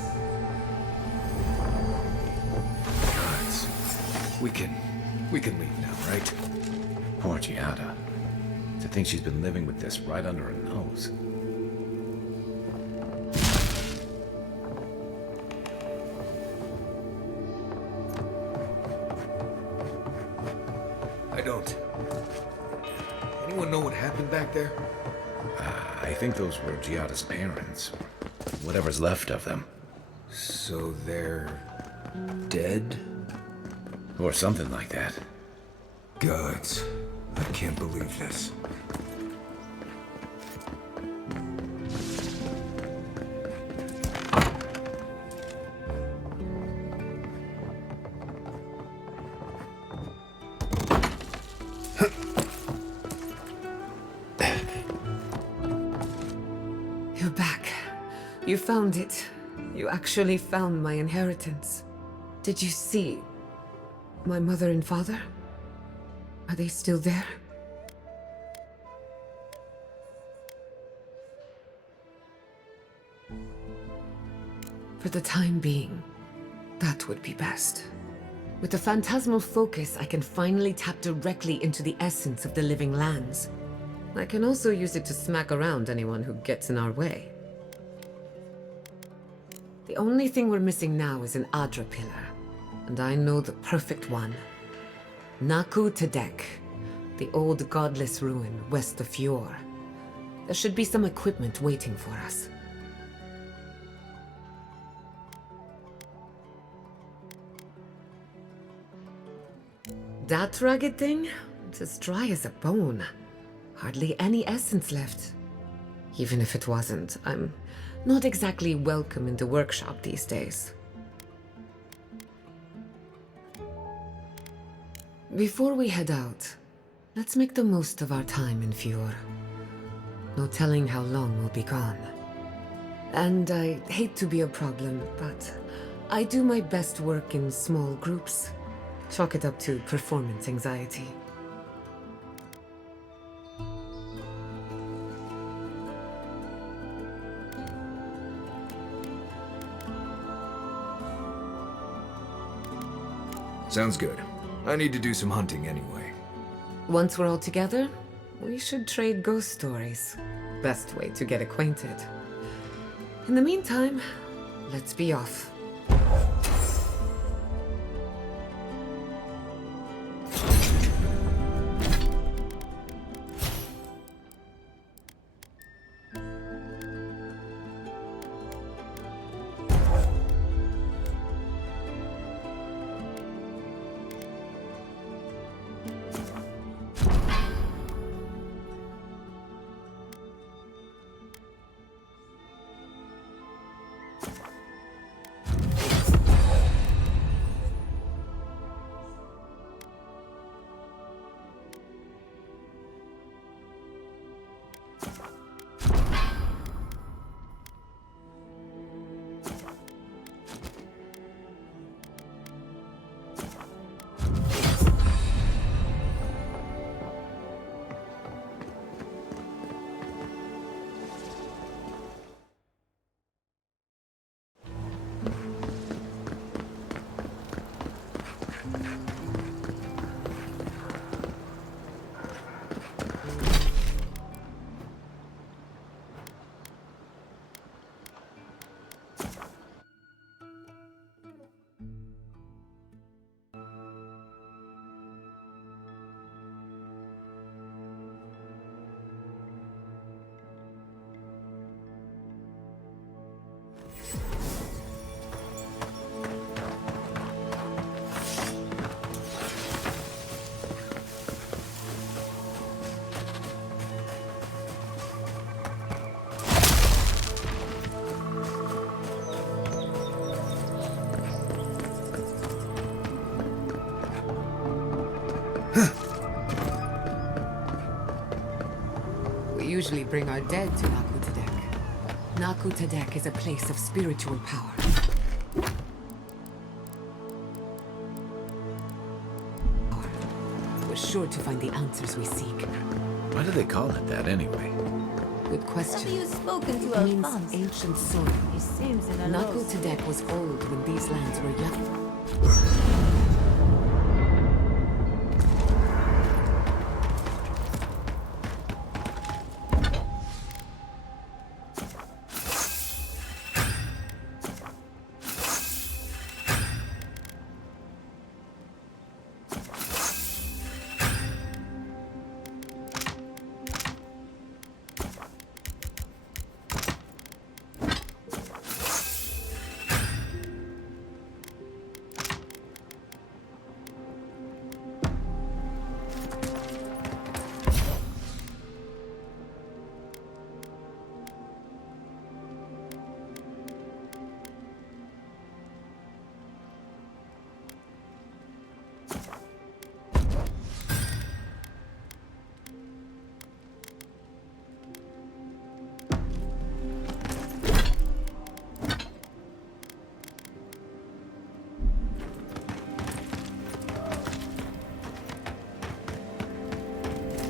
Gods. We can leave now, right? Poor Giada. To think she's been living with this right under her nose. I don't. Anyone know what happened back there? I think those were Giada's parents, or whatever's left of them. So they're dead? Or something like that. Gods, I can't believe this. You're back. You found it. You actually found my inheritance. Did you see my mother and father? Are they still there? For the time being, that would be best. With the phantasmal focus, I can finally tap directly into the essence of the living lands. I can also use it to smack around anyone who gets in our way. The only thing we're missing now is an Adra pillar, and I know the perfect one. Naku Tedek, the old godless ruin west of Fjord. There should be some equipment waiting for us. That rugged thing? It's as dry as a bone. Hardly any essence left. Even if it wasn't, I'm not exactly welcome in the workshop these days. Before we head out, let's make the most of our time in Fjord. No telling how long we'll be gone. And I hate to be a problem, but I do my best work in small groups. Chalk it up to performance anxiety. Sounds good. I need to do some hunting anyway. Once we're all together, we should trade ghost stories. Best way to get acquainted. In the meantime, let's be off. We usually bring our dead to Naku Tedek. Naku Tedek is a place of spiritual power. We're sure to find the answers we seek. Why do they call it that anyway? Good question. Have you spoken to It means Alphonse? ancient soil. He seems in a Naku low Tedek was old when these lands were young.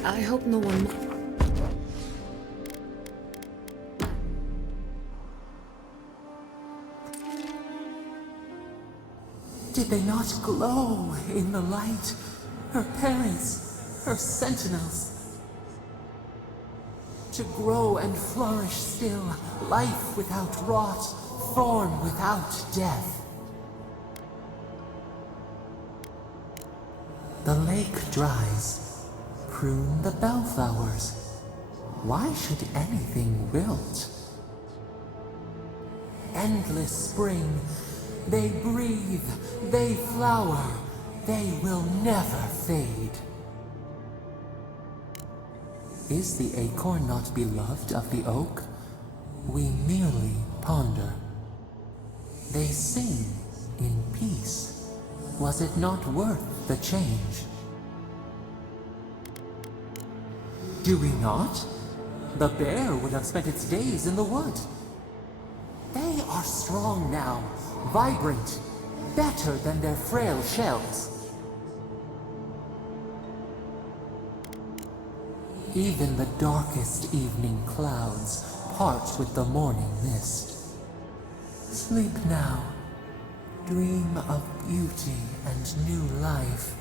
I hope no one... Did they not glow in the light? Her parents, her sentinels. To grow and flourish still, life without rot, form without death. The lake dries. Prune the bellflowers. Why should anything wilt? Endless spring. They breathe, they flower, they will never fade. Is the acorn not beloved of the oak? We merely ponder. They sing in peace. Was it not worth the change? Do we not? The bear would have spent its days in the wood. They are strong now, vibrant, better than their frail shells. Even the darkest evening clouds part with the morning mist. Sleep now. Dream of beauty and new life.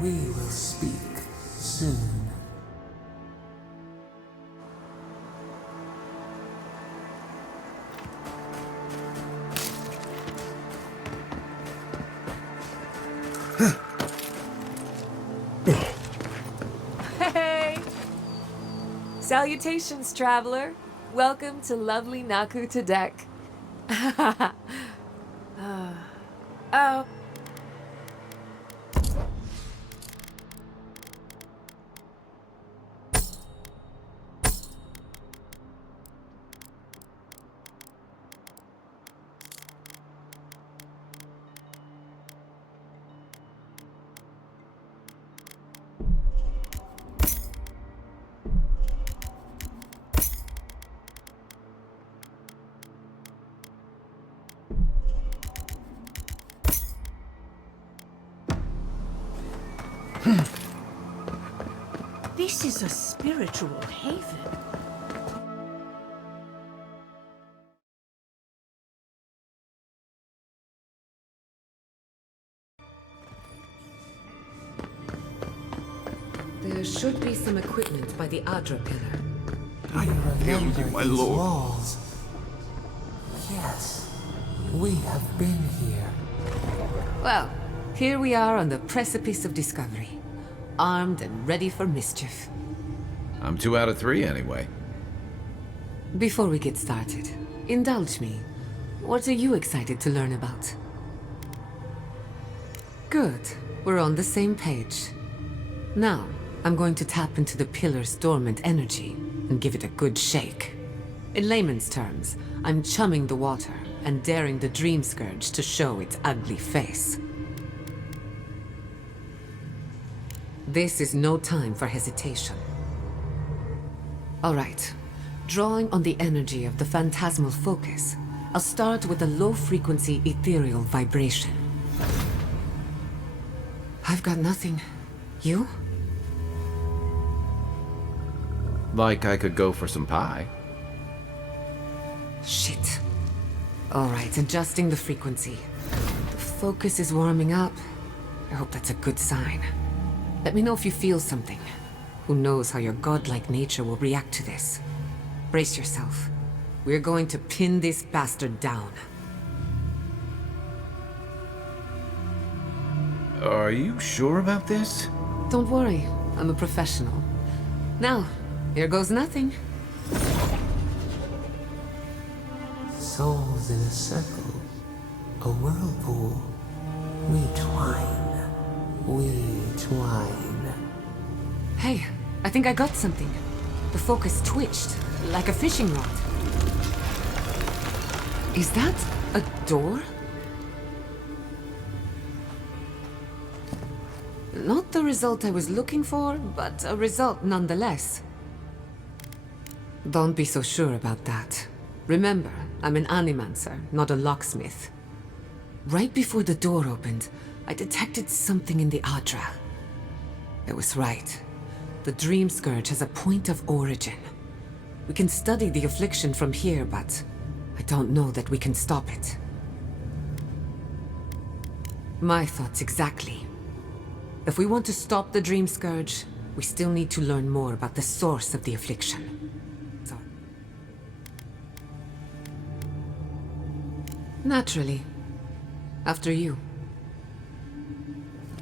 We will speak soon. Hey! Salutations, traveler. Welcome to lovely Naku Tadek. Oh. This is a spiritual haven. There should be some equipment by the Adra pillar. I remember you, my these lord. walls. Yes, we have been here. Well, here we are on the precipice of discovery. Armed and ready for mischief. I'm 2 out of 3 anyway. Before we get started, indulge me. What are you excited to learn about? Good. We're on the same page. Now, I'm going to tap into the pillar's dormant energy and give it a good shake. In layman's terms, I'm chumming the water and daring the Dream Scourge to show its ugly face. This is no time for hesitation. All right. Drawing on the energy of the phantasmal focus, I'll start with a low-frequency ethereal vibration. I've got nothing. You? Like I could go for some pie. Shit. All right, adjusting the frequency. The focus is warming up. I hope that's a good sign. Let me know if you feel something. Who knows how your godlike nature will react to this. Brace yourself. We're going to pin this bastard down. Are you sure about this? Don't worry, I'm a professional. Now, here goes nothing. Souls in a circle, a whirlpool. We twine, we twine. Hey, I think I got something. The focus twitched, like a fishing rod. Is that a door? Not the result I was looking for, but a result nonetheless. Don't be so sure about that. Remember, I'm an animancer, not a locksmith. Right before the door opened, I detected something in the Adra. I was right. The Dream Scourge has a point of origin. We can study the affliction from here, but I don't know that we can stop it. My thoughts exactly. If we want to stop the Dream Scourge, we still need to learn more about the source of the affliction. So... Naturally. After you.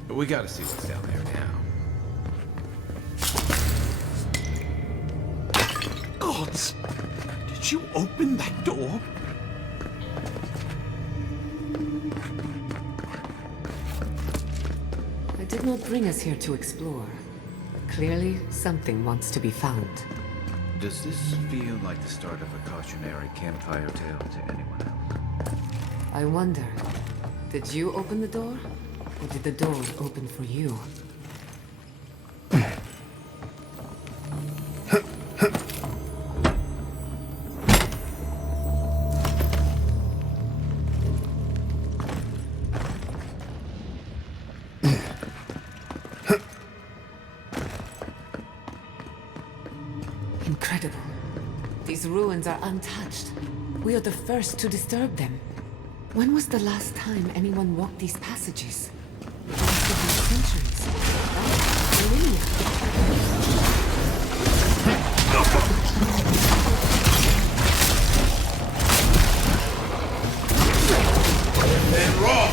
We gotta see what's down there now. Gods! Did you open that door? I did not bring us here to explore. Clearly, something wants to be found. Does this feel like the start of a cautionary campfire tale to anyone else? I wonder, did you open the door? Or did the door open for you? Incredible. These ruins are untouched. We are the first to disturb them. When was the last time anyone walked these passages? It must have been centuries. And raw!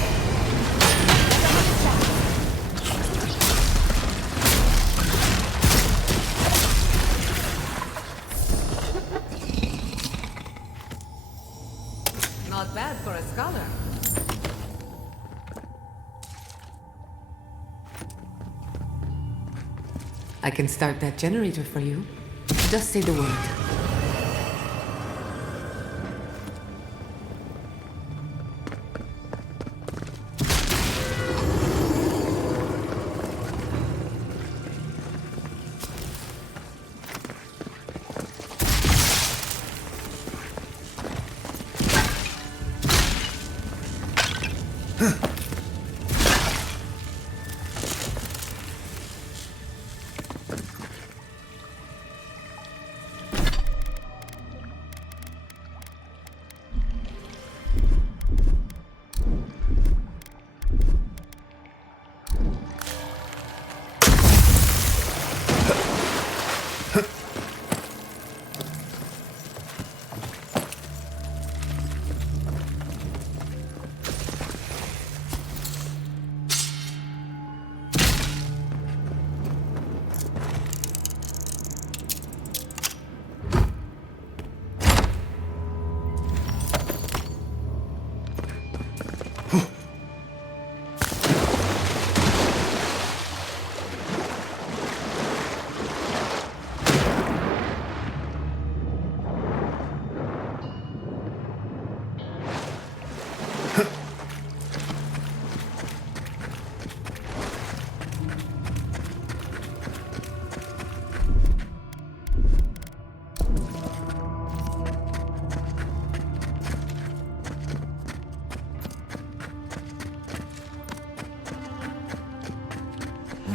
Not bad for a scholar. I can start that generator for you. Just say the word.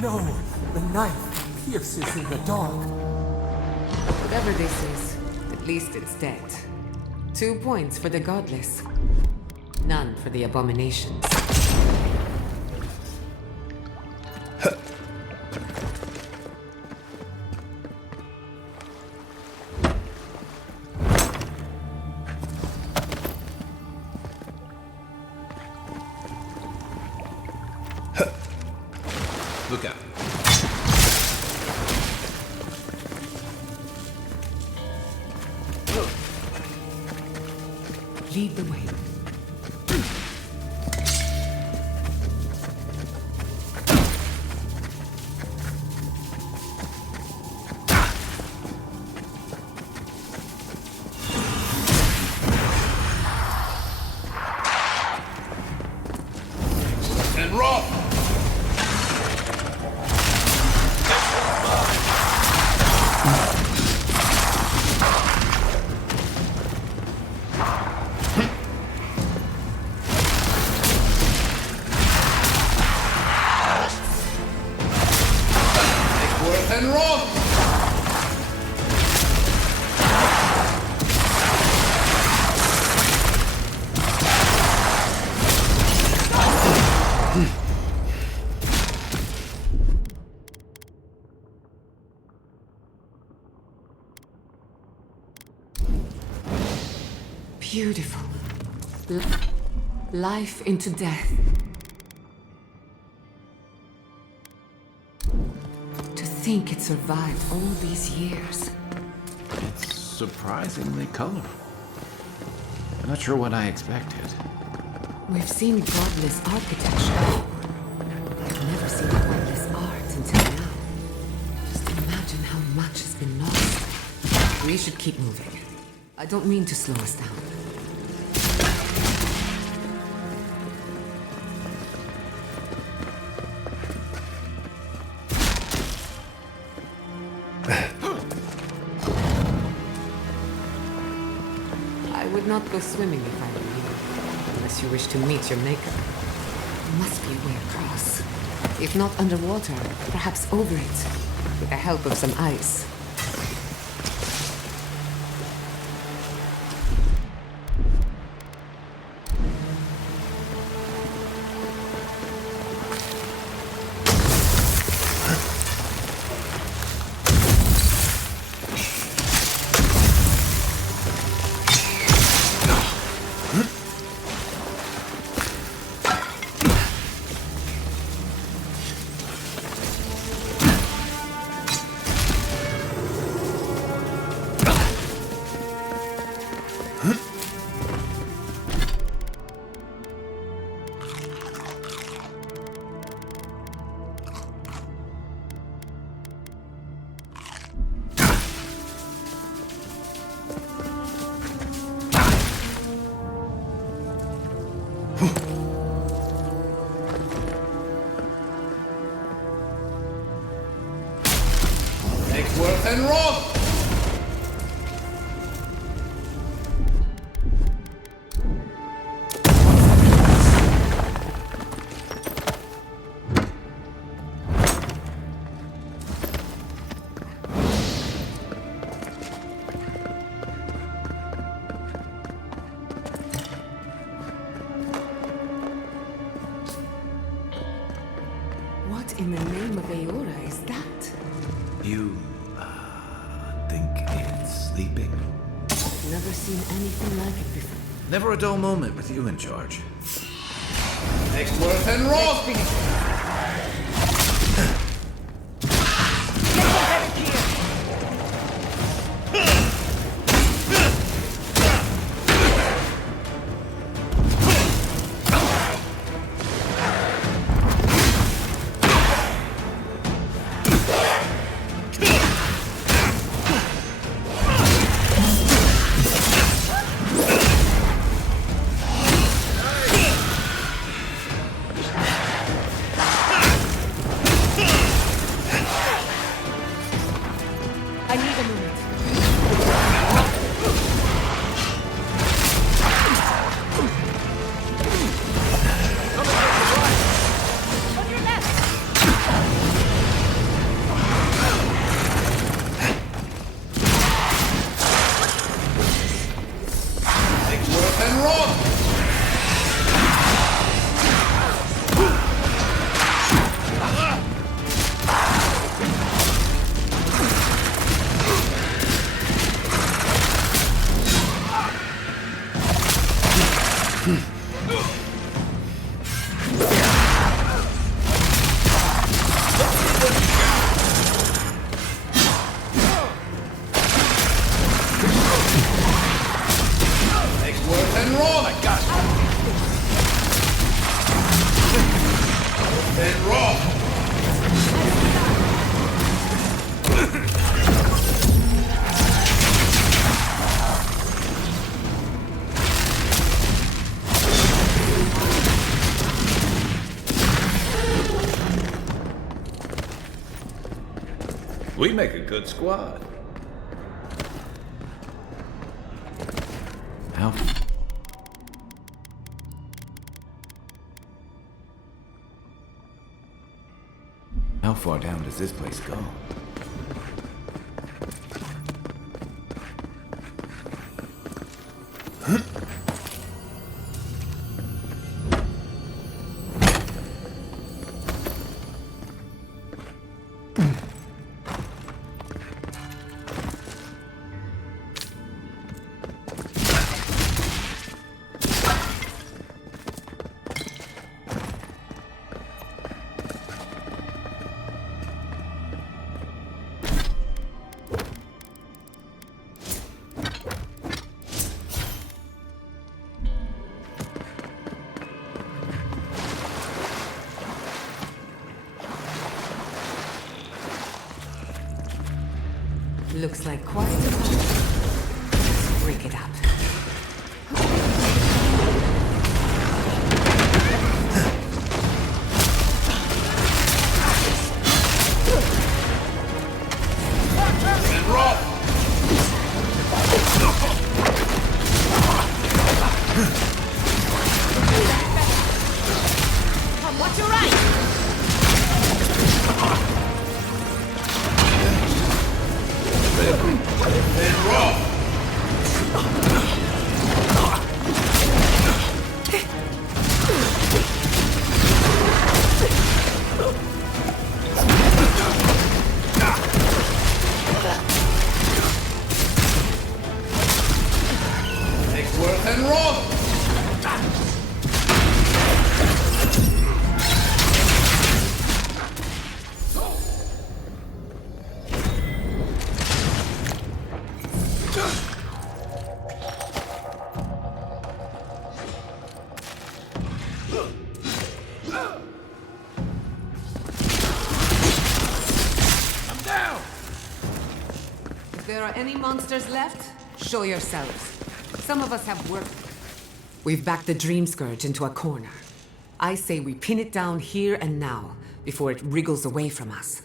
No, the knife pierces in the dark. Whatever this is, at least it's dead. 2 points for the godless. None for the abominations. Look out. Lead the way. And raw! and rot! Beautiful. Life into death. To think it survived all these years. It's surprisingly colorful. I'm not sure what I expected. We've seen godless architecture. I've never seen godless art until now. Just imagine how much has been lost. We should keep moving. I don't mean to slow us down. I would not go swimming if I were you, unless you wish to meet your maker. You must be a way across. If not underwater, perhaps over it, with the help of some ice. Worth and rot! What in the name of Aora is that? You, think it's sleeping? Never seen anything like it before. Never a dull moment with you in charge. Next worth and rot! I need a moment. On your left! Next worth and rot! Next worth and rot! I got you. And rot! We make a good squad. How far down does this place go? Looks like quite a fight. Let's break it up. Watch your right! If there are any monsters left, show yourselves. Some of us have work. We've backed the Dream Scourge into a corner. I say we pin it down here and now, before it wriggles away from us.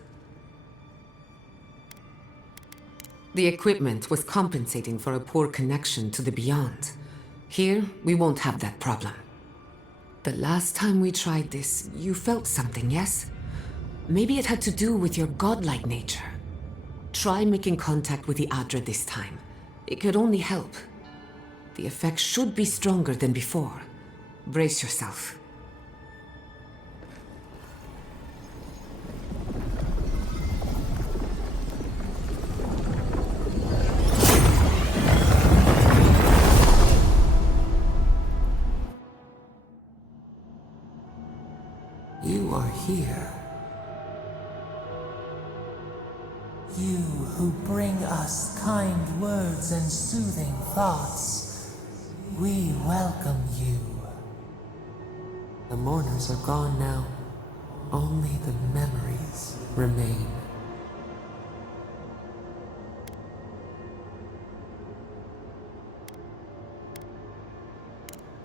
The equipment was compensating for a poor connection to the beyond. Here, we won't have that problem. The last time we tried this, you felt something, yes? Maybe it had to do with your godlike nature. Try making contact with the Adra this time. It could only help. The effect should be stronger than before. Brace yourself. You are here. You who bring us kind words and soothing thoughts, we welcome you. The mourners are gone now. Only the memories remain.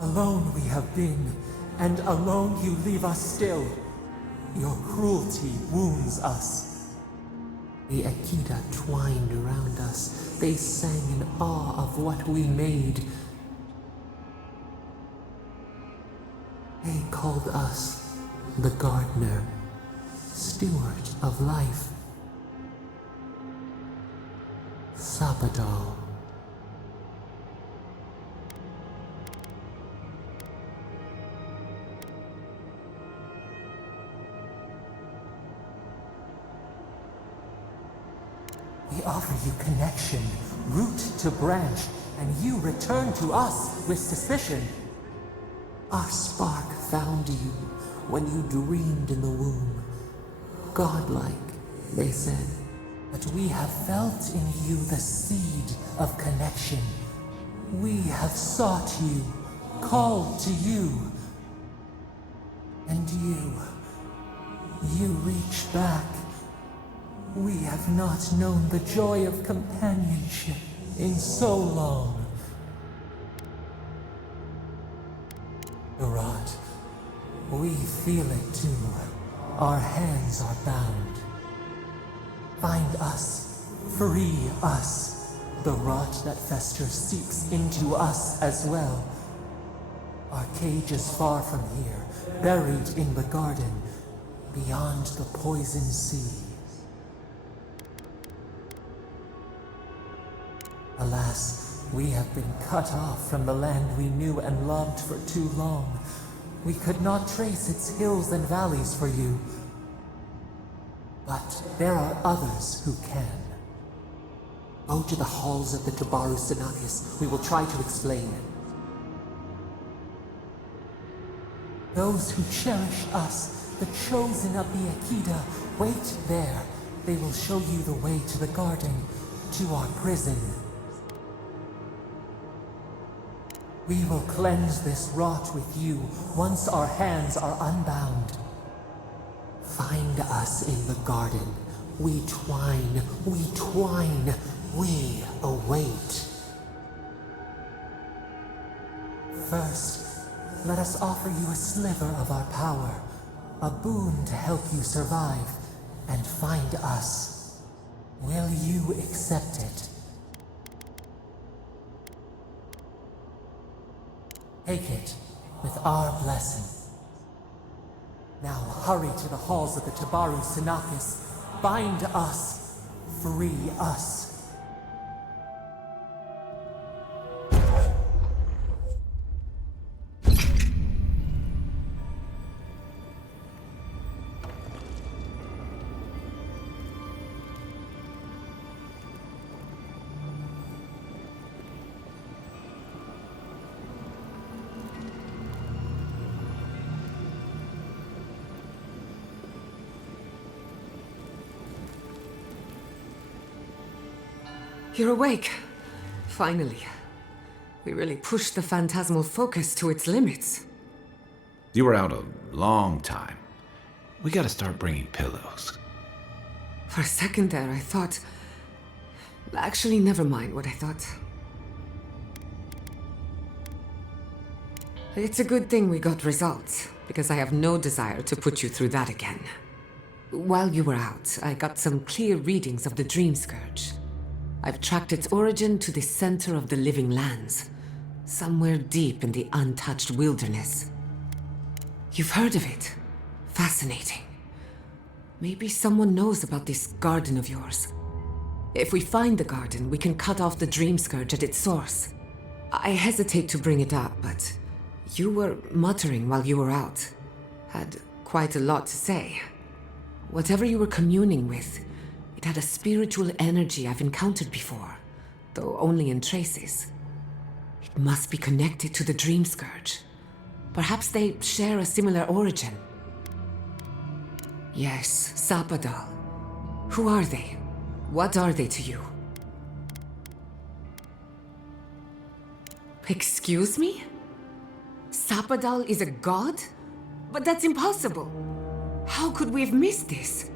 Alone we have been, and alone you leave us still. Your cruelty wounds us. The Akita twined around us. They sang in awe of what we made. They called us the gardener, steward of life. Sabadal. We offer you connection, root to branch, and you return to us with suspicion. Our spark found you when you dreamed in the womb. Godlike, they said. But we have felt in you the seed of connection. We have sought you, called to you. And you reach back. We have not known the joy of companionship in so long. Rod, we feel it too. Our hands are bound. Find us, free us. The rot that festers seeps into us as well. Our cage is far from here, buried in the garden, beyond the poison sea. Alas, we have been cut off from the land we knew and loved for too long. We could not trace its hills and valleys for you. But there are others who can. Go to the halls of the Tabaru Sinakis. We will try to explain. Those who cherish us, the chosen of the Akita, wait there. They will show you the way to the garden, to our prison. We will cleanse this rot with you once our hands are unbound. Find us in the garden. We twine, We await. First, let us offer you a sliver of our power, a boon to help you survive and find us. Will you accept it? Take it with our blessing. Now hurry to the halls of the Tabaru Sinakis. Bind us. Free us. You're awake. Finally. We really pushed the phantasmal focus to its limits. You were out a long time. We gotta start bringing pillows. For a second there, I thought... Actually, never mind what I thought. It's a good thing we got results, because I have no desire to put you through that again. While you were out, I got some clear readings of the Dream Scourge. I've tracked its origin to the center of the living lands, somewhere deep in the untouched wilderness. You've heard of it? Fascinating. Maybe someone knows about this garden of yours. If we find the garden, we can cut off the Dream Scourge at its source. I hesitate to bring it up, but you were muttering while you were out. Had quite a lot to say. Whatever you were communing with, it had a spiritual energy I've encountered before, though only in traces. It must be connected to the Dream Scourge. Perhaps they share a similar origin. Yes, Sapadal. Who are they? What are they to you? Excuse me? Sapadal is a god? But that's impossible. How could we have missed this?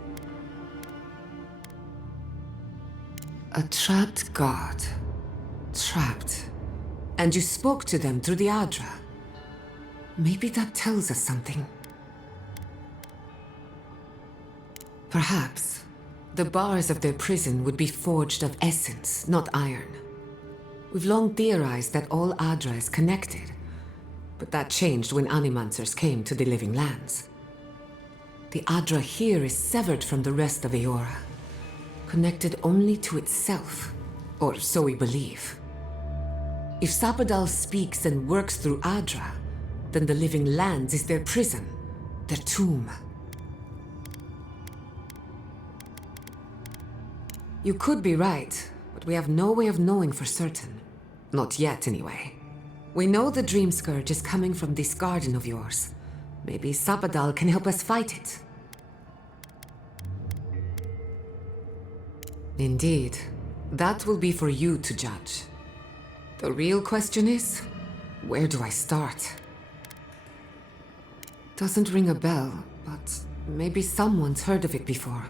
A trapped god. Trapped. And you spoke to them through the Adra. Maybe that tells us something. Perhaps the bars of their prison would be forged of essence, not iron. We've long theorized that all Adra is connected, but that changed when Animancers came to the living lands. The Adra here is severed from the rest of Eora, connected only to itself, or so we believe. If Sapadal speaks and works through Adra, then the living lands is their prison, their tomb. You could be right, but we have no way of knowing for certain. Not yet, anyway. We know the Dream Scourge is coming from this garden of yours. Maybe Sapadal can help us fight it. Indeed. That will be for you to judge. The real question is, where do I start? Doesn't ring a bell, but maybe someone's heard of it before.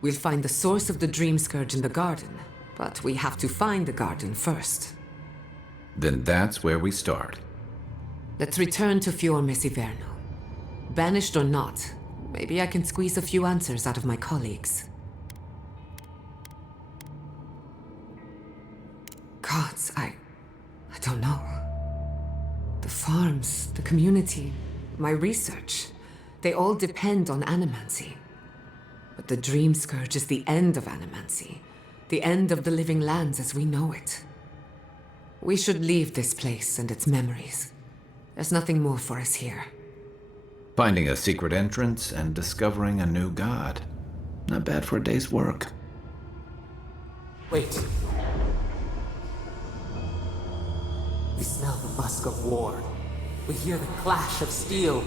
We'll find the source of the Dream Scourge in the garden, but we have to find the garden first. Then that's where we start. Let's return to Fior Mesiverno. Banished or not, maybe I can squeeze a few answers out of my colleagues. Gods, I don't know. The farms, the community, my research, they all depend on animancy. But the Dream Scourge is the end of animancy, the end of the living lands as we know it. We should leave this place and its memories. There's nothing more for us here. Finding a secret entrance and discovering a new god. Not bad for a day's work. Wait. We smell the musk of war. We hear the clash of steel.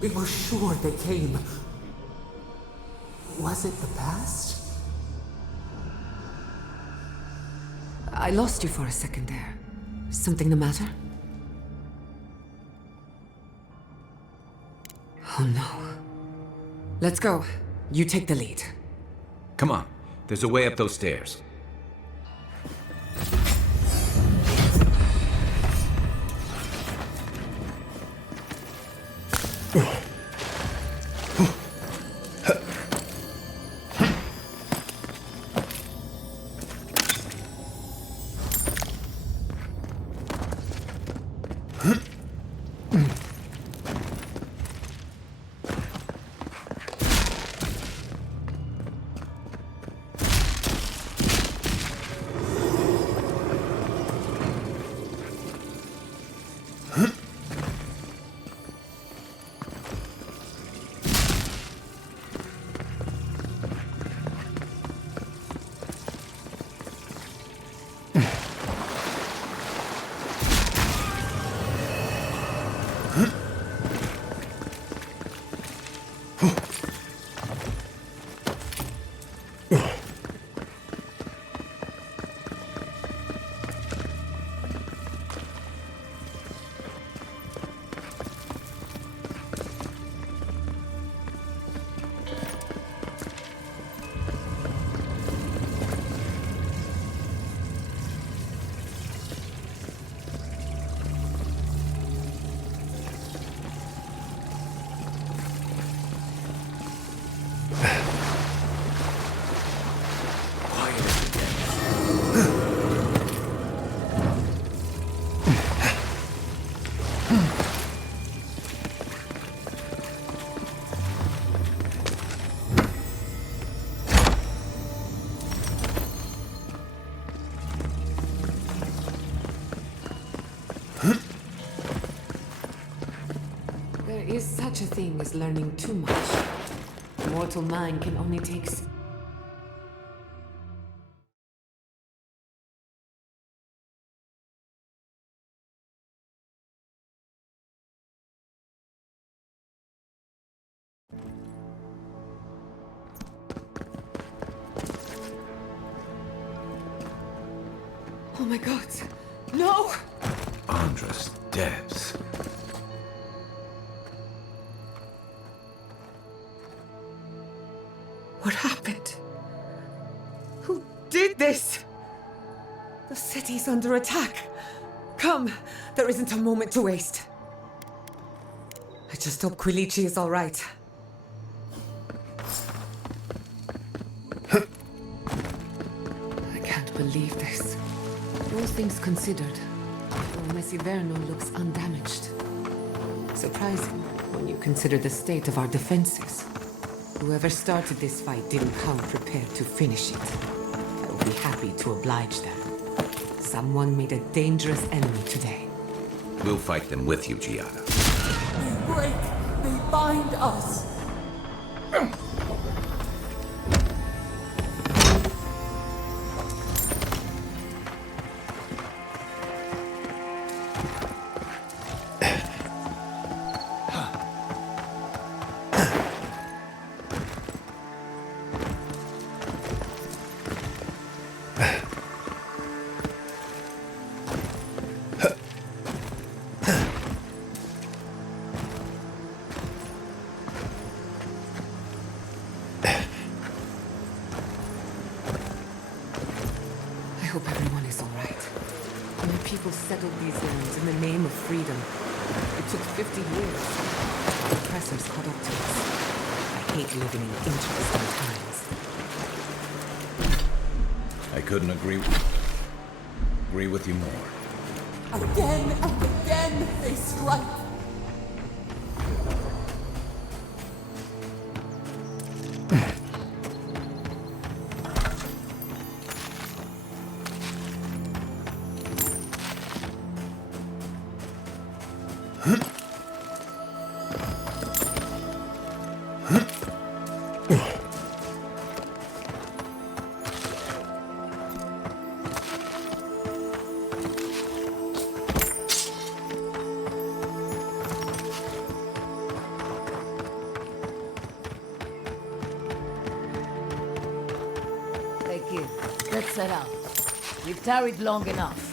We were sure they came. Was it the past? I lost you for a second there. Something the matter? Oh no. Let's go. You take the lead. Come on. There's a way up those stairs. There is such a thing as learning too much. The mortal mind can only take... Oh my god. No! Andres Devs. What happened? Who did this? The city's under attack. Come, there isn't a moment to waste. I just hope Quilici is all right. I can't believe this. All things considered, Messiverno looks undamaged. Surprising when you consider the state of our defenses. Whoever started this fight didn't come prepared to finish it. I will be happy to oblige them. Someone made a dangerous enemy today. We'll fight them with you, Giada. They break, they bind us. I hope everyone is all right. My people settled these lands in the name of freedom. It took 50 years. The oppressors caught up to us. I hate living in interesting times. I couldn't agree with you more. Again and again they strike. Thank you. Let's set out. We've tarried long enough.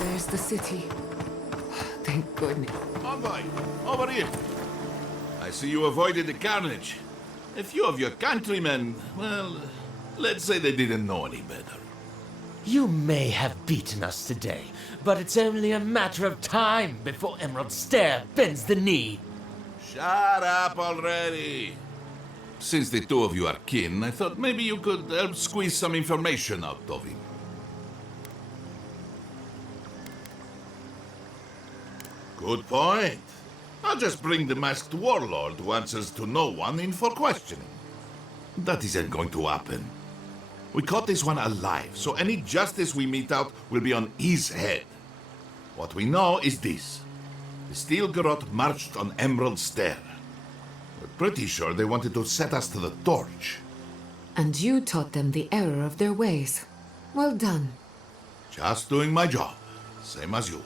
There's the city. Thank goodness. Envoy, over here. I see you avoided the carnage. A few of your countrymen, well, let's say they didn't know any better. You may have beaten us today, but it's only a matter of time before Emerald Stair bends the knee. Shut up already. Since the two of you are kin, I thought maybe you could help squeeze some information out of him. Good point. I'll just bring the masked warlord who answers to no one in for questioning. That isn't going to happen. We caught this one alive, so any justice we mete out will be on his head. What we know is this. The Steel Garrote marched on Emerald Stair. We're pretty sure they wanted to set us to the torch. And you taught them the error of their ways. Well done. Just doing my job, same as you.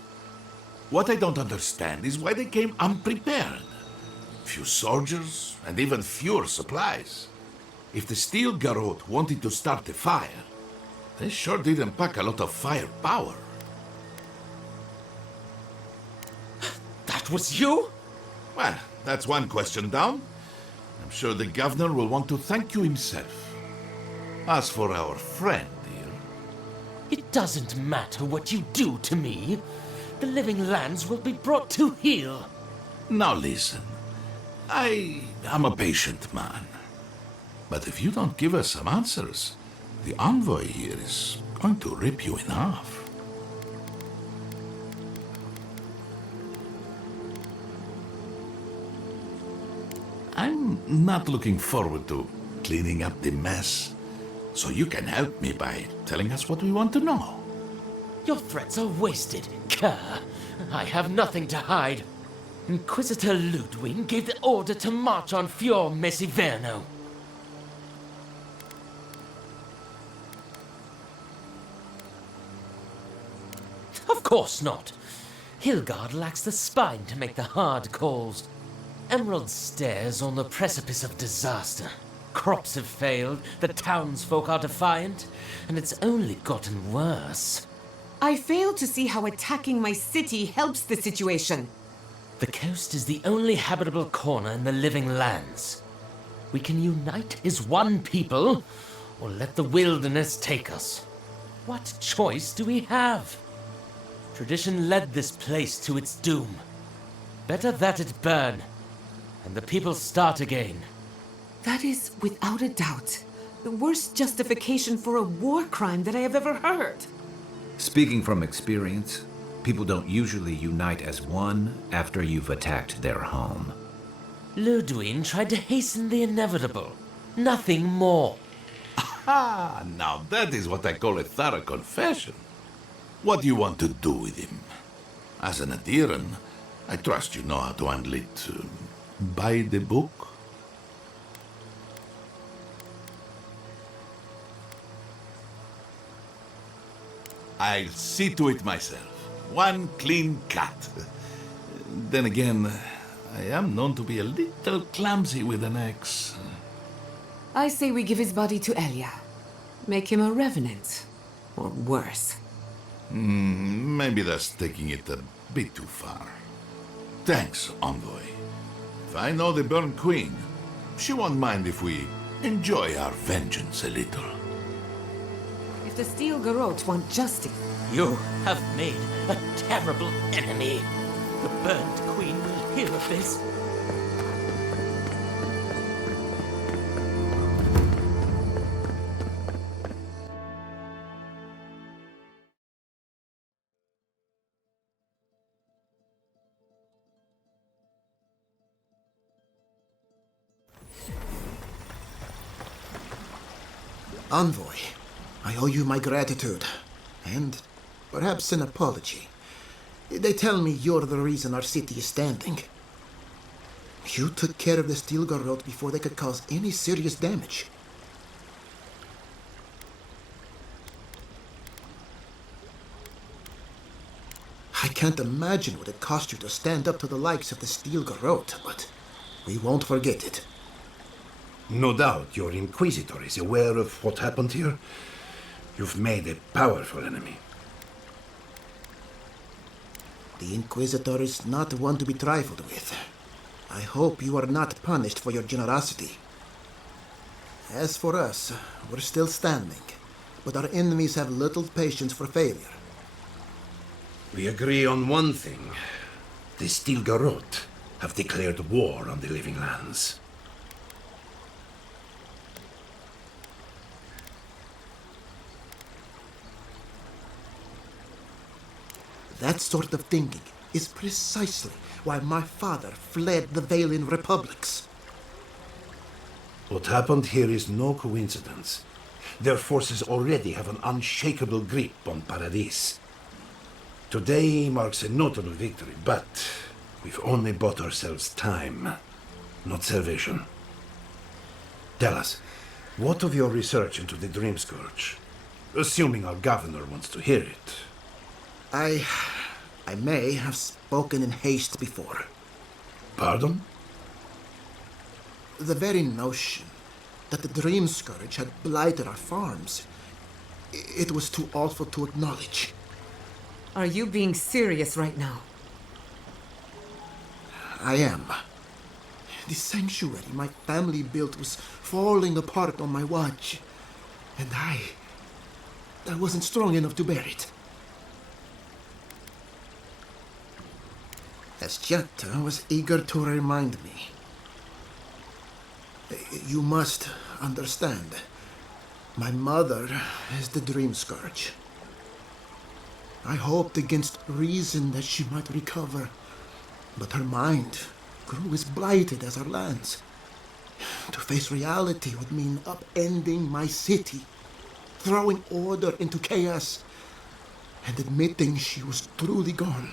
What I don't understand is why they came unprepared. Few soldiers, and even fewer supplies. If the Steel Garrote wanted to start a fire, they sure didn't pack a lot of firepower. That was you? Well, that's one question down. I'm sure the governor will want to thank you himself. As for our friend here... It doesn't matter what you do to me. The living lands will be brought to heel. Now listen, I am a patient man. But if you don't give us some answers, the envoy here is going to rip you in half. I'm not looking forward to cleaning up the mess, so you can help me by telling us what we want to know. Your threats are wasted, Kerr. I have nothing to hide. Inquisitor Ludwig gave the order to march on Fior Mesiverno. Of course not. Hilgard lacks the spine to make the hard calls. Emerald Stair's on the precipice of disaster. Crops have failed, the townsfolk are defiant, and it's only gotten worse. I fail to see how attacking my city helps the situation. The coast is the only habitable corner in the living lands. We can unite as one people, or let the wilderness take us. What choice do we have? Tradition led this place to its doom. Better that it burn, and the people start again. That is, without a doubt, the worst justification for a war crime that I have ever heard. Speaking from experience, people don't usually unite as one after you've attacked their home. Ludwig tried to hasten the inevitable. Nothing more. Aha! Now that is what I call a thorough confession. What do you want to do with him? As an adherent, I trust you know how to handle it by the book. I'll see to it myself. One clean cut. Then again, I am known to be a little clumsy with an axe. I say we give his body to Elia. Make him a revenant. Or worse. Maybe that's taking it a bit too far. Thanks, Envoy. If I know the Burn Queen, she won't mind if we enjoy our vengeance a little. If the Steel Garrote want justice... You have made a terrible enemy. The Burned Queen will hear of this. Envoy, I owe you my gratitude, and perhaps an apology. They tell me you're the reason our city is standing. You took care of the Steel Garrote before they could cause any serious damage. I can't imagine what it cost you to stand up to the likes of the Steel Garrote, but we won't forget it. No doubt your Inquisitor is aware of what happened here. You've made a powerful enemy. The Inquisitor is not one to be trifled with. I hope you are not punished for your generosity. As for us, we're still standing, but our enemies have little patience for failure. We agree on one thing. The Stilgarot have declared war on the living lands. That sort of thinking is precisely why my father fled the Valian republics. What happened here is no coincidence. Their forces already have an unshakable grip on Paradis. Today marks a notable victory, but we've only bought ourselves time, not salvation. Tell us, what of your research into the Dream Scourge? Assuming our governor wants to hear it. I may have spoken in haste before. Pardon? The very notion that the Dream Scourge had blighted our farms, it was too awful to acknowledge. Are you being serious right now? I am. The sanctuary my family built was falling apart on my watch, and I wasn't strong enough to bear it. As Jetta was eager to remind me. You must understand. My mother is the Dream Scourge. I hoped against reason that she might recover, but her mind grew as blighted as our lands. To face reality would mean upending my city, throwing order into chaos, and admitting she was truly gone.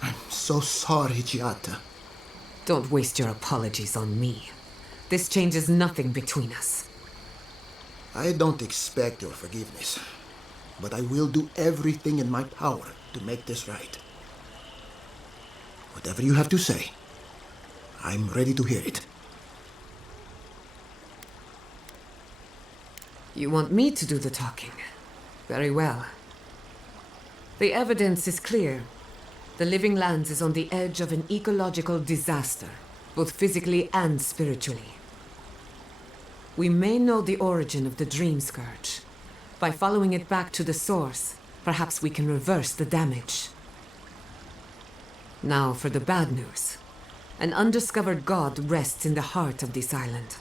I'm so sorry, Giata. Don't waste your apologies on me. This changes nothing between us. I don't expect your forgiveness, but I will do everything in my power to make this right. Whatever you have to say, I'm ready to hear it. You want me to do the talking? Very well. The evidence is clear. The Living Lands is on the edge of an ecological disaster, both physically and spiritually. We may know the origin of the Dream Scourge. By following it back to the source, perhaps we can reverse the damage. Now for the bad news. An undiscovered god rests in the heart of this island.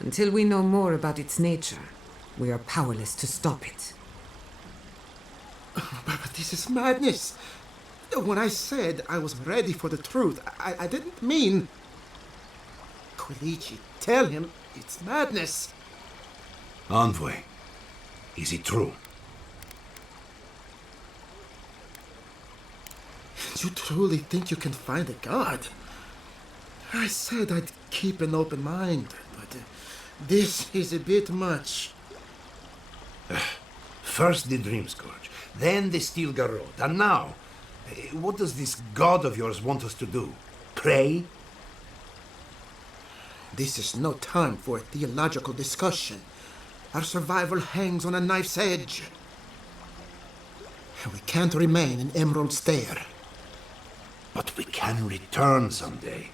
Until we know more about its nature, we are powerless to stop it. But this is madness! When I said I was ready for the truth, I didn't mean... Quilici, tell him it's madness. Envoy, is it true? You truly think you can find a god? I said I'd keep an open mind, but this is a bit much. First the Dream Scourge, then the Stilgarot, and now... What does this god of yours want us to do? Pray? This is no time for a theological discussion. Our survival hangs on a knife's edge. We can't remain in Emerald Stair. But we can return someday.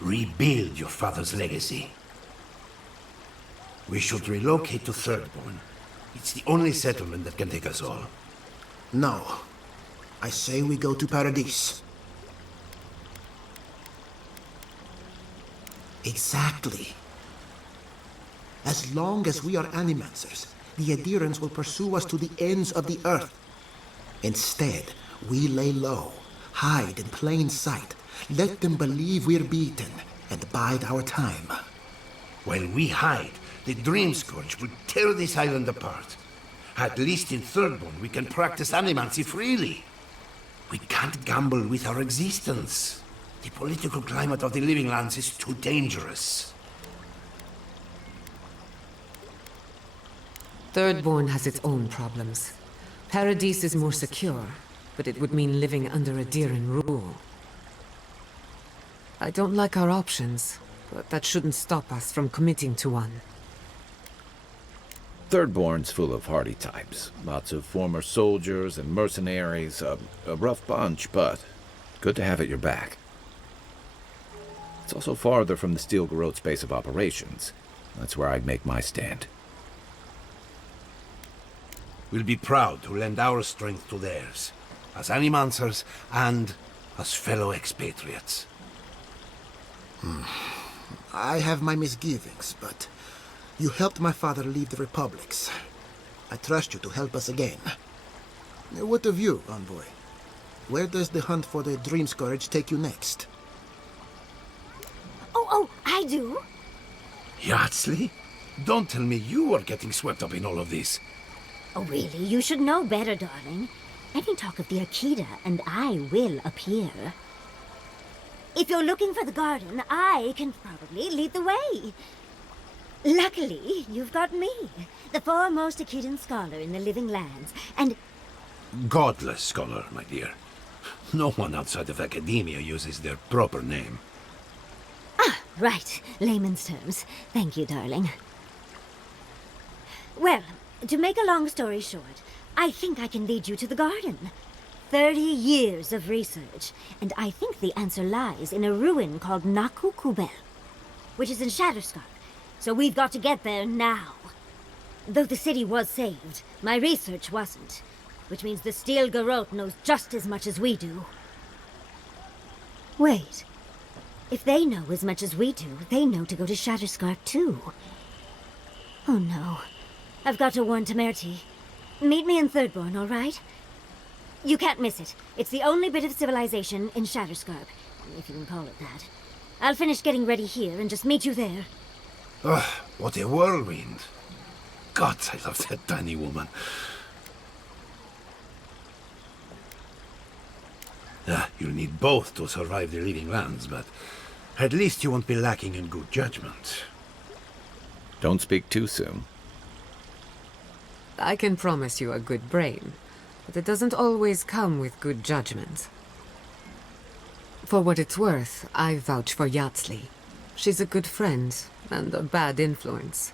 Rebuild your father's legacy. We should relocate to Thirdborn. It's the only settlement that can take us all. No. I say we go to Paradis. Exactly. As long as we are Animancers, the Adherents will pursue us to the ends of the earth. Instead, we lay low, hide in plain sight, let them believe we're beaten, and bide our time. While we hide, the Dream Scourge will tear this island apart. At least in Thirdborn, we can practice animancy freely. We can't gamble with our existence. The political climate of the Living Lands is too dangerous. Thirdborn has its own problems. Paradis is more secure, but it would mean living under Adheran rule. I don't like our options, but that shouldn't stop us from committing to one. Thirdborn's full of hardy types. Lots of former soldiers and mercenaries. A rough bunch, but good to have at your back. It's also farther from the Steel Garrote's base of operations. That's where I'd make my stand. We'll be proud to lend our strength to theirs, as animancers and as fellow expatriates. I have my misgivings, but you helped my father leave the Republics. I trust you to help us again. What of you, Envoy? Where does the hunt for the Dream Scourge take you next? Oh, I do. Yardsley? Don't tell me you are getting swept up in all of this. Oh, really? You should know better, darling. Any talk of the Akita, and I will appear. If you're looking for the garden, I can probably lead the way. Luckily, you've got me, the foremost Akitan scholar in the living lands, and... Godless scholar, my dear. No one outside of academia uses their proper name. Ah, right. Layman's terms. Thank you, darling. Well, to make a long story short, I think I can lead you to the garden. 30 years of research, and I think the answer lies in a ruin called Naku Kubel, which is in Shatterscarp. So we've got to get there now. Though the city was saved, my research wasn't, which means the Steel Garrote knows just as much as we do. Wait. If they know as much as we do, they know to go to Shatterscarp too. Oh no. I've got to warn Temerity. Meet me in Thirdborn, all right? You can't miss it. It's the only bit of civilization in Shatterscarp, if you can call it that. I'll finish getting ready here and just meet you there. Ugh, what a whirlwind. God, I love that tiny woman. You'll need both to survive the living lands, but at least you won't be lacking in good judgment. Don't speak too soon. I can promise you a good brain, but it doesn't always come with good judgment. For what it's worth, I vouch for Yardsley. She's a good friend and a bad influence.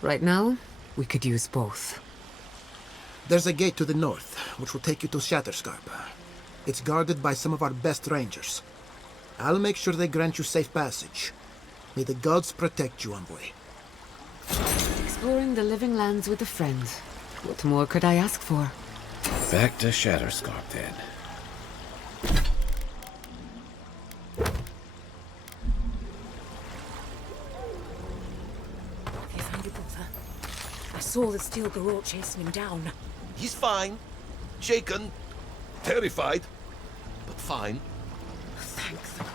Right now, we could use both. There's a gate to the north, which will take you to Shatterscarp. It's guarded by some of our best rangers. I'll make sure they grant you safe passage. May the gods protect you, Envoy. Exploring the living lands with a friend. What more could I ask for? Back to Shatterscarp, then. Have you found your brother? I saw the Steel Garrote chasing him down. He's fine. Shaken. Terrified. But fine. Thank the gods.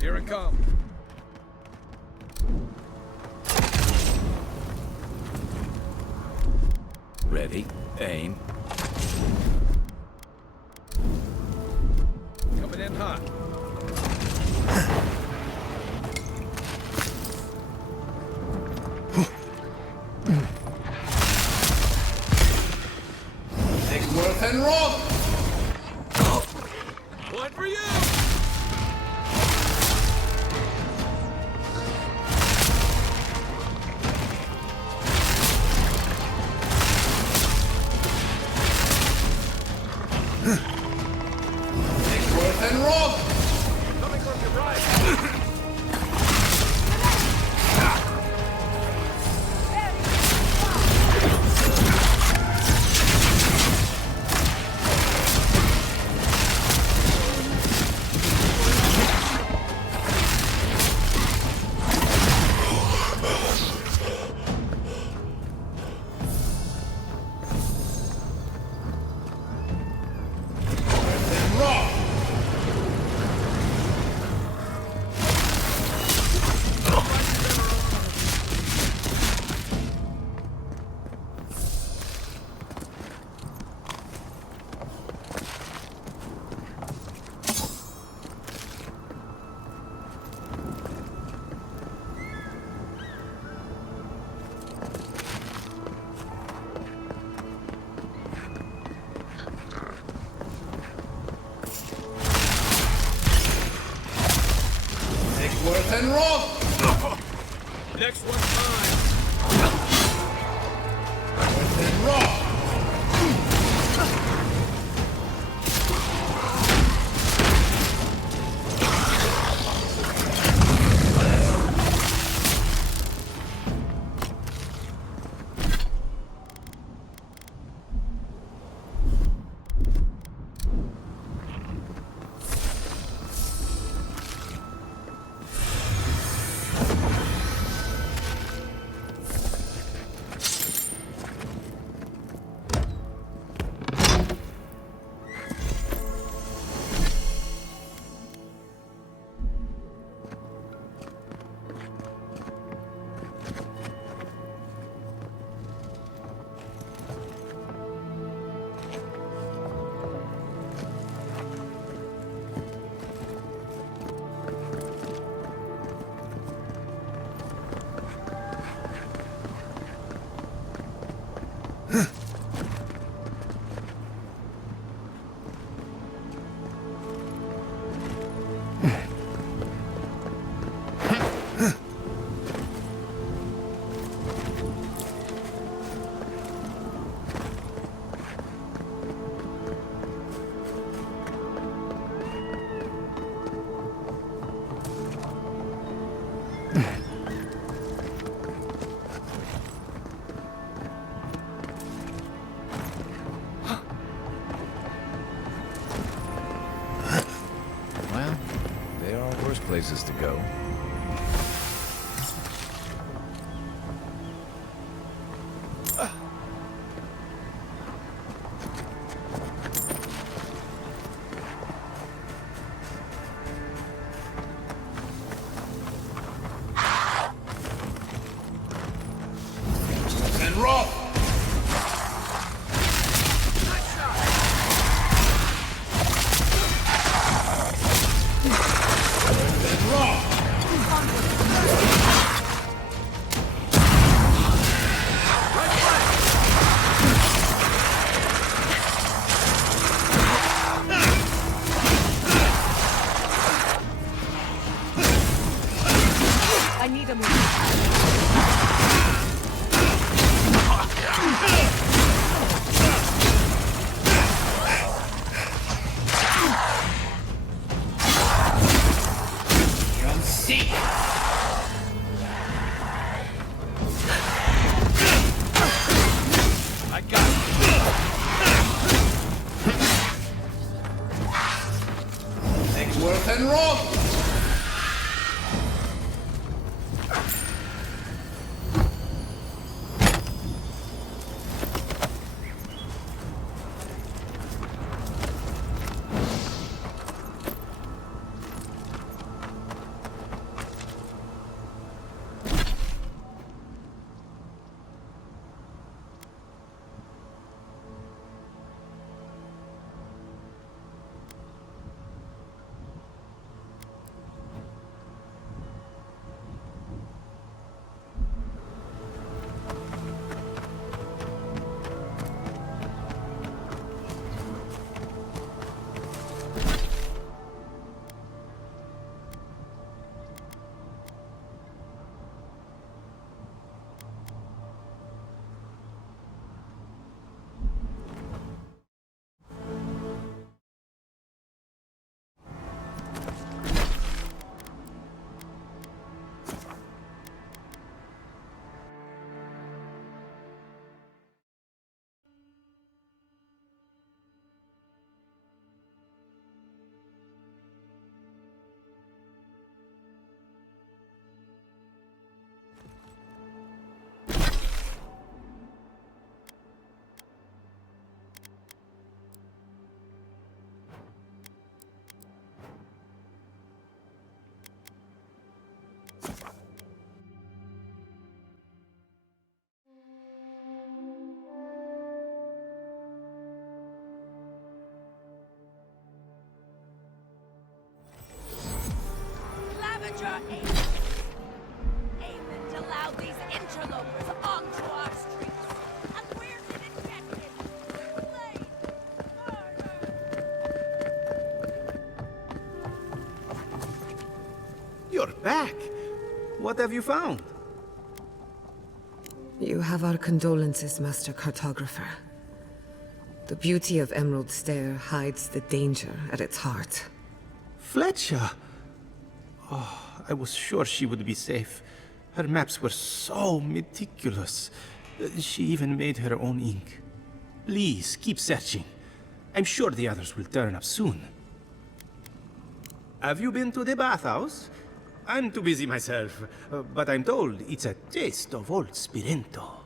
Here it comes. Ready, aim, and roll! Coming from your right! Worth and roll! Next one mine! Worth and roll! Well, there are worse places to go. And roll! I need a move. Worth and roll! You're back. What have you found? You have our condolences, Master Cartographer. The beauty of Emerald Stair hides the danger at its heart. Fletcher! Oh, I was sure she would be safe. Her maps were so meticulous. She even made her own ink. Please, keep searching. I'm sure the others will turn up soon. Have you been to the bathhouse? I'm too busy myself, but I'm told it's a taste of old Spirento.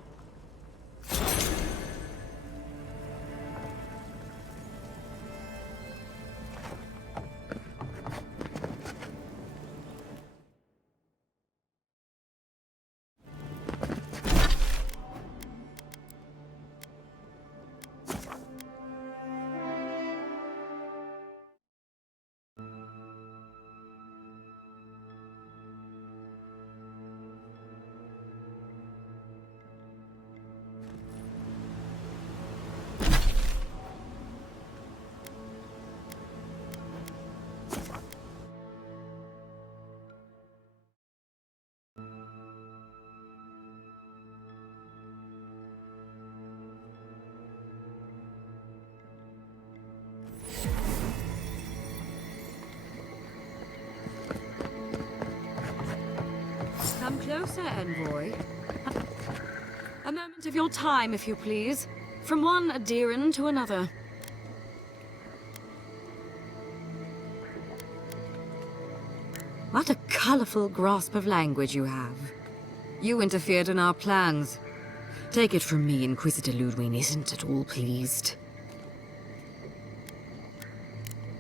Come closer, Envoy. A moment of your time, if you please. From one Adiran to another. What a colorful grasp of language you have. You interfered in our plans. Take it from me, Inquisitor Ludwig isn't at all pleased.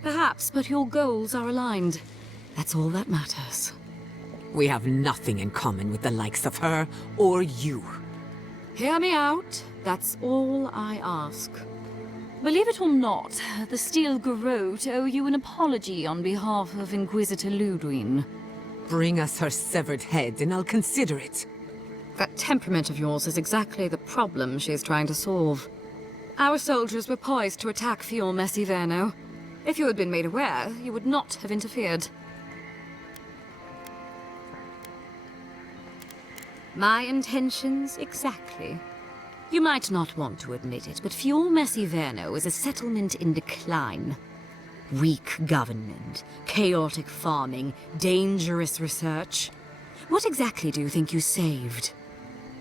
Perhaps, but your goals are aligned. That's all that matters. We have nothing in common with the likes of her or you. Hear me out. That's all I ask. Believe it or not, the Steel Garrote owe you an apology on behalf of Inquisitor Ludwig. Bring us her severed head and I'll consider it. That temperament of yours is exactly the problem she's trying to solve. Our soldiers were poised to attack Fiorme Siverno. If you had been made aware, you would not have interfered. My intentions, exactly. You might not want to admit it, but Fiorme Siverno is a settlement in decline. Weak government, chaotic farming, dangerous research. What exactly do you think you saved?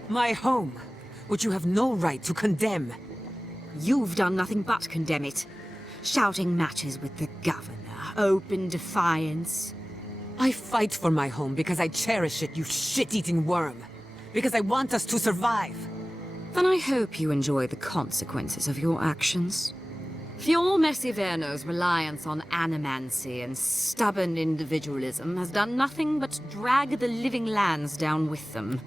My home, which you have no right to condemn. You've done nothing but condemn it. Shouting matches with the governor, open defiance. I fight for my home because I cherish it, you shit-eating worm. Because I want us to survive. Then I hope you enjoy the consequences of your actions. Fiorme Siverno's reliance on animancy and stubborn individualism has done nothing but drag the living lands down with them.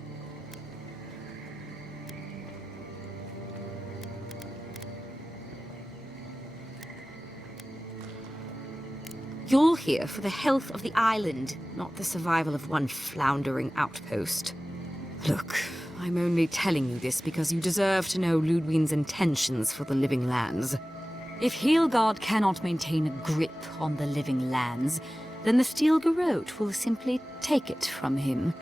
You're here for the health of the island, not the survival of one floundering outpost. Look, I'm only telling you this because you deserve to know Ludwig's intentions for the living lands. If Heelgard cannot maintain a grip on the living lands, then the Steel Garrote will simply take it from him.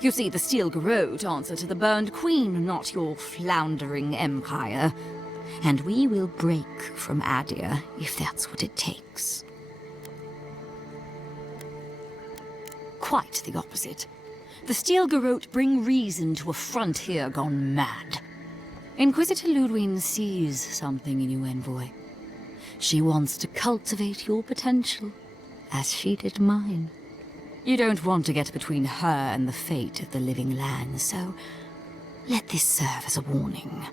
You see, the Steel Garrote answer to the Burned Queen, not your floundering empire. And we will break from Adir if that's what it takes. Quite the opposite. The Steel Garrote bring reason to a frontier gone mad. Inquisitor Ludwig sees something in you, Envoy. She wants to cultivate your potential, as she did mine. You don't want to get between her and the fate of the living land, so let this serve as a warning.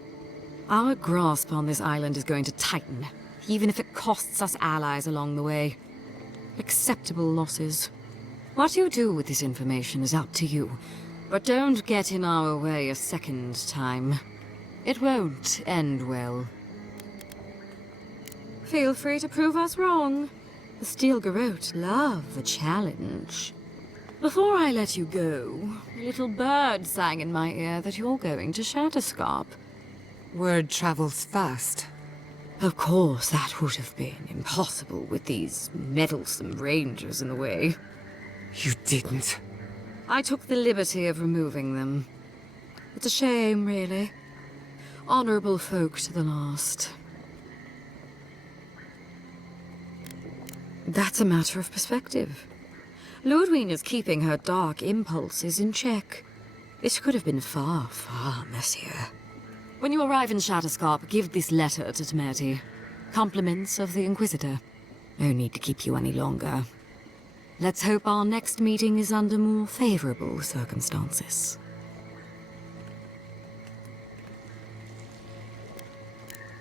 Our grasp on this island is going to tighten, even if it costs us allies along the way. Acceptable losses. What you do with this information is up to you, but don't get in our way a second time. It won't end well. Feel free to prove us wrong. The Steel Garrote love a challenge. Before I let you go, a little bird sang in my ear that you're going to Shatterscarp. Word travels fast. Of course, that would have been impossible with these meddlesome rangers in the way. You didn't. I took the liberty of removing them. It's a shame, really. Honorable folk to the last. That's a matter of perspective. Ludwig is keeping her dark impulses in check. This could have been far, far messier. When you arrive in Shatterscarp, give this letter to Temerity. Compliments of the Inquisitor. No need to keep you any longer. Let's hope our next meeting is under more favorable circumstances.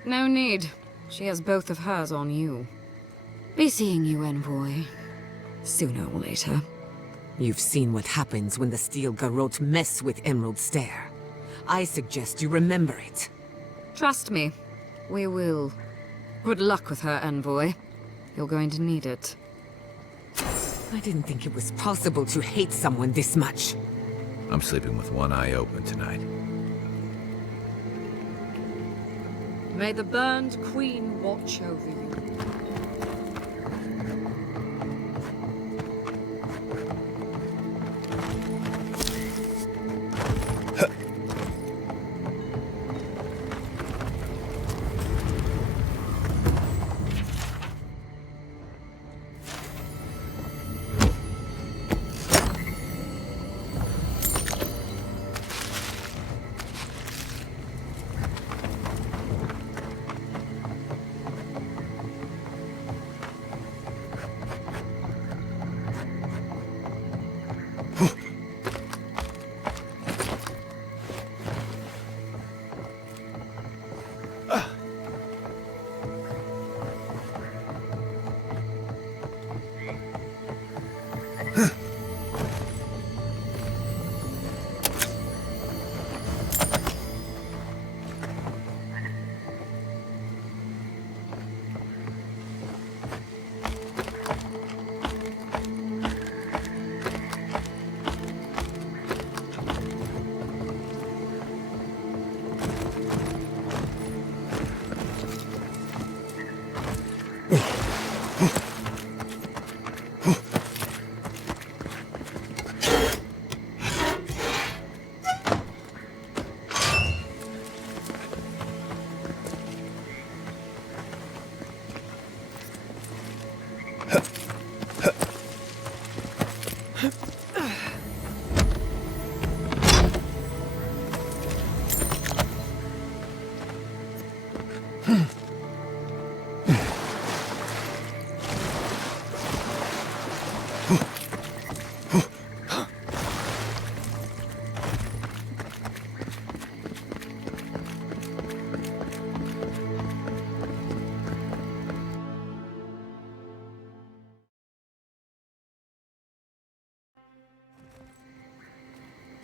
No need. She has both of hers on you. Be seeing you, Envoy. Sooner or later. You've seen what happens when the Steel Garrote mess with Emerald Stair. I suggest you remember it. Trust me, we will. Good luck with her, Envoy. You're going to need it. I didn't think it was possible to hate someone this much. I'm sleeping with one eye open tonight. May the Burned Queen watch over you.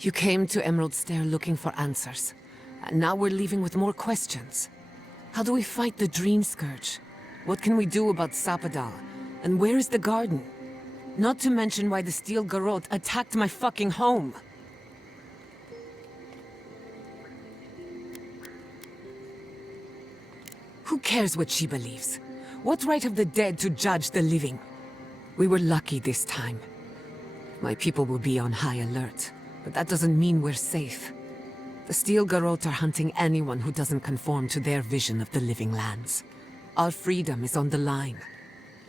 You came to Emerald Stair looking for answers. And now we're leaving with more questions. How do we fight the Dream Scourge? What can we do about Sapadal? And where is the garden? Not to mention why the Steel Garrote attacked my fucking home. Who cares what she believes? What right have the dead to judge the living? We were lucky this time. My people will be on high alert, but that doesn't mean we're safe. The Steel Garrote are hunting anyone who doesn't conform to their vision of the living lands. Our freedom is on the line.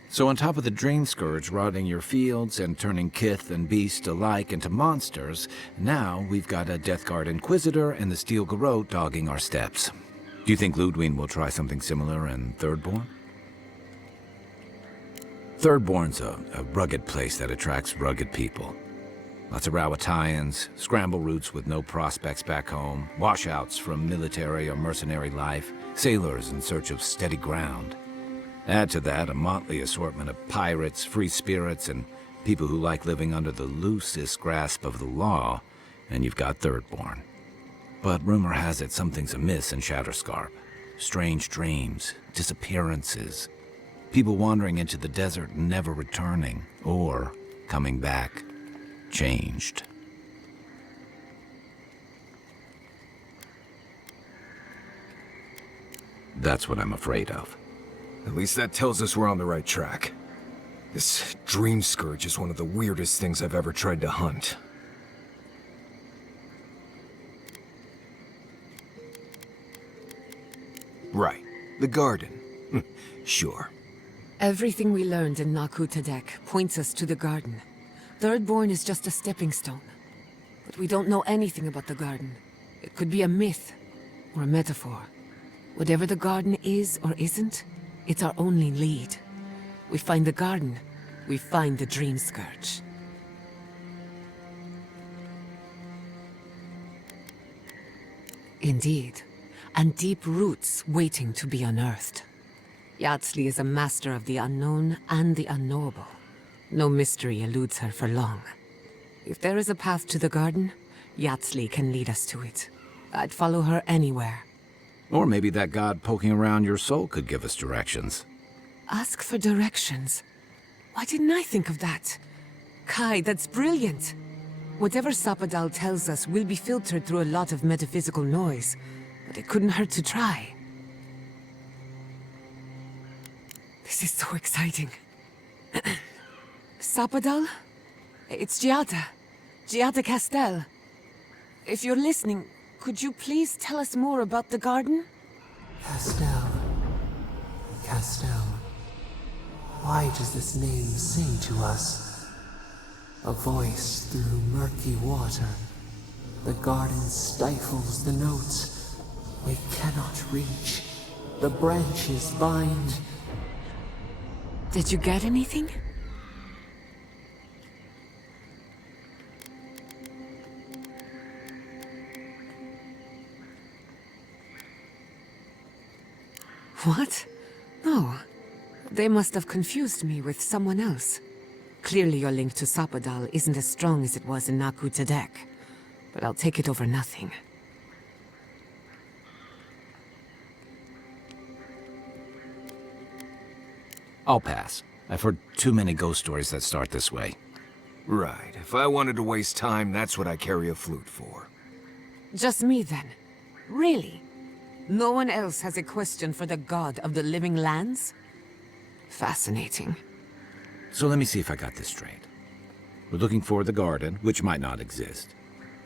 So on top of the Dream Scourge rotting your fields and turning kith and beast alike into monsters, now we've got a Death Guard Inquisitor and the Steel Garrote dogging our steps. Do you think Ludwig will try something similar in Thirdborn? Thirdborn's a rugged place that attracts rugged people. Lots of Rawatayans, scramble routes with no prospects back home, washouts from military or mercenary life, sailors in search of steady ground. Add to that a motley assortment of pirates, free spirits, and people who like living under the loosest grasp of the law, and you've got Thirdborn. But rumor has it something's amiss in Shatterscarp. Strange dreams, disappearances, people wandering into the desert and never returning, or coming back, changed. That's what I'm afraid of. At least that tells us we're on the right track. This dream scourge is one of the weirdest things I've ever tried to hunt. Right. The garden. Sure. Everything we learned in Naku Tadek points us to the garden. Thirdborn is just a stepping stone. But we don't know anything about the garden. It could be a myth, or a metaphor. Whatever the garden is or isn't, it's our only lead. We find the garden, we find the dream scourge. Indeed, and deep roots waiting to be unearthed. Yatsley is a master of the unknown and the unknowable. No mystery eludes her for long. If there is a path to the garden, Yatsley can lead us to it. I'd follow her anywhere. Or maybe that god poking around your soul could give us directions. Ask for directions. Why didn't I think of that? Kai, that's brilliant. Whatever Sapadal tells us will be filtered through a lot of metaphysical noise, but it couldn't hurt to try. This is so exciting. Sapadal? It's Giada. Giada Castel. If you're listening, could you please tell us more about the garden? Castel. Castel. Why does this name sing to us? A voice through murky water. The garden stifles the notes we cannot reach. The branches bind. Did you get anything? What? No. They must have confused me with someone else. Clearly your link to Sapadal isn't as strong as it was in Naku Tadek, but I'll take it over nothing. I'll pass. I've heard too many ghost stories that start this way. Right. If I wanted to waste time, that's what I carry a flute for. Just me then. Really? No one else has a question for the god of the living lands? Fascinating. So let me see if I got this straight. We're looking for the garden, which might not exist.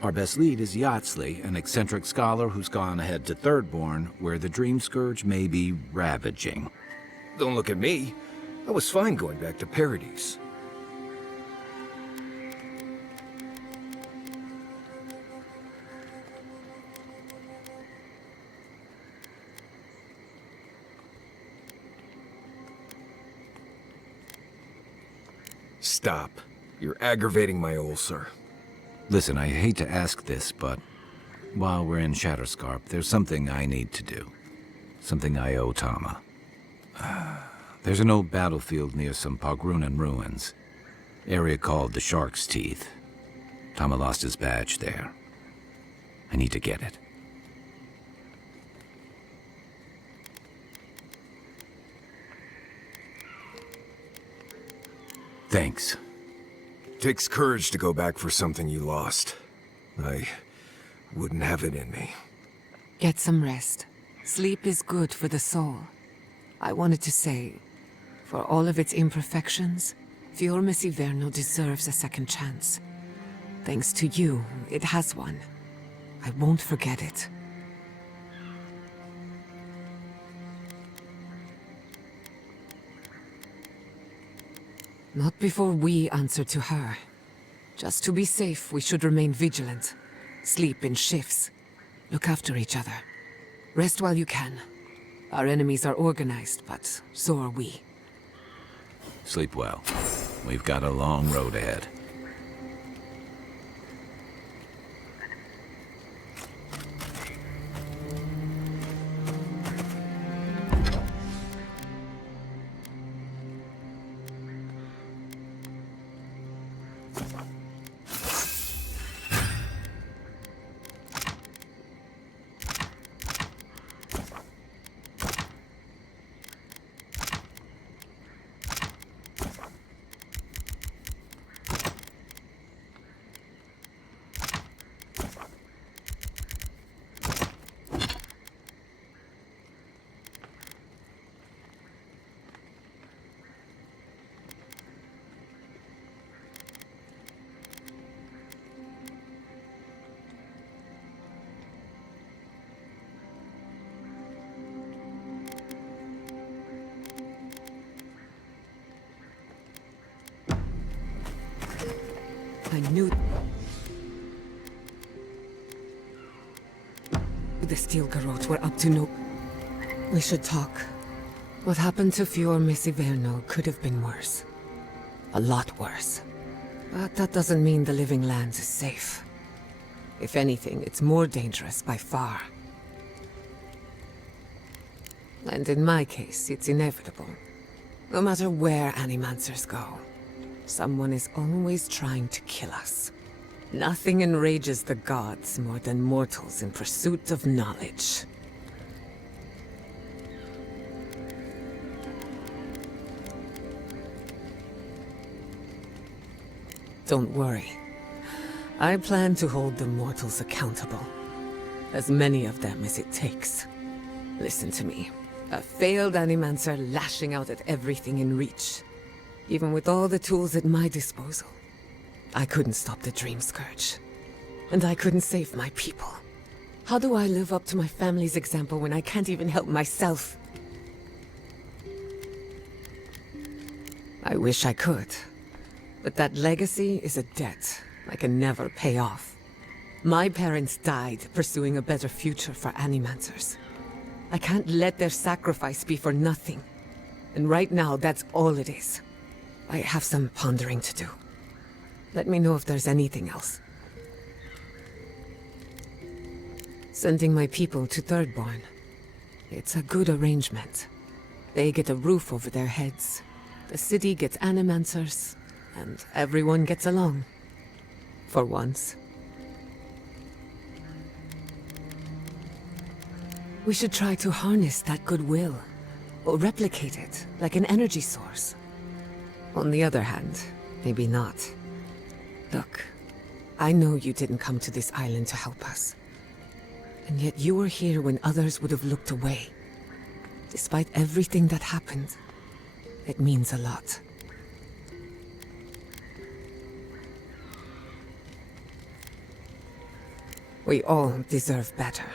Our best lead is Yatsley, an eccentric scholar who's gone ahead to Thirdborn, where the Dream Scourge may be ravaging. Don't look at me. I was fine going back to Paradise. Stop. You're aggravating my ulcer. Listen, I hate to ask this, but while we're in Shatterscarp, there's something I need to do. Something I owe Tama. There's an old battlefield near some Pogrunan ruins. Area called the Shark's Teeth. Tama lost his badge there. I need to get it. Thanks. Takes courage to go back for something you lost. I wouldn't have it in me. Get some rest. Sleep is good for the soul. I wanted to say, for all of its imperfections, Fiorme Siverno deserves a second chance. Thanks to you, it has one. I won't forget it. Not before we answer to her. Just to be safe, we should remain vigilant. Sleep in shifts. Look after each other. Rest while you can. Our enemies are organized, but so are we. Sleep well. We've got a long road ahead. I knew the Steel Garrote were up to no... We should talk. What happened to Fior Messiverno could have been worse. A lot worse. But that doesn't mean the Living Lands is safe. If anything, it's more dangerous by far. And in my case, it's inevitable. No matter where Animancers go, someone is always trying to kill us. Nothing enrages the gods more than mortals in pursuit of knowledge. Don't worry. I plan to hold the mortals accountable. As many of them as it takes. Listen to me. A failed Animancer lashing out at everything in reach. Even with all the tools at my disposal. I couldn't stop the Dream Scourge. And I couldn't save my people. How do I live up to my family's example when I can't even help myself? I wish I could. But that legacy is a debt I can never pay off. My parents died pursuing a better future for Animancers. I can't let their sacrifice be for nothing. And right now, that's all it is. I have some pondering to do. Let me know if there's anything else. Sending my people to Thirdborn. It's a good arrangement. They get a roof over their heads. The city gets Animancers. And everyone gets along. For once. We should try to harness that goodwill. Or replicate it, like an energy source. On the other hand, maybe not. Look, I know you didn't come to this island to help us. And yet you were here when others would have looked away. Despite everything that happened, it means a lot. We all deserve better.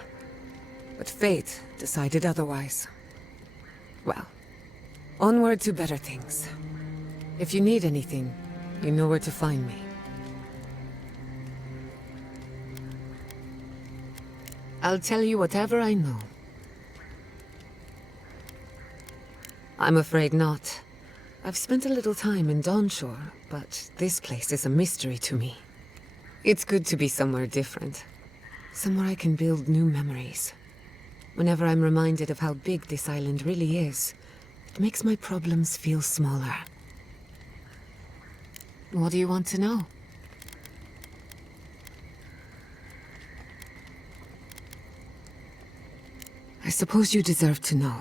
But fate decided otherwise. Well, onward to better things. If you need anything, you know where to find me. I'll tell you whatever I know. I'm afraid not. I've spent a little time in Dawnshore, but this place is a mystery to me. It's good to be somewhere different. Somewhere I can build new memories. Whenever I'm reminded of how big this island really is, it makes my problems feel smaller. What do you want to know? I suppose you deserve to know,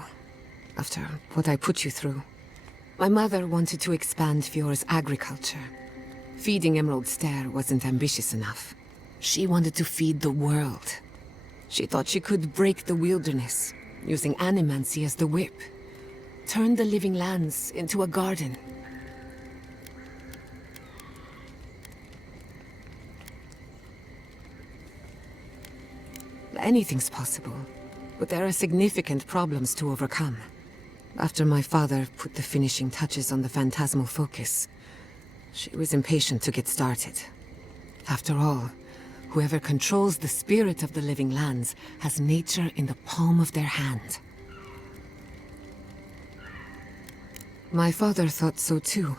after what I put you through. My mother wanted to expand Fior's agriculture. Feeding Emerald Stair wasn't ambitious enough. She wanted to feed the world. She thought she could break the wilderness, using animancy as the whip. Turn the living lands into a garden. Anything's possible, but there are significant problems to overcome. After my father put the finishing touches on the phantasmal focus, she was impatient to get started. After all, whoever controls the spirit of the living lands has nature in the palm of their hand. My father thought so too.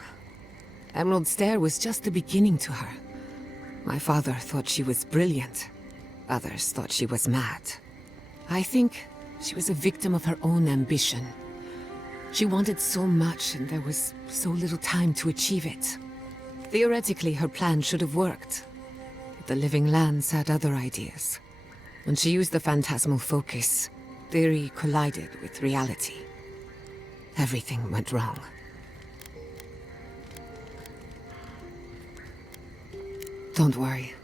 Emerald Stair was just the beginning to her. My father thought she was brilliant. Others thought she was mad. I think she was a victim of her own ambition. She wanted so much and there was so little time to achieve it. Theoretically, her plan should have worked. But the living lands had other ideas. When she used the phantasmal focus, theory collided with reality. Everything went wrong. Don't worry.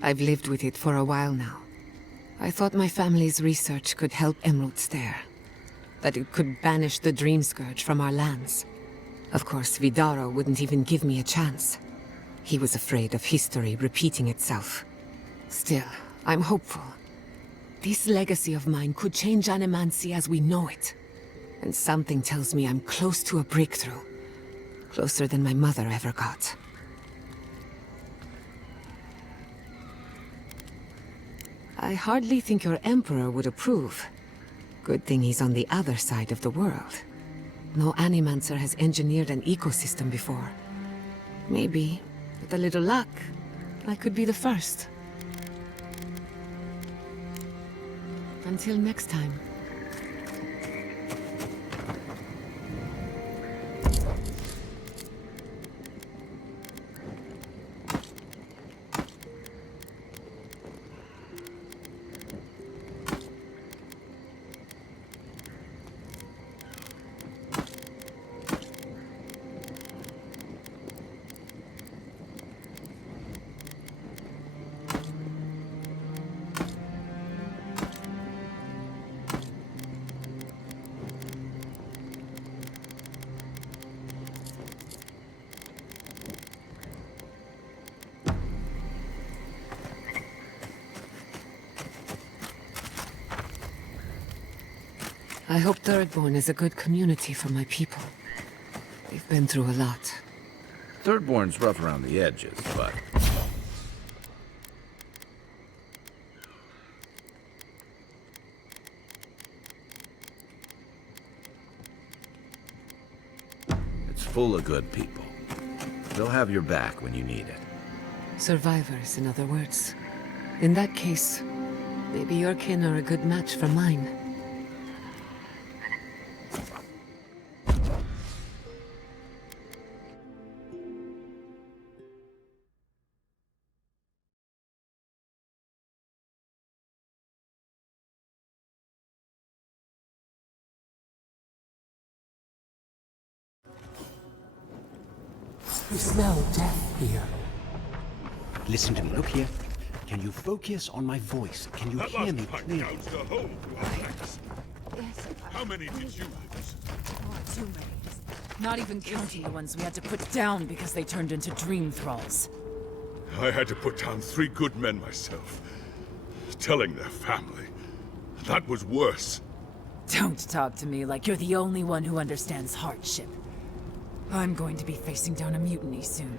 I've lived with it for a while now. I thought my family's research could help Emerald Stair. That it could banish the Dream Scourge from our lands. Of course, Vidaro wouldn't even give me a chance. He was afraid of history repeating itself. Still, I'm hopeful. This legacy of mine could change Animancy as we know it. And something tells me I'm close to a breakthrough. Closer than my mother ever got. I hardly think your Emperor would approve. Good thing he's on the other side of the world. No Animancer has engineered an ecosystem before. Maybe, with a little luck, I could be the first. Until next time. I hope Thirdborn is a good community for my people. They've been through a lot. Thirdborn's rough around the edges, but... it's full of good people. They'll have your back when you need it. Survivors, in other words. In that case, maybe your kin are a good match for mine. You smell death here. Listen to me, look here. Can you focus on my voice? Can you hear me clearly? How many did you lose? Not too many. Not even counting the ones we had to put down because they turned into dream thralls. I had to put down 3 good men myself. Telling their family. That was worse. Don't talk to me like you're the only one who understands hardship. I'm going to be facing down a mutiny soon.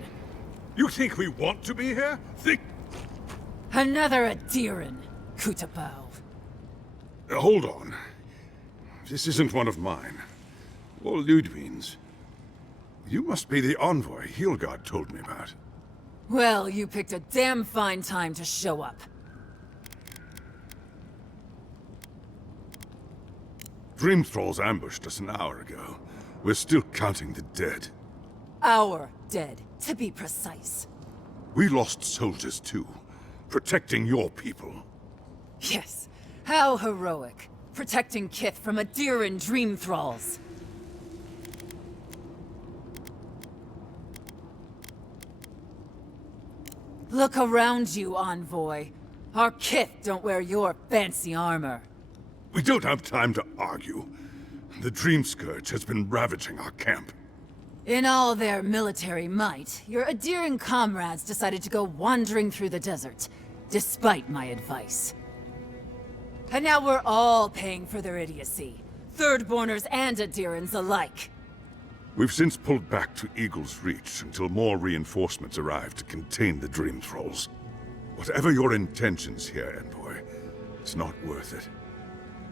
You think we want to be here? Think... Another Adiran, Kutapau. Hold on. This isn't one of mine. Or Ludwig's. You must be the envoy Hilgard told me about. Well, you picked a damn fine time to show up. Dream Thralls ambushed us an hour ago. We're still counting the dead. Our dead, to be precise. We lost soldiers too, protecting your people. Yes, how heroic. Protecting Kith from Adiran dream thralls. Look around you, envoy. Our Kith don't wear your fancy armor. We don't have time to argue. The Dream Scourge has been ravaging our camp. In all their military might, your Adiran comrades decided to go wandering through the desert, despite my advice. And now we're all paying for their idiocy. Thirdborners and Adirans alike. We've since pulled back to Eagle's Reach until more reinforcements arrive to contain the Dream Thralls. Whatever your intentions here, Envoy, it's not worth it.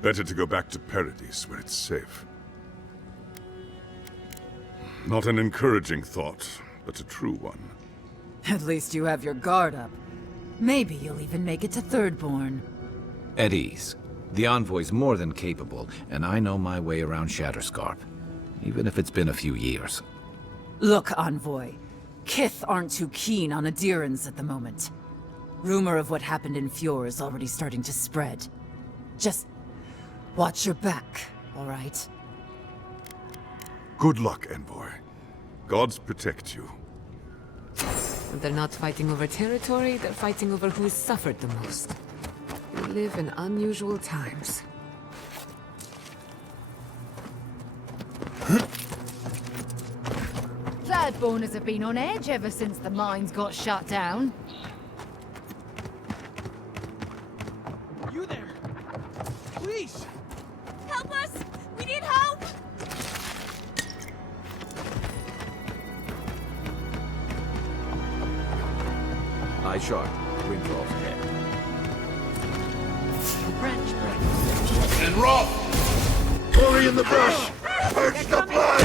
Better to go back to Paradise, where it's safe. Not an encouraging thought, but a true one. At least you have your guard up. Maybe you'll even make it to Thirdborn. At ease. The Envoy's more than capable, and I know my way around Shatterscarp. Even if it's been a few years. Look, Envoy. Kith aren't too keen on Adirans at the moment. Rumor of what happened in Fjord is already starting to spread. Just watch your back, all right? Good luck, Envoy. Gods protect you. They're not fighting over territory, they're fighting over who's suffered the most. We live in unusual times. Thirdborners have been on edge ever since the mines got shut down. You there! Please! Help us! We need help! Eye sharp. Dream Thralls ahead. and rot! Hurry in the brush! Purge the blood!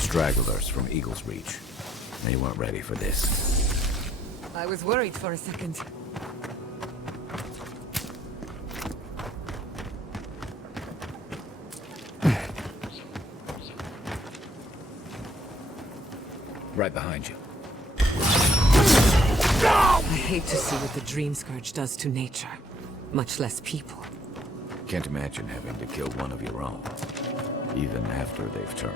Stragglers from Eagle's Reach. They weren't ready for this. I was worried for a second. Right behind you. I hate to see what the Dream Scourge does to nature, much less people. Can't imagine having to kill one of your own, even after they've turned.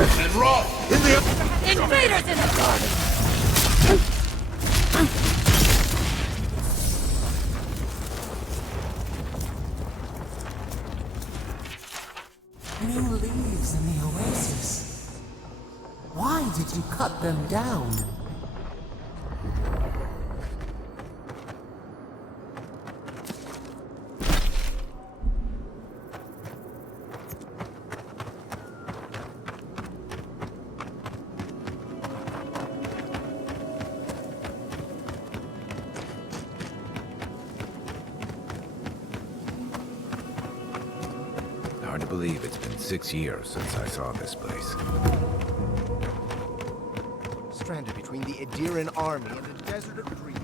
And rot! Invaders in the garden! New leaves in the oasis. Why did you cut them down? Hard to believe it's been 6 years since I saw this place. Stranded between the Ediran army and the desert of dreams.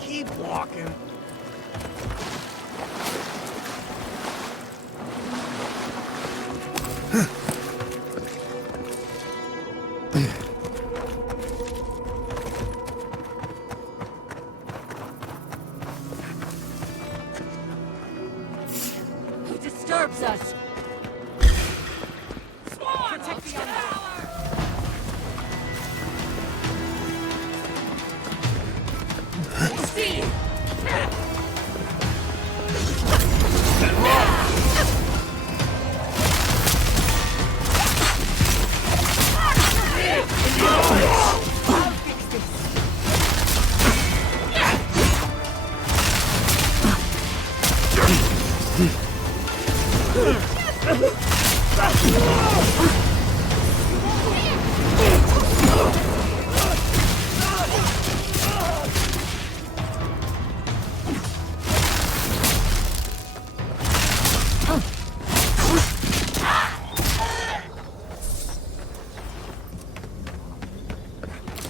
Keep walking. He disturbs us! Swarm! Protect the See!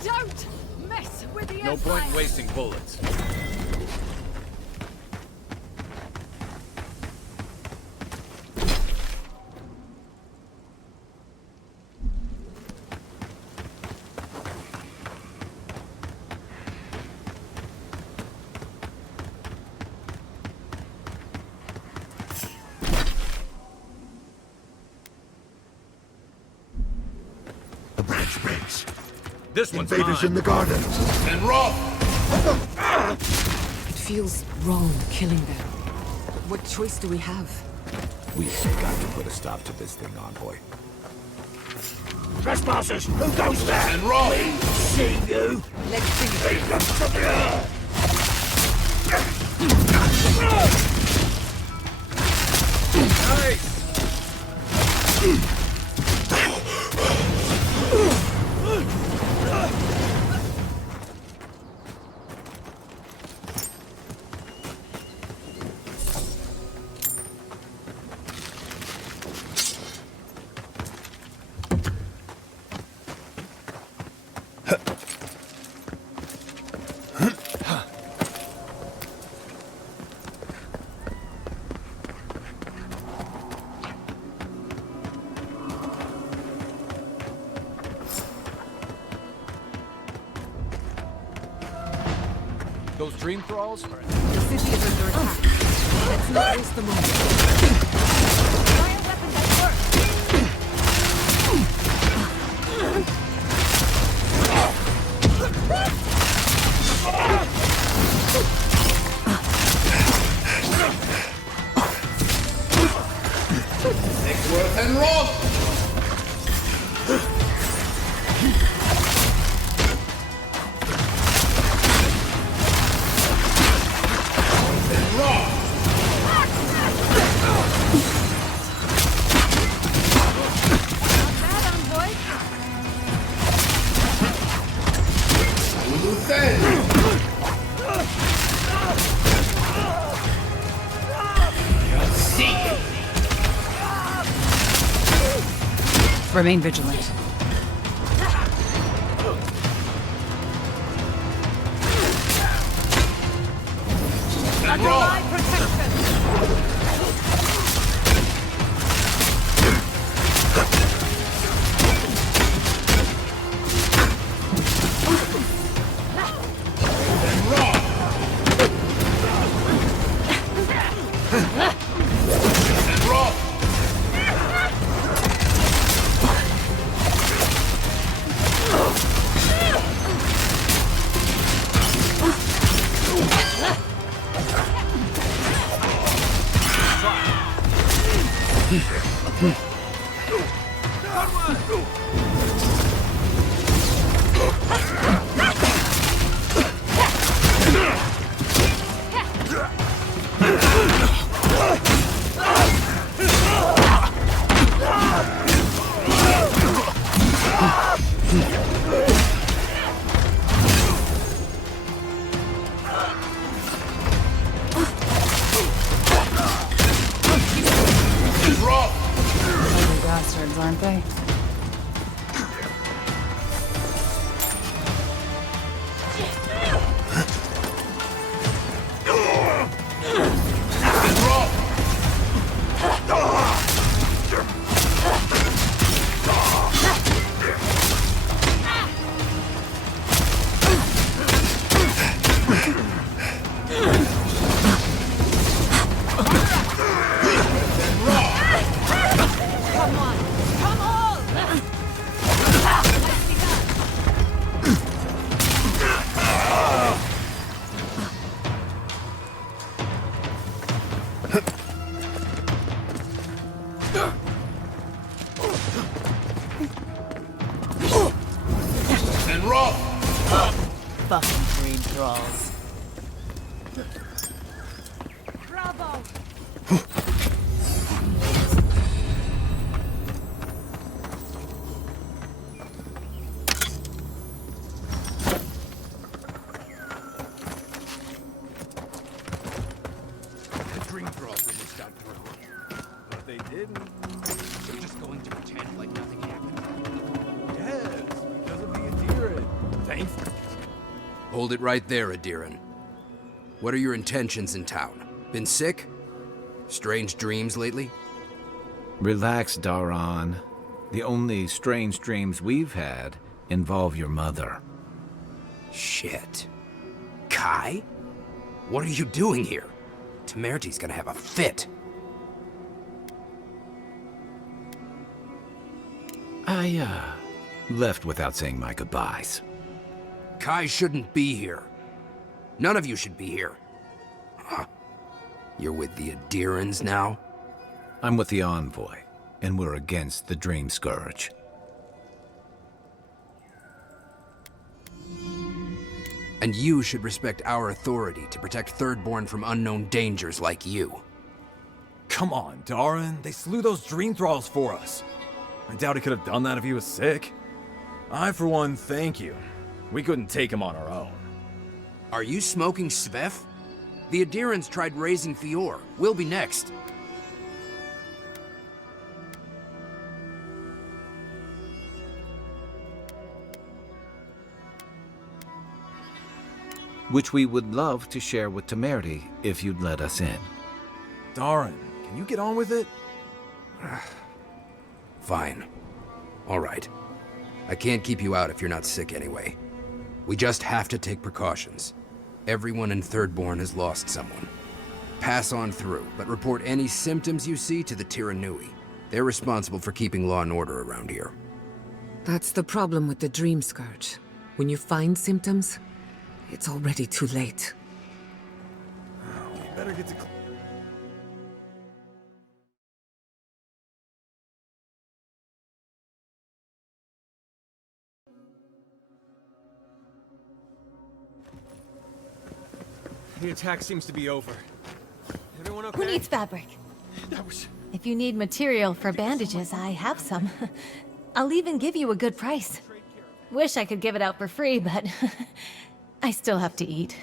Don't mess with the No point in wasting bullets. The branch breaks. This one's Invaders mine. in the garden. And rot! It feels wrong killing them. What choice do we have? We've got to put a stop to this thing, Envoy. Trespassers! Who goes there? And rot! See you! Let's see. Leave them to the earth! Nice! Those dream thralls? The city is under attack. Let's not waste the moment. Try a weapon that works. Egworth and Roth! Remain vigilant. Under my protection. Bastards, aren't they? Fucking dream thralls. Bravo! The dream thralls almost got through. But if they didn't, they're just going to pretend like nothing happened. Yes, because of the Adiran. Thankfully. Hold it right there, Adiran. What are your intentions in town? Been sick? Strange dreams lately? Relax, Daran. The only strange dreams we've had involve your mother. Shit. Kai? What are you doing here? Temerty's gonna have a fit. I, left without saying my goodbyes. Kai shouldn't be here. None of you should be here. Huh. You're with the Adirans now? I'm with the Envoy, and we're against the Dream Scourge. And you should respect our authority to protect Thirdborn from unknown dangers like you. Come on, Daran. They slew those dream thralls for us. I doubt he could have done that if he was sick. I, for one, thank you. We couldn't take him on our own. Are you smoking Svef? The Adirans tried raising Fior. We'll be next. Which we would love to share with Temerty if you'd let us in. Daran, can you get on with it? Fine. All right. I can't keep you out if you're not sick anyway. We just have to take precautions. Everyone in Thirdborn has lost someone. Pass on through, but report any symptoms you see to the Tiranui. They're responsible for keeping law and order around here. That's the problem with the Dream Scourge. When you find symptoms, it's already too late. We better get to... The attack seems to be over. Everyone okay? Who needs fabric? That was... If you need material for bandages, I have some. I'll even give you a good price. Wish I could give it out for free, but I still have to eat.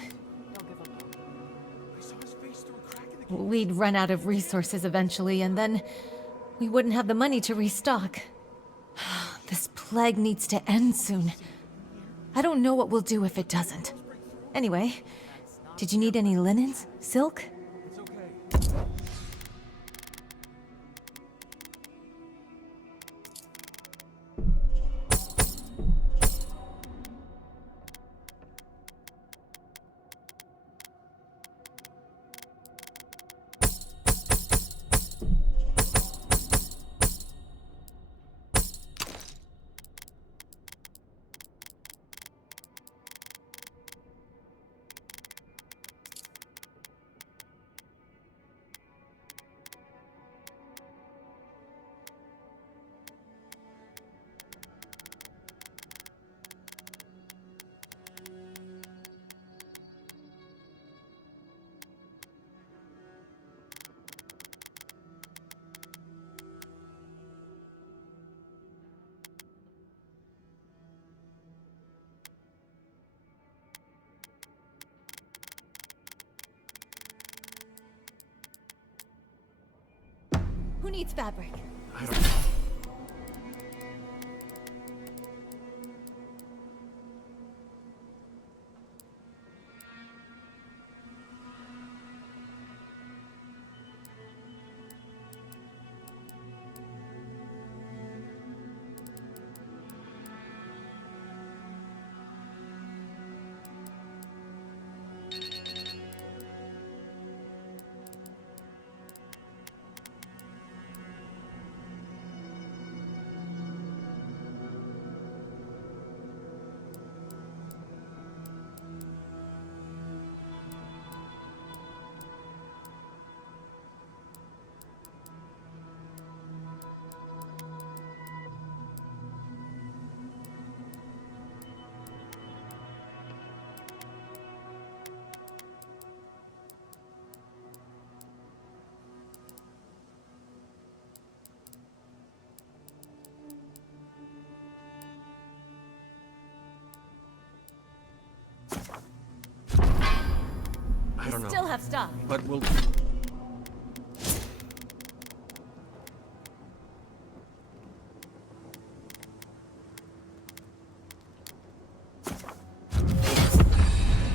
We'd run out of resources eventually, and then we wouldn't have the money to restock. This plague needs to end soon. I don't know what we'll do if it doesn't. Anyway, did you need any linens? Silk? Who needs fabric? I don't know. I don't know. Still have stock. But we'll...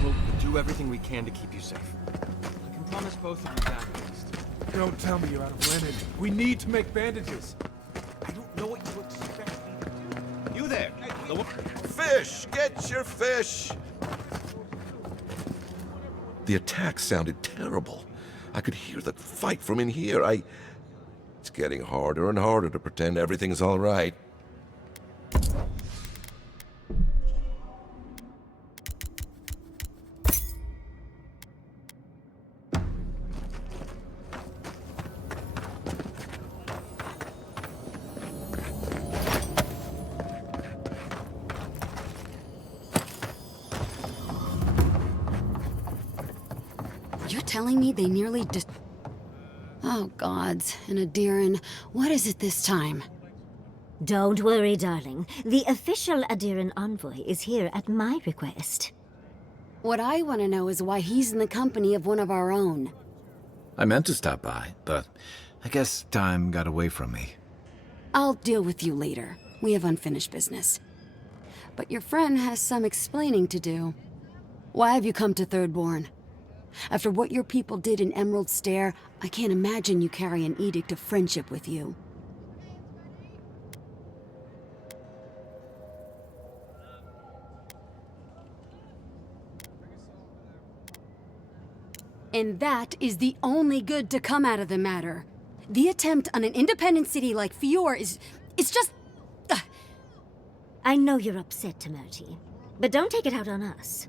We'll do everything we can to keep you safe. I can promise both of you that at least. Don't tell me you're out of linen. We need to make bandages. I don't know what you expect me to do. You there! Fish! Get your fish! The attack sounded terrible. I could hear the fight from in here. It's getting harder and harder to pretend everything's all right. You're telling me they nearly Oh, gods. And Adiran, what is it this time? Don't worry, darling. The official Adiran envoy is here at my request. What I want to know is why he's in the company of one of our own. I meant to stop by, but I guess time got away from me. I'll deal with you later. We have unfinished business. But your friend has some explaining to do. Why have you come to Thirdborn? After what your people did in Emerald Stair, I can't imagine you carry an edict of friendship with you. And that is the only good to come out of the matter. The attempt on an independent city like Fior is... it's just... I know you're upset, Temerity, but don't take it out on us.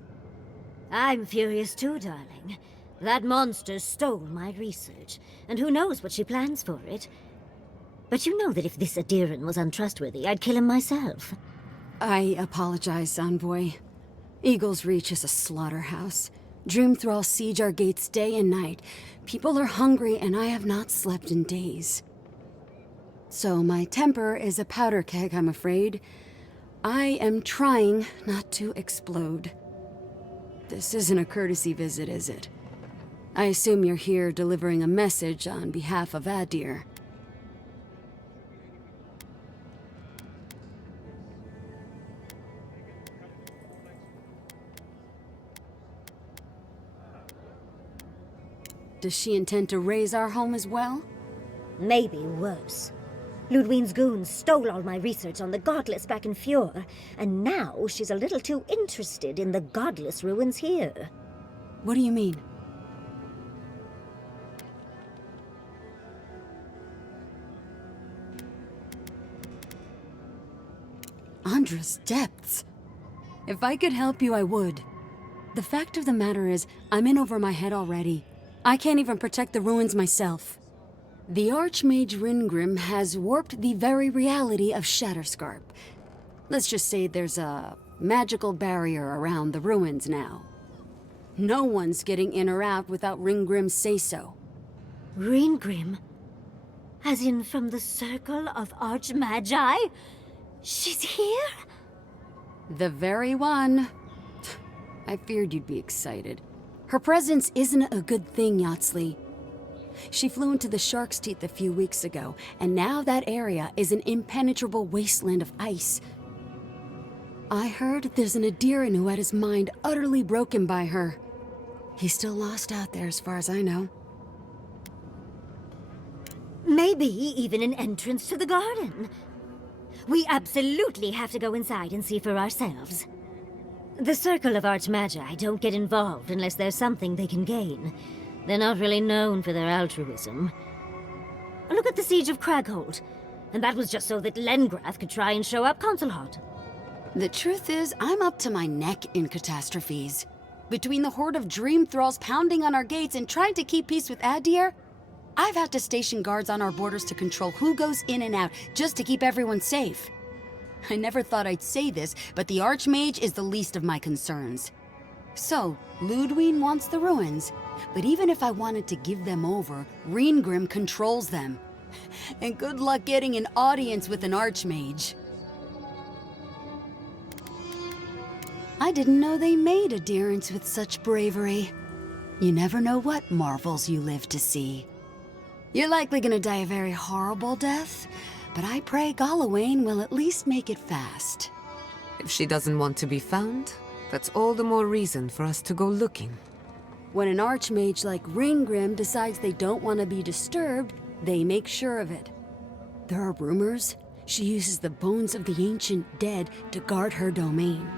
I'm furious too, darling. That monster stole my research, and who knows what she plans for it. But you know that if this Adiran was untrustworthy, I'd kill him myself. I apologize, Envoy. Eagle's Reach is a slaughterhouse. Dream Thralls siege our gates day and night. People are hungry, and I have not slept in days. So my temper is a powder keg, I'm afraid. I am trying not to explode. This isn't a courtesy visit, is it? I assume you're here delivering a message on behalf of Adir. Does she intend to raise our home as well? Maybe worse. Ludwine's goons stole all my research on the godless back in Fjord, and now she's a little too interested in the godless ruins here. What do you mean? Andra's depths. If I could help you, I would. The fact of the matter is, I'm in over my head already. I can't even protect the ruins myself. The Archmage Ringrim has warped the very reality of Shatterscarp. Let's just say there's a magical barrier around the ruins now. No one's getting in or out without Ringgrim's say-so. Ringgrim? As in from the Circle of Archmagi? She's here? The very one. I feared you'd be excited. Her presence isn't a good thing, Yatsley. She flew into the Shark's Teeth a few weeks ago, and now that area is an impenetrable wasteland of ice. I heard there's an Adiran who had his mind utterly broken by her. He's still lost out there as far as I know. Maybe even an entrance to the garden. We absolutely have to go inside and see for ourselves. The Circle of Archmagi don't get involved unless there's something they can gain. They're not really known for their altruism. Look at the Siege of Cragholt. And that was just so that Lengrath could try and show up Consulhot. The truth is, I'm up to my neck in catastrophes. Between the horde of Dream Thralls pounding on our gates and trying to keep peace with Adir, I've had to station guards on our borders to control who goes in and out, just to keep everyone safe. I never thought I'd say this, but the Archmage is the least of my concerns. So, Ludwine wants the ruins, but even if I wanted to give them over, Ringrim controls them. And good luck getting an audience with an Archmage. I didn't know they made adherents with such bravery. You never know what marvels you live to see. You're likely gonna die a very horrible death, but I pray Galawain will at least make it fast. If she doesn't want to be found, that's all the more reason for us to go looking. When an Archmage like Ringgrim decides they don't want to be disturbed, they make sure of it. There are rumors she uses the bones of the ancient dead to guard her domain.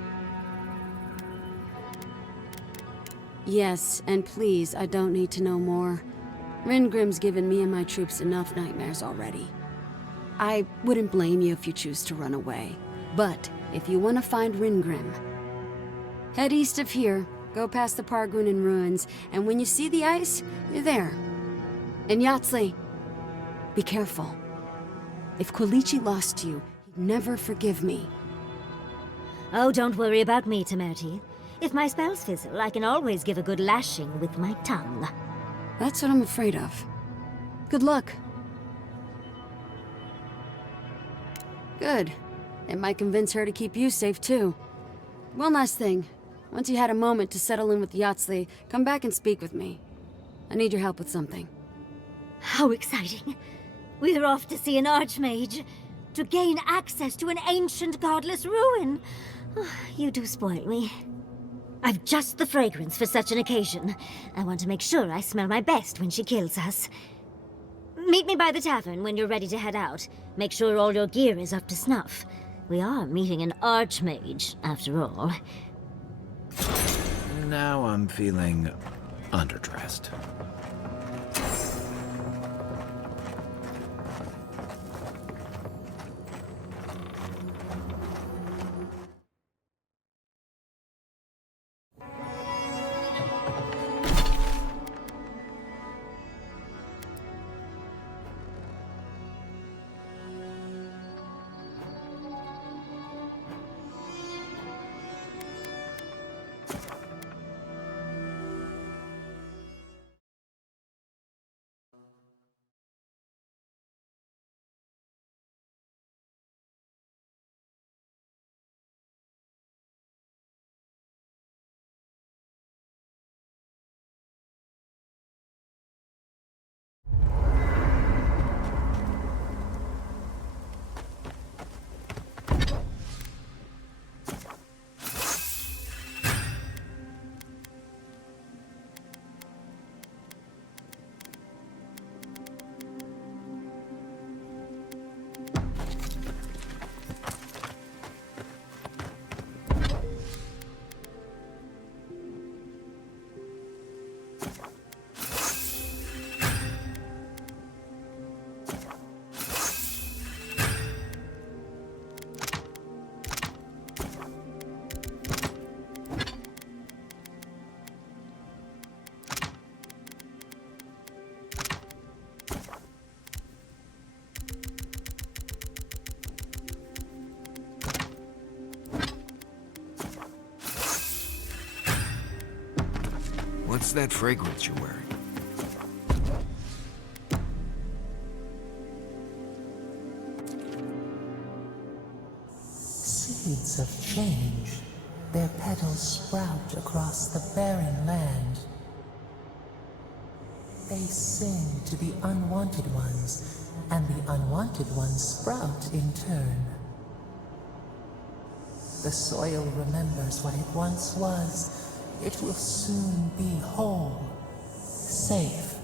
Yes, and please, I don't need to know more. Ringgrim's given me and my troops enough nightmares already. I wouldn't blame you if you choose to run away. But if you want to find Ringgrim, head east of here, go past the Pargunin ruins, and when you see the ice, you're there. And Yatsley, be careful. If Quilichi lost you, he'd never forgive me. Oh, don't worry about me, Temerity. If my spells fizzle, I can always give a good lashing with my tongue. That's what I'm afraid of. Good luck. Good. It might convince her to keep you safe, too. One last thing. Once you had a moment to settle in with Yatsley, come back and speak with me. I need your help with something. How exciting. We're off to see an Archmage. To gain access to an ancient godless ruin. You do spoil me. I've just the fragrance for such an occasion. I want to make sure I smell my best when she kills us. Meet me by the tavern when you're ready to head out. Make sure all your gear is up to snuff. We are meeting an Archmage, after all. Now I'm feeling underdressed. What's that fragrance you're wearing? Seeds of change. Their petals sprout across the barren land. They sing to the unwanted ones, and the unwanted ones sprout in turn. The soil remembers what it once was. It will soon be whole, safe.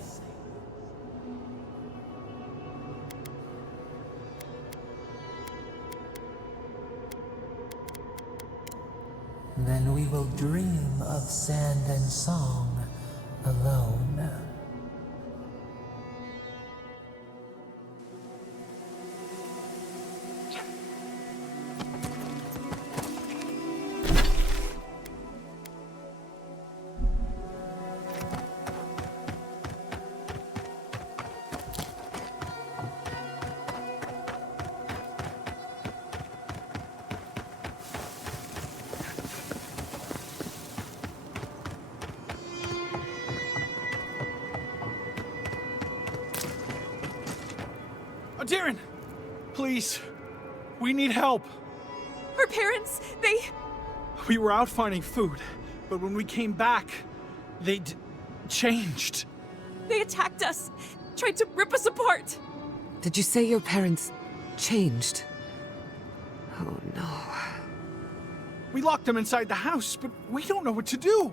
Then we will dream of sand and song alone. Darren! Please. We need help. Our parents, We were out finding food, but when we came back, they changed. They attacked us, tried to rip us apart. Did you say your parents changed? Oh no. We locked them inside the house, but we don't know what to do.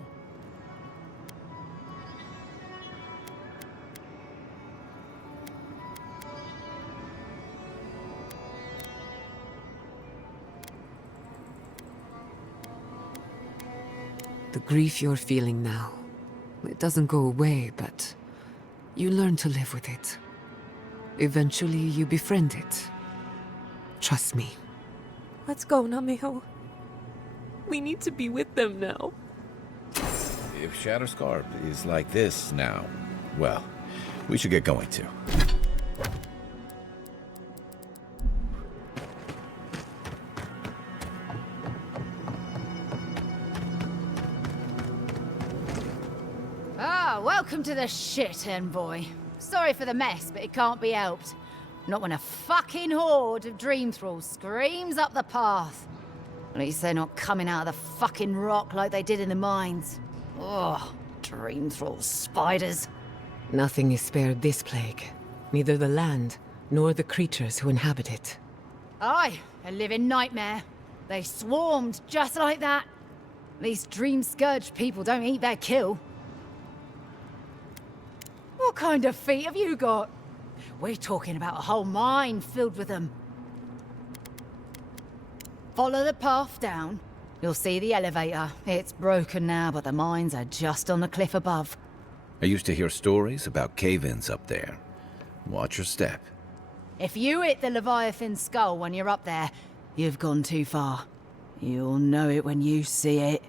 The grief you're feeling now, it doesn't go away, but you learn to live with it. Eventually, you befriend it. Trust me. Let's go, Nameo. We need to be with them now. If Shatterscarp is like this now, well, we should get going too. Welcome to the shit, envoy. Sorry for the mess, but it can't be helped. Not when a fucking horde of dream thralls screams up the path. At least they're not coming out of the fucking rock like they did in the mines. Ugh, dream thrall spiders. Nothing is spared this plague. Neither the land, nor the creatures who inhabit it. Aye, a living nightmare. They swarmed just like that. These dream scourge people don't eat their kill. What kind of feet have you got? We're talking about a whole mine filled with them. Follow the path down. You'll see the elevator. It's broken now, but the mines are just on the cliff above. I used to hear stories about cave-ins up there. Watch your step. If you hit the Leviathan skull when you're up there, you've gone too far. You'll know it when you see it.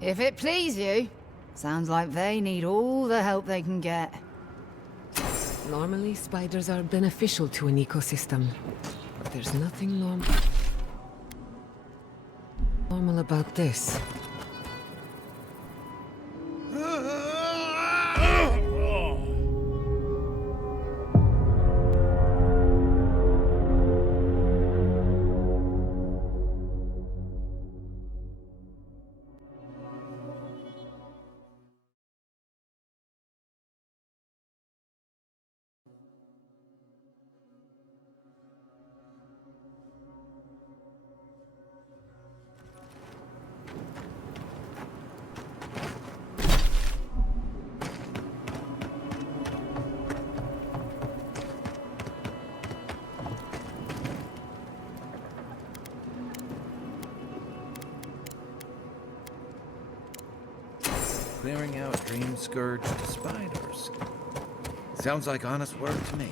If it please you, sounds like they need all the help they can get. Normally, spiders are beneficial to an ecosystem. But there's nothing normal about this. Clearing out dream-scourged spiders. Sounds like honest work to me.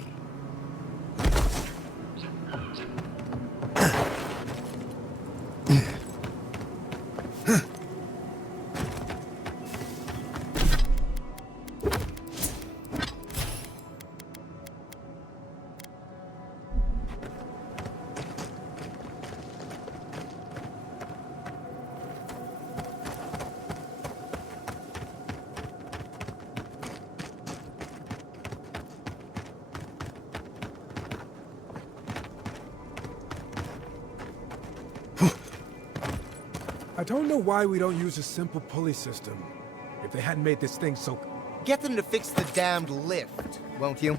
I don't know why we don't use a simple pulley system. If they hadn't made this thing so... Get them to fix the damned lift, won't you?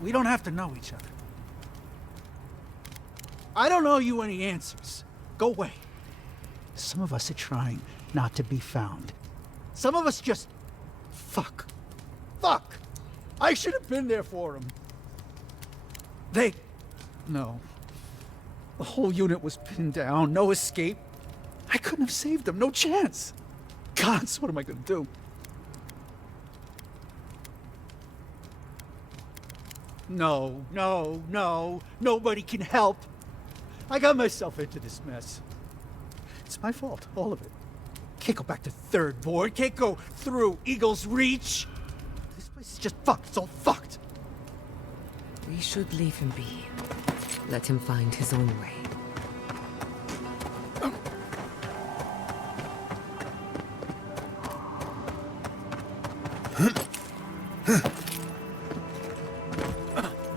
We don't have to know each other. I don't owe you any answers. Go away. Some of us are trying not to be found. Some of us just... Fuck. I should have been there for him. No. The whole unit was pinned down, no escape. I couldn't have saved them, no chance. Gods, what am I gonna do? No. Nobody can help. I got myself into this mess. It's my fault, all of it. Can't go back to Third Board, can't go through Eagle's Reach. This place is just fucked, it's all fucked. We should leave him be. Let him find his own way.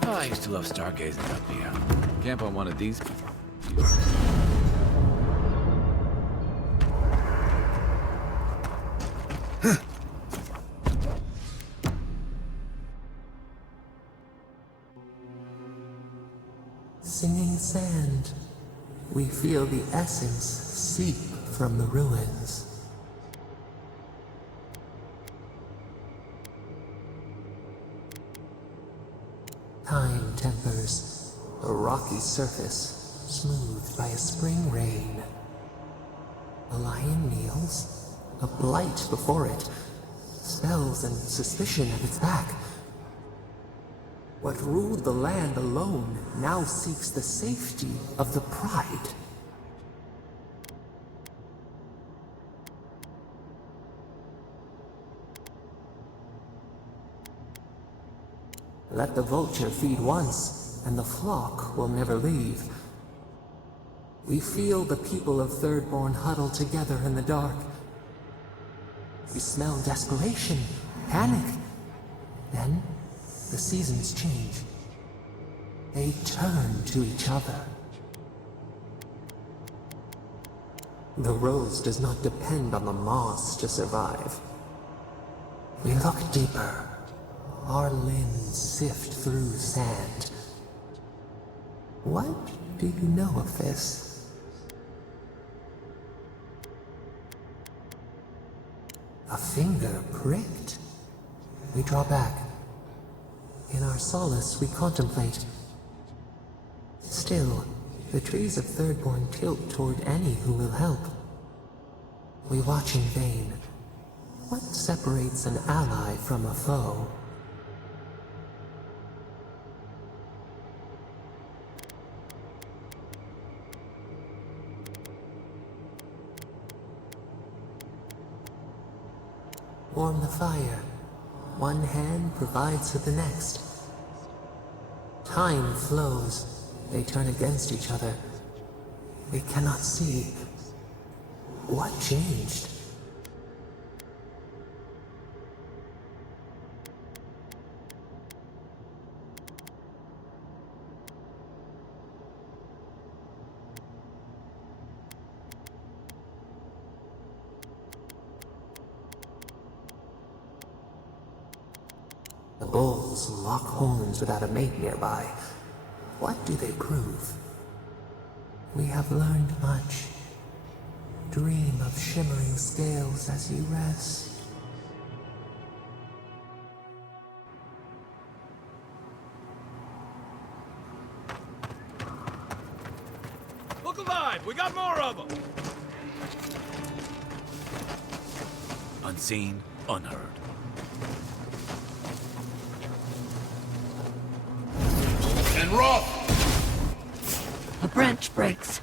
I used to love stargazing up here. Camp on one of these. Singing sand, we feel the essence seep from the ruins. Time tempers a rocky surface smoothed by a spring rain. A lion kneels, a blight before it, spells and suspicion at its back. What ruled the land alone now seeks the safety of the pride. Let the vulture feed once, and the flock will never leave. We feel the people of Thirdborn huddle together in the dark. We smell desperation, panic. Then, the seasons change. They turn to each other. The rose does not depend on the moss to survive. We look deeper. Our limbs sift through sand. What do you know of this? A finger pricked. We draw back. In our solace, we contemplate. Still, the trees of Thirdborn tilt toward any who will help. We watch in vain. What separates an ally from a foe? Warm the fire. One hand provides for the next. Time flows. They turn against each other. We cannot see. What changed? The bulls lock horns without a mate nearby. What do they prove? We have learned much. Dream of shimmering scales as you rest. Look alive! We got more of them! Unseen, unheard. And rough! A branch breaks.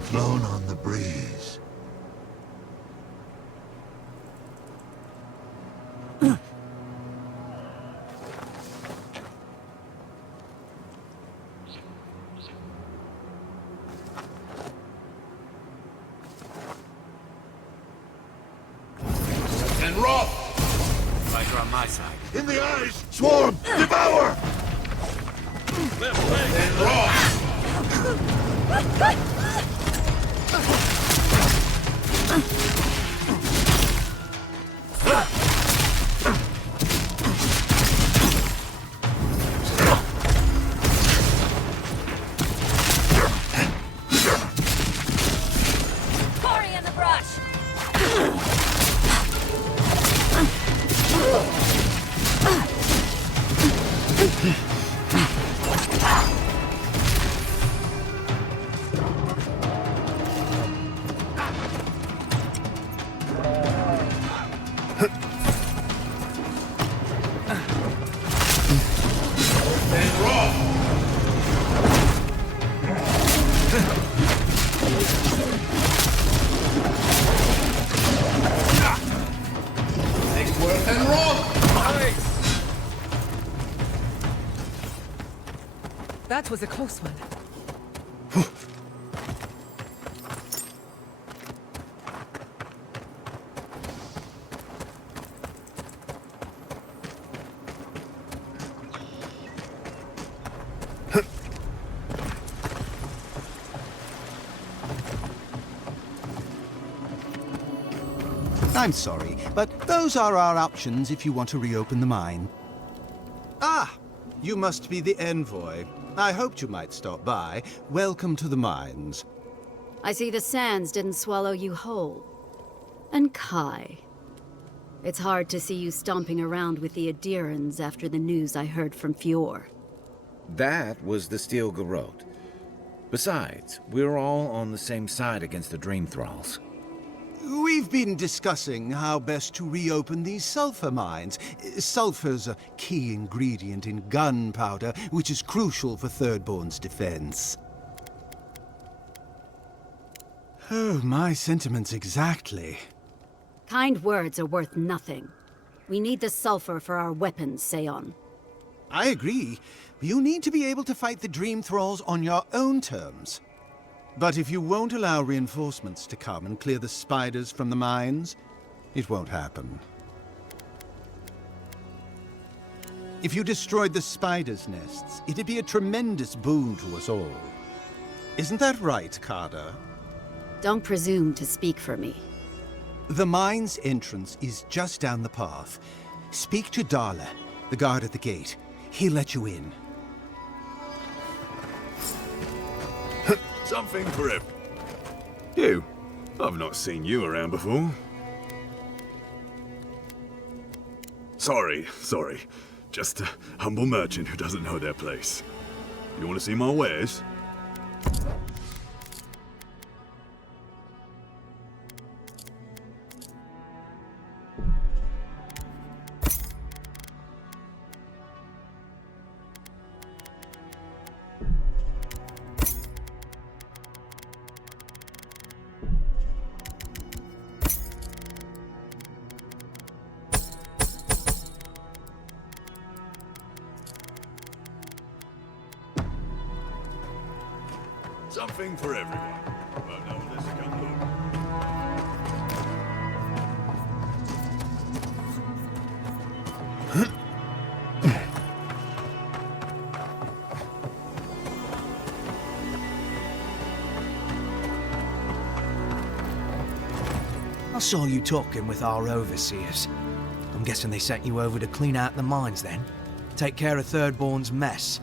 Flown on the breeze. And rough! Fighter on my side. In the eyes! Swarm! Devour! Left leg! And rough! Cory in the brush! And rough! Next word and rough! That was a close one. I'm sorry, but those are our options if you want to reopen the mine. Ah, you must be the envoy. I hoped you might stop by. Welcome to the mines. I see the sands didn't swallow you whole. And Kai. It's hard to see you stomping around with the Adirans after the news I heard from Fior. That was the Steel Garrote. Besides, we're all on the same side against the Dream Thralls. We've been discussing how best to reopen these sulfur mines. Sulfur's a key ingredient in gunpowder, which is crucial for Thirdborn's defense. Oh, my sentiments exactly. Kind words are worth nothing. We need the sulfur for our weapons, Seon. I agree. You need to be able to fight the Dream Thralls on your own terms. But if you won't allow reinforcements to come and clear the spiders from the mines, it won't happen. If you destroyed the spiders' nests, it'd be a tremendous boon to us all. Isn't that right, Kada? Don't presume to speak for me. The mine's entrance is just down the path. Speak to Darla, the guard at the gate. He'll let you in. Something for him. You? I've not seen you around before. Sorry. Just a humble merchant who doesn't know their place. You want to see my wares? Something for everyone. Well, no, this come I saw you talking with our overseers. I'm guessing they sent you over to clean out the mines then? Take care of Thirdborn's mess.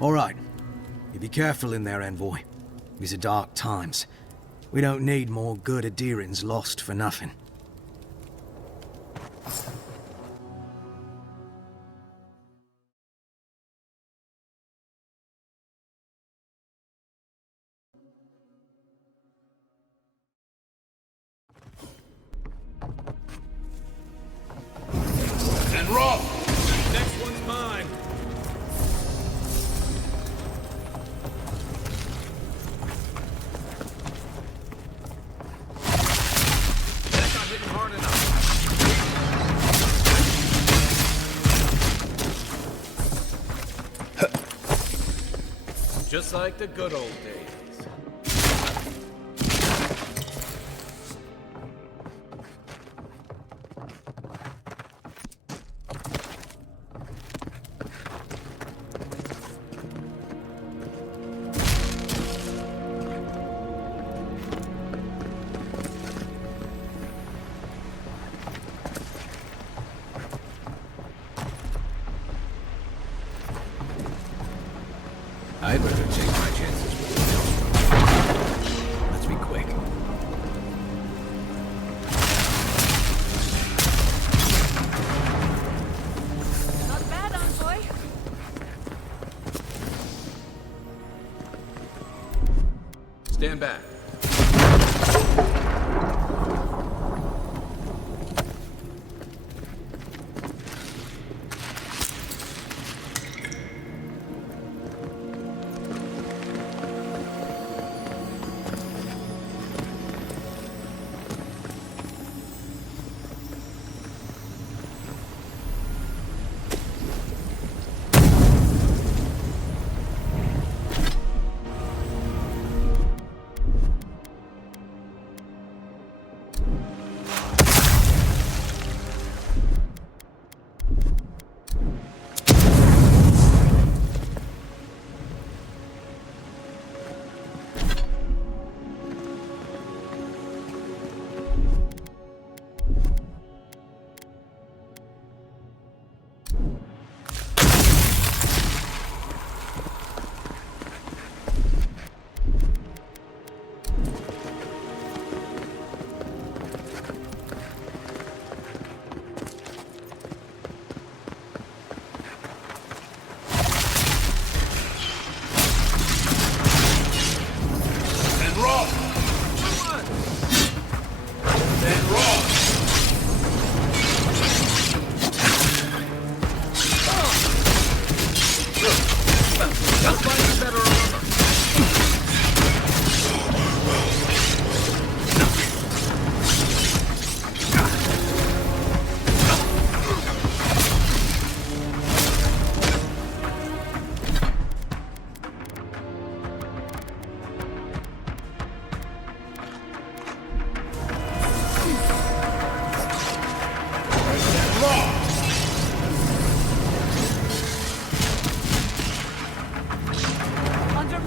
All right. You be careful in there, Envoy. These are dark times. We don't need more good Adirans lost for nothing. And Roth! Next one's mine. That's not hitting hard enough. Just like the good old days. I'd rather take my chances with the Let's be quick. Not bad, envoy. Stand back.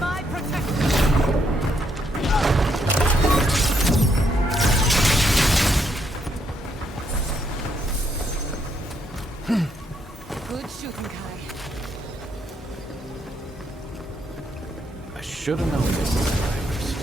my protection. Good shooting, Kai. I should have known this was survivors.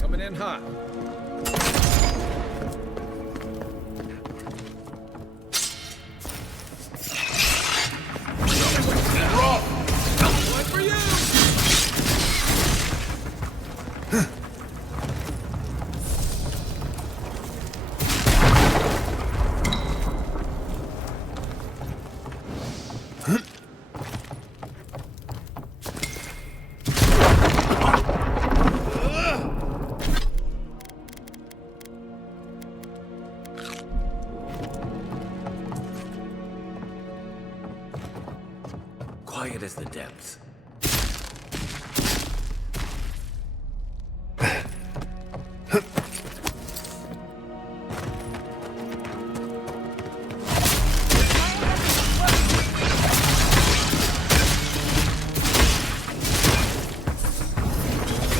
Coming in hot. One for you! Quiet as the depths.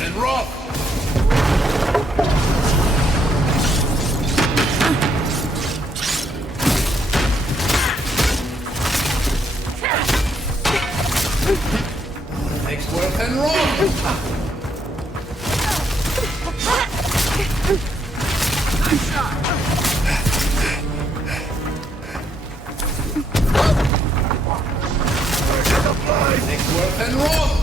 And rough! Next work and roll! Next work and roll!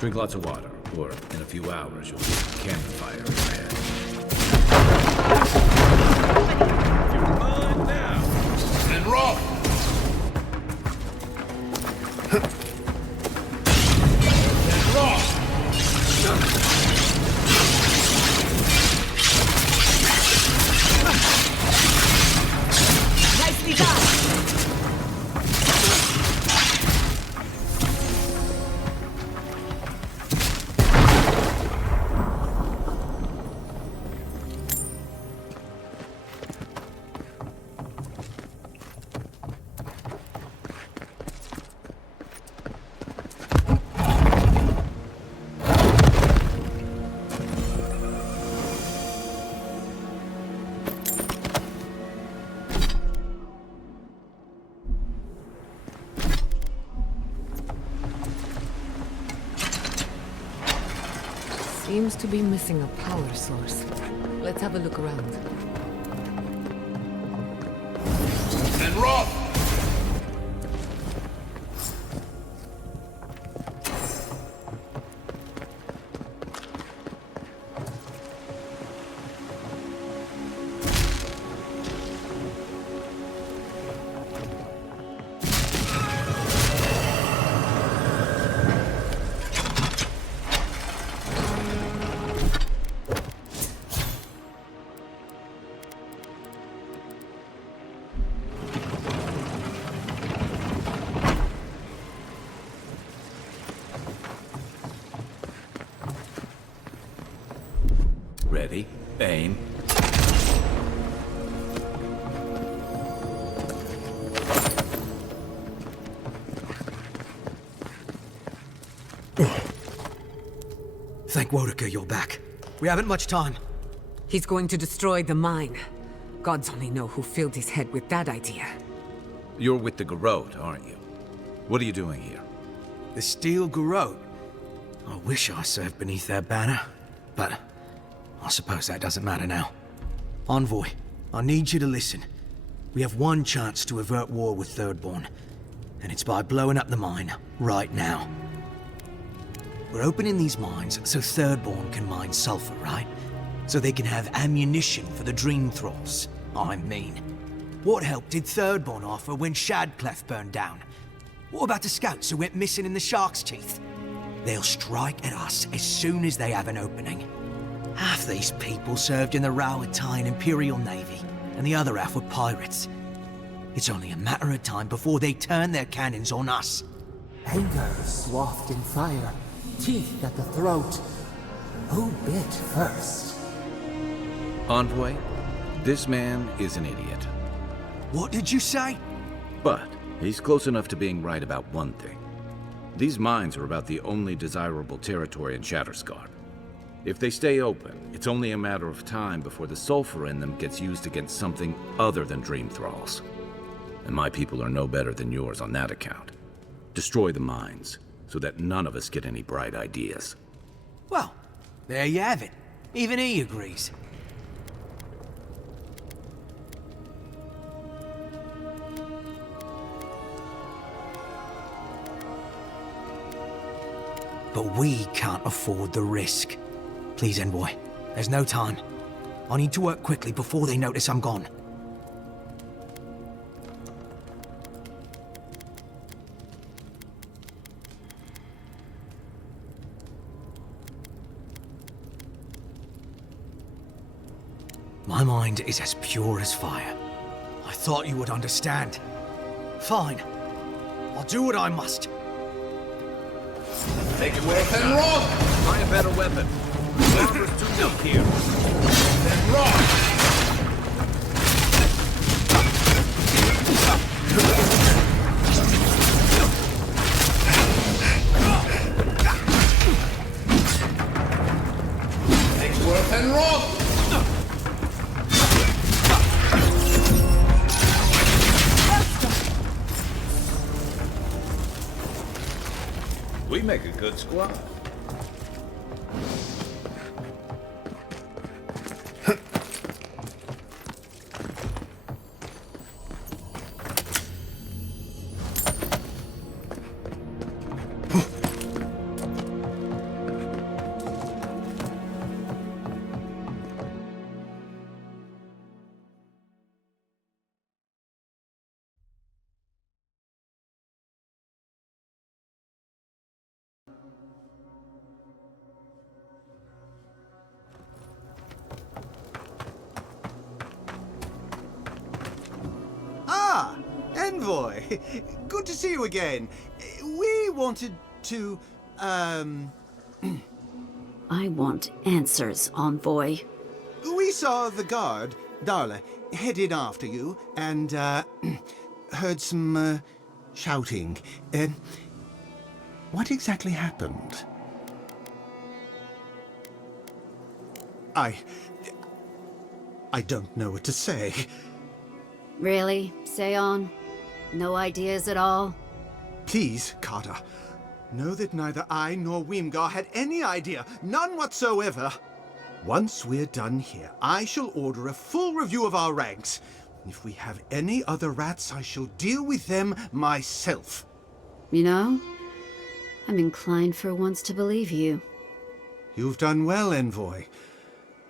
Drink lots of water, or in a few hours you'll get a campfire in your head. seems to be missing a power source. Let's have a look around. And Roth! Ready, aim. Thank Wodeker you're back. We haven't much time. He's going to destroy the mine. Gods only know who filled his head with that idea. You're with the Garrote, aren't you? What are you doing here? The Steel Garrote? I wish I served beneath their banner, but I suppose that doesn't matter now. Envoy, I need you to listen. We have one chance to avert war with Thirdborn, and it's by blowing up the mine right now. We're opening these mines so Thirdborn can mine sulfur, right? So they can have ammunition for the Dream Thralls. I mean, what help did Thirdborn offer when Shadclef burned down? What about the scouts who went missing in the Shark's Teeth? They'll strike at us as soon as they have an opening. Half these people served in the Rowatine Imperial Navy, and the other half were pirates. It's only a matter of time before they turn their cannons on us. Anger swathed in fire, teeth at the throat. Who bit first? Envoy, this man is an idiot. What did you say? But he's close enough to being right about one thing. These mines are about the only desirable territory in Shatterscarp. If they stay open, it's only a matter of time before the sulfur in them gets used against something other than Dream Thralls. And my people are no better than yours on that account. Destroy the mines, so that none of us get any bright ideas. Well, there you have it. Even he agrees. But we can't afford the risk. Please, Envoy. There's no time. I need to work quickly before they notice I'm gone. My mind is as pure as fire. I thought you would understand. Fine. I'll do what I must. Take it worth and run! Try a better weapon. Armor's too weak here. Then run! Take worth and run! We make a good squad. Envoy! Good to see you again. We wanted to, I want answers, Envoy. We saw the guard, Darla, headed after you, and, heard some, shouting. What exactly happened? I don't know what to say. Really? Say on? No ideas at all? Please, Carter. Know that neither I nor Weemgar had any idea, none whatsoever. Once we're done here, I shall order a full review of our ranks. If we have any other rats, I shall deal with them myself. You know, I'm inclined for once to believe you. You've done well, Envoy.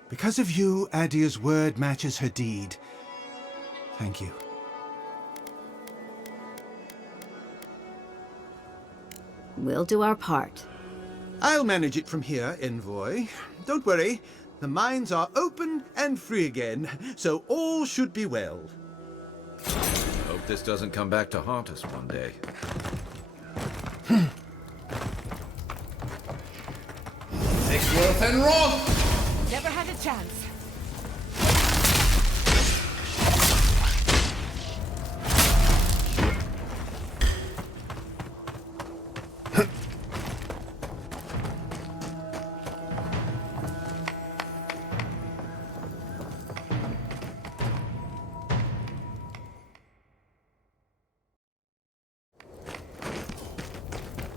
Because of you, Adia's word matches her deed. Thank you. We'll do our part. I'll manage it from here, Envoy. Don't worry. The mines are open and free again, so all should be well. Hope this doesn't come back to haunt us one day. Sigsworth and Roth! Never had a chance.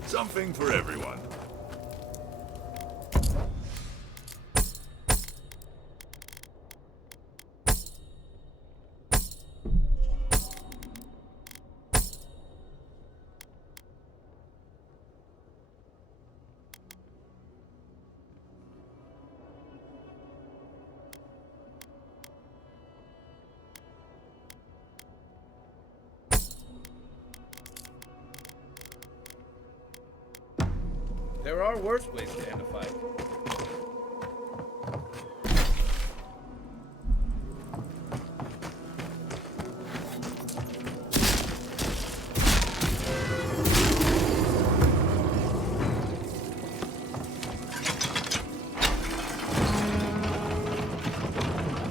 Something for everyone. There are worse ways to end a fight.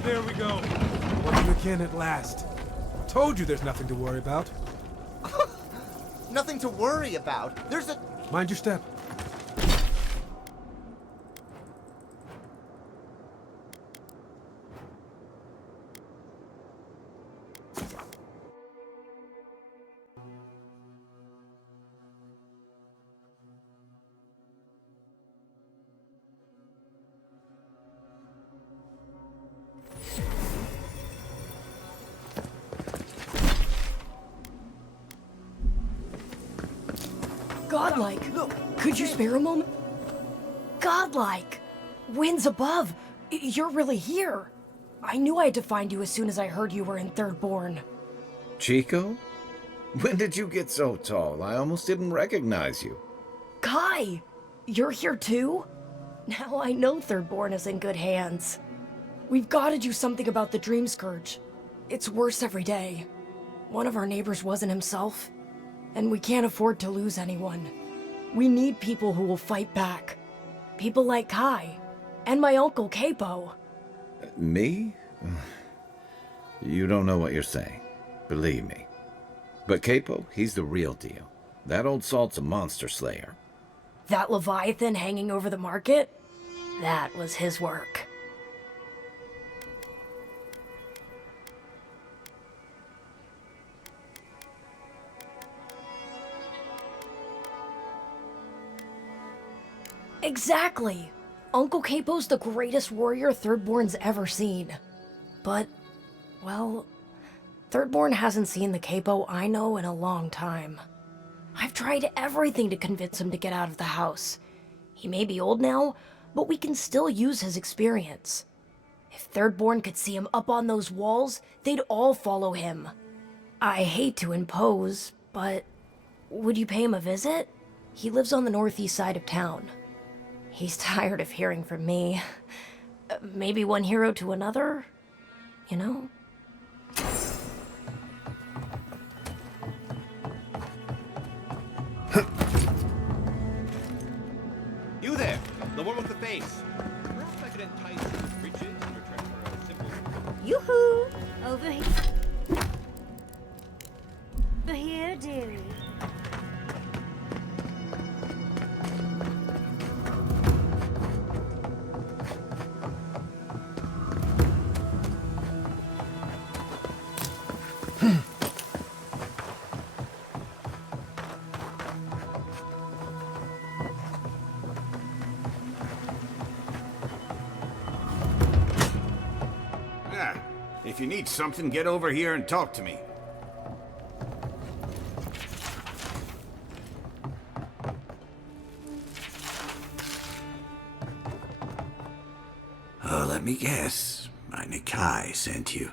There we go. Working again at last. Told you there's nothing to worry about. Nothing to worry about. There's a... Mind your step. Godlike. Look, could you spare a moment? Godlike. Winds above. You're really here. I knew I had to find you as soon as I heard you were in Thirdborn. Chico? When did you get so tall? I almost didn't recognize you. Kai! You're here too? Now I know Thirdborn is in good hands. We've got to do something about the Dream Scourge. It's worse every day. One of our neighbors wasn't himself, and we can't afford to lose anyone. We need people who will fight back. People like Kai, and my uncle Capo. Me? You don't know what you're saying. Believe me. But Capo, he's the real deal. That old salt's a monster slayer. That Leviathan hanging over the market? That was his work. Exactly! Uncle Capo's the greatest warrior Thirdborn's ever seen. But, well, Thirdborn hasn't seen the Capo I know in a long time. I've tried everything to convince him to get out of the house. He may be old now, but we can still use his experience. If Thirdborn could see him up on those walls, they'd all follow him. I hate to impose, but would you pay him a visit? He lives on the northeast side of town. He's tired of hearing from me. Maybe one hero to another, you know? You there, the one with the face. Perhaps I could entice you with riches in return for a simple... Yoo-hoo! Over here. Over here, dearie. If you need something, get over here and talk to me. Oh, let me guess. My Nikai sent you.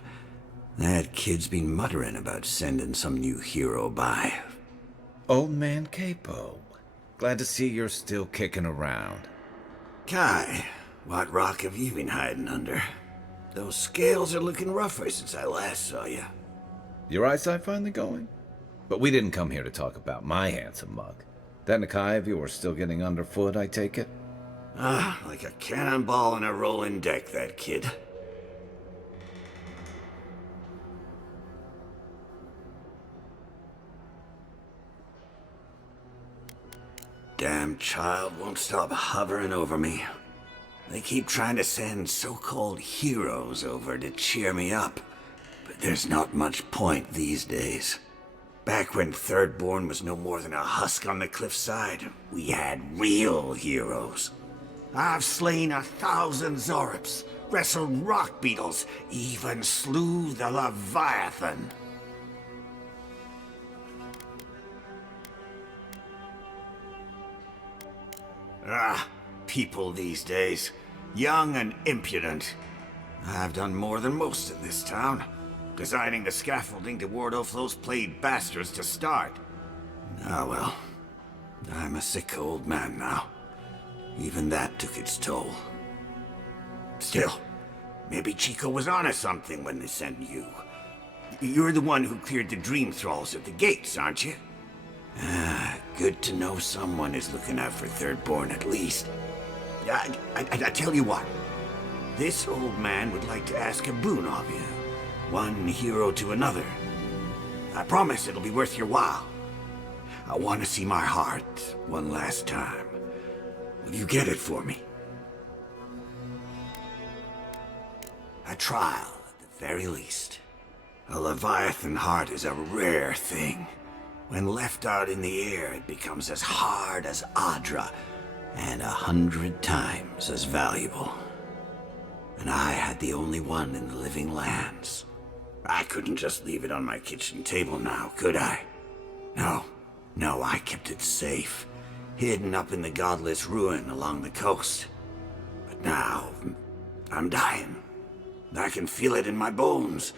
That kid's been muttering about sending some new hero by. Old man Capo. Glad to see you're still kicking around. Kai, what rock have you been hiding under? Those scales are looking rougher since I last saw you. Your eyesight finally going? But we didn't come here to talk about my handsome mug. That Nikai of yours still getting underfoot, I take it? Ah, like a cannonball in a rolling deck, that kid. Damn child won't stop hovering over me. They keep trying to send so-called heroes over to cheer me up, but there's not much point these days. Back when Thirdborn was no more than a husk on the cliffside, we had real heroes. I've slain 1,000 Zorops, wrestled rock beetles, even slew the Leviathan. Ah, people these days, young and impudent. I've done more than most in this town, designing the scaffolding to ward off those plagued bastards to start. Ah well, I'm a sick old man now. Even that took its toll. Still, maybe Chico was onto something when they sent you. You're the one who cleared the dream thralls at the gates, aren't you? Ah, good to know someone is looking out for Thirdborn at least. I tell you what, this old man would like to ask a boon of you. One hero to another. I promise it'll be worth your while. I want to see my heart one last time. Will you get it for me? A trial, at the very least. A Leviathan heart is a rare thing. When left out in the air, it becomes as hard as Adra, and 100 times as valuable. And I had the only one in the living lands. I couldn't just leave it on my kitchen table now, could I? No, I kept it safe, hidden up in the godless ruin along the coast. But now, I'm dying. I can feel it in my bones.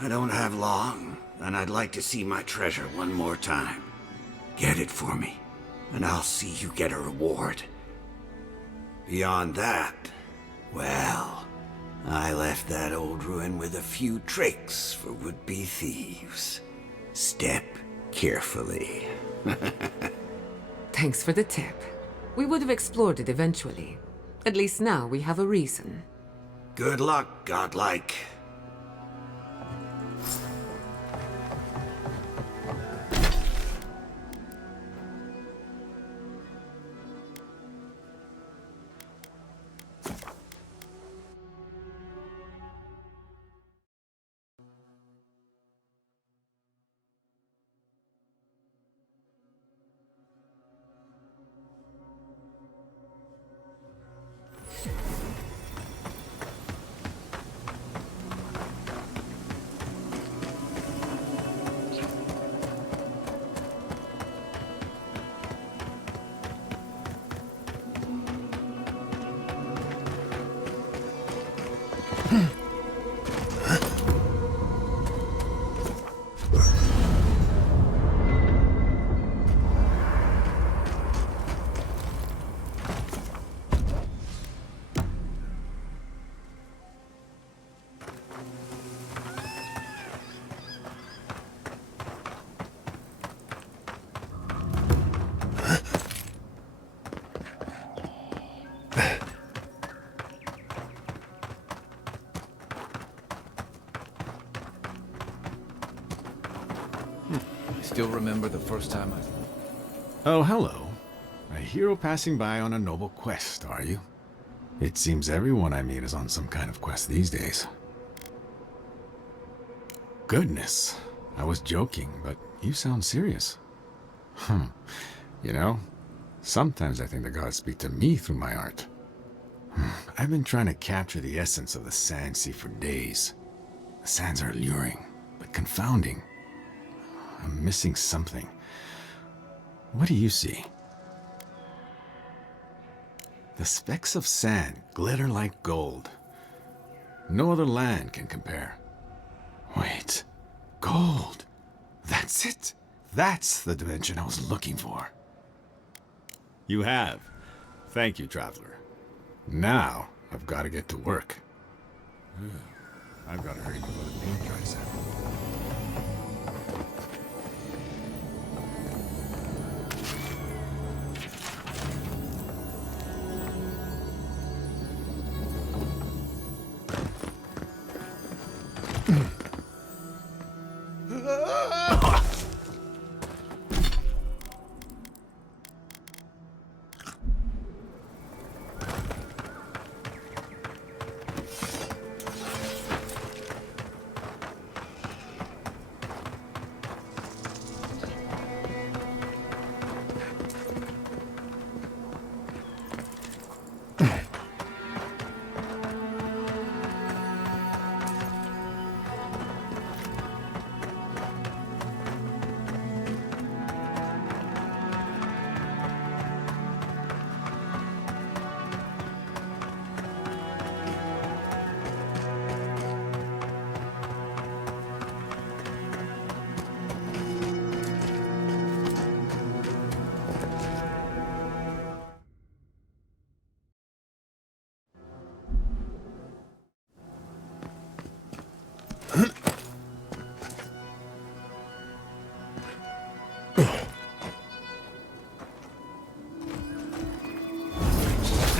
I don't have long, and I'd like to see my treasure one more time. Get it for me, and I'll see you get a reward. Beyond that, well, I left that old ruin with a few tricks for would-be thieves. Step carefully. Thanks for the tip. We would have explored it eventually. At least now we have a reason. Good luck, godlike. Still remember the first time I... Oh, hello. A hero passing by on a noble quest, are you? It seems everyone I meet is on some kind of quest these days. Goodness, I was joking, but you sound serious. You know, sometimes I think the gods speak to me through my art. I've been trying to capture the essence of the Sand Sea for days. The sands are alluring, but confounding. I'm missing something. What do you see? The specks of sand glitter like gold. No other land can compare. Wait, gold. That's it. That's the dimension I was looking for. You have. Thank you, traveler. Now, I've got to get to work. I've got to hurry before the paint dries out.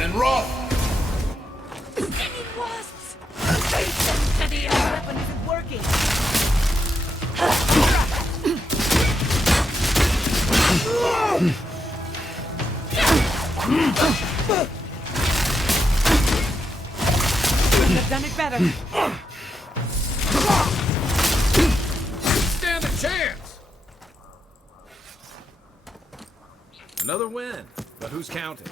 And Roth! Stinging wasps! Face them to the weapon isn't working! Couldn't have done it better. Stand a chance! Another win, but who's counting?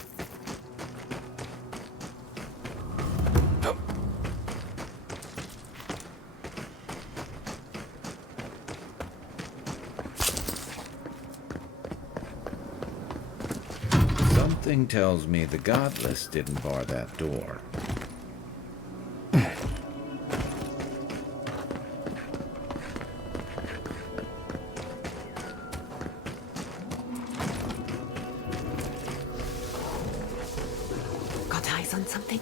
Something tells me the Godless didn't bar that door. Got eyes on something?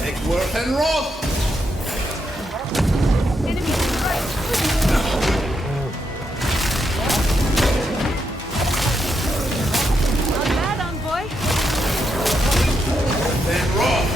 Eggsworth and Roth! Not bad, envoy. And Roth!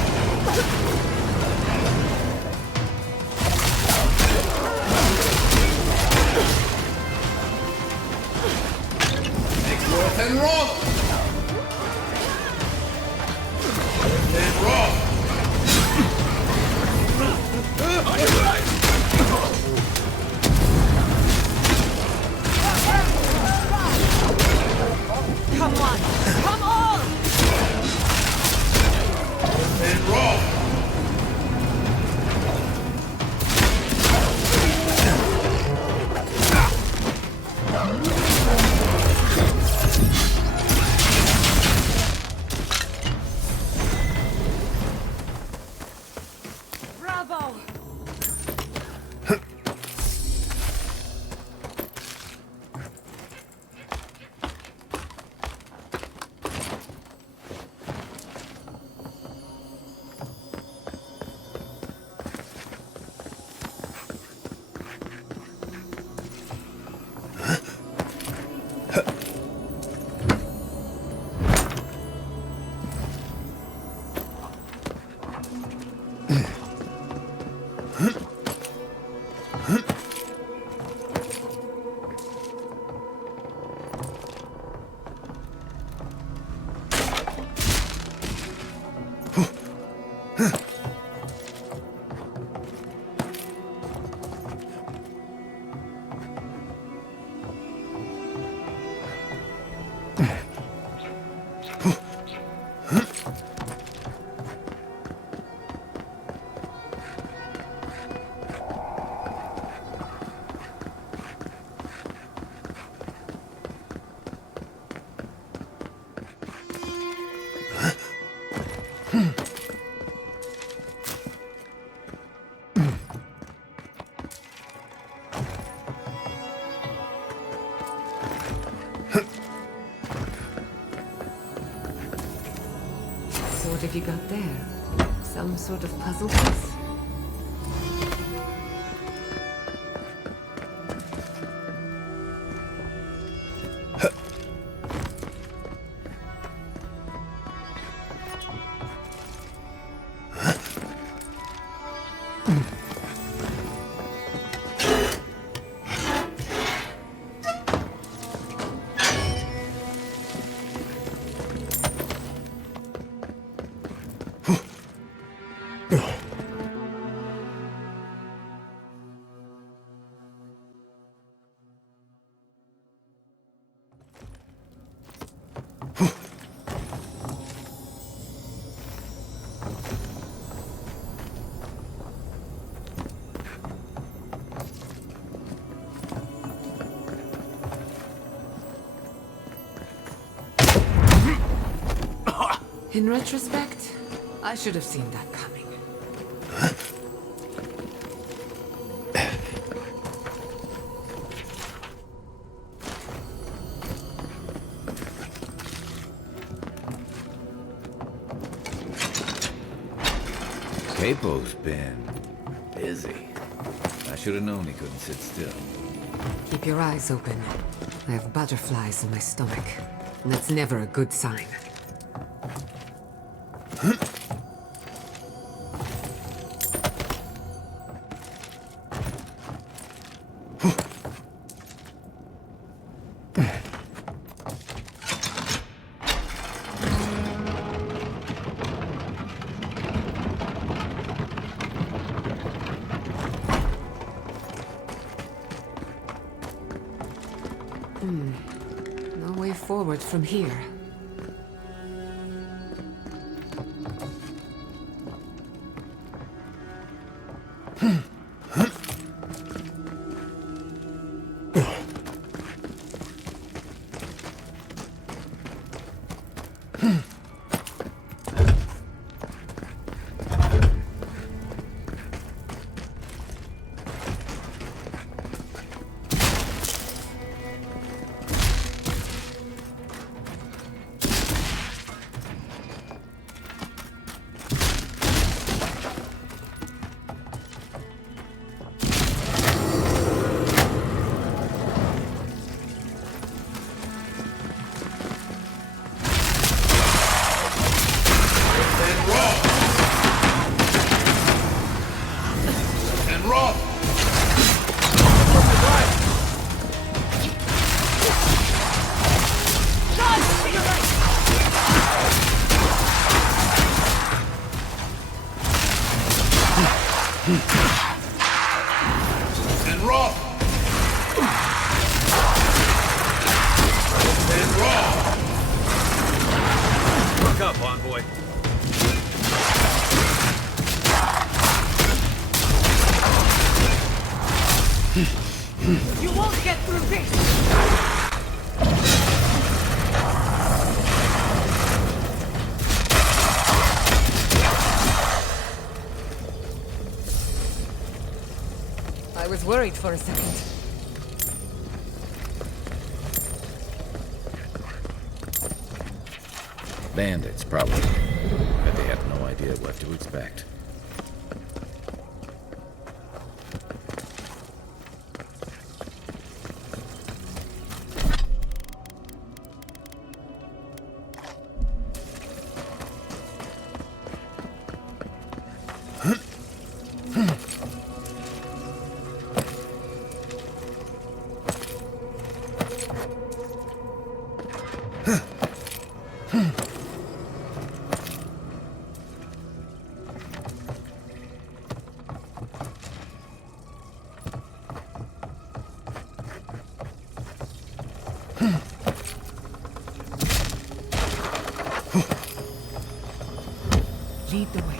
What have you got there? Some sort of puzzle piece? In retrospect, I should have seen that coming. Capo's been busy. I should have known he couldn't sit still. Keep your eyes open. I have butterflies in my stomach, and that's never a good sign. No way forward from here. You won't get through this! I was worried for a second. Bandits, probably. But they have no idea what to expect. Lead the way.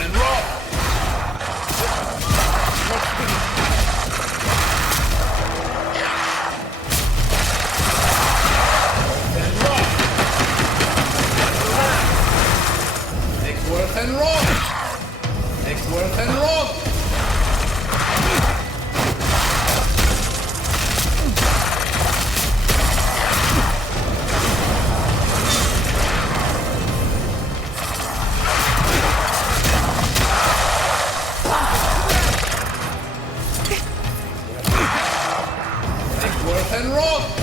And roll! Exworth and roll! Exworth and roll! and rot!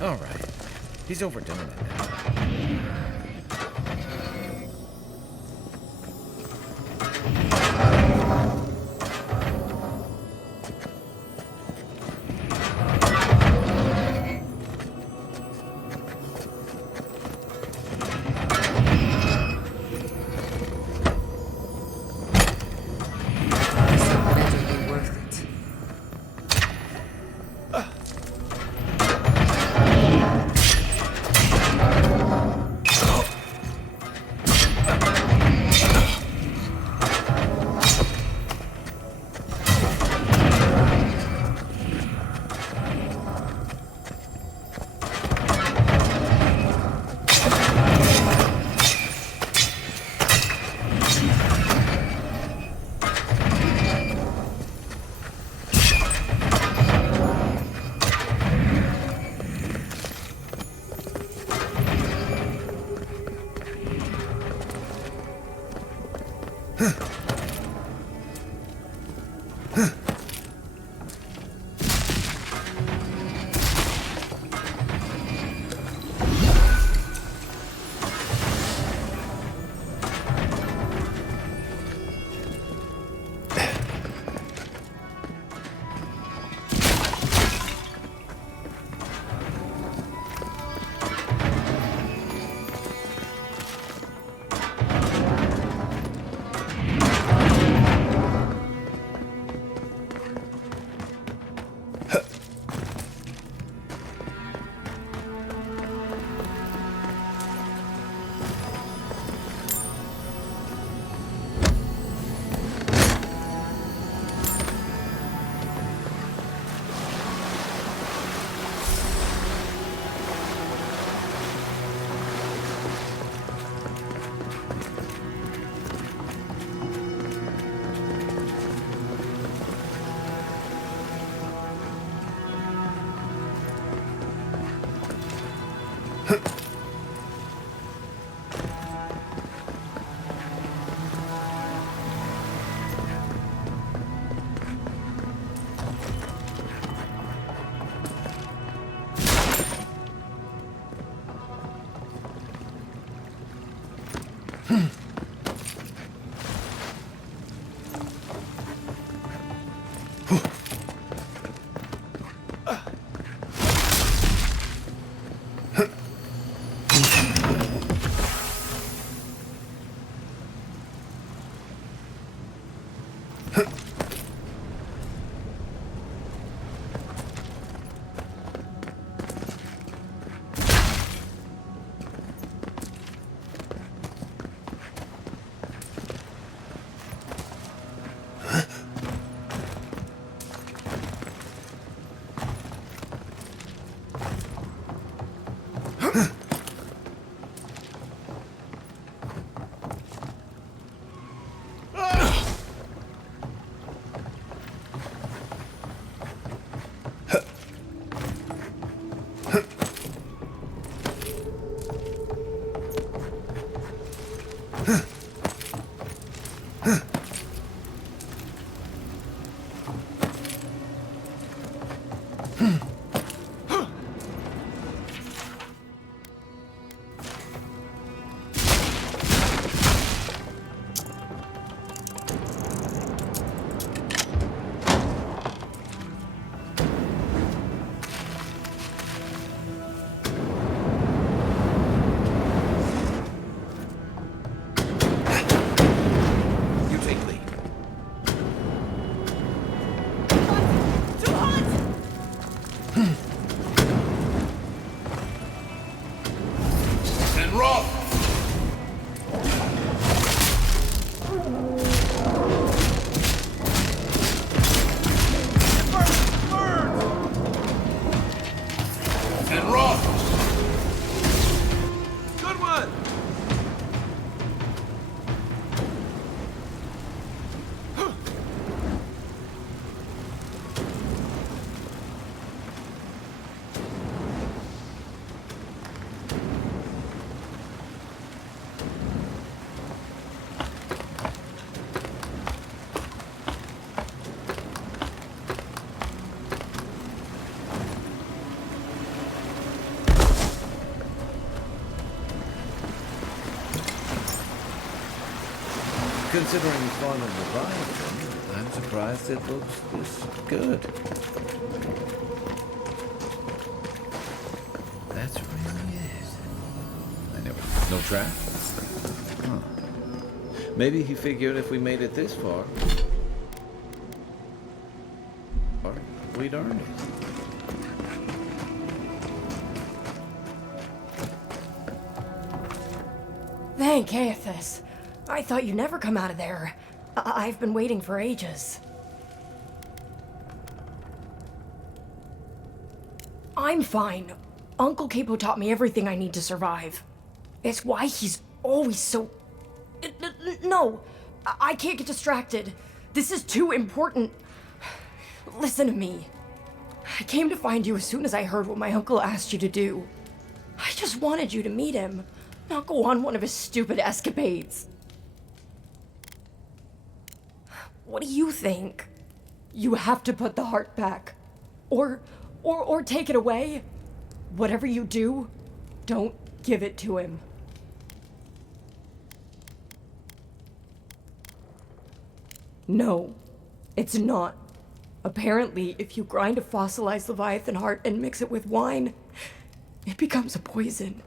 All right. He's overdoing it now. Considering Spawn and Leviathan, I'm surprised it looks this good. That's really it. I never... No trap? Huh. Maybe he figured if we made it this far, we'd earned it. Thank Aethys. I thought you'd never come out of there. I've been waiting for ages. I'm fine. Uncle Capo taught me everything I need to survive. It's why he's always so... No, I can't get distracted. This is too important. Listen to me. I came to find you as soon as I heard what my uncle asked you to do. I just wanted you to meet him, not go on one of his stupid escapades. What do you think? You have to put the heart back. Or take it away. Whatever you do, don't give it to him. No, it's not. Apparently, if you grind a fossilized Leviathan heart and mix it with wine, it becomes a poison.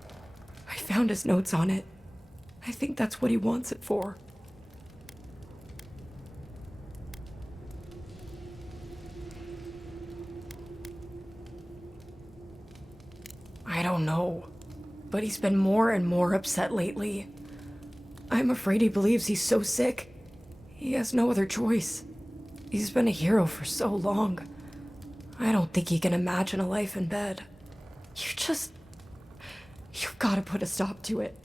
I found his notes on it. I think that's what he wants it for. I don't know, but he's been more and more upset lately. I'm afraid he believes he's so sick. He has no other choice. He's been a hero for so long. I don't think he can imagine a life in bed. You've got to put a stop to it.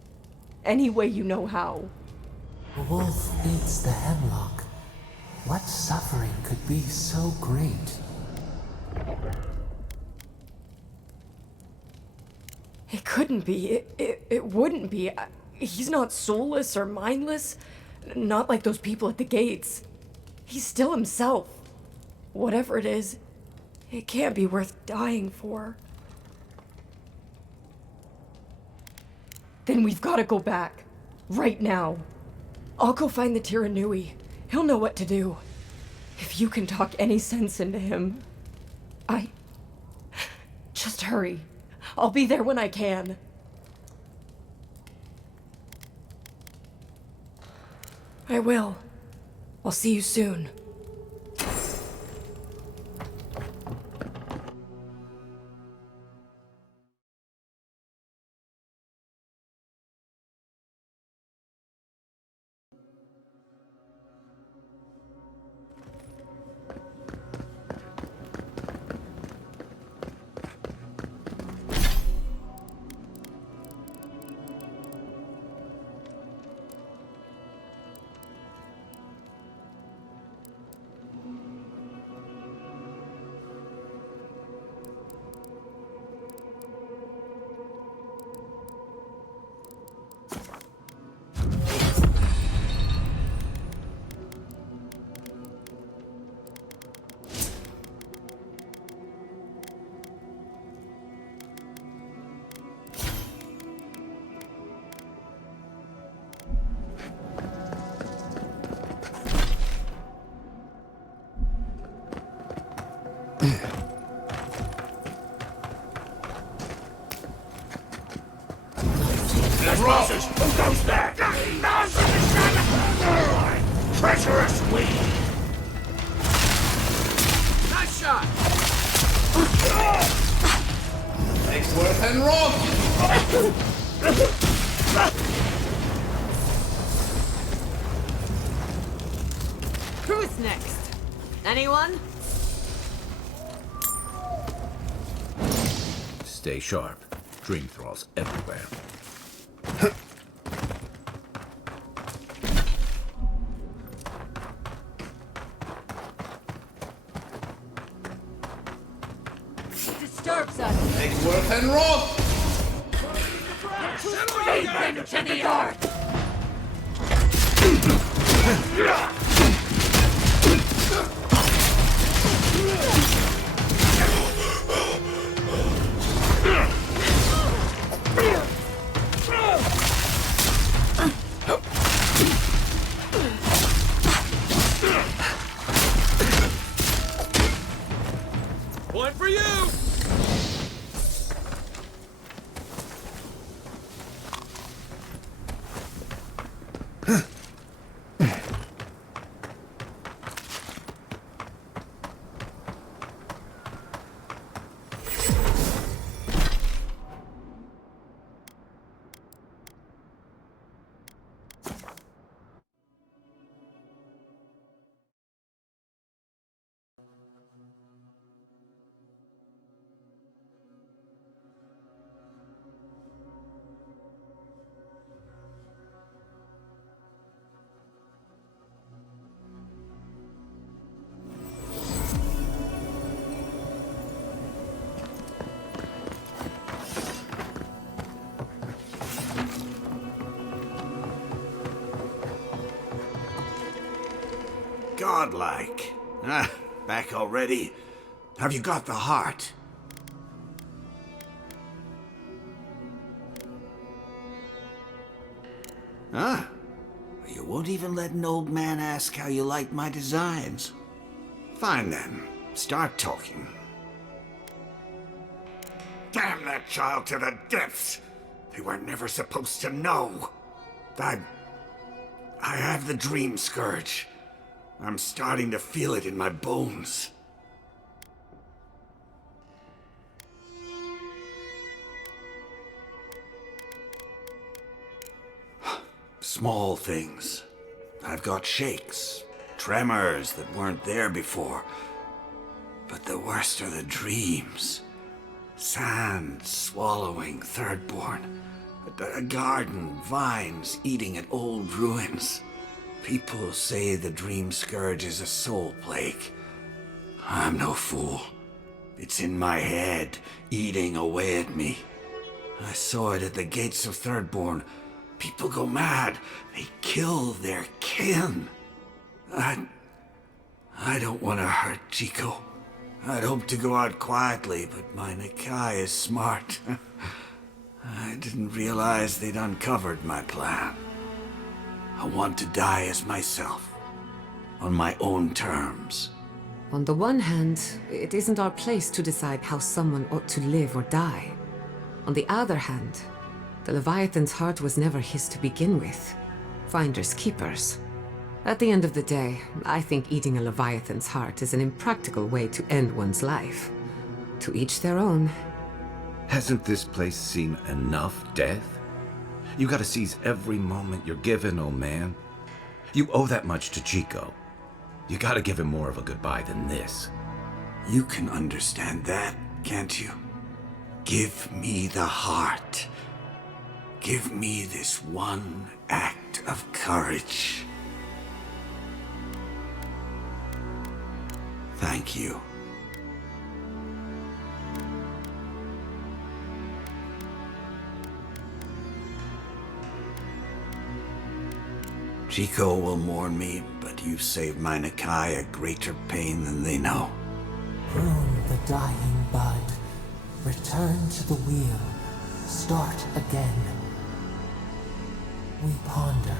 Any way you know how. A wolf eats the hemlock. What suffering could be so great? It couldn't be. It wouldn't be. He's not soulless or mindless. Not like those people at the gates. He's still himself. Whatever it is, it can't be worth dying for. Then we've got to go back. Right now. I'll go find the Tiranui. He'll know what to do. If you can talk any sense into him, Just hurry. I'll be there when I can. I will. I'll see you soon. Who goes there? Treacherous weed! Nice shot! Next worth and rock! Who's next? Anyone? Stay sharp. Dream thralls everywhere. Disturbs us. Next worth and rock! Lead them to the yard. for you! Godlike. Ah, back already? Have you got the heart? Ah, you won't even let an old man ask how you like my designs. Fine then, start talking. Damn that child to the depths! They were never supposed to know. I have the dream scourge. I'm starting to feel it in my bones. Small things. I've got shakes, tremors that weren't there before. But the worst are the dreams. Sand swallowing Thirdborn. A garden, vines eating at old ruins. People say the dream scourge is a soul plague. I'm no fool. It's in my head, eating away at me. I saw it at the gates of Thirdborn. People go mad. They kill their kin. I don't want to hurt Chico. I'd hoped to go out quietly, but my Nakai is smart. I didn't realize they'd uncovered my plan. I want to die as myself, on my own terms. On the one hand, it isn't our place to decide how someone ought to live or die. On the other hand, the Leviathan's heart was never his to begin with. Finders keepers. At the end of the day, I think eating a Leviathan's heart is an impractical way to end one's life. To each their own. Hasn't this place seen enough death? You gotta seize every moment you're given, old man. You owe that much to Chico. You gotta give him more of a goodbye than this. You can understand that, can't you? Give me the heart. Give me this one act of courage. Thank you. Chico will mourn me, but you've saved my Nakai a greater pain than they know. Prune the dying bud. Return to the wheel. Start again. We ponder.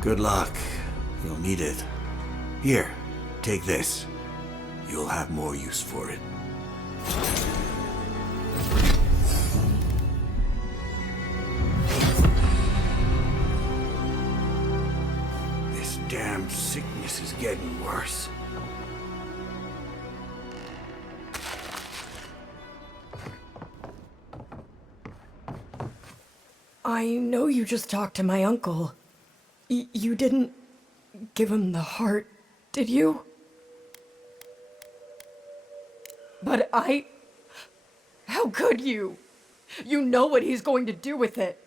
Good luck. You'll need it. Here, take this. You'll have more use for it. This damned sickness is getting worse. I know you just talked to my uncle. You didn't give him the heart, did you? But how could you? You know what he's going to do with it.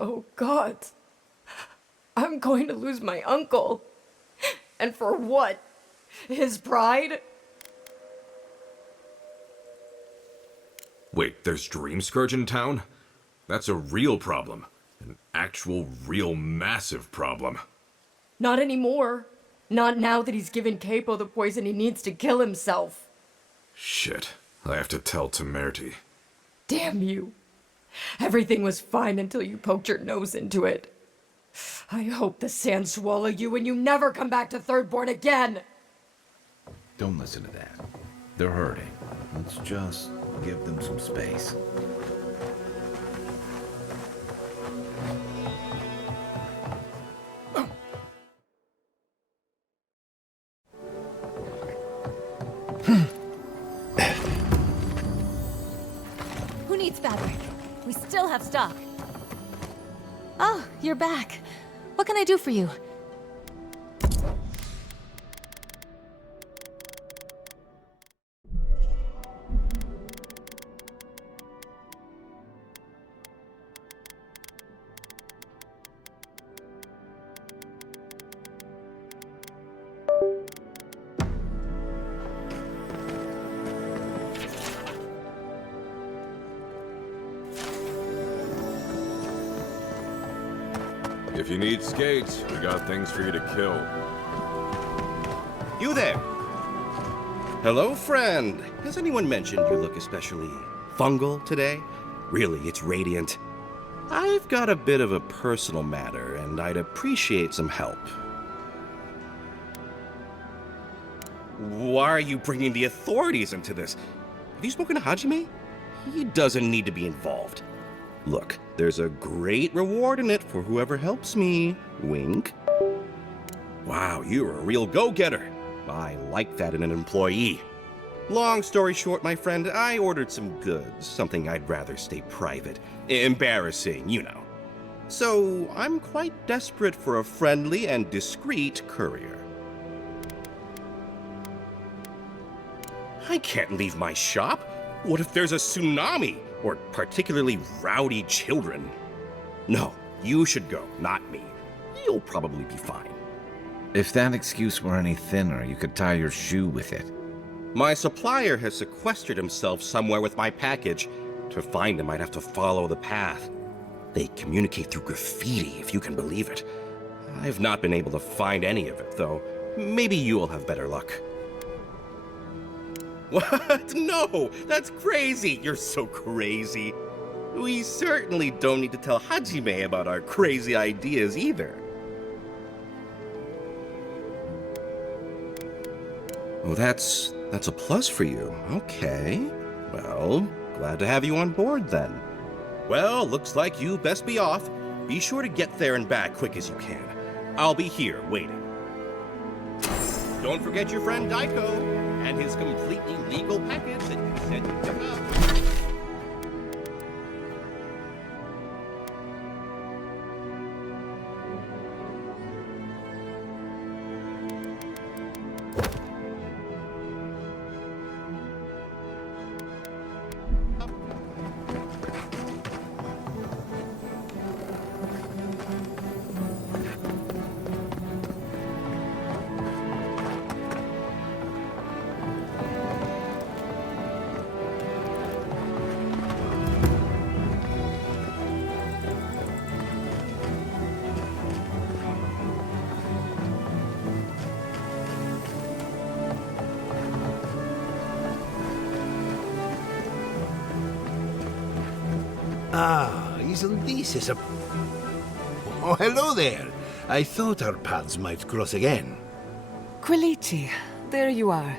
Oh God. I'm going to lose my uncle. And for what? His pride? Wait, there's Dream Scourge in town? That's a real problem. An actual, real, massive problem. Not anymore. Not now that he's given Capo the poison he needs to kill himself. Shit, I have to tell Temerity. Damn you. Everything was fine until you poked your nose into it. I hope the sand swallow you and you never come back to Thirdborn again! Don't listen to that. They're hurting. Let's just give them some space. Who needs fabric? We still have stock. Oh, you're back. What can I do for you? If you need skates, we got things for you to kill. You there! Hello, friend. Has anyone mentioned you look especially fungal today? Really, it's radiant. I've got a bit of a personal matter, and I'd appreciate some help. Why are you bringing the authorities into this? Have you spoken to Hajime? He doesn't need to be involved. Look, there's a great reward in it for whoever helps me. Wink. Wow, you're a real go-getter. I like that in an employee. Long story short, my friend, I ordered some goods, something I'd rather stay private. Embarrassing, you know. So, I'm quite desperate for a friendly and discreet courier. I can't leave my shop. What if there's a tsunami? Or particularly rowdy children? No, you should go, not me. You'll probably be fine. If that excuse were any thinner, you could tie your shoe with it. My supplier has sequestered himself somewhere with my package. To find him, I'd have to follow the path. They communicate through graffiti, if you can believe it. I've not been able to find any of it, though. Maybe you'll have better luck. What? No! That's crazy! You're so crazy. We certainly don't need to tell Hajime about our crazy ideas either. Oh, that's a plus for you. Okay. Well, glad to have you on board then. Well, looks like you best be off. Be sure to get there and back quick as you can. I'll be here waiting. Don't forget your friend Daiko and his completely legal package that you said you'd pick up. Ah, isn't this a... Oh, hello there. I thought our paths might cross again. Quiliti, there you are.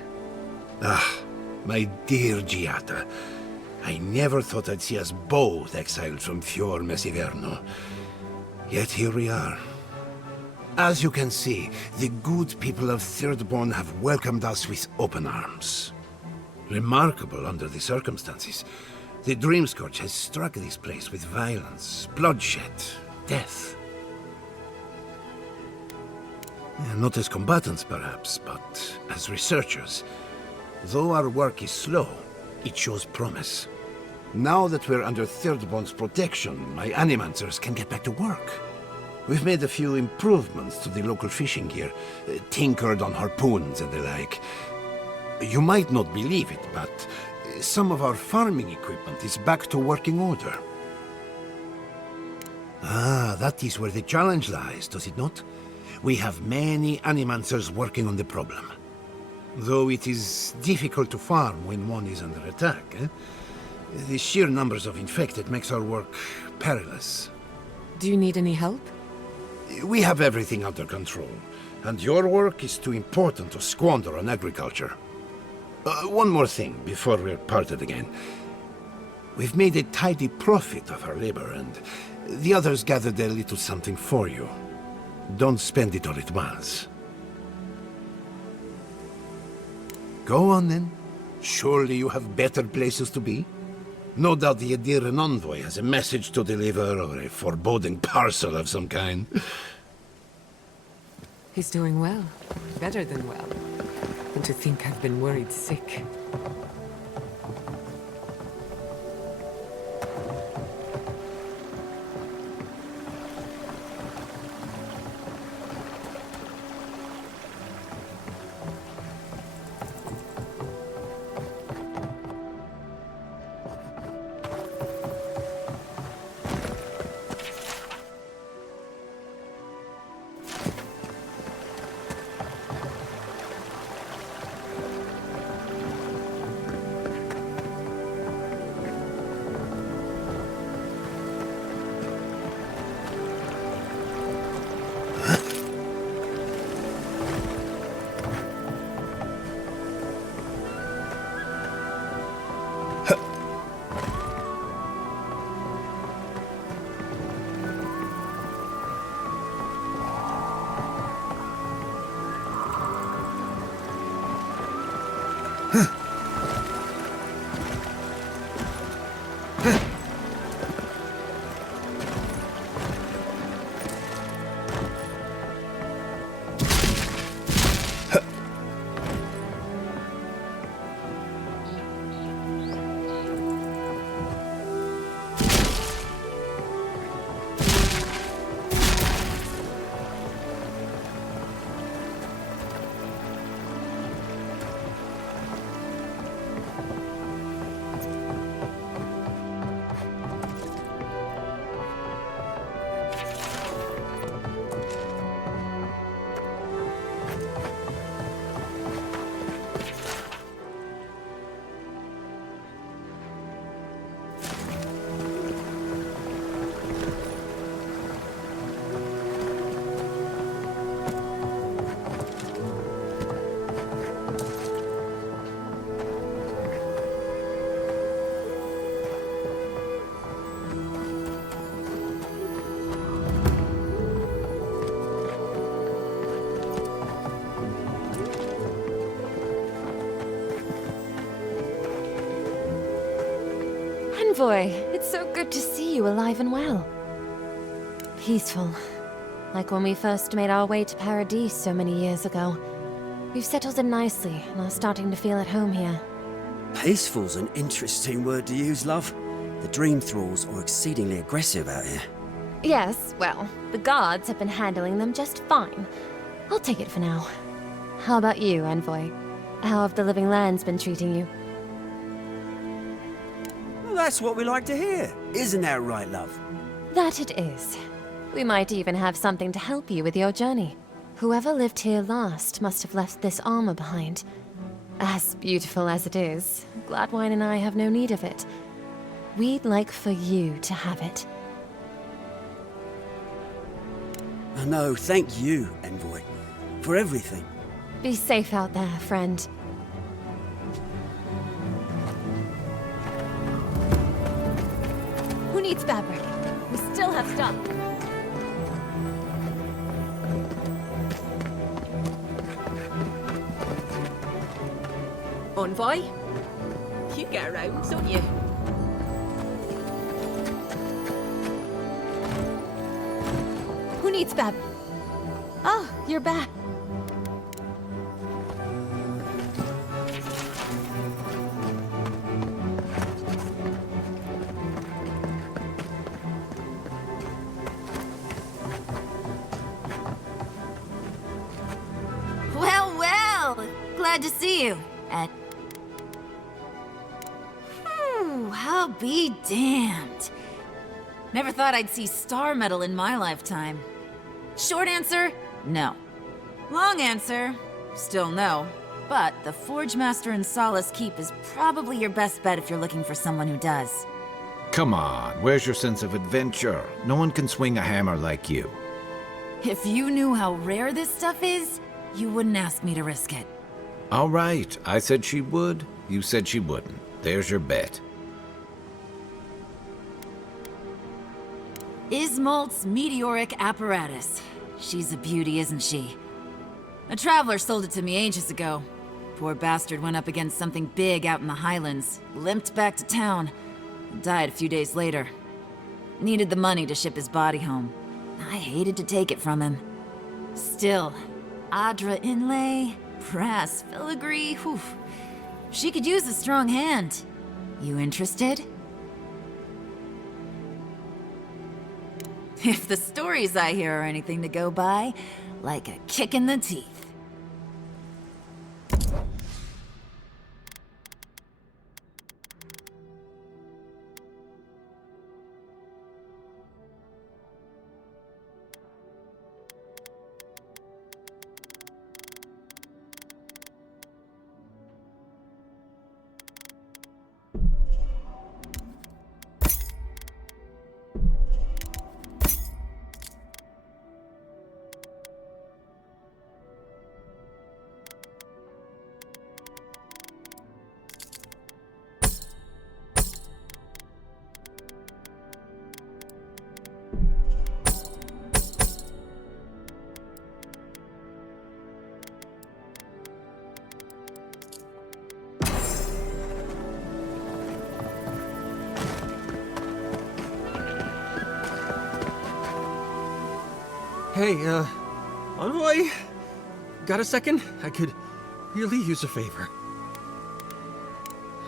Ah, my dear Giata. I never thought I'd see us both exiled from Fior Mesiverno. Yet here we are. As you can see, the good people of Thirdborn have welcomed us with open arms. Remarkable under the circumstances. The Dreamscourge has struck this place with violence, bloodshed, death. Not as combatants, perhaps, but as researchers. Though our work is slow, it shows promise. Now that we're under Thirdborn's protection, my animancers can get back to work. We've made a few improvements to the local fishing gear, tinkered on harpoons and the like. You might not believe it, but some of our farming equipment is back to working order. Ah, that is where the challenge lies, does it not? We have many animancers working on the problem. Though it is difficult to farm when one is under attack, The sheer numbers of infected makes our work perilous. Do you need any help? We have everything under control, and your work is too important to squander on agriculture. One more thing before we're parted again. We've made a tidy profit of our labor, and the others gathered a little something for you. Don't spend it all at once. Go on then. Surely you have better places to be? No doubt the Adiran envoy has a message to deliver or a foreboding parcel of some kind. He's doing well. Better than well. And to think I've been worried sick. Envoy, it's so good to see you alive and well. Peaceful. Like when we first made our way to Paradise so many years ago. We've settled in nicely and are starting to feel at home here. Peaceful's an interesting word to use, love. The Dream Thralls are exceedingly aggressive out here. Yes, well, the guards have been handling them just fine. I'll take it for now. How about you, Envoy? How have the Living Lands been treating you? Well, that's what we like to hear. Isn't that right, love? That it is. We might even have something to help you with your journey. Whoever lived here last must have left this armor behind. As beautiful as it is, Gladwine and I have no need of it. We'd like for you to have it. No, thank you, Envoy, for everything. Be safe out there, friend. Who needs fabric? We still have stock. Envoy? You get around, don't you? Who needs fabric? Oh, you're back. Well, well! Glad to see you. I'll be damned. Never thought I'd see Star Metal in my lifetime. Short answer, no. Long answer, still no. But the Forge Master in Solace Keep is probably your best bet if you're looking for someone who does. Come on, where's your sense of adventure? No one can swing a hammer like you. If you knew how rare this stuff is, you wouldn't ask me to risk it. All right, I said she would. You said she wouldn't. There's your bet. Ismolt's meteoric apparatus. She's a beauty, isn't she? A traveler sold it to me ages ago. Poor bastard went up against something big out in the Highlands, limped back to town, and died a few days later. Needed the money to ship his body home. I hated to take it from him. Still, Adra inlay, brass filigree, whew. She could use a strong hand. You interested? If the stories I hear are anything to go by, like a kick in the teeth. Hey, Envoy? Got a second? I could really use a favor.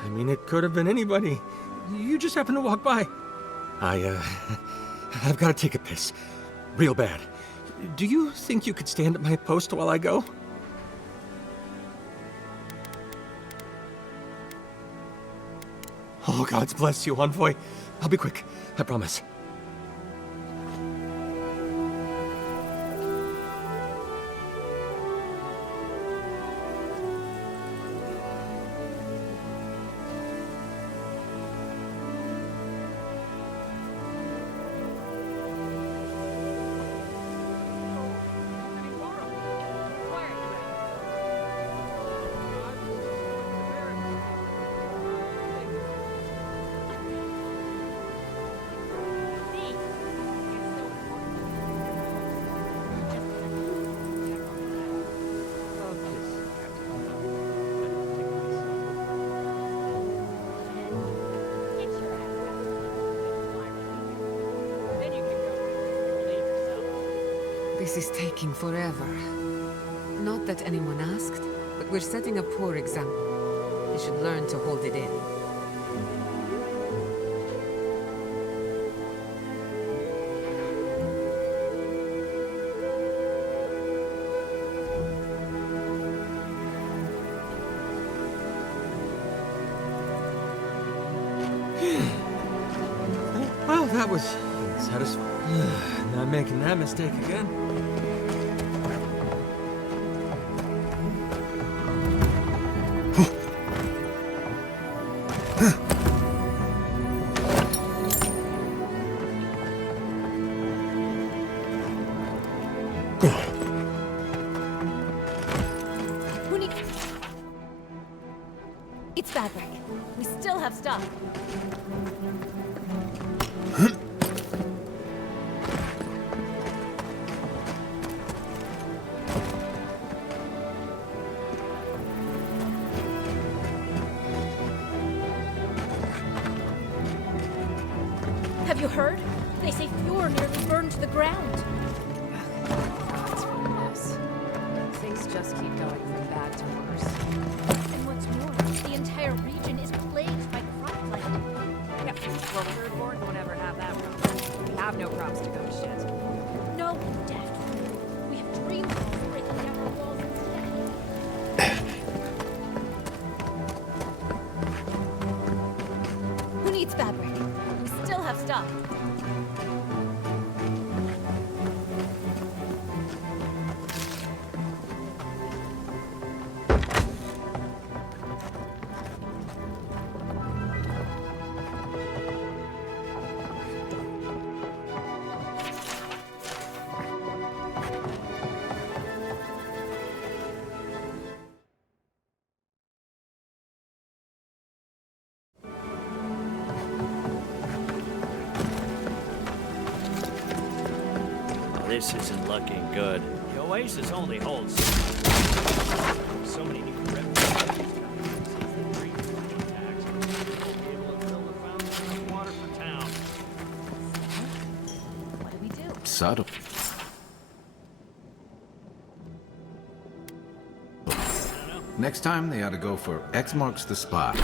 I mean, it could have been anybody. You just happened to walk by. I've got to take a piss. Real bad. Do you think you could stand at my post while I go? Oh, God bless you, Envoy. I'll be quick. I promise. This is taking forever. Not that anyone asked, but we're setting a poor example. You should learn to hold it in. Well, that was satisfying. Not making that mistake again. Who needs... It's fabric. We still have stuff. Have you heard? They say Fjord nearly burned to the ground. It's a mess. Things just keep going from bad to worse. And what's more, the entire region is plagued by crop blight. Yep. Well, Thirdborn won't ever have that problem. We have no crops to go to shit. No, Deft. We have dream walls breaking down our walls instead. Who needs fabric? We still have stuff. this isn't looking good. The Oasis only holds so many new Subtle. Next time, they ought to go for X marks the spot.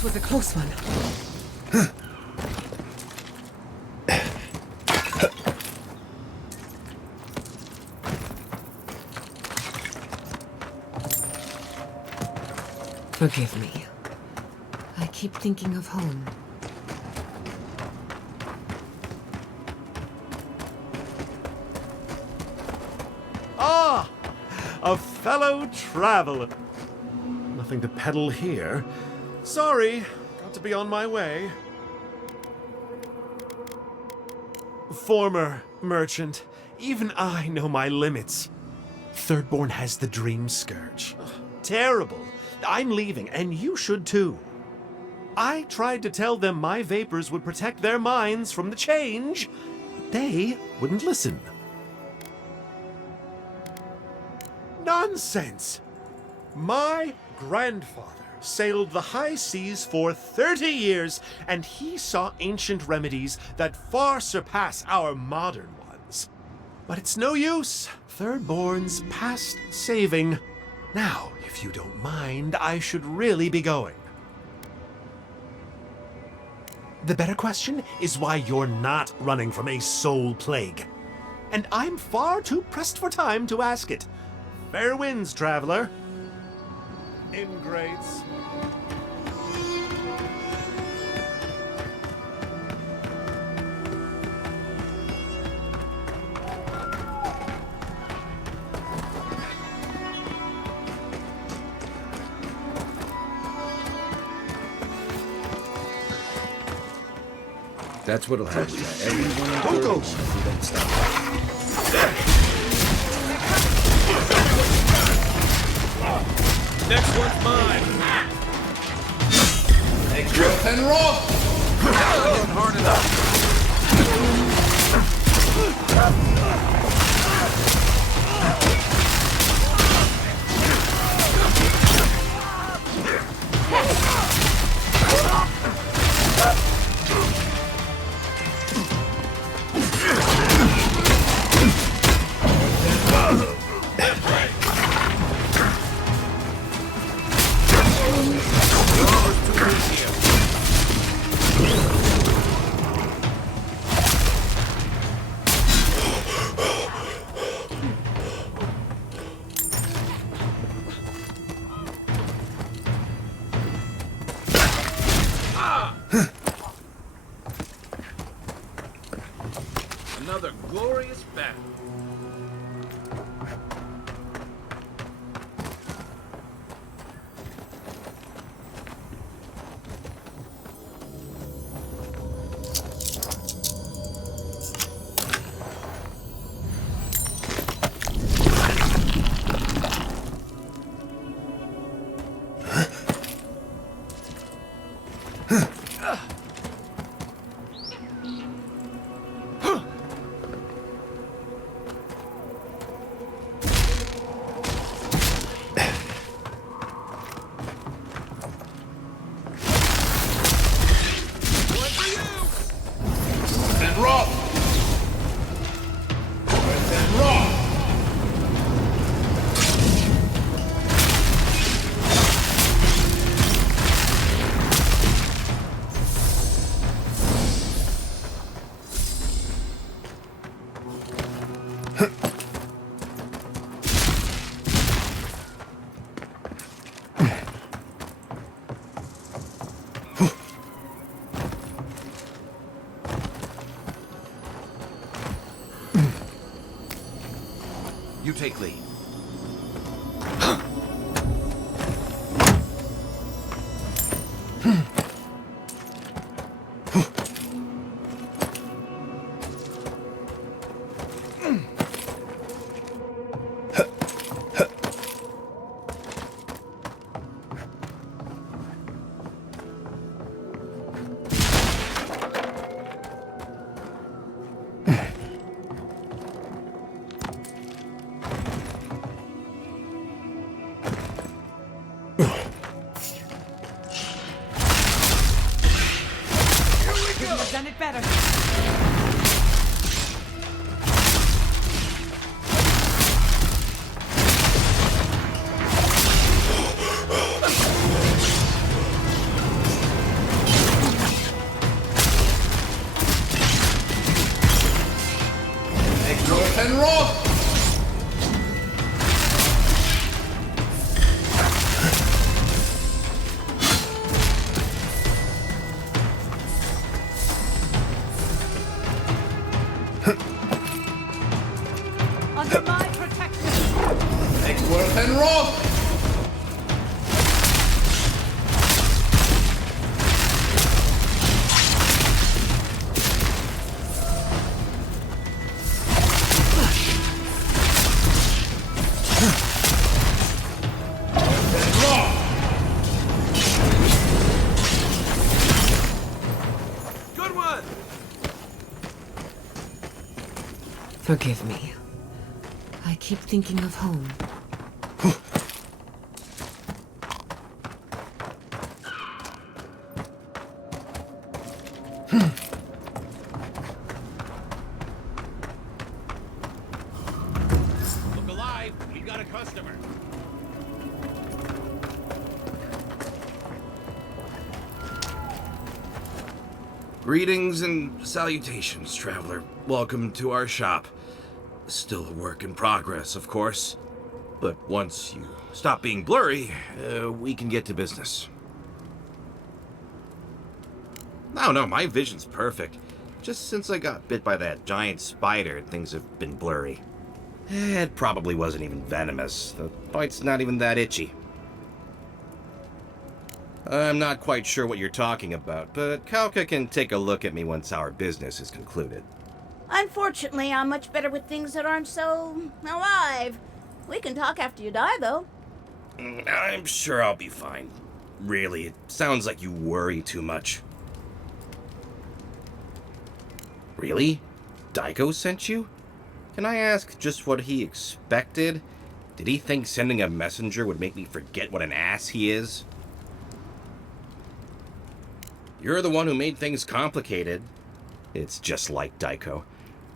That was a close one. Forgive me. I keep thinking of home. Ah! A fellow traveler. Nothing to peddle here. Sorry, got to be on my way. Former merchant, even I know my limits. Thirdborn has the Dream Scourge. Terrible. I'm leaving, and you should too. I tried to tell them my vapors would protect their minds from the change, but they wouldn't listen. Nonsense! My grandfather sailed the high seas for 30 years, and he saw ancient remedies that far surpass our modern ones. But it's no use. Thirdborn's past saving. Now, if you don't mind, I should really be going. The better question is why you're not running from a soul plague. And I'm far too pressed for time to ask it. Fair winds, traveler. Ingrates. That's what'll happen to everyone in the world if we don't stop. Next one's mine. Next rough and rough. Hard enough. take lead. Done it better. North and Roth! Under my protection. Exworth and Roth! Good one! Forgive me. I keep thinking of home. Look alive! We've got a customer! Greetings and salutations, traveler. Welcome to our shop. Still a work in progress, of course. But once you stop being blurry, we can get to business. No, my vision's perfect. Just since I got bit by that giant spider, things have been blurry. It probably wasn't even venomous. The bite's not even that itchy. I'm not quite sure what you're talking about, but Kauka can take a look at me once our business is concluded. Unfortunately, I'm much better with things that aren't so alive. We can talk after you die, though. I'm sure I'll be fine. Really, it sounds like you worry too much. Really? Daiko sent you? Can I ask just what he expected? Did he think sending a messenger would make me forget what an ass he is? You're the one who made things complicated. It's just like Daiko.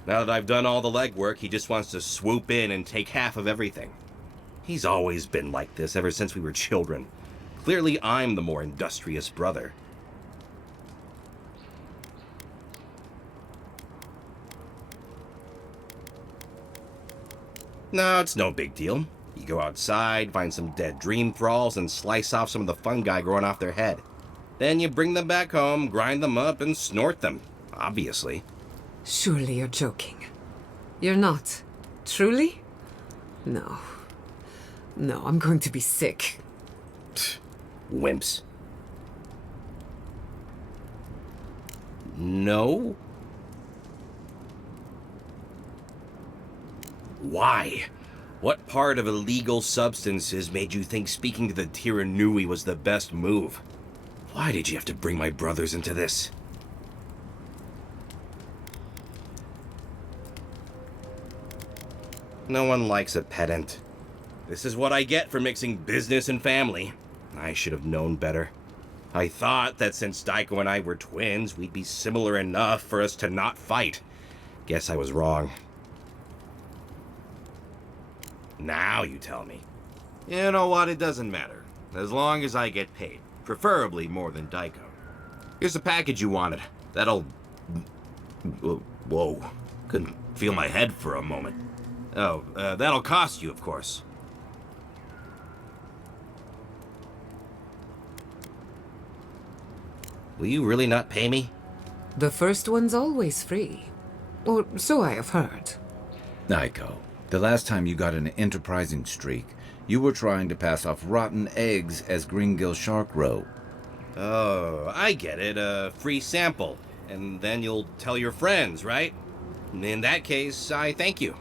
Now that I've done all the legwork, he just wants to swoop in and take half of everything. He's always been like this ever since we were children. Clearly, I'm the more industrious brother. No, it's no big deal. You go outside, find some dead dream thralls, and slice off some of the fungi growing off their head. Then you bring them back home, grind them up, and snort them, obviously. Surely you're joking. You're not. Truly? No. No, I'm going to be sick. Wimps. No? Why? What part of illegal substances made you think speaking to the Tiranui was the best move? Why did you have to bring my brothers into this? No one likes a pedant. This is what I get for mixing business and family. I should have known better. I thought that since Daiko and I were twins, we'd be similar enough for us to not fight. Guess I was wrong. Now you tell me. You know what? It doesn't matter. As long as I get paid. Preferably more than Daiko. Here's the package you wanted. That'll... Whoa. Couldn't feel my head for a moment. Oh, that'll cost you, of course. Will you really not pay me? The first one's always free. Or so I have heard. Daiko, The last time you got an enterprising streak, you were trying to pass off rotten eggs as Greengill Shark Row. Oh, I get it. A free sample. And then you'll tell your friends, right? In that case, I thank you.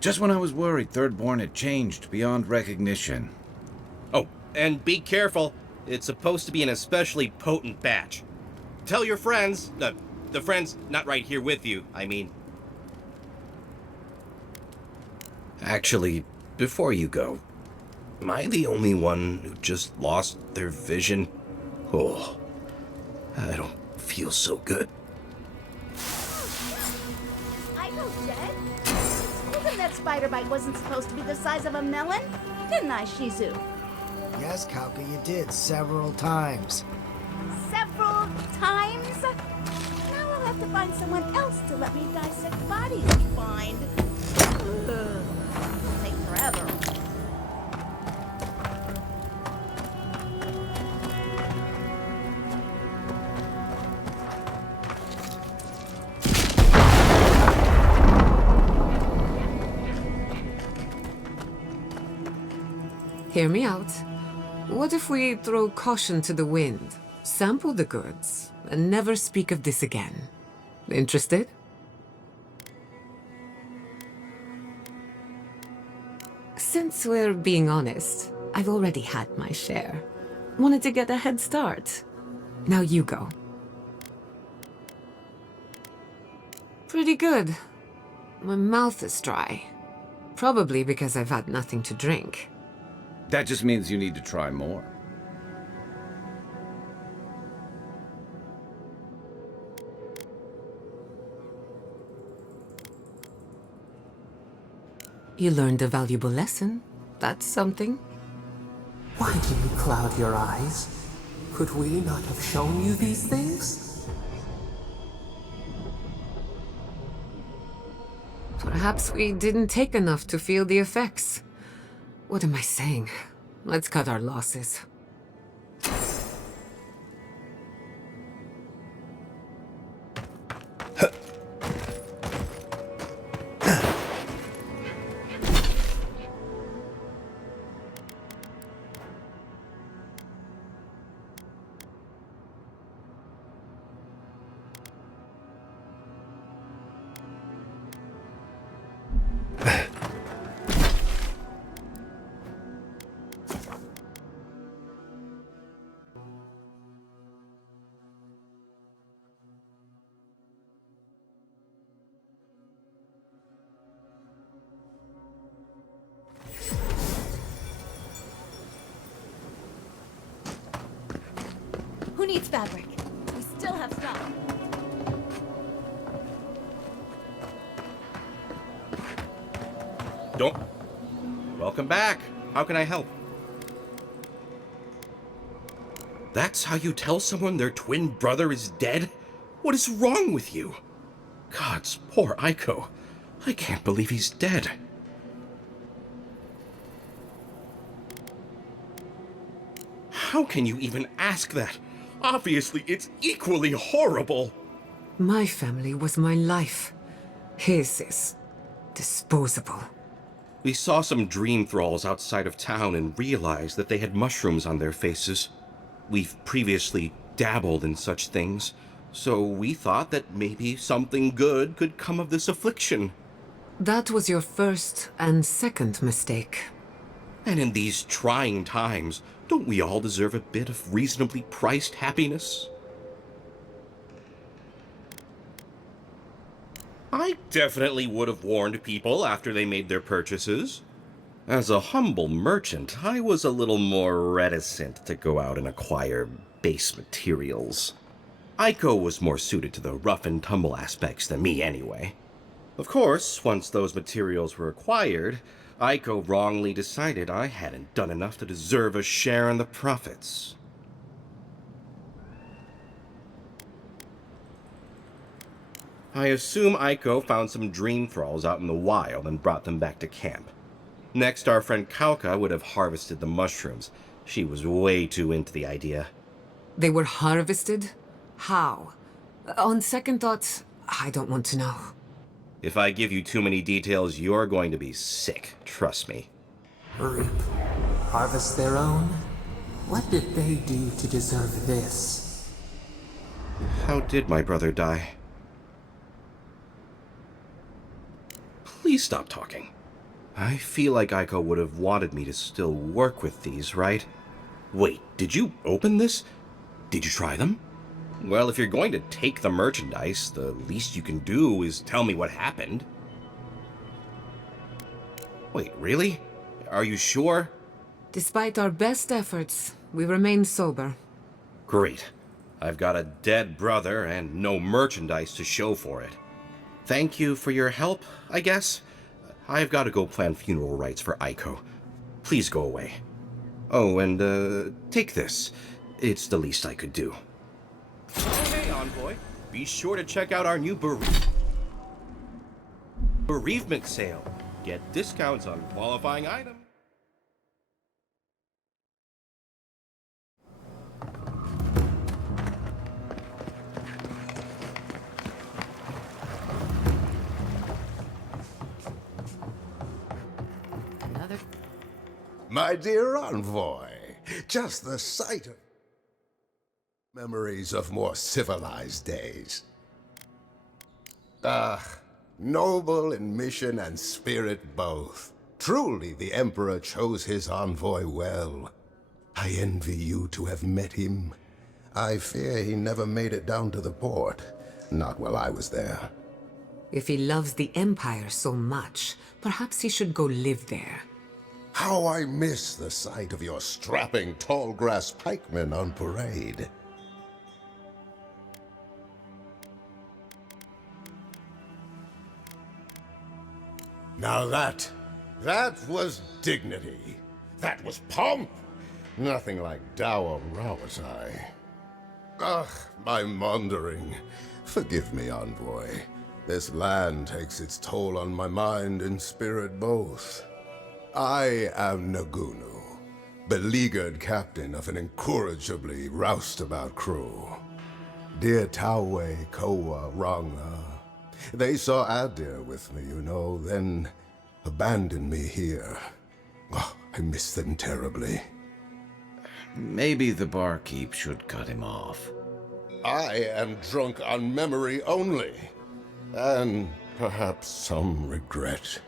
Just when I was worried Thirdborn had changed beyond recognition. Oh, and be careful. It's supposed to be an especially potent batch. Tell your friends, the friends not right here with you, I mean. Actually, before you go, am I the only one who just lost their vision? Oh, I don't feel so good. I know, Jed. I told him that spider bite wasn't supposed to be the size of a melon. Didn't I, Shizu? Yes, Kauka, you did several times. Several times? Now I'll have to find someone else to let me dissect bodies and find. Ugh. It'll take forever. Hear me out. What if we throw caution to the wind, sample the goods, and never speak of this again? Interested? Since we're being honest, I've already had my share. Wanted to get a head start. Now you go. Pretty good. My mouth is dry. Probably because I've had nothing to drink. That just means you need to try more. You learned a valuable lesson. That's something. Why do you cloud your eyes? Could we not have shown you these things? Perhaps we didn't take enough to feel the effects. What am I saying? Let's cut our losses. Who needs fabric? We still have some. Don't. Welcome back. How can I help? That's how you tell someone their twin brother is dead? What is wrong with you? Gods, poor Aiko. I can't believe he's dead. How can you even ask that? Obviously, it's equally horrible. My family was my life. His is disposable. We saw some dream thralls outside of town and realized that they had mushrooms on their faces. We've previously dabbled in such things, so we thought that maybe something good could come of this affliction. That was your first and second mistake. And in these trying times, don't we all deserve a bit of reasonably priced happiness? I definitely would have warned people after they made their purchases. As a humble merchant, I was a little more reticent to go out and acquire base materials. Aiko was more suited to the rough and tumble aspects than me anyway. Of course, once those materials were acquired, Aiko wrongly decided I hadn't done enough to deserve a share in the profits. I assume Aiko found some dream thralls out in the wild and brought them back to camp. Next, our friend Kauka would have harvested the mushrooms. She was way too into the idea. They were harvested? How? On second thought, I don't want to know. If I give you too many details, you're going to be sick. Trust me. Reap, harvest their own? What did they do to deserve this? How did my brother die? Please stop talking. I feel like Aiko would have wanted me to still work with these, right? Wait, did you open this? Did you try them? Well, if you're going to take the merchandise, the least you can do is tell me what happened. Wait, really? Are you sure? Despite our best efforts, we remain sober. Great. I've got a dead brother and no merchandise to show for it. Thank you for your help, I guess. I've got to go plan funeral rites for Aiko. Please go away. Oh, and take this. It's the least I could do. Oh, hey, Envoy. Be sure to check out our new bereavement sale. Get discounts on qualifying items. My dear Envoy, just the sight of memories of more civilized days. Ah, noble in mission and spirit both. Truly the Emperor chose his envoy well. I envy you to have met him. I fear he never made it down to the port. Not while I was there. If he loves the Empire so much, perhaps he should go live there. How I miss the sight of your strapping tall grass pikemen on parade. Now that was dignity. That was pomp. Nothing like dour Rawazai. Ugh, my maundering. Forgive me, Envoy. This land takes its toll on my mind and spirit both. I am Nagunu, beleaguered captain of an incorrigibly roustabout crew. Dear Taue, Koa, Ranga, they saw Adir with me, you know, then abandoned me here. Oh, I miss them terribly. Maybe the barkeep should cut him off. I am drunk on memory only, and perhaps some regret.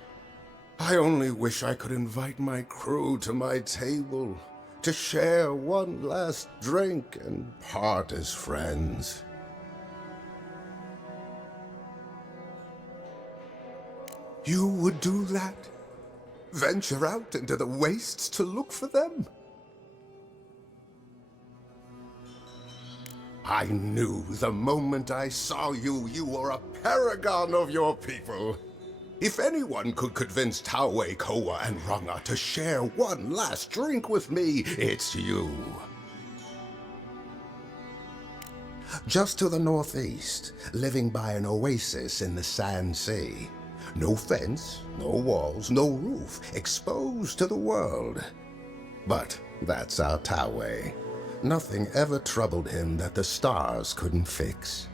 I only wish I could invite my crew to my table, to share one last drink and part as friends. You would do that? Venture out into the wastes to look for them? I knew the moment I saw you, you were a paragon of your people. If anyone could convince Taue, Koa, and Ranga to share one last drink with me, it's you. Just to the northeast, living by an oasis in the Sand Sea. No fence, no walls, no roof, exposed to the world. But that's our Taue. Nothing ever troubled him that the stars couldn't fix.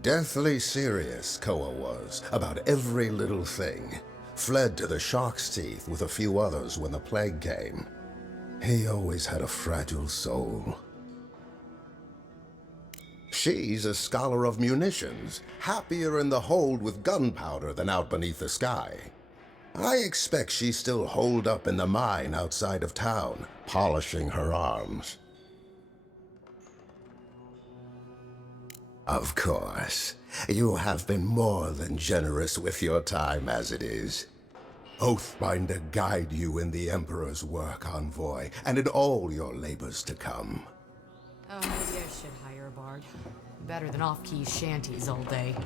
Deathly serious, Koa was, about every little thing. Fled to the shark's teeth with a few others when the plague came. He always had a fragile soul. She's a scholar of munitions, happier in the hold with gunpowder than out beneath the sky. I expect she's still holed up in the mine outside of town, polishing her arms. Of course, you have been more than generous with your time as it is. Oathbinder guide you in the Emperor's work, Envoy, and in all your labors to come. Oh, maybe I should hire a bard. Better than off-key shanties all day.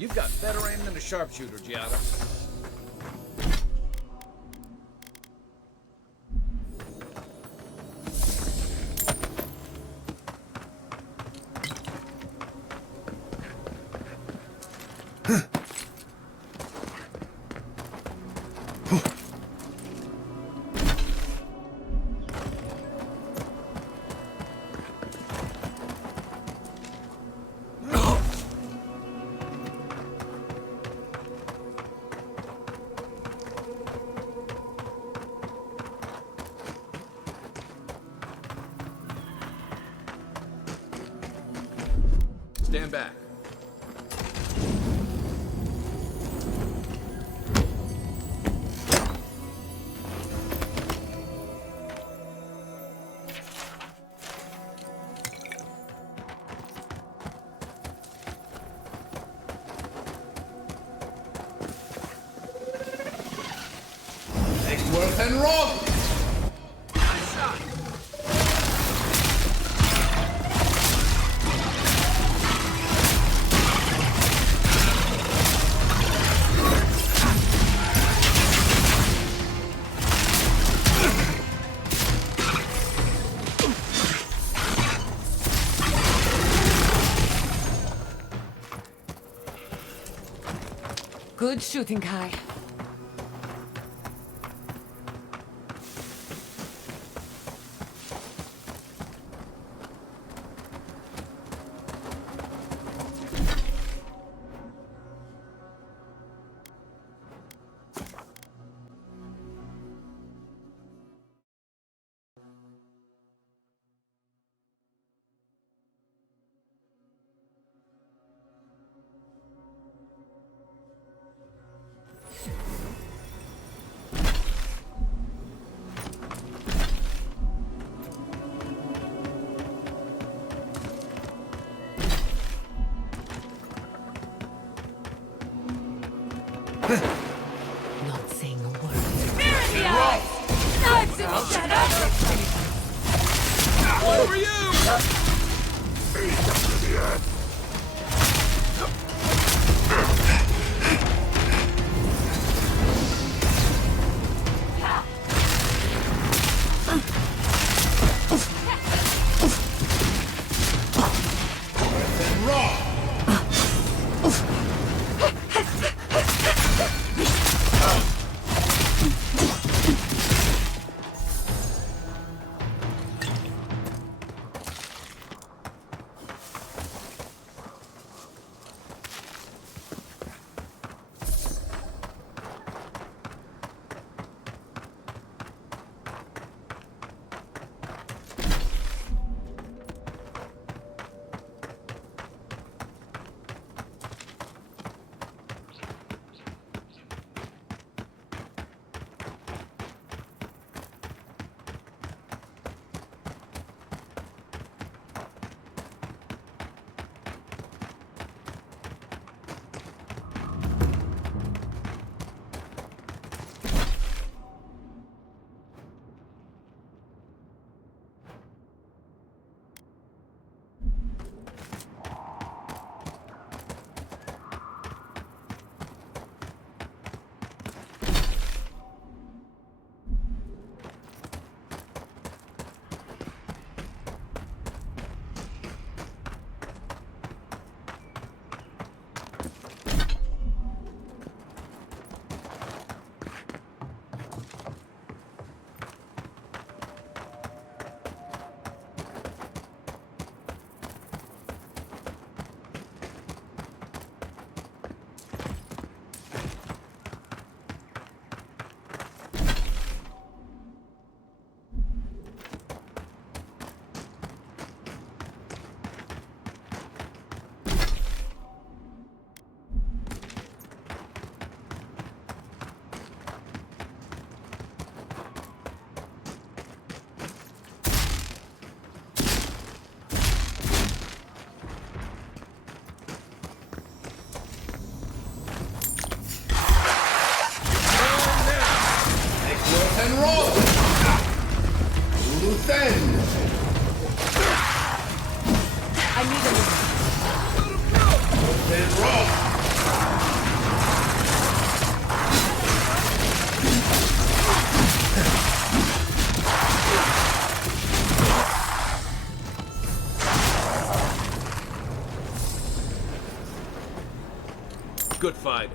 You've got better aim than a sharpshooter, Giada. Stand back. Exworth and Rock! Good shooting, Kai. Not saying a word. Mirror in the eye! Knives in the shadow! Over you! Defend! I need a minute. Then rock! Good fight.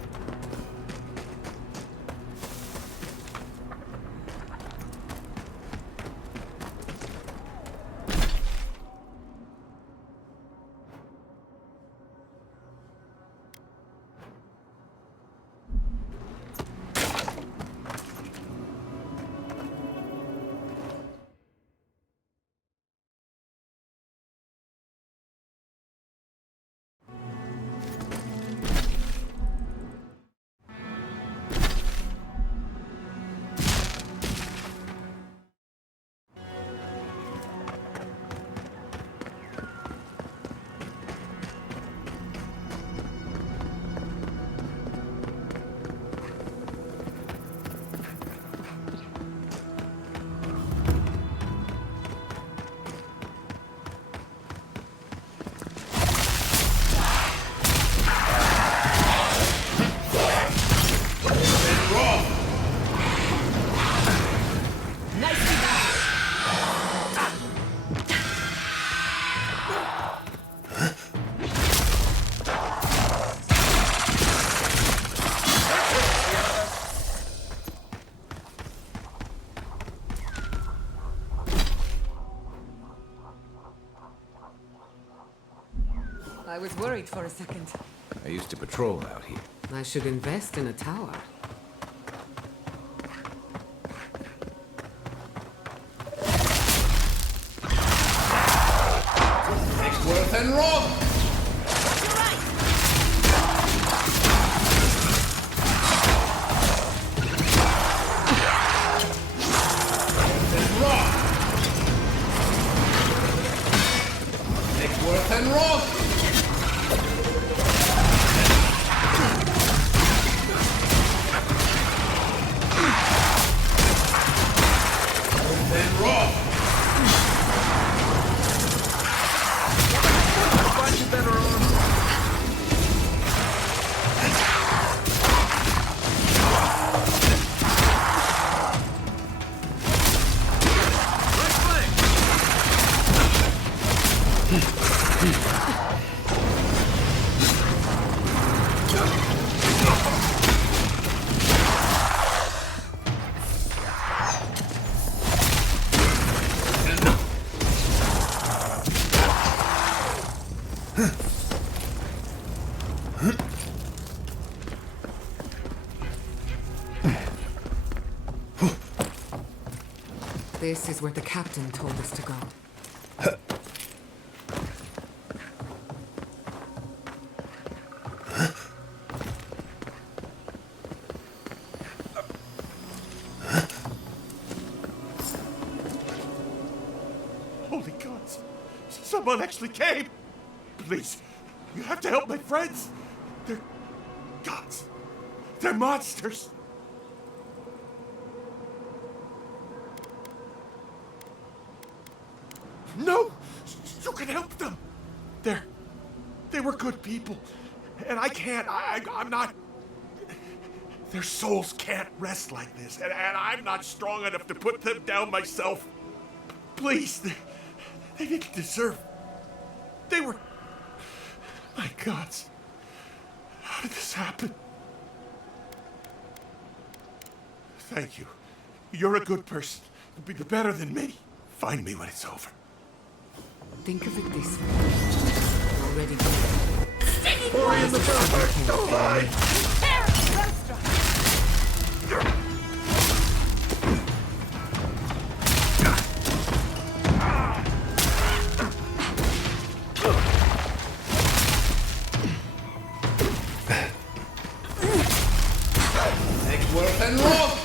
I was worried for a second. I used to patrol out here. I should invest in a tower. Worth and rock! Worth and rock! Then rock! Find you better on. This is where the captain told us to go. Holy gods! Someone actually came! Please, you have to help my friends! They're gods! They're monsters! No! You can help them! They were good people. And I can't, I'm not... Their souls can't rest like this. And I'm not strong enough to put them down myself. Please, they didn't deserve... They were... My gods. How did this happen? Thank you. You're a good person. You'll be better than me. Find me when it's over. Think of it this way. Already dead. Sticky Hurry in the back! Worth and rock!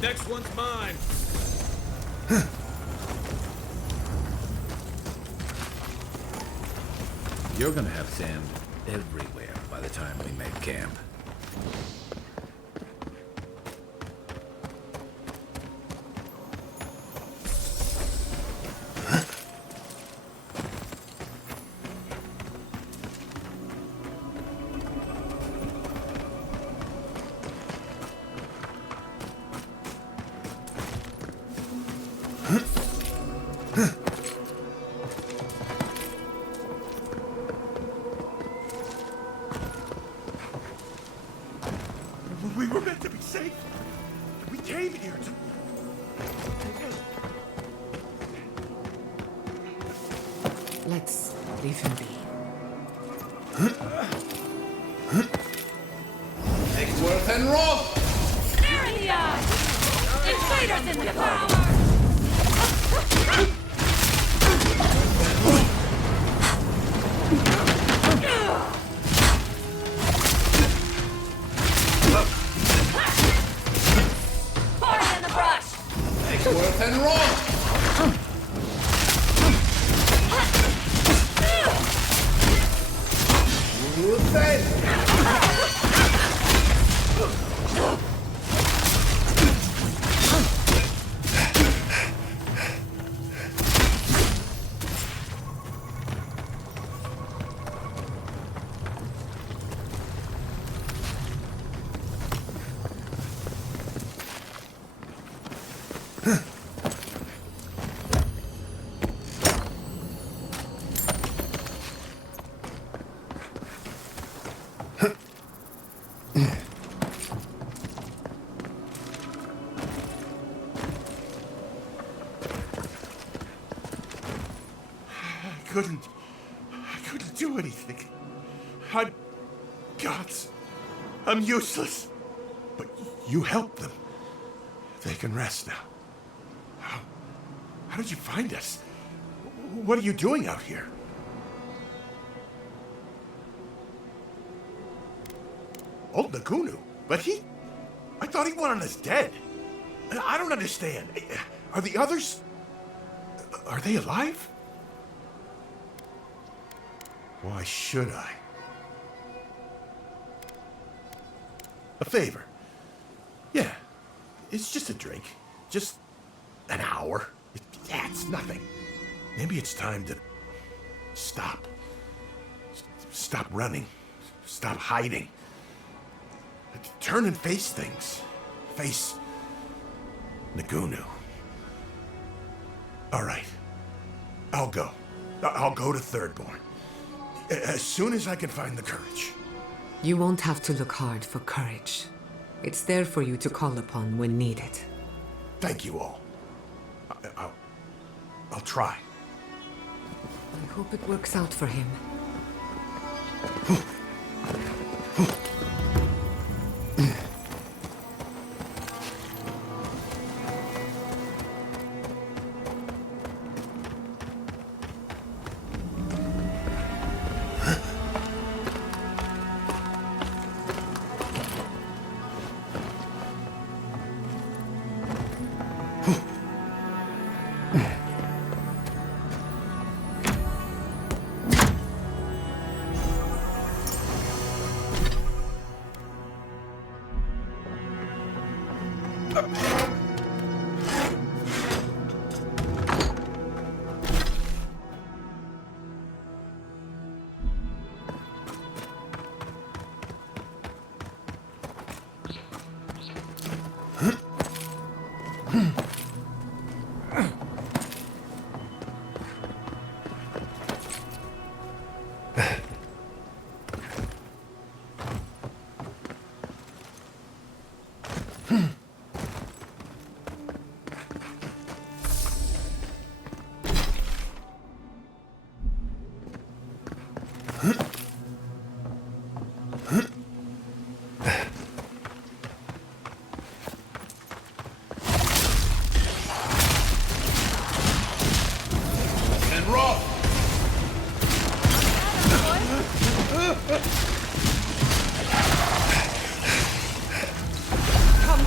Next one's mine. You're gonna have sand everywhere by the time we make camp. We were meant to be safe. We came here to... Let's leave him be. Exworth and Roth! There in the eye! Invaders in the power! Party in the brush! Exworth and Roth! I couldn't do anything. I'm gods. I'm useless. But you helped them. They can rest now. How did you find us? What are you doing out here? Old Nagunu? But I thought he wanted us dead. I don't understand. Are the others... Are they alive? Why should I? A favor. Yeah, it's just a drink. Just an hour. It's nothing. Maybe it's time to stop. Stop running. Stop hiding. Turn and face things. Face Nagunu. All right. I'll go. I'll go to Thirdborn. As soon as I can find the courage. You won't have to look hard for courage. It's there for you to call upon when needed. Thank you all. I'll try. I hope it works out for him.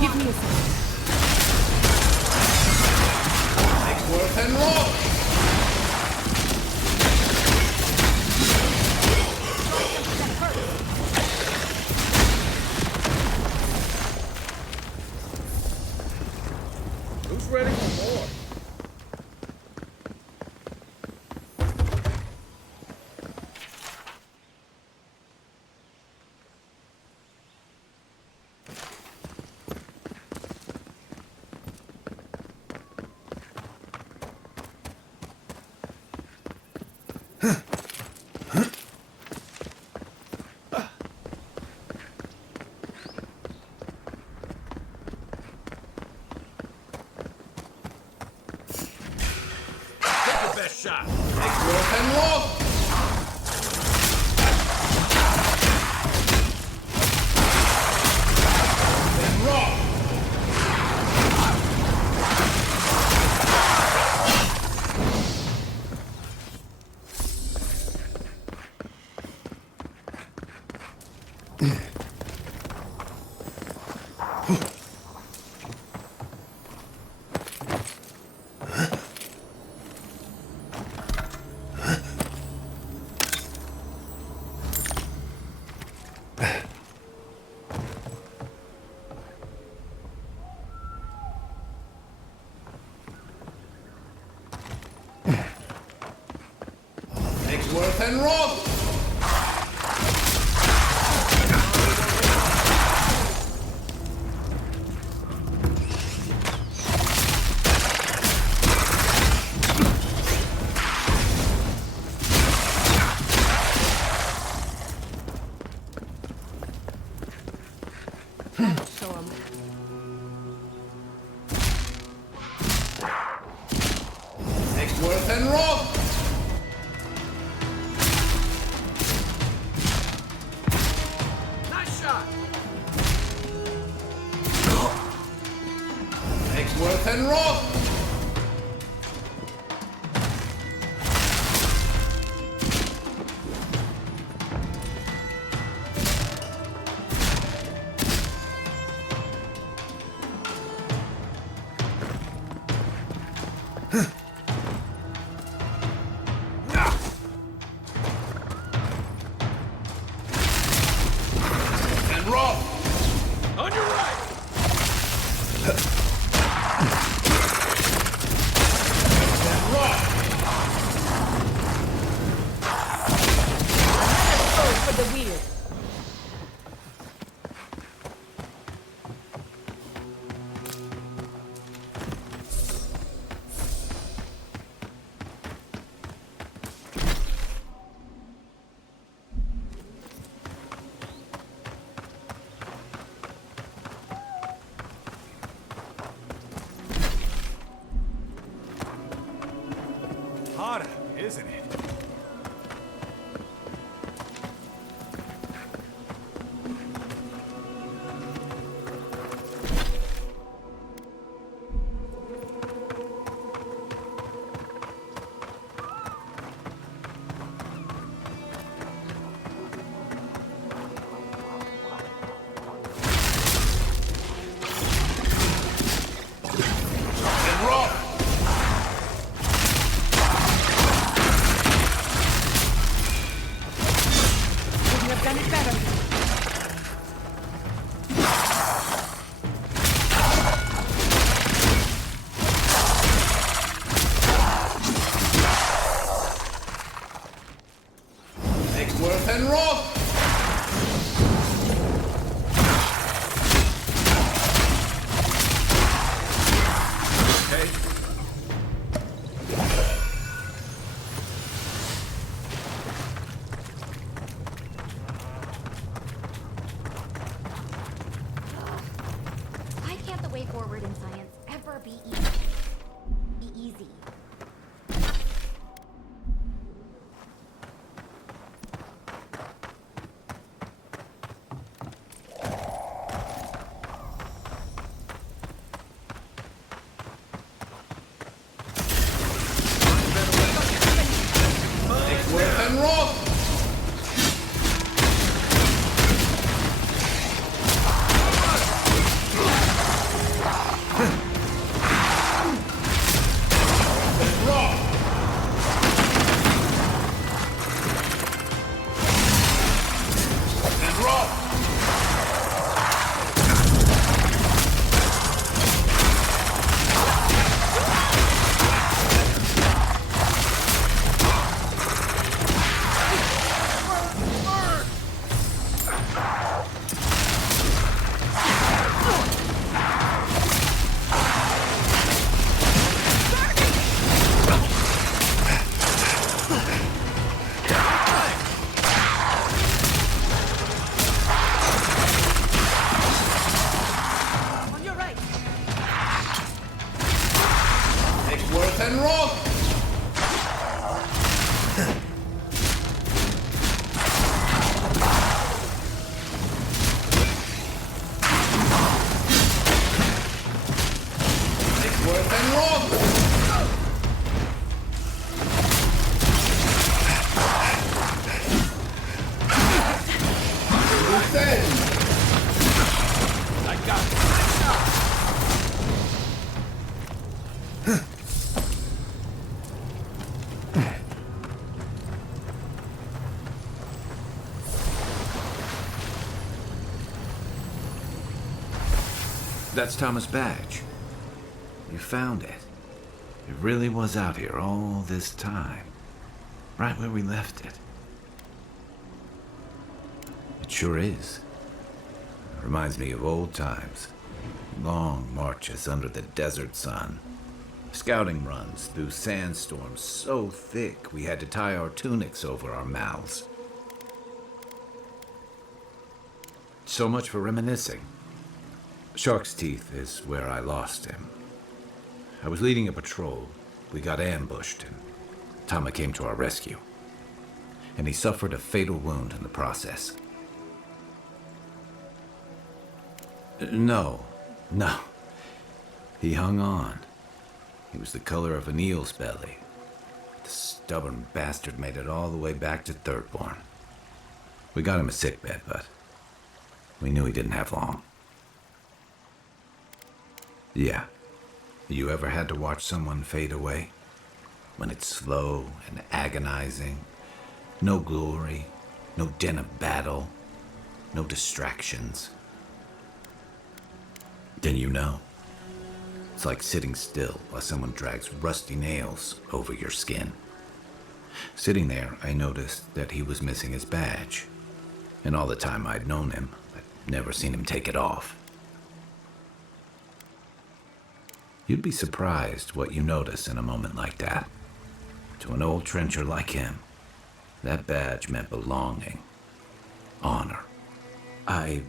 Give me a second. worth and wrong. Who's ready for more? Shot. Take worth and wrong. Then wrong. Worth and wrong. Next worth and wrong. Worth and wrong. And wrong. On your right. For the wheel. Hot out, isn't it? Worth and wrong. Okay. Why can't the way forward in science ever be easy? Worth and wrong. and wrath! Worth and wrath! Descend! I got it. That's Thomas' badge. You found it. It really was out here all this time. Right where we left it. It sure is. It reminds me of old times. Long marches under the desert sun. Scouting runs through sandstorms so thick we had to tie our tunics over our mouths. So much for reminiscing. Shark's Teeth is where I lost him. I was leading a patrol. We got ambushed, and Tama came to our rescue. And he suffered a fatal wound in the process. No. He hung on. He was the color of an eel's belly. The stubborn bastard made it all the way back to Thirdborn. We got him a sickbed, but we knew he didn't have long. Yeah. You ever had to watch someone fade away? When it's slow and agonizing, no glory, no din of battle, no distractions. Then you know. It's like sitting still while someone drags rusty nails over your skin. Sitting there, I noticed that he was missing his badge. And all the time I'd known him, I'd never seen him take it off. You'd be surprised what you notice in a moment like that. To an old trencher like him, that badge meant belonging, honor. I'm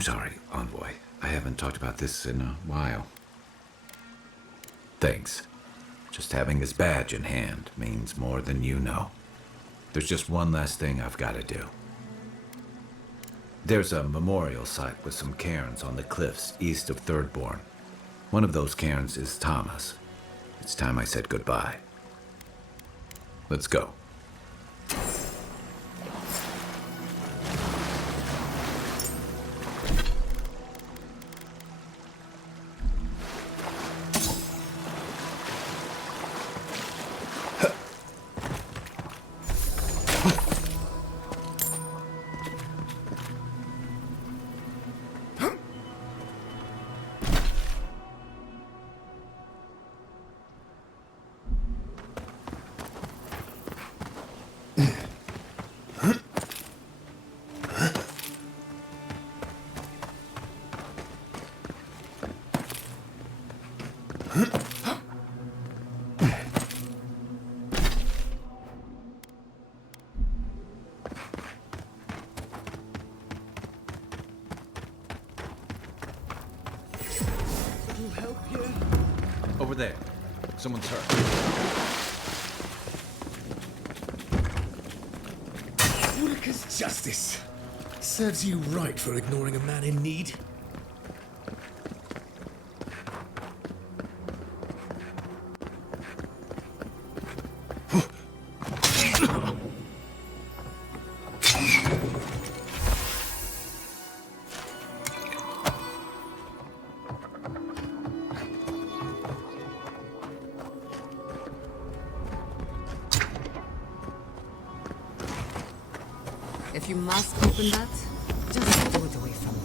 sorry, Envoy. I haven't talked about this in a while. Thanks. Just having his badge in hand means more than you know. There's just one last thing I've got to do. There's a memorial site with some cairns on the cliffs east of Thirdborn. One of those cairns is Tama's. It's time I said goodbye. Let's go. Over there. Someone's hurt. Utica's justice. Serves you right for ignoring a man in need. If you must open that, just do it away from me.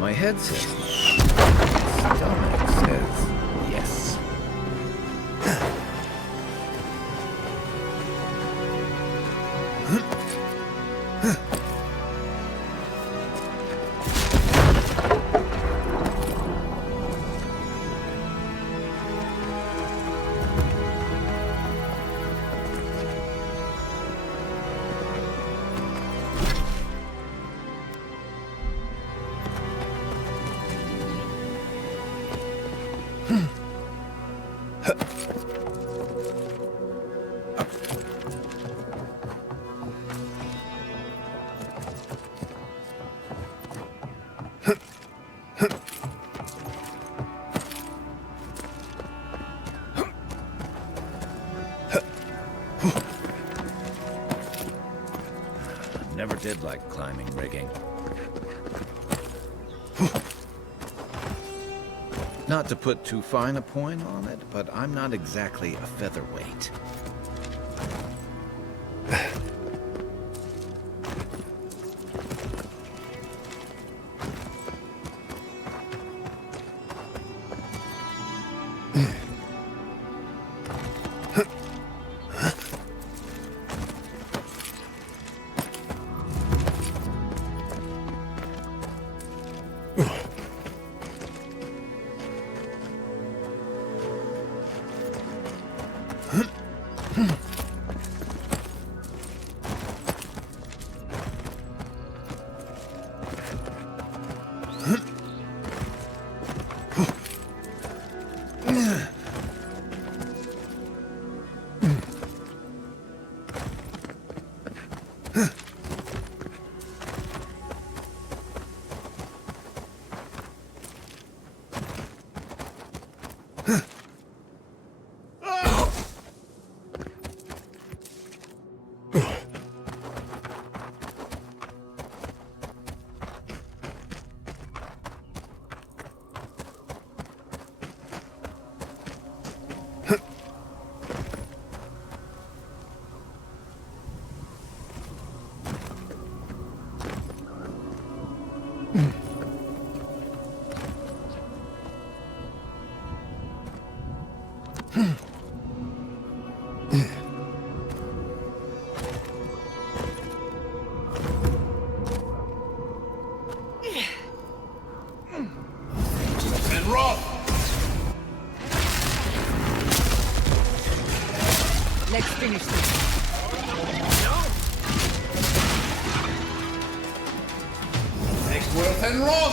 My head says my stomach says yes. Never did like climbing rigging. Not to put too fine a point on it, but I'm not exactly a featherweight. Let's finish this. Take worth and run!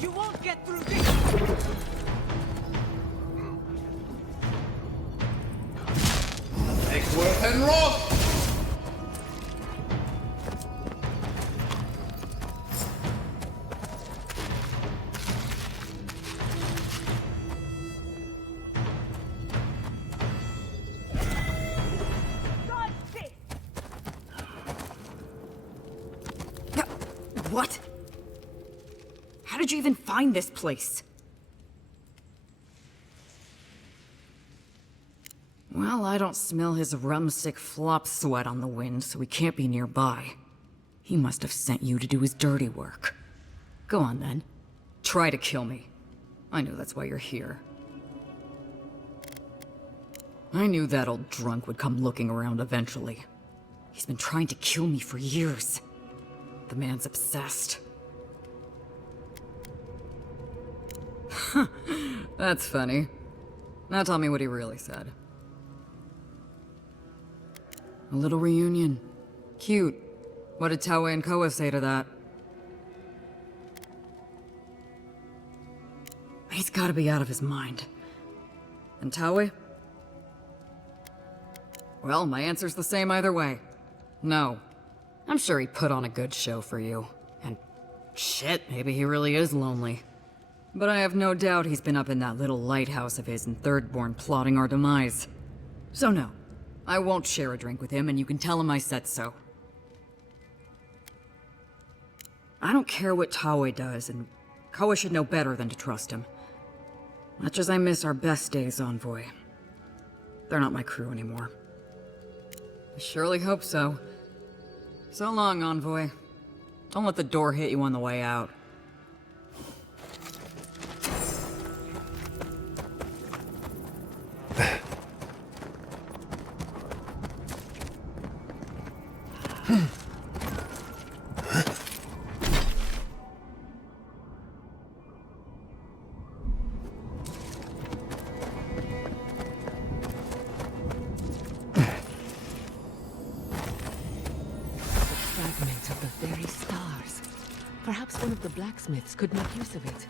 You won't get through this! Take worth and run! What? How did you even find this place? Well, I don't smell his rumsick flop sweat on the wind, so he can't be nearby. He must have sent you to do his dirty work. Go on, then. Try to kill me. I know that's why you're here. I knew that old drunk would come looking around eventually. He's been trying to kill me for years. The man's obsessed. That's funny. Now tell me what he really said. A little reunion. Cute. What did Taue and Koa say to that? He's gotta be out of his mind. And Taue? Well, my answer's the same either way. No. I'm sure he put on a good show for you. And shit, maybe he really is lonely. But I have no doubt he's been up in that little lighthouse of his in Thirdborn plotting our demise. So no, I won't share a drink with him, and you can tell him I said so. I don't care what Taue does, and Koa should know better than to trust him. Much as I miss our best days, Envoy. They're not my crew anymore. I surely hope so. So long, Envoy. Don't let the door hit you on the way out. Perhaps one of the blacksmiths could make use of it.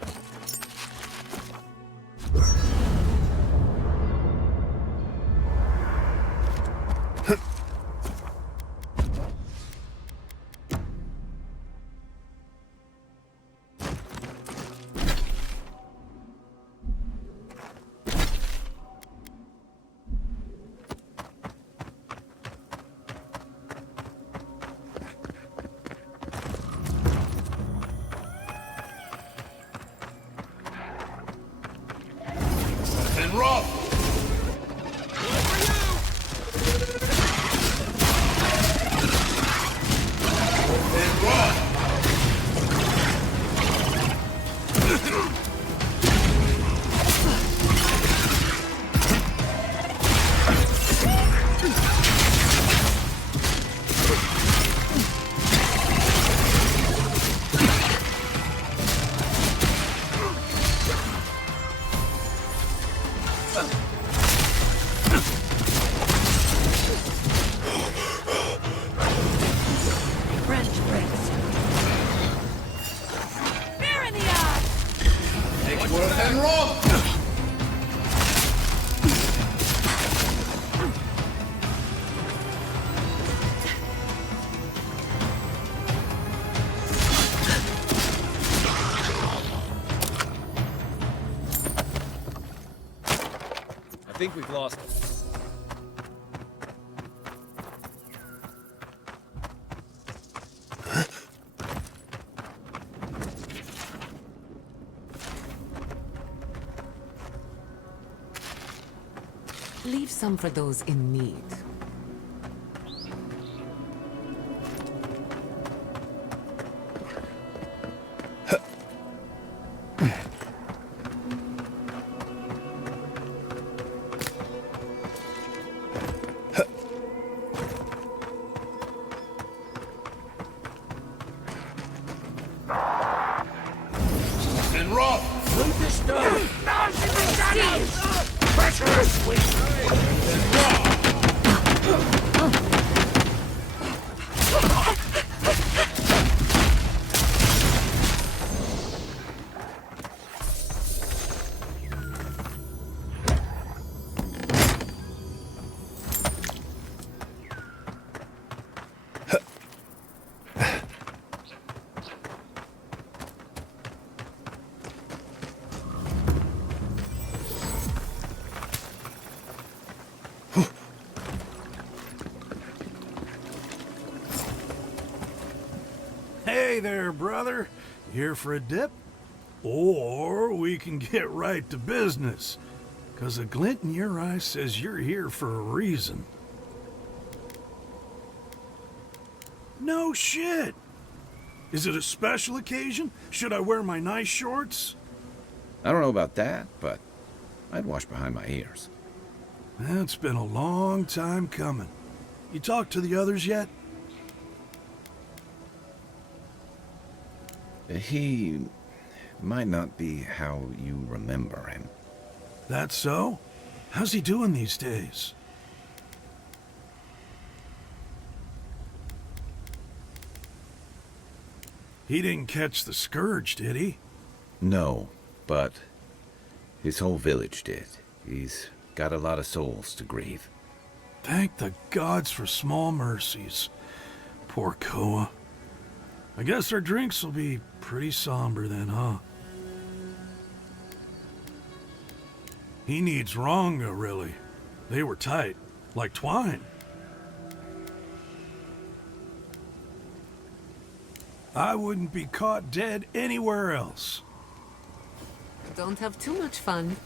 French Prince. Fear in the eye! Eggsworth and Roth! I think we've lost him. Leave some for those in need. And Roth! Loot the stone! Pressure is sweet! Hey there, brother. Here for a dip? Or we can get right to business. 'Cause a glint in your eye says you're here for a reason. No shit! Is it a special occasion? Should I wear my nice shorts? I don't know about that, but I'd wash behind my ears. It's been a long time coming. You talked to the others yet? He might not be how you remember him. That so? How's he doing these days? He didn't catch the scourge, did he? No, but his whole village did. He's got a lot of souls to grieve. Thank the gods for small mercies. Poor Koa. I guess our drinks will be pretty somber then, huh? He needs Ranga, really. They were tight, like twine. I wouldn't be caught dead anywhere else. Don't have too much fun.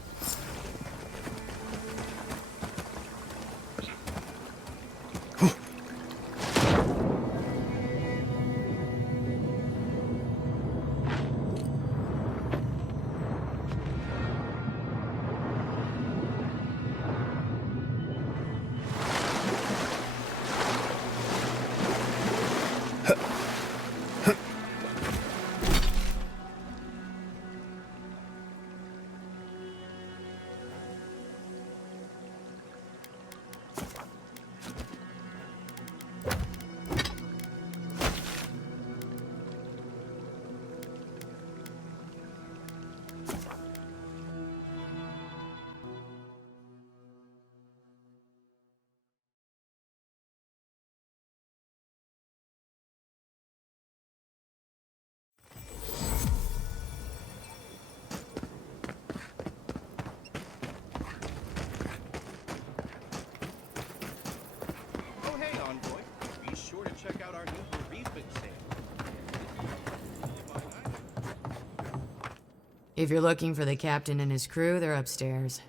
If you're looking for the captain and his crew, they're upstairs.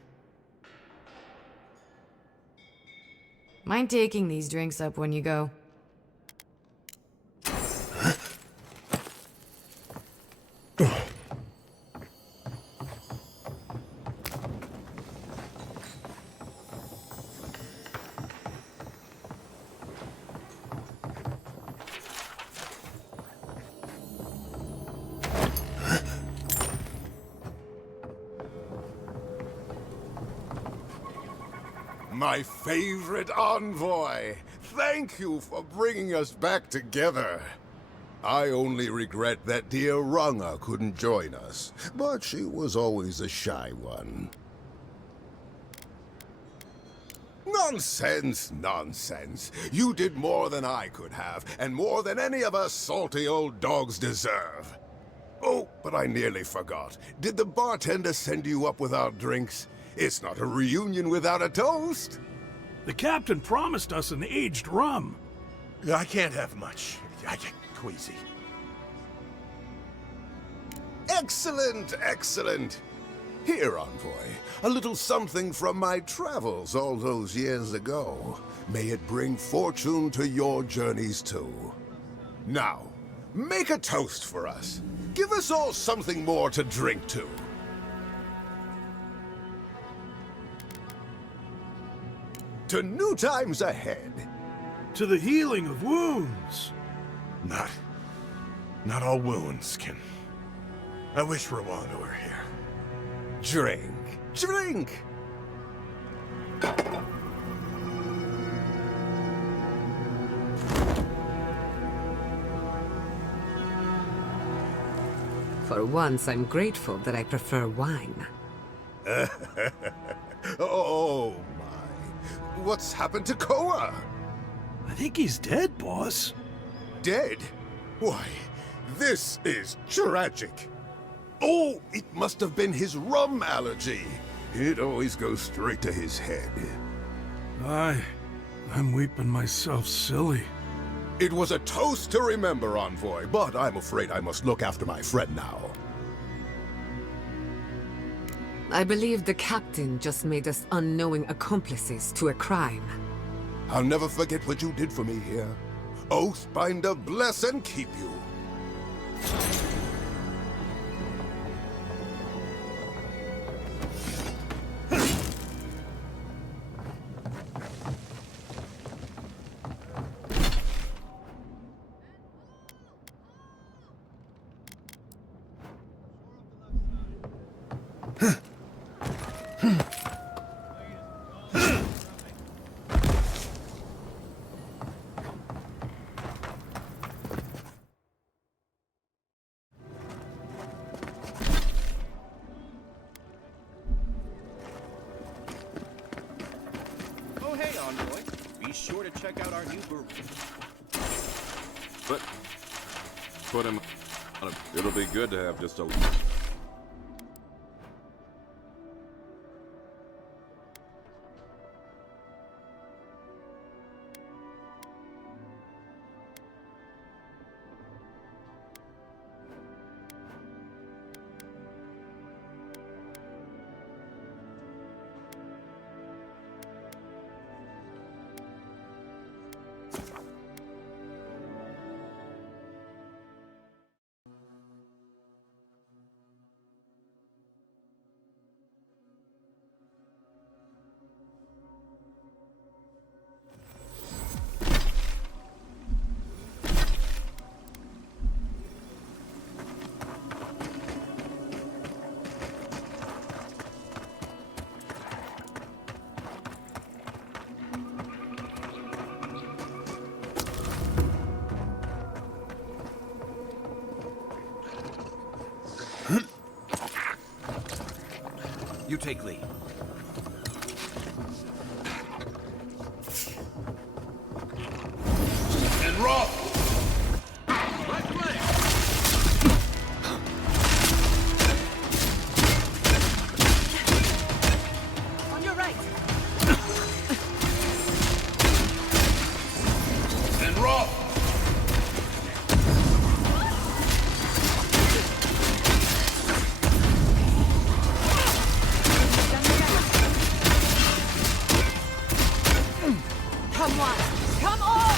Mind taking these drinks up when you go? my favorite envoy. Thank you for bringing us back together. I only regret that dear Runga couldn't join us, but she was always a shy one. Nonsense, nonsense. You did more than I could have, and more than any of us salty old dogs deserve. Oh, but I nearly forgot. Did the bartender send you up without drinks? It's not a reunion without a toast. The captain promised us an aged rum. I can't have much. I get queasy. Excellent, excellent. Here, envoy, a little something from my travels all those years ago. May it bring fortune to your journeys too. Now, make a toast for us. Give us all something more to drink to. To new times ahead. To the healing of wounds. Not all wounds can... I wish Rwanda were here. Drink. Drink! For once, I'm grateful that I prefer wine. Oh my. What's happened to Koa? I think he's dead, boss. Dead? Why, this is tragic. Oh, it must have been his rum allergy. It always goes straight to his head. I'm weeping myself silly. It was a toast to remember, envoy, but I'm afraid I must look after my friend now. I believe the captain just made us unknowing accomplices to a crime. I'll never forget what you did for me here. Oathbinder bless and keep you. Oh, hey, envoy. Be sure to check out our new brewery. But put him on a... It'll be good to have just a... You take lead. And rock! On your right. And rock! Come on! Come on!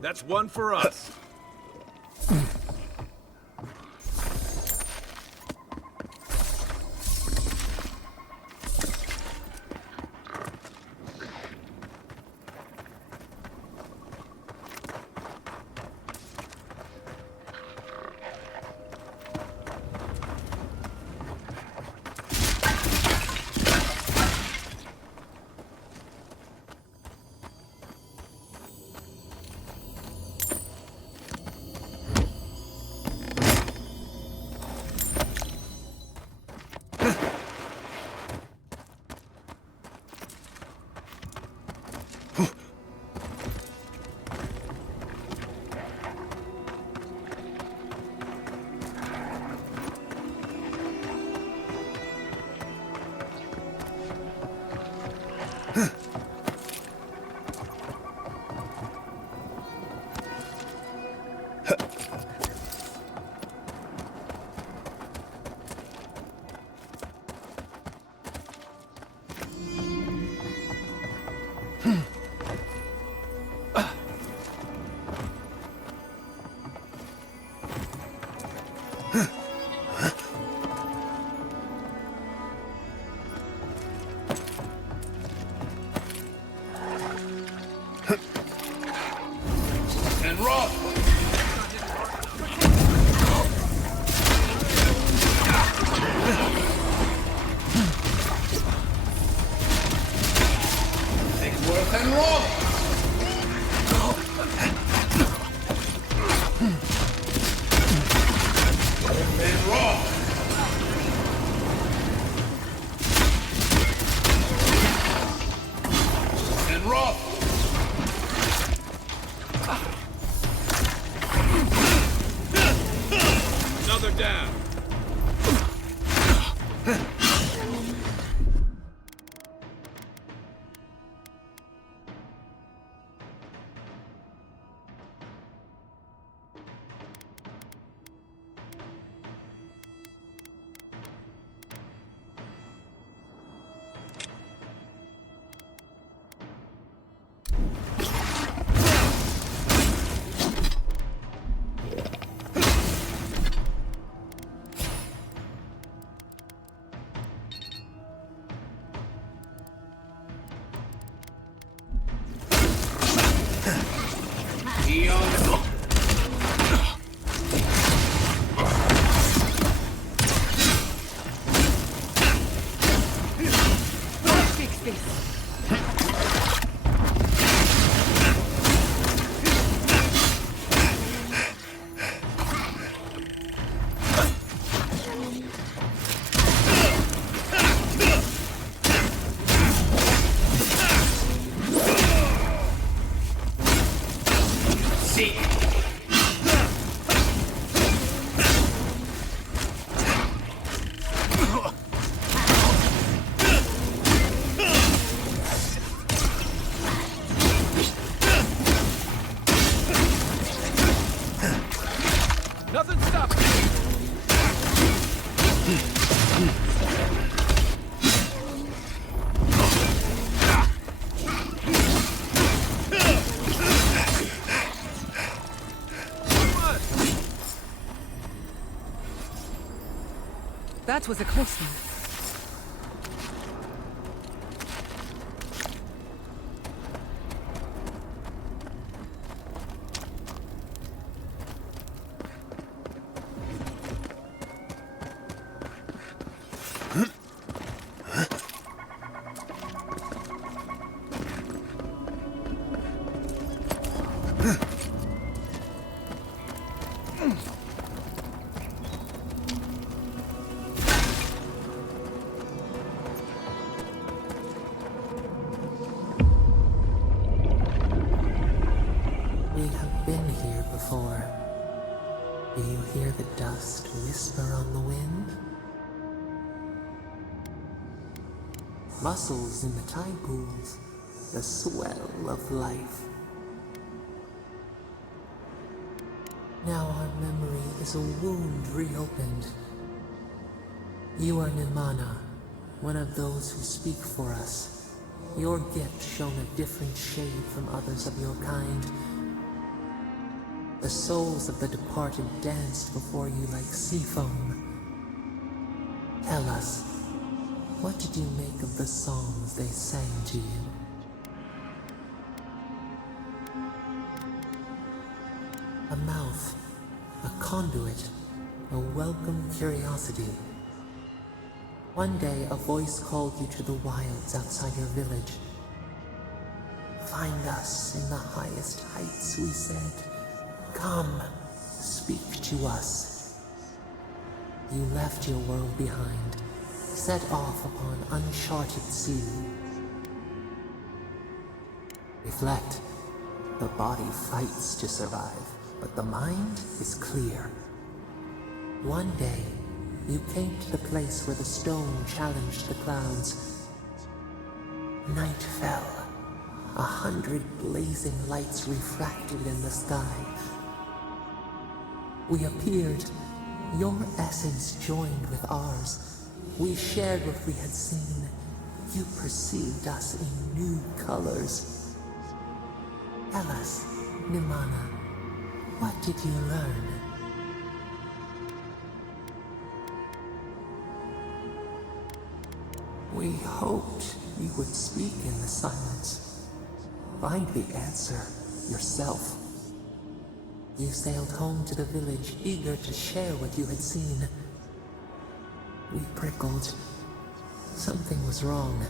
That's one for us. And run! Take worth and run! And run! And run! Another down. Nothing stops me. That was a close one. We have been here before. Do you hear the dust whisper on the wind? Mussels in the tide pools, the swell of life. Now our memory is a wound reopened. You are Nimana, one of those who speak for us. Your gift shone a different shade from others of your kind. The souls of the departed danced before you like sea foam. Tell us, what did you make of the songs they sang to you? A mouth, a conduit, a welcome curiosity. One day a voice called you to the wilds outside your village. Find us in the highest heights, we said. Come, speak to us. You left your world behind, set off upon uncharted sea. Reflect. The body fights to survive, but the mind is clear. One day, you came to the place where the stone challenged the clouds. Night fell. 100 blazing lights refracted in the sky. We appeared. Your essence joined with ours. We shared what we had seen. You perceived us in new colors. Tell us, Nimana, what did you learn? We hoped you would speak in the silence. Find the answer yourself. You sailed home to the village, eager to share what you had seen. We prickled. Something was wrong.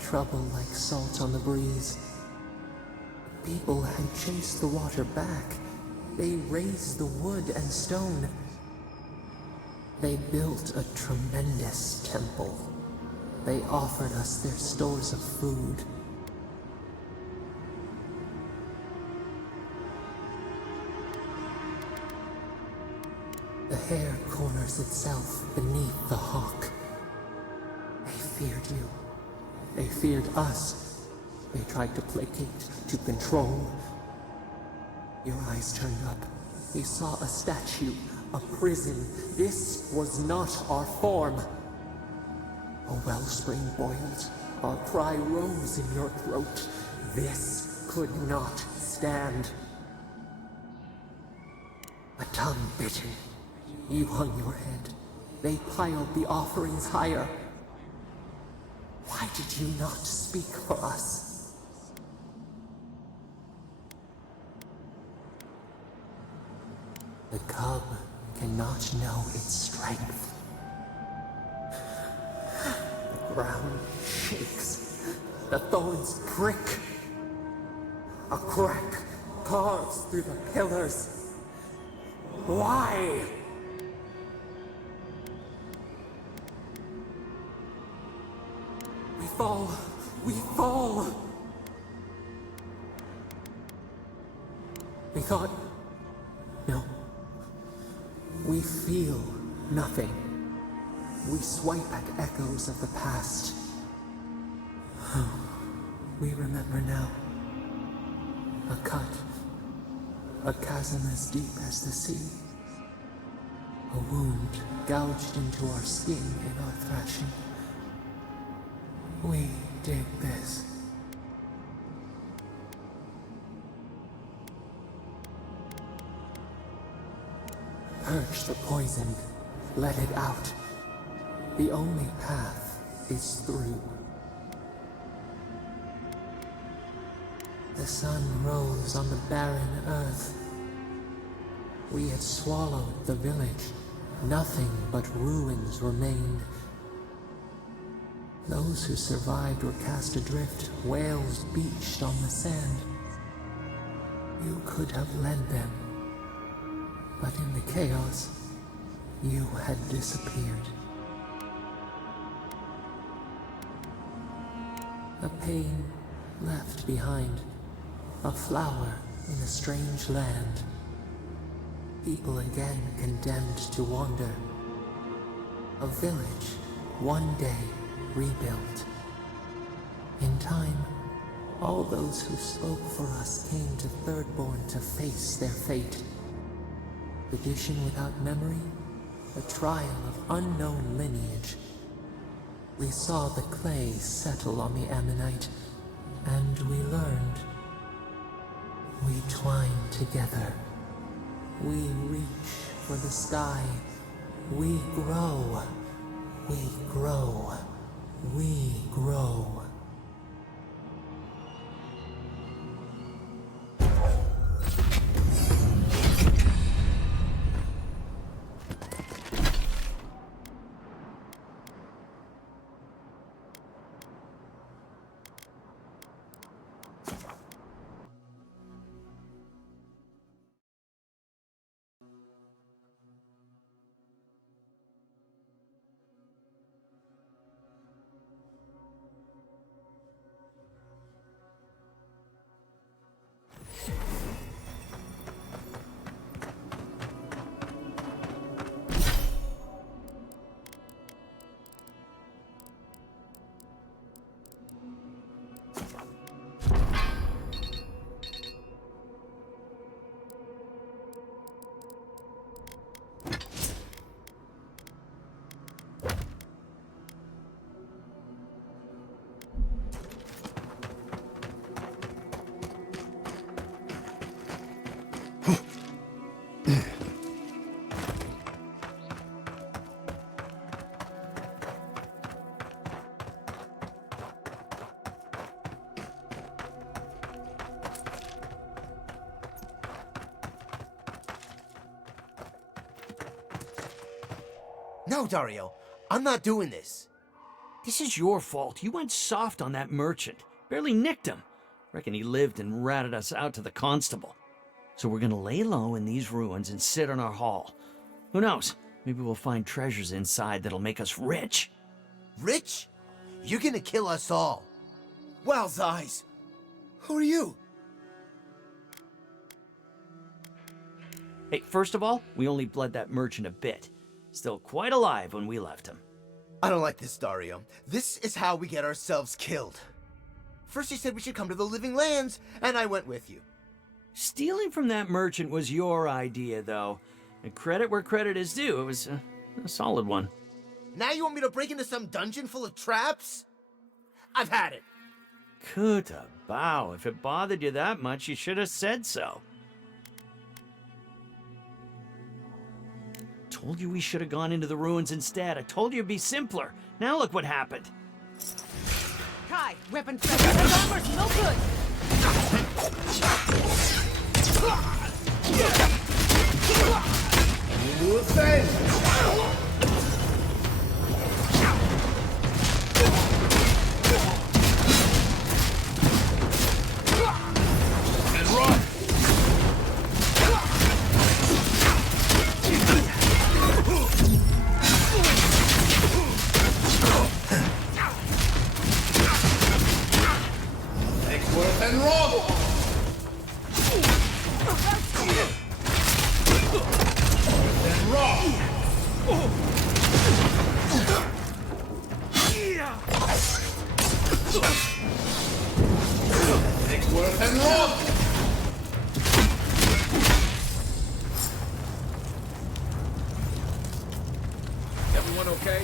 Trouble like salt on the breeze. People had chased the water back. They raised the wood and stone. They built a tremendous temple. They offered us their stores of food. The hair corners itself beneath the hawk. They feared you. They feared us. They tried to placate, to control. Your eyes turned up. You saw a statue, a prison. This was not our form. A wellspring boiled. Our cry rose in your throat. This could not stand. A tongue bitten. You hung your head. They piled the offerings higher. Why did you not speak for us? The cub cannot know its strength. The ground shakes. The thorns prick. A crack carves through the pillars. Why? We fall. We fall. We thought... No. We feel nothing. We swipe at echoes of the past. We remember now. A cut. A chasm as deep as the sea. A wound gouged into our skin in our thrashing. We did this. Purge the poison. Let it out. The only path is through. The sun rose on the barren earth. We had swallowed the village. Nothing but ruins remained. Those who survived were cast adrift, whales beached on the sand. You could have led them, but in the chaos, you had disappeared. A pain left behind, a flower in a strange land. People again condemned to wander. A village, one day, rebuilt. In time, all those who spoke for us came to Thirdborn to face their fate. Tradition without memory, a trial of unknown lineage. We saw the clay settle on the ammonite, and we learned. We twine together. We reach for the sky. We grow. We grow. We grow. No, Dario. I'm not doing this. This is your fault. You went soft on that merchant. Barely nicked him. Reckon he lived and ratted us out to the constable. So we're gonna lay low in these ruins and sit on our haul. Who knows? Maybe we'll find treasures inside that'll make us rich. Rich? You're gonna kill us all. Wow's eyes. Who are you? Hey, first of all, we only bled that merchant a bit. Still quite alive when we left him. I don't like this, Dario. This is how we get ourselves killed. First you said we should come to the Living Lands, and I went with you. Stealing from that merchant was your idea, though. And credit where credit is due, it was a solid one. Now you want me to break into some dungeon full of traps? I've had it. Kuta bow. If it bothered you that much, you should have said so. Told you we should have gone into the ruins instead. I told you it'd be simpler. Now look what happened. Kai, weapon threat. That armor's no good. And run! Worth and roll! And roll! Worth and roll! Everyone okay?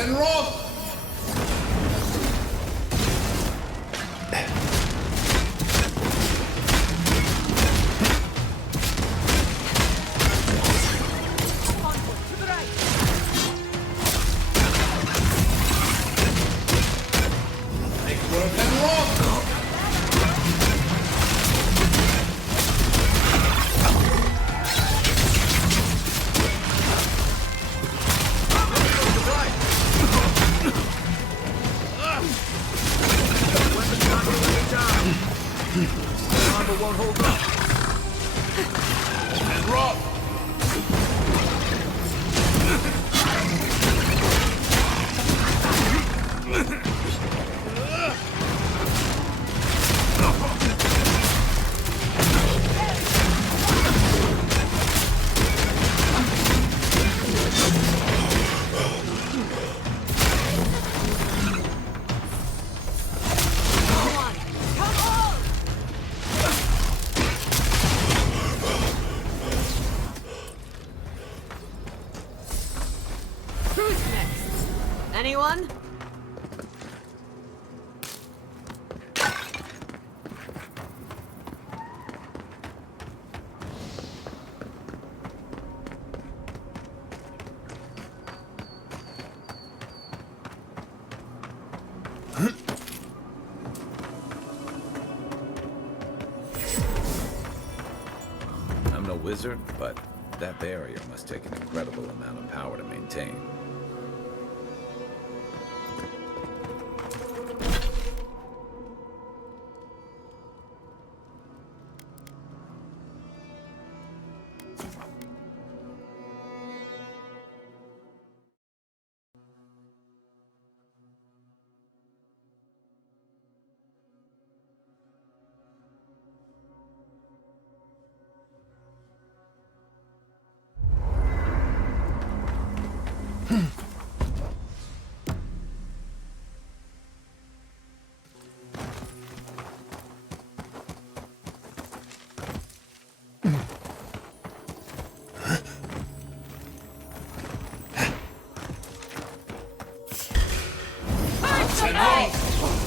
and rock! Anyone? I'm no wizard, but that barrier must take an incredible amount of power to maintain.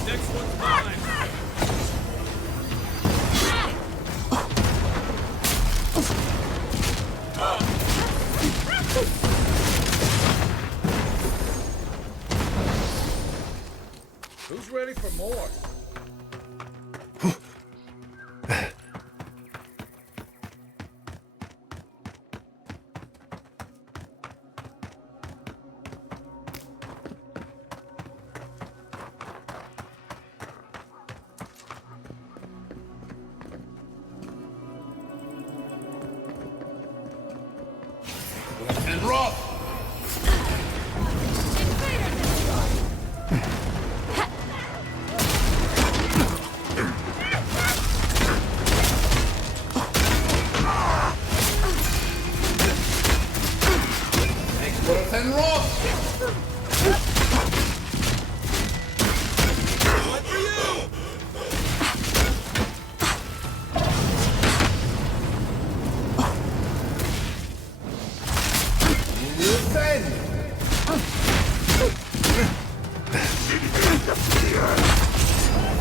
Next one's mine. Who's ready for more? And rock! Expert and rock! One for you!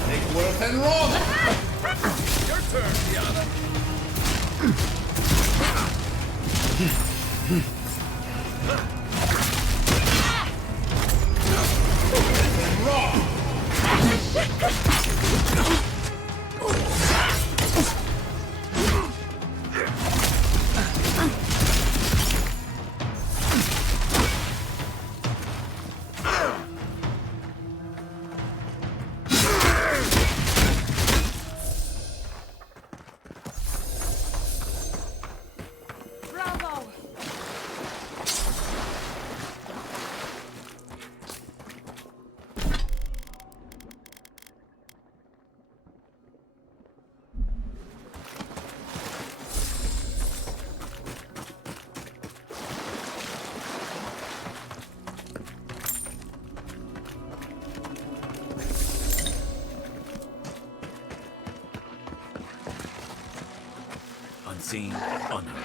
Expert and rock! Your turn, Diana. And rock! Bravo! Unseen, unheard.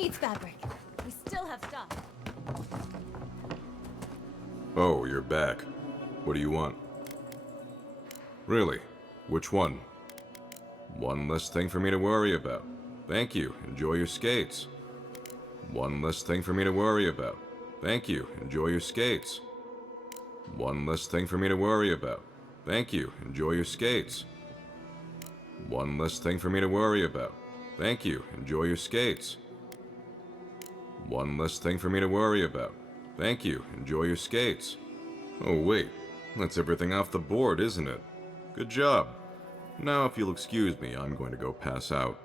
needs fabric? We still have stuff. Oh, you're back. What do you want? Really? Which one? One less thing for me to worry about. Thank you. Enjoy your skates. One less thing for me to worry about. Thank you. Enjoy your skates. One less thing for me to worry about. Thank you. Enjoy your skates. One less thing for me to worry about. Thank you. Enjoy your skates. One less thing for me to worry about. Thank you. Enjoy your skates. Oh wait, that's everything off the board, isn't it? Good job. Now if you'll excuse me, I'm going to go pass out.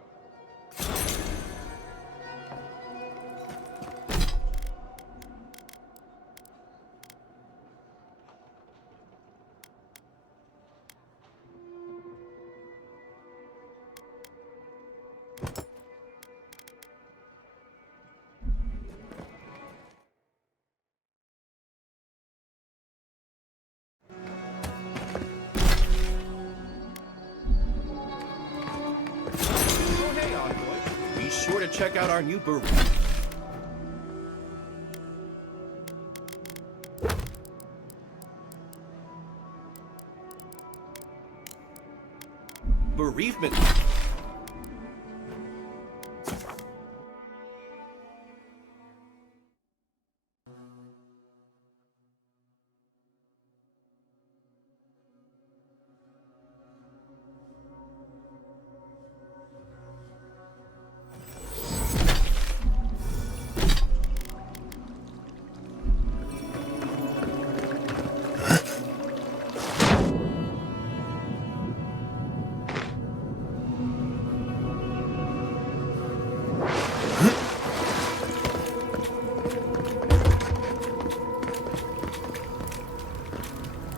Be sure to check out our new bereavement.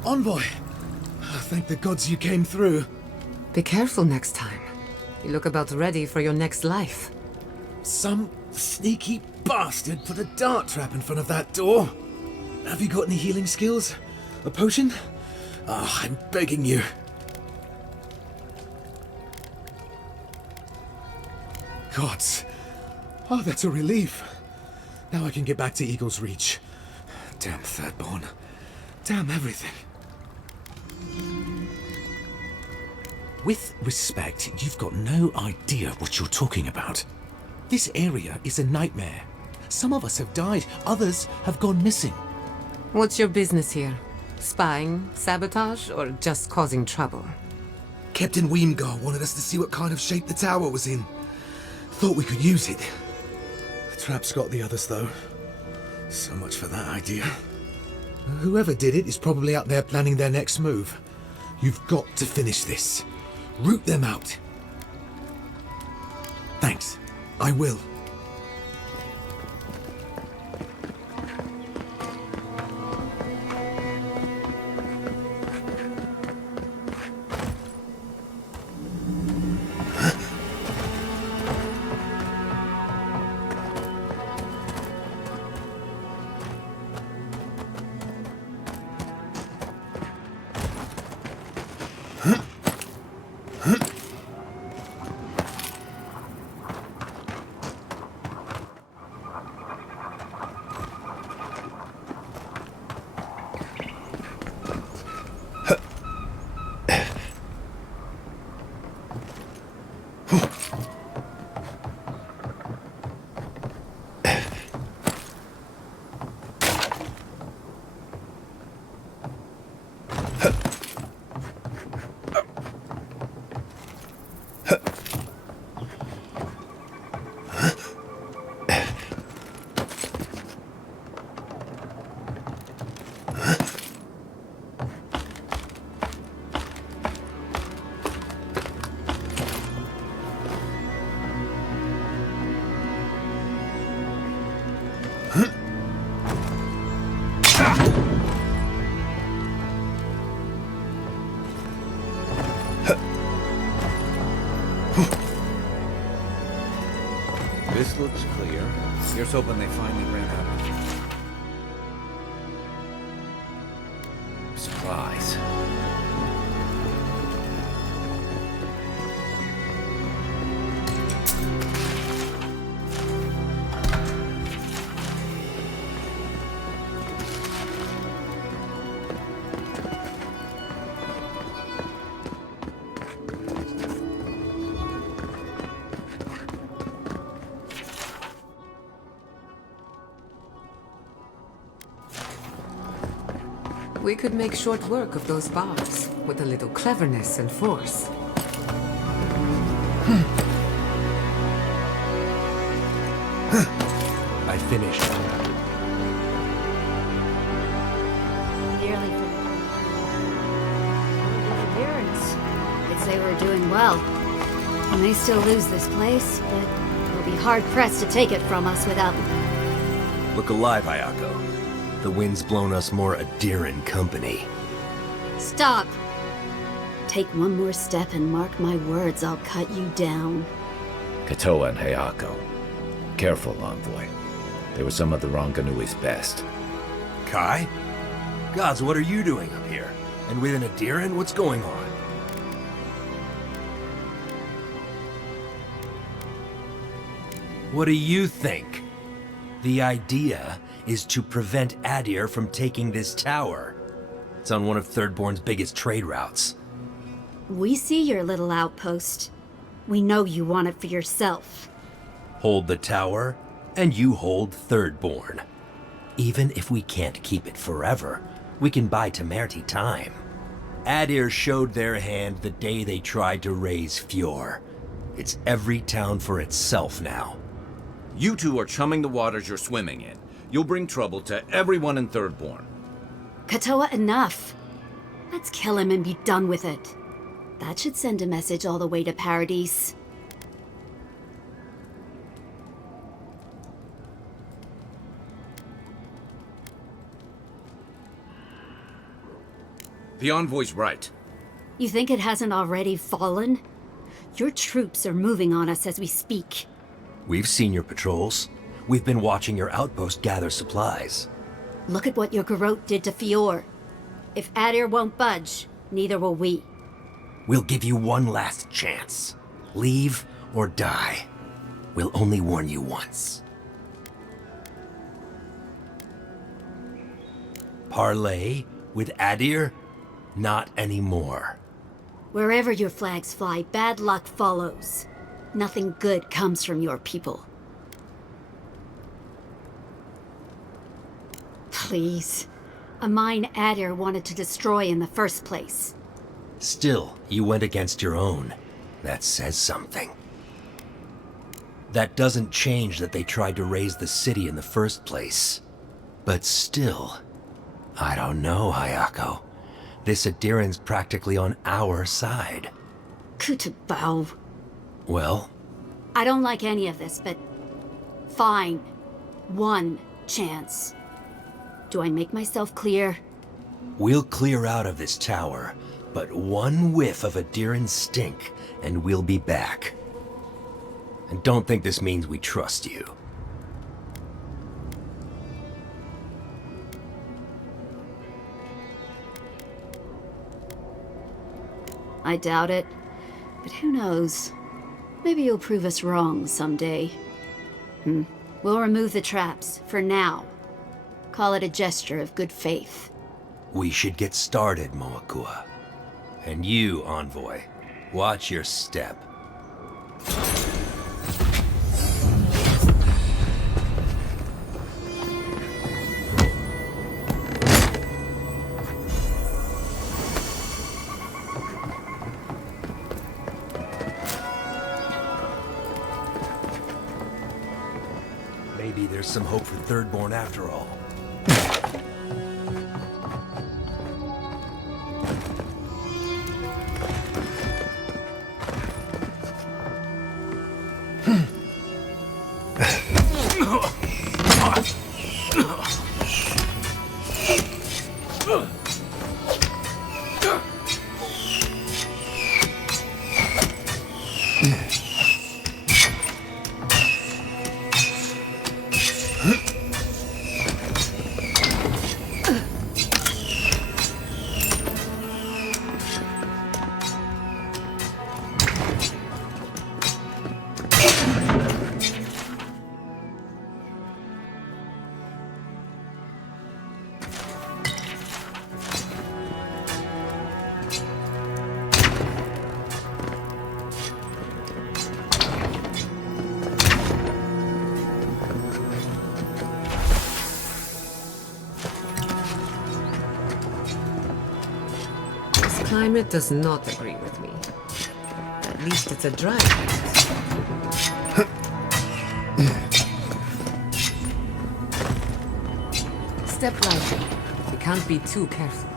Envoy! Thank the gods you came through. Be careful next time. You look about ready for your next life. Some sneaky bastard put a dart trap in front of that door. Have you got any healing skills? A potion? Ah, I'm begging you. Gods. Oh, that's a relief. Now I can get back to Eagle's Reach. Damn Thirdborn. Damn everything. With respect, you've got no idea what you're talking about. This area is a nightmare. Some of us have died, others have gone missing. What's your business here? Spying, sabotage, or just causing trouble? Captain Weemgar wanted us to see what kind of shape the tower was in. Thought we could use it. The trap's got the others, though. So much for that idea. Whoever did it is probably out there planning their next move. You've got to finish this. Root them out. Thanks. I will. This looks clear. Here's hoping they finally ran out of supplies. We could make short work of those bars with a little cleverness and force. I finished. Nearly appearance. I'd say we're doing well. We may still lose this place, but we'll be hard-pressed to take it from us without... Look alive, Ayako. The wind's blown us more Adiran company. Stop! Take one more step and mark my words, I'll cut you down. Katoa and Hayako. Careful, Envoy. They were some of the Ranganui's best. Kai? Gods, what are you doing up here? And with an Adiran, what's going on? What do you think? The idea is to prevent Adir from taking this tower. It's on one of Thirdborn's biggest trade routes. We see your little outpost. We know you want it for yourself. Hold the tower, and you hold Thirdborn. Even if we can't keep it forever, we can buy Temerity time. Adir showed their hand the day they tried to raise Fjord. It's every town for itself now. You two are chumming the waters you're swimming in. You'll bring trouble to everyone in Thirdborn. Katoa, enough. Let's kill him and be done with it. That should send a message all the way to Paradise. The Envoy's right. You think it hasn't already fallen? Your troops are moving on us as we speak. We've seen your patrols. We've been watching your outpost gather supplies. Look at what your garrote did to Fjord. If Adir won't budge, neither will we. We'll give you one last chance. Leave or die. We'll only warn you once. Parley with Adir? Not anymore. Wherever your flags fly, bad luck follows. Nothing good comes from your people. Please. A mine Adir wanted to destroy in the first place. Still, you went against your own. That says something. That doesn't change that they tried to raise the city in the first place. But still, I don't know, Hayako. This Adiran's practically on our side. Kutabao. Well? I don't like any of this, but... fine. One chance. Do I make myself clear? We'll clear out of this tower, but one whiff of Adiran stink, and we'll be back. And don't think this means we trust you. I doubt it. But who knows? Maybe you'll prove us wrong someday. We'll remove the traps, for now. Call it a gesture of good faith. We should get started, Moakua. And you, Envoy, watch your step. Maybe there's some hope for Thirdborn after all. time it does not agree with me. At least it's a dry fact. Step lightly. You can't be too careful.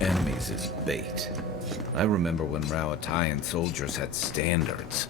Enemies is bait. I remember when Rawatayan soldiers had standards.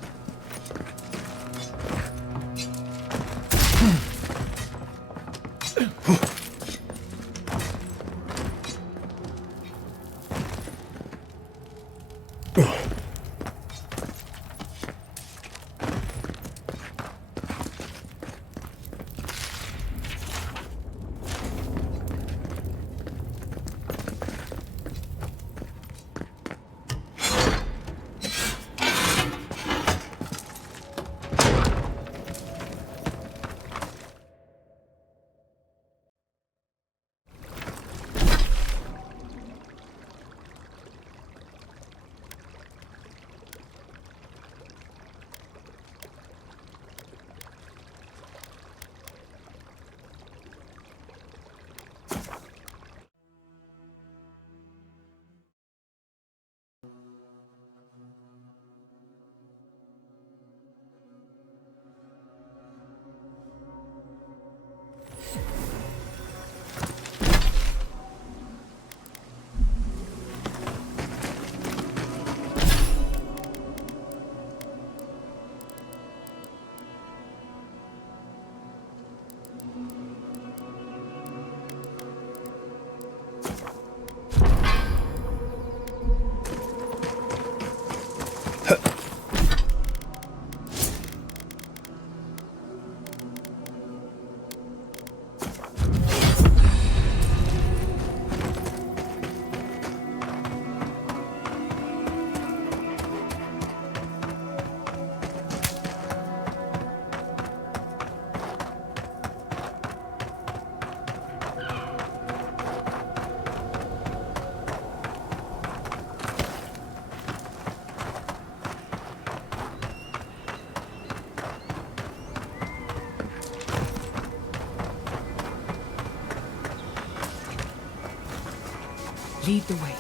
Lead the way.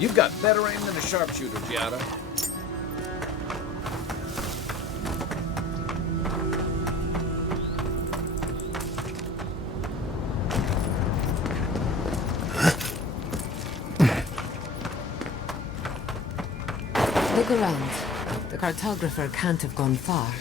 You've got better aim than a sharpshooter, Giada. Look around. The cartographer can't have gone far.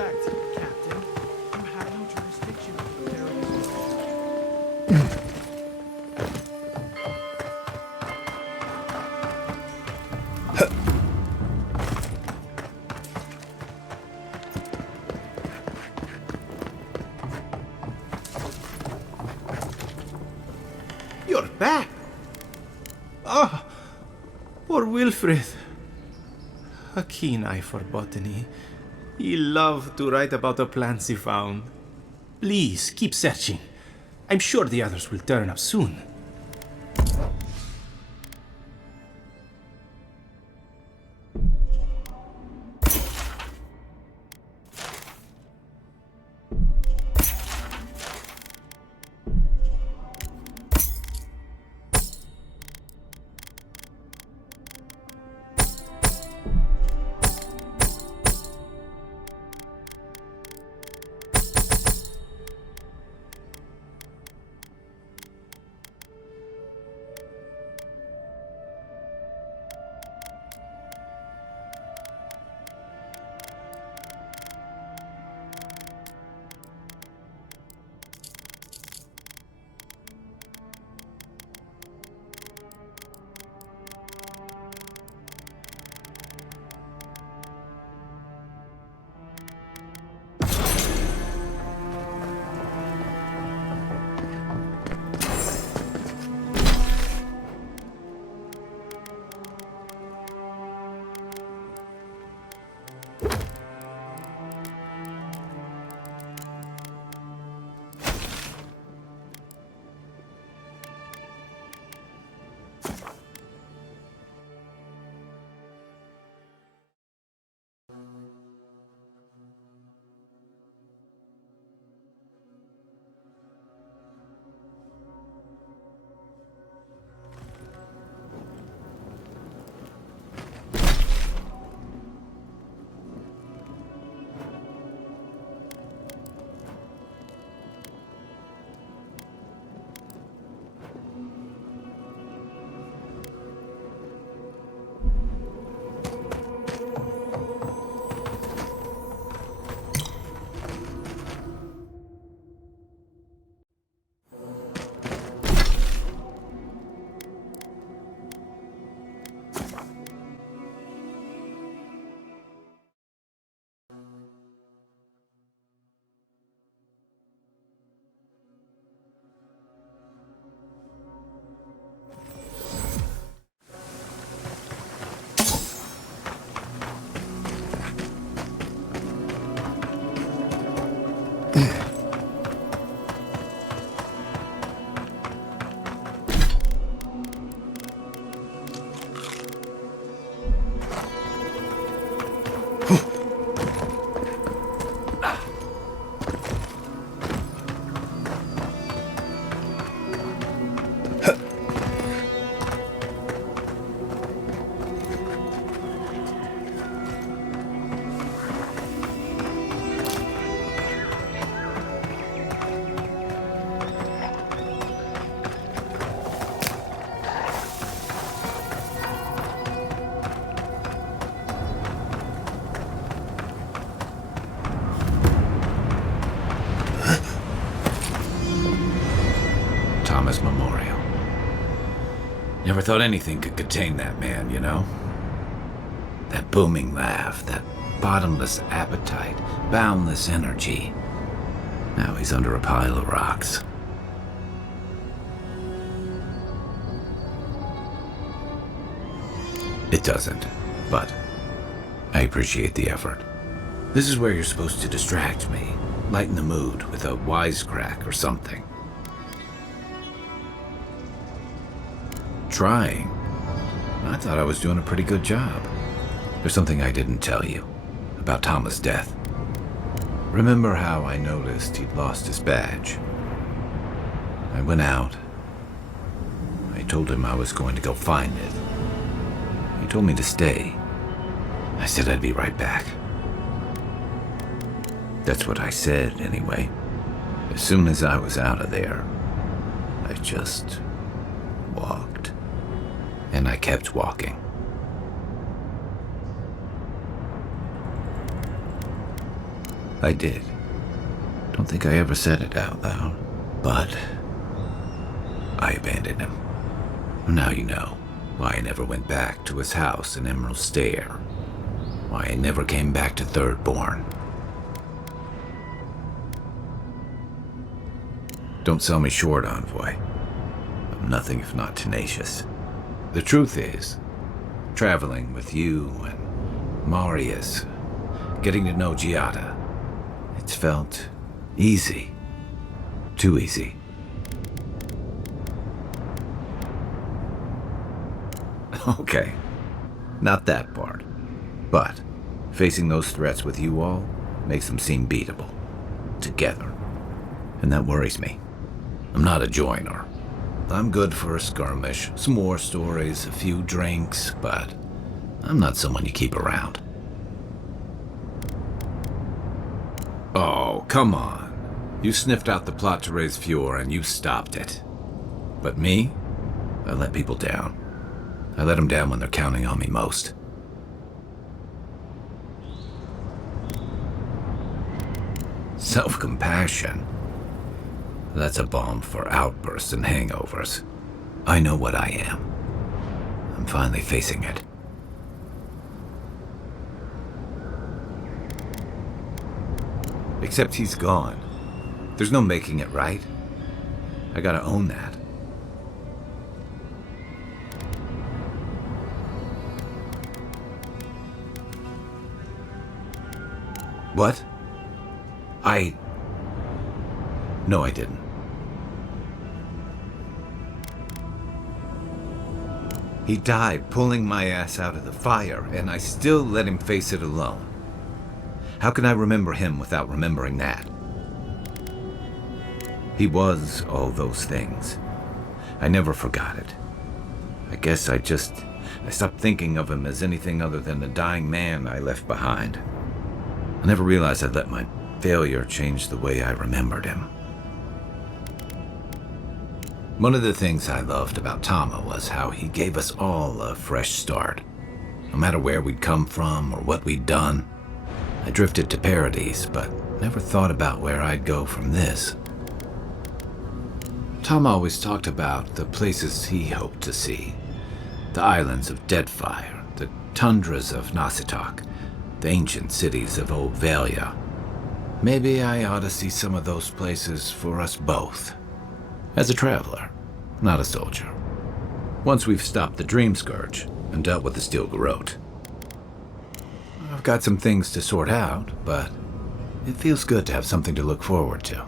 back to you, Captain. You have no jurisdiction over the Paragon. You're back! Ah, poor Wilfred. A keen eye for botany. He loved to write about the plants he found. Please, keep searching. I'm sure the others will turn up soon. Memorial. Never thought anything could contain that man, you know? That booming laugh, that bottomless appetite, boundless energy. Now he's under a pile of rocks. It doesn't, but I appreciate the effort. This is where you're supposed to distract me, lighten the mood with a wisecrack or something. Trying. I thought I was doing a pretty good job. There's something I didn't tell you about Thomas' death. Remember how I noticed he'd lost his badge? I went out. I told him I was going to go find it. He told me to stay. I said I'd be right back. That's what I said, anyway. As soon as I was out of there, I just walked. And I kept walking. I did. Don't think I ever said it out loud, but I abandoned him. Now you know why I never went back to his house in Emerald Stair. Why I never came back to Thirdborn. Don't sell me short, Envoy. I'm nothing if not tenacious. The truth is, traveling with you and Marius, getting to know Giada, it's felt easy. Too easy. Okay, not that part. But facing those threats with you all makes them seem beatable. Together. And that worries me. I'm not a joiner. I'm good for a skirmish, some war stories, a few drinks, but I'm not someone you keep around. Oh, come on. You sniffed out the plot to raise Fjord and you stopped it. But me? I let people down. I let them down when they're counting on me most. Self-compassion? That's a balm for outbursts and hangovers. I know what I am. I'm finally facing it. Except he's gone. There's no making it right. I gotta own that. What? No, I didn't. He died pulling my ass out of the fire, and I still let him face it alone. How can I remember him without remembering that? He was all those things. I never forgot it. I guess I stopped thinking of him as anything other than the dying man I left behind. I never realized I'd let my failure change the way I remembered him. One of the things I loved about Tama was how he gave us all a fresh start. No matter where we'd come from or what we'd done. I drifted to Paradise, but never thought about where I'd go from this. Tom always talked about the places he hoped to see. The islands of Deadfire, the tundras of Nasitok, the ancient cities of Old Valia. Maybe I ought to see some of those places for us both. As a traveler, not a soldier. Once we've stopped the Dream Scourge and dealt with the Steel Garrote. I've got some things to sort out, but it feels good to have something to look forward to.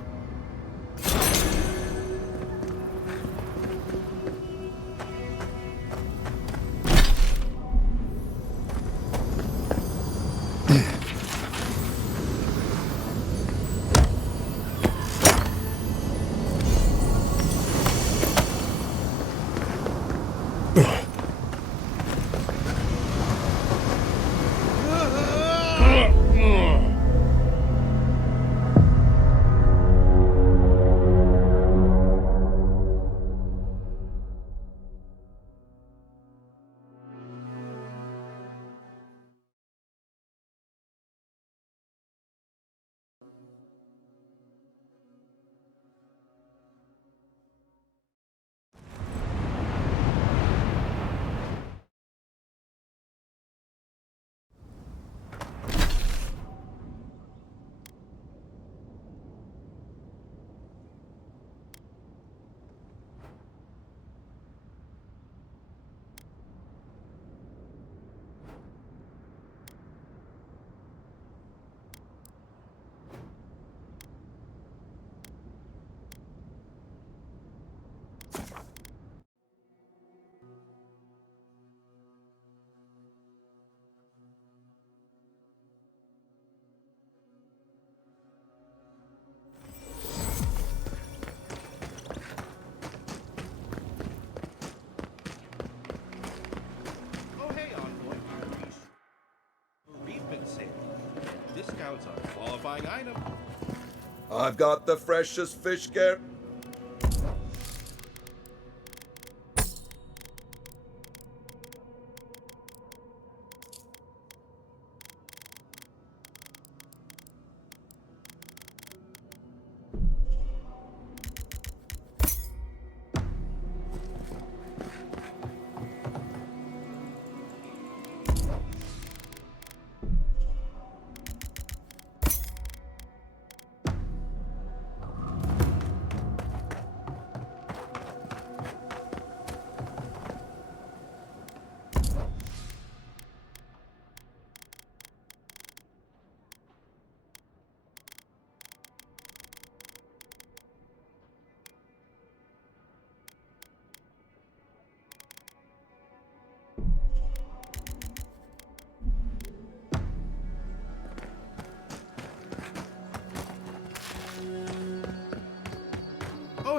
Discounts on qualifying item. I've got the freshest fish scare.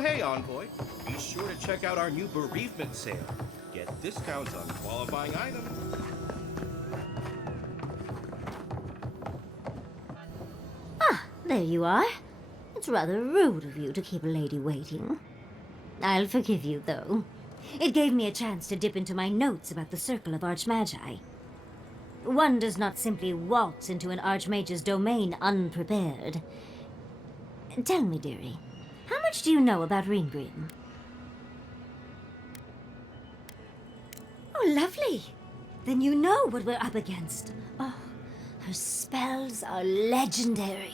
hey, Envoy, be sure to check out our new bereavement sale. Get discounts on qualifying items. Ah, there you are. It's rather rude of you to keep a lady waiting. I'll forgive you, though. It gave me a chance to dip into my notes about the Circle of Archmagi. One does not simply waltz into an Archmage's domain unprepared. Tell me, dearie, how much do you know about Ringrim? Oh, lovely. Then you know what we're up against. Oh, her spells are legendary.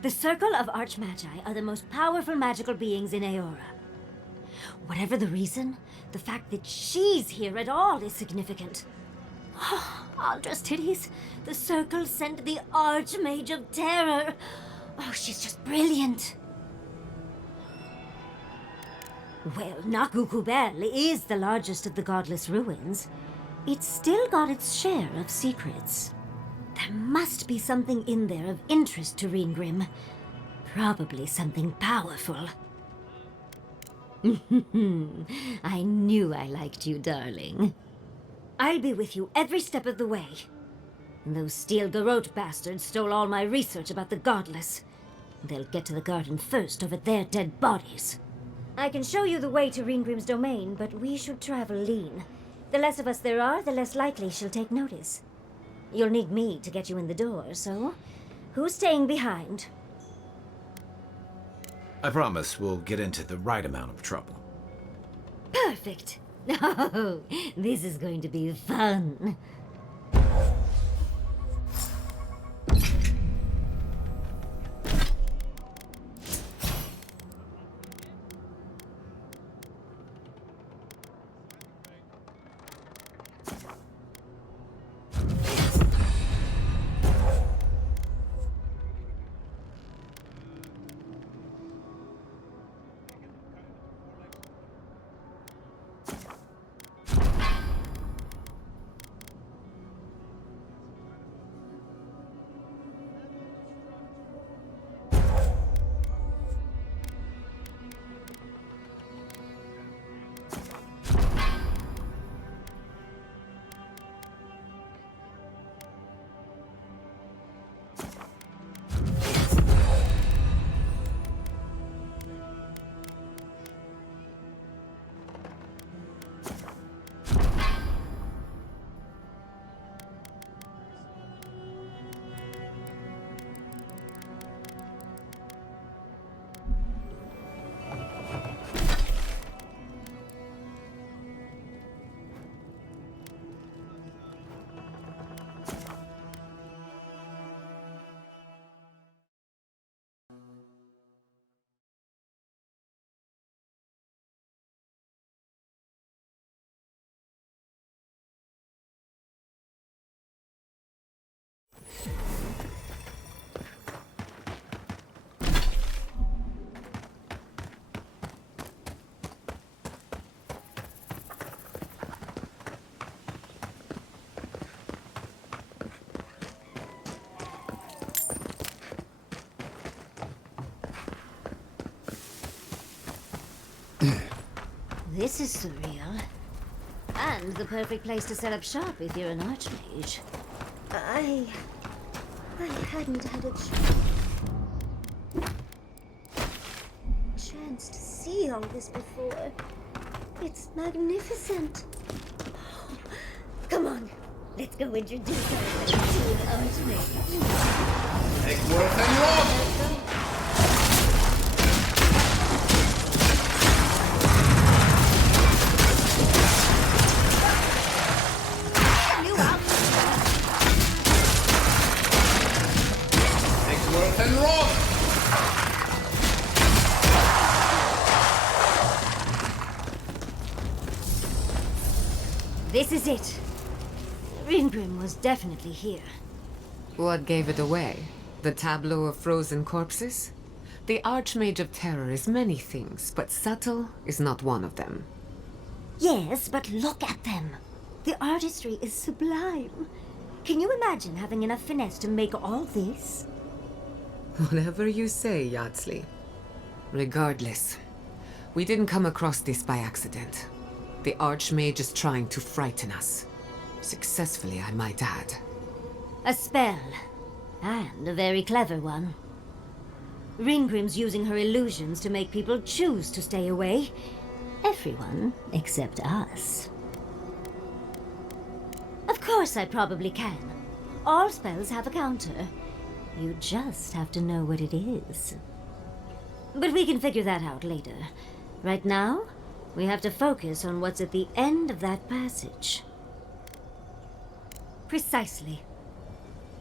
The Circle of Archmagi are the most powerful magical beings in Eora. Whatever the reason, the fact that she's here at all is significant. Oh, Aldra's titties. The Circle sent the Archmage of Terror. Oh, she's just brilliant. Well, Nakukubel is the largest of the godless ruins. It's still got its share of secrets. There must be something in there of interest to Ringrim. Probably something powerful. I knew I liked you, darling. I'll be with you every step of the way. Those Steel Garrote bastards stole all my research about the godless. They'll get to the garden first over their dead bodies. I can show you the way to Ringrim's domain, but we should travel lean. The less of us there are, the less likely she'll take notice. You'll need me to get you in the door, so who's staying behind? I promise we'll get into the right amount of trouble. Perfect. Oh, this is going to be fun. This is surreal. And the perfect place to set up shop if you're an archmage. I hadn't had a chance to see all this before. It's magnificent. Oh, come on, let's go introduce ourselves to an archmage. Eggsworth and Rob! And Rob! This is it. Ringrim was definitely here. What gave it away? The tableau of frozen corpses? The Archmage of Terror is many things, but subtle is not one of them. Yes, but look at them. The artistry is sublime. Can you imagine having enough finesse to make all this? Whatever you say, Yardsley. Regardless, we didn't come across this by accident. The Archmage is trying to frighten us. Successfully, I might add. A spell. And a very clever one. Ringrim's using her illusions to make people choose to stay away. Everyone except us. Of course I probably can. All spells have a counter. You just have to know what it is. But we can figure that out later. Right now, we have to focus on what's at the end of that passage. Precisely.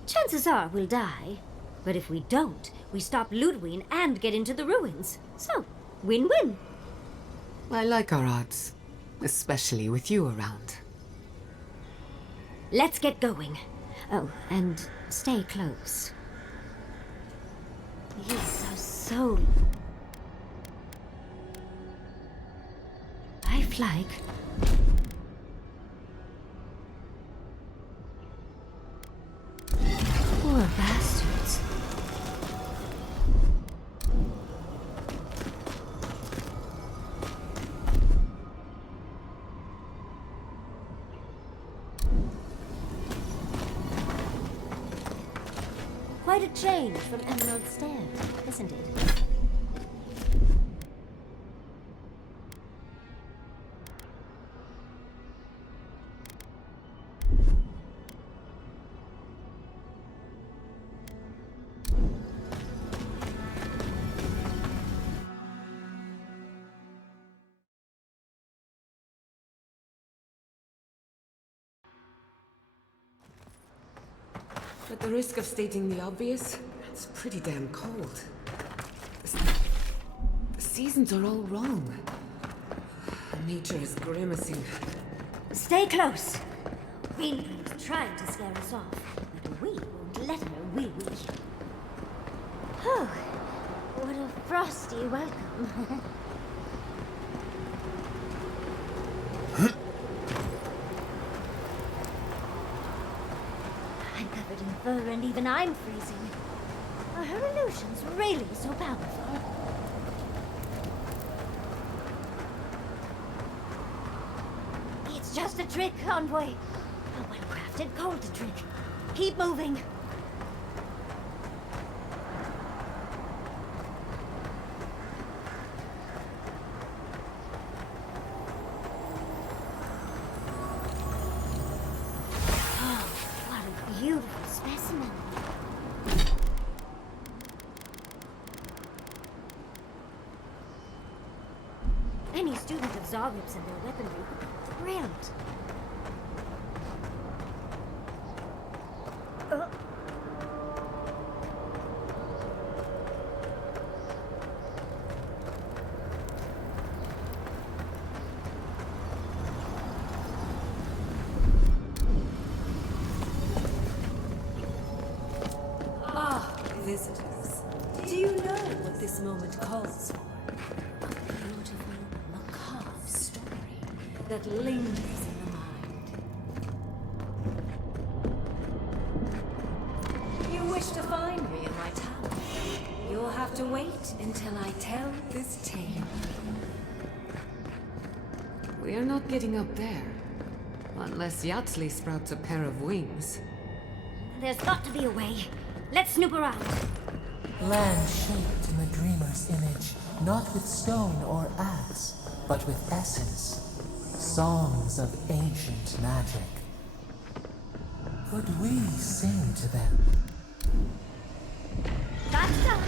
Chances are we'll die. But if we don't, we stop Ludwig and get into the ruins. So, win-win. I like our odds. Especially with you around. Let's get going. Oh, and stay close. These are so lifelike. Poor bastards. Quite a change from Emerald Stair, isn't it? At the risk of stating the obvious, it's pretty damn cold. The seasons are all wrong. Nature is grimacing. Stay close. Ringrim's trying to scare us off, but we won't let her, will we? Oh, what a frosty welcome. I'm covered in fur and even I'm freezing. Are her illusions really so powerful? It's just a trick, Envoy. A well-crafted cold trick. Keep moving. Oh, what a beautiful specimen. Any student of Zarrib's and their weaponry would be thrilled. Visitors, do you know what this moment calls for? A beautiful, macabre story that lingers in the mind. You wish to find me in my tower? You'll have to wait until I tell this tale. We are not getting up there. Unless Yatsley sprouts a pair of wings. There's got to be a way. Let's snoop around. Land shaped in the dreamer's image, not with stone or axe, but with essence. Songs of ancient magic. Could we sing to them? That's done.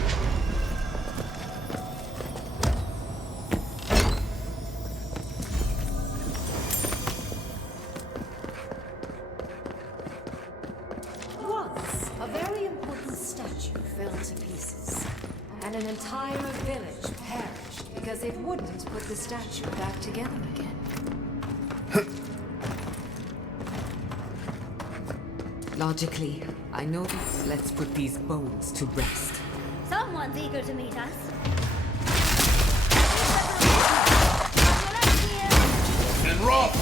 Once, a very important statue fell to pieces, and an entire village perished because it wouldn't put the statue back together again. Logically, I know that. Let's put these bones to rest. Someone's eager to meet us. And rough!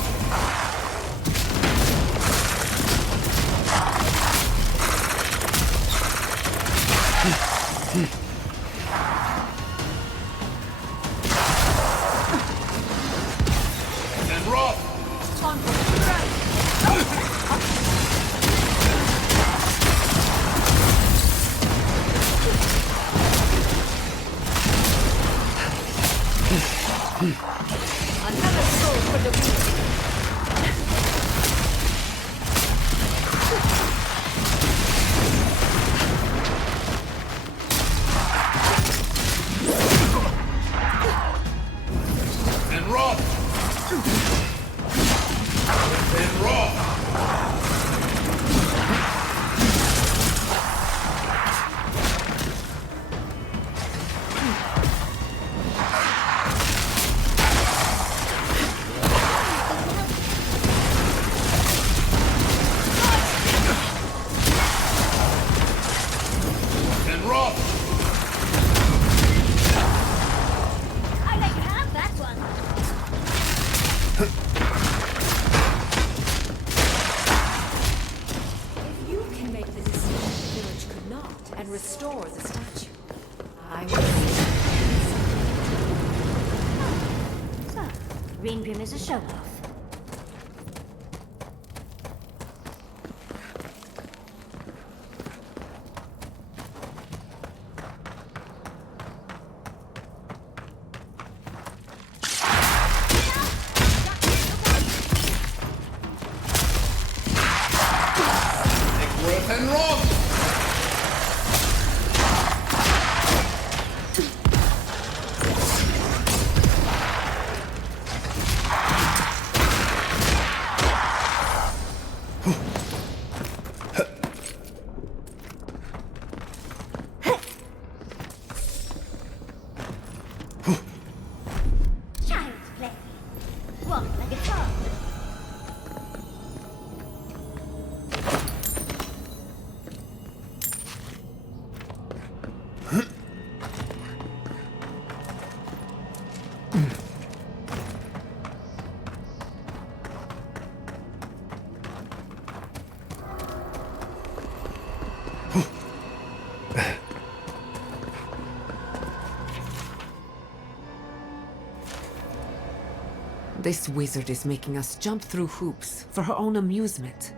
Another soul for the wheel. And run! And run! And run! I let you have that one. If you can make the decision the village could not and restore the statue, I will. So, Ringgrim is a show-off. And run! Child's play. Walk like a dog. This wizard is making us jump through hoops for her own amusement.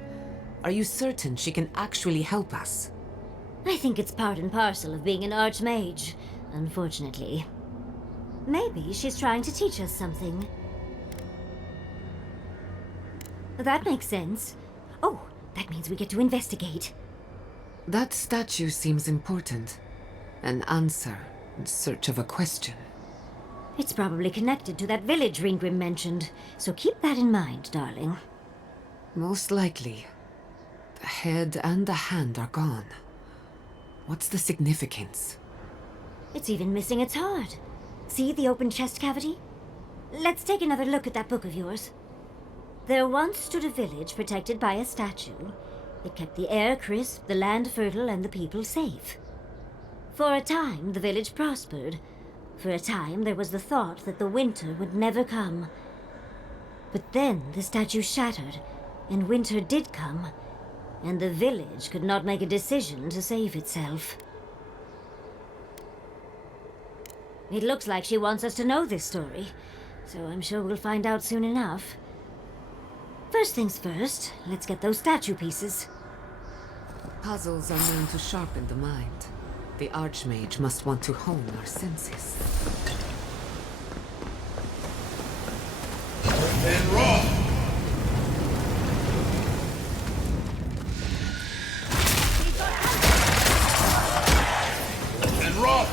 Are you certain she can actually help us? I think it's part and parcel of being an archmage, unfortunately. Maybe she's trying to teach us something. That makes sense. Oh, that means we get to investigate. That statue seems important. An answer in search of a question. It's probably connected to that village Ringgrim mentioned, so keep that in mind, darling. Most likely. The head and the hand are gone. What's the significance? It's even missing its heart. See the open chest cavity? Let's take another look at that book of yours. There once stood a village protected by a statue. It kept the air crisp, the land fertile, and the people safe. For a time, the village prospered. For a time, there was the thought that the winter would never come. But then the statue shattered, and winter did come, and the village could not make a decision to save itself. It looks like she wants us to know this story, so I'm sure we'll find out soon enough. First things first, let's get those statue pieces. Puzzles are known to sharpen the mind. The Archmage must want to hone our senses. And run! And run!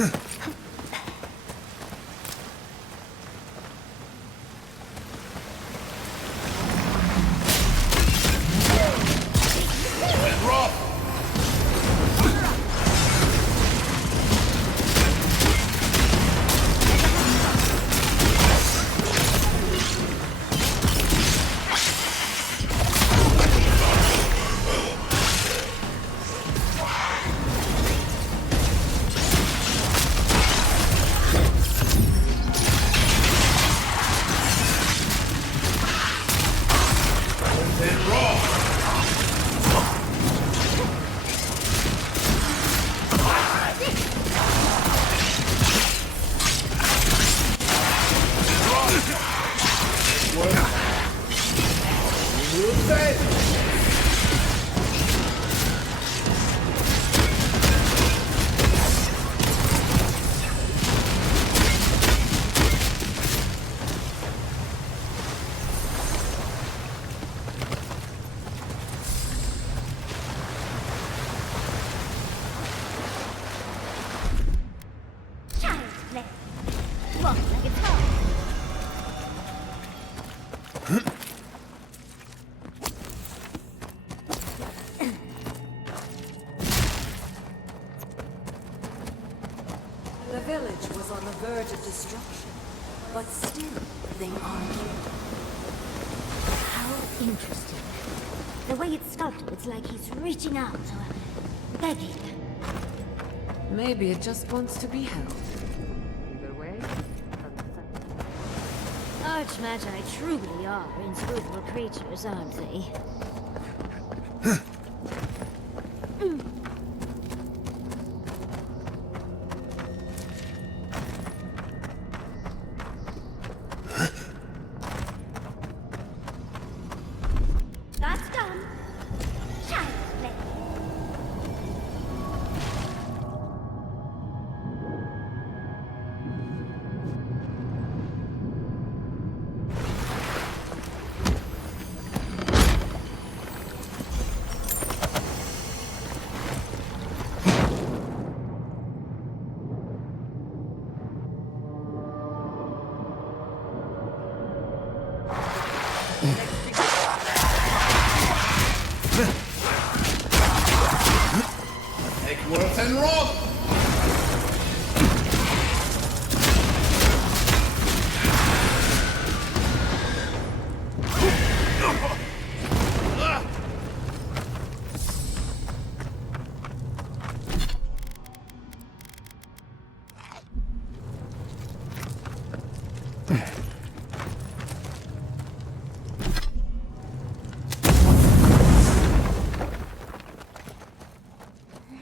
And rough! And rough! Child's play. Walk like a dog. The village was on the verge of destruction, but still they are here. How interesting. The way it's sculpted, it's like he's reaching out or begging. Maybe it just wants to be held. Either way, Archmagi truly are inscrutable creatures, aren't they? That's done. Child's play. Take worth and rough!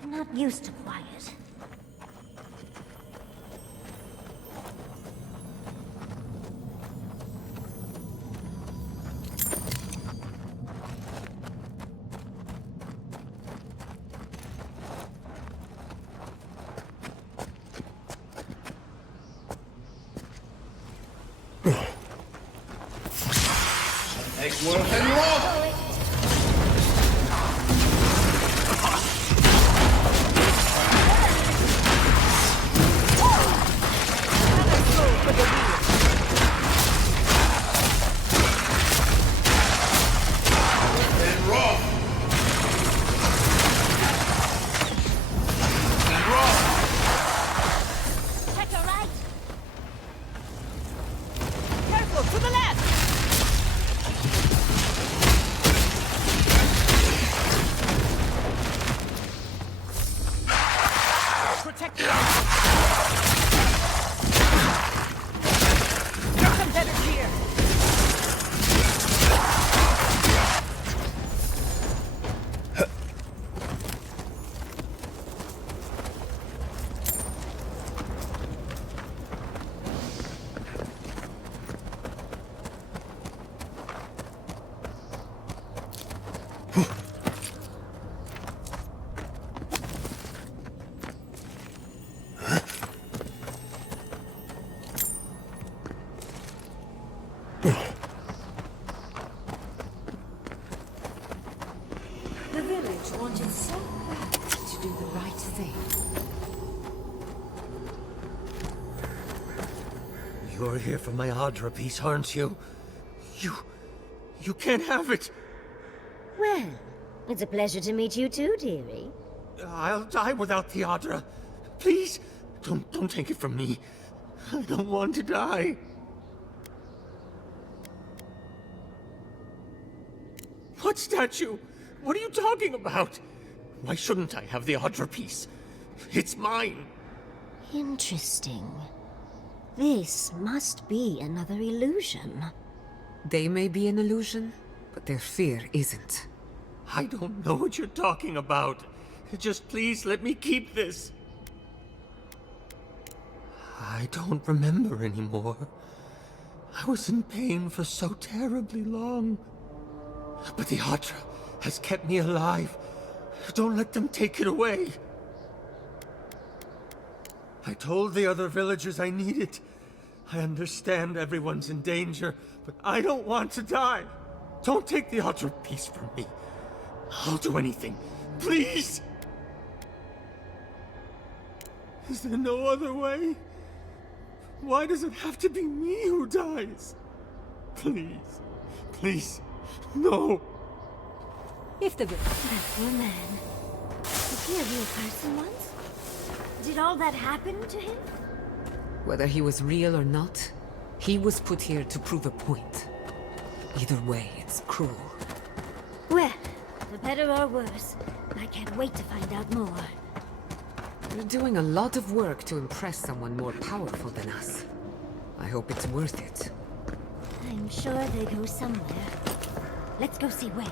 I'm not used to quiet. Take worth and rough! And rough! And rough! Check your right. Careful, to the left! Protect your Get some better gear! The village wanted so bad to do the right thing. You're here for my Adra piece, aren't you? You can't have it! Well, it's a pleasure to meet you too, dearie. I'll die without the Adra. Please, don't take it from me. I don't want to die. What statue? What are you talking about? Why shouldn't I have the Adra piece? It's mine. Interesting. This must be another illusion. They may be an illusion, but their fear isn't. I don't know what you're talking about. Just please let me keep this. I don't remember anymore. I was in pain for so terribly long. But the Adra has kept me alive. Don't let them take it away. I told the other villagers I need it. I understand everyone's in danger, but I don't want to die. Don't take the Adra piece from me. I'll do anything. Please! Is there no other way? Why does it have to be me who dies? Please. Please. No. If the that poor man, was he a real person once? Did all that happen to him? Whether he was real or not, he was put here to prove a point. Either way, it's cruel. Well, for better or worse, I can't wait to find out more. You're doing a lot of work to impress someone more powerful than us. I hope it's worth it. I'm sure they go somewhere. Let's go see where.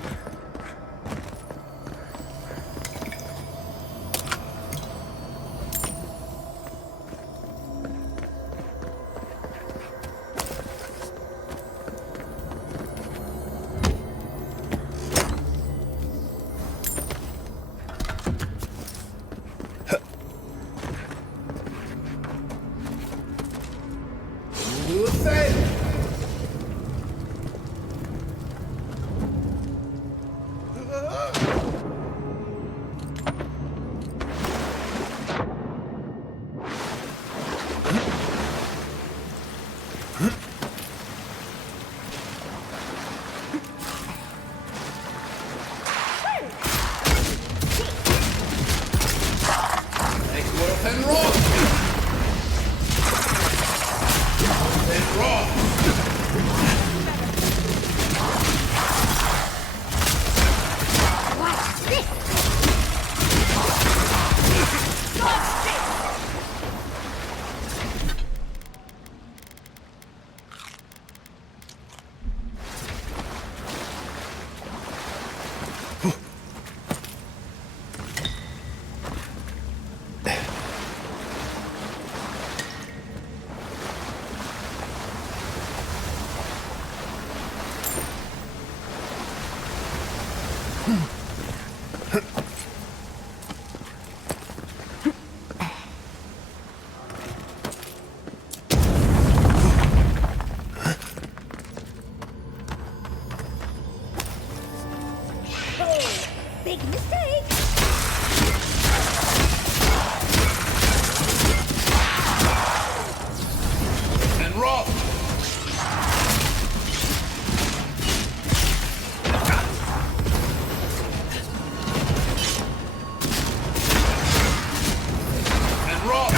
Big mistake! And roll! And roll!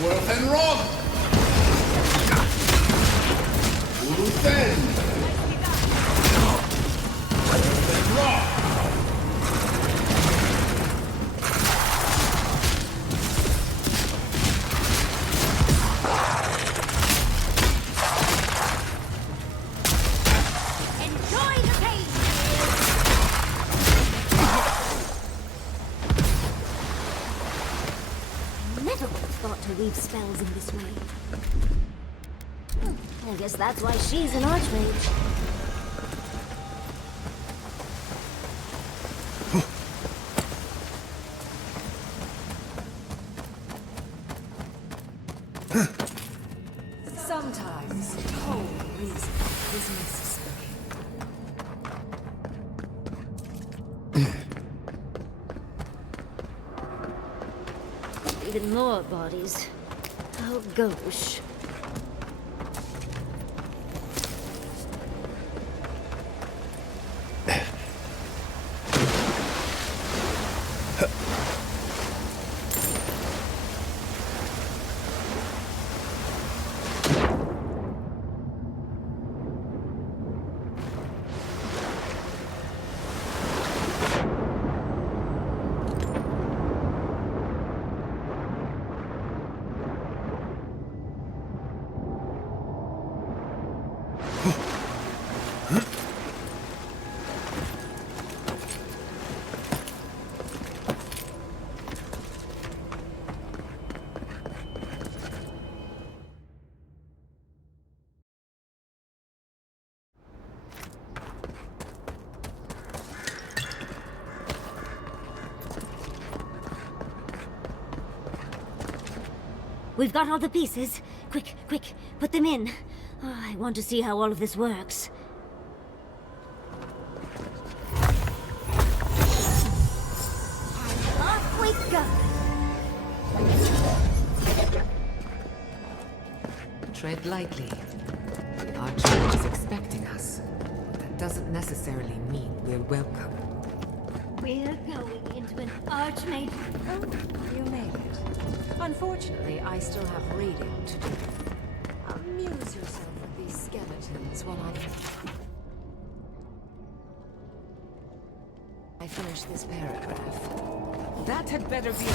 Worth and rock! Who says? to weave spells in this way. I guess that's why she's an archmage. Sometimes cold reason is necessary. Even more bodies. Oh gosh. We've got all the pieces. Quick, quick, put them in. Oh, I want to see how all of this works. And off we go! Tread lightly. The Archmage is expecting us. That doesn't necessarily mean we're welcome. We're going into an archmage. Oh, you made it. Unfortunately, I still have reading to do. Amuse yourself with these skeletons while I finish this paragraph. That had better be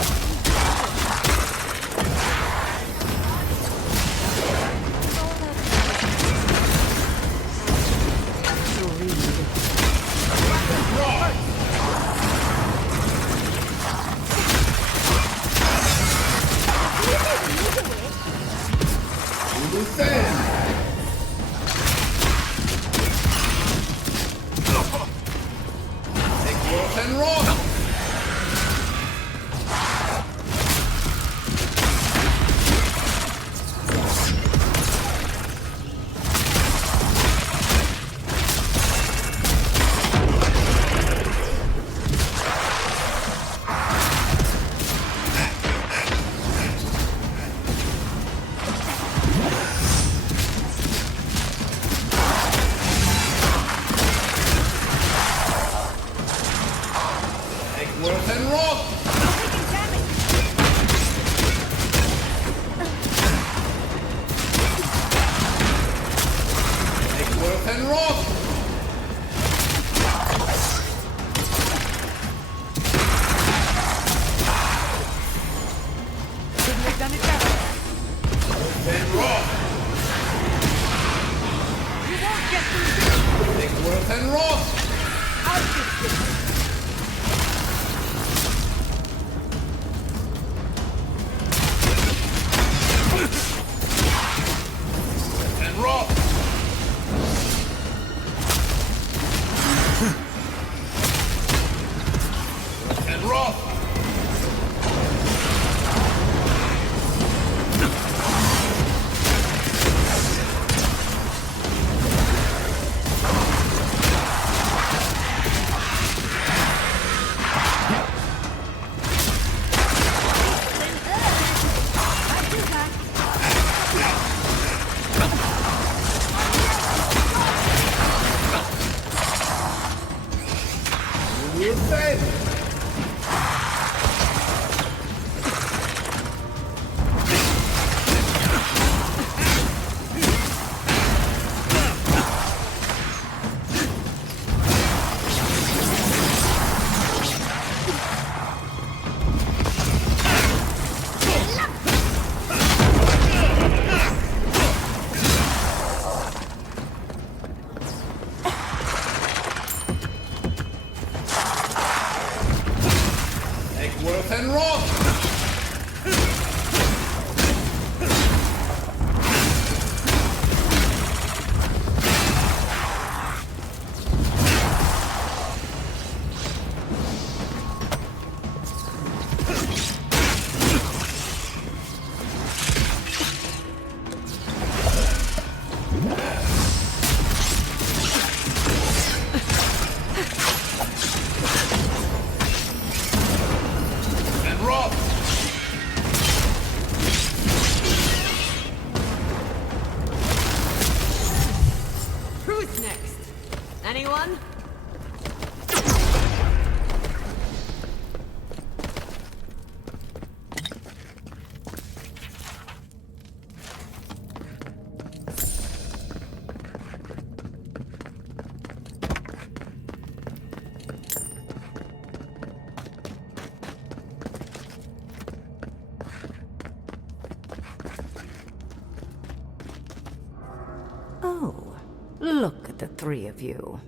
Look at the three of you.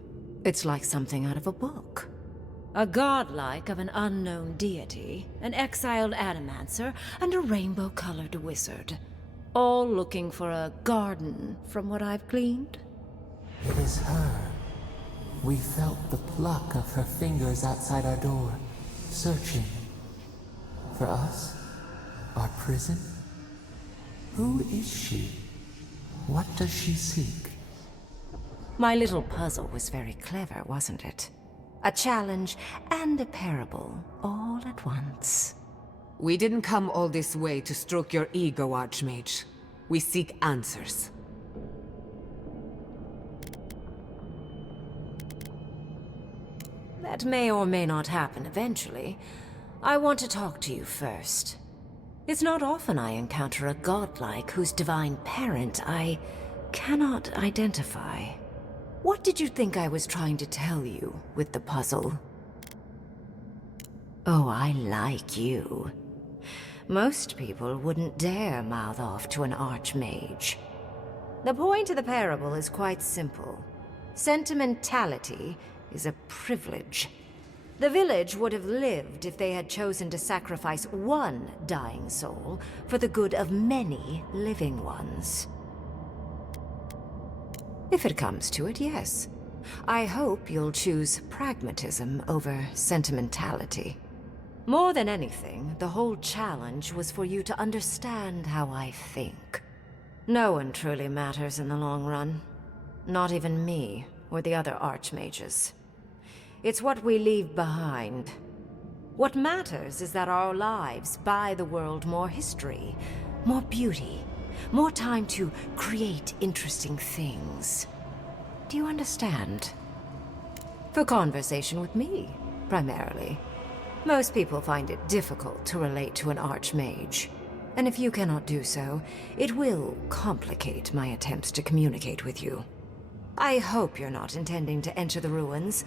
It's like something out of a book. A godlike of an unknown deity, an exiled animancer, and a rainbow-colored wizard. All looking for a garden, from what I've gleaned. It is her. We felt the pluck of her fingers outside our door, searching. For us? Our prison? Who is she? What does she seek? My little puzzle was very clever, wasn't it? A challenge and a parable, all at once. We didn't come all this way to stroke your ego, Archmage. We seek answers. That may or may not happen eventually. I want to talk to you first. It's not often I encounter a godlike whose divine parent I cannot identify. What did you think I was trying to tell you with the puzzle? Oh, I like you. Most people wouldn't dare mouth off to an archmage. The point of the parable is quite simple. Sentimentality is a privilege. The village would have lived if they had chosen to sacrifice one dying soul for the good of many living ones. If it comes to it, yes. I hope you'll choose pragmatism over sentimentality. More than anything, the whole challenge was for you to understand how I think. No one truly matters in the long run. Not even me, or the other archmages. It's what we leave behind. What matters is that our lives buy the world more history, more beauty, more time to create interesting things. Do you understand? For conversation with me, primarily. Most people find it difficult to relate to an archmage. And if you cannot do so, it will complicate my attempts to communicate with you. I hope you're not intending to enter the ruins.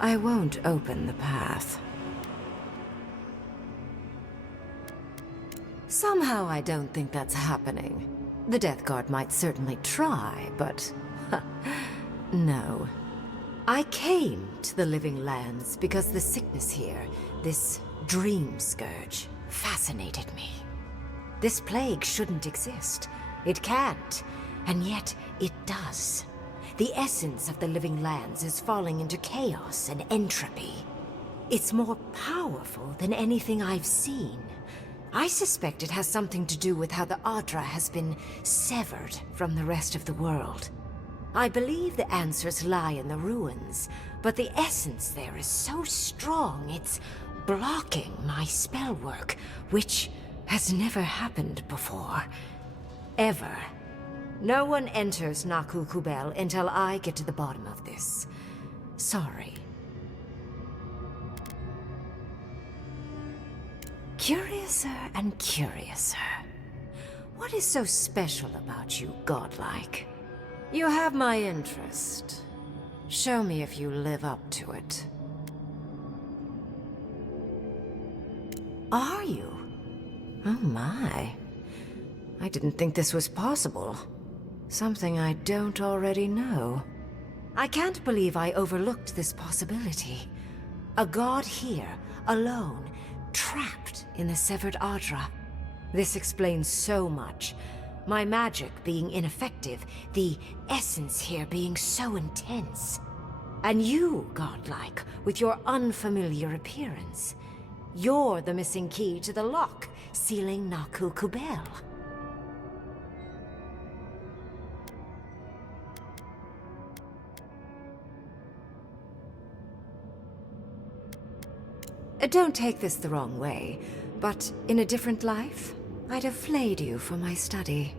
I won't open the path. Somehow I don't think that's happening. The Death Guard might certainly try, but... no. I came to the Living Lands because the sickness here, this dream scourge, fascinated me. This plague shouldn't exist. It can't, and yet it does. The essence of the Living Lands is falling into chaos and entropy. It's more powerful than anything I've seen. I suspect it has something to do with how the Adra has been severed from the rest of the world. I believe the answers lie in the ruins, but the essence there is so strong it's blocking my spell work, which has never happened before. Ever. No one enters Naku Kubel until I get to the bottom of this. Sorry. Curiouser and curiouser. What is so special about you, godlike? You have my interest. Show me if you live up to it. Are you? Oh my. I didn't think this was possible. Something I don't already know. I can't believe I overlooked this possibility. A god here, alone, trapped in the severed Adra. This explains so much. My magic being ineffective, the essence here being so intense. And you, godlike, with your unfamiliar appearance. You're the missing key to the lock, sealing Naku Kubel. Don't take this the wrong way, but in a different life, I'd have flayed you for my study.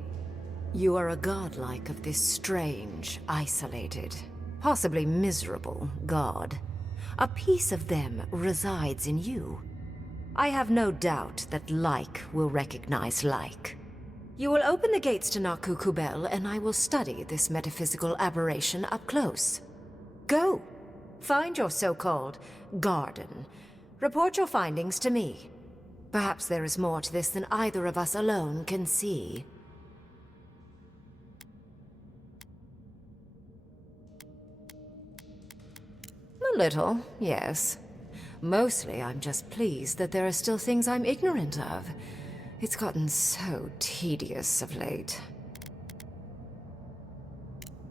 You are a godlike of this strange, isolated, possibly miserable god. A piece of them resides in you. I have no doubt that like will recognize like. You will open the gates to Naku Kubel, and I will study this metaphysical aberration up close. Go. Find your so-called garden. Report your findings to me. Perhaps there is more to this than either of us alone can see. A little, yes. Mostly, I'm just pleased that there are still things I'm ignorant of. It's gotten so tedious of late.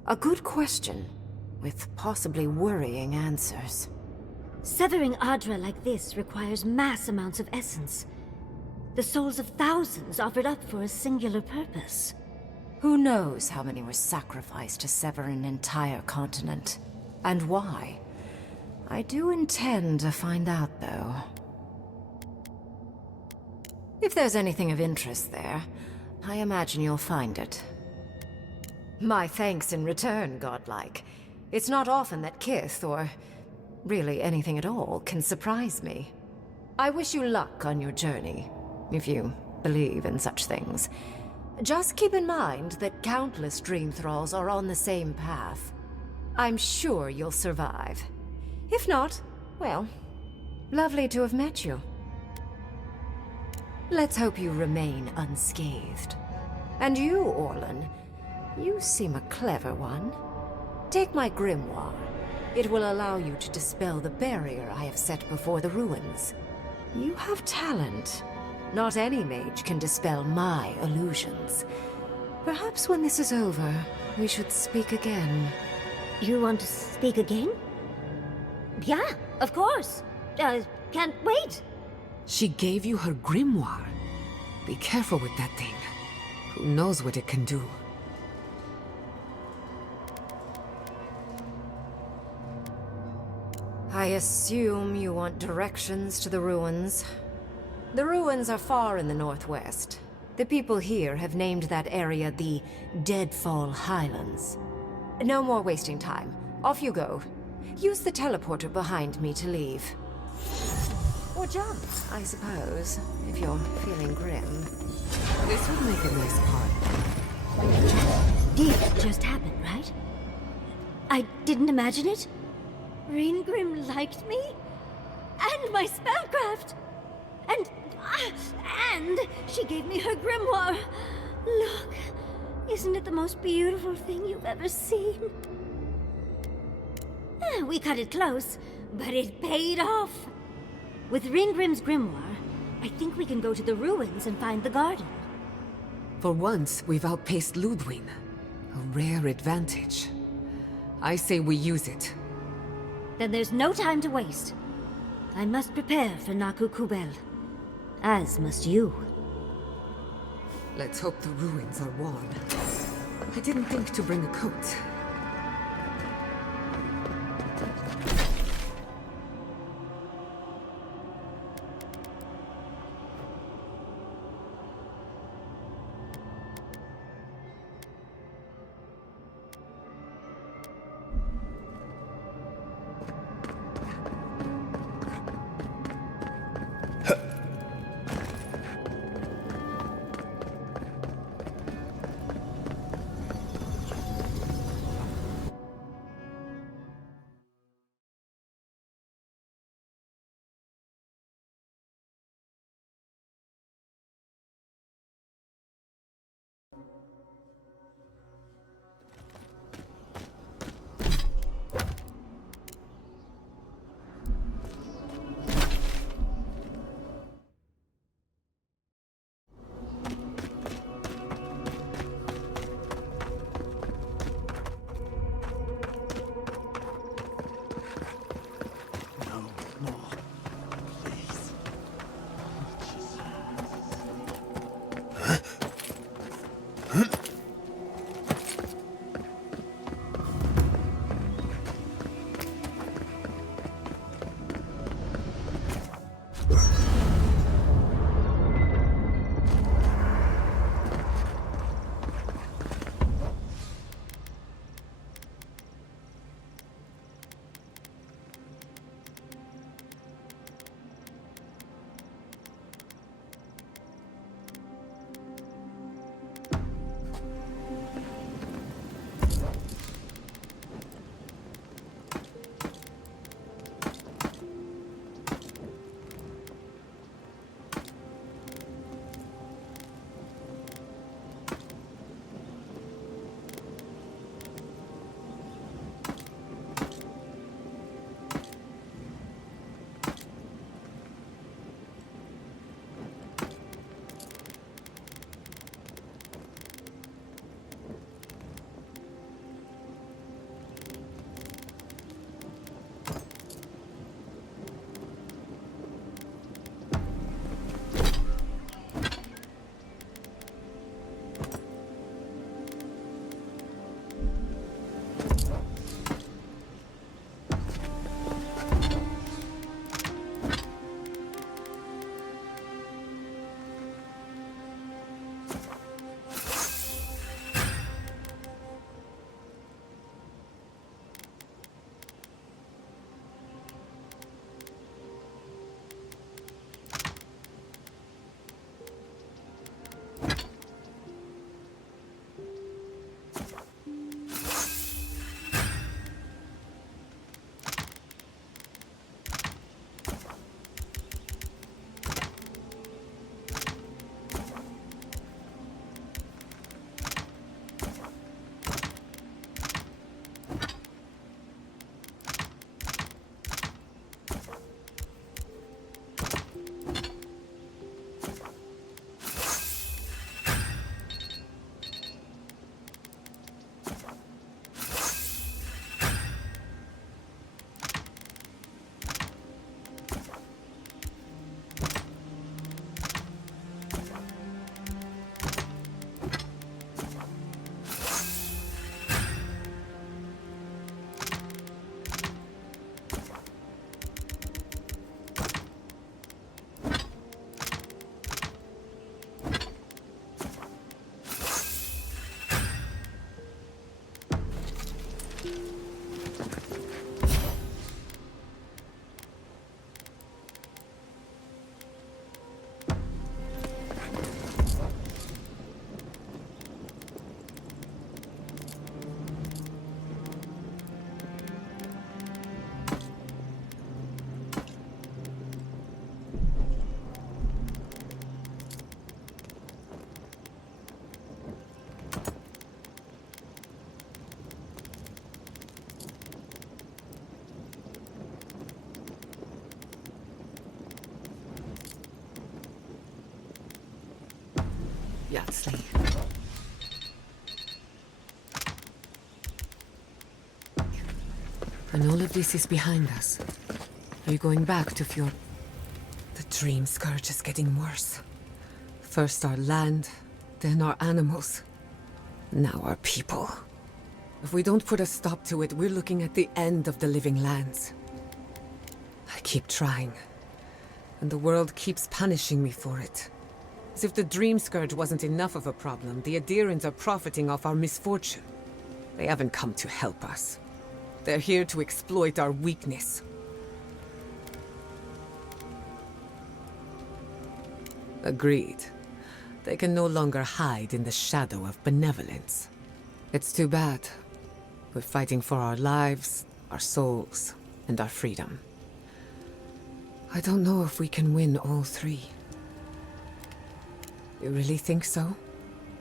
A good question, with possibly worrying answers. Severing Adra like this requires mass amounts of essence. The souls of thousands offered up for a singular purpose. Who knows how many were sacrificed to sever an entire continent? And why? I do intend to find out, though. If there's anything of interest there, I imagine you'll find it. My thanks in return, godlike. It's not often that Kith, or really anything at all, can surprise me. I wish you luck on your journey, if you believe in such things. Just keep in mind that countless dream thralls are on the same path. I'm sure you'll survive. If not, well, lovely to have met you. Let's hope you remain unscathed. And you, Orlan, you seem a clever one. Take my grimoire. It will allow you to dispel the barrier I have set before the ruins. You have talent. Not any mage can dispel my illusions. Perhaps when this is over, we should speak again. You want to speak again? Yeah, of course. Can't wait. She gave you her grimoire. Be careful with that thing. Who knows what it can do? I assume you want directions to the ruins. The ruins are far in the northwest. The people here have named that area the Deadfall Highlands. No more wasting time. Off you go. Use the teleporter behind me to leave. Or jump, I suppose, if you're feeling grim. This would make a nice part. Did just happen, right? I didn't imagine it. Reingrim liked me? And my spellcraft! And she gave me her grimoire. Look, isn't it the most beautiful thing you've ever seen? We cut it close, but it paid off. With Reingrim's grimoire, I think we can go to the ruins and find the garden. For once, we've outpaced Ludwig. A rare advantage. I say we use it. Then there's no time to waste. I must prepare for Naku Kubel. As must you. Let's hope the ruins are warm. I didn't think to bring a coat. Yatsley. And all of this is behind us. Are you going back to Fjord? The dream scourge is getting worse. First our land, then our animals. Now our people. If we don't put a stop to it, we're looking at the end of the living lands. I keep trying, and the world keeps punishing me for it. As if the dream scourge wasn't enough of a problem, the Adherents are profiting off our misfortune. They haven't come to help us. They're here to exploit our weakness. Agreed. They can no longer hide in the shadow of benevolence. It's too bad. We're fighting for our lives, our souls, and our freedom. I don't know if we can win all three. You really think so?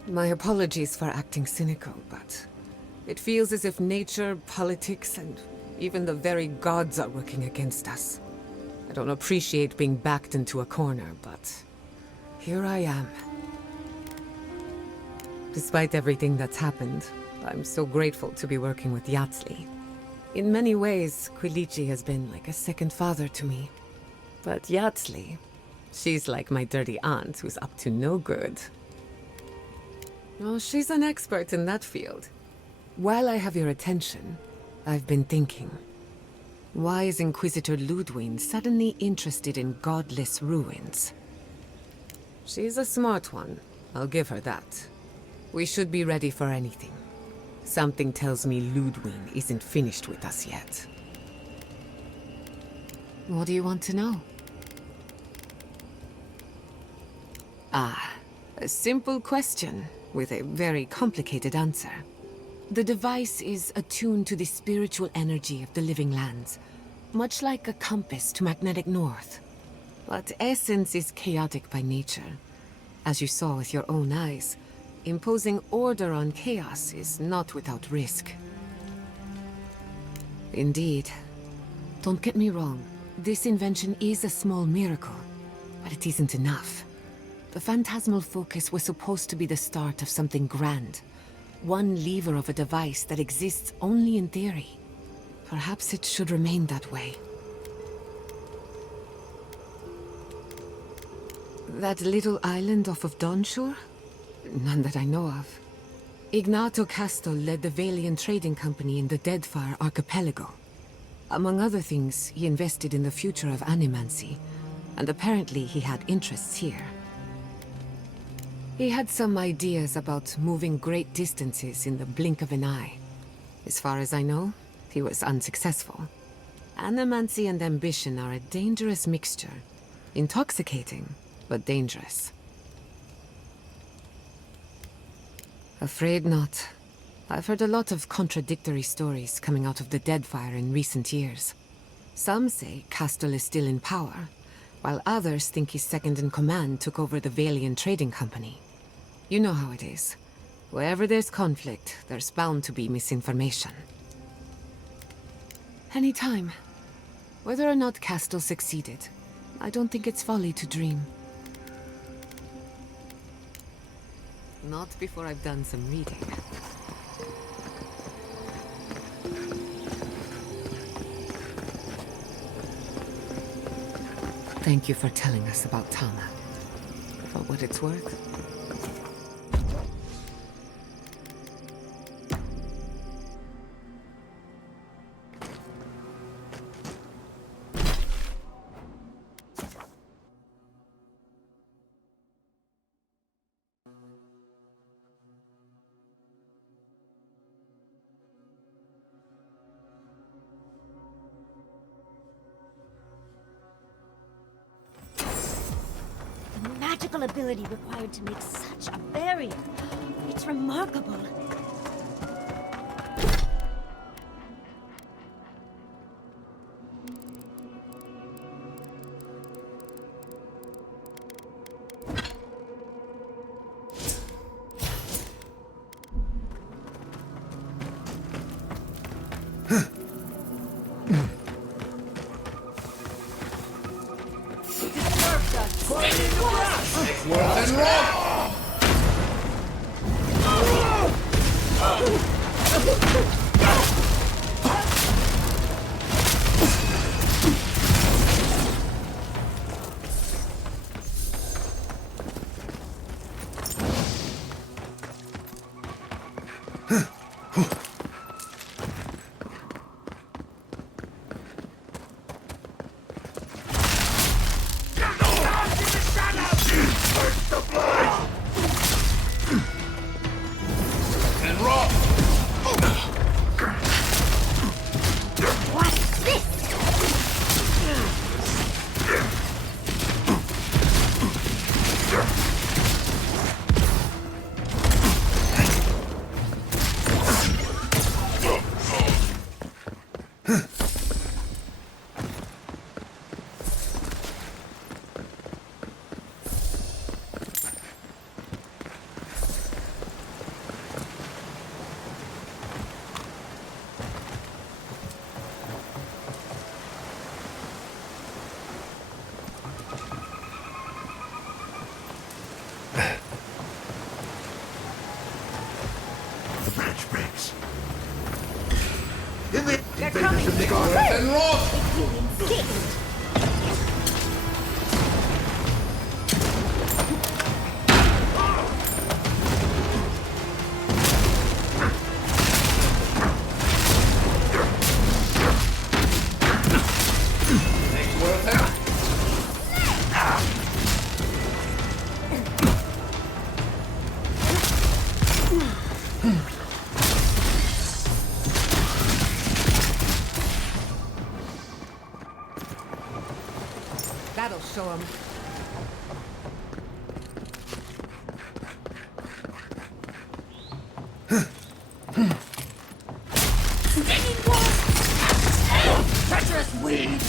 My apologies for acting cynical, but it feels as if nature, politics, and even the very gods are working against us. I don't appreciate being backed into a corner, but here I am. Despite everything that's happened, I'm so grateful to be working with Yatsley. In many ways, Quilichi has been like a second father to me. But Yatsley, she's like my dirty aunt who's up to no good. Oh, she's an expert in that field. While I have your attention, I've been thinking. Why is Inquisitor Ludwig suddenly interested in godless ruins? She's a smart one, I'll give her that. We should be ready for anything. Something tells me Ludwig isn't finished with us yet. What do you want to know? Ah, a simple question with a very complicated answer. The device is attuned to the spiritual energy of the living lands, much like a compass to magnetic north. But essence is chaotic by nature. As you saw with your own eyes, imposing order on chaos is not without risk. Indeed. Don't get me wrong, this invention is a small miracle, but it isn't enough. The phantasmal focus was supposed to be the start of something grand. One lever of a device that exists only in theory. Perhaps it should remain that way. That little island off of Dawnshore? None that I know of. Ignato Castel led the Valian trading company in the Deadfire Archipelago. Among other things, he invested in the future of animancy, and apparently he had interests here. He had some ideas about moving great distances in the blink of an eye. As far as I know, he was unsuccessful. Animancy and ambition are a dangerous mixture. Intoxicating, but dangerous. Afraid not. I've heard a lot of contradictory stories coming out of the Deadfire in recent years. Some say Castel is still in power, while others think his second-in-command took over the Valian trading company. You know how it is. Wherever there's conflict, there's bound to be misinformation. Any time. Whether or not Castel succeeded, I don't think it's folly to dream. Not before I've done some reading. Thank you for telling us about Tama. For what it's worth. Magical ability required to make such a barrier. It's remarkable. They're coming! And roll! If you insist! That'll show him. Stinging wasp! Treacherous weed!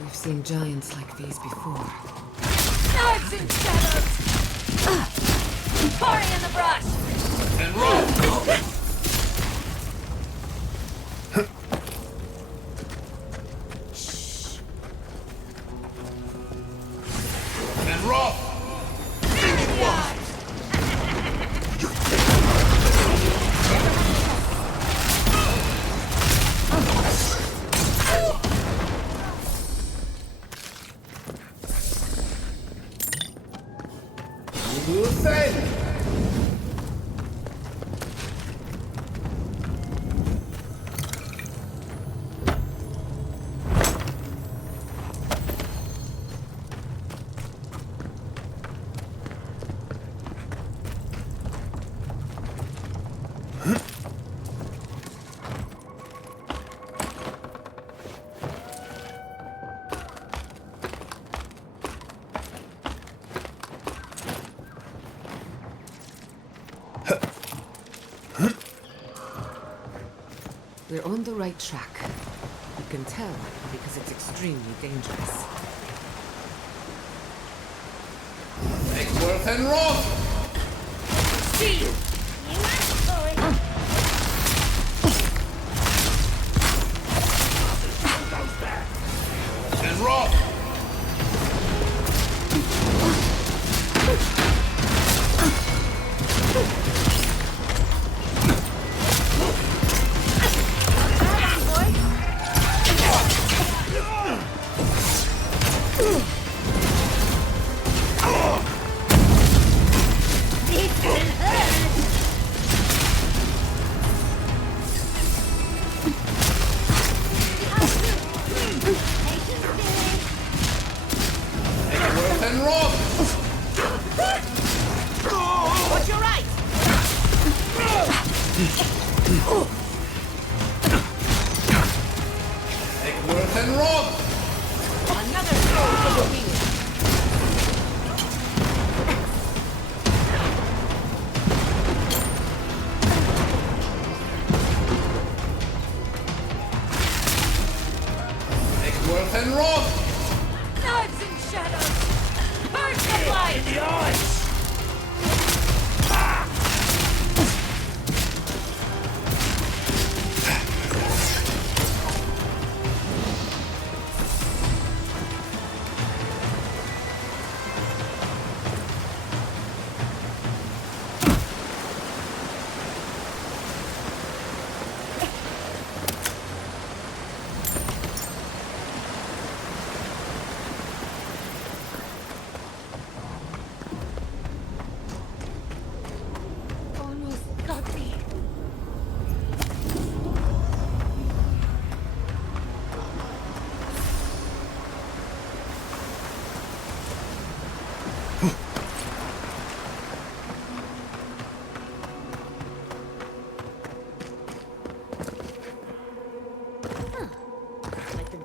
We've seen giants like these before. Knives and shadows! Party in the brush! And roll! And roll! We're on the right track. You can tell because it's extremely dangerous. Worth and roll! See you! You asked for it! And roll! What's your right? Take worth and roll! Another sword for the king. Take worth and roll! Knives and shadows! Burst the light!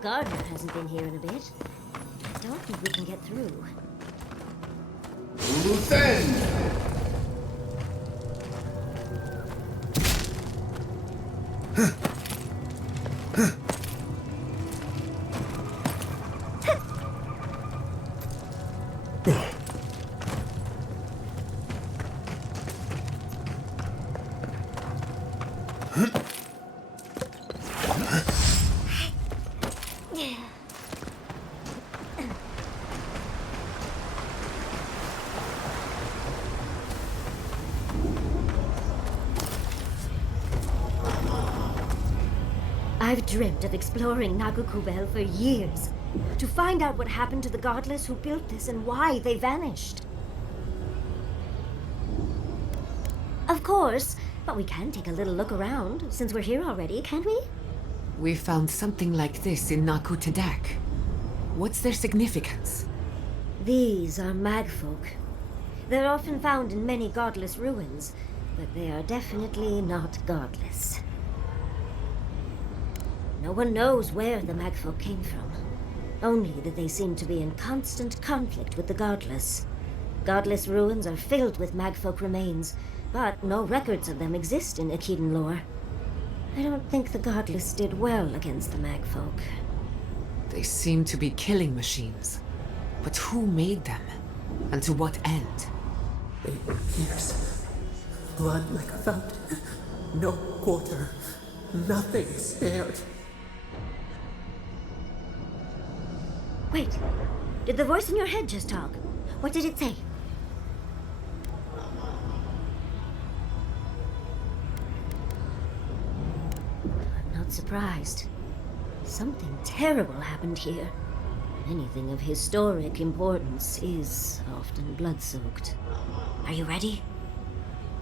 Gardener hasn't been here in a bit. I don't think we can get through. Loose end! I've dreamt of exploring Nagukubel for years, to find out what happened to the godless who built this and why they vanished. Of course, but we can take a little look around, since we're here already, can't we? We found something like this in Nakutedak. What's their significance? These are magfolk. They're often found in many godless ruins, but they are definitely not godless. No one knows where the magfolk came from, only that they seem to be in constant conflict with the godless. Godless ruins are filled with magfolk remains, but no records of them exist in Akedan lore. I don't think the godless did well against the magfolk. They seem to be killing machines. But who made them? And to what end? They pierce. Blood like a fountain. No quarter. Nothing spared. Wait, did the voice in your head just talk? What did it say? I'm not surprised. Something terrible happened here. Anything of historic importance is often blood-soaked. Are you ready?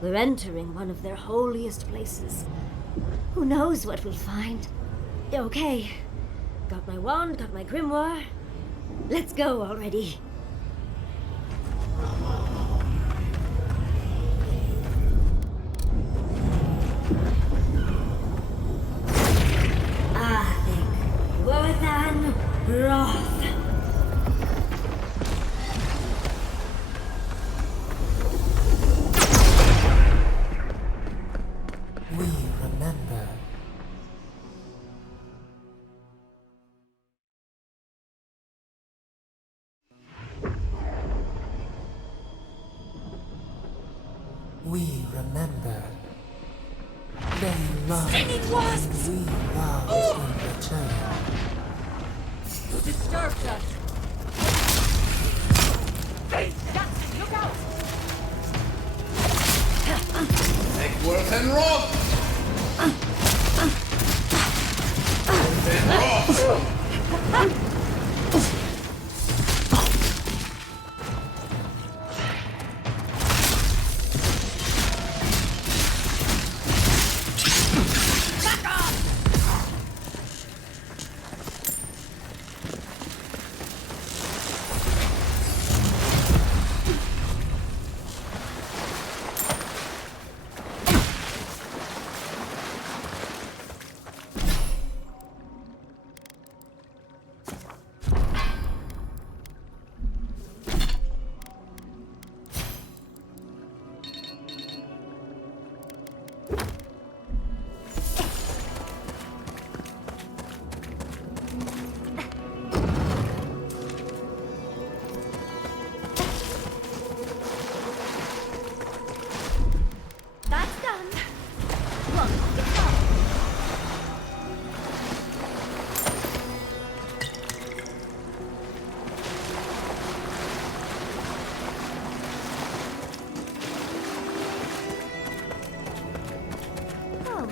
We're entering one of their holiest places. Who knows what we'll find? Okay. Got my wand, got my grimoire. Let's go already. Worthan Roth. We remember. We remember. They loved, Stinging wasps! and we loved in return. You disturbed us. Hey, Jackson, look out! Eckworth and Roth! And Roth!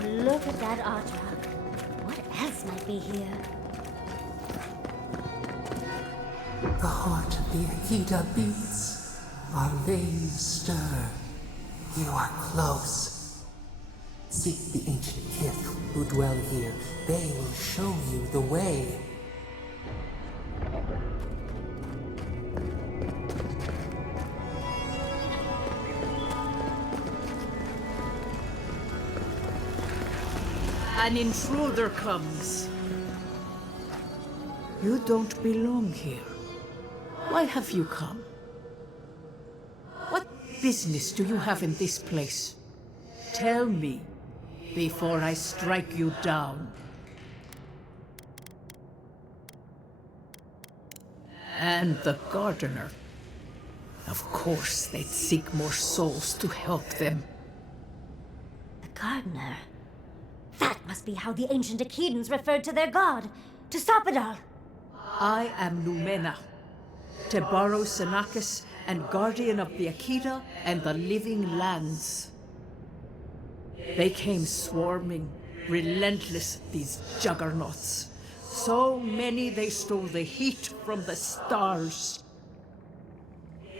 Look at that artwork. What else might be here? The heart of the Akita beats. Our veins stir. You are close. Seek the ancient kith who dwell here. They will show you the way. An intruder comes. You don't belong here. Why have you come? What business do you have in this place? Tell me, before I strike you down. And the gardener. Of course, they'd seek more souls to help them. The gardener? That must be how the ancient Akedans referred to their god, to stop it all. I am Numena, Tebaro Senakis, and guardian of the Akeda and the living lands. They came swarming, relentless, these juggernauts. So many they stole the heat from the stars.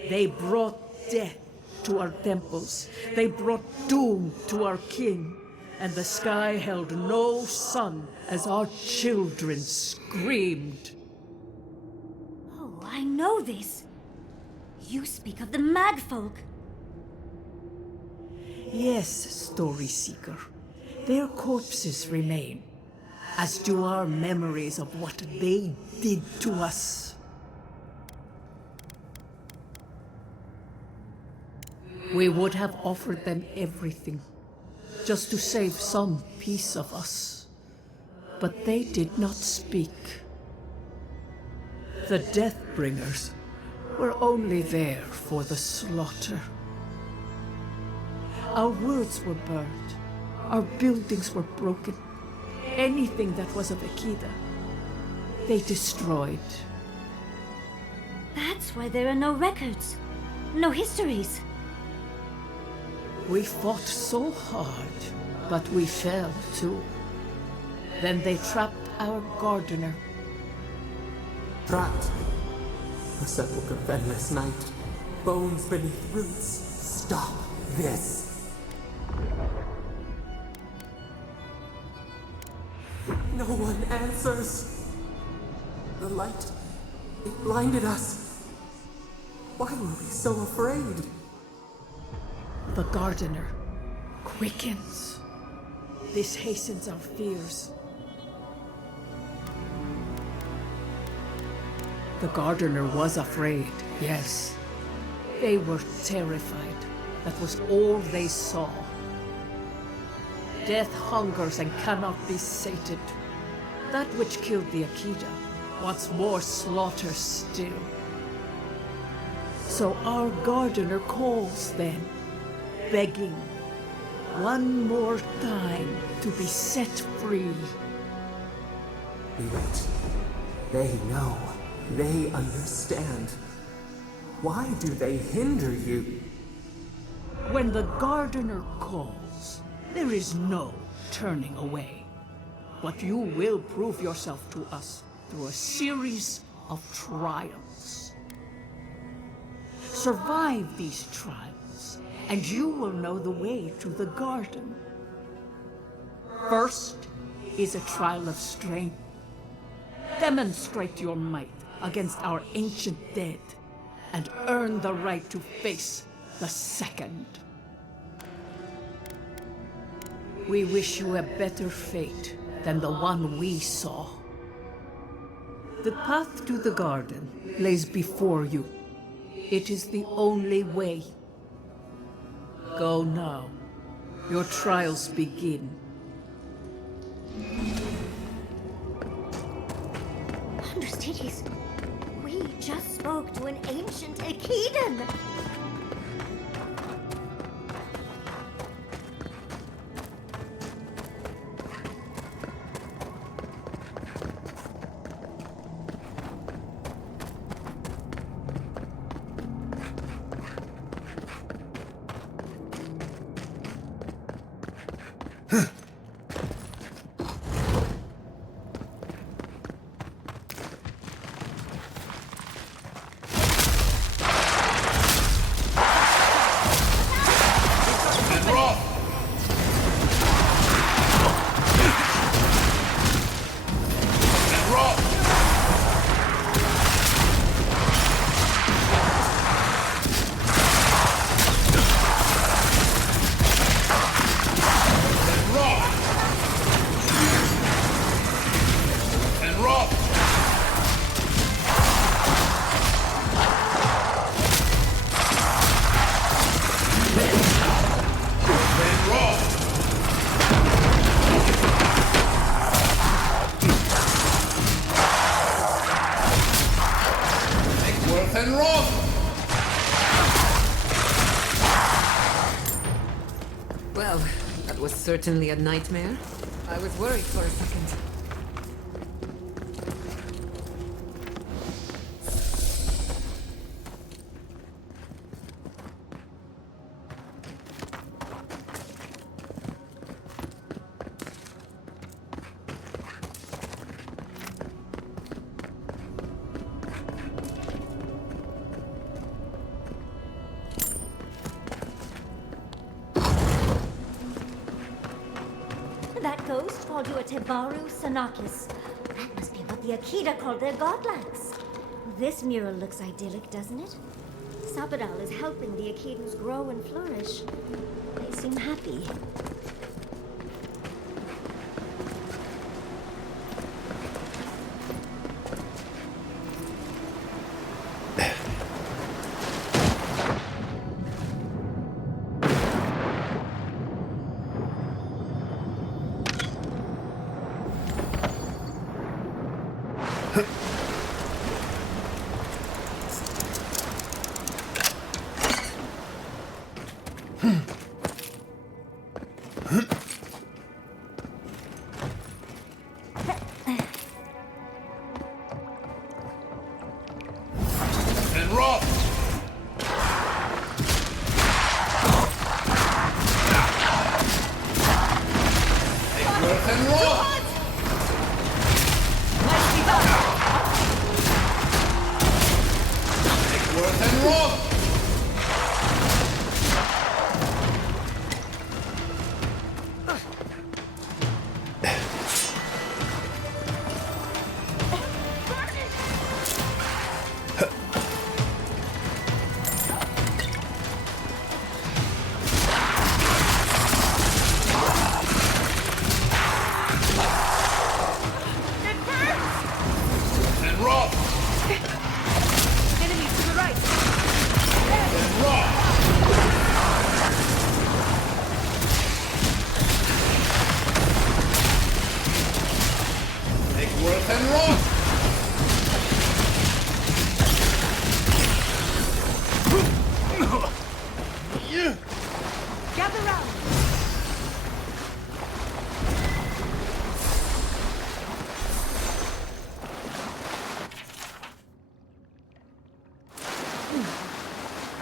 They brought death to our temples. They brought doom to our king. And the sky held no sun as our children screamed. Oh, I know this. You speak of the Magfolk. Yes, Story Seeker. Their corpses remain, as do our memories of what they did to us. We would have offered them everything, just to save some piece of us. But they did not speak. The Deathbringers were only there for the slaughter. Our words were burned. Our buildings were broken. Anything that was of Akeda, they destroyed. That's why there are no records, no histories. We fought so hard, but we fell too. Then they trapped our gardener. Trapped. The sepulchre fed last night. Bones beneath roots. Stop this. No one answers. The light, it blinded us. Why were we so afraid? The gardener quickens. This hastens our fears. The gardener was afraid, yes. They were terrified. That was all they saw. Death hungers and cannot be sated. That which killed the Akeda wants more slaughter still. So our gardener calls then, begging one more time to be set free. We wait. They know. They understand. Why do they hinder you? When the gardener calls, there is no turning away. But you will prove yourself to us through a series of trials. Survive these trials, and you will know the way to the garden. First is a trial of strength. Demonstrate your might against our ancient dead, and earn the right to face the second. We wish you a better fate than the one we saw. The path to the garden lays before you. It is the only way. Go now. Your trials begin. Understudies, we just spoke to an ancient Akedan. certainly a nightmare. I was worried for a second. That ghost called you a Tebaru Sanakis. That must be what the Akita called their godlands. This mural looks idyllic, doesn't it? Sabadal is helping the Akitans grow and flourish. They seem happy.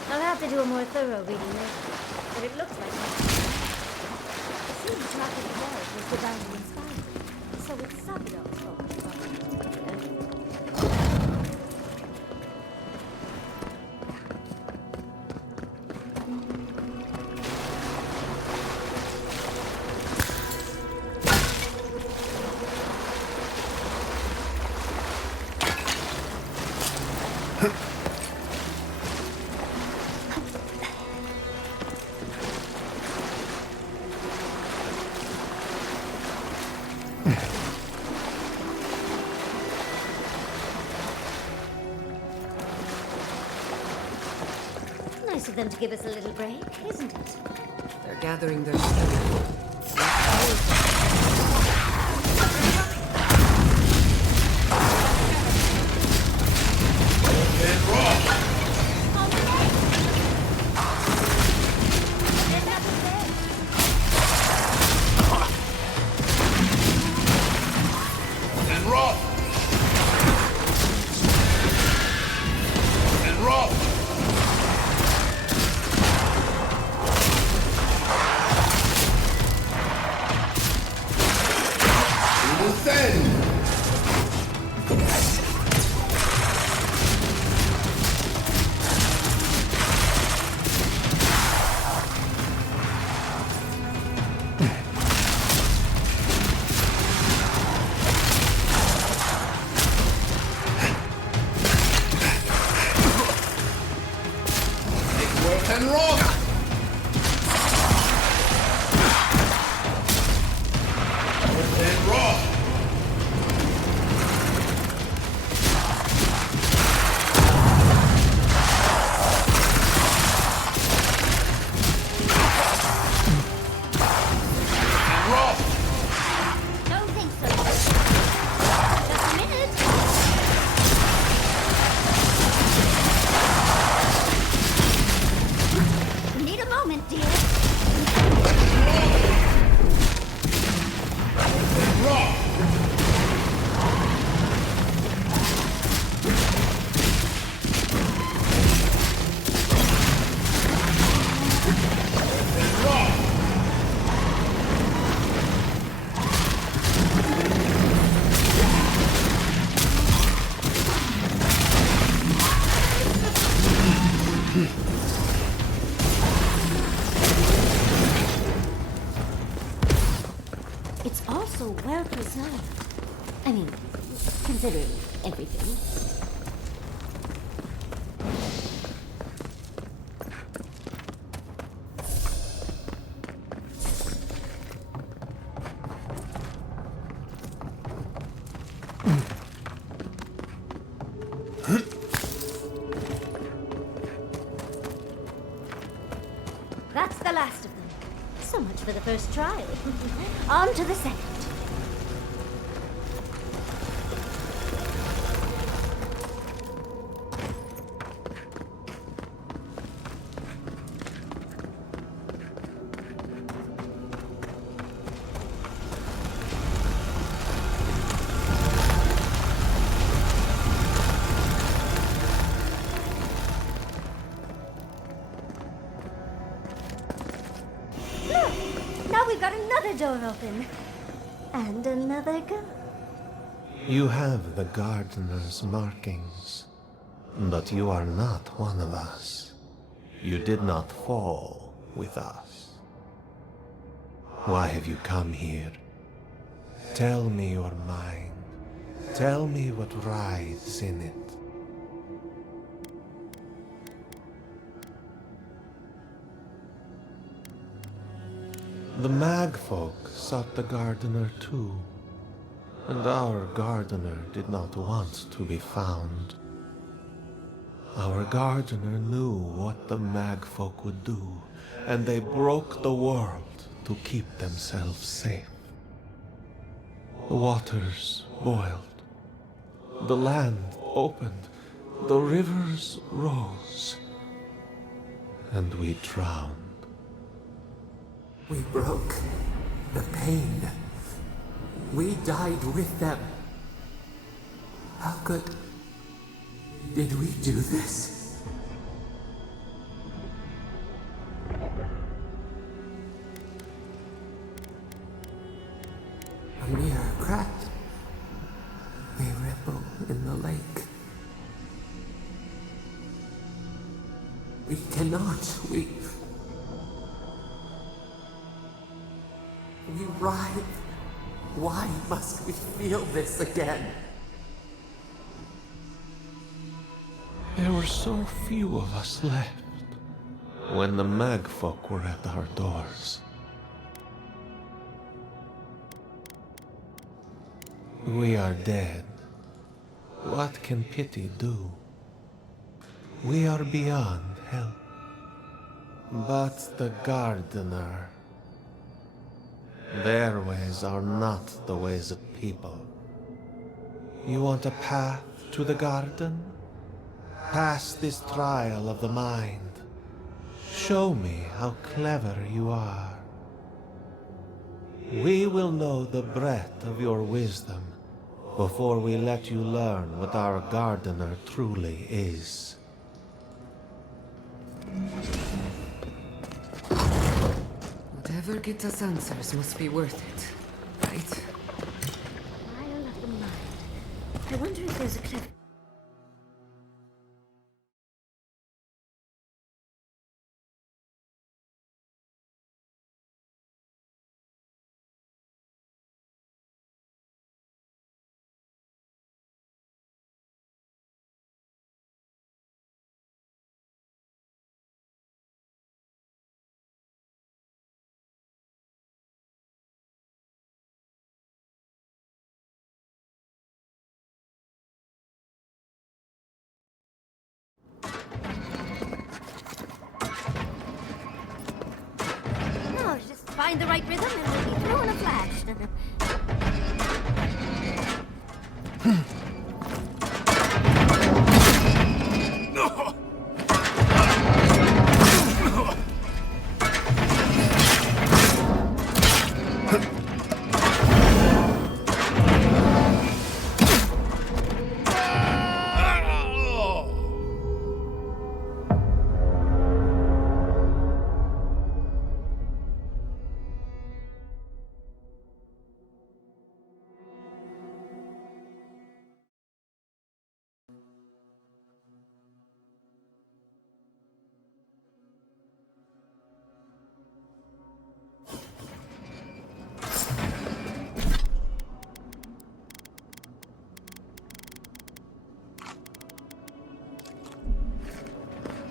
I'll have to do a more thorough reading later, but it looks like it. It seems not that the walls was divinely inspired, so it's Sabadal's fault. Nice of them to give us a little break, isn't it? They're gathering their strength. mean, considering everything. That's the last of them. So much for the first try. On to the second. Now we've got another door open. And another girl. You have the gardener's markings, but you are not one of us. You did not fall with us. Why have you come here? Tell me your mind. Tell me what rides in it. The Magfolk sought the gardener too, and our gardener did not want to be found. Our gardener knew what the Magfolk would do, and they broke the world to keep themselves safe. The waters boiled, the land opened, the rivers rose, and we drowned. We broke the pain. We died with them. How good did we do this? A mere crack, a ripple in the lake. We cannot, we writhe. Why must we feel this again? There were so few of us left when the Magfolk were at our doors. We are dead. What can pity do? We are beyond help. But the gardener, their ways are not the ways of people. You want a path to the garden? Pass this trial of the mind. Show me how clever you are. We will know the breadth of your wisdom before we let you learn what our gardener truly is. Whatever gets us answers must be worth it, right? Trial of the mind. I wonder if there's a clever... No, just find the right rhythm and we'll be through in a flash.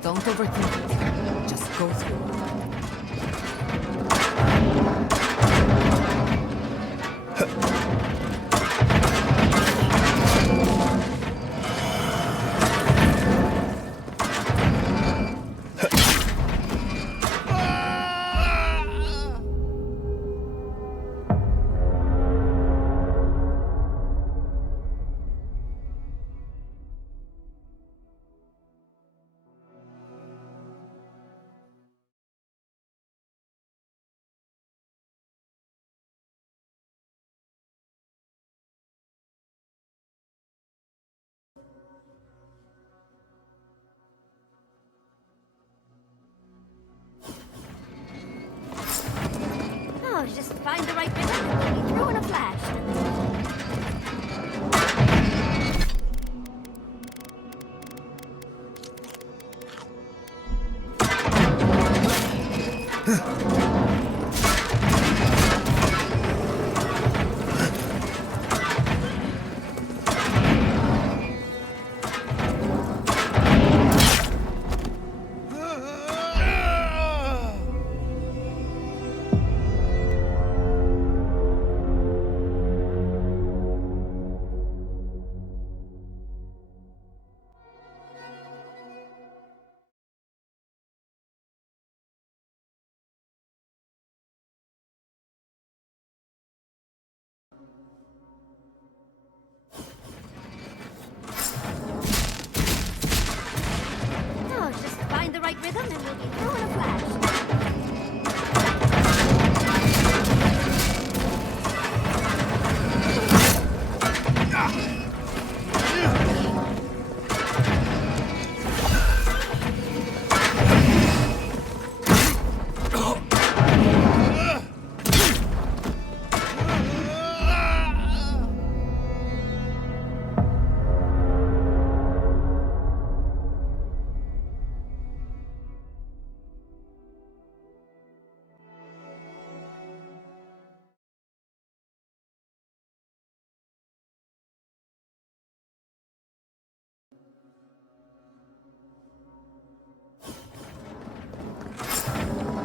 Don't overthink it. Just go through it. Oh, just find the right rhythm and we'll be through in a flash. Oh, just find the right rhythm and we'll be through in a flash.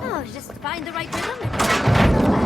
Oh, just find the right rhythm and we'll be through in a flash.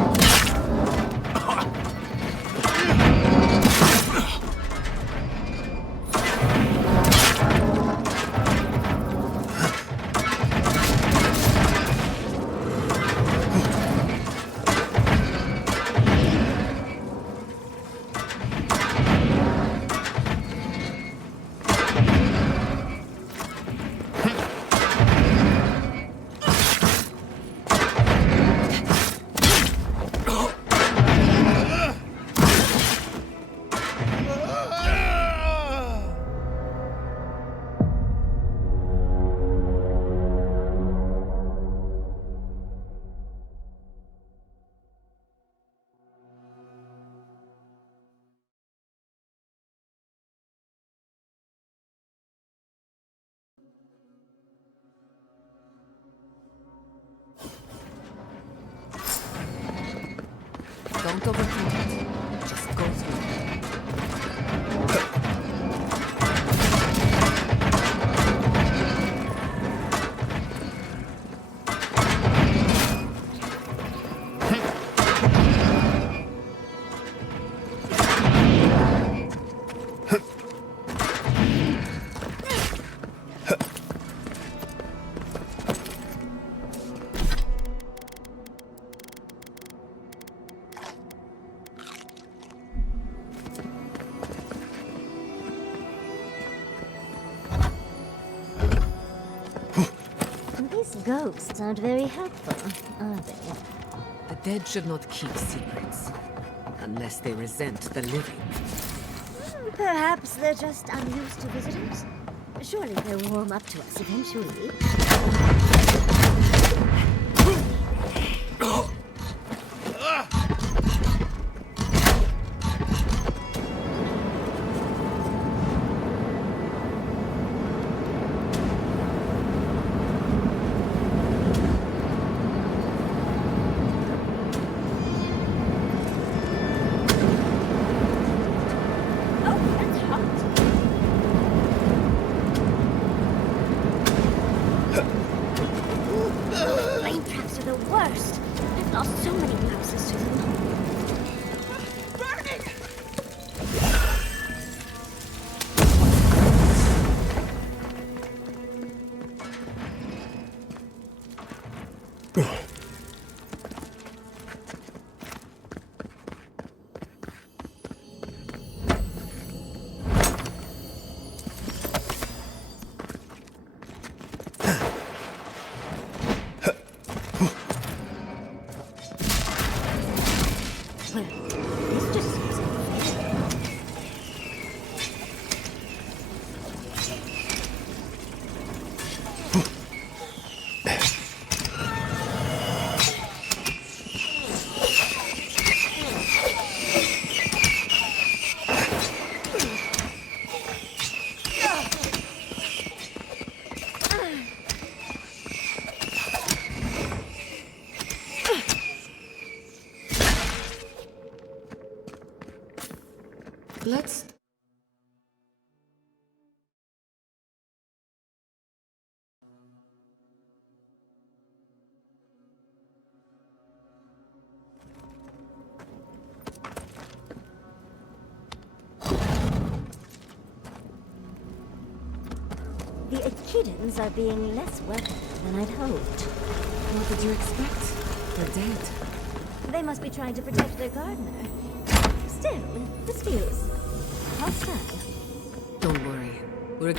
Don't overthink it. Just go through it. These ghosts aren't very helpful, are they? The dead should not keep secrets. Unless they resent the living. Perhaps they're just unused to visitors. Surely they'll warm up to us eventually. The Echidans are being less welcome than I'd hoped. What did you expect? They're dead. They must be trying to protect their gardener. Still, this feels hostile. Don't worry. We're...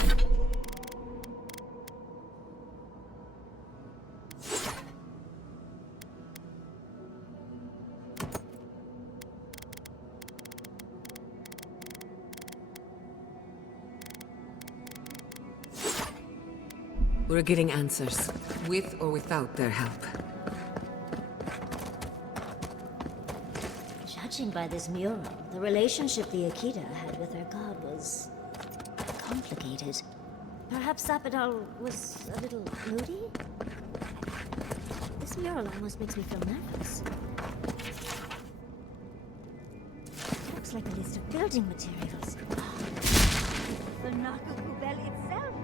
We're getting answers, with or without their help. Judging by this mural, the relationship the Akita had with her god was complicated. Perhaps Sapidal was a little moody? This mural almost makes me feel nervous. It looks like a list of building materials. The Nakukubeli itself.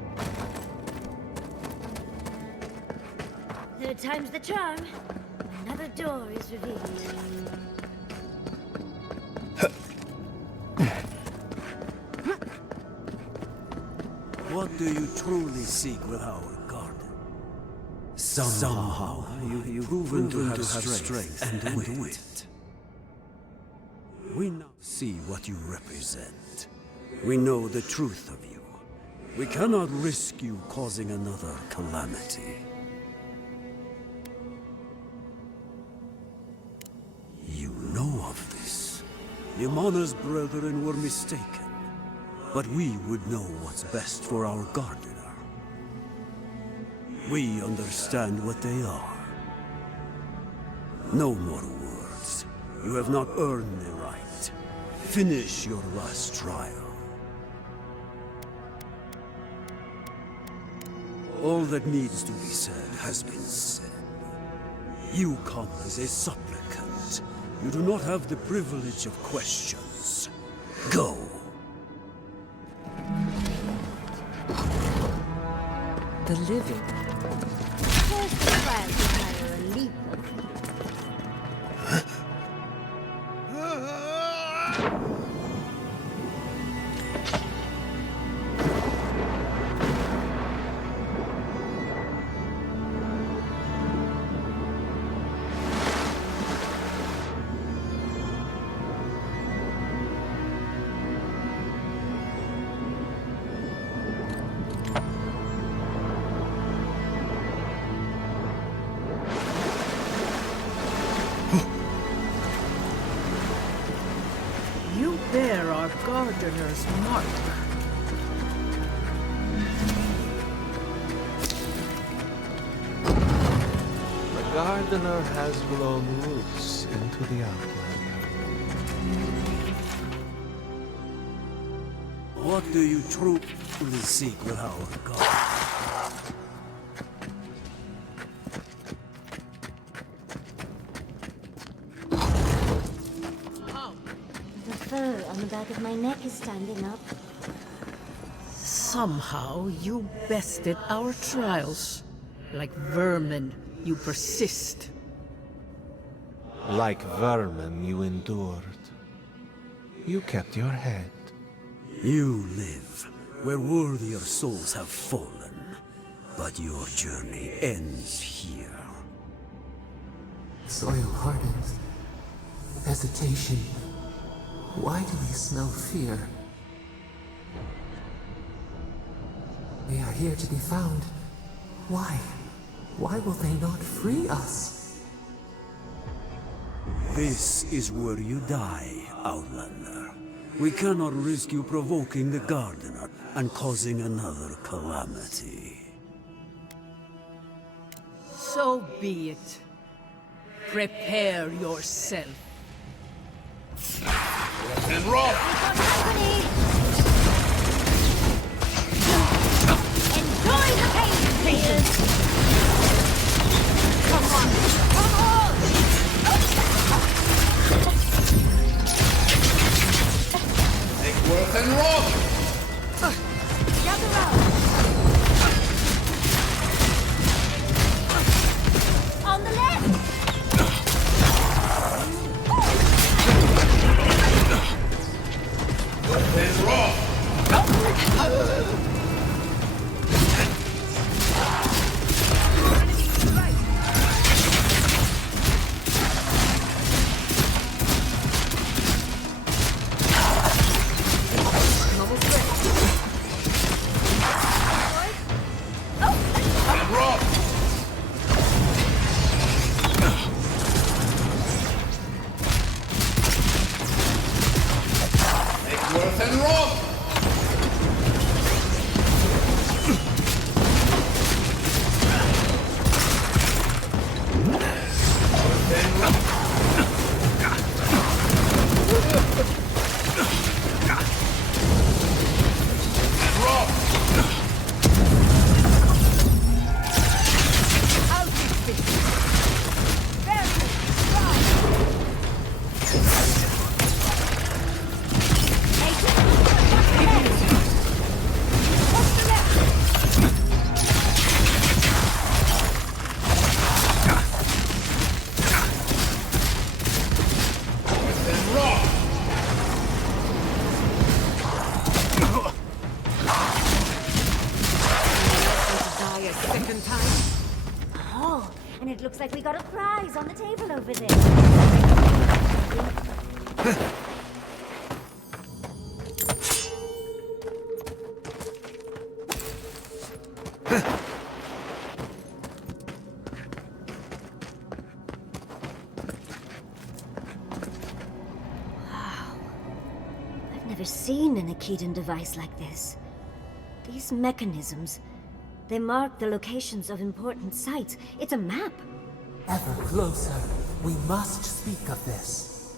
Third time's the charm. Another door is revealed. What do you truly seek with our garden? Somehow you've proven to have strength and wit. We now see what you represent. We know the truth of you. We cannot risk you causing another calamity. You know of this. Imana's brethren were mistaken. But we would know what's best for our gardener. We understand what they are. No more words. You have not earned the right. Finish your last trial. All that needs to be said has been said. You come as a supplicant. You do not have the privilege of questions. Go. The living. First, the trial require a leap of bear our gardener's mark. The gardener has blown roots into the Outlander. What do you truly seek with our garden? on the back of my neck is standing up. Somehow you bested our trials. Like vermin, you persist. Like vermin, you endured. You kept your head. You live where worthier souls have fallen, but your journey ends here. Soil hardens. Hesitation. Why do we smell fear? They are here to be found. Why? Why will they not free us? This is where you die, Outlander. We cannot risk you provoking the Gardener and causing another calamity. So be it. Prepare yourself. And roll! Enjoy the pain, patience! Come on! Come on! Take work and roll! Gather round! On the left! And roll! And it looks like we got a prize on the table over there. Never seen an Akedan device like this. These mechanisms, they mark the locations of important sites. It's a map. Ever closer. We must speak of this.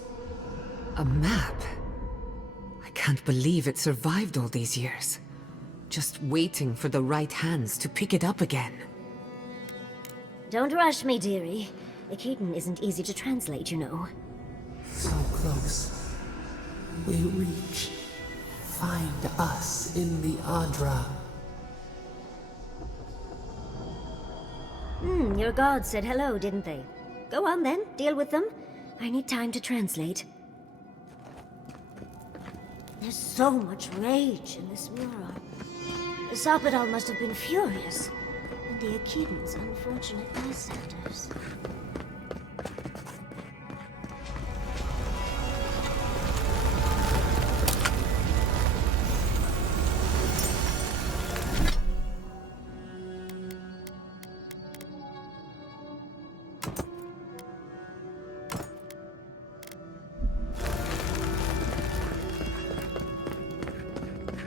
A map? I can't believe it survived all these years. Just waiting for the right hands to pick it up again. Don't rush me, dearie. Akedan isn't easy to translate, you know. So close. We reach. Find us in the Adra. Your gods said hello, didn't they? Go on then, deal with them. I need time to translate. There's so much rage in this mural. The Sappadal must have been furious, and the Akedans unfortunate bystanders.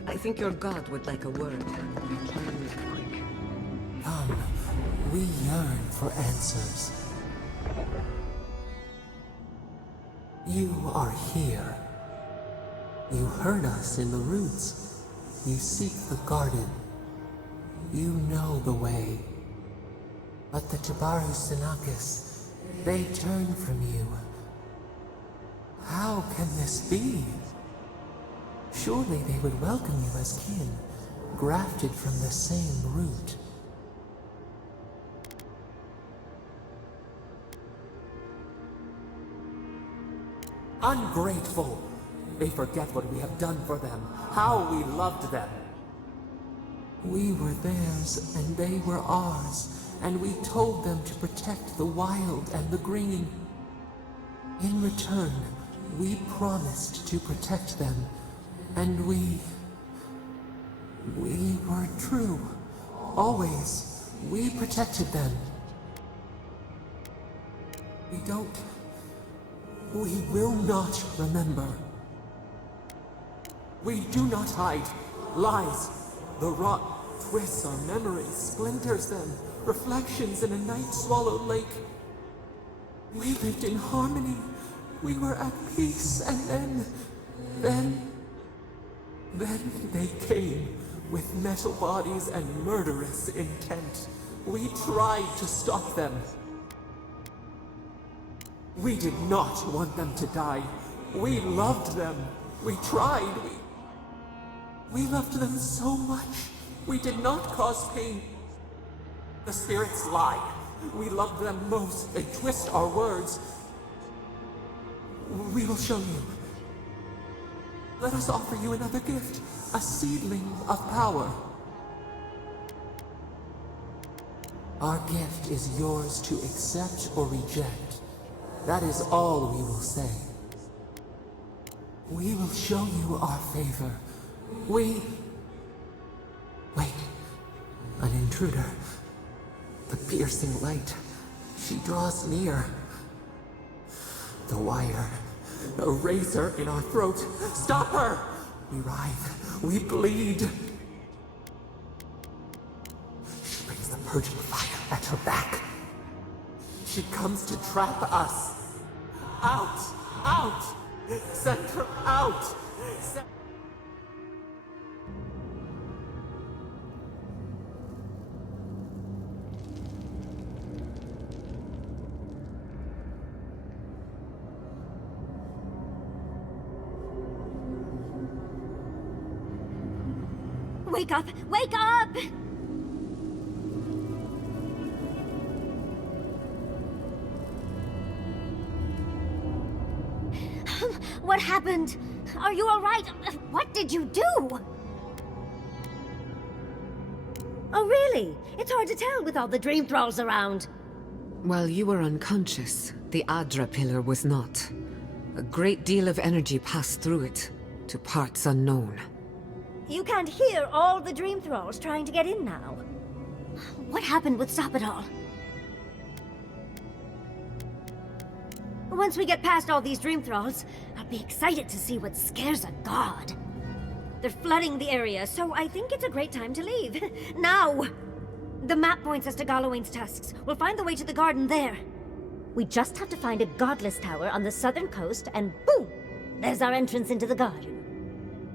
I think your god would like a word. Come, we yearn for answers. You are here. You heard us in the roots. You seek the garden. You know the way. But the Jabaru Sinakis, they turn from you. How can this be? Surely they would welcome you as kin, grafted from the same root. Ungrateful! They forget what we have done for them, how we loved them. We were theirs, and they were ours, and we told them to protect the wild and the green. In return, we promised to protect them, and we were true. Always, we protected them. We will not remember. We do not hide. Lies. The rot twists our memories, splinters them, reflections in a night-swallowed lake. We lived in harmony. We were at peace, and then they came with metal bodies and murderous intent. We tried to stop them. We did not want them to die. We loved them. We tried. We loved them so much. We did not cause pain. The spirits lie. We loved them most. They twist our words. We will show you. Let us offer you another gift. A seedling of power. Our gift is yours to accept or reject. That is all we will say. We will show you our favor. Wait. An intruder. The piercing light. She draws near. The wire. A razor in our throat. Stop her! We writhe. We bleed. She brings the purging fire at her back. She comes to trap us. Out! Out! Send her out! Wake up! Wake up! What happened? Are you all right? What did you do? Oh, really? It's hard to tell with all the dream thralls around. While you were unconscious, the Adra pillar was not. A great deal of energy passed through it, to parts unknown. You can't hear all the dream thralls trying to get in now. What happened with Stop It All? Once we get past all these dream thralls, I'll be excited to see what scares a god. They're flooding the area, so I think it's a great time to leave. Now! The map points us to Galawain's tusks. We'll find the way to the garden there. We just have to find a godless tower on the southern coast, and boom! There's our entrance into the garden.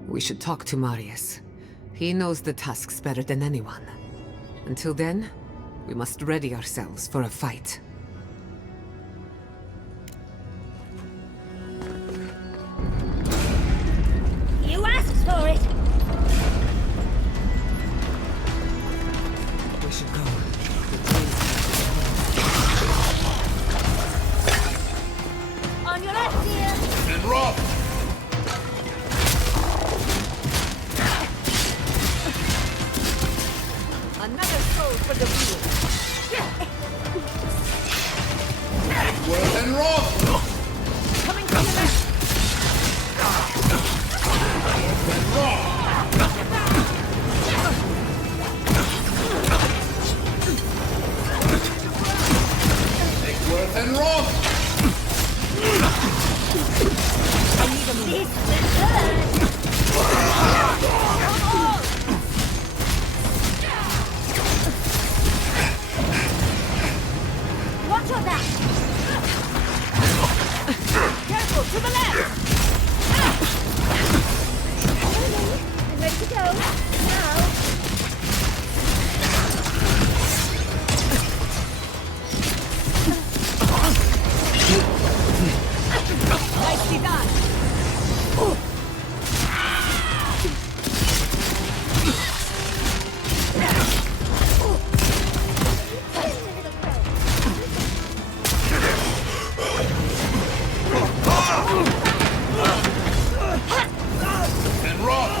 We should talk to Marius. He knows the tusks better than anyone. Until then, we must ready ourselves for a fight. You asked for it! We should go. On your left, dear! And rough! Another soul for the wheel. Well and rough! Coming from the left! And rough! Take worth and rough! I need a minute. This watch your back! Careful, to the left! I'm ready to go. Now. Nicely done. And rough!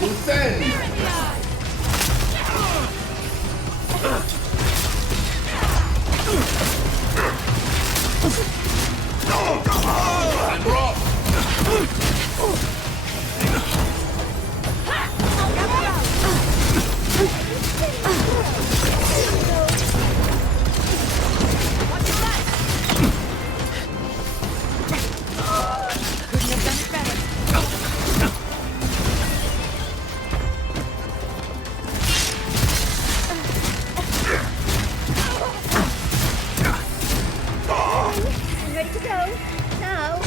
Loose end! And rough! Couldn't have done it better. I'm ready to go. Now.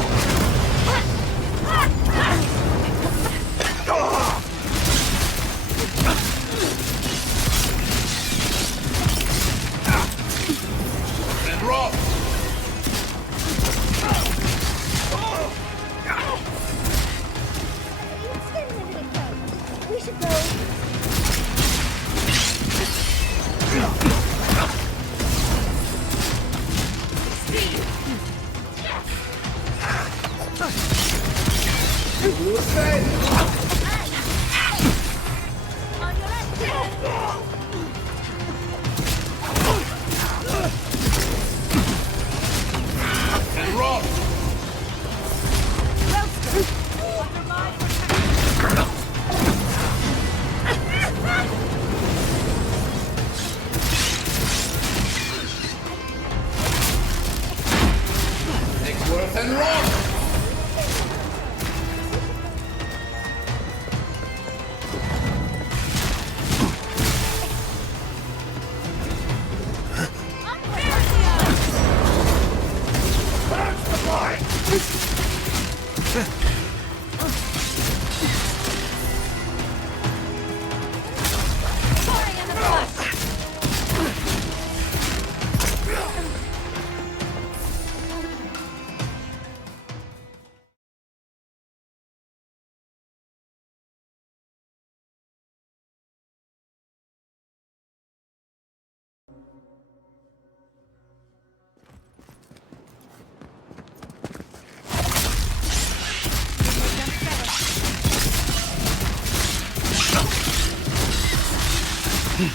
Quite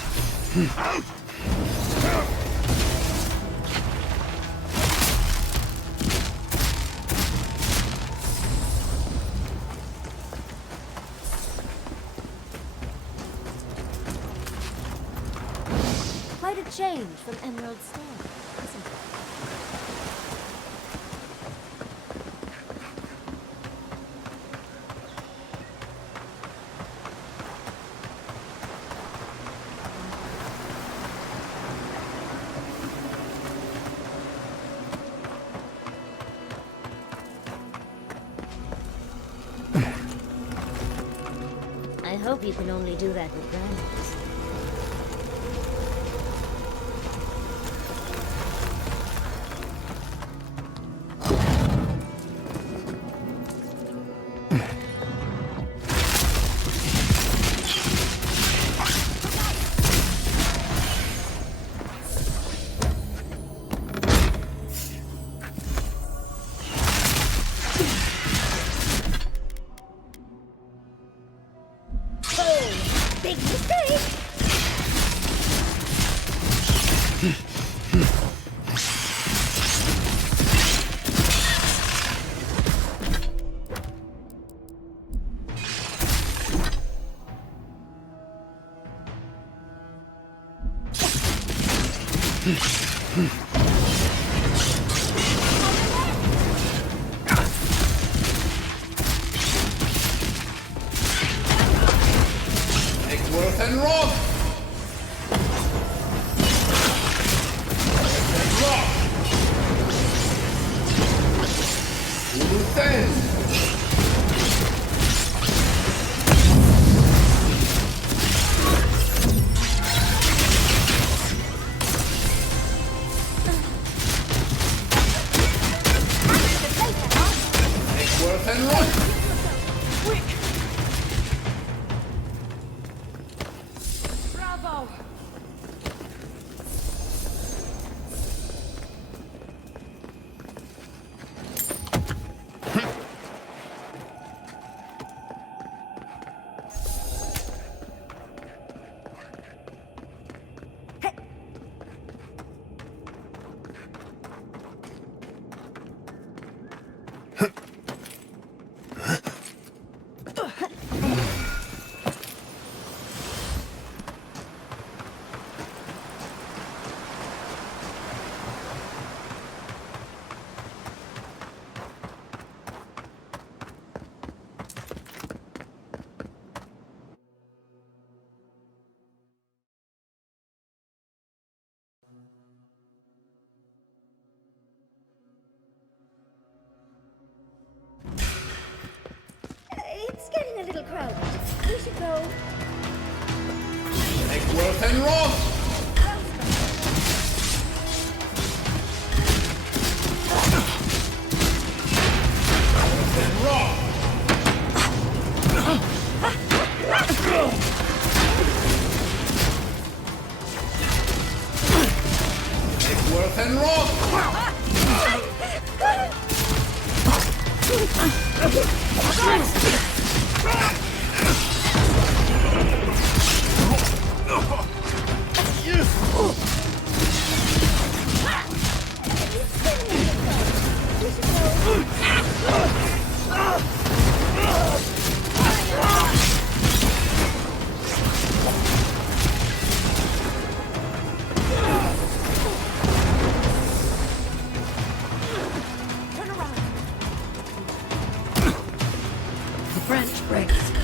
a change from Emerald Stone, isn't it? I hope you can only do that with diamonds. Big mistake! Worth and rock! Rock! Luthen! Worth and rock! Quick! Bravo! It's getting a little crowded. We should go. Make worth and rock! Worth and rock! Make worth and rock! The French breaks.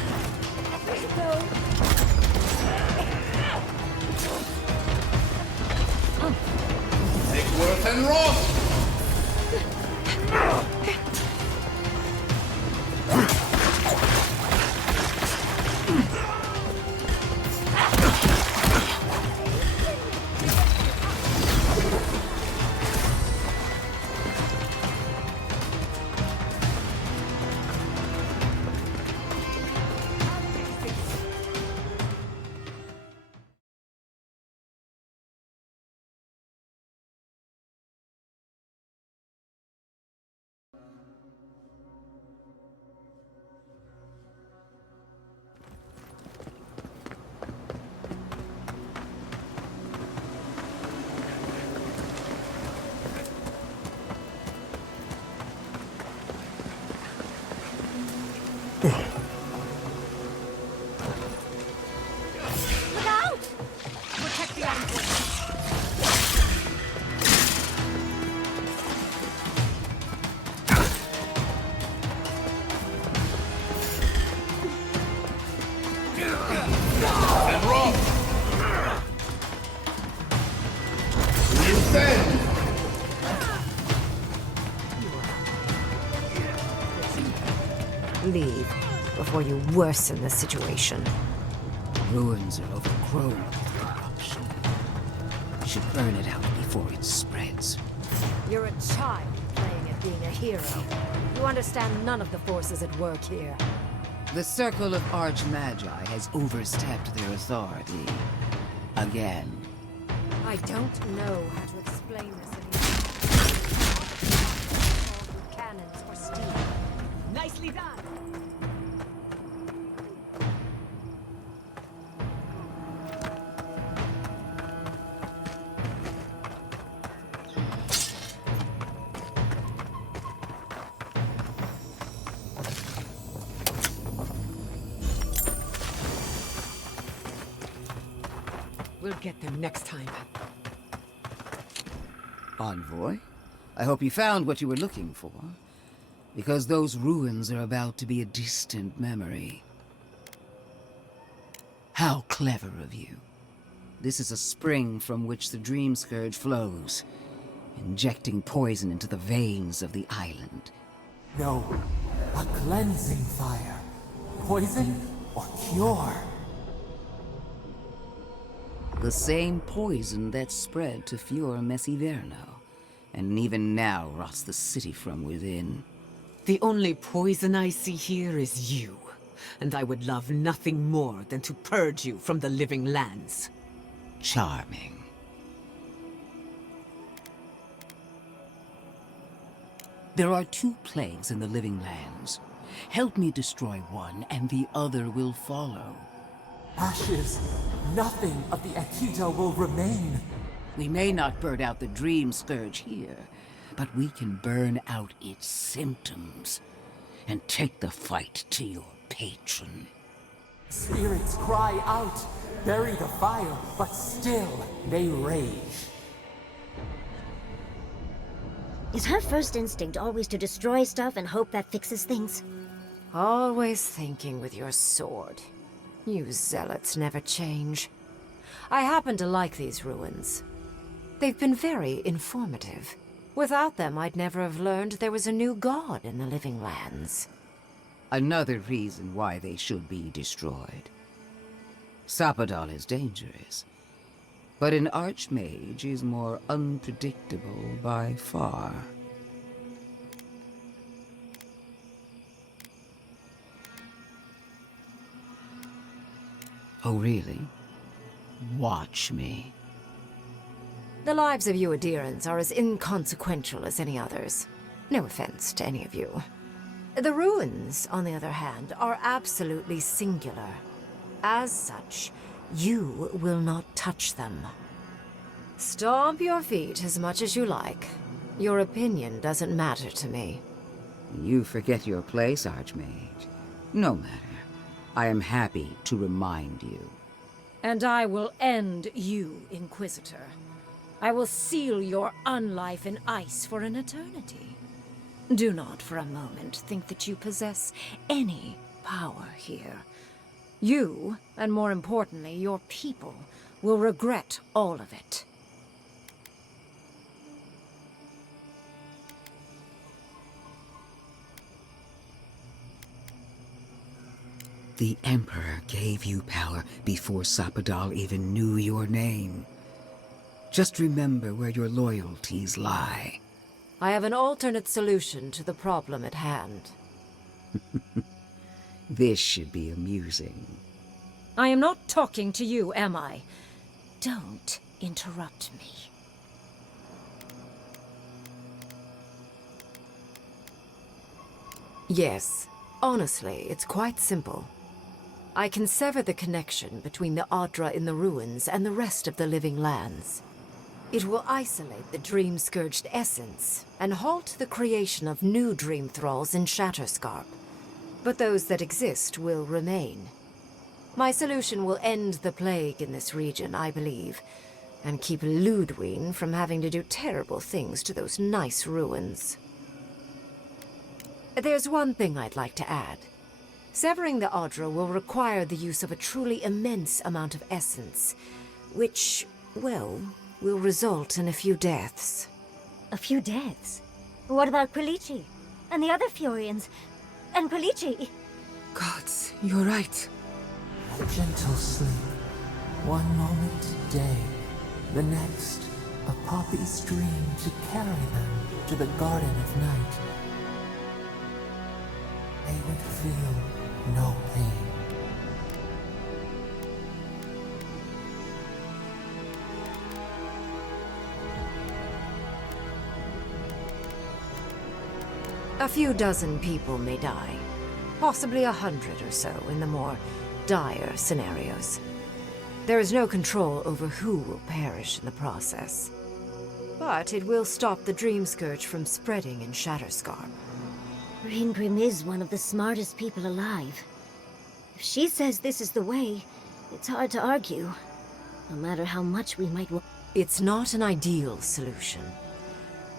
And rock! Descend! Leave before you worsen the situation. Ruins are overgrown with corruption. We should burn it out before it spreads. You're a child playing at being a hero. You understand none of the forces at work here. The Circle of Archmagi has overstepped their authority. Again. I don't know how to explain this anymore. Cannons or steel. Nicely done! We'll get them next time. Envoy, I hope you found what you were looking for. Because those ruins are about to be a distant memory. How clever of you. This is a spring from which the Dream Scourge flows, injecting poison into the veins of the island. No, a cleansing fire. Poison or cure? The same poison that spread to Fior Messiverno, and even now rots the city from within. The only poison I see here is you, and I would love nothing more than to purge you from the living lands. Charming. There are 2 plagues in the living lands. Help me destroy one, and the other will follow. Ashes. Nothing of the Akita will remain. We may not burn out the Dream Scourge here, but we can burn out its symptoms and take the fight to your patron. Spirits cry out, bury the fire, but still they rage. Is her first instinct always to destroy stuff and hope that fixes things? Always thinking with your sword. You zealots never change. I happen to like these ruins. They've been very informative. Without them, I'd never have learned there was a new god in the living lands. Another reason why they should be destroyed. Sapadal is dangerous, but an archmage is more unpredictable by far. Oh, really? Watch me. The lives of you Adirans are as inconsequential as any others. No offense to any of you. The ruins, on the other hand, are absolutely singular. As such, you will not touch them. Stomp your feet as much as you like. Your opinion doesn't matter to me. You forget your place, Archmage. No matter. I am happy to remind you. And I will end you, Inquisitor. I will seal your unlife in ice for an eternity. Do not for a moment think that you possess any power here. You, and more importantly, your people, will regret all of it. The Emperor gave you power before Sapadal even knew your name. Just remember where your loyalties lie. I have an alternate solution to the problem at hand. This should be amusing. I am not talking to you, am I? Don't interrupt me. Yes, honestly, it's quite simple. I can sever the connection between the Adra in the ruins and the rest of the living lands. It will isolate the dream-scourged essence and halt the creation of new dream thralls in Shatterscarp. But those that exist will remain. My solution will end the plague in this region, I believe, and keep Ludwine from having to do terrible things to those nice ruins. There's one thing I'd like to add. Severing the Audra will require the use of a truly immense amount of essence, which, well, will result in a few deaths. A few deaths? What about Quilichi? And the other Furians? And Quilichi? Gods, you're right. A gentle sleep. One moment day, the next, a poppy's dream to carry them to the Garden of Night. They would feel no pain. A few dozen people may die, possibly 100 or so in the more dire scenarios. There is no control over who will perish in the process. But it will stop the Dream Scourge from spreading in Shatterscarp. Raingrim is one of the smartest people alive. If she says this is the way, it's hard to argue. No matter how much we might It's not an ideal solution.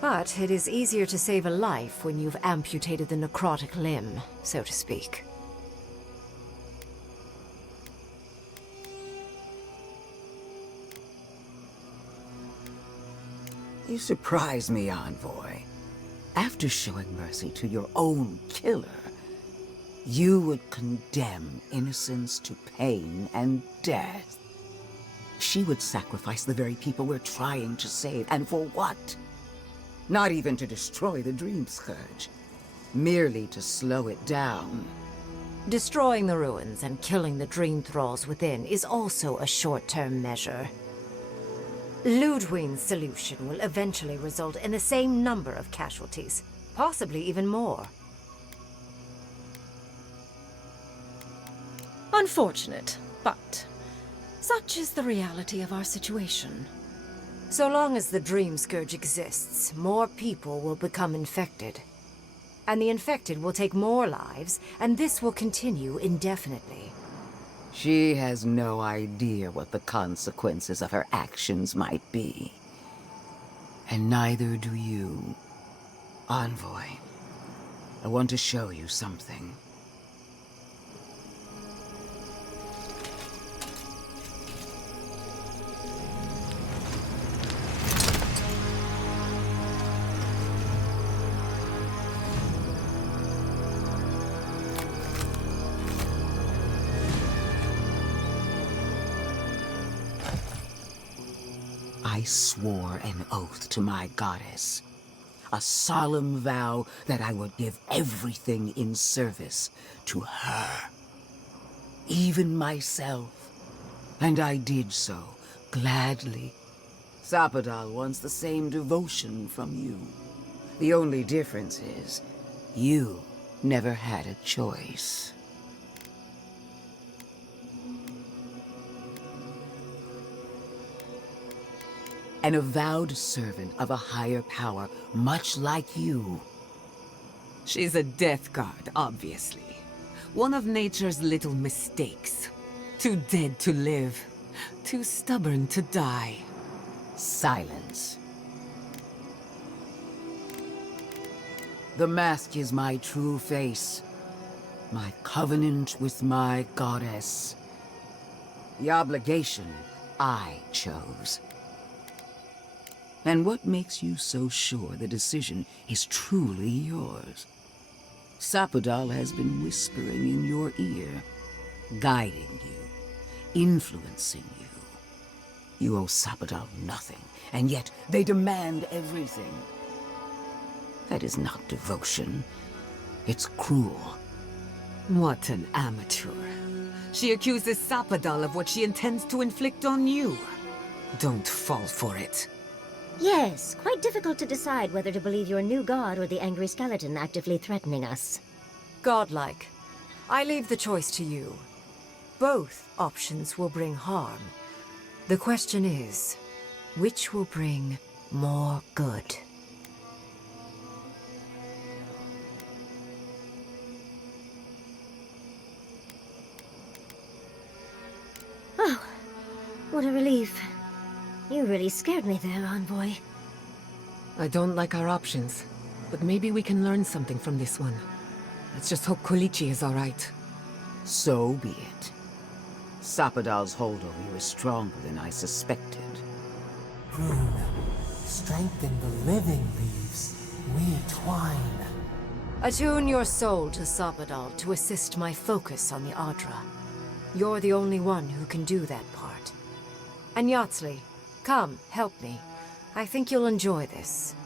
But it is easier to save a life when you've amputated the necrotic limb, so to speak. You surprise me, Envoy. After showing mercy to your own killer, you would condemn innocence to pain and death. She would sacrifice the very people we're trying to save, and for what? Not even to destroy the Dream Scourge, merely to slow it down. Destroying the ruins and killing the Dream Thralls within is also a short-term measure. Ludwig's solution will eventually result in the same number of casualties, possibly even more. Unfortunate, but such is the reality of our situation. So long as the Dream Scourge exists, more people will become infected. And the infected will take more lives, and this will continue indefinitely. She has no idea what the consequences of her actions might be. And neither do you. Envoy, I want to show you something. I swore an oath to my goddess. A solemn vow that I would give everything in service to her. Even myself. And I did so, gladly. Sapadal wants the same devotion from you. The only difference is, you never had a choice. An avowed servant of a higher power, much like you. She's a death guard, obviously. One of nature's little mistakes. Too dead to live. Too stubborn to die. Silence. The mask is my true face. My covenant with my goddess. The obligation I chose. And what makes you so sure the decision is truly yours? Sapadal has been whispering in your ear, guiding you, influencing you. You owe Sapadal nothing, and yet they demand everything. That is not devotion. It's cruel. What an amateur. She accuses Sapadal of what she intends to inflict on you. Don't fall for it. Yes, quite difficult to decide whether to believe your new god or the angry skeleton actively threatening us. Godlike. I leave the choice to you. Both options will bring harm. The question is, which will bring more good? Oh, what a relief. You really scared me there, Envoy. I don't like our options, but maybe we can learn something from this one. Let's just hope Quilichi is all right. So be it. Sapadal's hold over you is stronger than I suspected. Rune, strengthen the living leaves. We twine. Attune your soul to Sapadal to assist my focus on the Adra. You're the only one who can do that part. And Yatsley, come, help me. I think you'll enjoy this.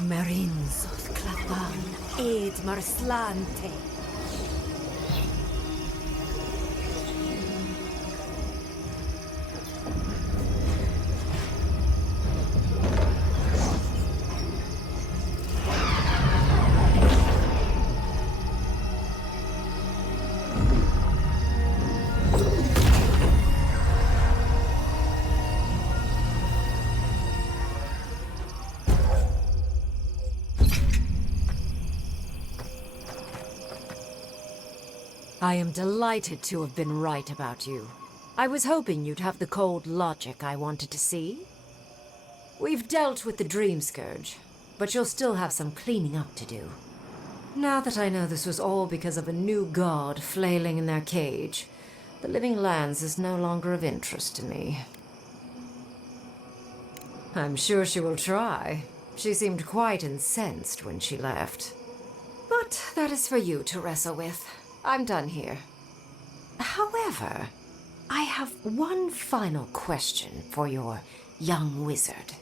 Marinzos clapan ed marslante. I am delighted to have been right about you. I was hoping you'd have the cold logic I wanted to see. We've dealt with the Dream Scourge, but you'll still have some cleaning up to do. Now that I know this was all because of a new god flailing in their cage, the Living Lands is no longer of interest to me. I'm sure she will try. She seemed quite incensed when she left. But that is for you to wrestle with. I'm done here. However, I have one final question for your young wizard.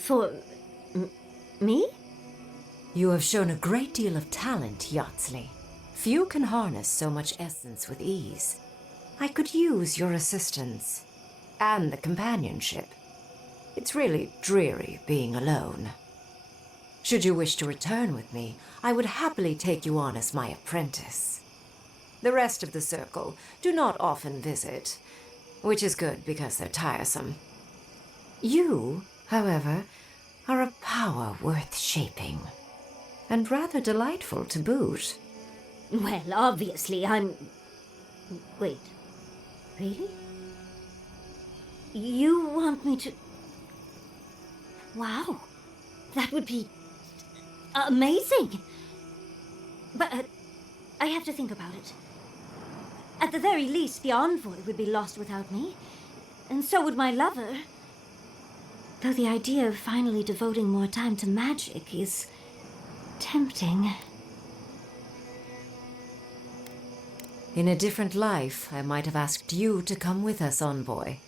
For... me? You have shown a great deal of talent, Yatsley. Few can harness so much essence with ease. I could use your assistance. And the companionship. It's really dreary being alone. Should you wish to return with me, I would happily take you on as my apprentice. The rest of the circle do not often visit, which is good because they're tiresome. You, however, are a power worth shaping, and rather delightful to boot. Well, obviously, I'm... Wait. Really? You want me to... Wow. That would be... amazing! But I have to think about it. At the very least, the envoy would be lost without me. And so would my lover. Though the idea of finally devoting more time to magic is... tempting. In a different life, I might have asked you to come with us, envoy.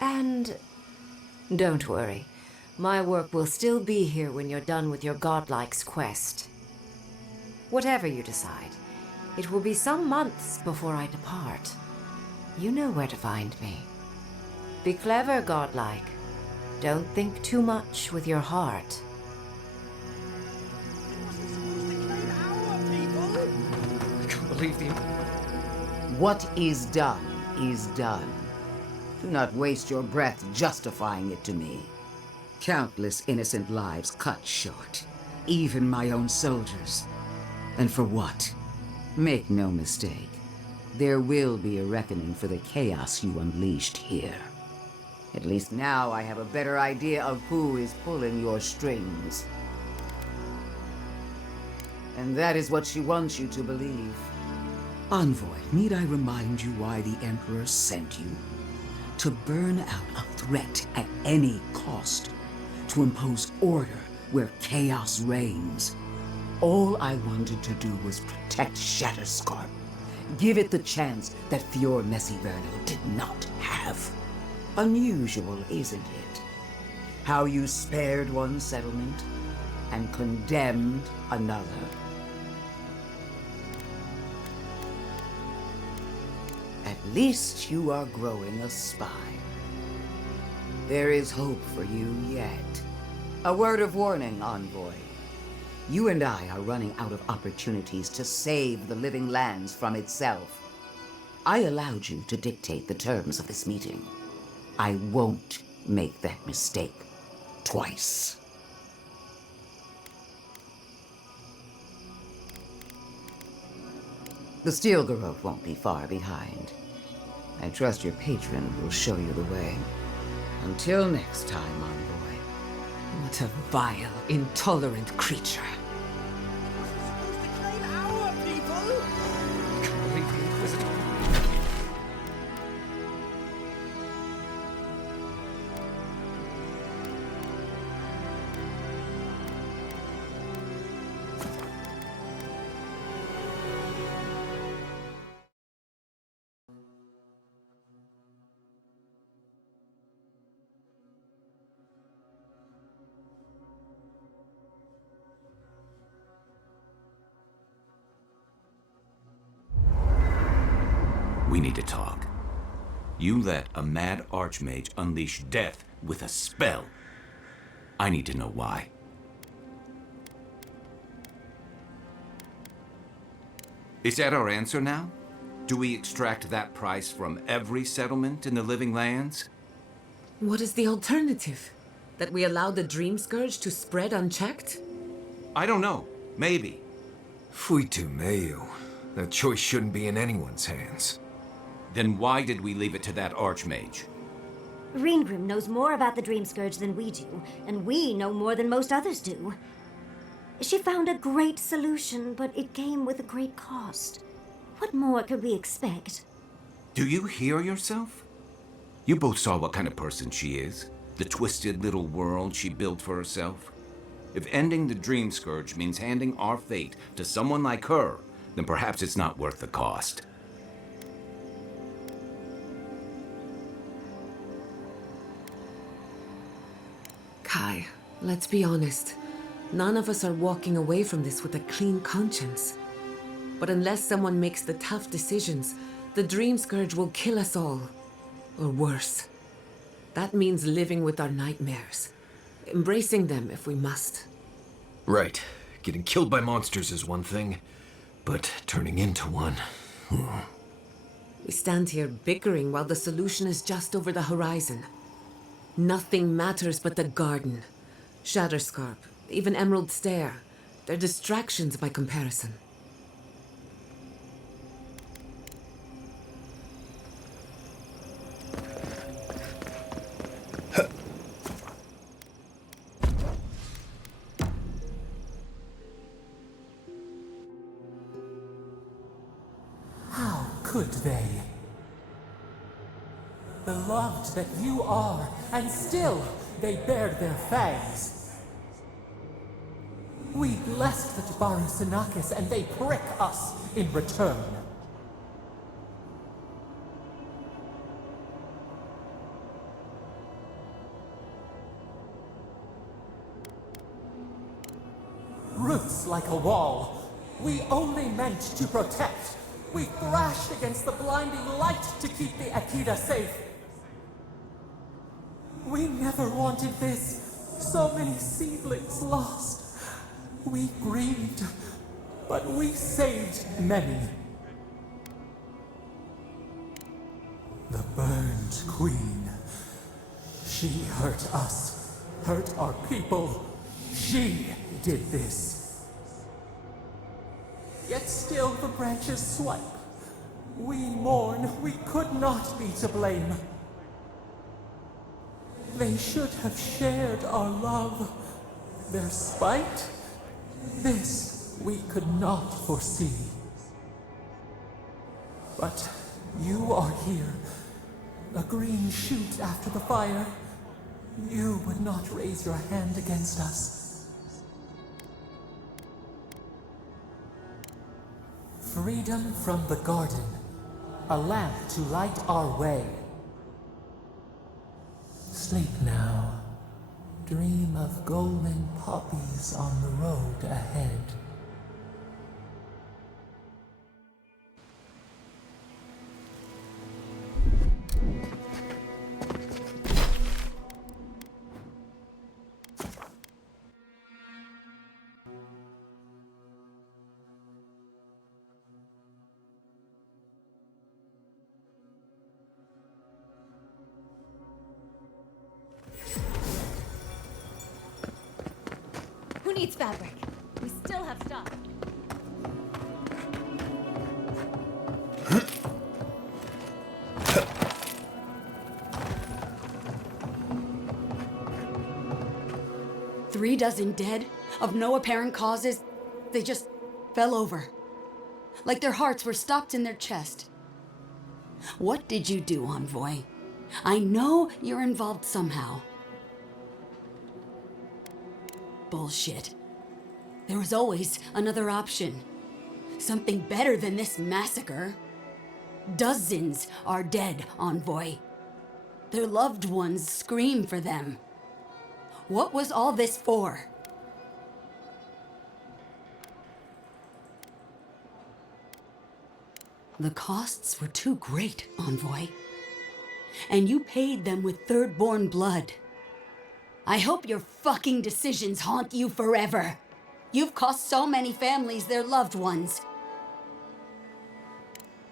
And... don't worry. My work will still be here when you're done with your godlike's quest. Whatever you decide, it will be some months before I depart. You know where to find me. Be clever, godlike. Don't think too much with your heart. I can't believe the... What is done is done. Do not waste your breath justifying it to me. Countless innocent lives cut short, even my own soldiers. And for what? Make no mistake, there will be a reckoning for the chaos you unleashed here. At least now I have a better idea of who is pulling your strings. And that is what she wants you to believe. Envoy, need I remind you why the Emperor sent you? To burn out a threat at any cost. To impose order where chaos reigns. All I wanted to do was protect Shatterscarp. Give it the chance that Fior Messiverno did not have. Unusual, isn't it? How you spared one settlement and condemned another. At least you are growing a spine. There is hope for you yet. A word of warning, envoy. You and I are running out of opportunities to save the Living Lands from itself. I allowed you to dictate the terms of this meeting. I won't make that mistake twice. The Steel Garrote won't be far behind. I trust your patron will show you the way. Until next time, envoy. What a vile, intolerant creature. We need to talk. You let a mad archmage unleash death with a spell. I need to know why. Is that our answer now? Do we extract that price from every settlement in the Living Lands? What is the alternative? That we allow the Dream Scourge to spread unchecked? I don't know. Maybe. Fui tu meio. That choice shouldn't be in anyone's hands. Then why did we leave it to that archmage? Reengrim knows more about the Dream Scourge than we do, and we know more than most others do. She found a great solution, but it came with a great cost. What more could we expect? Do you hear yourself? You both saw what kind of person she is. The twisted little world she built for herself. If ending the Dream Scourge means handing our fate to someone like her, then perhaps it's not worth the cost. Kai, let's be honest. None of us are walking away from this with a clean conscience. But unless someone makes the tough decisions, the Dream Scourge will kill us all. Or worse. That means living with our nightmares. Embracing them if we must. Right. Getting killed by monsters is one thing, but turning into one... We stand here bickering while the solution is just over the horizon. Nothing matters but the garden. Shatterscarp, even Emerald Stair. They're distractions by comparison. How could they? Beloved that you are, and still they bared their fangs. We blessed the Tabaru and they prick us in return. Roots like a wall. We only meant to protect. We thrashed against the blinding light to keep the Akita safe. We never wanted this. So many seedlings lost. We grieved, but we saved many. The burned queen. She hurt us, hurt our people. She did this. Yet still the branches swipe. We mourn, we could not be to blame. They should have shared our love. Their spite, this we could not foresee. But you are here, a green shoot after the fire. You would not raise your hand against us. Freedom from the garden, a lamp to light our way. Sleep now. Dream of golden poppies on the road ahead. Who needs fabric? We still have stock. Three dozen dead, of no apparent causes. They just fell over. Like their hearts were stopped in their chest. What did you do, Envoy? I know you're involved somehow. Bullshit. There was always another option. Something better than this massacre. Dozens are dead, Envoy. Their loved ones scream for them. What was all this for? The costs were too great, Envoy. And you paid them with third-born blood. I hope your fucking decisions haunt you forever. You've cost so many families their loved ones.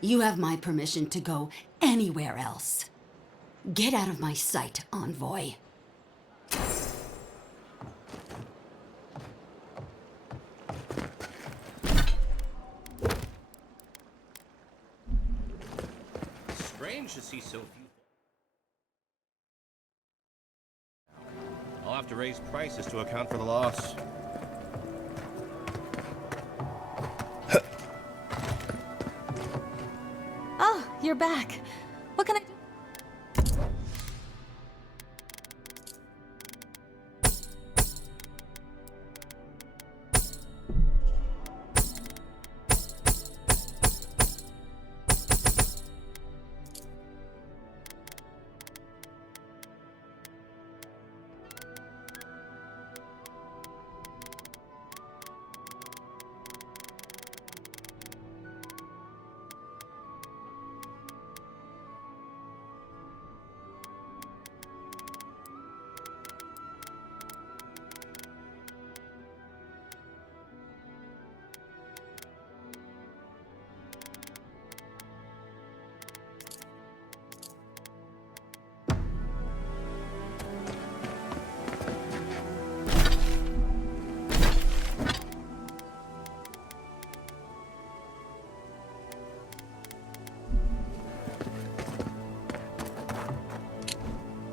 You have my permission to go anywhere else. Get out of my sight, Envoy. Strange to see so few. I'll have to raise prices to account for the loss. Oh, you're back. What can I do?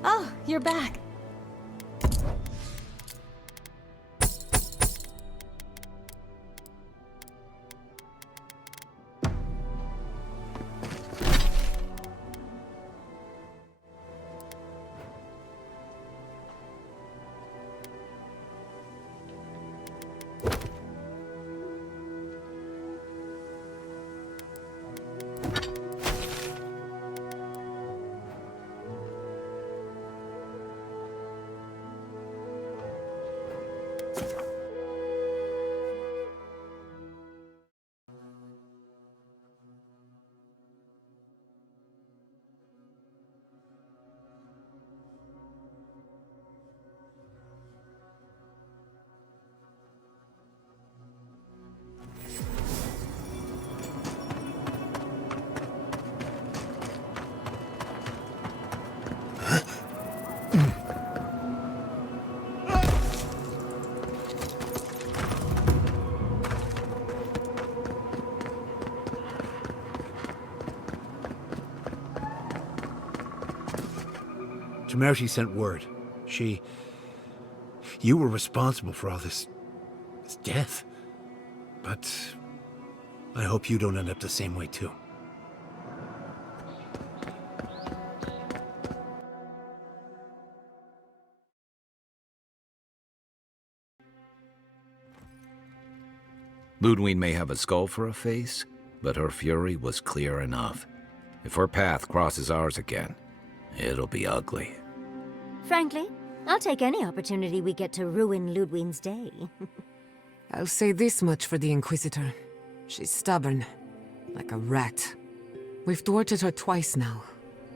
Oh, you're back. Temerity sent word. You were responsible for all this death. But I hope you don't end up the same way too. Ludwig may have a skull for a face, but her fury was clear enough. If her path crosses ours again, it'll be ugly. Frankly, I'll take any opportunity we get to ruin Ludwig's day. I'll say this much for the Inquisitor. She's stubborn, like a rat. We've thwarted her twice now,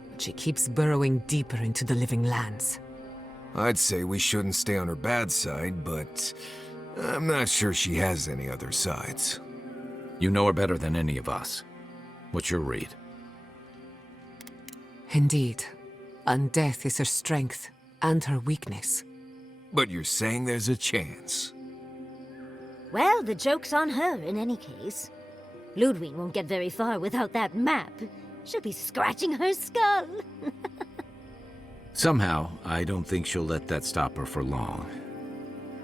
but she keeps burrowing deeper into the living lands. I'd say we shouldn't stay on her bad side, but I'm not sure she has any other sides. You know her better than any of us. What's your read? Indeed. Undeath is her strength and her weakness. But you're saying there's a chance? Well, the joke's on her in any case. Ludwig won't get very far without that map. She'll be scratching her skull. Somehow, I don't think she'll let that stop her for long.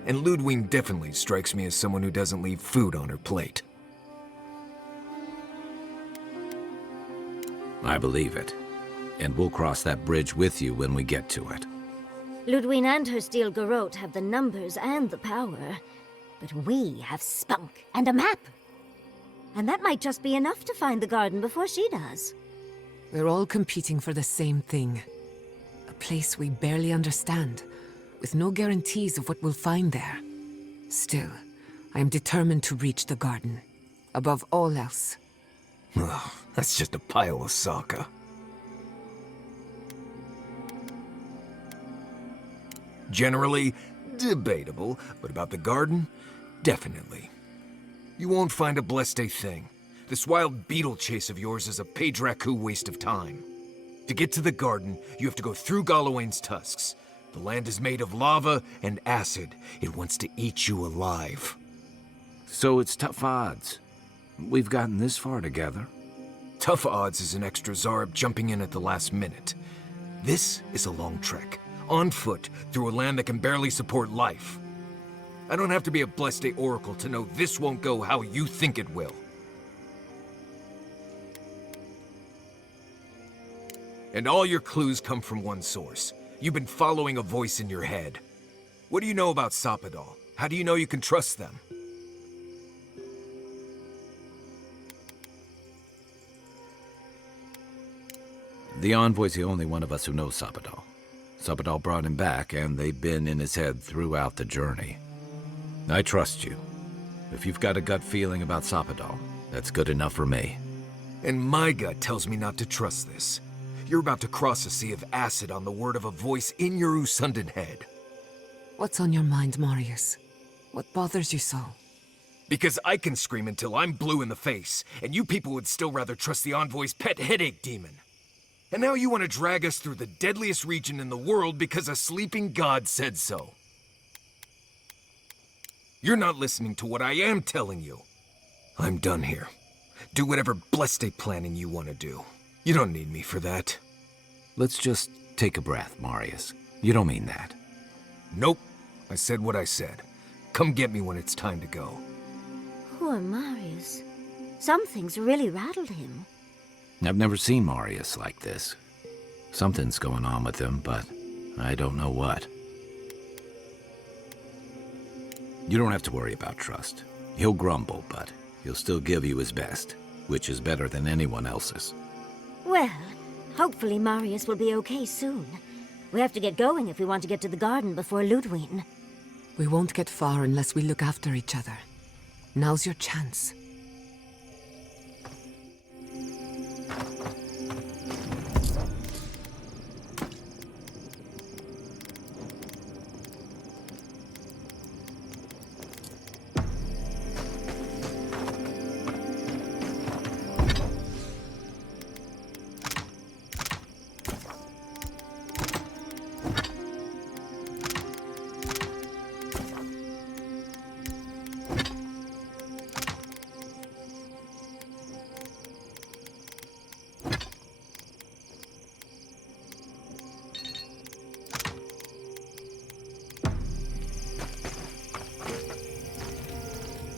And Ludwig definitely strikes me as someone who doesn't leave food on her plate. I believe it. And we'll cross that bridge with you when we get to it. Ludwig and her steel garrote have the numbers and the power, but we have spunk and a map. And that might just be enough to find the garden before she does. We're all competing for the same thing. A place we barely understand, with no guarantees of what we'll find there. Still, I am determined to reach the garden, above all else. That's just a pile of Sokka. Generally, debatable, but about the garden, definitely. You won't find a blessed a thing. This wild beetle chase of yours is a Padraku waste of time. To get to the garden, you have to go through Galawain's tusks. The land is made of lava and acid. It wants to eat you alive. So it's tough odds. We've gotten this far together. Tough odds is an extra Zarb jumping in at the last minute. This is a long trek, on foot, through a land that can barely support life. I don't have to be a Blessed Oracle to know this won't go how you think it will. And all your clues come from one source. You've been following a voice in your head. What do you know about Soppadal? How do you know you can trust them? The Envoy's the only one of us who knows Soppadal. Soppadal brought him back, and they've been in his head throughout the journey. I trust you. If you've got a gut feeling about Soppadal, that's good enough for me. And my gut tells me not to trust this. You're about to cross a sea of acid on the word of a voice in your Usundan head. What's on your mind, Marius? What bothers you so? Because I can scream until I'm blue in the face, and you people would still rather trust the Envoy's pet headache demon. And now you want to drag us through the deadliest region in the world because a sleeping god said so. You're not listening to what I am telling you. I'm done here. Do whatever blessed planning you want to do. You don't need me for that. Let's just take a breath, Marius. You don't mean that. Nope. I said what I said. Come get me when it's time to go. Poor Marius. Something's really rattled him. I've never seen Marius like this. Something's going on with him, but I don't know what. You don't have to worry about trust. He'll grumble, but he'll still give you his best, which is better than anyone else's. Well, hopefully Marius will be okay soon. We have to get going if we want to get to the garden before Ludwig. We won't get far unless we look after each other. Now's your chance.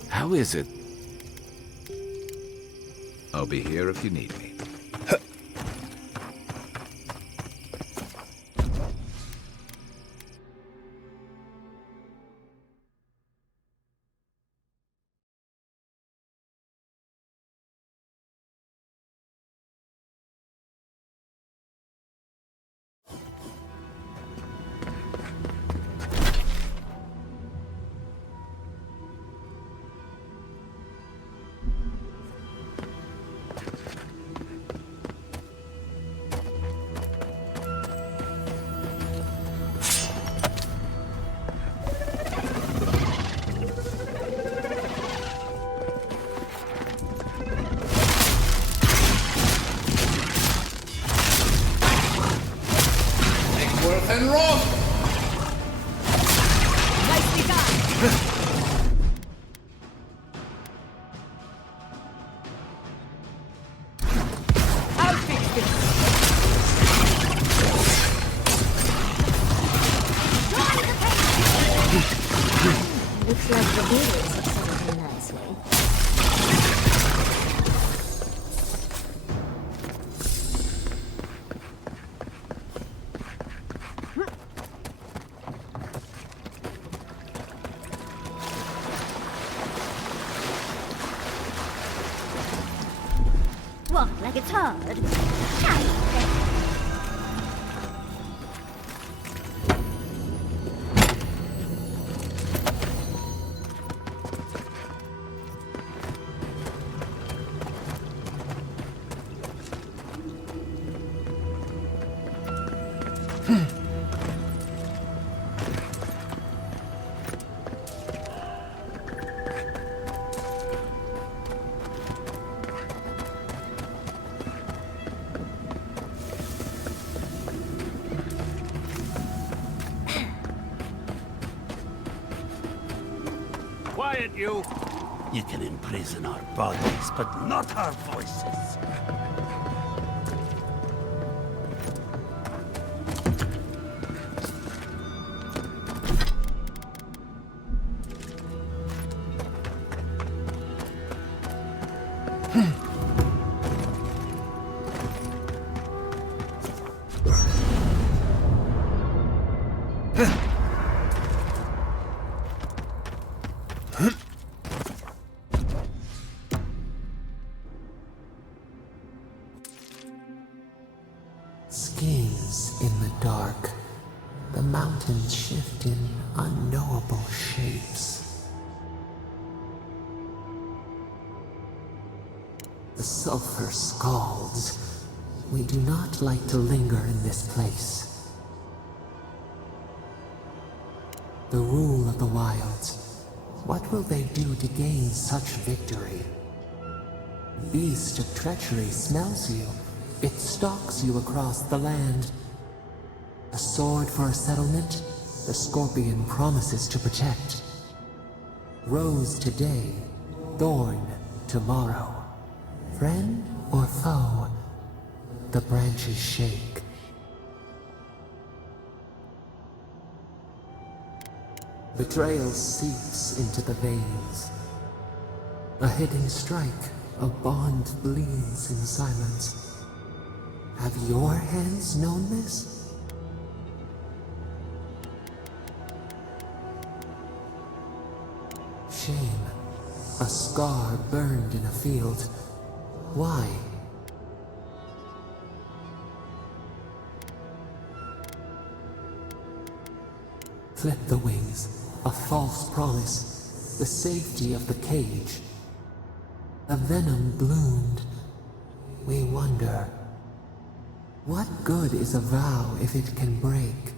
How is it? I'll be here if you need me. And rock! Nicely done! I'll fix this! Looks like the beatles have settled in nicely. Walk like it's hard. Quiet, you! You can imprison our bodies, but not our voices. Schemes in the dark. The mountains shift in unknowable shapes. The sulfur scalds. We do not like to linger in this place. The rule of the wilds. What will they do to gain such victory? Beast of treachery smells you. It stalks you across the land. A sword for a settlement, the scorpion promises to protect. Rose today, thorn tomorrow. Friend or foe, the branches shake. Betrayal seeps into the veins. A hidden strike, a bond bleeds in silence. Have your hands known this? Shame. A scar burned in a field. Why? Flip the wings. A false promise. The safety of the cage. A venom bloomed. We wonder. What good is a vow if it can break?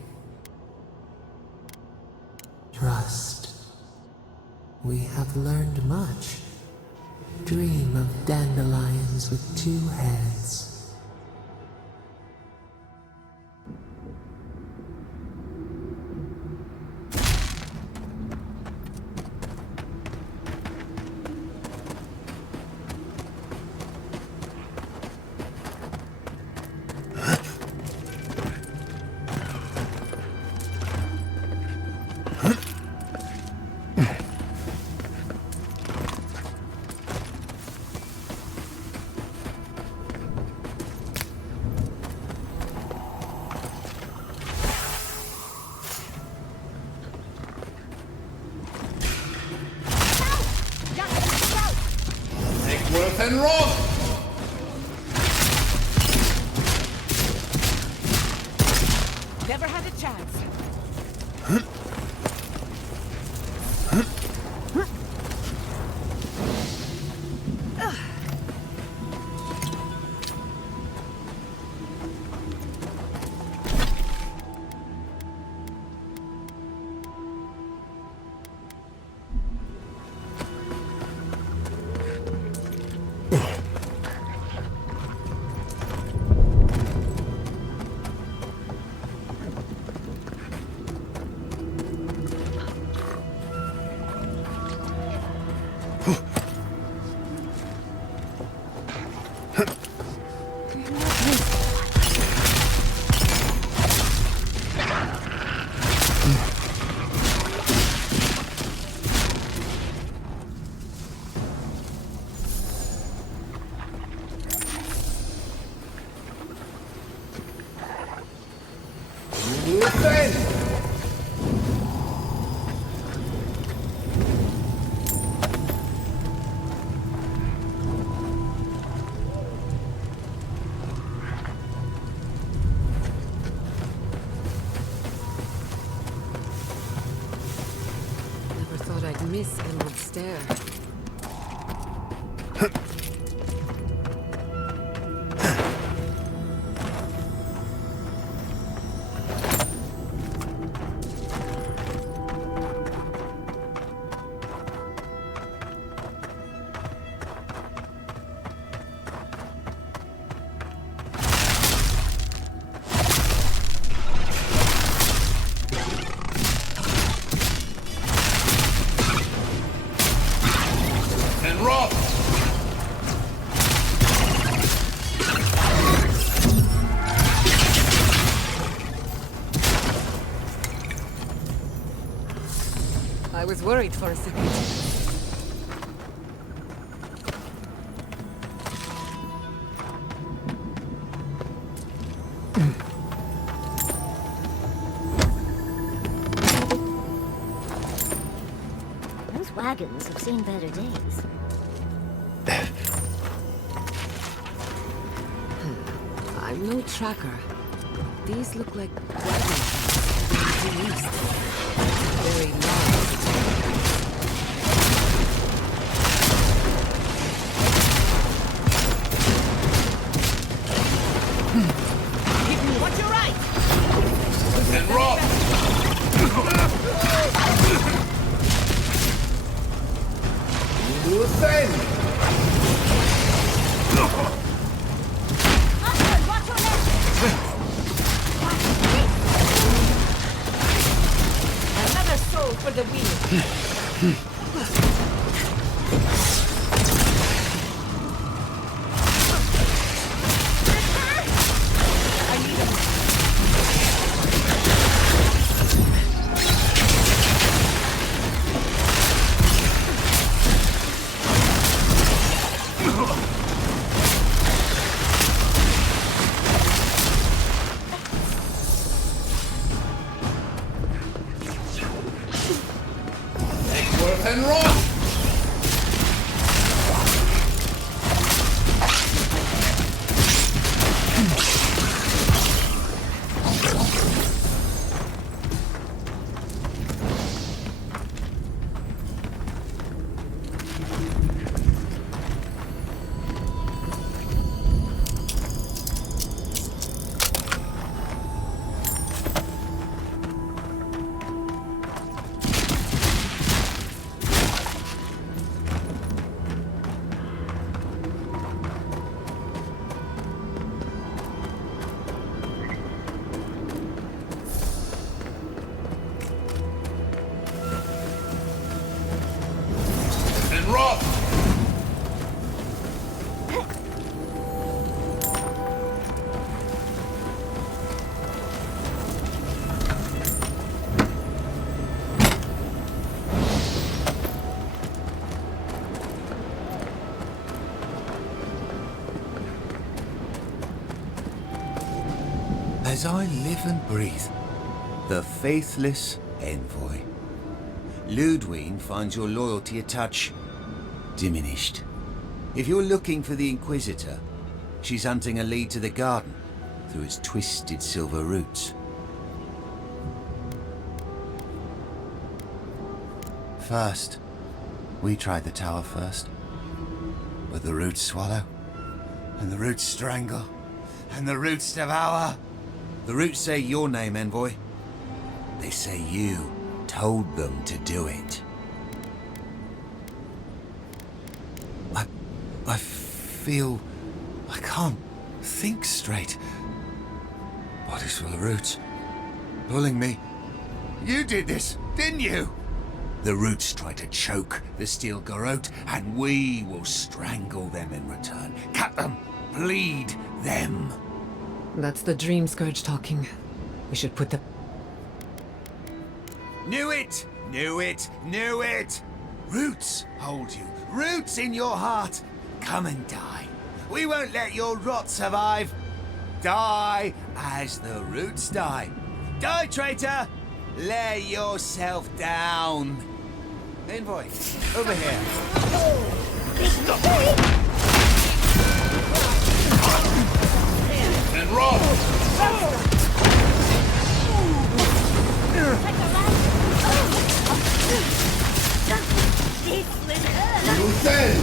Trust. We have learned much. Dream of dandelions with two heads. And Roth! Never had a chance. Miss Emerald Stair. I was worried for a second. Those wagons have seen better days. I'm no tracker. These look like wagons going due east. Very large. Watch your right! And rock! You do the same! Upward, watch your left! Another soul for the wheel. And rock! Rock! As I live and breathe, the faithless envoy. Ludwig finds your loyalty a touch diminished. If you're looking for the Inquisitor, she's hunting a lead to the garden through its twisted silver roots. First, we tried the tower first, but the roots swallow, and the roots strangle, and the roots devour. The roots say your name, envoy. They say you told them to do it. I feel I can't think straight. Body's full of roots, pulling me. You did this, didn't you? The roots try to choke the steel garrote, and we will strangle them in return. Cut them, bleed them. That's the Dream Scourge talking. We should put the... Knew it! Knew it! Knew it! Roots hold you. Roots in your heart. Come and die. We won't let your rot survive. Die as the roots die. Die, traitor! Lay yourself down. Envoy, over here. And rock! You send!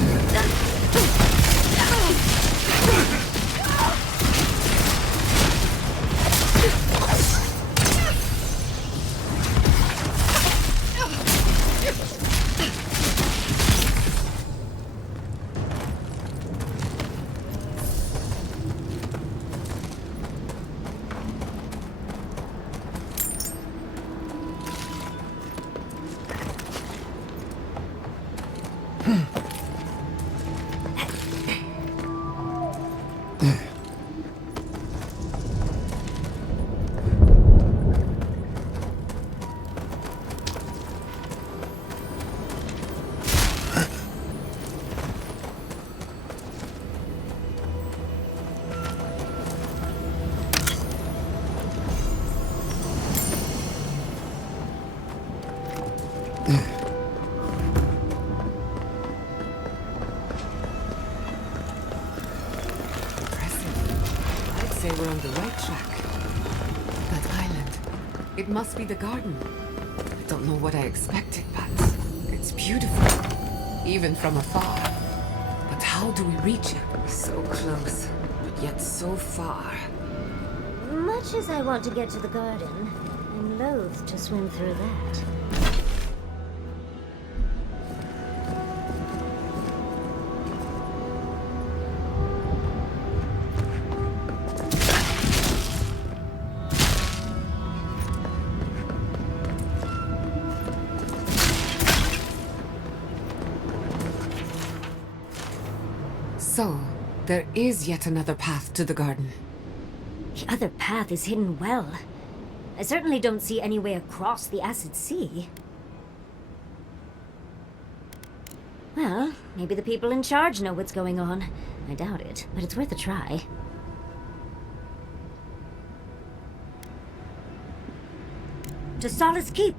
say we're on the right track. That island. It must be the garden. I don't know what I expected, but it's beautiful. Even from afar. But how do we reach it? So close, but yet so far. Much as I want to get to the garden, I'm loath to swim through that. So, there is yet another path to the garden. The other path is hidden well. I certainly don't see any way across the acid sea. Well, maybe the people in charge know what's going on. I doubt it, but it's worth a try. To Solace Keep.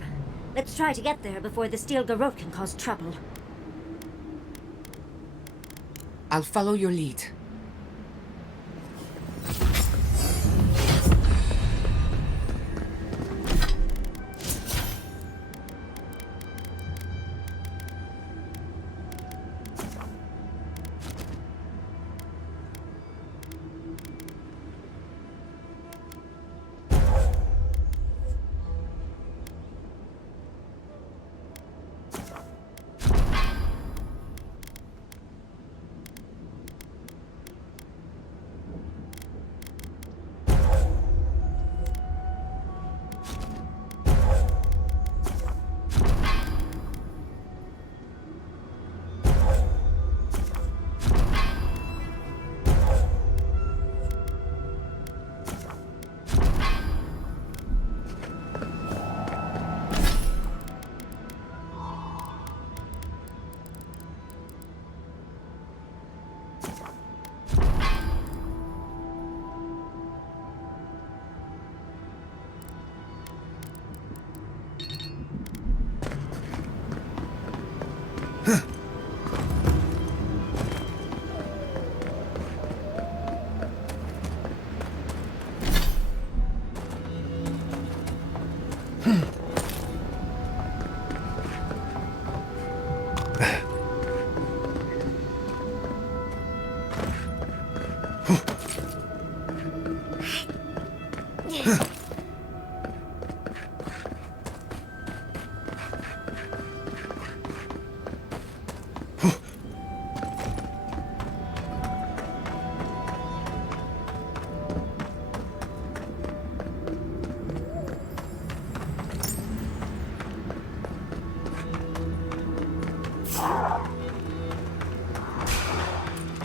Let's try to get there before the steel garrote can cause trouble. I'll follow your lead.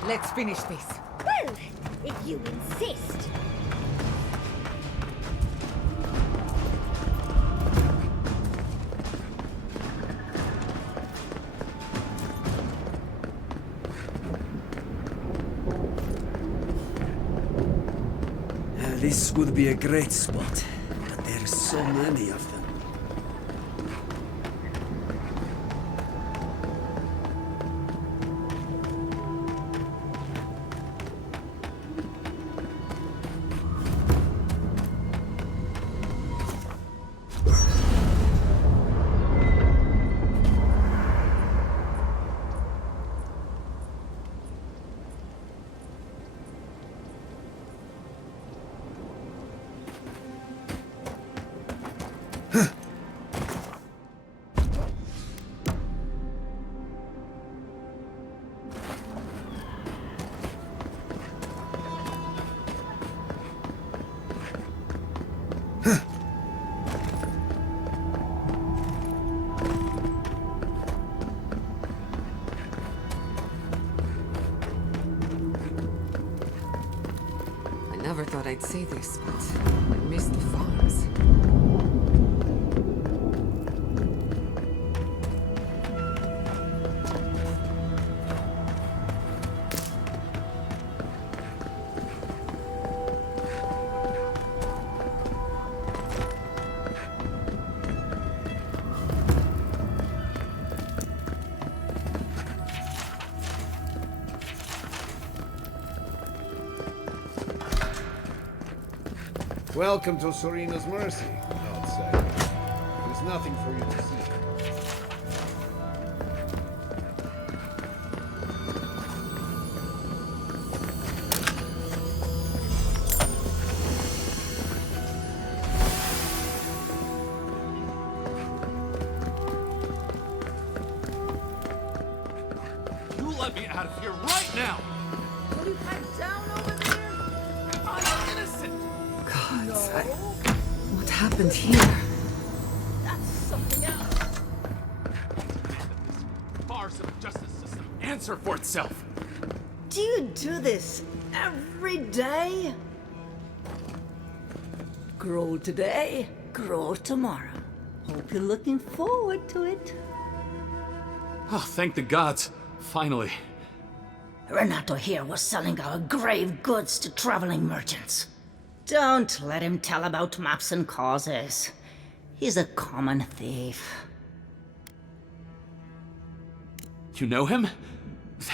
Let's finish this. Well, if you insist. This would be a great spot, but there's so many of them. I never thought I'd say this, but I miss the farms. Welcome to Serena's Mercy, I'd say. There's nothing for you to see. You let me out of here right now! Will you head down over there? I'm innocent! God, what happened here? That's something else. Farce of justice system answer for itself! Do you do this every day? Grow today, grow tomorrow. Hope you're looking forward to it. Oh, thank the gods. Finally. Renato here was selling our grave goods to traveling merchants. Don't let him tell about maps and causes. He's a common thief. You know him?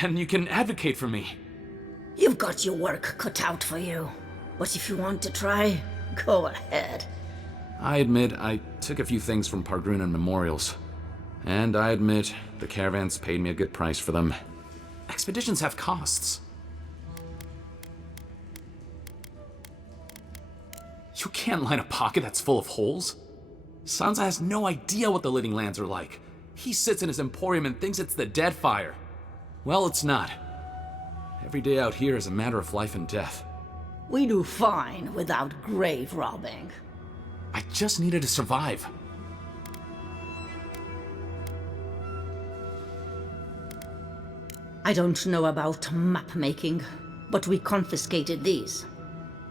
Then you can advocate for me. You've got your work cut out for you. But if you want to try, go ahead. I admit I took a few things from Pargrunan memorials. And I admit the caravans paid me a good price for them. Expeditions have costs. You can't line a pocket that's full of holes. Sansa has no idea what the living lands are like. He sits in his emporium and thinks it's the Deadfire. Well, it's not. Every day out here is a matter of life and death. We do fine without grave robbing. I just needed to survive. I don't know about map making, but we confiscated these.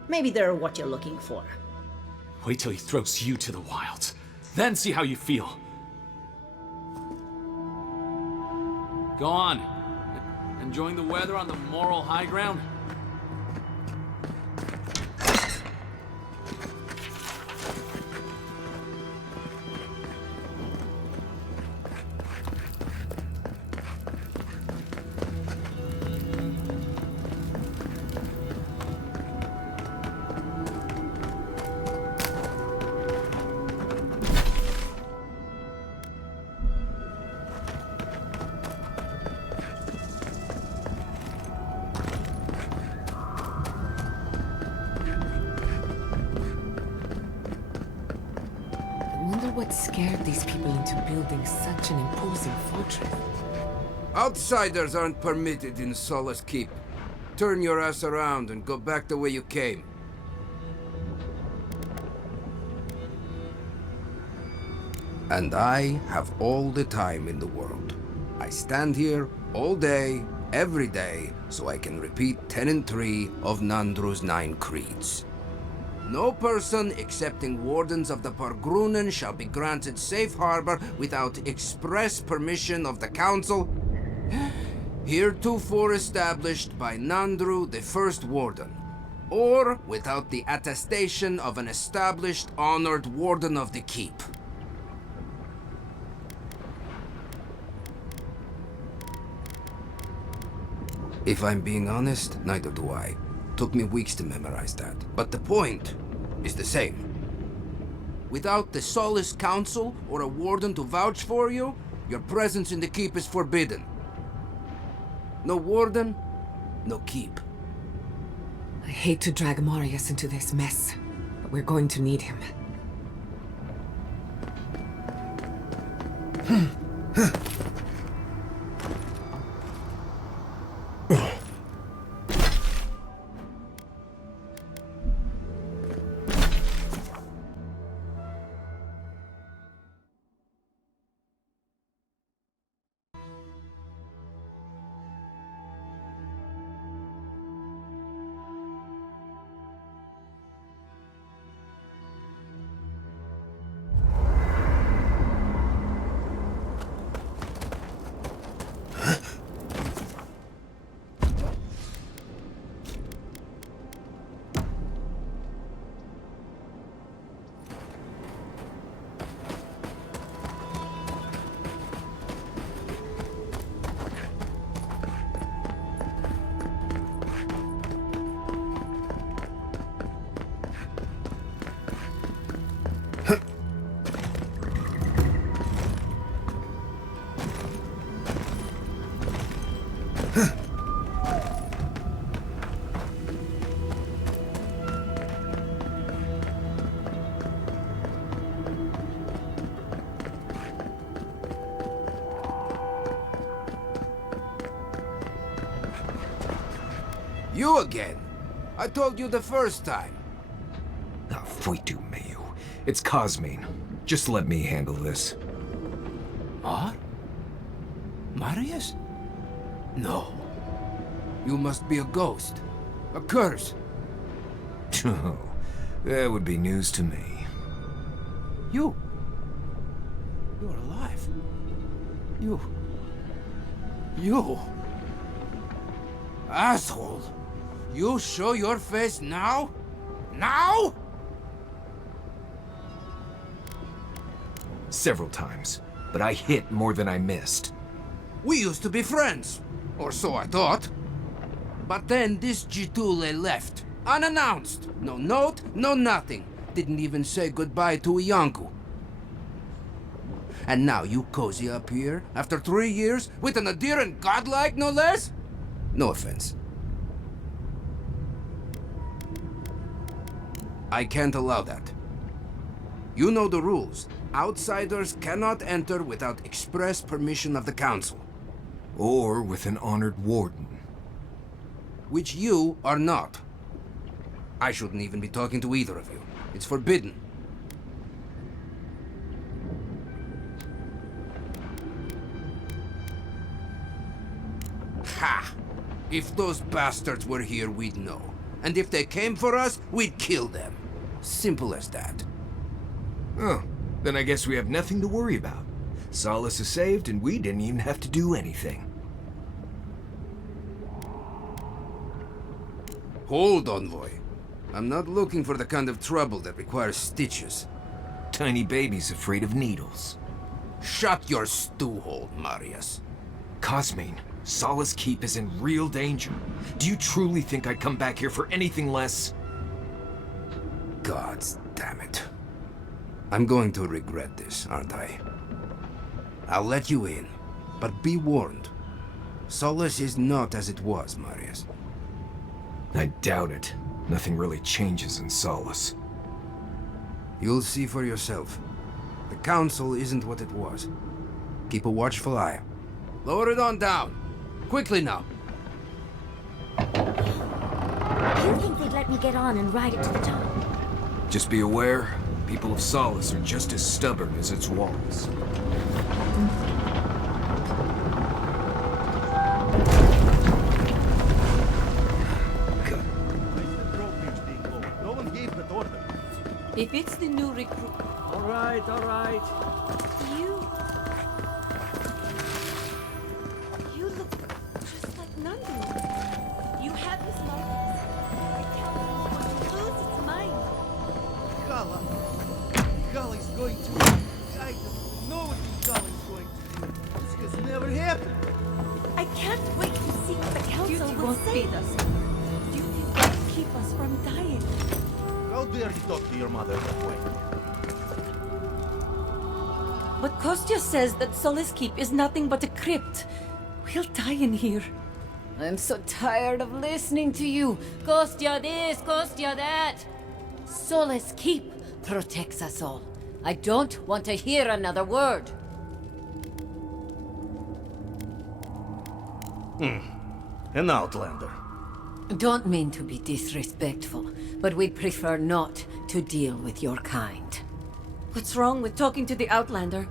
Maybe they're what you're looking for. Wait till he throws you to the wilds. Then see how you feel. Go on. Enjoying the weather on the moral high ground? What scared these people into building such an imposing fortress? Outsiders aren't permitted in Solace Keep. Turn your ass around and go back the way you came. And I have all the time in the world. I stand here all day, every day, so I can repeat 10 and 3 of Nandru's 9 creeds. No person excepting wardens of the Pargrunan shall be granted safe harbor without express permission of the council, heretofore established by Nandru, the first warden, or without the attestation of an established, honored warden of the keep. If I'm being honest, neither do I. Took me weeks to memorize that. But the point is the same. Without the Solace Council or a warden to vouch for you, your presence in the keep is forbidden. No warden, no keep. I hate to drag Marius into this mess, but we're going to need him. You again. I told you the first time. Ah, Fuitu Mayu. It's Cosmine. Just let me handle this. What? Marius? No. You must be a ghost. A curse. Oh, that would be news to me. You're alive. You... Asshole! You show your face now? Now? Several times, but I hit more than I missed. We used to be friends, or so I thought. But then this Jitule left, unannounced. No note, no nothing. Didn't even say goodbye to Iancu. And now you cozy up here, after 3 years, with an adherent godlike, no less? No offense. I can't allow that. You know the rules. Outsiders cannot enter without express permission of the council. Or with an honored warden. Which you are not. I shouldn't even be talking to either of you. It's forbidden. Ha! If those bastards were here, we'd know. And if they came for us, we'd kill them. Simple as that. Oh, then I guess we have nothing to worry about. Solace is saved, and we didn't even have to do anything. Hold, Envoy. I'm not looking for the kind of trouble that requires stitches. Tiny babies afraid of needles. Shut your stew hole, Marius. Cosmine, Solace Keep is in real danger. Do you truly think I'd come back here for anything less? Gods damn it. I'm going to regret this, aren't I? I'll let you in, but be warned. Solace is not as it was, Marius. I doubt it. Nothing really changes in Solace. You'll see for yourself. The council isn't what it was. Keep a watchful eye. Lower it on down. Quickly now. You think they'd let me get on and ride it to the top? Just be aware, people of Solace are just as stubborn as its walls. If it's the new recruit... All right, all right. You look just like Nandu. You have his markings. The council is going to lose its mind. Gala's going to... I don't know what Gala's going to do. This has never happened. I can't wait to see what the council Duty will won't say. feed us. Duty won't keep us from dying. How dare you talk to your mother that way? But Kostya says that Solace Keep is nothing but a crypt. We'll die in here. I'm so tired of listening to you. Kostya this, Kostya that. Solace Keep protects us all. I don't want to hear another word. An outlander. Don't mean to be disrespectful, but we'd prefer not to deal with your kind. What's wrong with talking to the Outlander,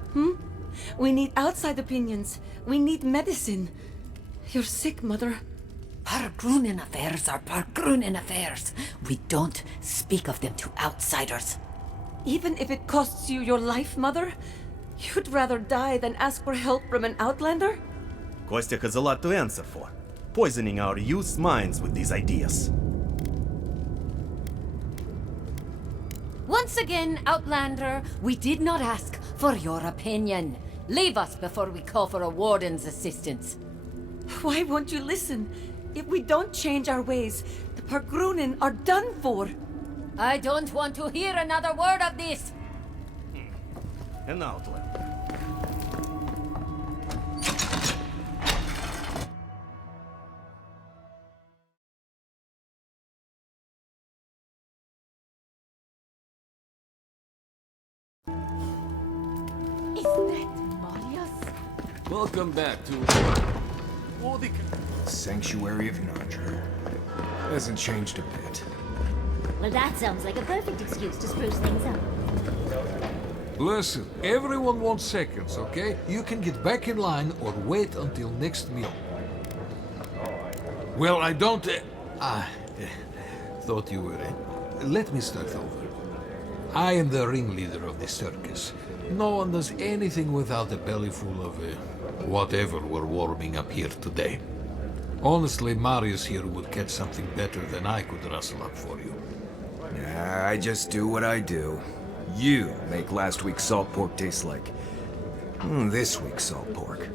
We need outside opinions. We need medicine. You're sick, Mother. Pargrunen affairs are Pargrunen affairs. We don't speak of them to outsiders. Even if it costs you your life, Mother? You'd rather die than ask for help from an Outlander? Kostya has a lot to answer for. Poisoning our youth's minds with these ideas. Once again, Outlander, we did not ask for your opinion. Leave us before we call for a warden's assistance. Why won't you listen? If we don't change our ways, the Pargrunen are done for. I don't want to hear another word of this. An outlander. Is that Marius? Welcome back to... Sanctuary of Nandra. Hasn't changed a bit. Well, that sounds like a perfect excuse to spruce things up. Listen, everyone wants seconds, okay? You can get back in line or wait until next meal. Well, I don't... thought you were... Let me start over. I am the ringleader of the circus. No one does anything without a belly full of whatever we're warming up here today. Honestly, Marius here would catch something better than I could rustle up for you. Nah, I just do what I do. You make last week's salt pork taste like... this week's salt pork.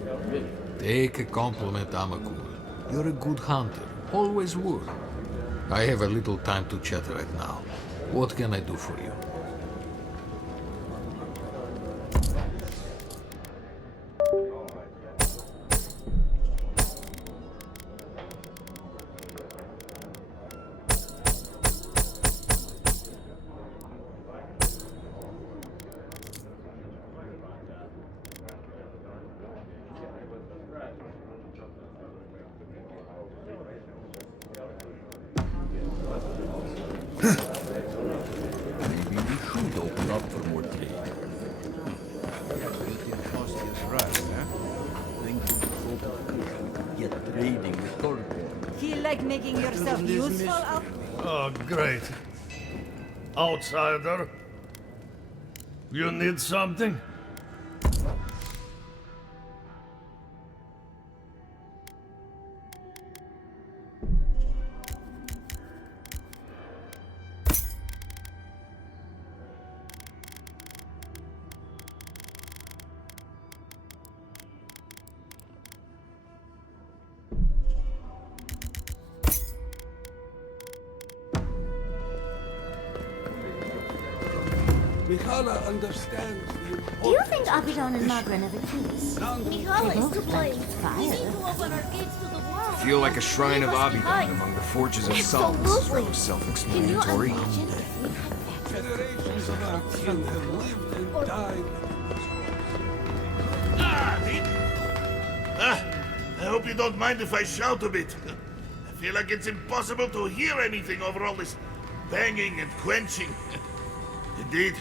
Take a compliment, Amakul. You're a good hunter. Always were. I have a little time to chat right now. What can I do for you? Maybe we should open up for more trade. Get trading with Correo. Feel like making yourself useful out? Oh, great. Outsider? You need something? Mihala understands the Do you think Abaddon and Magra never kiss? Mihala is to blame. Fire. We need to open our gates to the world. Feel like a shrine of Leave us Abaddon behind. among the forges of solace. Absolutely. Can you Self-explanatory. imagine? generations of our kin have lived and died. I hope you don't mind if I shout a bit. I feel like it's impossible to hear anything over all this banging and quenching. Indeed,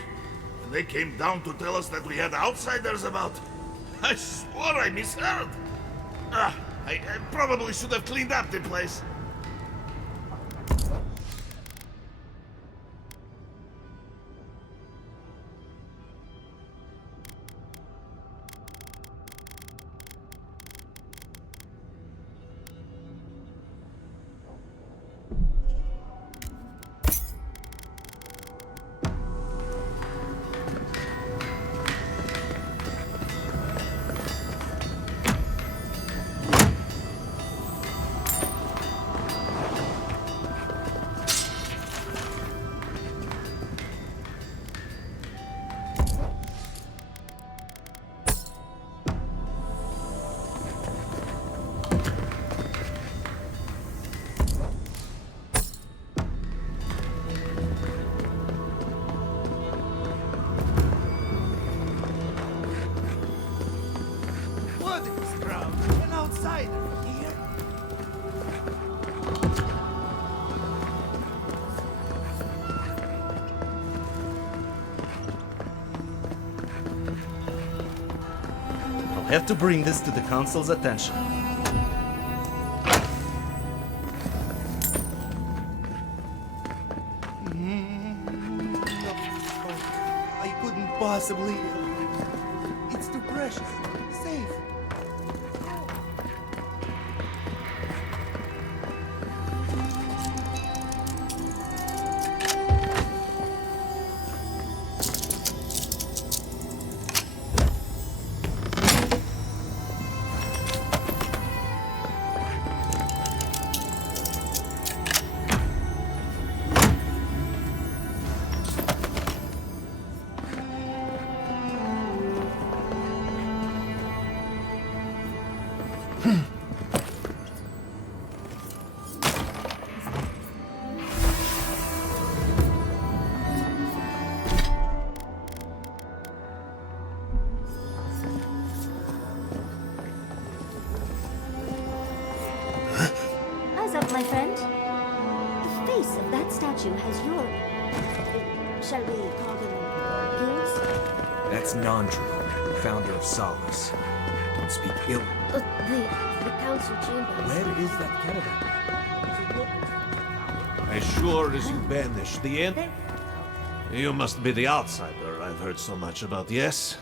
when they came down to tell us that we had outsiders about, I swore I misheard. I probably should have cleaned up the place. What is this crowd? An outsider here? I'll have to bring this to the council's attention. I couldn't possibly. It's too precious. Safe. That statue has your... shall we call them ears? That's Nandru, founder of Solace. Don't speak ill. The council chamber. Where is that caravan? As sure as you banish the end. You must be the outsider I've heard so much about, yes?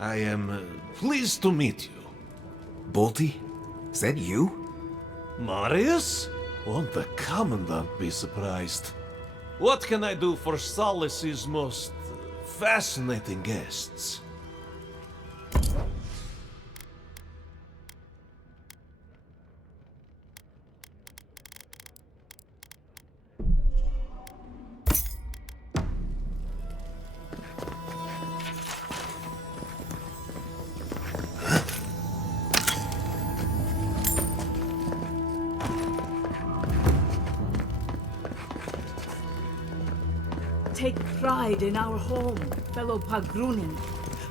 I am pleased to meet you. Bolty? Is that you? Marius? Won't the Commandant be surprised? What can I do for Solace's most fascinating guests? Take pride in our home, fellow Pagrunin,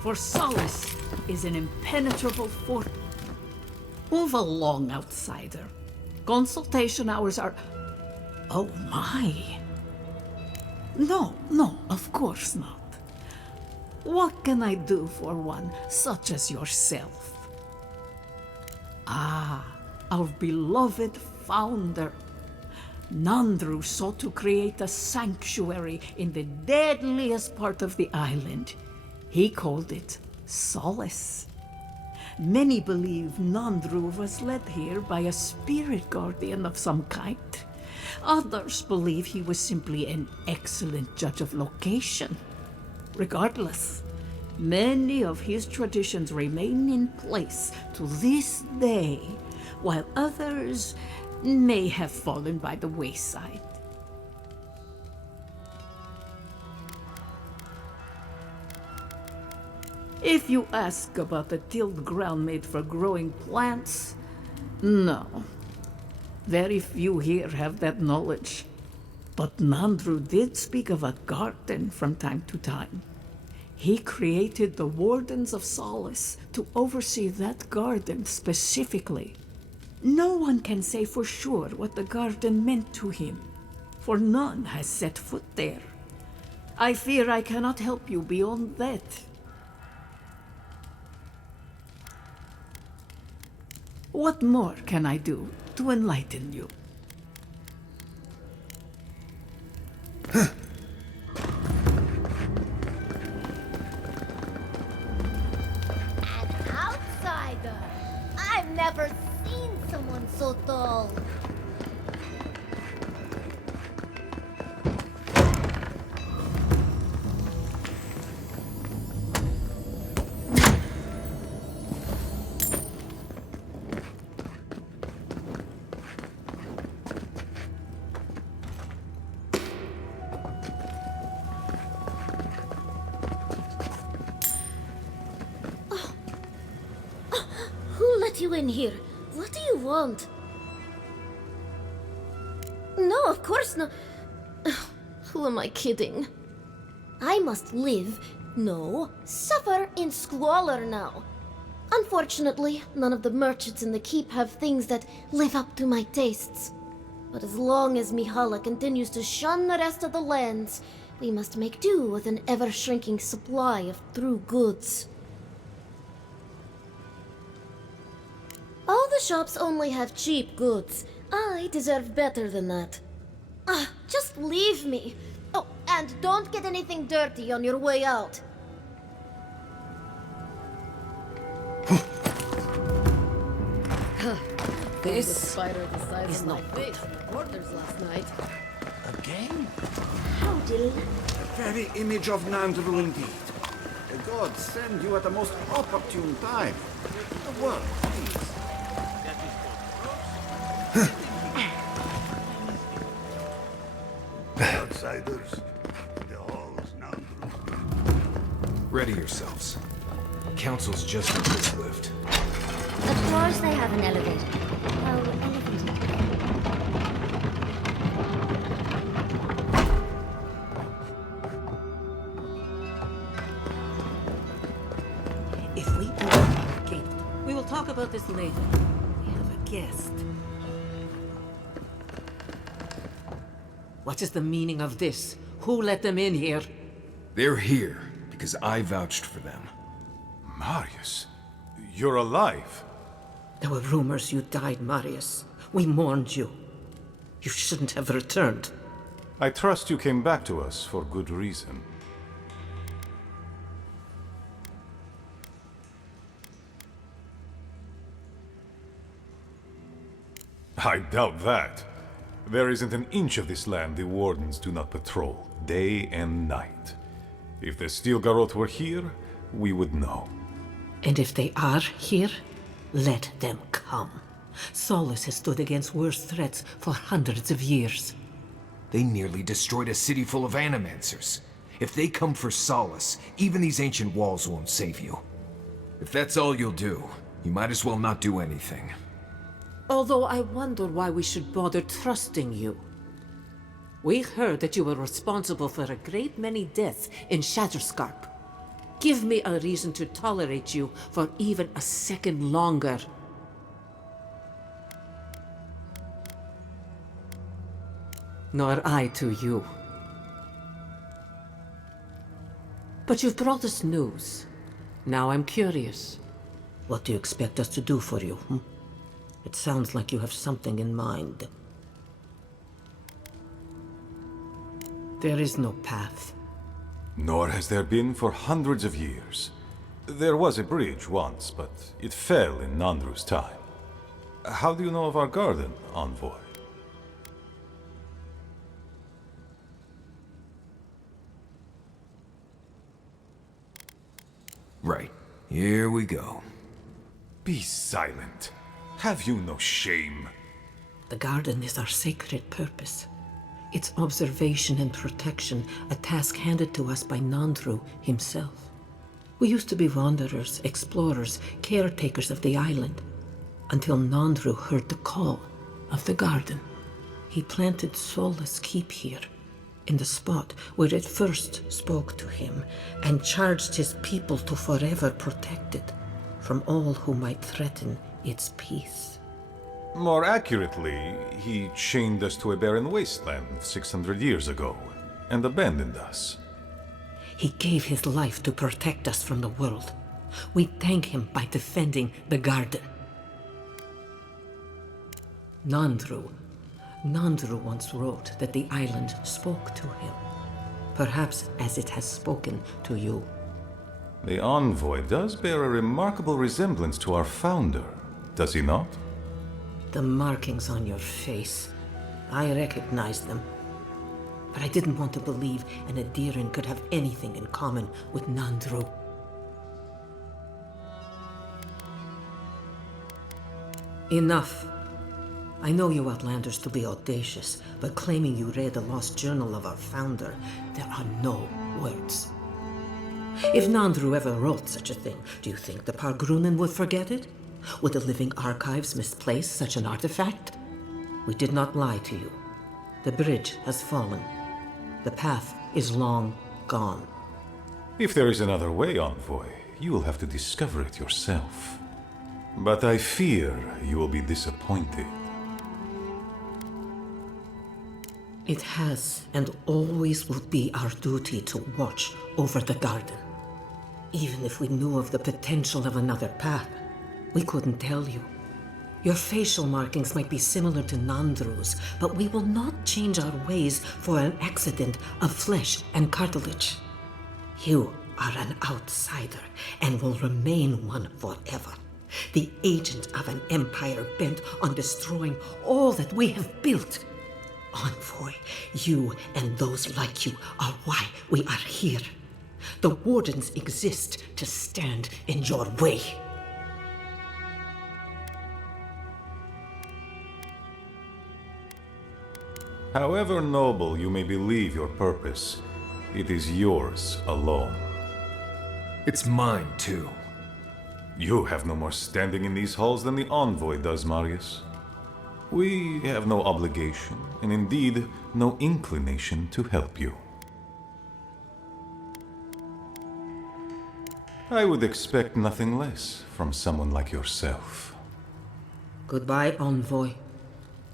for Solace is an impenetrable fort. Move along, outsider. Consultation hours are... Oh my. No, of course not. What can I do for one such as yourself? Ah, our beloved founder. Nandru sought to create a sanctuary in the deadliest part of the island. He called it Solace. Many believe Nandru was led here by a spirit guardian of some kind. Others believe he was simply an excellent judge of location. Regardless, many of his traditions remain in place to this day, while others may have fallen by the wayside. If you ask about the tilled ground made for growing plants, no. Very few here have that knowledge. But Nandru did speak of a garden from time to time. He created the Wardens of Solace to oversee that garden specifically. No one can say for sure what the garden meant to him, for none has set foot there. I fear I cannot help you beyond that. What more can I do to enlighten you? An outsider! I've never seen someone so tall. Who let you in here? What do you want? No, of course not. Who am I kidding? I must live, no, suffer in squalor now. Unfortunately, none of the merchants in the keep have things that live up to my tastes. But as long as Mihala continues to shun the rest of the lands, we must make do with an ever-shrinking supply of true goods. All the shops only have cheap goods. I deserve better than that. Just leave me. Oh, and don't get anything dirty on your way out. This is not good. Orders last night. Again? How did... The very image of Nandru indeed. God send you at the most opportune time. The world, please. Outsiders, the halls now. Ready yourselves. Council's just in this lift. Of course they have an elevator. Oh, elevator. If we open our gate, we will talk about this later. We have a guest. What is the meaning of this? Who let them in here? They're here because I vouched for them. Marius, you're alive. There were rumors you died, Marius. We mourned you. You shouldn't have returned. I trust you came back to us for good reason. I doubt that. There isn't an inch of this land the Wardens do not patrol, day and night. If the Steel Garrote were here, we would know. And if they are here, let them come. Solus has stood against worse threats for hundreds of years. They nearly destroyed a city full of animancers. If they come for Solus, even these ancient walls won't save you. If that's all you'll do, you might as well not do anything. Although I wonder why we should bother trusting you. We heard that you were responsible for a great many deaths in Shatterscarp. Give me a reason to tolerate you for even a second longer. Nor I to you. But you've brought us news. Now I'm curious. What do you expect us to do for you, It sounds like you have something in mind. There is no path. Nor has there been for hundreds of years. There was a bridge once, but it fell in Nandru's time. How do you know of our garden, Envoy? Right. Here we go. Be silent. Have you no shame? The garden is our sacred purpose. Its observation and protection, a task handed to us by Nandru himself. We used to be wanderers, explorers, caretakers of the island, until Nandru heard the call of the garden. He planted Solus Keep here, in the spot where it first spoke to him, and charged his people to forever protect it from all who might threaten its peace. More accurately, he chained us to a barren wasteland 600 years ago, and abandoned us. He gave his life to protect us from the world. We thank him by defending the garden. Nandru once wrote that the island spoke to him, perhaps as it has spoken to you. The Envoy does bear a remarkable resemblance to our founder, does he not? The markings on your face, I recognized them. But I didn't want to believe an Adiran could have anything in common with Nandru. Enough. I know you Outlanders to be audacious, but claiming you read the lost journal of our founder, there are no words. If Nandru ever wrote such a thing, do you think the Pargrunen would forget it? Would the living archives misplace such an artifact? We did not lie to you. The bridge has fallen. The path is long gone. If there is another way, Envoy, you will have to discover it yourself. But I fear you will be disappointed. It has and always will be our duty to watch over the garden. Even if we knew of the potential of another path, we couldn't tell you. Your facial markings might be similar to Nandru's, but we will not change our ways for an accident of flesh and cartilage. You are an outsider and will remain one forever. The agent of an empire bent on destroying all that we have built. Envoy, you and those like you are why we are here. The Wardens exist to stand in your way. However noble you may believe your purpose, it is yours alone. It's mine, too. You have no more standing in these halls than the Envoy does, Marius. We have no obligation, and indeed, no inclination to help you. I would expect nothing less from someone like yourself. Goodbye, Envoy.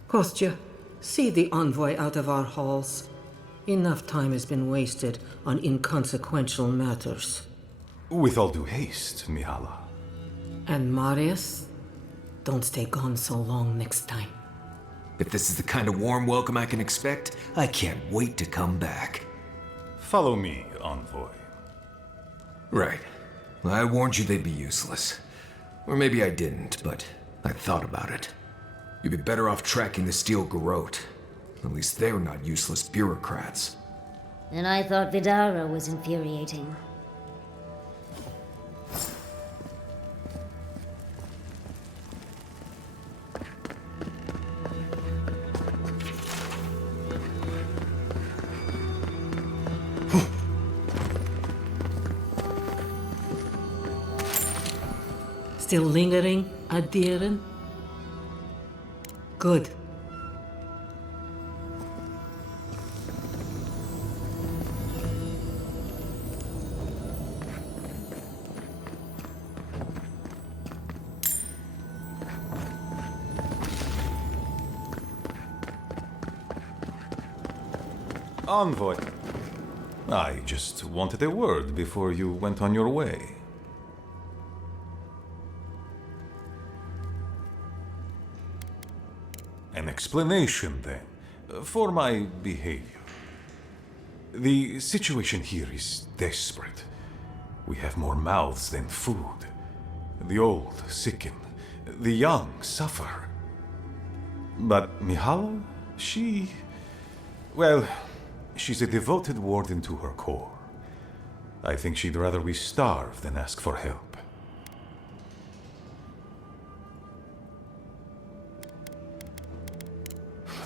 Kostya, See the envoy out of our halls. Enough time has been wasted on inconsequential matters. With all due haste, Mihala. And Marius? Don't stay gone so long next time. If this is the kind of warm welcome I can expect, I can't wait to come back. Follow me, envoy. Right. I warned you they'd be useless. Or maybe I didn't, but I thought about it. You'd be better off tracking the Steel Garrote. At least they're not useless bureaucrats. And I thought Vidara was infuriating. Still lingering, Adiren? Good. Envoy. I just wanted a word before you went on your way. An explanation, then, for my behavior. The situation here is desperate. We have more mouths than food. The old sicken. The young suffer. But Mihala, well, she's a devoted warden to her core. I think she'd rather we starve than ask for help.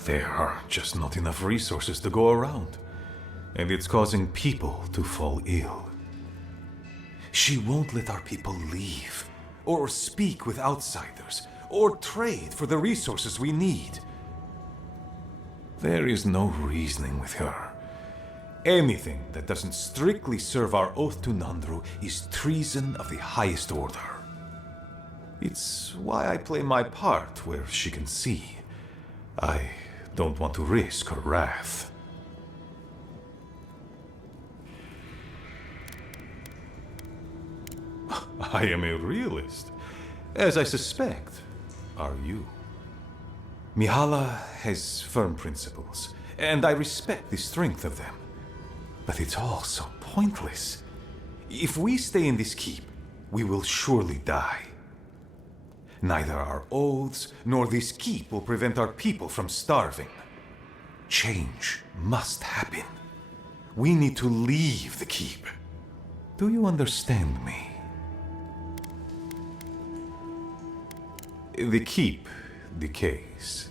There are just not enough resources to go around, and it's causing people to fall ill. She won't let our people leave, or speak with outsiders, or trade for the resources we need. There is no reasoning with her. Anything that doesn't strictly serve our oath to Nandru is treason of the highest order. It's why I play my part where she can see. I don't want to risk her wrath. I am a realist, as I suspect are you. Mihala has firm principles, and I respect the strength of them. But it's all so pointless. If we stay in this keep, we will surely die. Neither our oaths nor this keep will prevent our people from starving. Change must happen. We need to leave the keep. Do you understand me? The keep decays,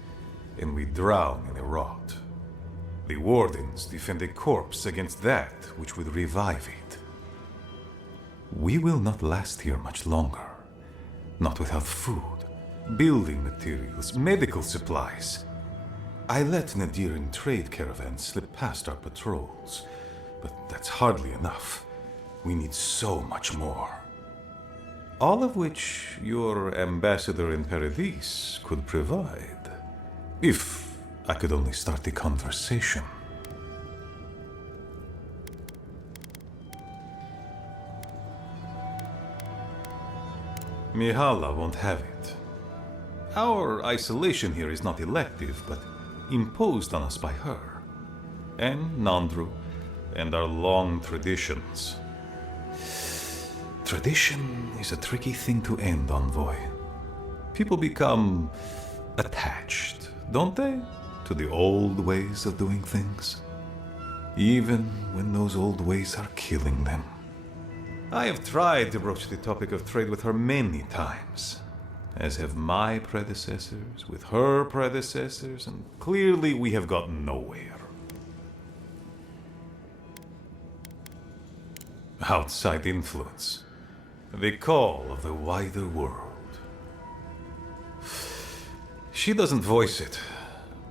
and we drown in a rot. The wardens defend a corpse against that which would revive it. We will not last here much longer. Not without food, building materials, medical supplies. I let Nadiran trade caravans slip past our patrols, but that's hardly enough. We need so much more. All of which your ambassador in Paradis could provide. If I could only start the conversation. Mihala won't have it. Our isolation here is not elective, but imposed on us by her. And Nandru, and our long traditions. Tradition is a tricky thing to end, envoy. People become attached, don't they, to the old ways of doing things? Even when those old ways are killing them. I have tried to broach the topic of trade with her many times, as have my predecessors with her predecessors, and clearly we have gotten nowhere. Outside influence. The call of the wider world. She doesn't voice it,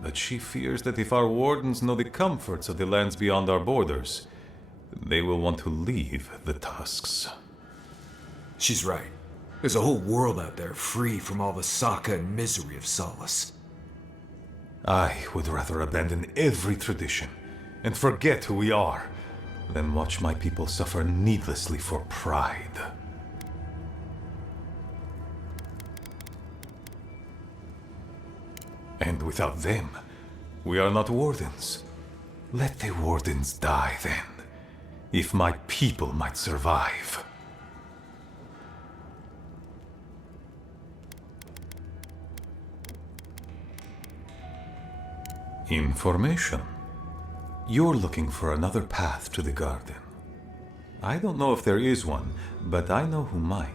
but she fears that if our wardens know the comforts of the lands beyond our borders, they will want to leave the tusks. She's right. There's a whole world out there free from all the Saka and misery of Solace. I would rather abandon every tradition and forget who we are than watch my people suffer needlessly for pride. And without them, we are not wardens. Let the wardens die then, if my people might survive. Information. You're looking for another path to the garden. I don't know if there is one, but I know who might.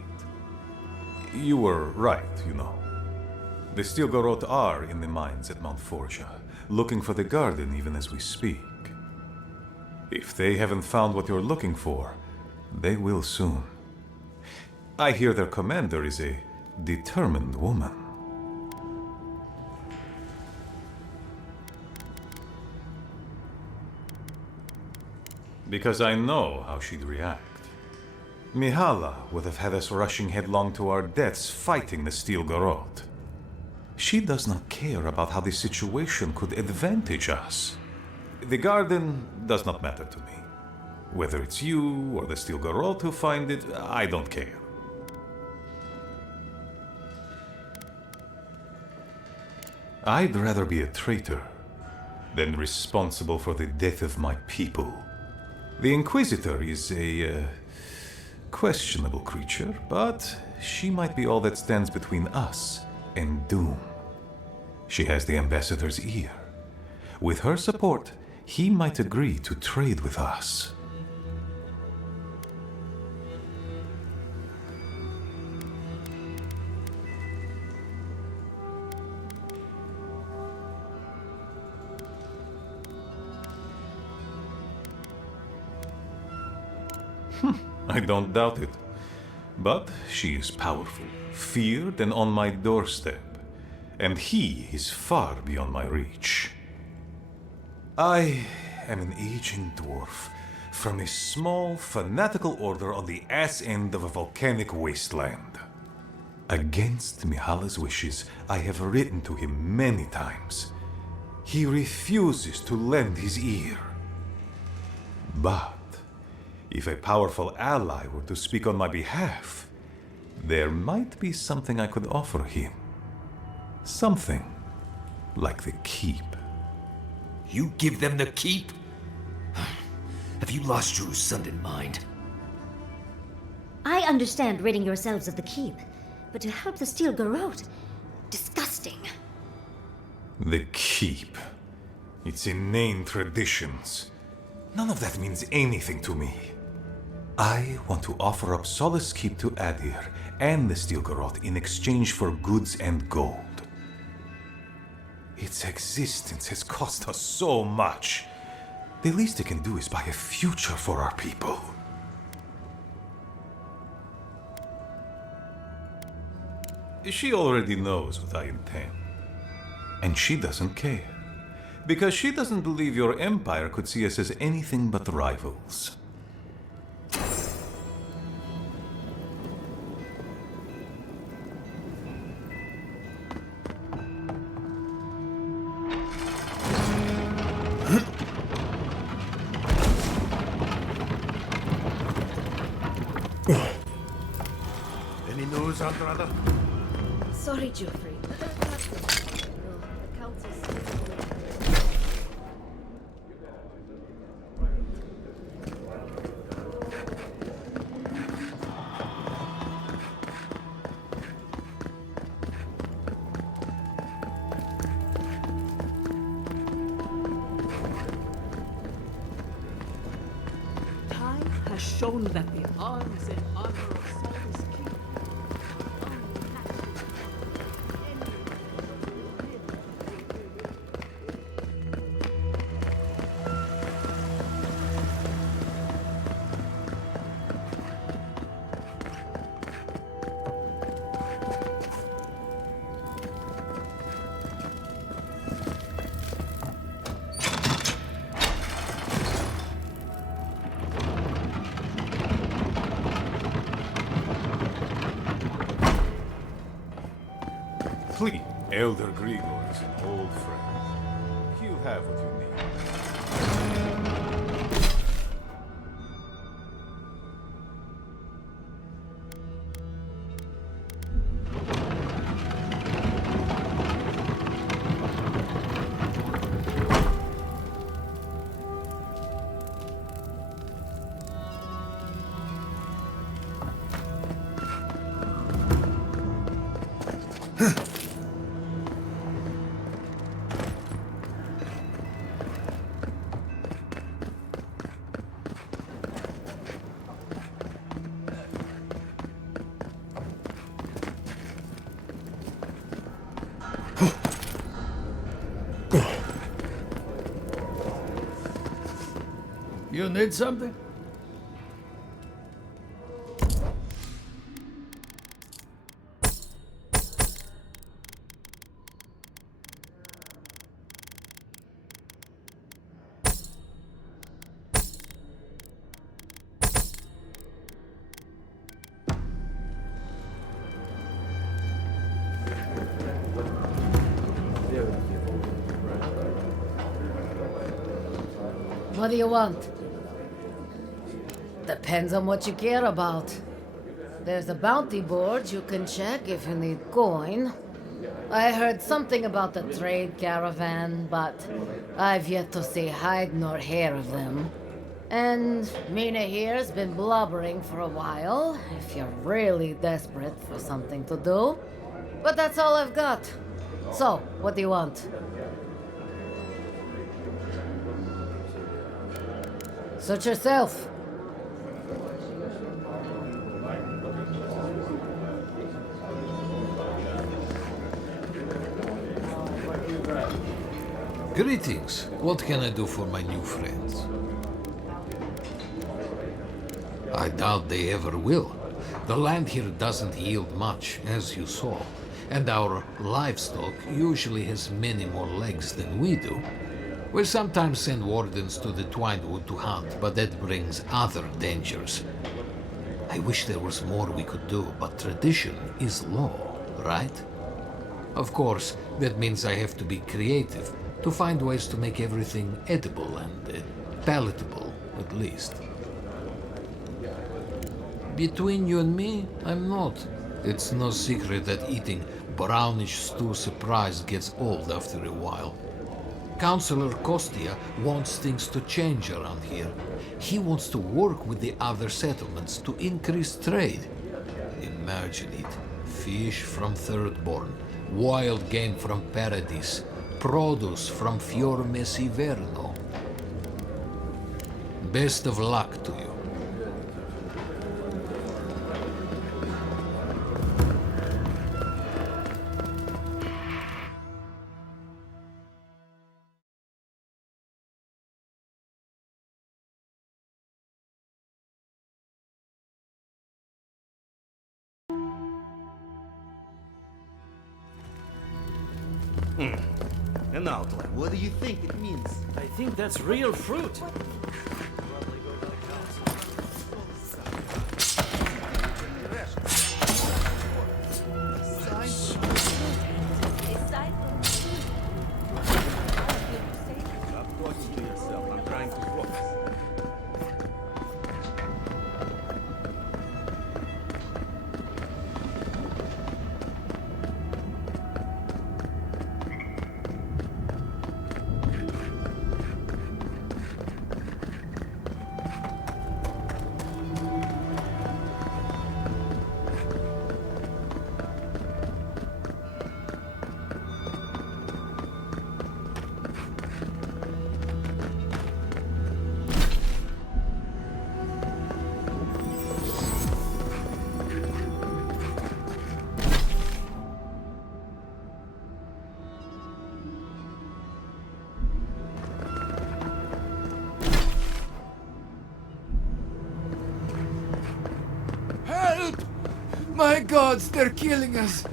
You were right, you know. The Stilgarroth are in the mines at Mount Forja, looking for the garden even as we speak. If they haven't found what you're looking for, they will soon. I hear their commander is a determined woman. Because I know how she'd react. Mihala would have had us rushing headlong to our deaths fighting the Stilgarroth. She does not care about how the situation could advantage us. The garden does not matter to me. Whether it's you or the Stilgarroth who find it, I don't care. I'd rather be a traitor than responsible for the death of my people. The Inquisitor is a questionable creature, but she might be all that stands between us and doom. She has the Ambassador's ear. With her support, he might agree to trade with us. I don't doubt it. But she is powerful, feared, and on my doorstep. And he is far beyond my reach. I am an aging dwarf from a small, fanatical order on the ass end of a volcanic wasteland. Against Mihala's wishes, I have written to him many times. He refuses to lend his ear. But if a powerful ally were to speak on my behalf, there might be something I could offer him. Something like the keep. You give them the keep? Have you lost your Sundan mind? I understand ridding yourselves of the keep, but to help the Stilgarroth, disgusting. The keep. Its inane traditions. None of that means anything to me. I want to offer up Solace Keep to Adir and the Stilgarroth in exchange for goods and gold. Its existence has cost us so much. The least it can do is buy a future for our people. She already knows what I intend. And she doesn't care. Because she doesn't believe your empire could see us as anything but rivals. Any news, Andrada? Sorry, Geoffrey. The council's Time has shown that the arms and honor of Solace Keep Please, Elder Grigor is an old friend. have what you need. You need something? What do you want? Depends on what you care about. There's a bounty board you can check if you need coin. I heard something about the trade caravan, but I've yet to see hide nor hair of them. And Mina here's been blubbering for a while, if you're really desperate for something to do. But that's all I've got. So, what do you want? Suit yourself. Greetings. What can I do for my new friends? I doubt they ever will. The land here doesn't yield much, as you saw, and our livestock usually has many more legs than we do. We sometimes send wardens to the Twinewood to hunt, but that brings other dangers. I wish there was more we could do, but tradition is law, right? Of course, that means I have to be creative, to find ways to make everything edible and palatable, at least. Between you and me, I'm not. It's no secret that eating brownish stew surprise gets old after a while. Councillor Kostia wants things to change around here. He wants to work with the other settlements to increase trade. Imagine it. Fish from Thirdborn, wild game from Paradis, produce from Fior Mesiverno. Best of luck to you. An outline. What do you think it means? I think that's real fruit. I'm trying to focus. My gods, they're killing us!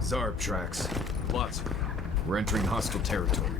Zarb tracks. Lots of them. We're entering hostile territory.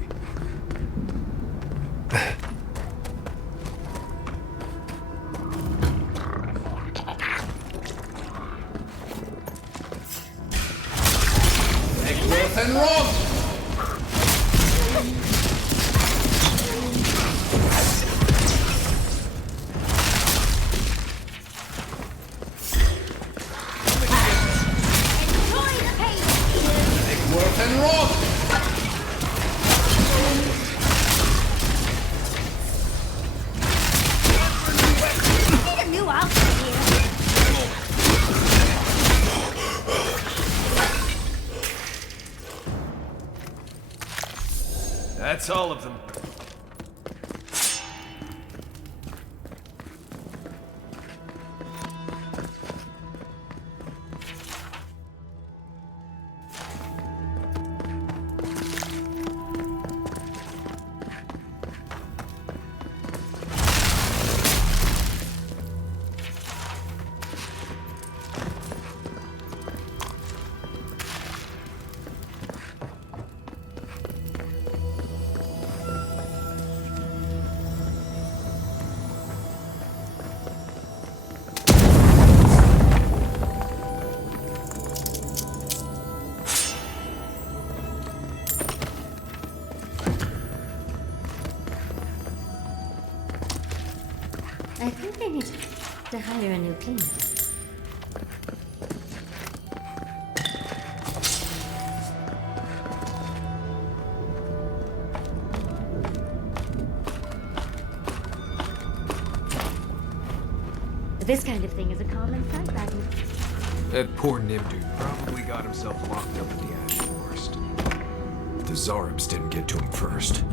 That's all of them. I think I need to hire a new cleaner. This kind of thing is a common sight, Magnus. That poor Nimdu probably got himself locked up in the Ash Forest. The Zarabs didn't get to him first.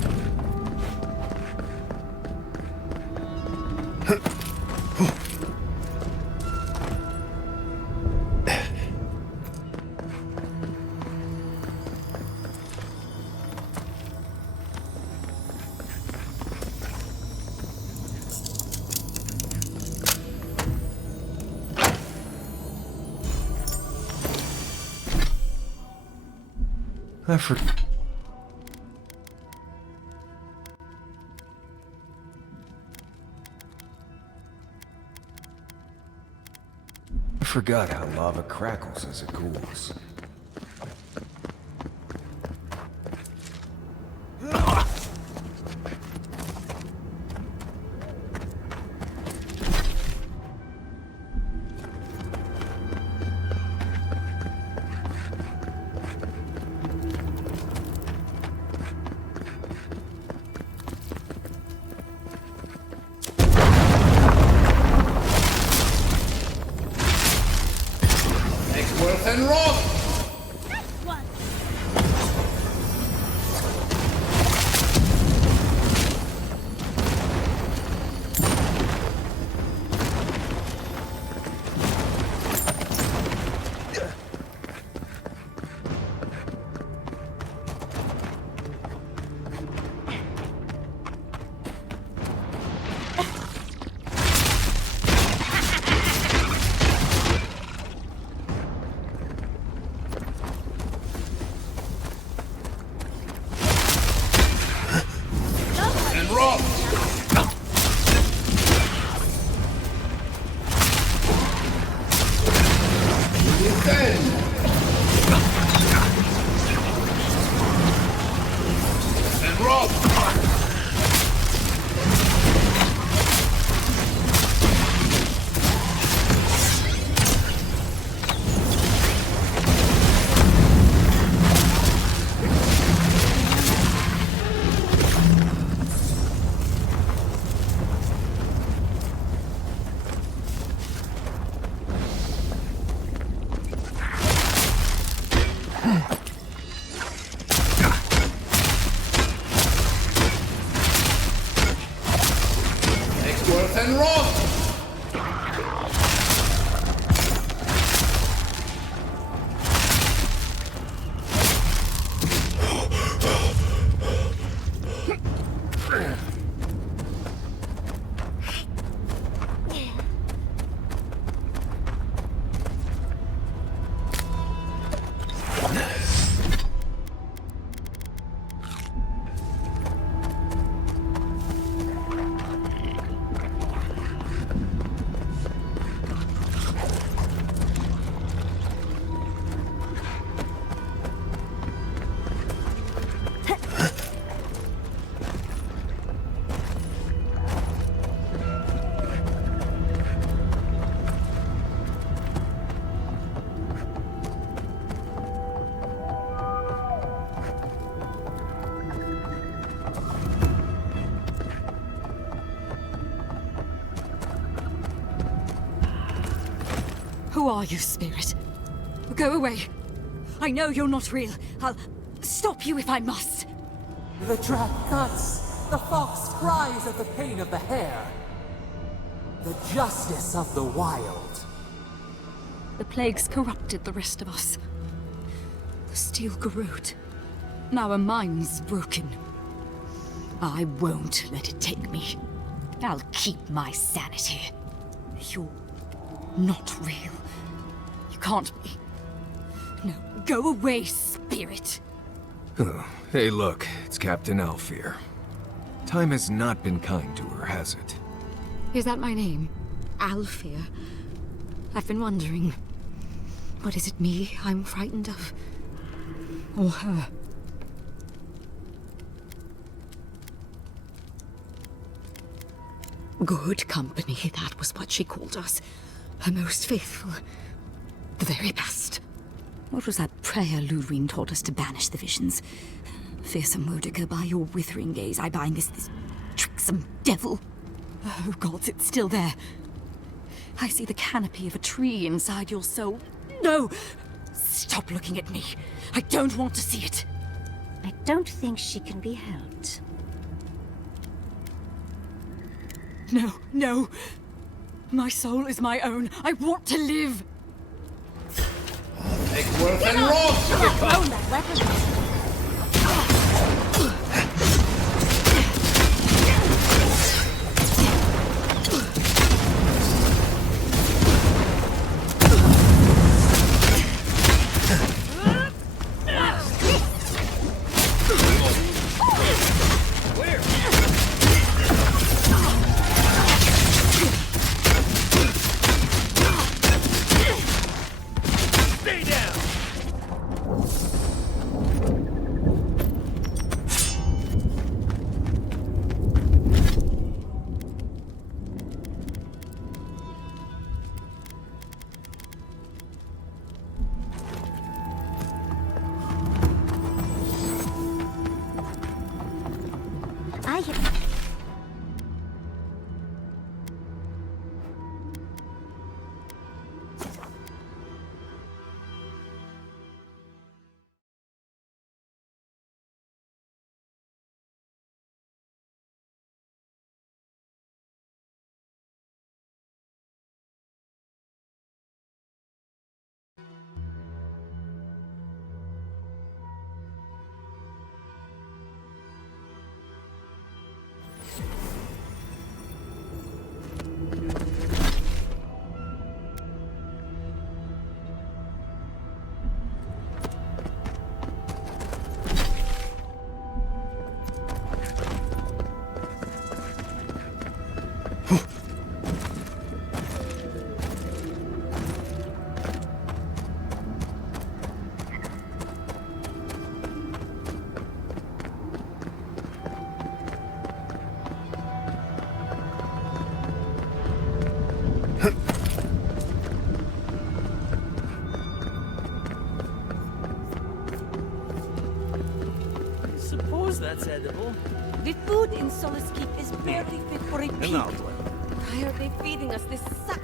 I forgot how lava crackles as it cools. And rock! And rock! Who are you, spirit? Go away. I know you're not real. I'll stop you if I must. The trap cuts. The fox cries at the pain of the hare. The justice of the wild. The plagues corrupted the rest of us. The steel garrot. Our minds broken. I won't let it take me. I'll keep my sanity. You're not real. You can't be. No, go away, spirit. Oh, hey look, it's Captain Alfear. Time has not been kind to her, has it? Is that my name? Alfear? I've been wondering. But is it me I'm frightened of? Or her? Good company, that was what she called us. Her most faithful. The very best. What was that prayer Ludwig taught us to banish the visions? Fearsome Mordecai, by your withering gaze, I bind this tricksome devil. Oh, gods, it's still there. I see the canopy of a tree inside your soul. No! Stop looking at me. I don't want to see it. I don't think she can be helped. No, no. My soul is my own. I want to live. Make worth and wrath to become. That weapon. That's edible. The food in Solace Keep is barely fit for a pig. Why are they feeding us this sucker?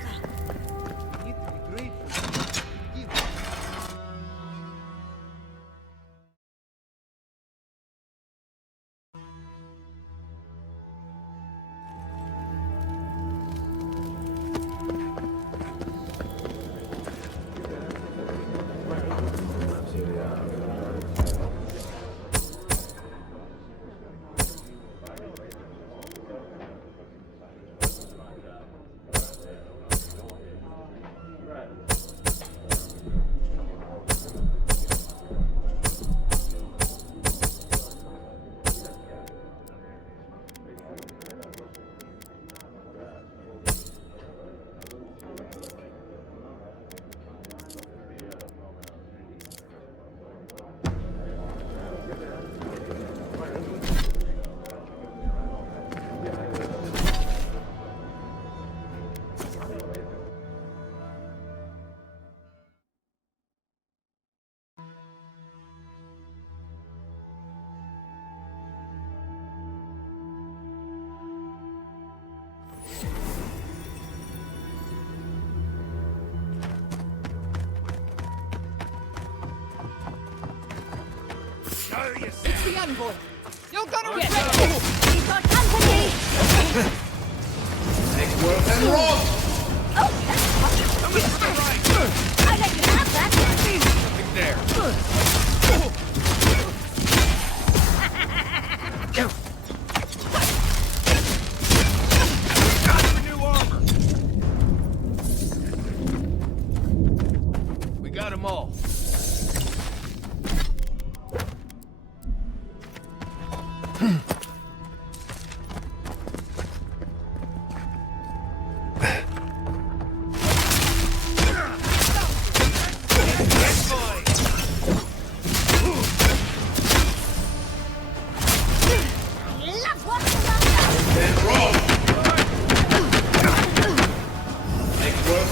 It's the envoy! You're gonna We've got company! Make worth and roll! I let you have that! Nothing there. New armor. We got them all.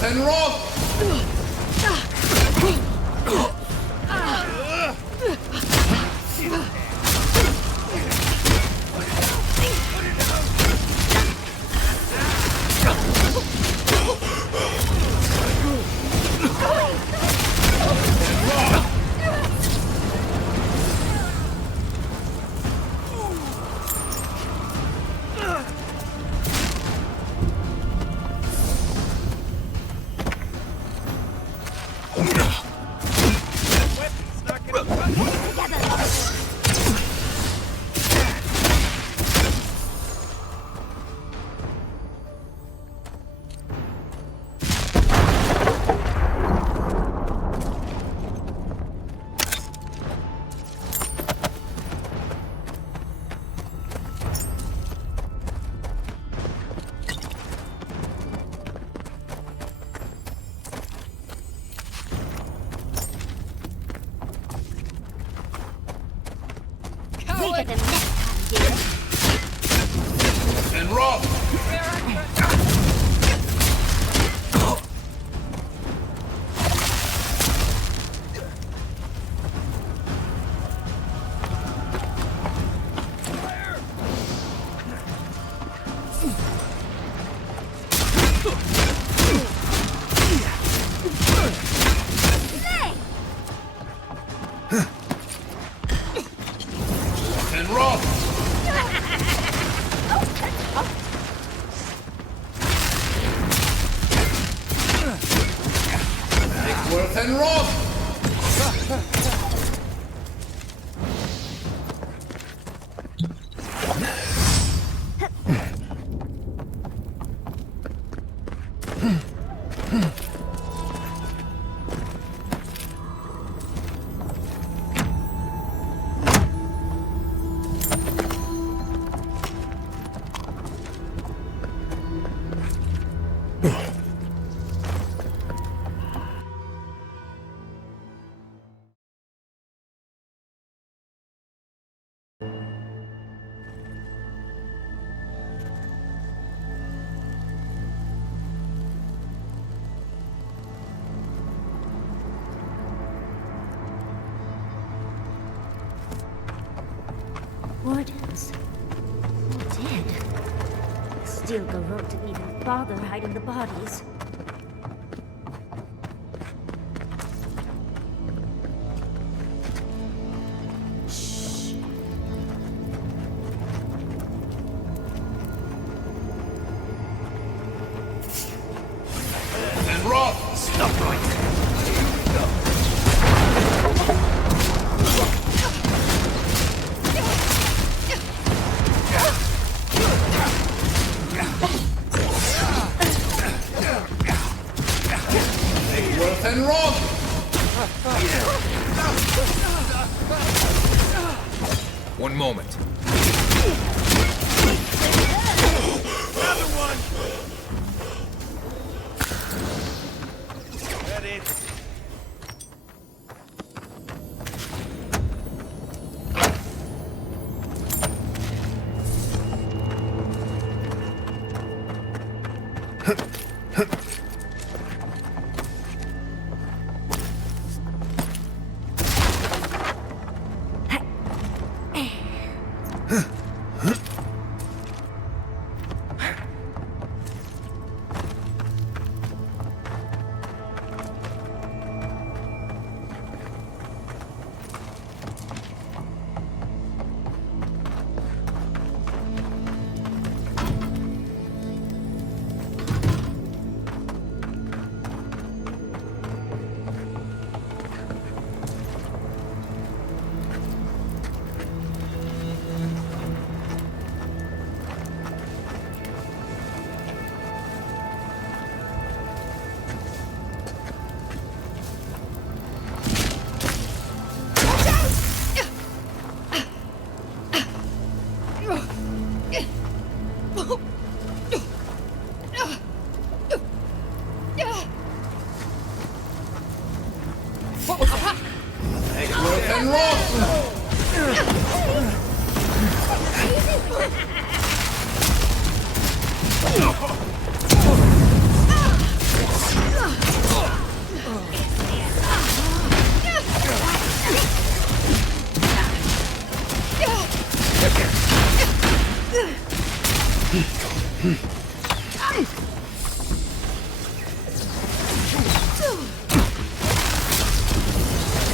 And roll! Think of them next time, dear. And roll! And roll! Make worth and roll! Wardens? All dead. The steel garrote didn't even bother hiding the bodies. And roll! Stop right! And roll! One moment. Another one! Ready?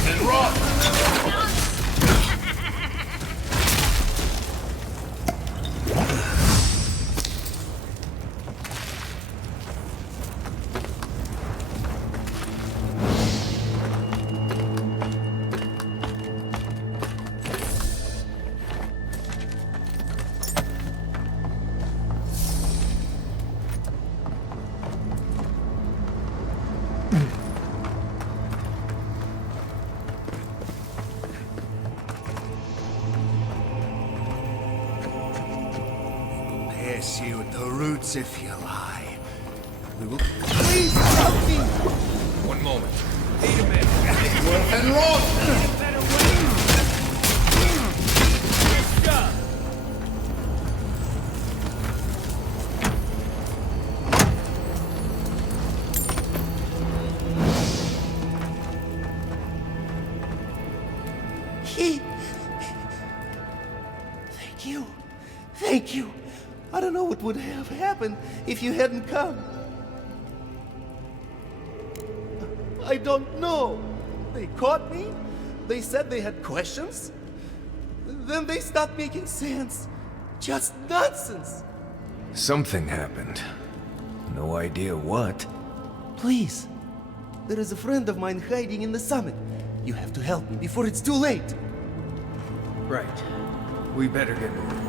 And rot! Pierce you at the roots if you lie. We will. Please help me! One moment. Wait a minute. Worth and rot! Thank you. Thank you. I don't know what would have happened if you hadn't come. I don't know. They caught me. They said they had questions. Then they stopped making sense. Just nonsense. Something happened. No idea what. Please. There is a friend of mine hiding in the summit. You have to help me before it's too late. Right. We better get moving.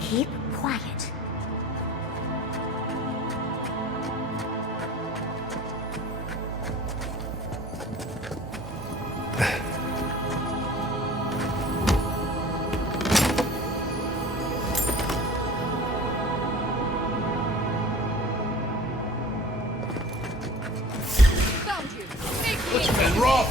Keep quiet. And rot!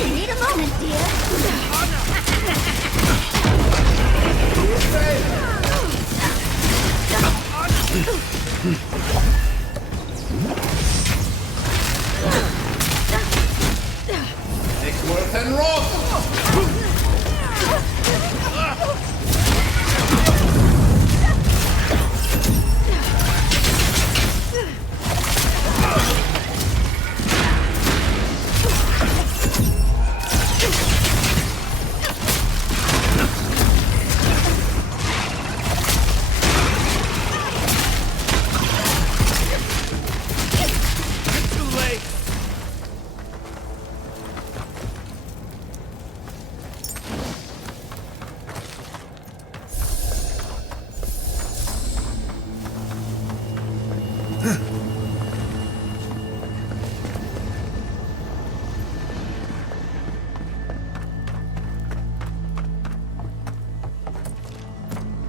Need a moment, dear. Take worth and rot!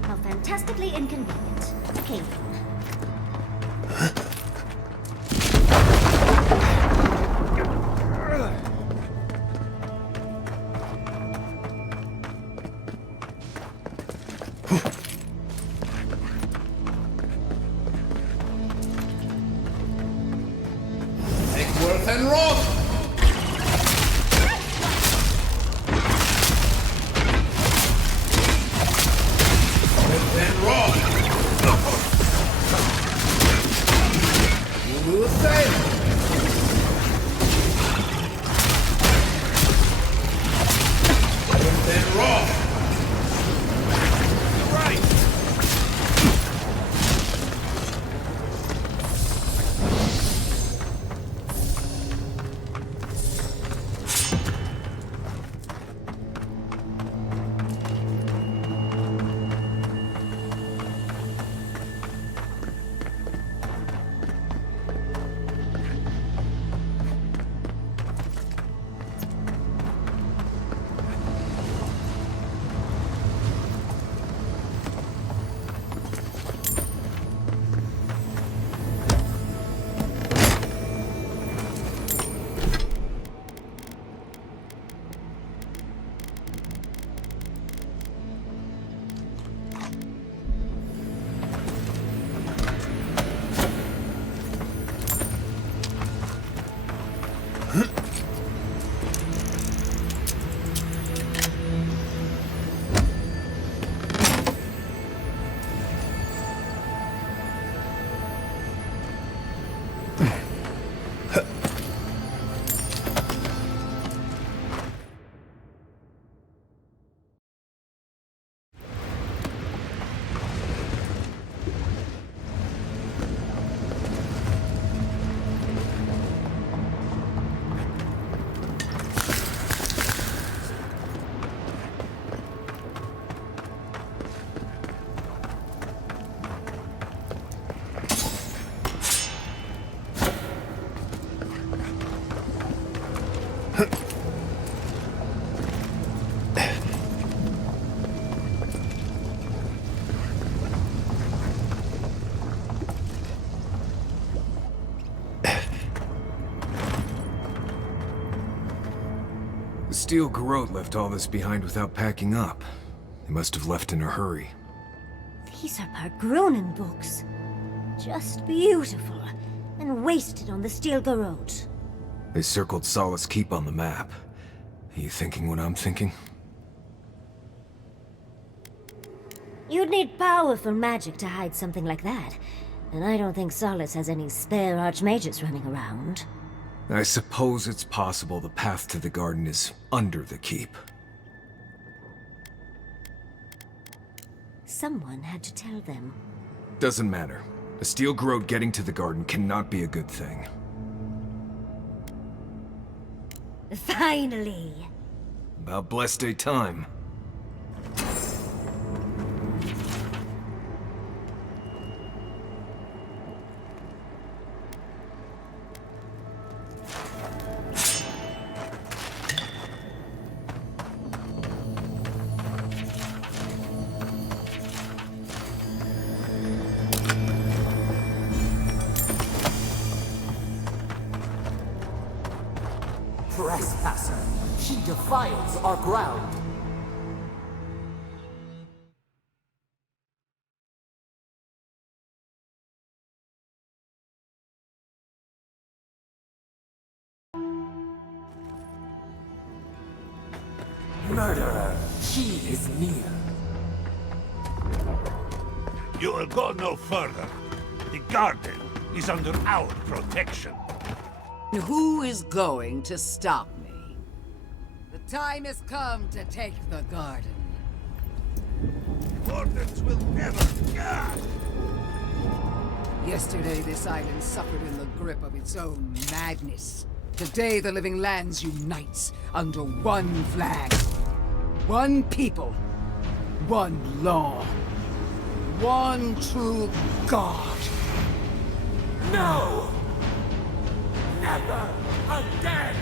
How fantastically inconvenient. Okay. Take worth and rot! Worth and rot! You will fail! Worth and rot! Right! steel garrote left all this behind without packing up. They must have left in a hurry. These are Pargrunen books. Just beautiful, and wasted on the steel garrote. They circled Solace Keep on the map. Are you thinking what I'm thinking? You'd need powerful magic to hide something like that. And I don't think Solace has any spare archmages running around. I suppose it's possible the path to the garden is under the keep. Someone had to tell them. Doesn't matter. A steel garrote getting to the garden cannot be a good thing. Finally! About blessed day time. Trespasser, she defiles our ground. Murderer, she is near. You will go no further. The garden is under our protection. Who is going to stop me? The time has come to take the garden. Wardens will never... Yesterday, this island suffered in the grip of its own madness. Today, the living lands unites under one flag. One people. One law. One true God. No! Never again!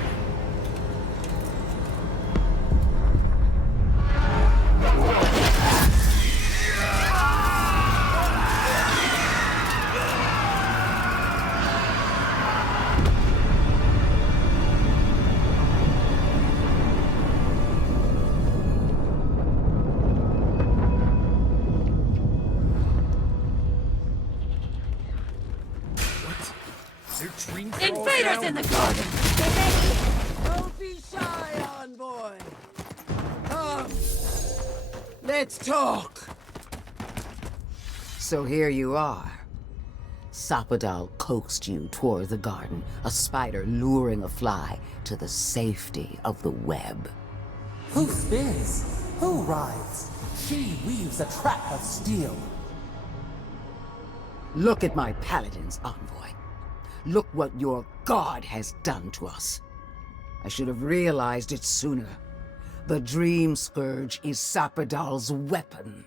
Invaders in the garden! Don't be shy, envoy! Come! Let's talk! So here you are. Sapadal coaxed you toward the garden, a spider luring a fly to the safety of the web. Who spins? Who rides? She weaves a trap of steel. Look at my paladins, envoy. Look what your god has done to us. I should have realized it sooner. The Dream Scourge is Sapadal's weapon.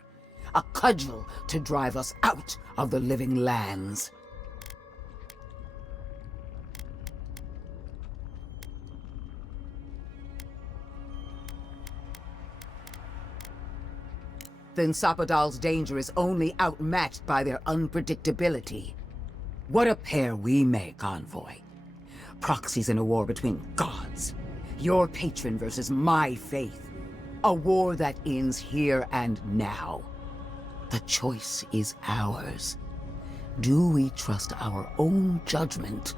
A cudgel to drive us out of the living lands. Then Sapadal's danger is only outmatched by their unpredictability. What a pair we make, envoy. Proxies in a war between gods. Your patron versus my faith. A war that ends here and now. The choice is ours. Do we trust our own judgment?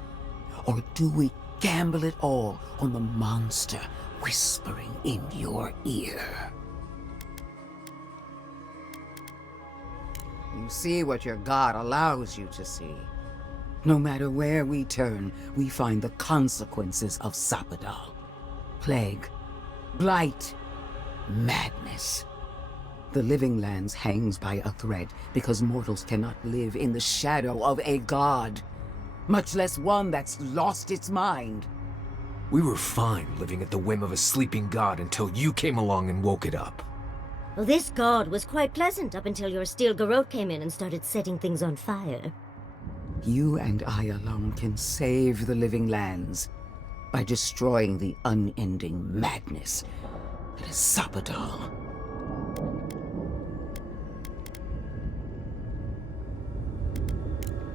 Or do we gamble it all on the monster whispering in your ear? You see what your god allows you to see. No matter where we turn, we find the consequences of Sapadal. Plague, blight, madness. The living lands hangs by a thread because mortals cannot live in the shadow of a god, much less one that's lost its mind. We were fine living at the whim of a sleeping god until you came along and woke it up. Well, this god was quite pleasant up until your steel garrote came in and started setting things on fire. You and I alone can save the living lands by destroying the unending madness that is Sapadal.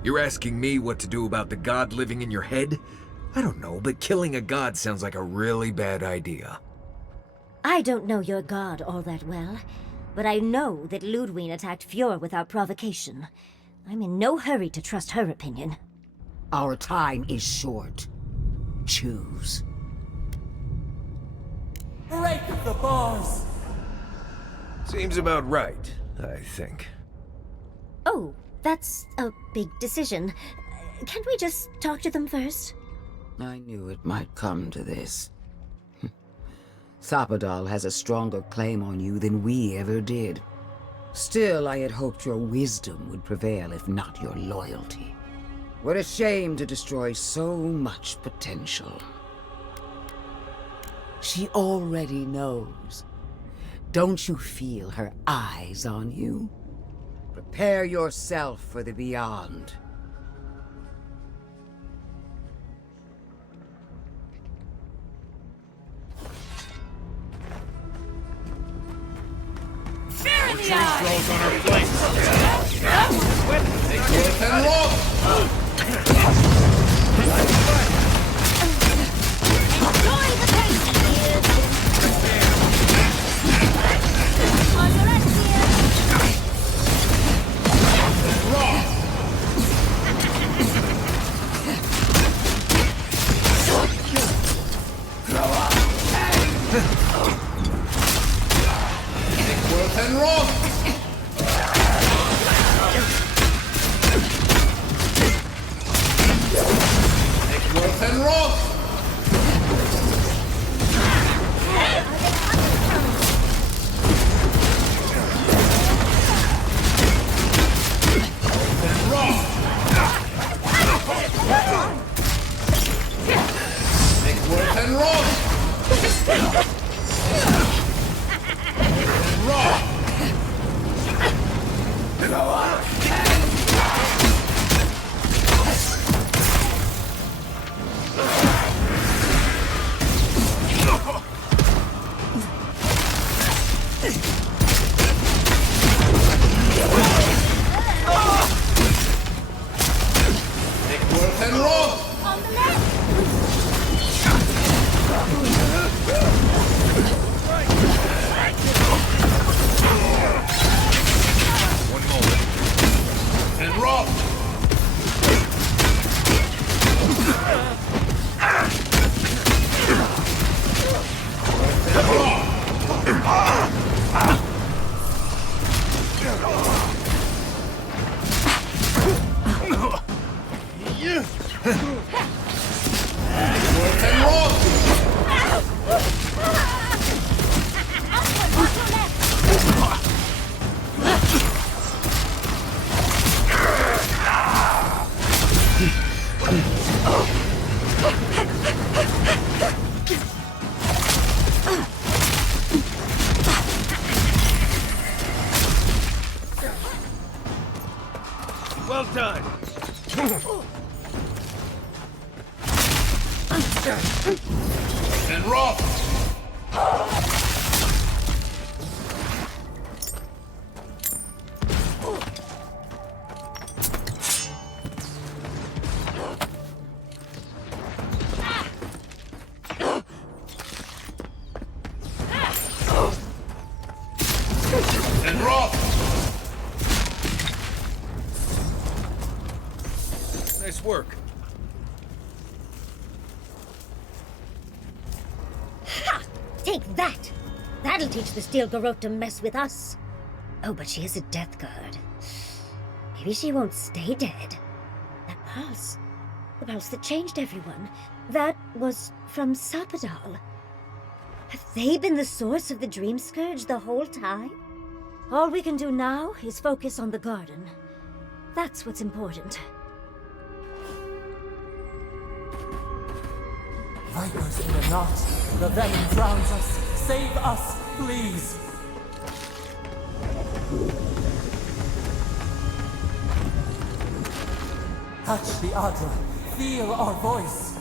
You're asking me what to do about the god living in your head? I don't know, but killing a god sounds like a really bad idea. I don't know your god all that well, but I know that Ludwig attacked Fjord without provocation. I'm in no hurry to trust her opinion. Our time is short. Choose. Break the bars! Seems about right, I think. Oh, that's a big decision. Can't we just talk to them first? I knew it might come to this. Sapadal has a stronger claim on you than we ever did. Still, I had hoped your wisdom would prevail, if not your loyalty. What a shame to destroy so much potential. She already knows. Don't you feel her eyes on you? Prepare yourself for the beyond. More tree throws on our flanks. Take worth and roll! Enjoy the pace, kids! On your left here! Raw! Take worth and roll! Take worth and roll! Worth and roll! Roll! Take worth and roll! On the left! One moment. And roll! Worth and roll! Well done! And roll! And roll! Nice work. Ha! Take that! That'll teach the Steel Garrote to mess with us. Oh, but she is a death guard. Maybe she won't stay dead. That pulse. The pulse that changed everyone. That was from Sapadal. Have they been the source of the Dream Scourge the whole time? All we can do now is focus on the garden. That's what's important. Vipers in the knot. The venom drowns us. Save us, please. Touch the Adra. Feel our voice.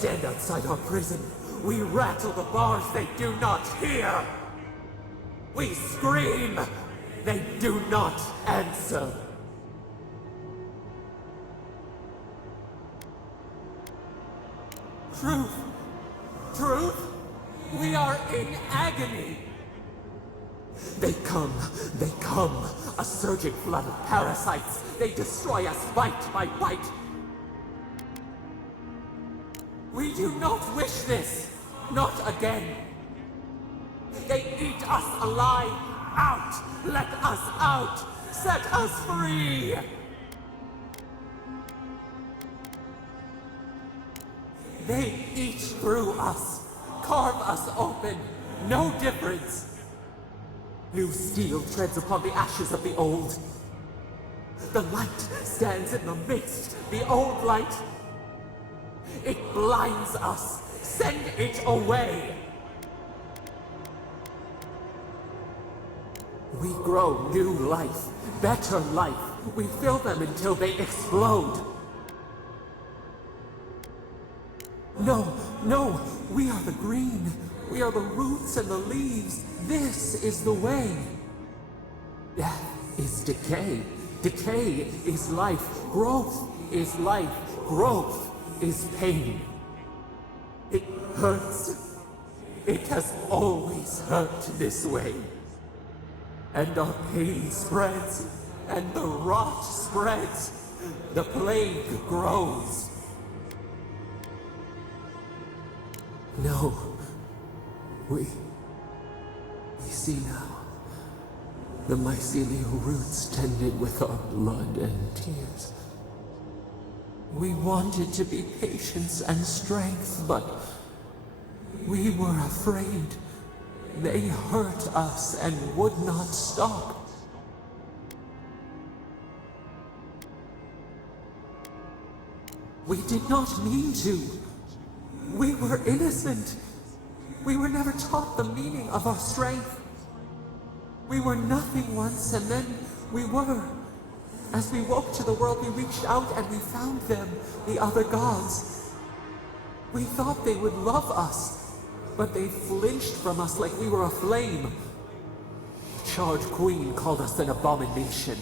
stand outside our prison. We rattle the bars they do not hear. We scream. They do not answer. Truth. Truth. We are in agony. They come, a surging flood of parasites. They destroy us bite by bite. We do not wish this, not again. They eat us alive. Out! Let us out! Set us free! They eat through us, carve us open, no difference. New steel treads upon the ashes of the old. The light stands in the midst, the old light. It blinds us. Send it away. We grow new life, better life. We fill them until they explode. No, no, we are the green. We are the roots and the leaves. This is the way. Death is decay. Decay is life. Growth is life. Growth is pain. It hurts. It has always hurt this way. And our pain spreads, and the rot spreads. The plague grows. No. We see now. The mycelial roots tended with our blood and tears. We wanted to be patience and strength, but we were afraid. They hurt us and would not stop. We did not mean to. We were innocent. We were never taught the meaning of our strength. We were nothing once, and then we were. As we woke to the world, we reached out and we found them, the other gods. We thought they would love us, but they flinched from us like we were a flame. Charred Queen called us an abomination.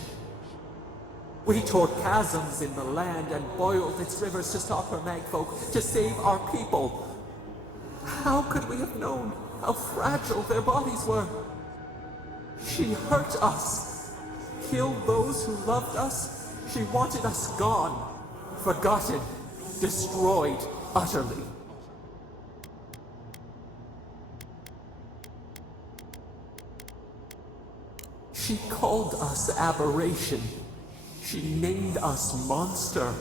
We tore chasms in the land and boiled its rivers to stop her magfolk, to save our people. How could we have known how fragile their bodies were? She hurt us, killed those who loved us. She wanted us gone, forgotten, destroyed utterly. She called us aberration. She named us monster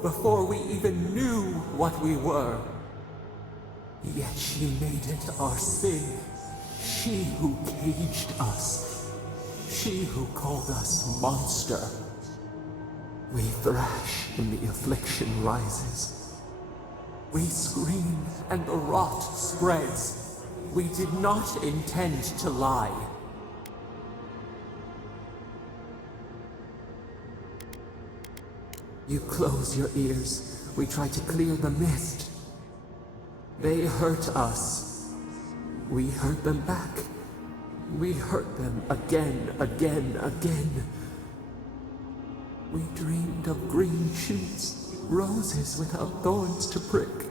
before we even knew what we were. Yet she made it our sin. She who caged us. She who called us monster. We thrash when the affliction rises. We scream and the rot spreads. We did not intend to lie. You close your ears. We try to clear the mist. They hurt us. We hurt them back. We hurt them again, again, again. We dreamed of green shoots, roses without thorns to prick.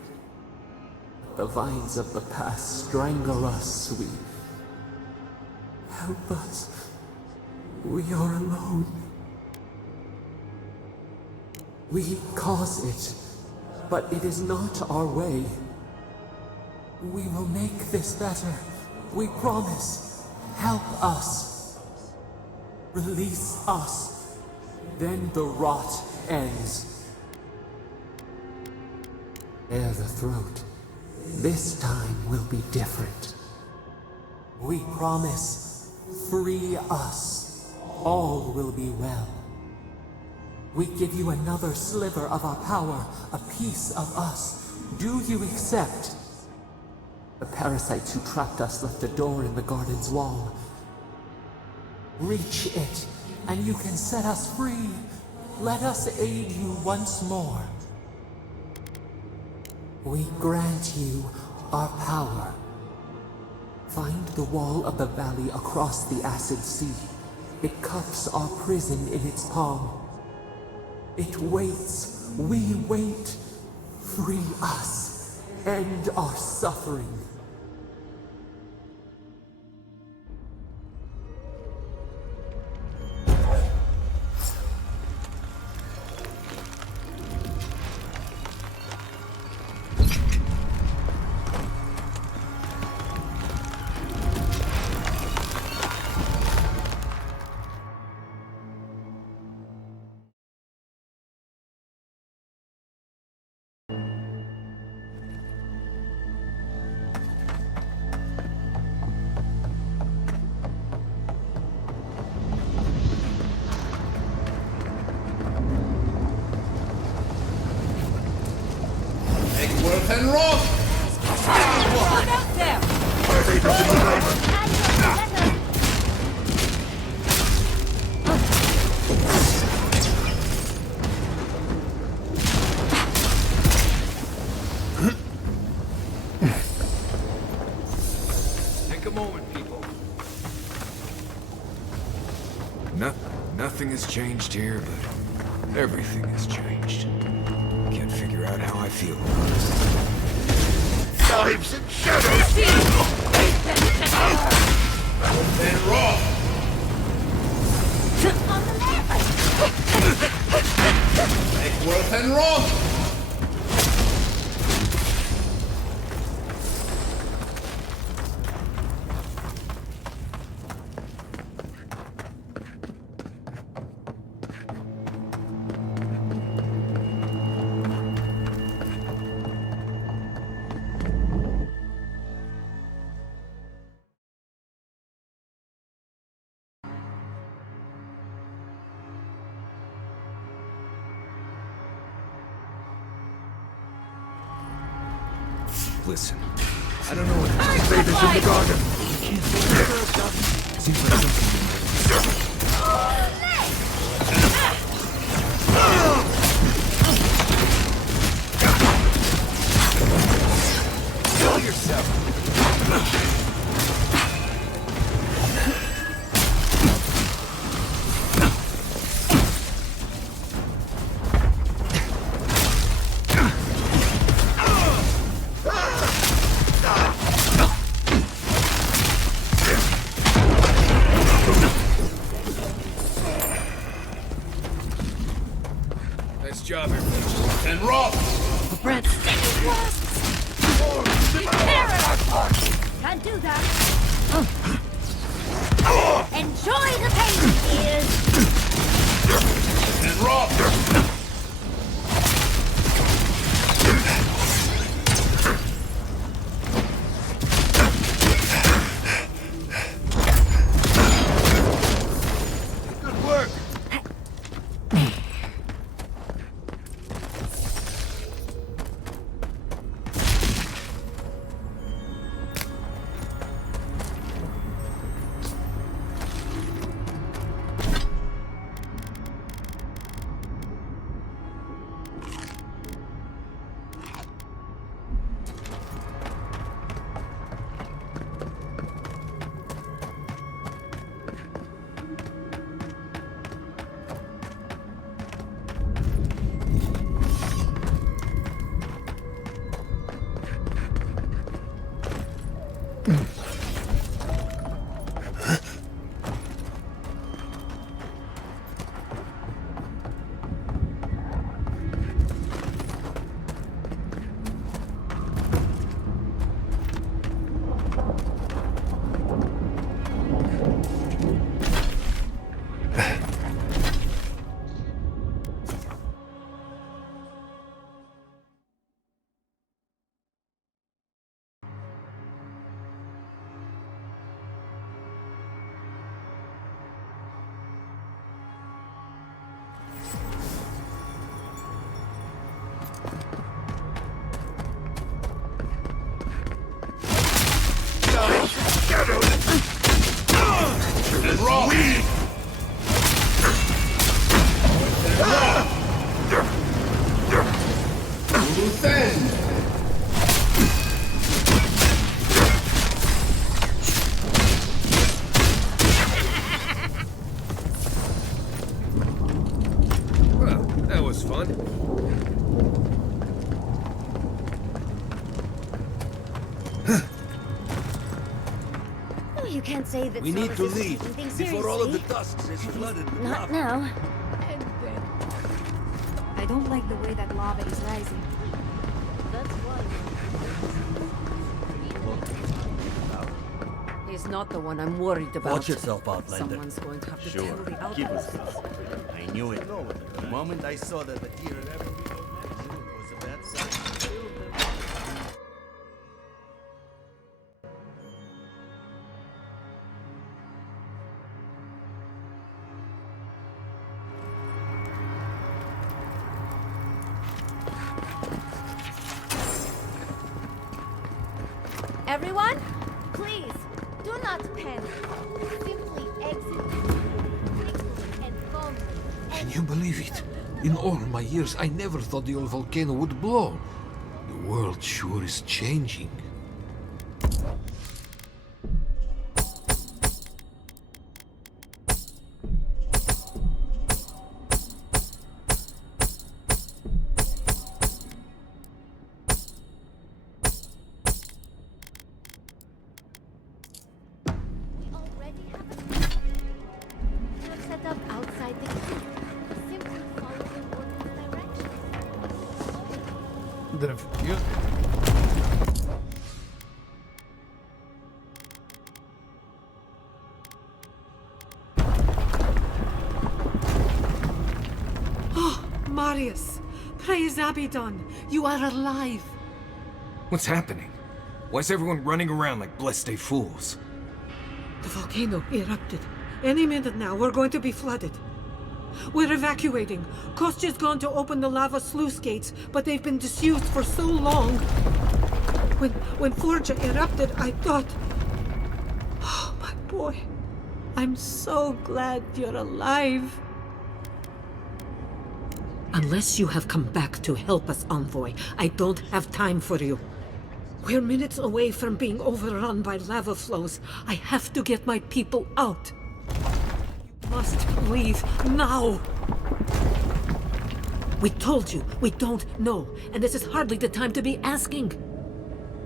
The vines of the past strangle us. Help us. We are alone. We cause it, but it is not our way. We will make this better. We promise. Help us. Release us. Then the rot ends. Bare the throat. This time will be different. We promise. Free us. All will be well. We give you another sliver of our power, a piece of us. Do you accept? The parasites who trapped us left a door in the garden's wall. Reach it, and you can set us free. Let us aid you once more. We grant you our power. Find the wall of the valley across the acid sea. It cups our prison in its palm. It waits. We wait. Free us. End our suffering. And roll! What out there? Take a moment, people. Nothing has changed here, but everything has changed. Can't figure out how I feel about it. Knives and shadows! And raw! Make worth and raw! Listen, I don't know what to say this in the garden. Seems like something. Kill yourself. Nice job, everyone. And raw! Brett. Can't do that. Enjoy the pain, ears. And raw! Good work! And raw! Loose end! You can't say that We need Solus to isn't leave taking things before all of the seriously. tusks is flooded with Not lava. now. I don't like the way that lava is rising. That's why. He's not the one I'm worried about. Watch yourself, Outlander. Someone's going to have to Sure. tell the Keep us outlaws. good. I knew it. The moment I saw that the deer had ever been, I knew it was a bad sign. Everyone, please, do not panic. Simply exit quickly and calmly. Can you believe it? In all my years, I never thought the old volcano would blow. The world sure is changing. We already have a you're set up outside the keep. Simply follow the ordinance directions. Oh, Marius! Praise Abaddon! You are alive! What's happening? Why is everyone running around like blessed fools? The volcano erupted. Any minute now, we're going to be flooded. We're evacuating. Kostya's gone to open the lava sluice gates, but they've been disused for so long. When Forja erupted, I thought... Oh, my boy. I'm so glad you're alive. Unless you have come back to help us, Envoy, I don't have time for you. We're minutes away from being overrun by lava flows. I have to get my people out. You must leave now. We told you, we don't know, and this is hardly the time to be asking.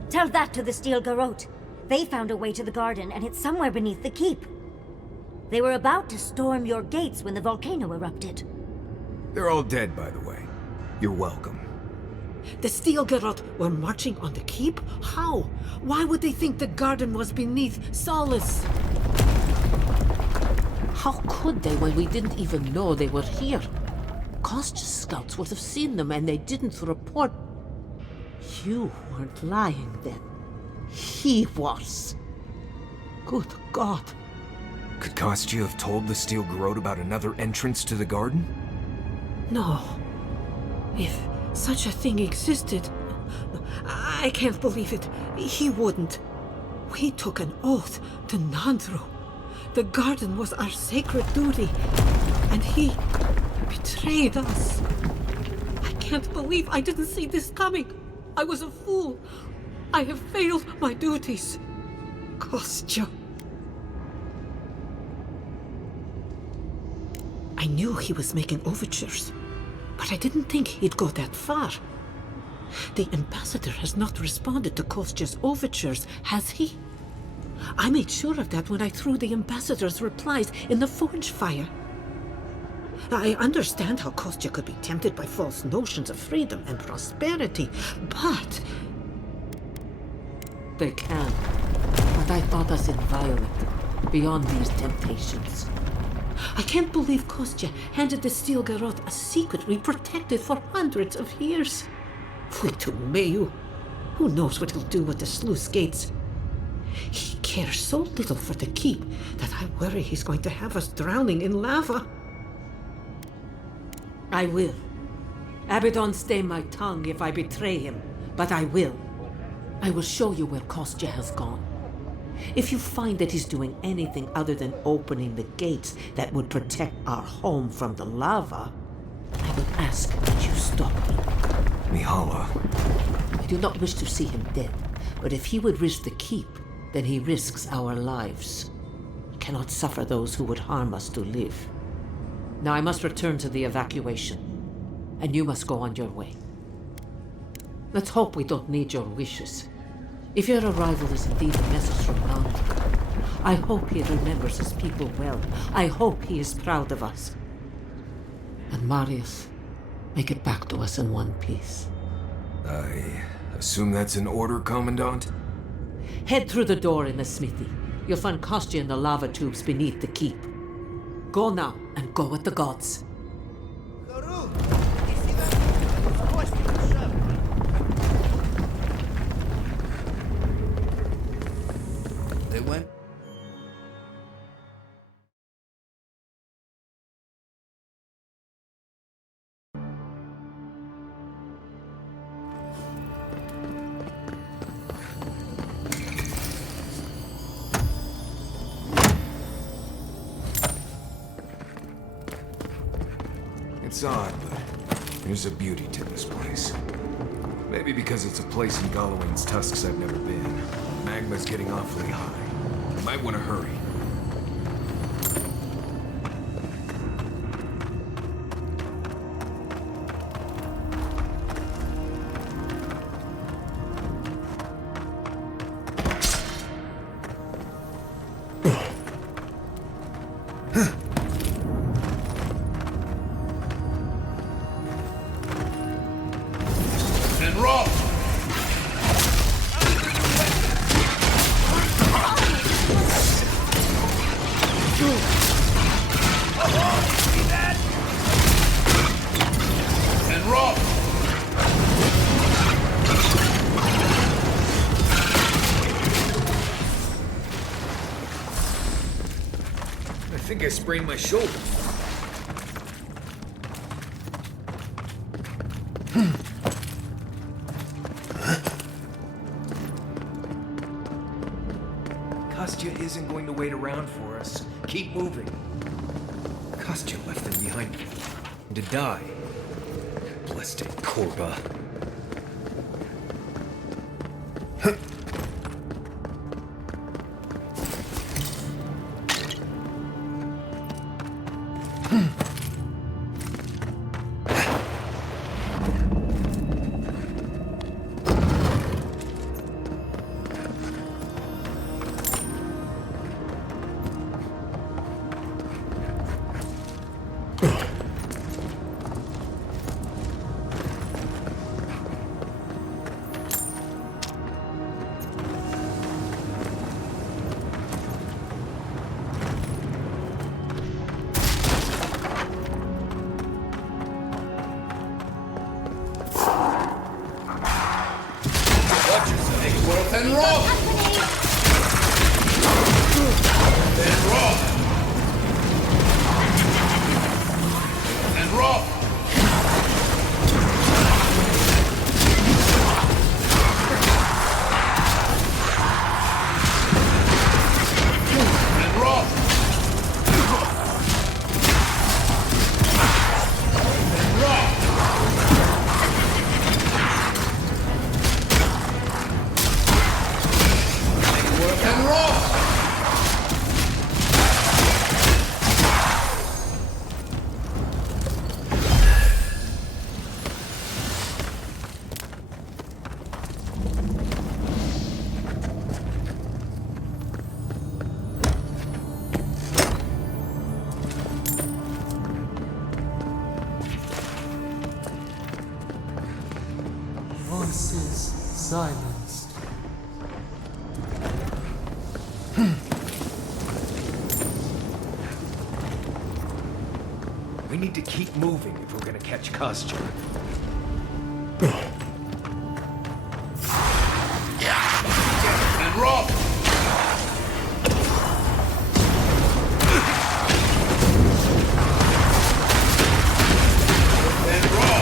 Tell that to the Steel Garrote. They found a way to the garden, and it's somewhere beneath the keep. They were about to storm your gates when the volcano erupted. They're all dead, by the way. You're welcome. The Steel Garrote were marching on the keep? How? Why would they think the garden was beneath Solus? How could they when we didn't even know they were here? Kostya's scouts would have seen them and they didn't report. You weren't lying then. He was. Good God. Could Kostya have told the Steel Garrote about another entrance to the garden? No. If such a thing existed, I can't believe it. He wouldn't. We took an oath to Nandru. The garden was our sacred duty, and he betrayed us. I can't believe I didn't see this coming. I was a fool. I have failed my duties. Kostya. I knew he was making overtures, but I didn't think he'd go that far. The ambassador has not responded to Kostya's overtures, has he? I made sure of that when I threw the ambassador's replies in the forge fire. I understand how Kostya could be tempted by false notions of freedom and prosperity, but... They can. But I thought us inviolate, beyond these temptations. I can't believe Kostya handed the Steel Garrote a secret we protected for hundreds of years. Fuitu Meu. Who knows what he'll do with the sluice gates? He cares so little for the keep that I worry he's going to have us drowning in lava. I will. Abaddon stay my tongue if I betray him, but I will. I will show you where Kostya has gone. If you find that he's doing anything other than opening the gates that would protect our home from the lava, I will ask that you stop me. Mihala. I do not wish to see him dead, but if he would risk the keep, then he risks our lives. I cannot suffer those who would harm us to live. Now I must return to the evacuation, and you must go on your way. Let's hope we don't need your wishes. If your arrival is indeed a message from Nandru, I hope he remembers his people well. I hope he is proud of us. And Marius, make it back to us in one piece. I assume that's an order, Commandant? Head through the door in the smithy. You'll find Kostya in the lava tubes beneath the keep. Go now, and go with the gods. They went. It's odd, but there's a beauty to this place. Maybe because it's a place in Gallowayne's tusks I've never been. Magma's getting awfully high. Might want to hurry. I think I sprained my shoulder. Kostya isn't going to wait around for us. Keep moving. Kostya left them behind to die. Blessed Korba. And roll! And roll! And roll! And roll! And roll! And roll! Voices silenced. We need to keep moving if we're gonna catch Kostya. And roll! And roll!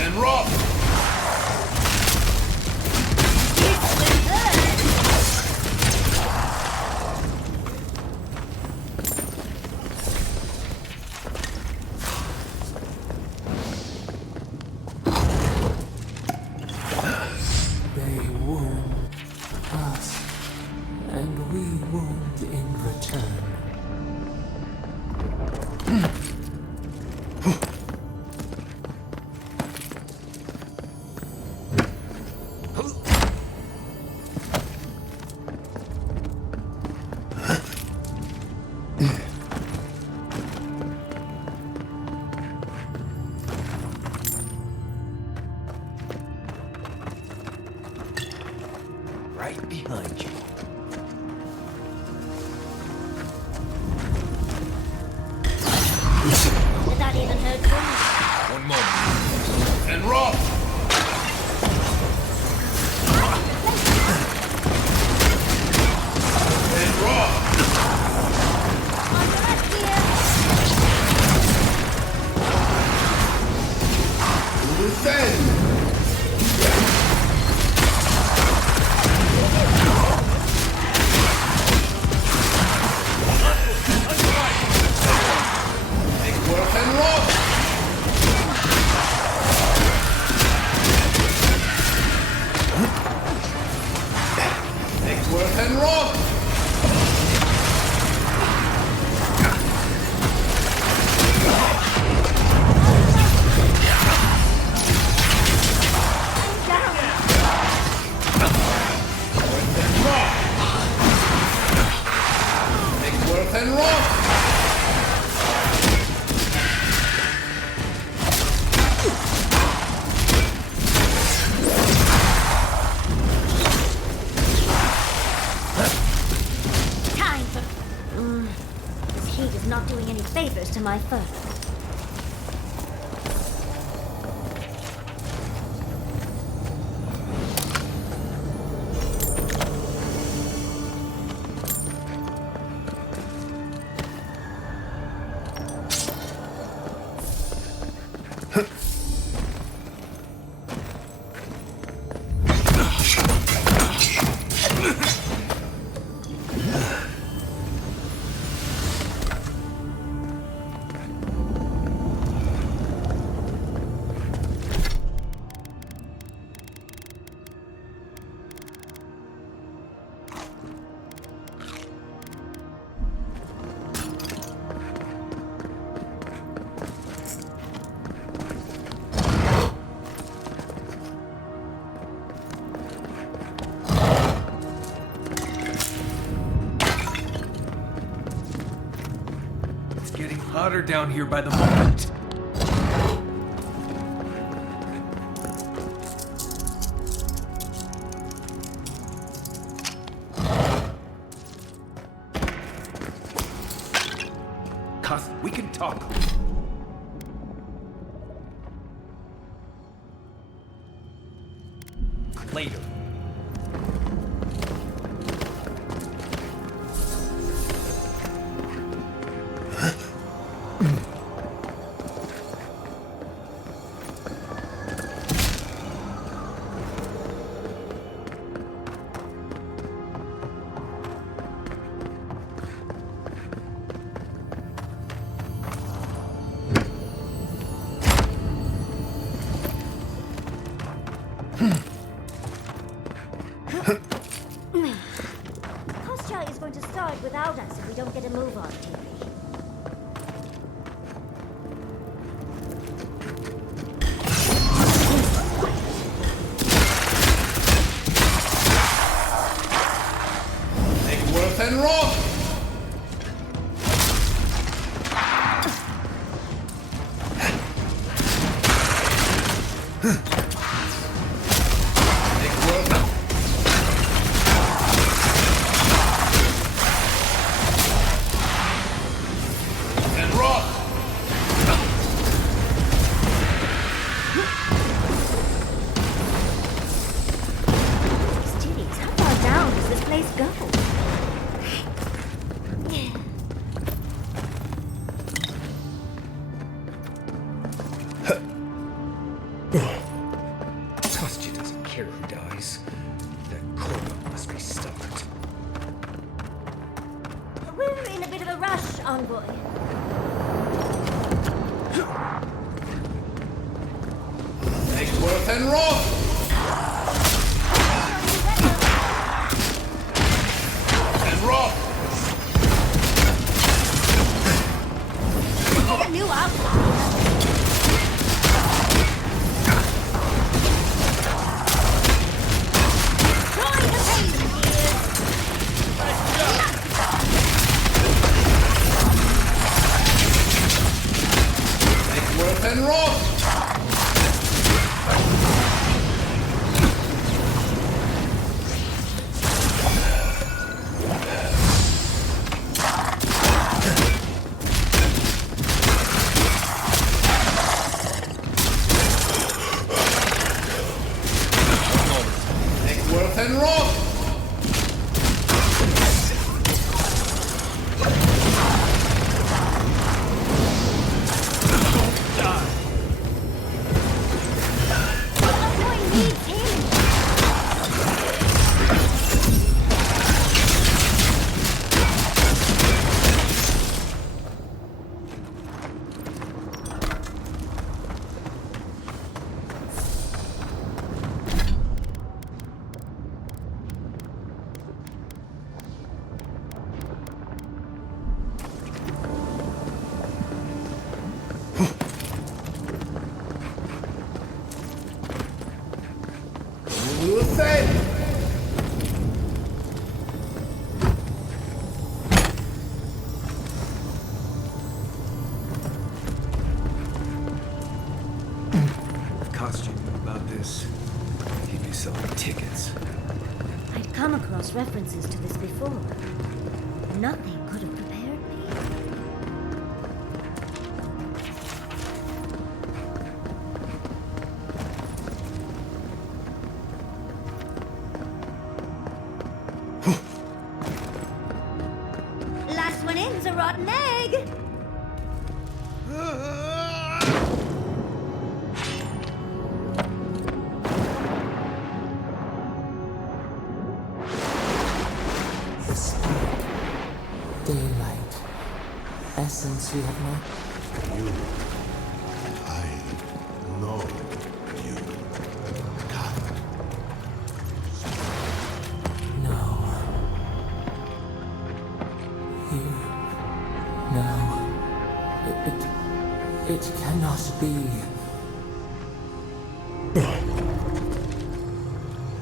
And roll! They wound us, and we wound in return. behind you. Did that even hurt them? One moment. And roll! And roll! Defend! Make work and roll! Make work and roll! And roll! Time for... This heat is not doing any favors to my fur. Getting hotter down here by the moment. Cuss, we can talk. Later. Kostya is going to start without us if we don't get a move on, TV. Make work and roll! Kostya doesn't care who dies. That Correo must be stopped. We're in a bit of a rush, Envoy. Make work and roll! And roll! Get a new outfit. And roll! costume about this. He'd be selling tickets. I'd come across references to this before. Nothing could have prepared me. Last one in's a rotten egg! The spark, daylight, essence we have not. You. I know you. Can't. No. Here. Now. It cannot be.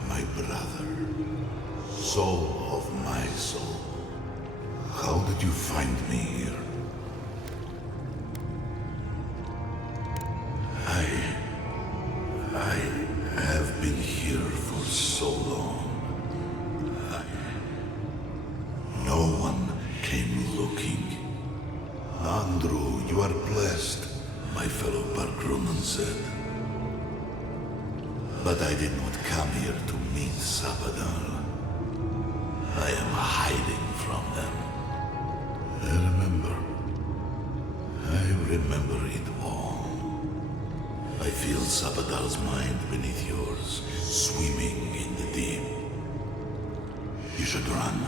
My brother. Soul of my soul. How did you find me here? I have been here for so long. No one came looking. Andrew, you are blessed, my fellow Barkrunan said. But I did not come here to meet Sabadal. I am hiding from them. I remember it all. I feel Sabadal's mind beneath yours, swimming in the deep. You should run.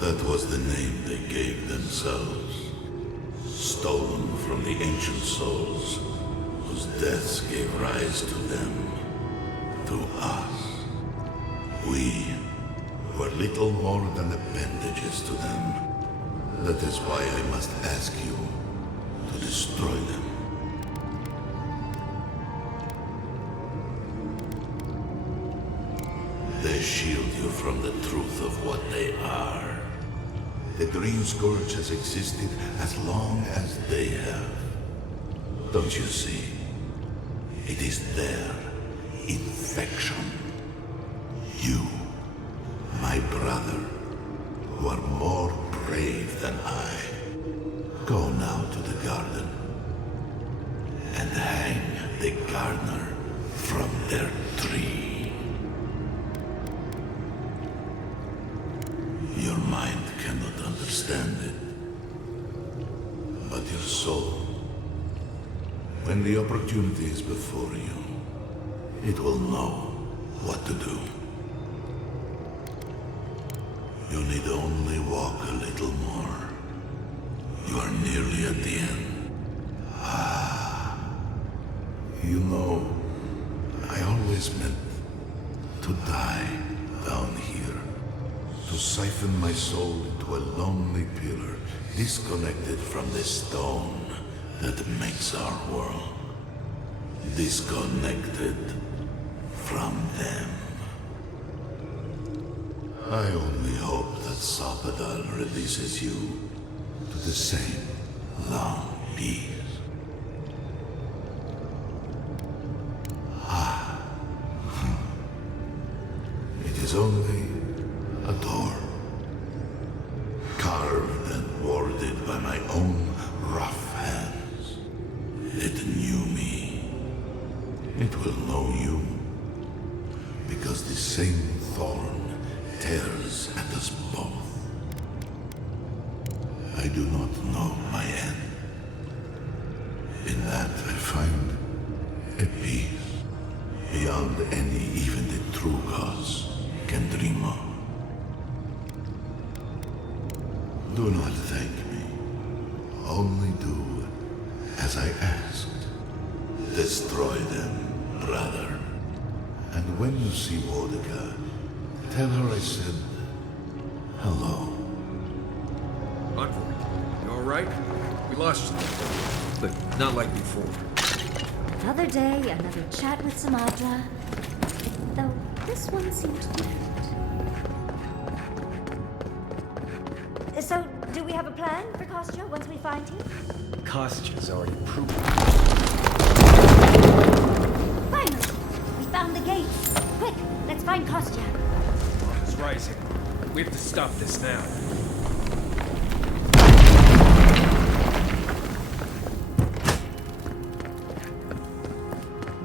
That was the name they gave themselves. Stolen from the ancient souls, whose deaths gave rise to them, to us. We were little more than appendages to them. That is why I must ask you to destroy them. They shield you from the truth of what they are. The Green Scourge has existed as long as they have. Don't you see? It is their infection. You, my brother, who are more brave than I, go now to the garden and hang the gardener from their tree. Your mind cannot understand it, but your soul, when the opportunity is before you, it will know what to do. You need only walk a little more. You are nearly at the end. You know, I always meant to die down here. To siphon my soul into a lonely pillar, disconnected from the stone that makes our world. Disconnected from them. I only hope that Sabadal releases you to the same long peace. It is only a door, carved and warded by my own rough hands. It knew me. It will know you, because the same thorn tears at us both. I do not know my end. In that I find a peace beyond any even the true gods can dream of. Do not thank me. Only do as I asked. Destroy them, brother. And when you see Mordecai, tell her I said hello. Envoy, you alright? We lost you, but not like before. Another day, another chat with Samadra. Though this one seemed different. So, do we have a plan for Kostya once we find him? Kostya's already proven. Finally! We found the gates! Quick, let's find Kostya. Water's rising. We have to stop this now.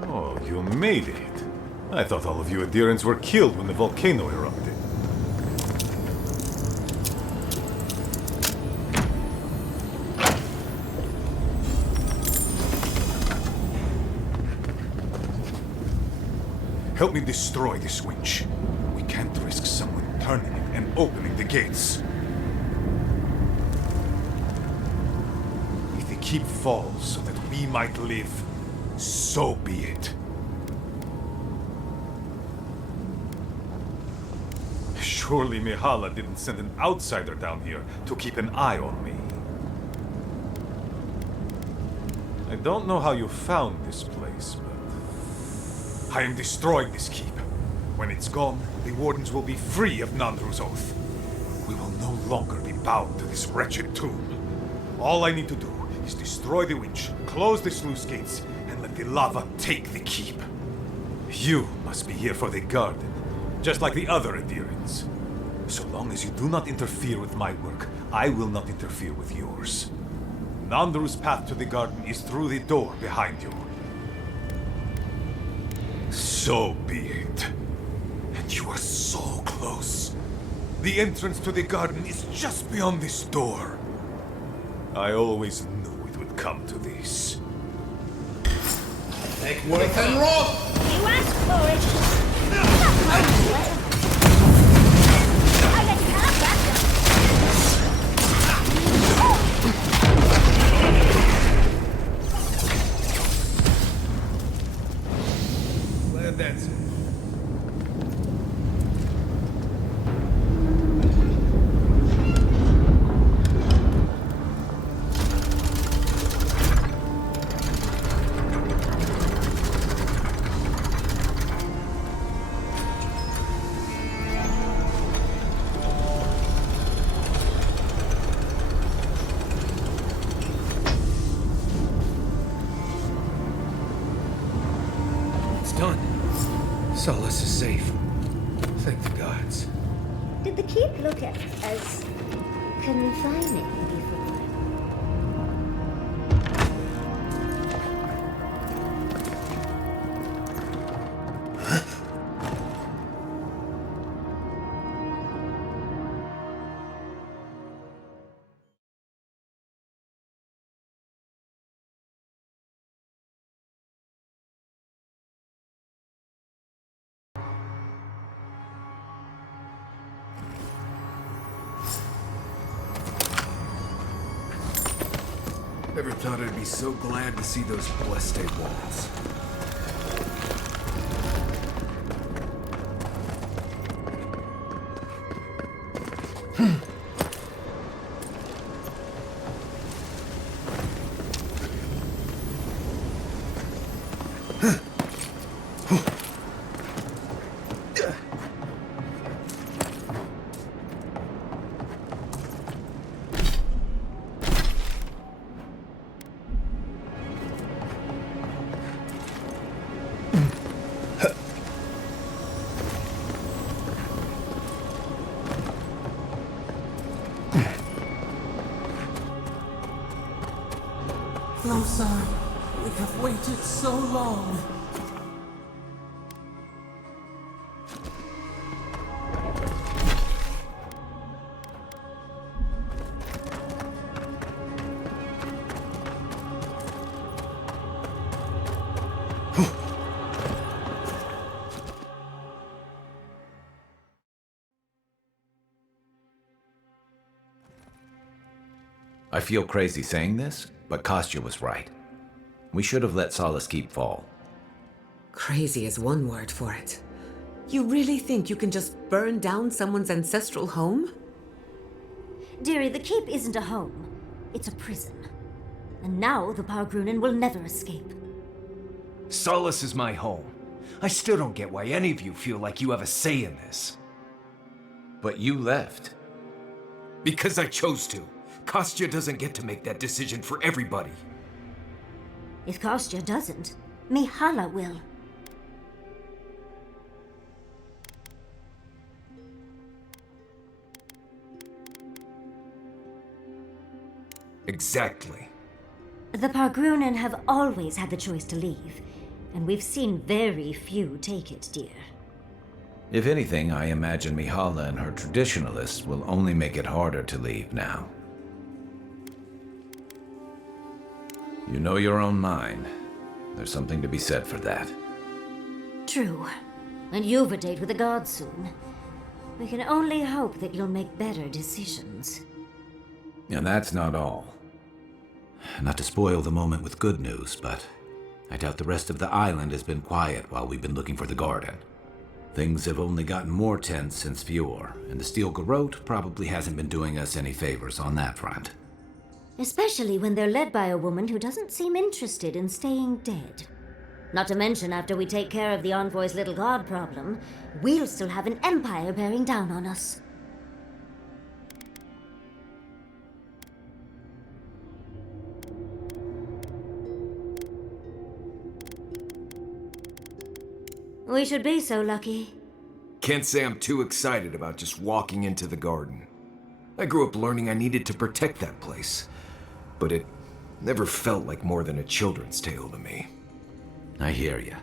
Oh, you made it. I thought all of you adherents were killed when the volcano erupted. Help me destroy this winch. We can't risk someone turning it and opening the gates. If the keep falls so that we might live, so be it. Surely Mihala didn't send an outsider down here to keep an eye on me. I don't know how you found this place, but I am destroying this keep. When it's gone, the Wardens will be free of Nandru's oath. We will no longer be bound to this wretched tomb. All I need to do is destroy the winch, close the sluice gates, and let the lava take the keep. You must be here for the garden, just like the other adherents. So long as you do not interfere with my work, I will not interfere with yours. Nandru's path to the garden is through the door behind you. So be it. And you are so close. The entrance to the garden is just beyond this door. I always knew it would come to this. Take worth and wrath! You asked for it! I get half that. Glad that's it. Solace is safe. Thank the gods. Did the keep look as confining before? Never thought I'd be so glad to see those blessed walls. Losar, we have waited so long. I feel crazy saying this, but Kostya was right. We should have let Solace Keep fall. Crazy is one word for it. You really think you can just burn down someone's ancestral home? Dearie, the keep isn't a home. It's a prison. And now the Pargrunen will never escape. Solace is my home. I still don't get why any of you feel like you have a say in this. But you left. Because I chose to. Kostya doesn't get to make that decision for everybody. If Kostya doesn't, Mihala will. Exactly. The Pargrunen have always had the choice to leave, and we've seen very few take it, dear. If anything, I imagine Mihala and her traditionalists will only make it harder to leave now. You know your own mind. There's something to be said for that. True. And you've a date with the gods soon. We can only hope that you'll make better decisions. And that's not all. Not to spoil the moment with good news, but I doubt the rest of the island has been quiet while we've been looking for the garden. Things have only gotten more tense since Fjord, and the Steel Garrote probably hasn't been doing us any favors on that front. Especially when they're led by a woman who doesn't seem interested in staying dead. Not to mention, after we take care of the Envoy's little god problem, we'll still have an empire bearing down on us. We should be so lucky. Can't say I'm too excited about just walking into the garden. I grew up learning I needed to protect that place, but it never felt like more than a children's tale to me. I hear ya.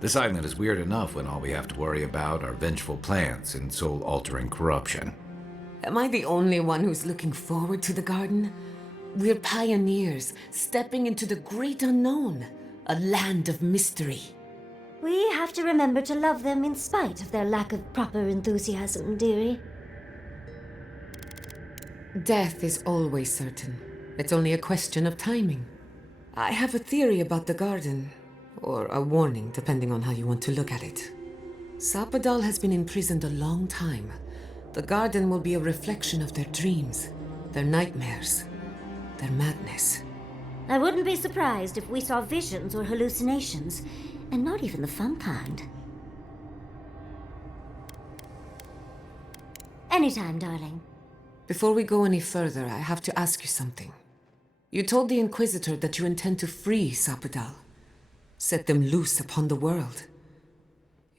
This island is weird enough when all we have to worry about are vengeful plans and soul-altering corruption. Am I the only one who's looking forward to the garden? We're pioneers, stepping into the great unknown, a land of mystery. We have to remember to love them in spite of their lack of proper enthusiasm, dearie. Death is always certain. It's only a question of timing. I have a theory about the garden, or a warning, depending on how you want to look at it. Sapadal has been imprisoned a long time. The garden will be a reflection of their dreams, their nightmares, their madness. I wouldn't be surprised if we saw visions or hallucinations, and not even the fun kind. Anytime, darling. Before we go any further, I have to ask you something. You told the Inquisitor that you intend to free Sapadal, set them loose upon the world.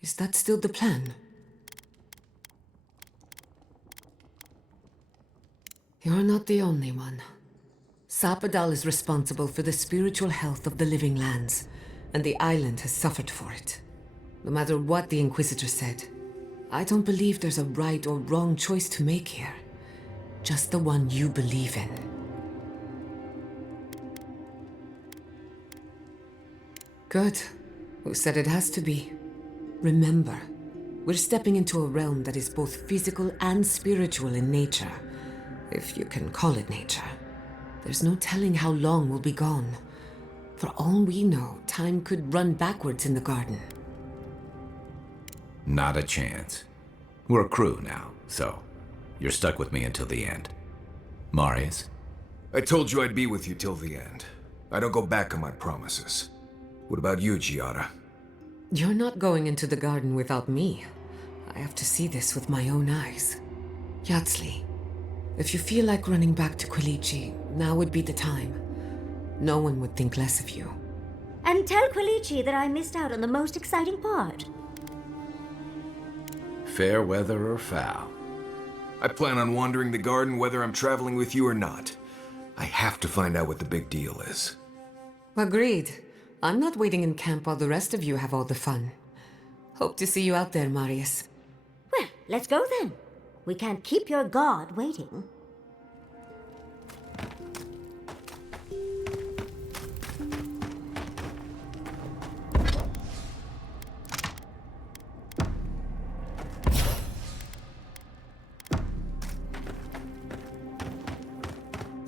Is that still the plan? You're not the only one. Sapadal is responsible for the spiritual health of the living lands, and the island has suffered for it. No matter what the Inquisitor said, I don't believe there's a right or wrong choice to make here. Just the one you believe in. Good. Who said it has to be? Remember, we're stepping into a realm that is both physical and spiritual in nature. If you can call it nature. There's no telling how long we'll be gone. For all we know, time could run backwards in the garden. Not a chance. We're a crew now, so you're stuck with me until the end. Marius? I told you I'd be with you till the end. I don't go back on my promises. What about you, Giada? You're not going into the garden without me. I have to see this with my own eyes. Yatsli, if you feel like running back to Quilici, now would be the time. No one would think less of you. And tell Quilici that I missed out on the most exciting part. Fair weather or foul. I plan on wandering the garden whether I'm traveling with you or not. I have to find out what the big deal is. Agreed. I'm not waiting in camp while the rest of you have all the fun. Hope to see you out there, Marius. Well, let's go then. We can't keep your god waiting.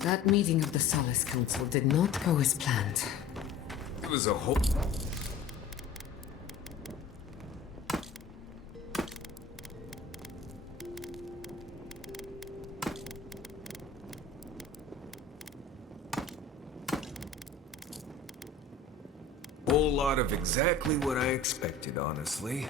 That meeting of the Solace Council did not go as planned. It was a whole lot of exactly what I expected, honestly.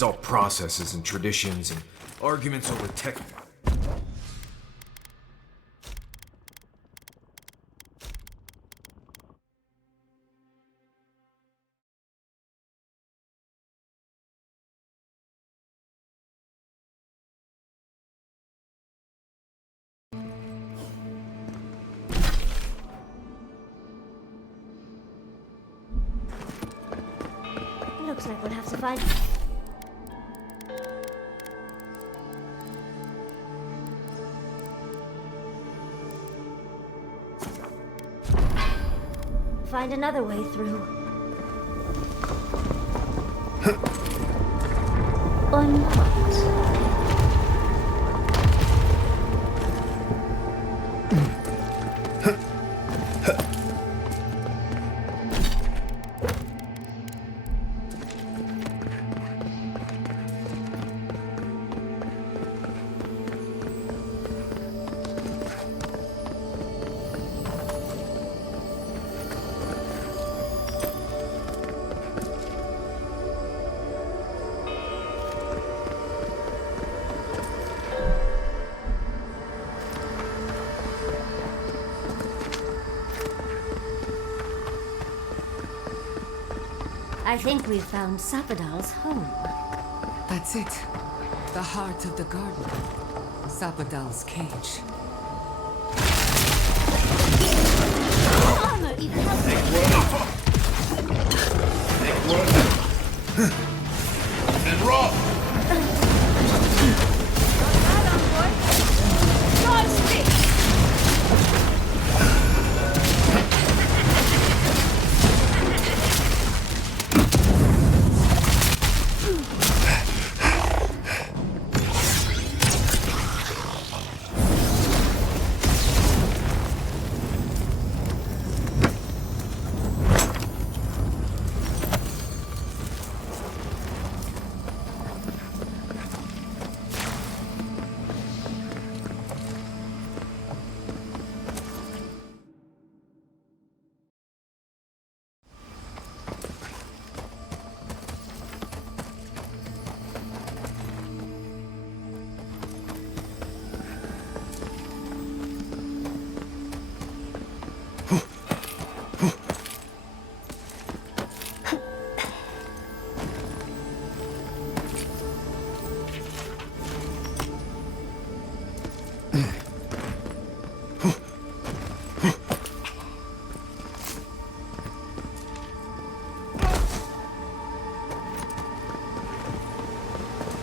It's all processes and traditions and arguments over tech. Looks like we'll have to find... find another way through. Or not. I think we've found Sapadal's home. That's it. The heart of the garden. Sapadal's cage. Armor even helps. And roll!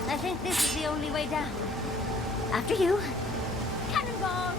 I think this is the only way down. After you. Cannonball!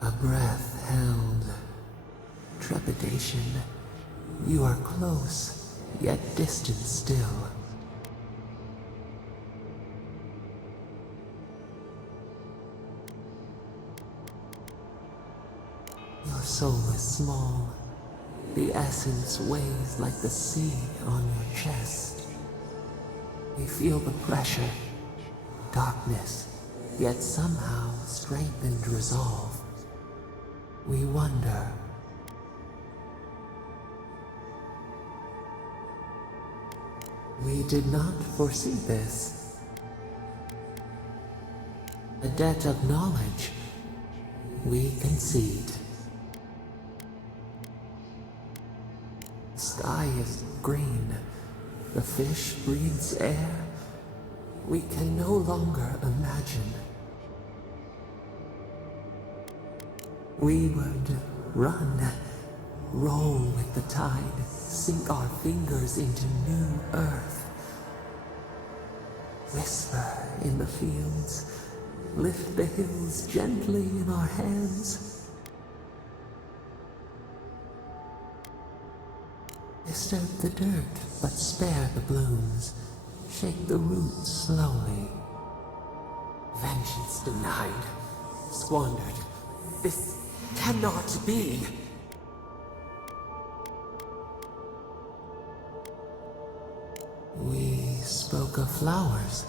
A breath held. Trepidation. You are close, yet distant still. Your soul is small, The essence weighs like the sea on your chest. We feel the pressure, darkness, yet somehow strengthened resolve. We wonder. We did not foresee this. A debt of knowledge. We concede. The sky is green. The fish breathes air. We can no longer imagine. We would run, roll with the tide, sink our fingers into new earth. Whisper in the fields, lift the hills gently in our hands. Disturb the dirt, but spare the blooms. Shake the roots slowly. Vengeance denied, squandered. This cannot be. We spoke of flowers.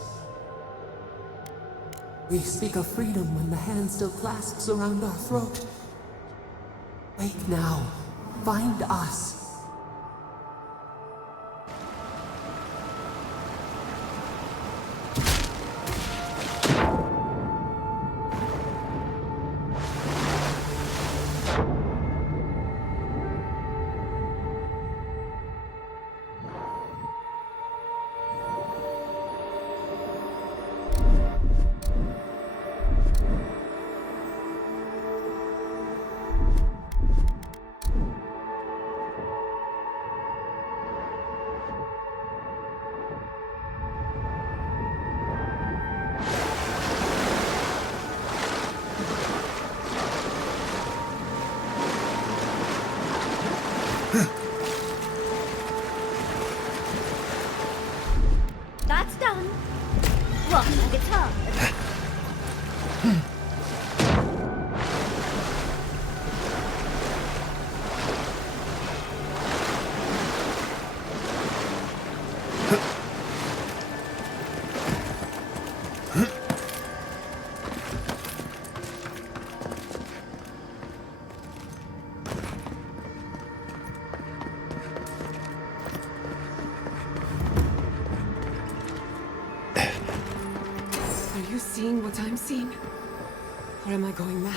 We speak of freedom when the hand still clasps around our throat. Wake now. Find us. That's done. Rock my guitar. Are you seeing what I'm seeing? Or am I going mad?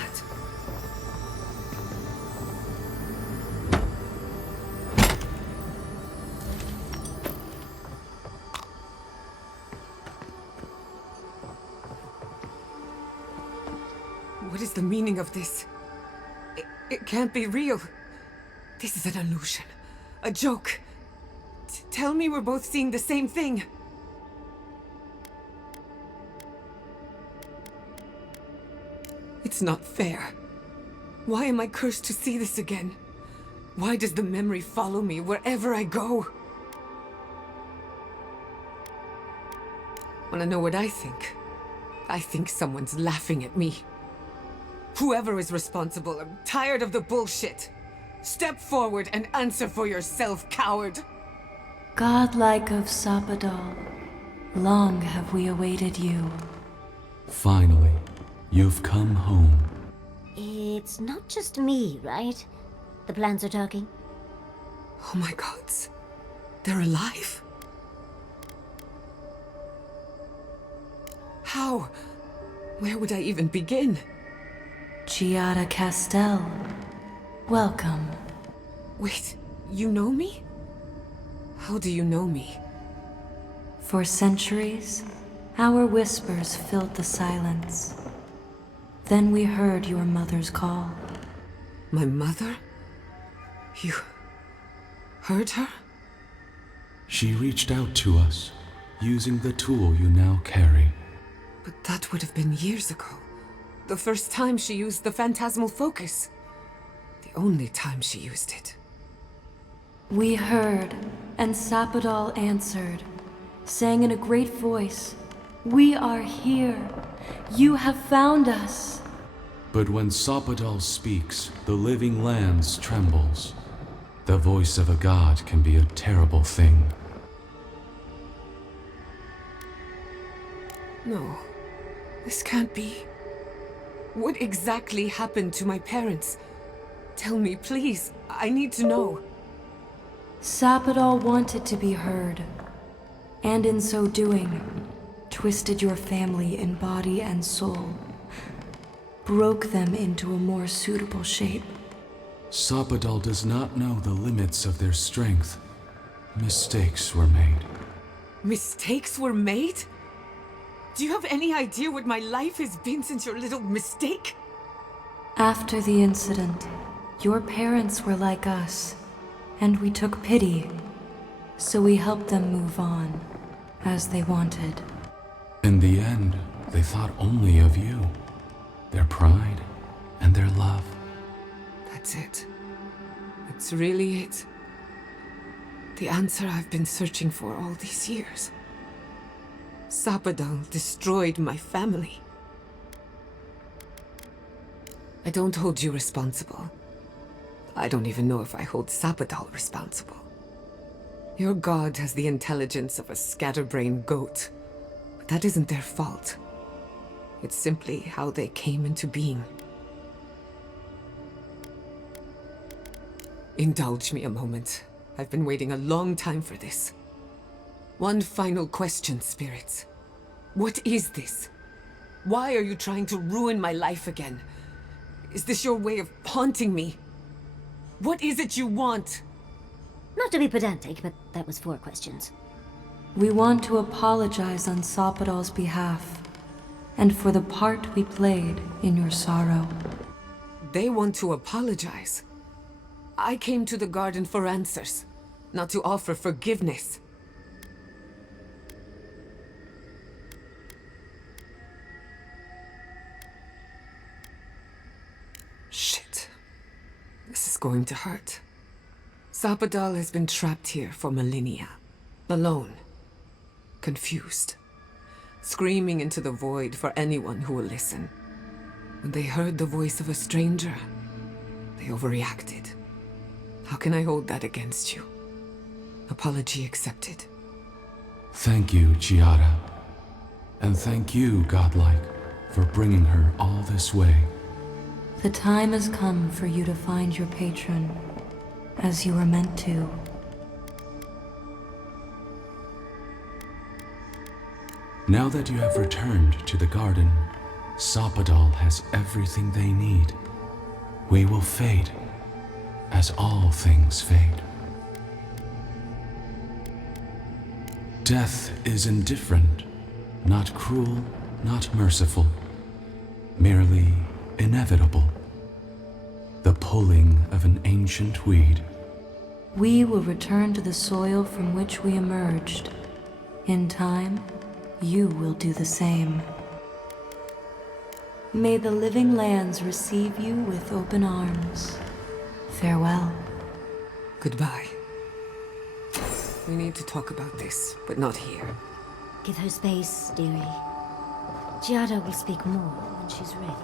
What is the meaning of this? It can't be real. This is an illusion. A joke. Tell me we're both seeing the same thing. It's not fair. Why am I cursed to see this again? Why does the memory follow me wherever I go? Wanna know what I think? I think someone's laughing at me. Whoever is responsible, I'm tired of the bullshit. Step forward and answer for yourself, coward! Godlike of Sapadal, long have we awaited you. Finally, you've come home. It's not just me, right? The plants are talking. Oh my gods. They're alive? How? Where would I even begin? Giada Castel, welcome. Wait, you know me? How do you know me? For centuries, our whispers filled the silence. Then we heard your mother's call. My mother? You heard her? She reached out to us, using the tool you now carry. But that would have been years ago. The first time she used the phantasmal focus. The only time she used it. We heard, and Sapadal answered, saying in a great voice, "We are here. You have found us." But when Sapadal speaks, the living lands trembles. The voice of a god can be a terrible thing. No, this can't be. What exactly happened to my parents? Tell me, please. I need to know. Sapodal wanted to be heard, and in so doing, twisted your family in body and soul, broke them into a more suitable shape. Sapodal does not know the limits of their strength. Mistakes were made. Mistakes were made? Do you have any idea what my life has been since your little mistake? After the incident, your parents were like us, and we took pity, so we helped them move on, as they wanted. In the end, they thought only of you, their pride, and their love. That's it. That's really it. The answer I've been searching for all these years. Sapodal destroyed my family. I don't hold you responsible. I don't even know if I hold Sapodal responsible. Your god has the intelligence of a scatterbrained goat, but that isn't their fault. It's simply how they came into being. Indulge me a moment. I've been waiting a long time for this. One final question, spirits. What is this? Why are you trying to ruin my life again? Is this your way of haunting me? What is it you want? Not to be pedantic, but that was 4 questions. We want to apologize on Sapodal's behalf, and for the part we played in your sorrow. They want to apologize. I came to the garden for answers, not to offer forgiveness. Shit. This is going to hurt. Sapodal has been trapped here for millennia. Alone. Confused. Screaming into the void for anyone who will listen. When they heard the voice of a stranger, they overreacted. How can I hold that against you? Apology accepted. Thank you, Giada. And thank you, Godlike, for bringing her all this way. The time has come for you to find your patron, as you were meant to. Now that you have returned to the garden, Sapodal has everything they need. We will fade, as all things fade. Death is indifferent, not cruel, not merciful, merely inevitable. The pulling of an ancient weed. We will return to the soil from which we emerged. In time, you will do the same. May the living lands receive you with open arms. Farewell. Goodbye. We need to talk about this, but not here. Give her space, dearie. Giada will speak more when she's ready.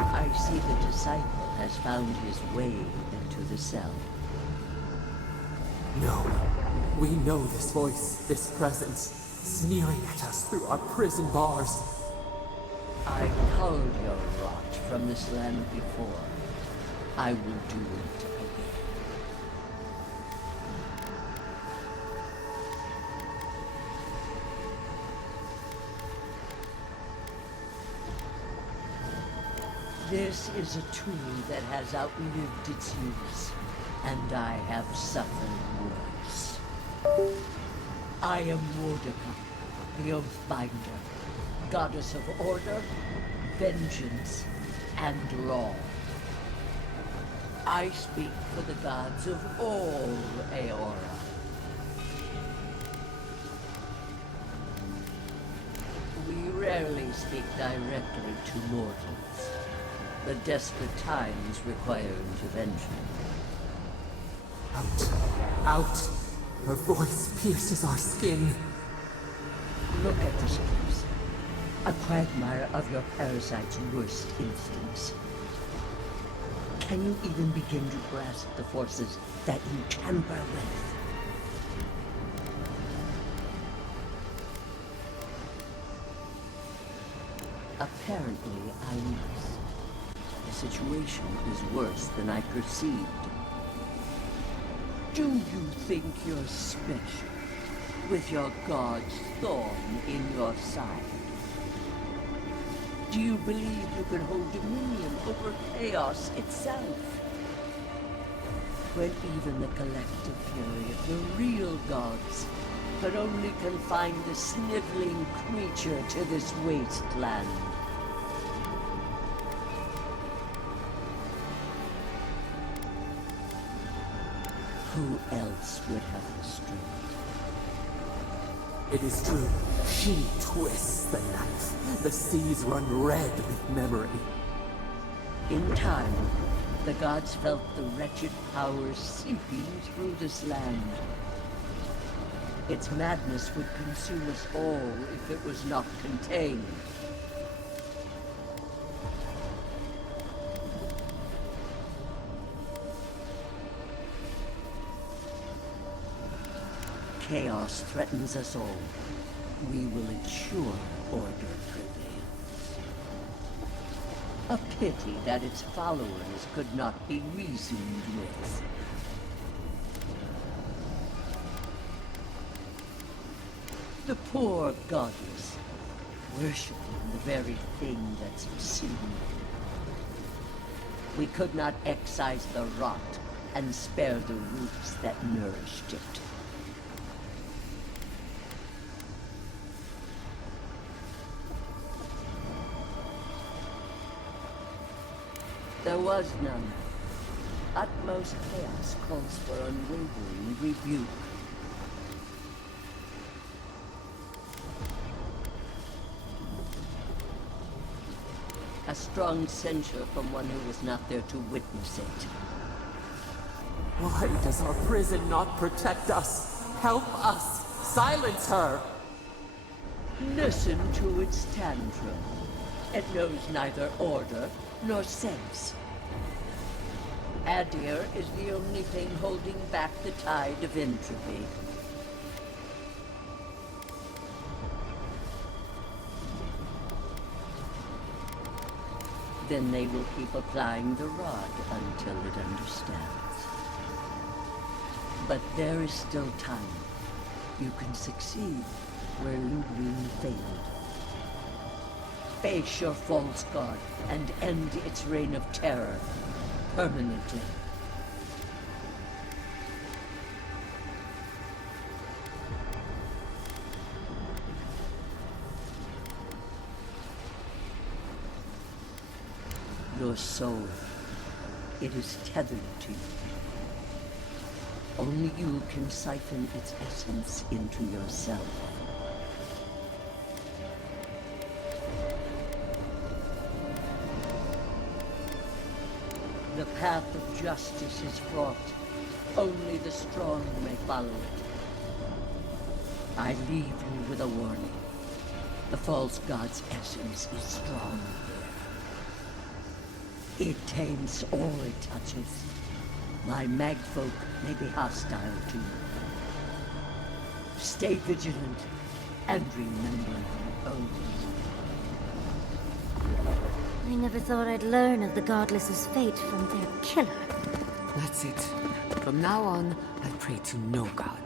I see the disciple has found his way into the cell. No. We know this voice, this presence, sneering at us through our prison bars. I culled your rot from this land before. I will do it again. This is a tool that has outlived its use, and I have suffered worse. I am Mordecai, the Oathbinder, goddess of order, vengeance, and law. I speak for the gods of all Aora. We rarely speak directly to mortals. The desperate times require intervention. Out! Out! Her voice pierces our skin. Look at this place. A quagmire of your parasite's worst instincts. Can you even begin to grasp the forces that you tamper with? Apparently, I must. The situation is worse than I perceived. Do you think you're special, with your god's thorn in your side? Do you believe you can hold dominion over chaos itself? When even the collective fury of the real gods could only confine the sniveling creature to this wasteland. Who else would have the strength? It is true. She twists the knife. The seas run red with memory. In time, the gods felt the wretched power seeping through this land. Its madness would consume us all if it was not contained. Chaos threatens us all. We will ensure order prevails. A pity that its followers could not be reasoned with. The poor goddess, worshipping the very thing that's obscene. We could not excise the rot and spare the roots that nourished it. There was none. Utmost chaos calls for unwavering rebuke. A strong censure from one who was not there to witness it. Why does our prison not protect us? Help us! Silence her! Listen to its tantrum. It knows neither order nor sense. Adir is the only thing holding back the tide of entropy. Then they will keep applying the rod until it understands. But there is still time. You can succeed where Ludwig failed. Face your false god and end its reign of terror permanently. Your soul, it is tethered to you. Only you can siphon its essence into yourself. The path of justice is fraught. Only the strong may follow it. I leave you with a warning. The false god's essence is strong here. It taints all it touches. My magfolk may be hostile to you. Stay vigilant and remember your oaths. I never thought I'd learn of the Godless's fate from their killer. That's it. From now on, I pray to no god.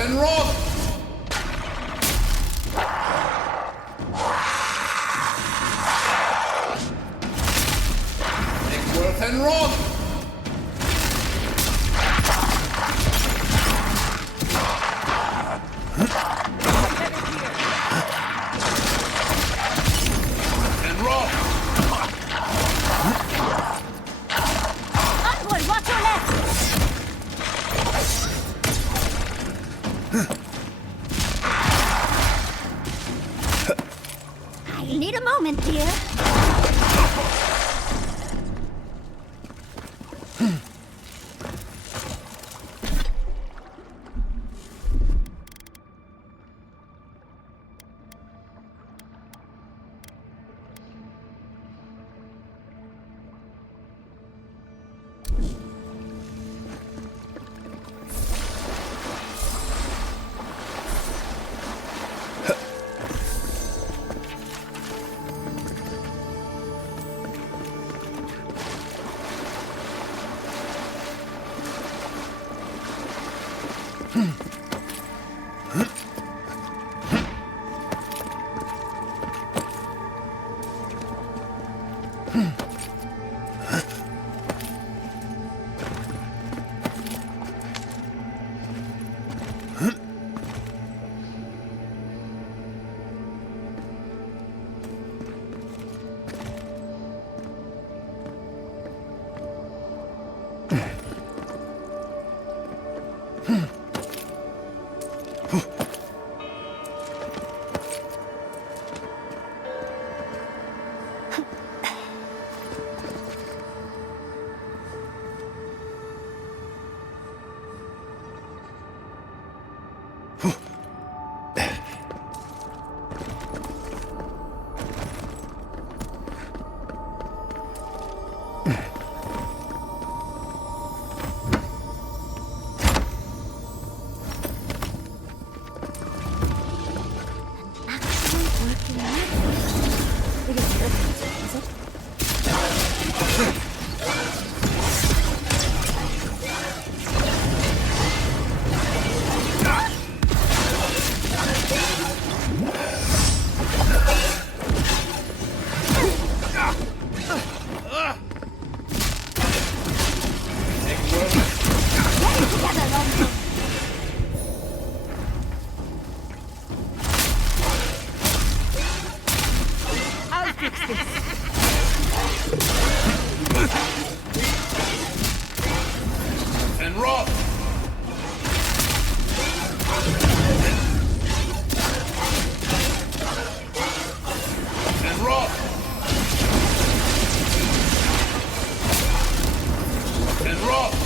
and rot! Take and rot! And rot! Onward, watch your left! I need a moment, dear. And rot! And rot! And rot!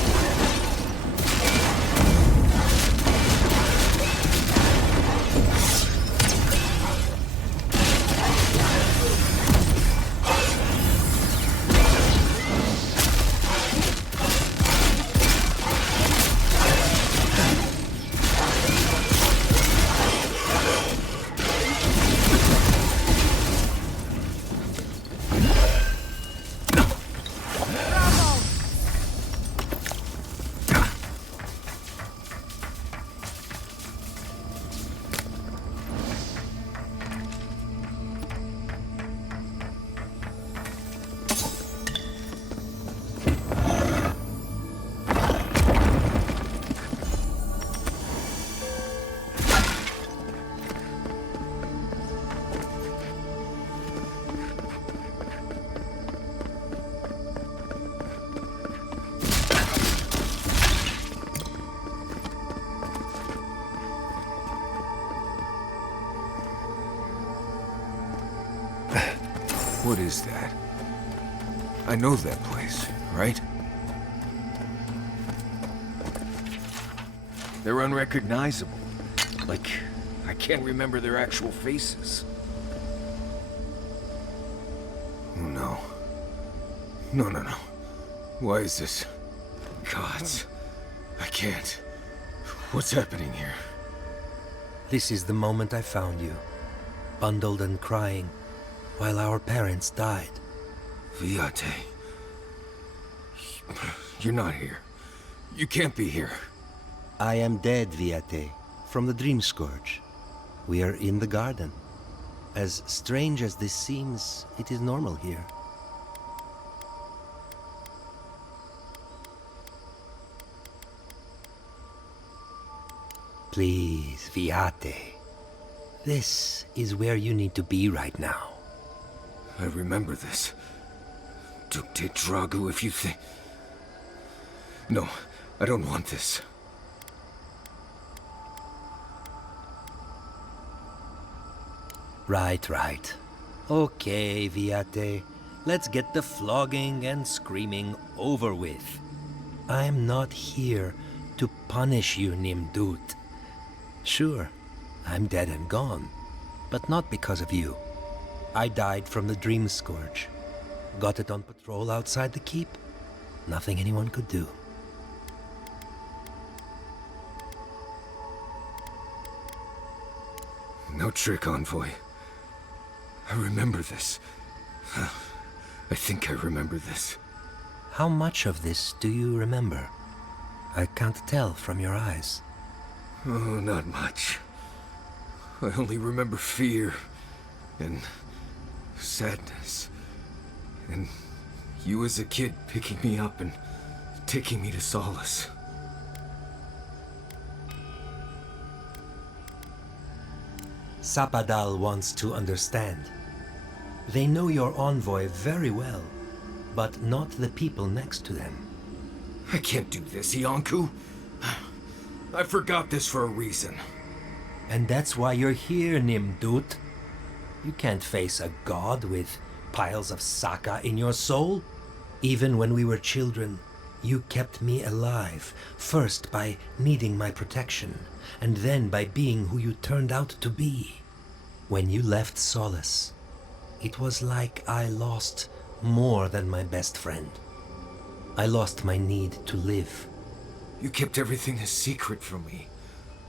What is that? I know that place, right? They're unrecognizable. Like, I can't remember their actual faces. Oh, no. No, no, no. Why is this? Gods. I can't. What's happening here? This is the moment I found you, bundled and crying, while our parents died. Viate. You're not here. You can't be here. I am dead, Viate. from the Dream Scourge. We are in the garden. As strange as this seems, it is normal here. Please, Viate. This is where you need to be right now. I remember this. Duke de Dragu, if you think... No, I don't want this. Right. Okay, Viate. Let's get the flogging and screaming over with. I'm not here to punish you, Nimdut. Sure, I'm dead and gone, but not because of you. I died from the Dream Scourge. Got it on patrol outside the keep. Nothing anyone could do. No trick, Envoy. I remember this. I think I remember this. How much of this do you remember? I can't tell from your eyes. Oh, not much. I only remember fear and sadness. And you as a kid picking me up and taking me to solace. Sapadal wants to understand. They know your envoy very well, but not the people next to them. I can't do this, Iancu. I forgot this for a reason. And that's why you're here, Nimdut. You can't face a god with piles of Saka in your soul. Even when we were children, you kept me alive, first by needing my protection, and then by being who you turned out to be. When you left Solace, it was like I lost more than my best friend. I lost my need to live. You kept everything a secret from me.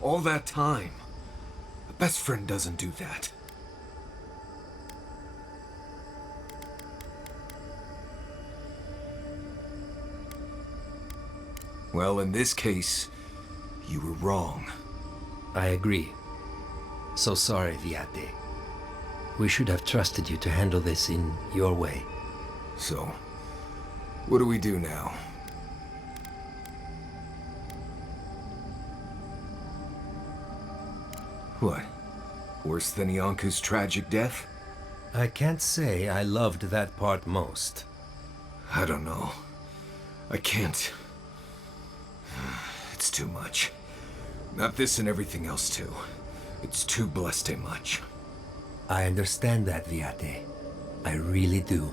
All that time. A best friend doesn't do that. Well, in this case, you were wrong. I agree. So sorry, Viate. We should have trusted you to handle this in your way. So, what do we do now? What? Worse than Iancu's tragic death? I can't say I loved that part most. I don't know. I can't. It's too much. Not this and everything else too. It's too blessed much. I understand that, Viate. I really do.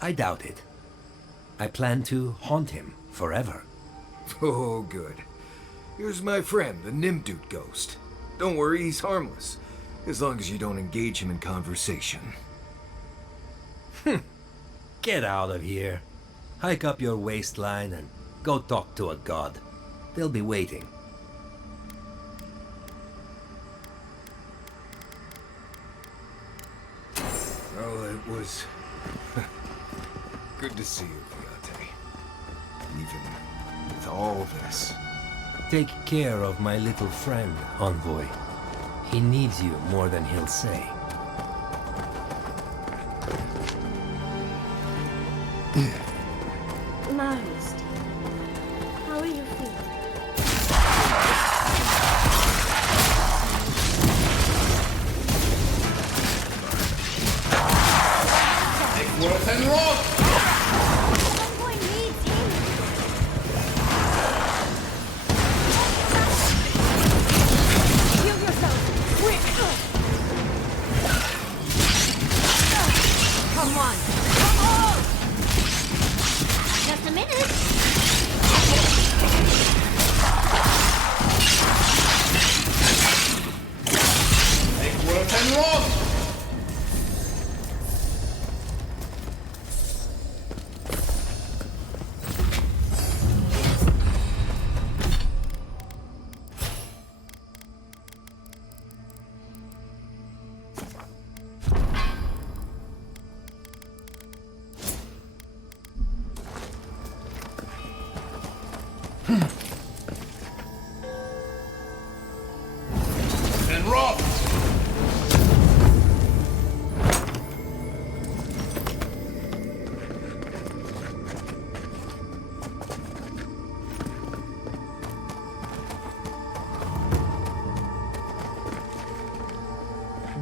I doubt it. I plan to haunt him forever. Oh, good. Here's my friend, the Nimdut ghost. Don't worry, he's harmless. As long as you don't engage him in conversation. Get out of here. Hike up your waistline and go talk to a god. They'll be waiting. Well, it was... good to see you, Viate. Even with all this. Take care of my little friend, Envoy. He needs you more than he'll say. Majesty, how are you feeling? Worth and rock! Envoy needs him! Heal yourself! Quick! Come on! Come on! Just a minute! Make worth and rock! And rot!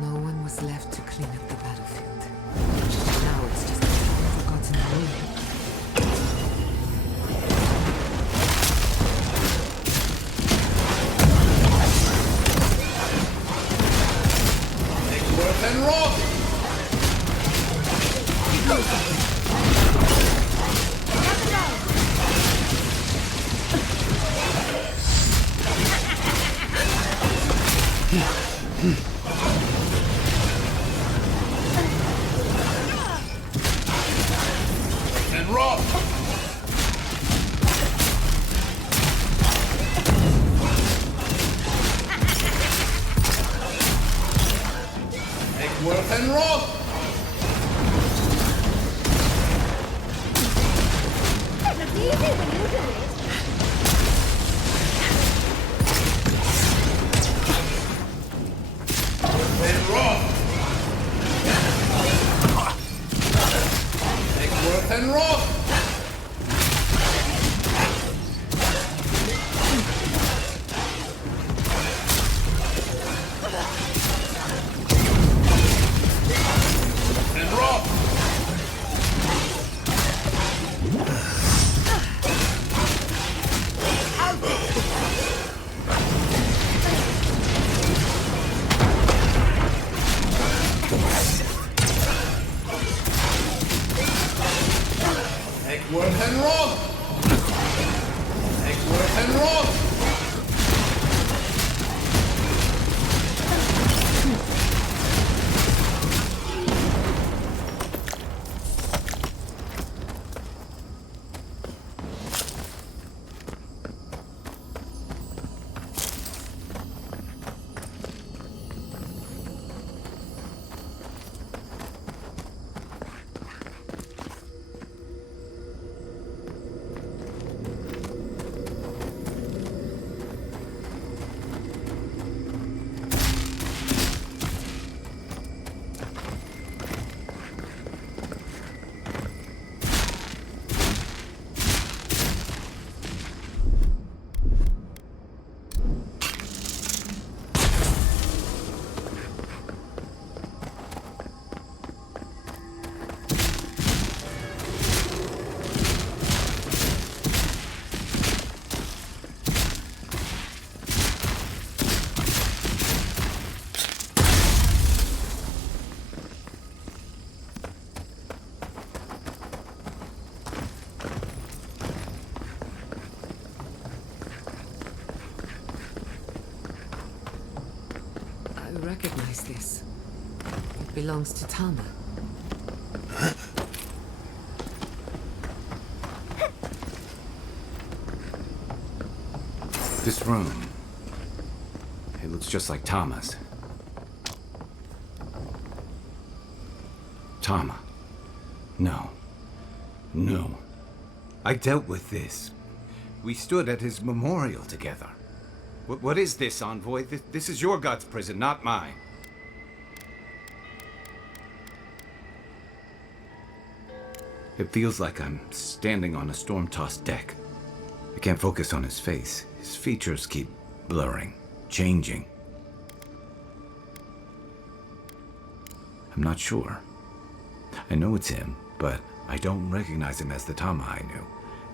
No one was left to clean up the battlefield. Now it's just a forgotten ruin. Worth and rot! And rot! Worth and rot! It looks easy when you do it. And rot! Worth and rot! And rot! Worth and rot! Worth and rot! I recognize this. It belongs to Tama. This room. It looks just like Tama's. Tama. No. No. I dealt with this. We stood at his memorial together. What is this, Envoy? This is your God's prison, not mine. It feels like I'm standing on a storm-tossed deck. I can't focus on his face. His features keep blurring, changing. I'm not sure. I know it's him, but I don't recognize him as the Tama I knew.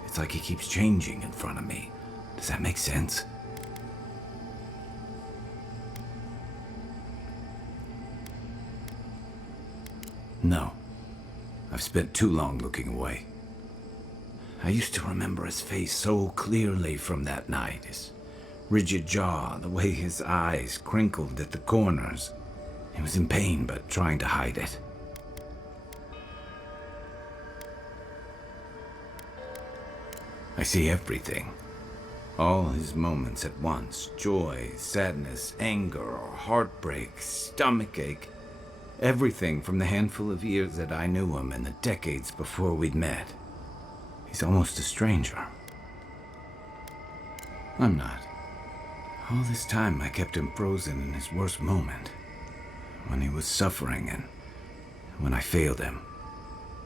It's like he keeps changing in front of me. Does that make sense? No. I've spent too long looking away. I used to remember his face so clearly from that night. His rigid jaw, the way his eyes crinkled at the corners. He was in pain, but trying to hide it. I see everything. All his moments at once. Joy, sadness, anger, or heartbreak, stomachache. Everything from the handful of years that I knew him and the decades before we'd met. He's almost a stranger. I'm not. All this time I kept him frozen in his worst moment. When he was suffering and when I failed him.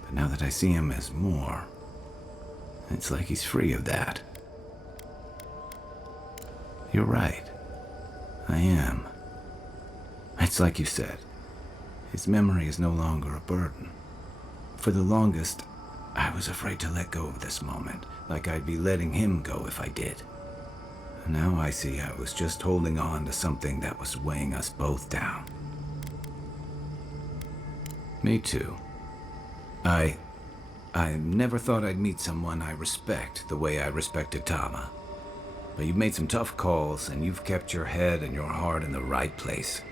But now that I see him as more, it's like he's free of that. You're right. I am. It's like you said. His memory is no longer a burden. For the longest, I was afraid to let go of this moment, like I'd be letting him go if I did. Now I see I was just holding on to something that was weighing us both down. Me too. I never thought I'd meet someone I respect the way I respected Tama. But you've made some tough calls, and you've kept your head and your heart in the right place.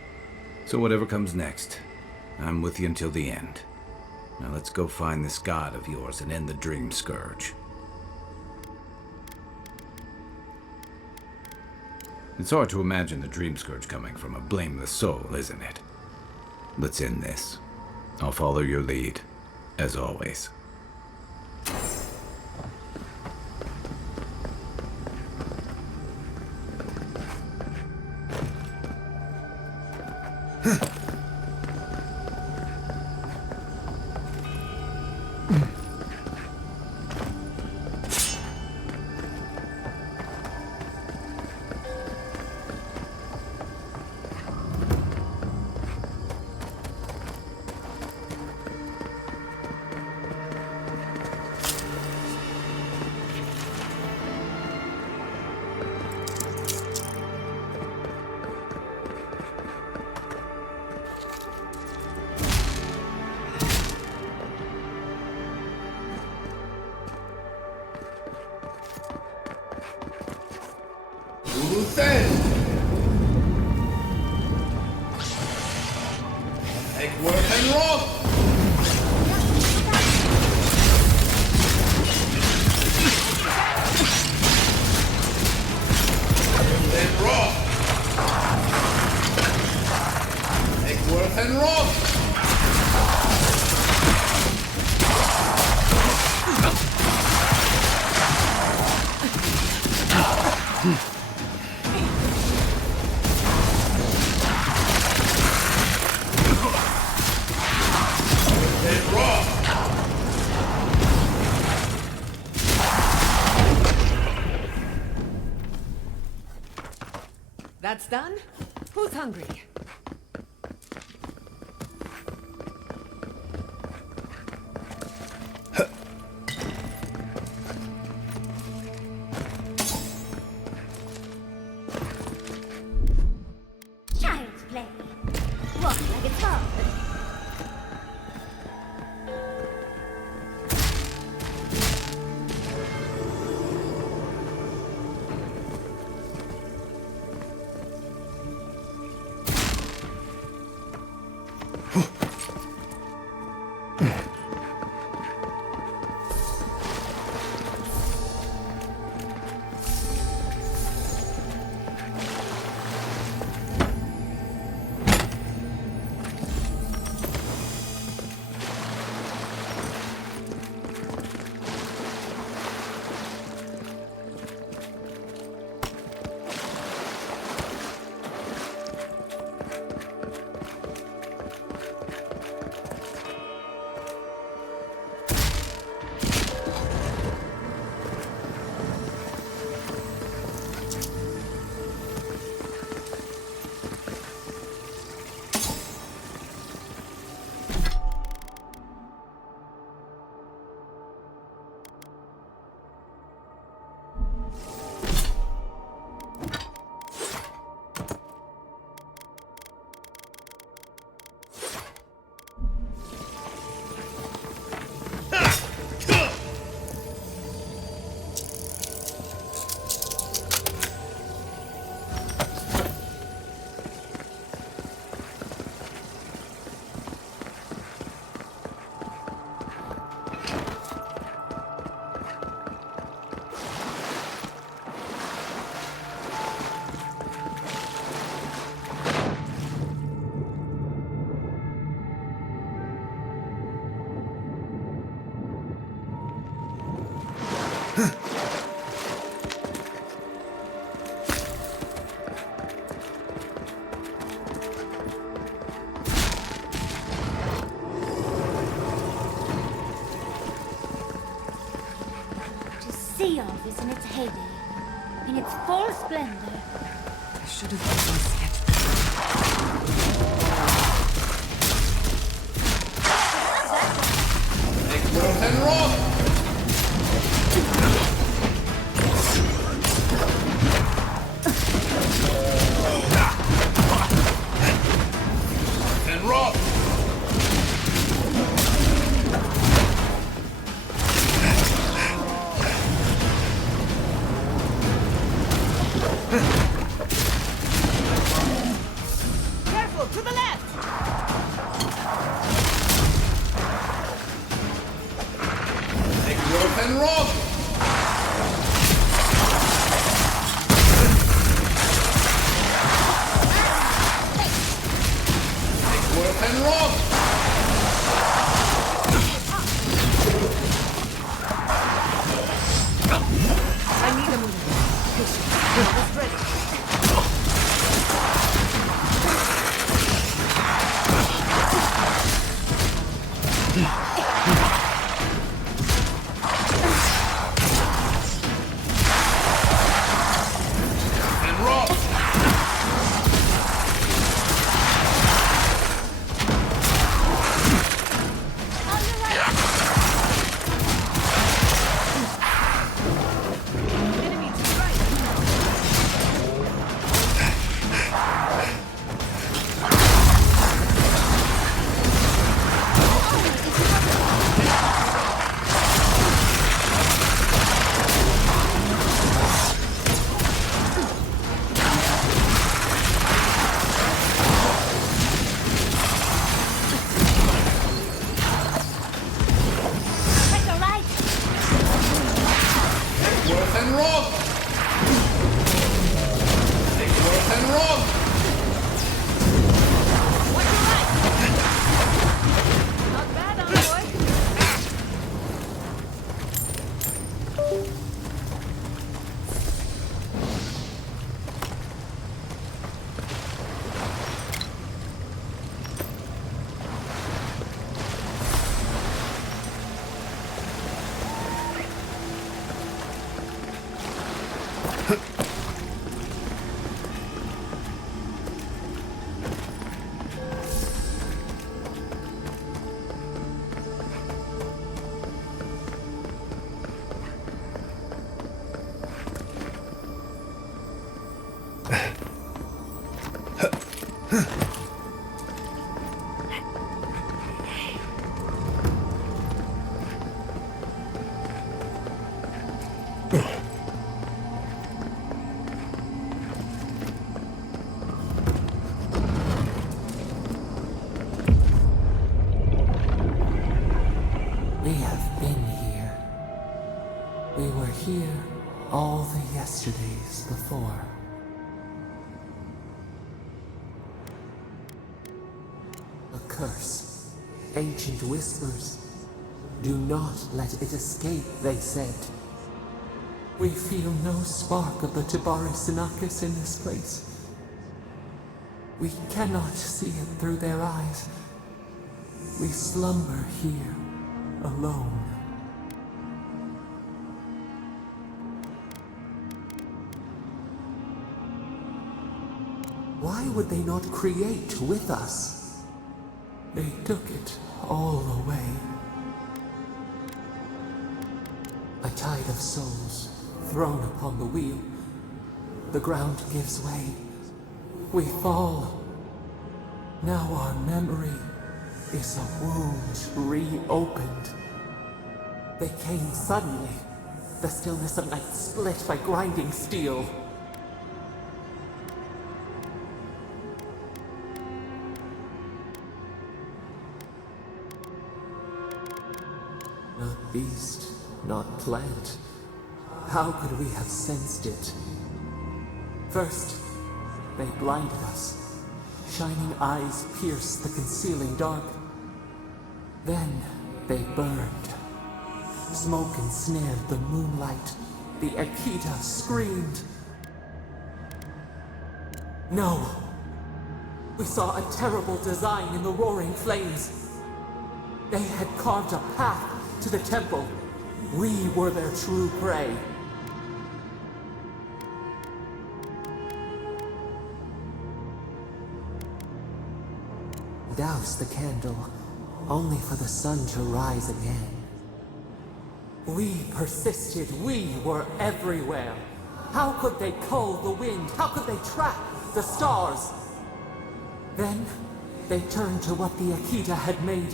So whatever comes next, I'm with you until the end. Now let's go find this god of yours and end the Dream Scourge. It's hard to imagine the Dream Scourge coming from a blameless soul, isn't it? Let's end this. I'll follow your lead, as always. That's done? Who's hungry? Child's play. Walk like it's hard. sea of is in its heyday, in its full splendor. I should have done my sketch. And roll! And roll! Careful, to the left! And roll! And roll! I need a minute. Almost ready. And roll! Take a right! And roll! And roll! Not bad, envoy. We have been here. We were here all the yesterdays before. A curse. Ancient whispers. Do not let it escape, they said. We feel no spark of the Tabari Sinakis in this place. We cannot see it through their eyes. We slumber here, alone. Why would they not create with us? They took it all away. A tide of souls thrown upon the wheel. The ground gives way. We fall. Now our memory is a wound reopened. They came suddenly. The stillness of night split by grinding steel. Not beast, not plant. How could we have sensed it? First, they blinded us. Shining eyes pierced the concealing dark. Then they burned. Smoke ensnared the moonlight. The Akita screamed. No! We saw a terrible design in the roaring flames. They had carved a path to the temple. We were their true prey. Douse the candle, only for the sun to rise again. We persisted, we were everywhere. How could they cull the wind? How could they track the stars? Then, they turned to what the Akita had made.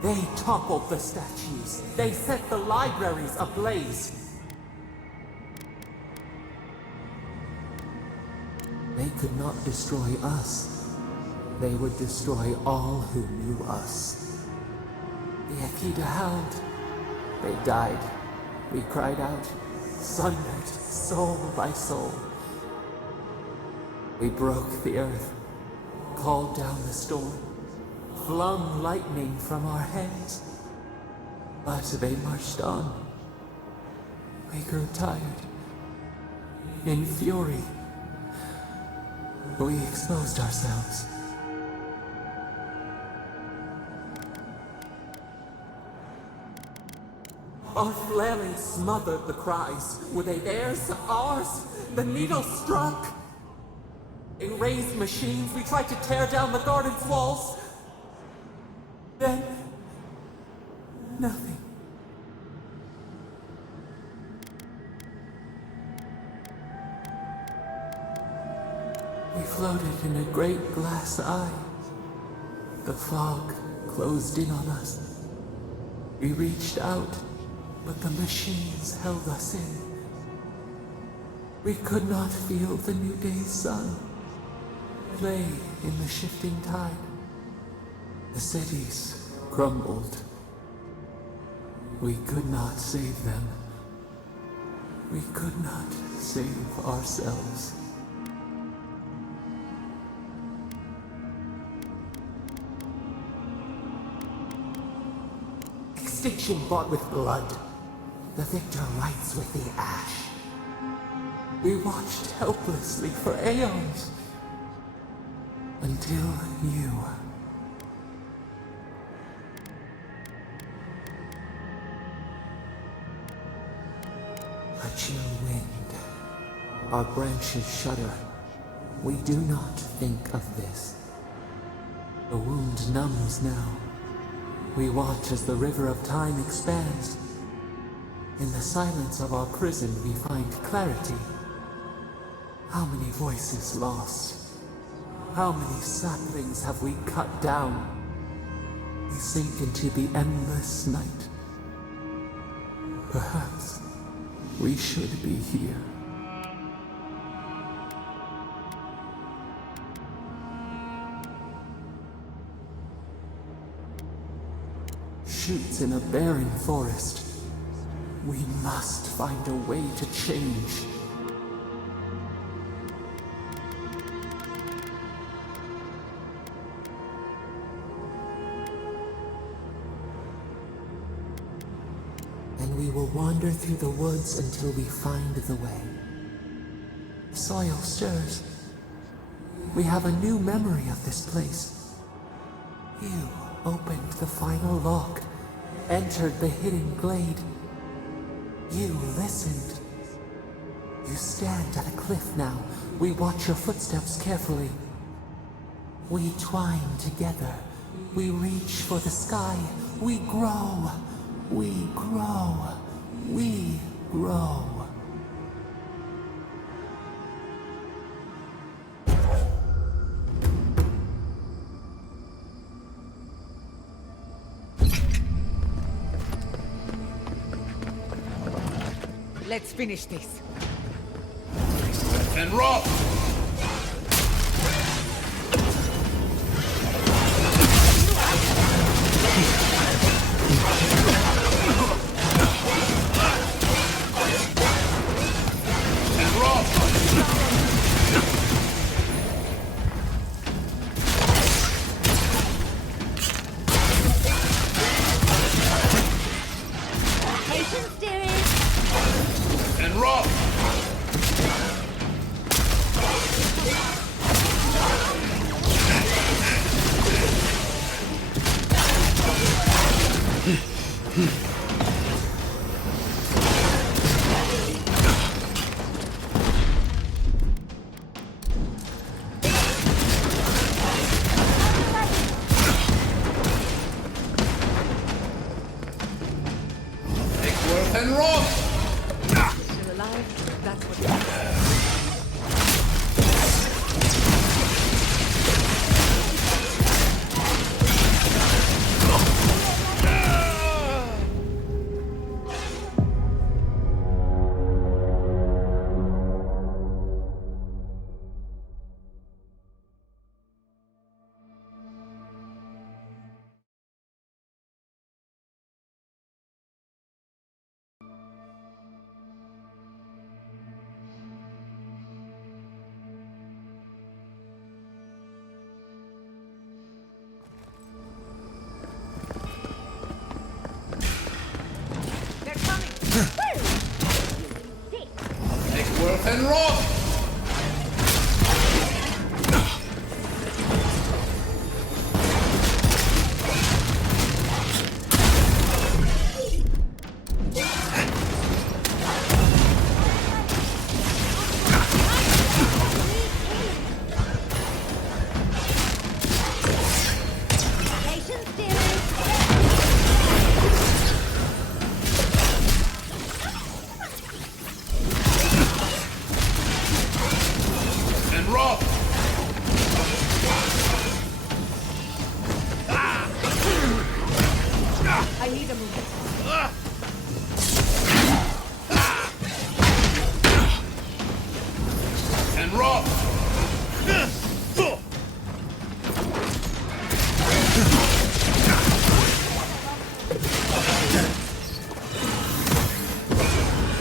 They toppled the statues. They set the libraries ablaze. They could not destroy us. They would destroy all who knew us. The Akita howled. They died. We cried out, sundered, soul by soul. We broke the earth, called down the storm, flung lightning from our hands. But they marched on. We grew tired. In fury, we exposed ourselves. Our flailing smothered the cries. Were they theirs? Ours? The needle struck. In raised machines, we tried to tear down the garden's walls. Then, nothing. We floated in a great glass eye. The fog closed in on us. We reached out, but the machines held us in. We could not feel the new day's sun play in the shifting tide. The cities crumbled. We could not save them. We could not save ourselves. Extinction bought with blood. The victor rights with the ash. We watched helplessly for aeons. Until you. A chill wind. Our branches shudder. We do not think of this. The wound numbs now. We watch as the river of time expands. In the silence of our prison we find clarity. How many voices lost? How many saplings have we cut down? We sink into the endless night. Perhaps we should be here. Shoots in a barren forest. We must find a way to change. And we will wander through the woods until we find the way. The soil stirs. We have a new memory of this place. You opened the final lock, entered the hidden glade. You listened. You stand at a cliff now. We watch your footsteps carefully. We twine together. We reach for the sky. We grow. We grow. We grow. Let's finish this. And rock! Patience, dearie. And rock! worth and wrong. Still alive? That's what matters. Take worth and wrong. Patience, dearie. And wrong. I need a move. And wrong.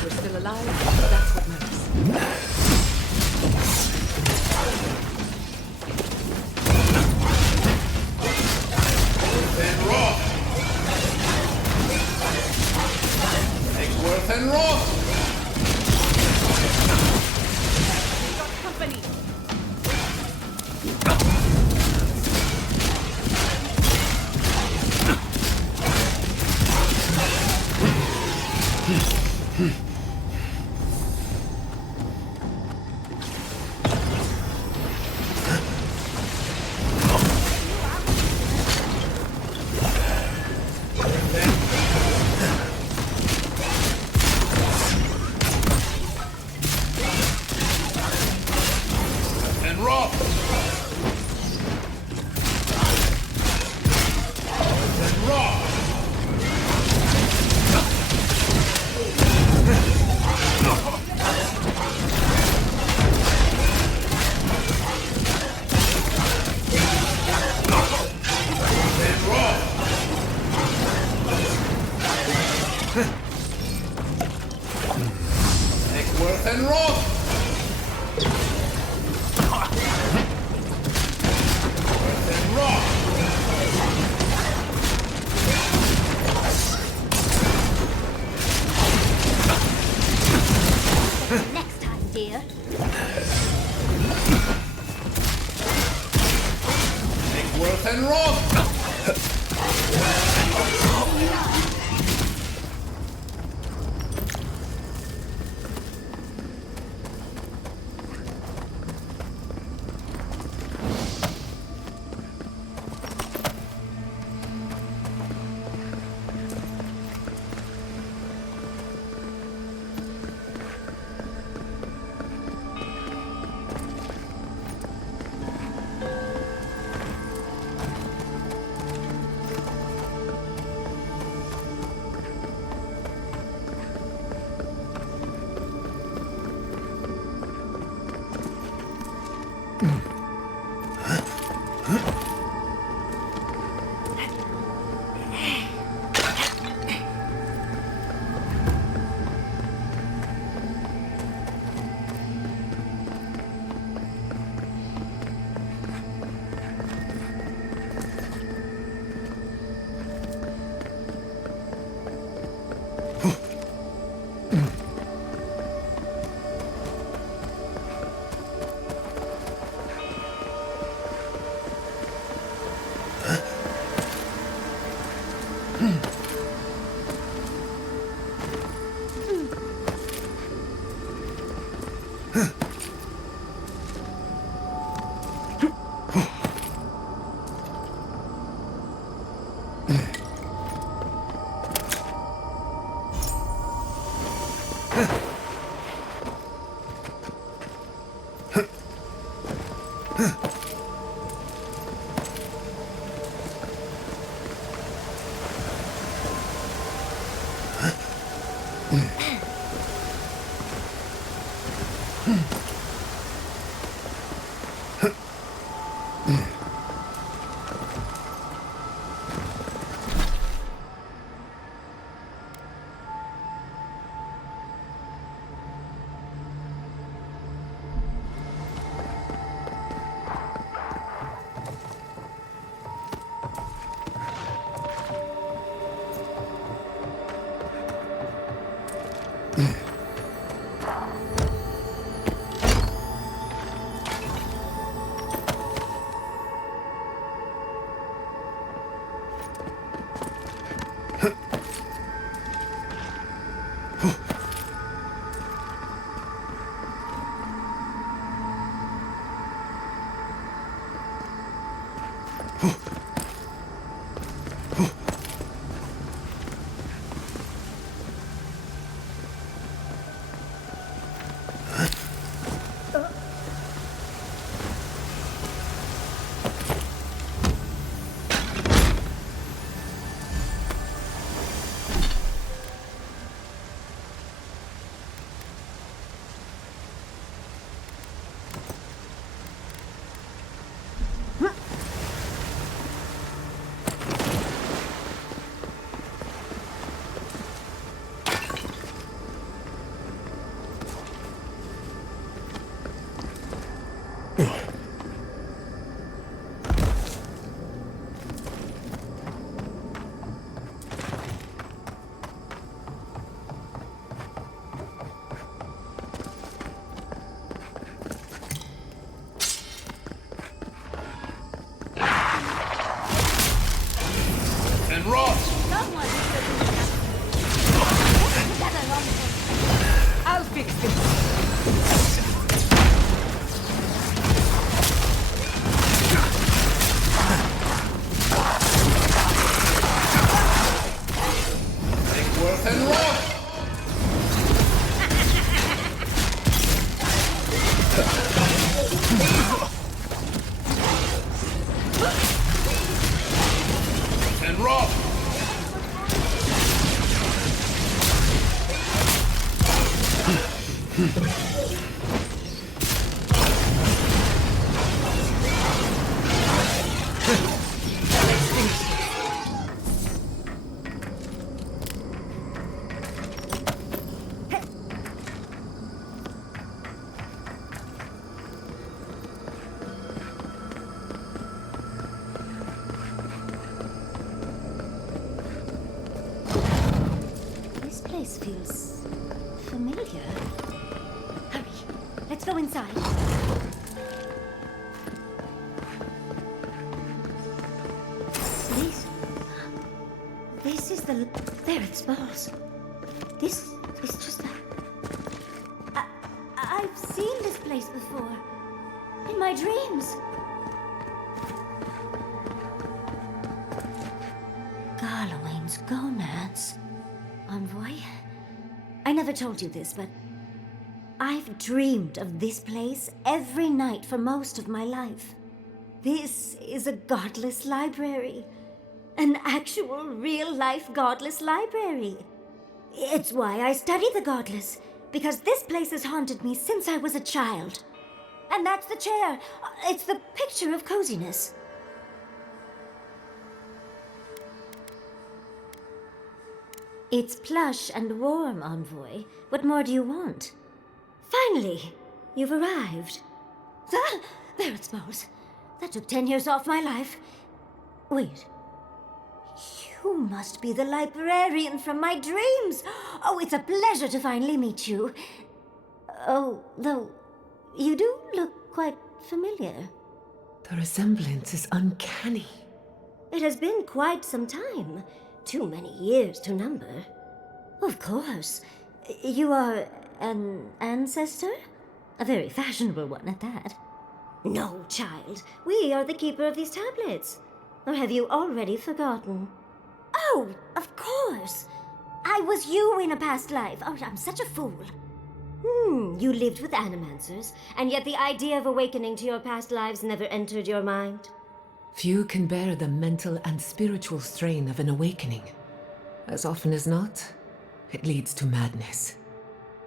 We're still alive? That's what matters. And wrong. Take worth and wrong. Company. And wrong. And wrong. And wrong. Take worth and wrong. Worth and wrong. Next time, dear. Take worth and wrong. I'll fix this. This place feels familiar. Hurry, let's go inside. This is the... There it smells. This is just a... I've seen this place before. In my dreams. Garlowain's gonads. Envoy? I never told you this, but I've dreamed of this place every night for most of my life. This is a godless library. An actual, real-life godless library. It's why I study the godless, because this place has haunted me since I was a child. And that's the chair. It's the picture of coziness. It's plush and warm, Envoy. What more do you want? Finally, you've arrived. Ah, there it smells. That took 10 years off my life. Wait. You must be the librarian from my dreams. Oh, it's a pleasure to finally meet you. Oh, though, you do look quite familiar. The resemblance is uncanny. It has been quite some time. Too many years to number. Of course. You are an ancestor? A very fashionable one at that. No, child. We are the keeper of these tablets. Or have you already forgotten? Oh, of course. I was you in a past life. Oh, I'm such a fool. You lived with animancers, and yet the idea of awakening to your past lives never entered your mind? Few can bear the mental and spiritual strain of an awakening. As often as not, it leads to madness.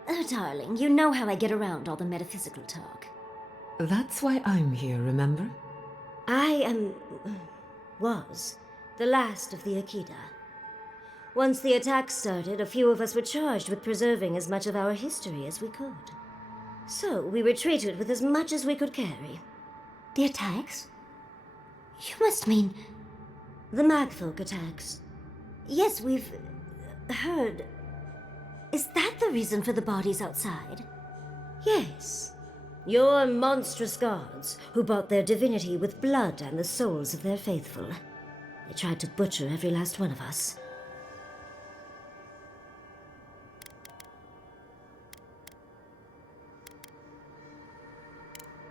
Oh, darling, you know how I get around all the metaphysical talk. That's why I'm here, remember? I was the last of the Akita. Once the attack started, a few of us were charged with preserving as much of our history as we could. So we were treated with as much as we could carry. The attacks? You must mean the Magfolk attacks. Yes, we've heard. Is that the reason for the bodies outside? Yes. Your monstrous gods, who bought their divinity with blood and the souls of their faithful. They tried to butcher every last one of us.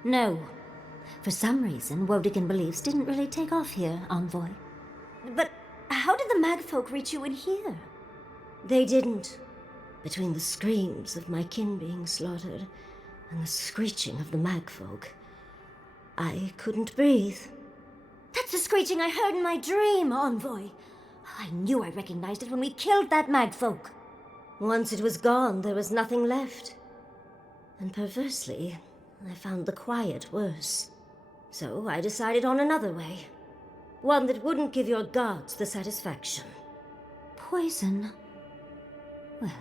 No. For some reason, Wodigan beliefs didn't really take off here, Envoy. But how did the Magfolk reach you in here? They didn't. Between the screams of my kin being slaughtered and the screeching of the Magfolk, I couldn't breathe. That's the screeching I heard in my dream, Envoy. I knew I recognized it when we killed that Magfolk. Once it was gone, there was nothing left. And perversely, I found the quiet worse. So I decided on another way. One that wouldn't give your gods the satisfaction. Poison? Well,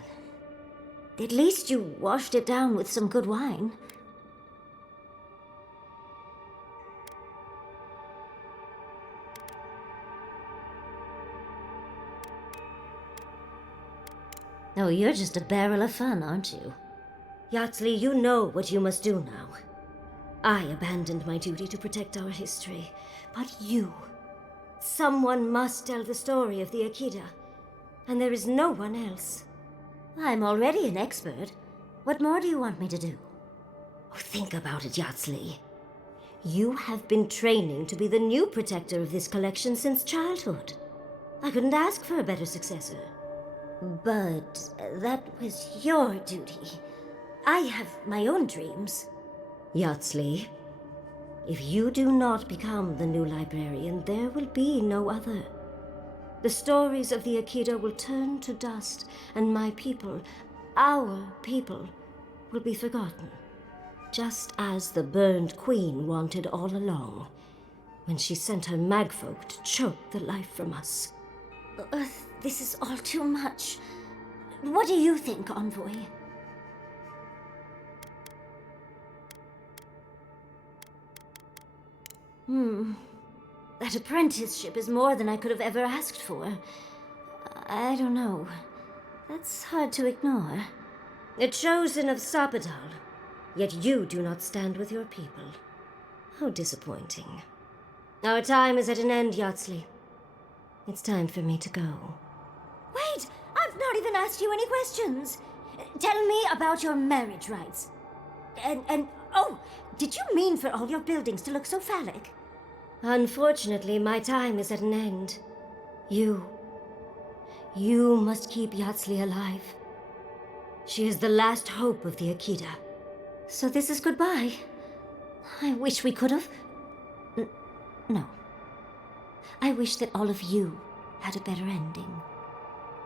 at least you washed it down with some good wine. Oh, you're just a barrel of fun, aren't you? Yatsley, you know what you must do now. I abandoned my duty to protect our history, but you... Someone must tell the story of the Akita, and there is no one else. I'm already an expert. What more do you want me to do? Oh, think about it, Yatsley. You have been training to be the new protector of this collection since childhood. I couldn't ask for a better successor. But that was your duty. I have my own dreams. Yatsley, if you do not become the new librarian, there will be no other. The stories of the Akita will turn to dust, and my people, our people, will be forgotten. Just as the burned queen wanted all along, when she sent her magfolk to choke the life from us. This is all too much. What do you think, Envoy? That apprenticeship is more than I could have ever asked for. I don't know. That's hard to ignore. A chosen of Sapadal, yet you do not stand with your people. How disappointing. Our time is at an end, Yatsley. It's time for me to go. Wait! I've not even asked you any questions! Tell me about your marriage rights. Oh, did you mean for all your buildings to look so phallic? Unfortunately, my time is at an end. You must keep Yatsley alive. She is the last hope of the Akita. So this is goodbye. I wish we could have... No. I wish that all of you had a better ending.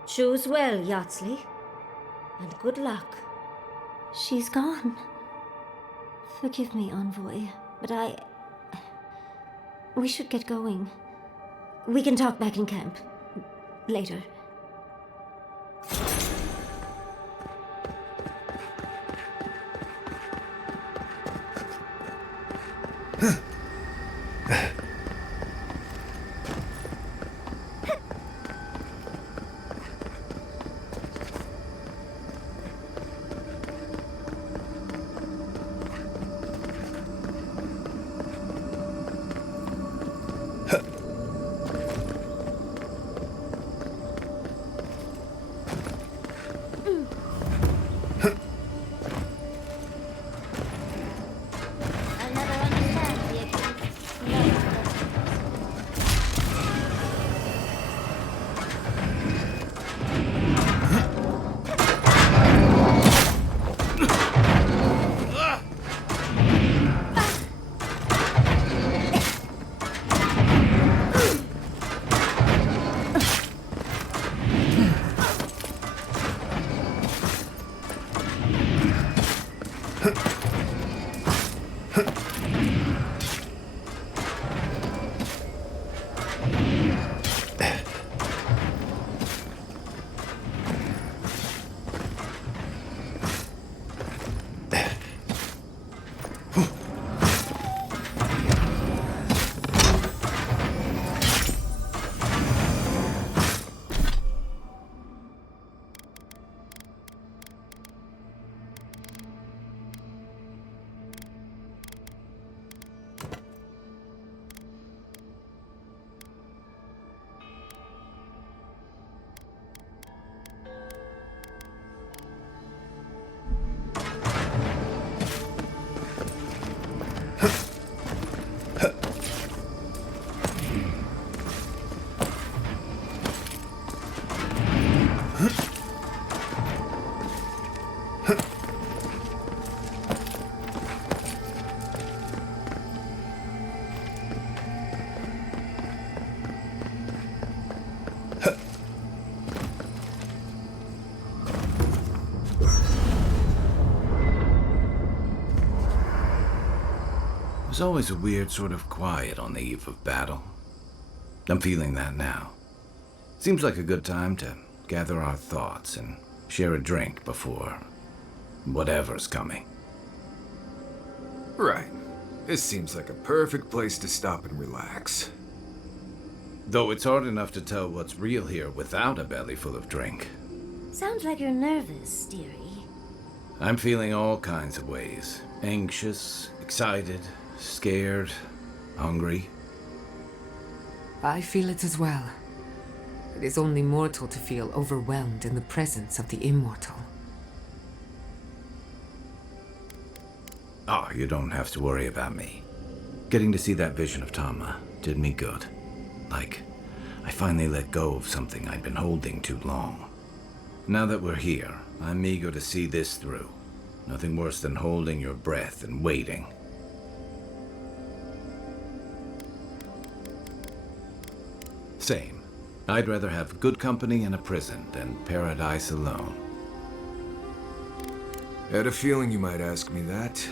Choose well, Yatsley. And good luck. She's gone. Forgive me, Envoy, but we should get going. We can talk back in camp. Later. There's always a weird sort of quiet on the eve of battle. I'm feeling that now. Seems like a good time to gather our thoughts and share a drink before whatever's coming. Right. This seems like a perfect place to stop and relax. Though it's hard enough to tell what's real here without a belly full of drink. Sounds like you're nervous, dearie. I'm feeling all kinds of ways. Anxious, excited, scared, hungry. I feel it as well. It is only mortal to feel overwhelmed in the presence of the immortal. Oh, you don't have to worry about me. Getting to see that vision of Tama did me good. Like, I finally let go of something I'd been holding too long. Now that we're here, I'm eager to see this through. Nothing worse than holding your breath and waiting. Same. I'd rather have good company in a prison than paradise alone. I had a feeling you might ask me that.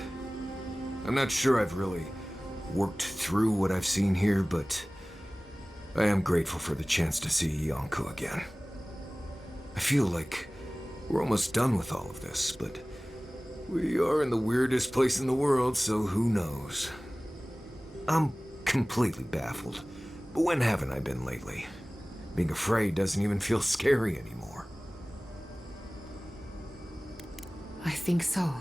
I'm not sure I've really worked through what I've seen here, but I am grateful for the chance to see Yonko again. I feel like we're almost done with all of this, but we are in the weirdest place in the world, so who knows? I'm completely baffled, but when haven't I been lately? Being afraid doesn't even feel scary anymore. I think so.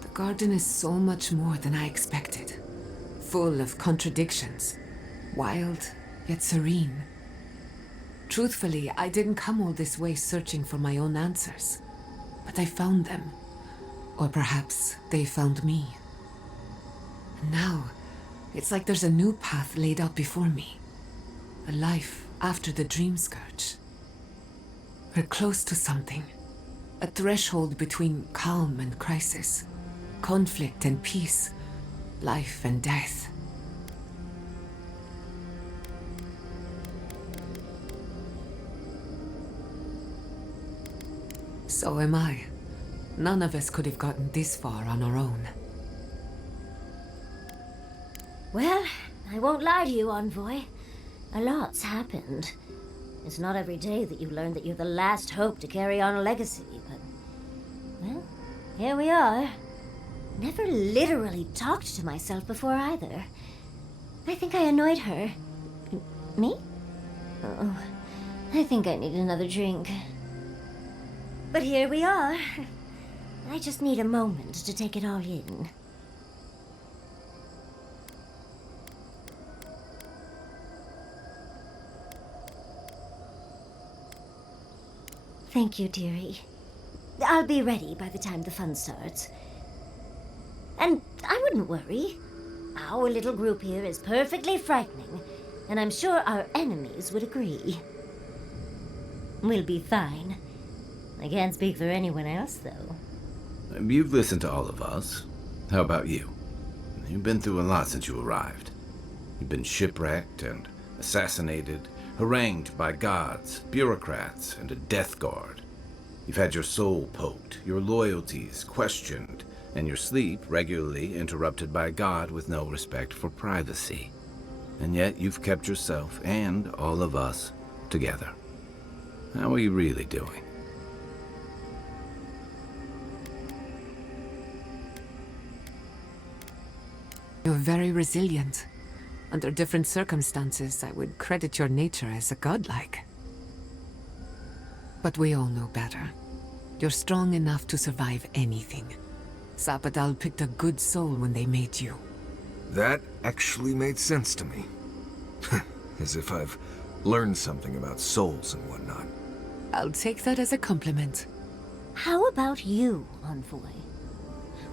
The garden is so much more than I expected. Full of contradictions. Wild, yet serene. Truthfully, I didn't come all this way searching for my own answers. But I found them. Or perhaps they found me. And now, it's like there's a new path laid out before me. A life after the dream scourge. We're close to something. A threshold between calm and crisis. Conflict and peace. Life and death. So am I. None of us could have gotten this far on our own. Well, I won't lie to you, Envoy. A lot's happened. It's not every day that you learn that you're the last hope to carry on a legacy, but... well, here we are. Never literally talked to myself before either. I think I annoyed her. Me? Oh, I think I need another drink. But here we are. I just need a moment to take it all in. Thank you, dearie. I'll be ready by the time the fun starts. And I wouldn't worry. Our little group here is perfectly frightening, and I'm sure our enemies would agree. We'll be fine. I can't speak for anyone else, though. You've listened to all of us. How about you? You've been through a lot since you arrived. You've been shipwrecked and assassinated, harangued by gods, bureaucrats, and a death guard. You've had your soul poked, your loyalties questioned, and your sleep regularly interrupted by a god with no respect for privacy. And yet you've kept yourself and all of us together. How are you really doing? You're very resilient. Under different circumstances, I would credit your nature as a godlike. But we all know better. You're strong enough to survive anything. Sapadal picked a good soul when they made you. That actually made sense to me. As if I've learned something about souls and whatnot. I'll take that as a compliment. How about you, Envoy?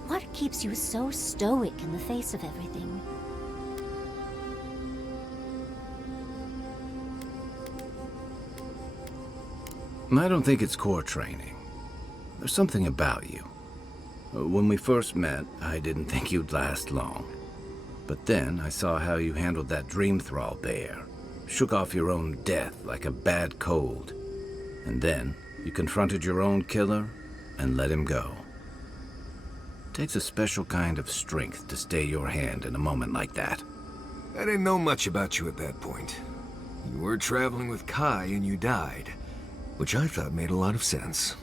What keeps you so stoic in the face of everything? I don't think it's core training. There's something about you. When we first met, I didn't think you'd last long. But then I saw how you handled that dream thrall bear. Shook off your own death like a bad cold. And then you confronted your own killer and let him go. It takes a special kind of strength to stay your hand in a moment like that. I didn't know much about you at that point. You were traveling with Kai and you died, which I thought made a lot of sense.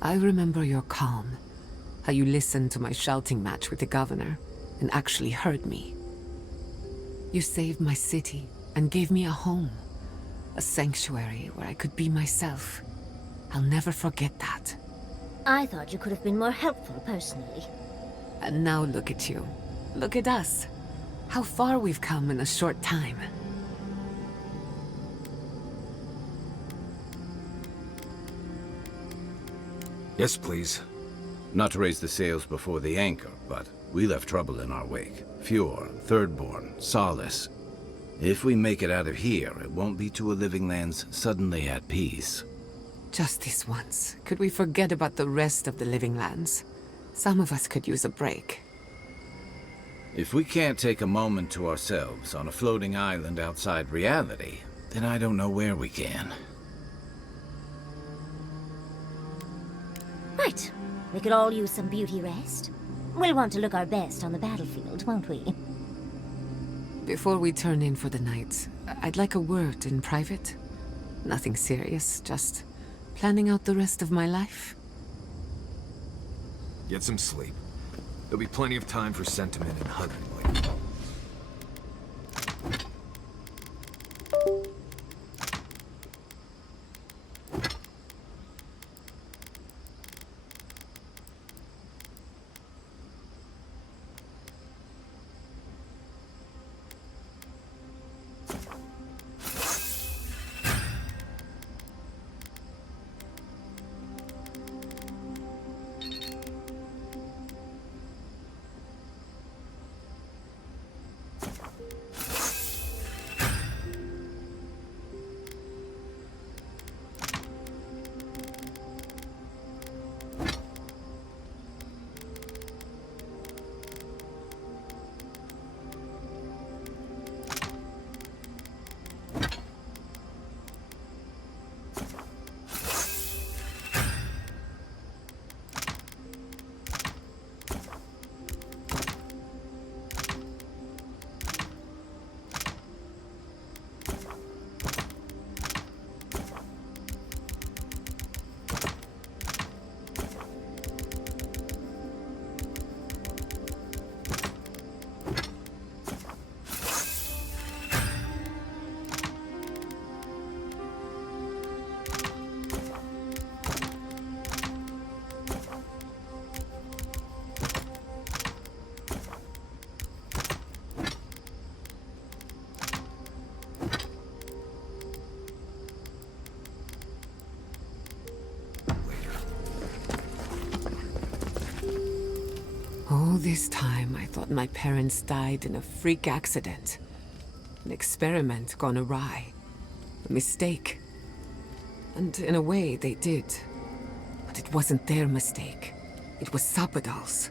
I remember your calm, how you listened to my shouting match with the governor, and actually heard me. You saved my city and gave me a home, a sanctuary where I could be myself. I'll never forget that. I thought you could have been more helpful personally. And now look at you. Look at us. How far we've come in a short time. Yes, please. Not to raise the sails before the anchor, but we left trouble in our wake. Fjord, Thirdborn, Solace. If we make it out of here, it won't be to a living lands suddenly at peace. Just this once. Could we forget about the rest of the living lands? Some of us could use a break. If we can't take a moment to ourselves on a floating island outside reality, then I don't know where we can. Right. We could all use some beauty rest. We'll want to look our best on the battlefield, won't we? Before we turn in for the night, I'd like a word in private. Nothing serious, just planning out the rest of my life. Get some sleep. There'll be plenty of time for sentiment and hugging later. All this time, I thought my parents died in a freak accident. An experiment gone awry. A mistake. And in a way, they did. But it wasn't their mistake. It was Sapadal's.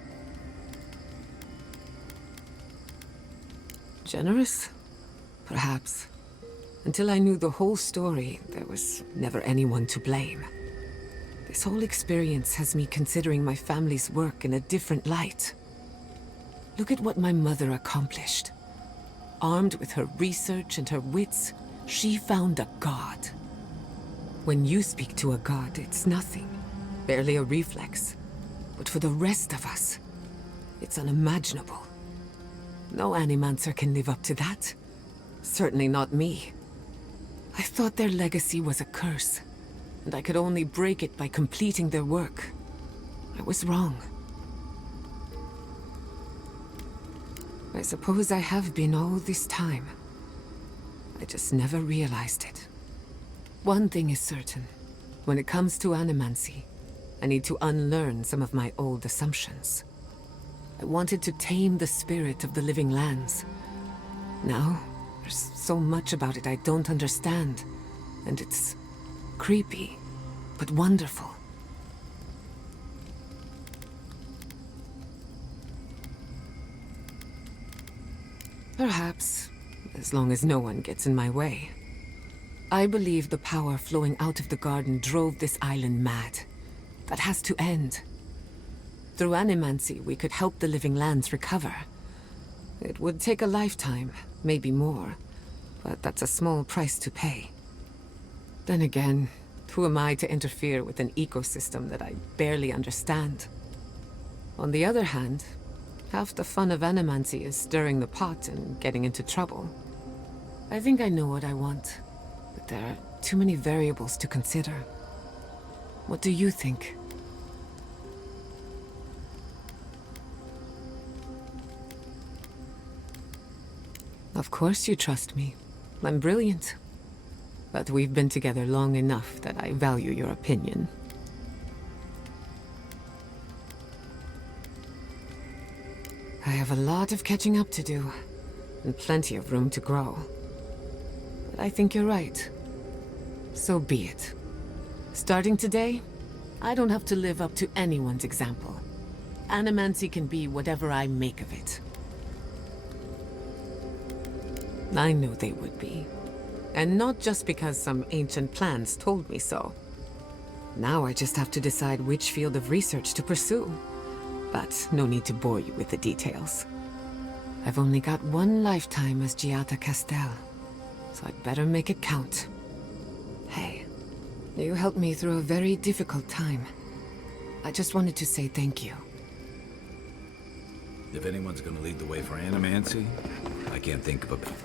Generous? Perhaps. Until I knew the whole story, there was never anyone to blame. This whole experience has me considering my family's work in a different light. Look at what my mother accomplished. Armed with her research and her wits, she found a god. When you speak to a god, it's nothing. Barely a reflex. But for the rest of us, it's unimaginable. No animancer can live up to that. Certainly not me. I thought their legacy was a curse, and I could only break it by completing their work. I was wrong. I suppose I have been all this time. I just never realized it. One thing is certain. When it comes to animancy, I need to unlearn some of my old assumptions. I wanted to tame the spirit of the living lands. Now, there's so much about it I don't understand, and it's creepy, but wonderful. Perhaps, as long as no one gets in my way. I believe the power flowing out of the garden drove this island mad. That has to end. Through animancy, we could help the living lands recover. It would take a lifetime, maybe more, but that's a small price to pay. Then again, who am I to interfere with an ecosystem that I barely understand? On the other hand, half the fun of animancy is stirring the pot and getting into trouble. I think I know what I want, but there are too many variables to consider. What do you think? Of course you trust me. I'm brilliant. But we've been together long enough that I value your opinion. I have a lot of catching up to do, and plenty of room to grow. But I think you're right. So be it. Starting today, I don't have to live up to anyone's example. Animancy can be whatever I make of it. I knew they would be. And not just because some ancient plans told me so. Now I just have to decide which field of research to pursue. But no need to bore you with the details. I've only got one lifetime as Giata Castel, so I'd better make it count. Hey, you helped me through a very difficult time. I just wanted to say thank you. If anyone's gonna lead the way for animancy, I can't think of a better.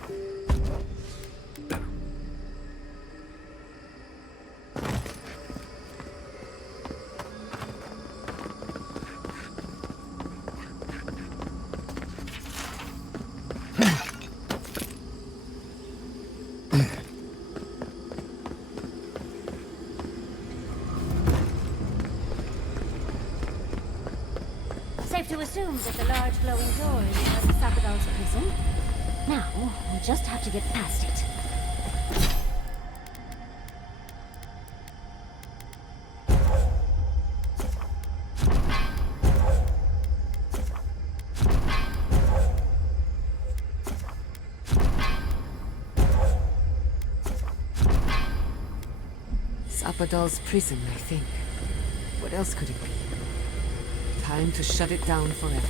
Safe to assume that the large glowing door is part of Sapadal's prison. Now, we'll just have to get past it. Sapadal's prison, I think. What else could it be? Time to shut it down forever.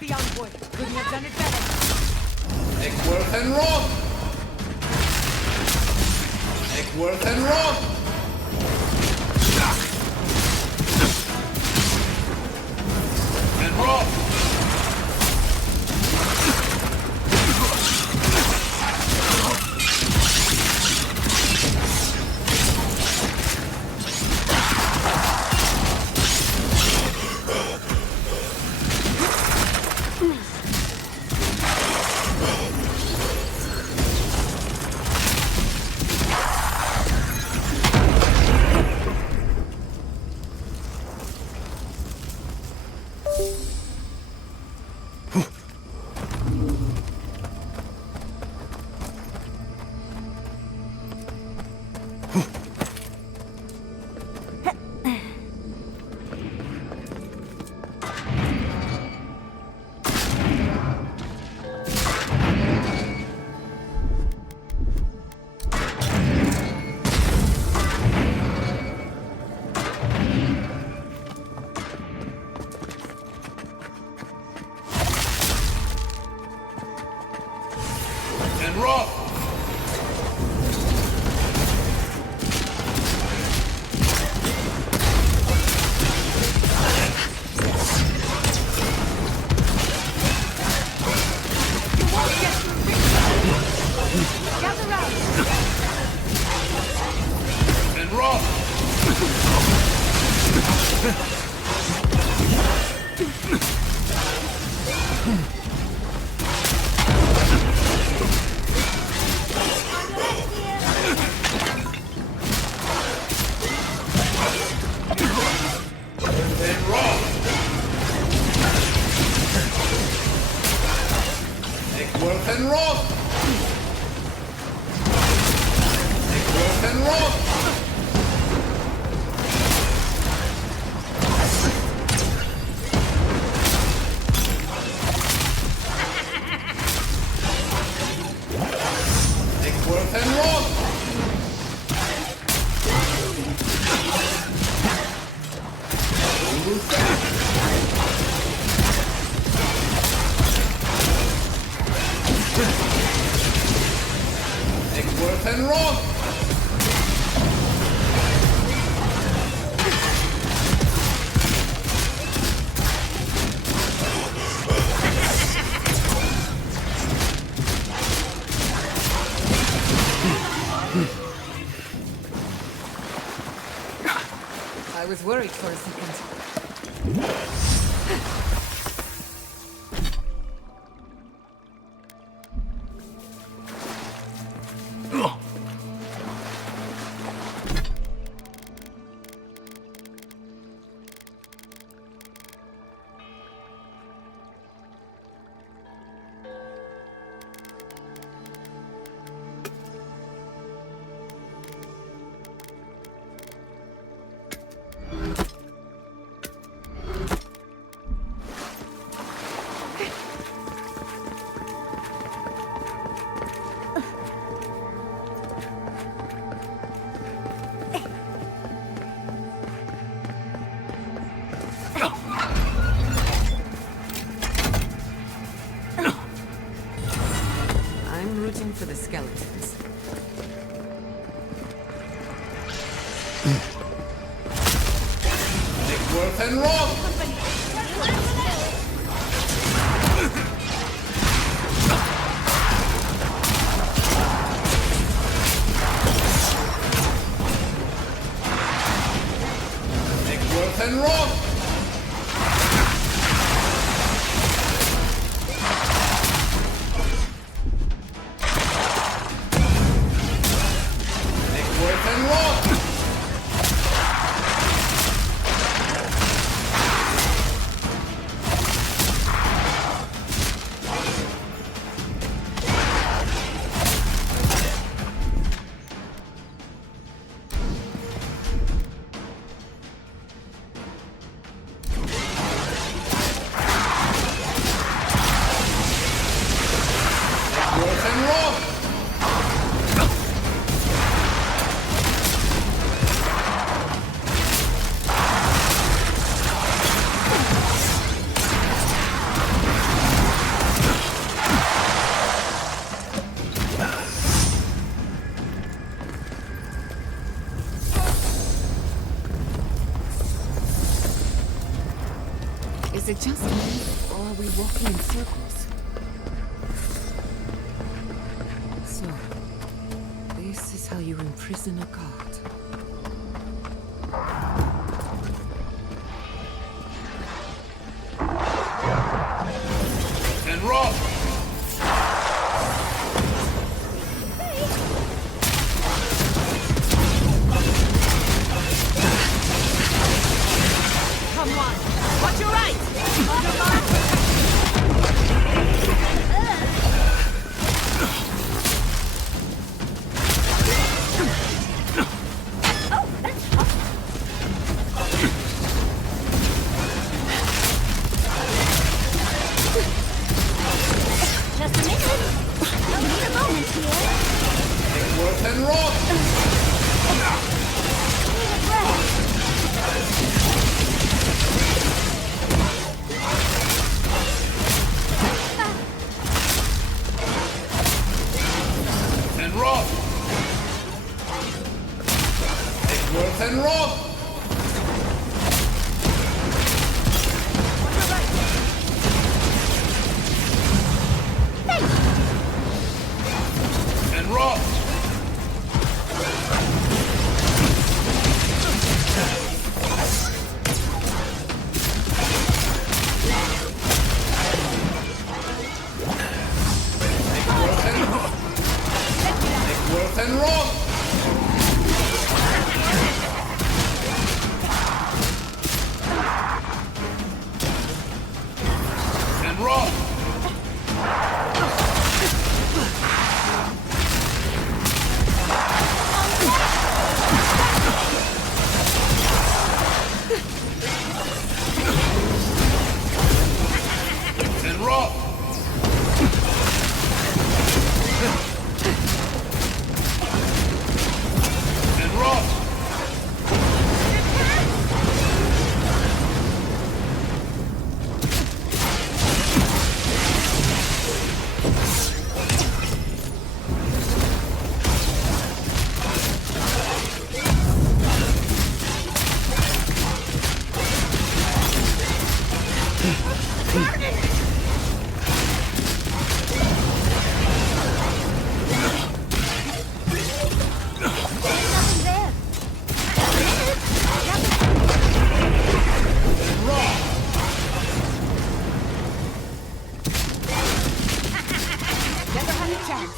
The envoy couldn't have done it better. Eckworth and Roth! Eckworth and Roth! And Roth! rough! Gather round! And rough! And rough! And rough! And rough! And rough! I was worried for a second. I'm rooting for the skeletons. And rough! And rough! And rough! And rough! Is it just me, or are we walking in circles? So, this is how you imprison a god. And rough! Come on! Watch your right! Just a minute. Don't need a moment here. And rough! Need a breath. Never had a chance.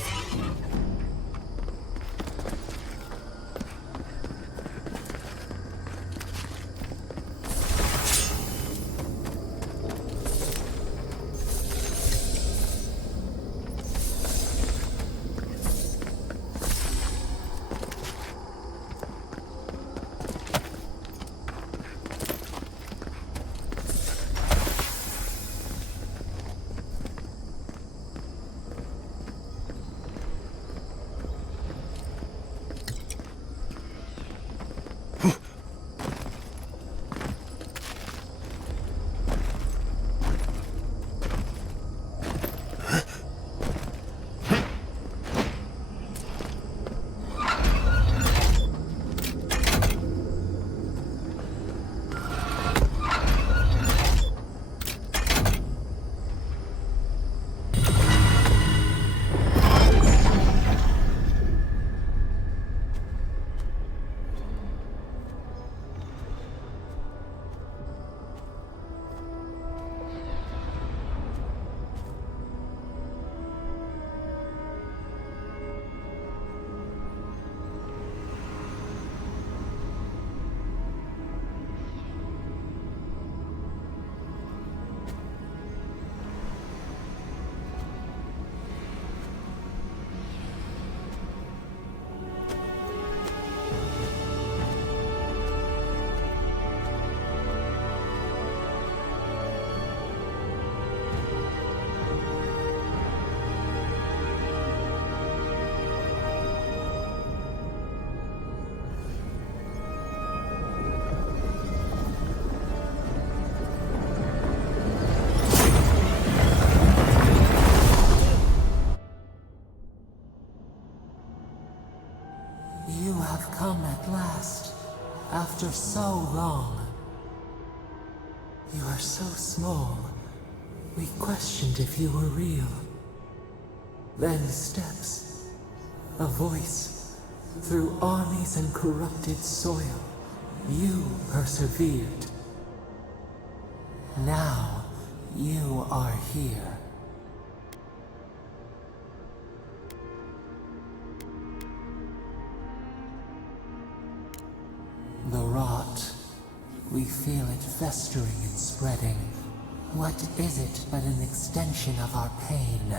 You have come at last, after so long. You are so small, we questioned if you were real. Then steps, a voice, through armies and corrupted soil. You persevered. Now, you are here. The rot. We feel it festering and spreading. What is it but an extension of our pain?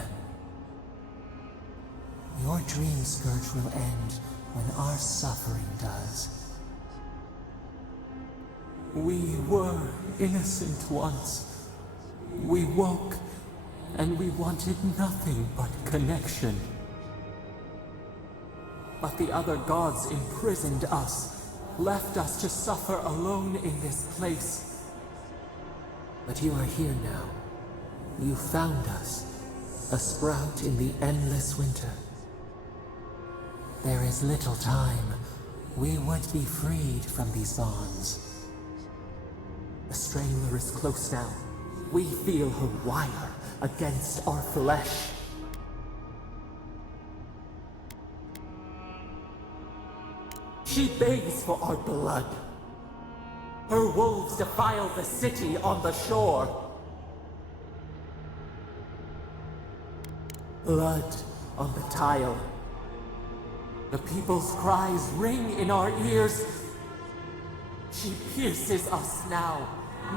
Your dream scourge will end when our suffering does. We were innocent once. We woke, and we wanted nothing but connection. But the other gods imprisoned us, left us to suffer alone in this place. But you are here now. You found us, a sprout in the endless winter. There is little time. We would be freed from these bonds. The strangler is close now. We feel her wire against our flesh. She begs for our blood. Her wolves defile the city on the shore. Blood on the tile. The people's cries ring in our ears. She pierces us now.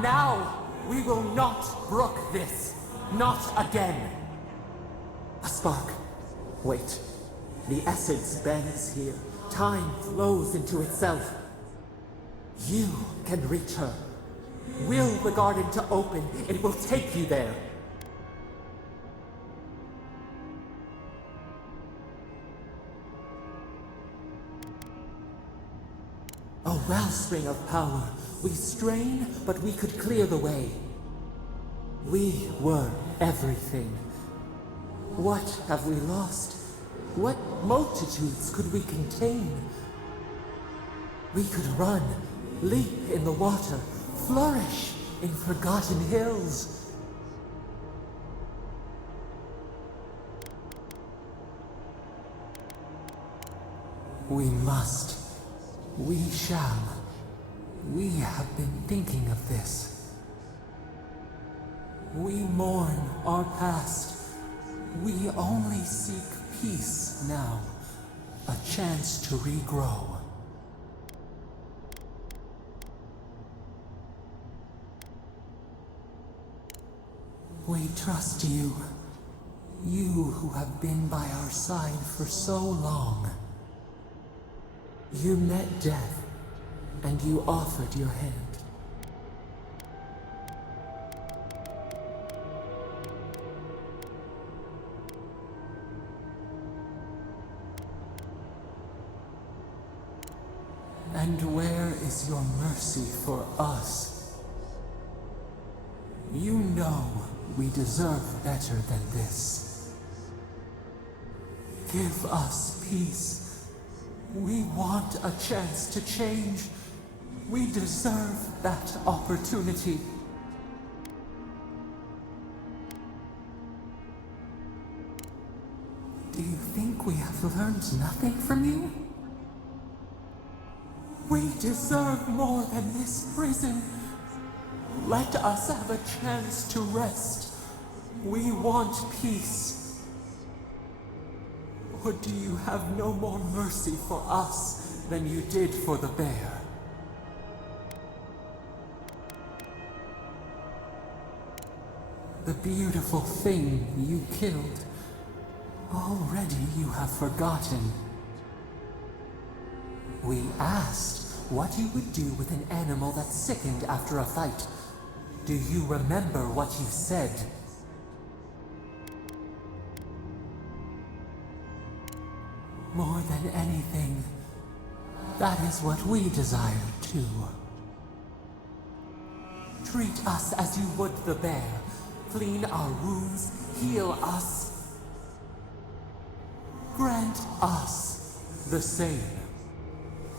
Now, we will not brook this. Not again. A spark. Wait. The essence bends here. Time flows into itself. You can reach her. Will the garden to open, it will take you there. A wellspring of power. We strain, but we could clear the way. We were everything. What have we lost? What multitudes could we contain? We could run, leap in the water, flourish in forgotten hills. We must. We shall. We have been thinking of this. We mourn our past. We only seek peace now. A chance to regrow. We trust you. You who have been by our side for so long. You met death, and you offered your hand. And where is your mercy for us? You know we deserve better than this. Give us peace. We want a chance to change. We deserve that opportunity. Do you think we have learned nothing from you? We deserve more than this prison. Let us have a chance to rest. We want peace. Or do you have no more mercy for us than you did for the bear? The beautiful thing you killed, already you have forgotten. We asked what you would do with an animal that sickened after a fight. Do you remember what you said? More than anything, that is what we desire too. Treat us as you would the bear. Clean our wounds, heal us. Grant us the same.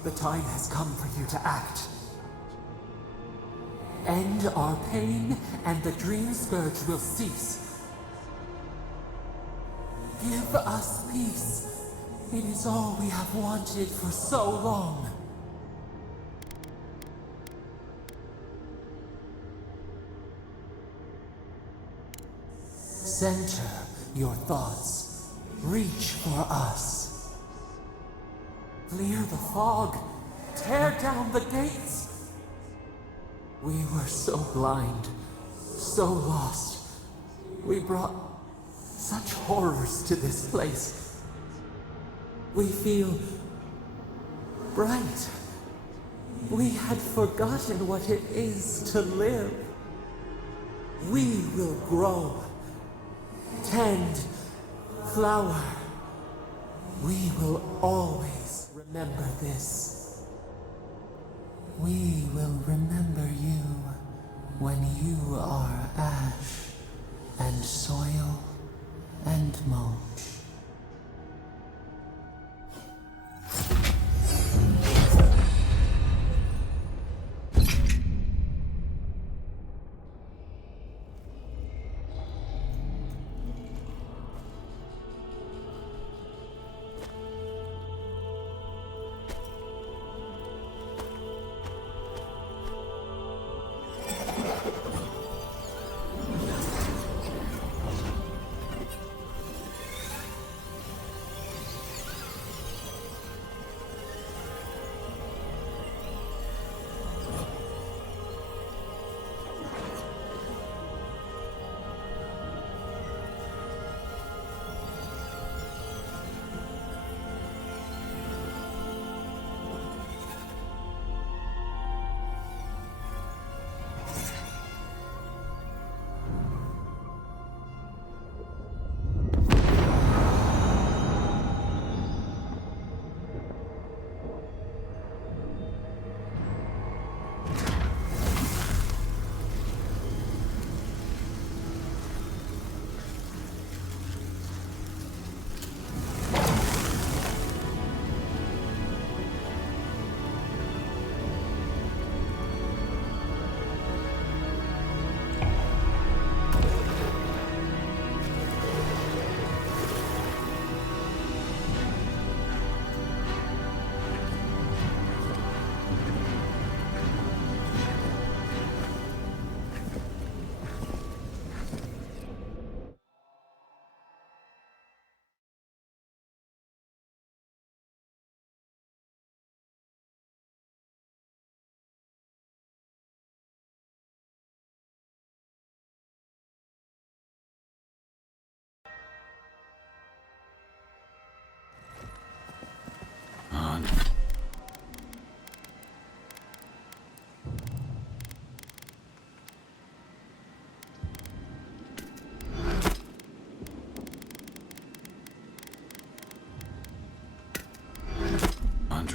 The time has come for you to act. End our pain, and the dream scourge will cease. Give us peace. It is all we have wanted for so long. Center your thoughts. Reach for us. Clear the fog. Tear down the gates. We were so blind, so lost. We brought such horrors to this place. We feel bright. We had forgotten what it is to live. We will grow, tend, flower. We will always remember this. We will remember you when you are ash and soil and mulch.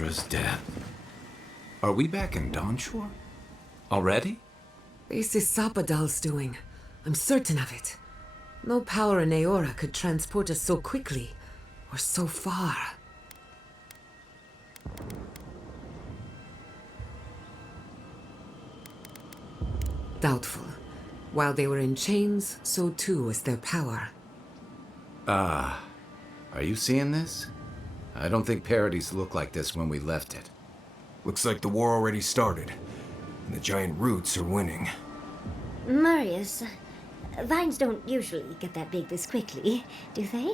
Chandra's death. Are we back in Dawnshore? Already? This is Sapadal's doing. I'm certain of it. No power in Aora could transport us so quickly, or so far. Doubtful. While they were in chains, so too was their power. Ah, are you seeing this? I don't think Parodies looked like this when we left it. Looks like the war already started, and the giant roots are winning. Marius, vines don't usually get that big this quickly, do they?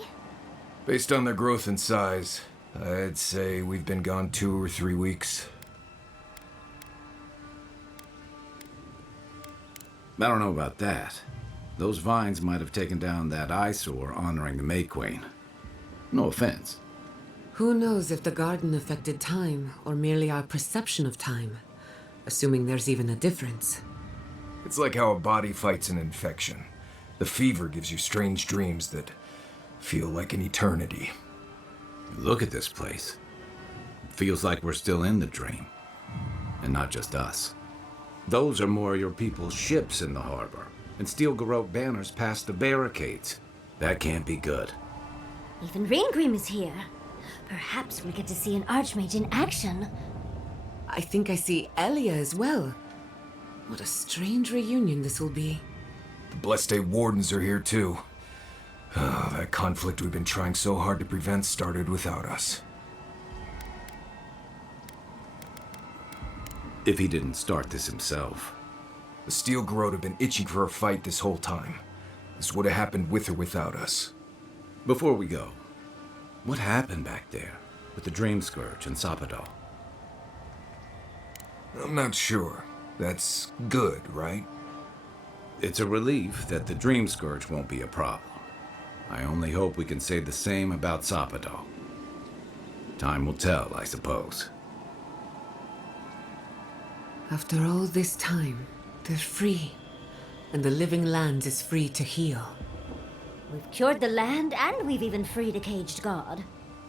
Based on their growth and size, I'd say we've been gone 2 or 3 weeks. I don't know about that. Those vines might have taken down that eyesore honoring the May Queen. No offense. Who knows if the garden affected time, or merely our perception of time, assuming there's even a difference. It's like how a body fights an infection. The fever gives you strange dreams that feel like an eternity. Look at this place. It feels like we're still in the dream. And not just us. Those are more your people's ships in the harbor, and steel garrote banners past the barricades. That can't be good. Even Reingrim is here. Perhaps we'll get to see an Archmage in action. I think I see Elia as well. What a strange reunion this will be. The Blessed Wardens are here too. Oh, that conflict we've been trying so hard to prevent started without us. If he didn't start this himself. The steel garrote have been itching for a fight this whole time. This would have happened with or without us. Before we go, what happened back there with the Dream Scourge and Sapadal? I'm not sure. That's good, right? It's a relief that the Dream Scourge won't be a problem. I only hope we can say the same about Sapadal. Time will tell, I suppose. After all this time, they're free. And the living land is free to heal. We've cured the land, and we've even freed a caged god.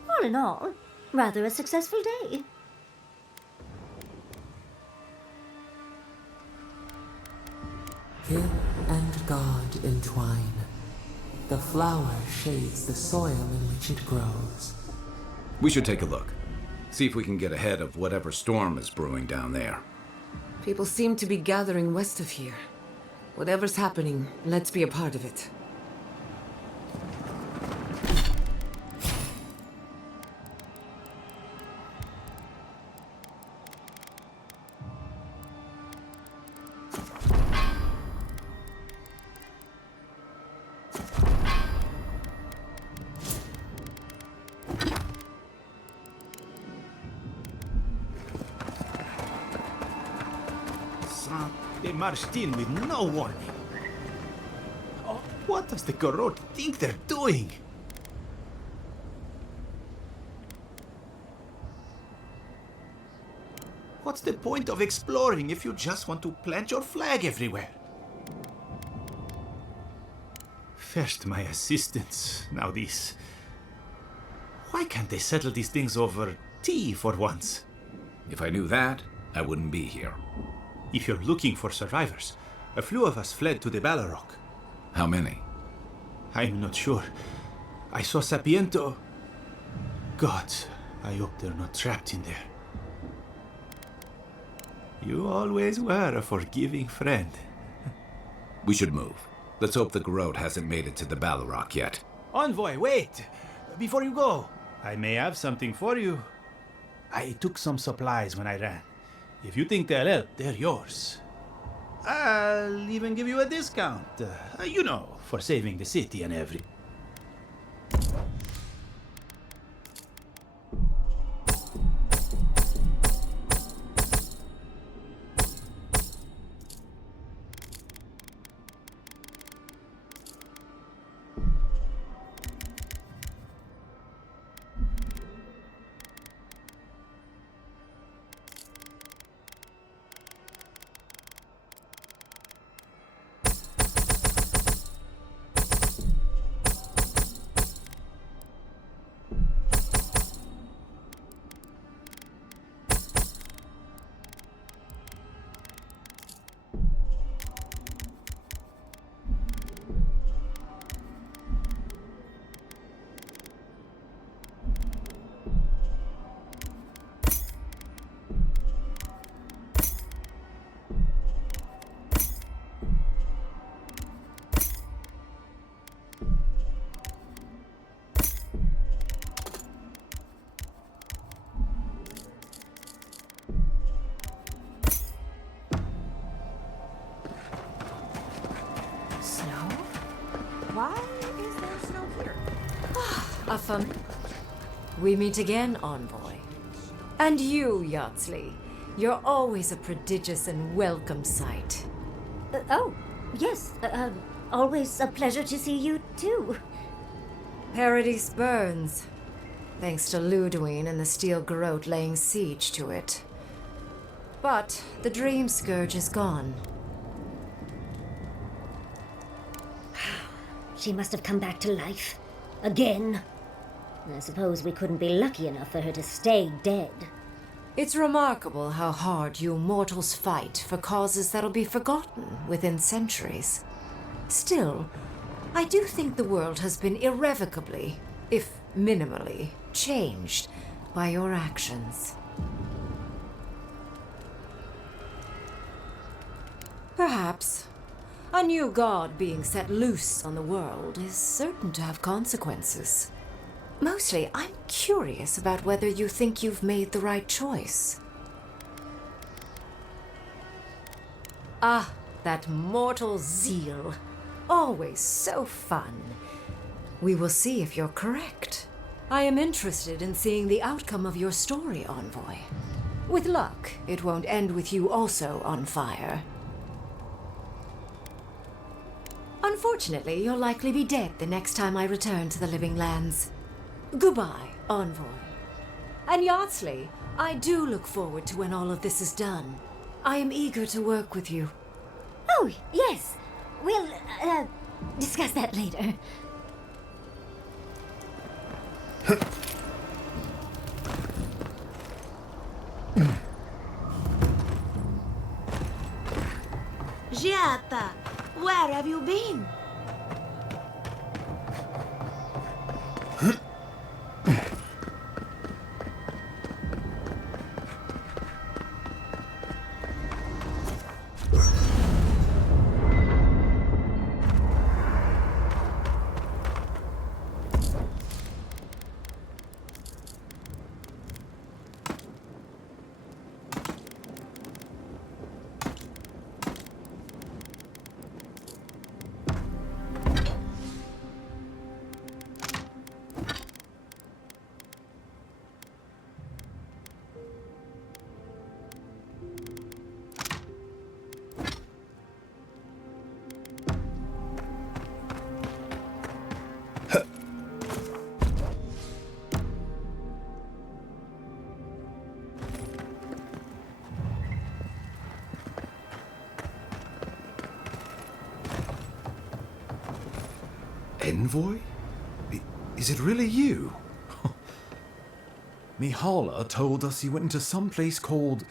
All in all, rather a successful day. Kid and God entwine. The flower shades the soil in which it grows. We should take a look. See if we can get ahead of whatever storm is brewing down there. People seem to be gathering west of here. Whatever's happening, let's be a part of it. They marched in with no warning. Oh, what does the garrote think they're doing? What's the point of exploring if you just want to plant your flag everywhere? First my assistants, now this. Why can't they settle these things over tea for once? If I knew that, I wouldn't be here. If you're looking for survivors, a few of us fled to the Balrog. How many? I'm not sure. I saw Sapiento. God, I hope they're not trapped in there. You always were a forgiving friend. We should move. Let's hope the garrote hasn't made it to the Balrog yet. Envoy, wait! Before you go, I may have something for you. I took some supplies when I ran. If you think they'll help, they're yours. I'll even give you a discount. You know, for saving the city and every... Why is there snow here? We meet again, Envoy. And you, Yardsley. You're always a prodigious and welcome sight. Oh, yes. Always a pleasure to see you, too. Paradise burns, thanks to Ludwine and the Steel Garrote laying siege to it. But the Dream Scourge is gone. She must have come back to life. Again. I suppose we couldn't be lucky enough for her to stay dead. It's remarkable how hard you mortals fight for causes that'll be forgotten within centuries. Still, I do think the world has been irrevocably, if minimally, changed by your actions. Perhaps a new god being set loose on the world is certain to have consequences. Mostly, I'm curious about whether you think you've made the right choice. Ah, that mortal zeal. Always so fun. We will see if you're correct. I am interested in seeing the outcome of your story, Envoy. With luck, it won't end with you also on fire. Unfortunately, you'll likely be dead the next time I return to the Living Lands. Goodbye, Envoy. And Yardsley, I do look forward to when all of this is done. I am eager to work with you. Oh, yes. We'll, discuss that later. Giata, where have you been? Envoy? Is it really you? Mihala told us you went into some place called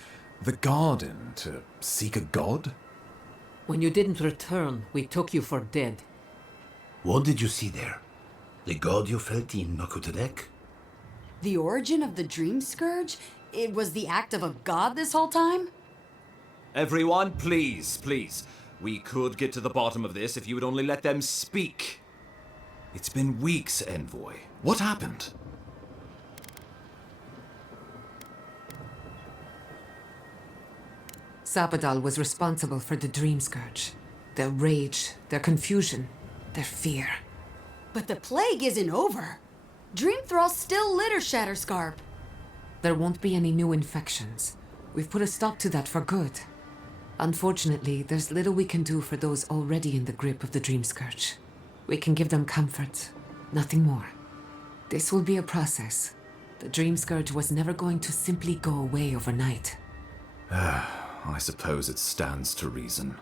the Garden to seek a god? When you didn't return, we took you for dead. What did you see there? The god you felt in Nakutadek? The origin of the Dream Scourge? It was the act of a god this whole time? Everyone, please, please. We could get to the bottom of this if you would only let them speak. It's been weeks, Envoy. What happened? Sabadal was responsible for the Dream Scourge. Their rage, their confusion, their fear. But the plague isn't over. Dream Thralls still litter Shatterscarp. There won't be any new infections. We've put a stop to that for good. Unfortunately, there's little we can do for those already in the grip of the Dream Scourge. We can give them comfort, nothing more. This will be a process. The Dream Scourge was never going to simply go away overnight. I suppose it stands to reason.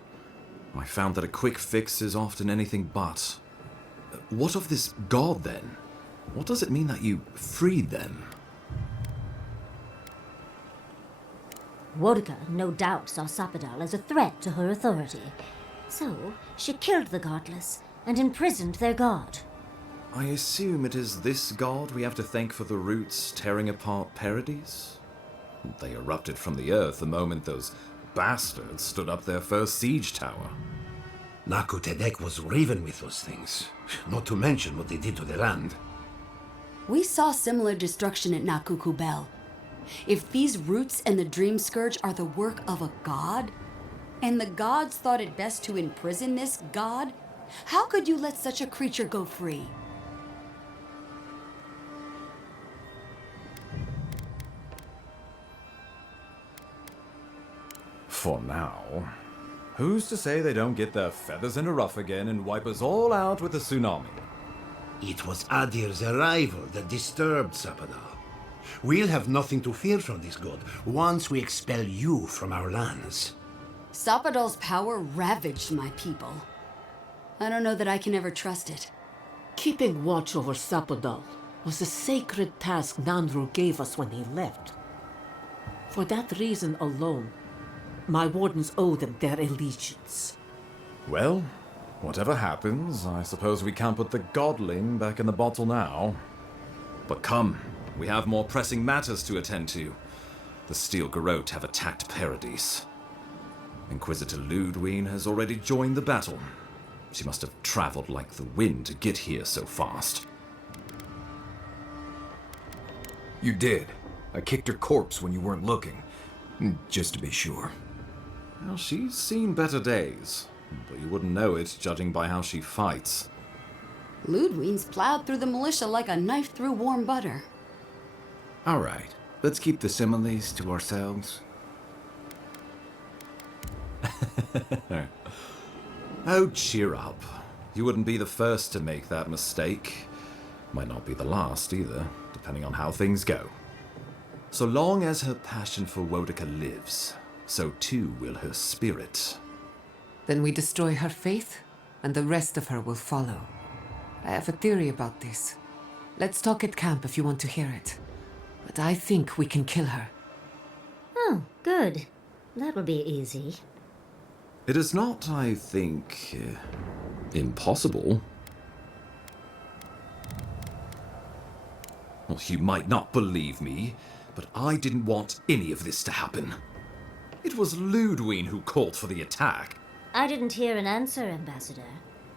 I found that a quick fix is often anything but. What of this god, then? What does it mean that you freed them? Wodka no doubt saw Sabadal as a threat to her authority. So, she killed the godless and imprisoned their god. I assume it is this god we have to thank for the roots tearing apart Paradise? They erupted from the earth the moment those bastards stood up their first siege tower. Nakutadek was riven with those things, not to mention what they did to the land. We saw similar destruction at Nakuku Bell. If these roots and the Dream Scourge are the work of a god, and the gods thought it best to imprison this god, How could you let such a creature go free? For now. Who's to say they don't get their feathers in a ruff again and wipe us all out with a tsunami? It was Adir's arrival that disturbed Sapadal. We'll have nothing to fear from this god once we expel you from our lands. Sapadal's power ravaged my people. I don't know that I can ever trust it. Keeping watch over Sapadal was a sacred task Nanru gave us when he left. For that reason alone, my wardens owe them their allegiance. Well, whatever happens, I suppose we can't put the godling back in the bottle now. But come, we have more pressing matters to attend to. The Steel Garrote have attacked Paradise. Inquisitor Ludwine has already joined the battle. She must have traveled like the wind to get here so fast. You did. I kicked her corpse when you weren't looking. Just to be sure. Well, she's seen better days, but you wouldn't know it judging by how she fights. Ludwine's plowed through the militia like a knife through warm butter. All right, let's keep the similes to ourselves. Oh, cheer up. You wouldn't be the first to make that mistake. Might not be the last either, depending on how things go. So long as her passion for Wodica lives, so too will her spirit. Then we destroy her faith, and the rest of her will follow. I have a theory about this. Let's talk at camp if you want to hear it. But I think we can kill her. Oh, good. That will be easy. It is not, I think, impossible. Well, you might not believe me, but I didn't want any of this to happen. It was Ludwine who called for the attack. I didn't hear an answer, Ambassador.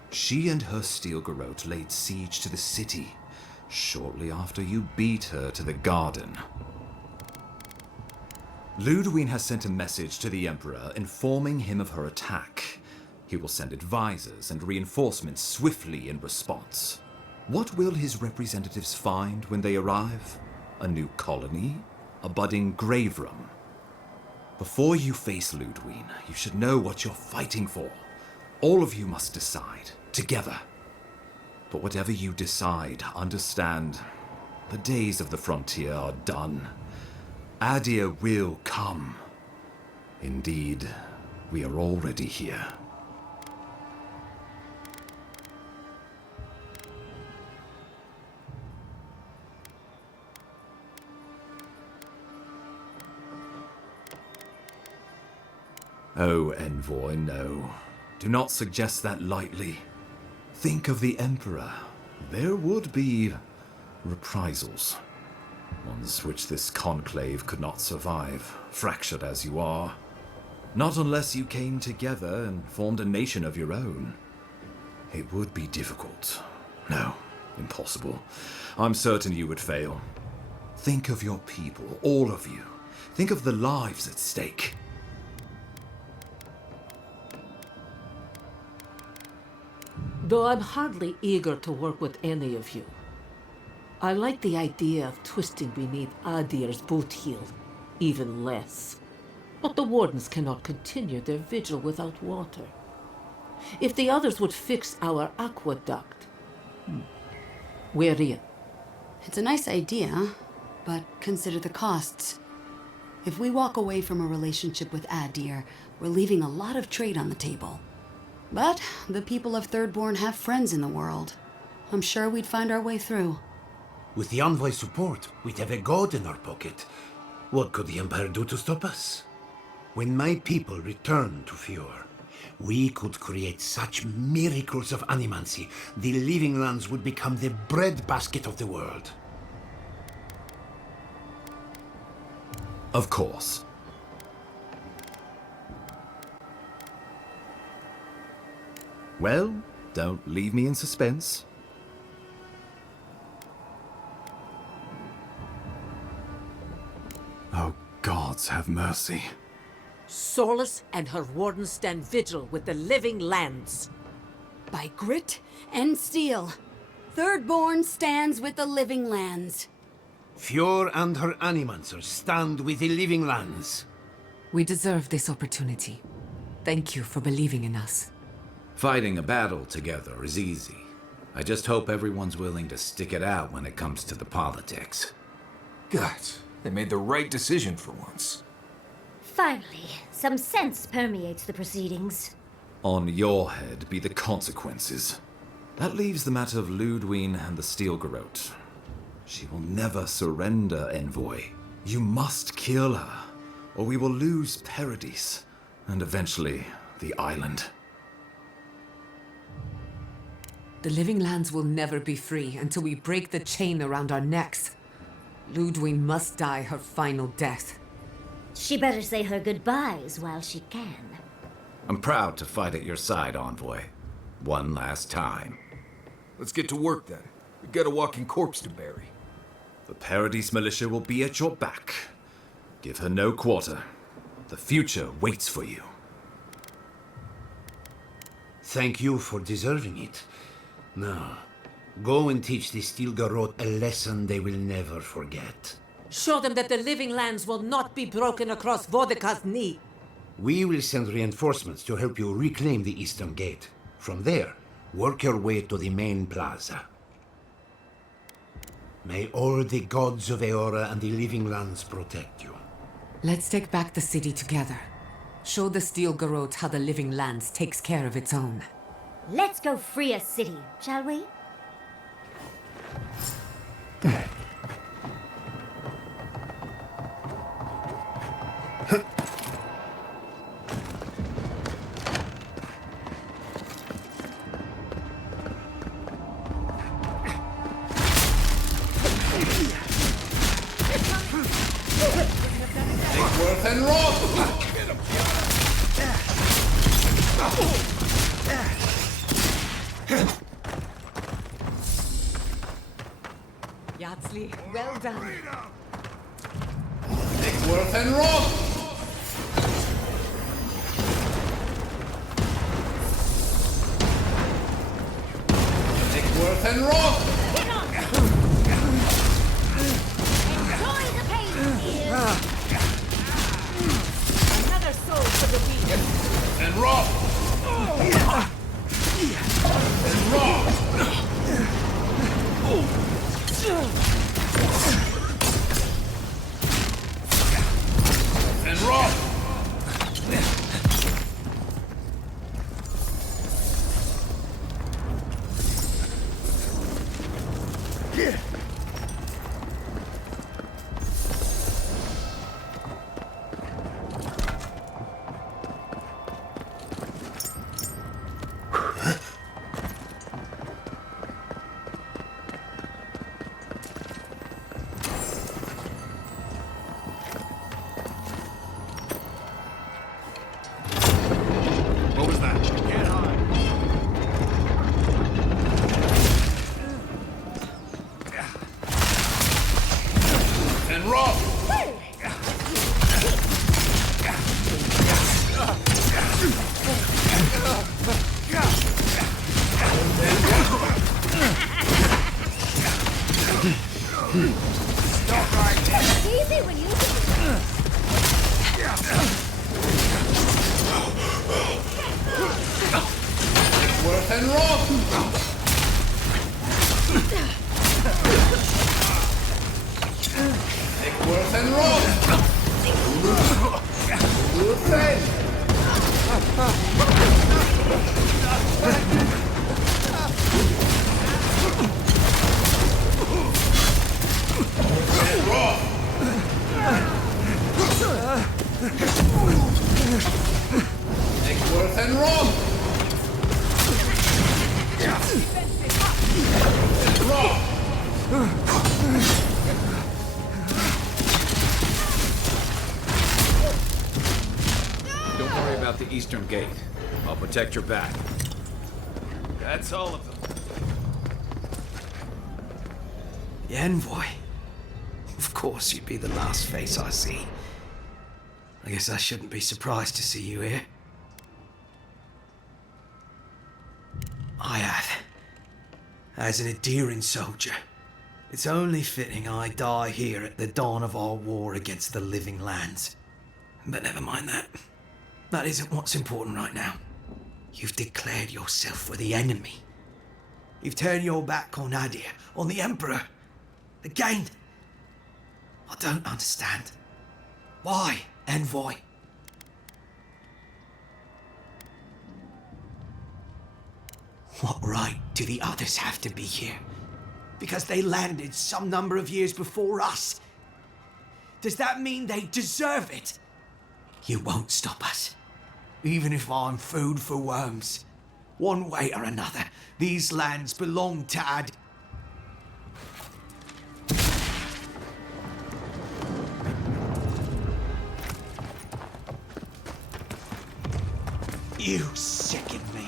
She and her Steel Garrote laid siege to the city, shortly after you beat her to the garden. Ludwine has sent a message to the Emperor informing him of her attack. He will send advisors and reinforcements swiftly in response. What will his representatives find when they arrive? A new colony? A budding grave room? Before you face Ludwine, you should know what you're fighting for. All of you must decide, together. But whatever you decide, understand, the days of the frontier are done. Adir will come. Indeed, we are already here. Oh, Envoy, no. Do not suggest that lightly. Think of the Emperor. There would be reprisals. Ones which this conclave could not survive, fractured as you are. Not unless you came together and formed a nation of your own. It would be difficult. No, impossible. I'm certain you would fail. Think of your people, all of you. Think of the lives at stake. Though I'm hardly eager to work with any of you, I like the idea of twisting beneath Adir's boot heel even less. But the wardens cannot continue their vigil without water. If the others would fix our aqueduct, we're in. It's a nice idea, but consider the costs. If we walk away from a relationship with Adir, we're leaving a lot of trade on the table. But the people of Thirdborn have friends in the world. I'm sure we'd find our way through. With the Envoy's support, we'd have a god in our pocket. What could the Empire do to stop us? When my people return to Fjord, we could create such miracles of animancy, the living lands would become the breadbasket of the world. Of course. Well, don't leave me in suspense. Oh, gods have mercy. Solus and her wardens stand vigil with the living lands. By grit and steel, Thirdborn stands with the living lands. Fjord and her animancers stand with the living lands. We deserve this opportunity. Thank you for believing in us. Fighting a battle together is easy. I just hope everyone's willing to stick it out when it comes to the politics. Gods, they made the right decision for once. Finally, some sense permeates the proceedings. On your head be the consequences. That leaves the matter of Ludwig and the Steel Garrote. She will never surrender, Envoy. You must kill her, or we will lose Paradise, and eventually the island. The living lands will never be free until we break the chain around our necks. Ludwig must die her final death. She better say her goodbyes while she can. I'm proud to fight at your side, Envoy. One last time. Let's get to work then. We've got a walking corpse to bury. The Paradise militia will be at your back. Give her no quarter. The future waits for you. Thank you for deserving it. Now, go and teach the Steel Garrote a lesson they will never forget. Show them that the living lands will not be broken across Vodka's knee. We will send reinforcements to help you reclaim the Eastern Gate. From there, work your way to the main plaza. May all the gods of Eora and the living lands protect you. Let's take back the city together. Show the Steel Garrote how the living lands takes care of its own. Let's go free a city, shall we? Worth and roll! Yardsley, well done. Worth and roll! Worth and roll! Enjoy the pain, dear. Another soul for the weak. And roll! And roll! And roll! What was that? Get high. And roll! Stop right there. It's easy when you do Worth and roll! Take worth and roll! Good thing! And roll! Take worth and roll! And roll! Don't worry about the Eastern Gate. I'll protect your back. That's all of them. The Envoy. Of course you'd be the last face I see. I guess I shouldn't be surprised to see you here. I have. As an endearing soldier, it's only fitting I die here at the dawn of our war against the living lands. But never mind that. That isn't what's important right now. You've declared yourself for the enemy. You've turned your back on Adir, on the Emperor. Again. I don't understand. Why, Envoy? What right do the others have to be here? Because they landed some number of years before us. Does that mean they deserve it? You won't stop us. Even if I'm food for worms. One way or another, these lands belong to Ad. You sicken me.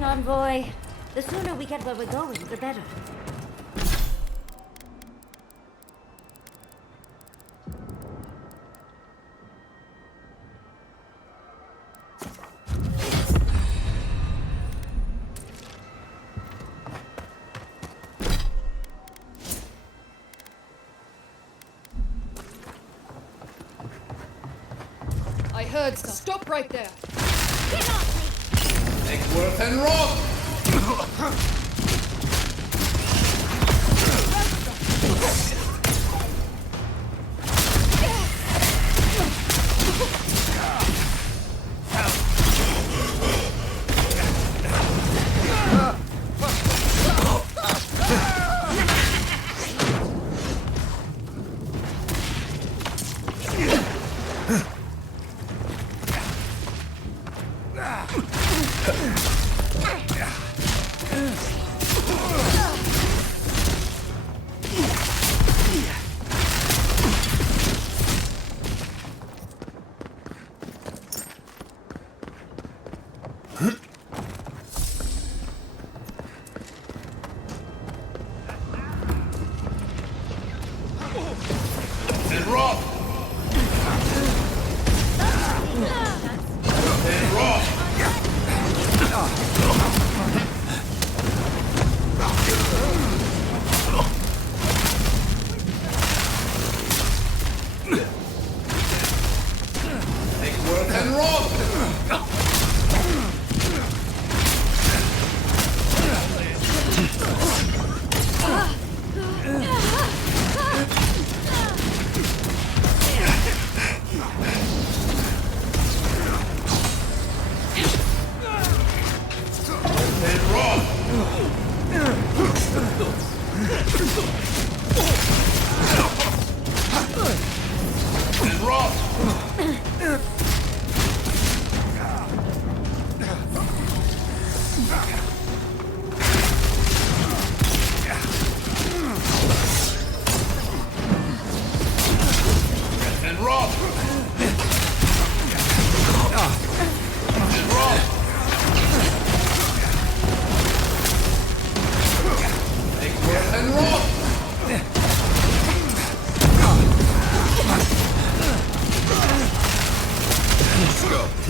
Envoy. The sooner we get where we're going, the better. I heard some. Stop right there. Get off me! Eggsworth and Roth!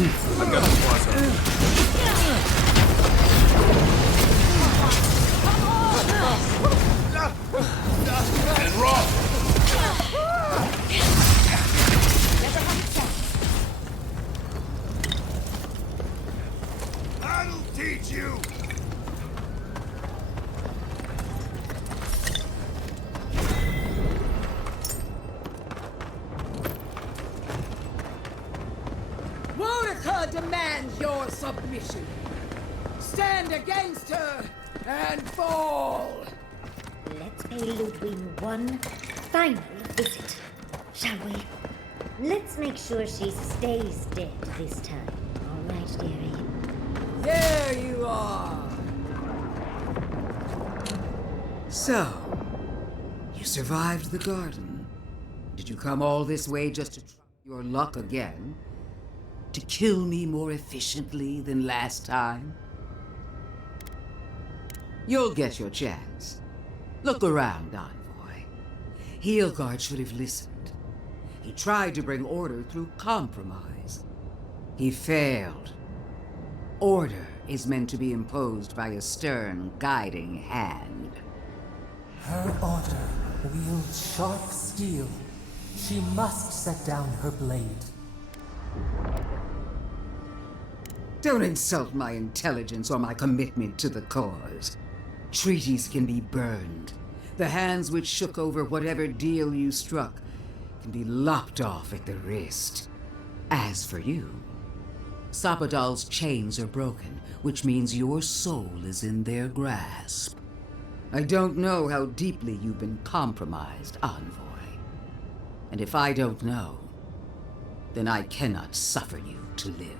I've got the plaza. And rock! I'll teach you! Wodeca demands your submission. Stand against her and fall. Let's pay Ludwig one final visit, shall we? Let's make sure she stays dead this time. All right, dearie? There you are. So, you survived the garden. Did you come all this way just to try your luck again? To kill me more efficiently than last time? You'll get your chance. Look around, Envoy. Heelguard should have listened. He tried to bring order through compromise. He failed. Order is meant to be imposed by a stern, guiding hand. Her order wields sharp steel. She must set down her blade. Don't insult my intelligence or my commitment to the cause. Treaties can be burned. The hands which shook over whatever deal you struck can be lopped off at the wrist. As for you, Sapadal's chains are broken, which means your soul is in their grasp. I don't know how deeply you've been compromised, Envoy. And if I don't know, then I cannot suffer you to live.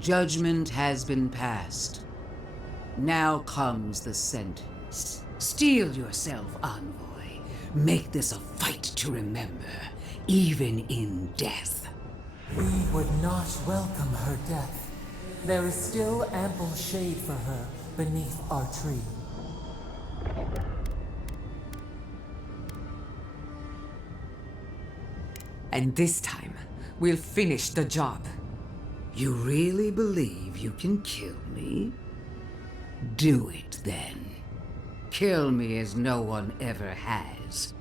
Judgment has been passed. Now comes the sentence. Steel yourself, Envoy. Make this a fight to remember, even in death. We would not welcome her death. There is still ample shade for her beneath our tree. And this time, we'll finish the job. You really believe you can kill me? Do it then. Kill me as no one ever has.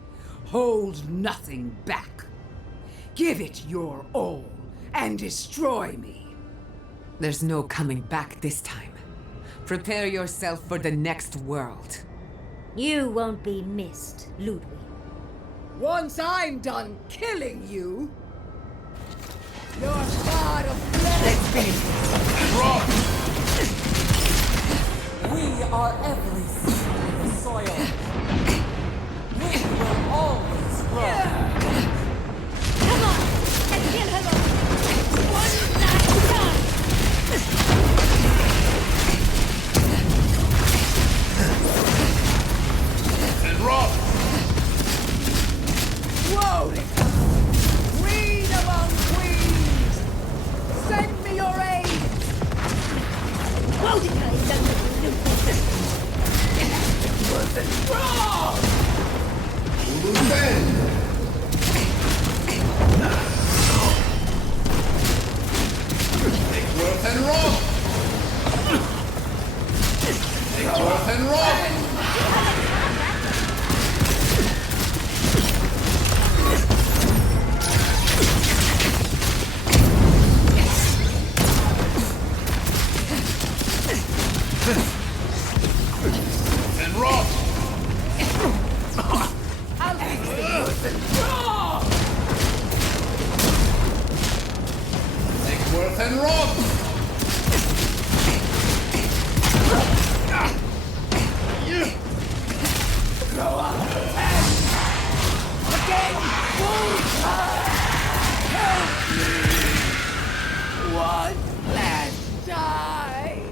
Hold nothing back. Give it your all and destroy me. There's no coming back this time. Prepare yourself for the next world. You won't be missed, Ludwig. Once I'm done killing you, your god of flesh. Let's finish this. Rock! We are every seed in the soil. We will always grow. Come on, let's kill her off. One last time. And rock! Whoa! Queen among queens! Send me your aid! Wodeca is under the new Wasn't wrong! Take worth and rock! Take worth and rock! And rock! I'll fix it. Wasn't wrong! Take worth and rock! Grow up and again, help me! One last time!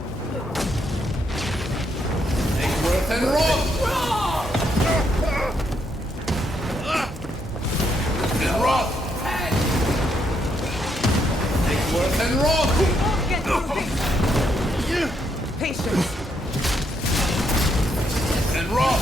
Take worth and rock! Wrong! And rock! Take worth and rock! Won't get through this. Patience. And rock!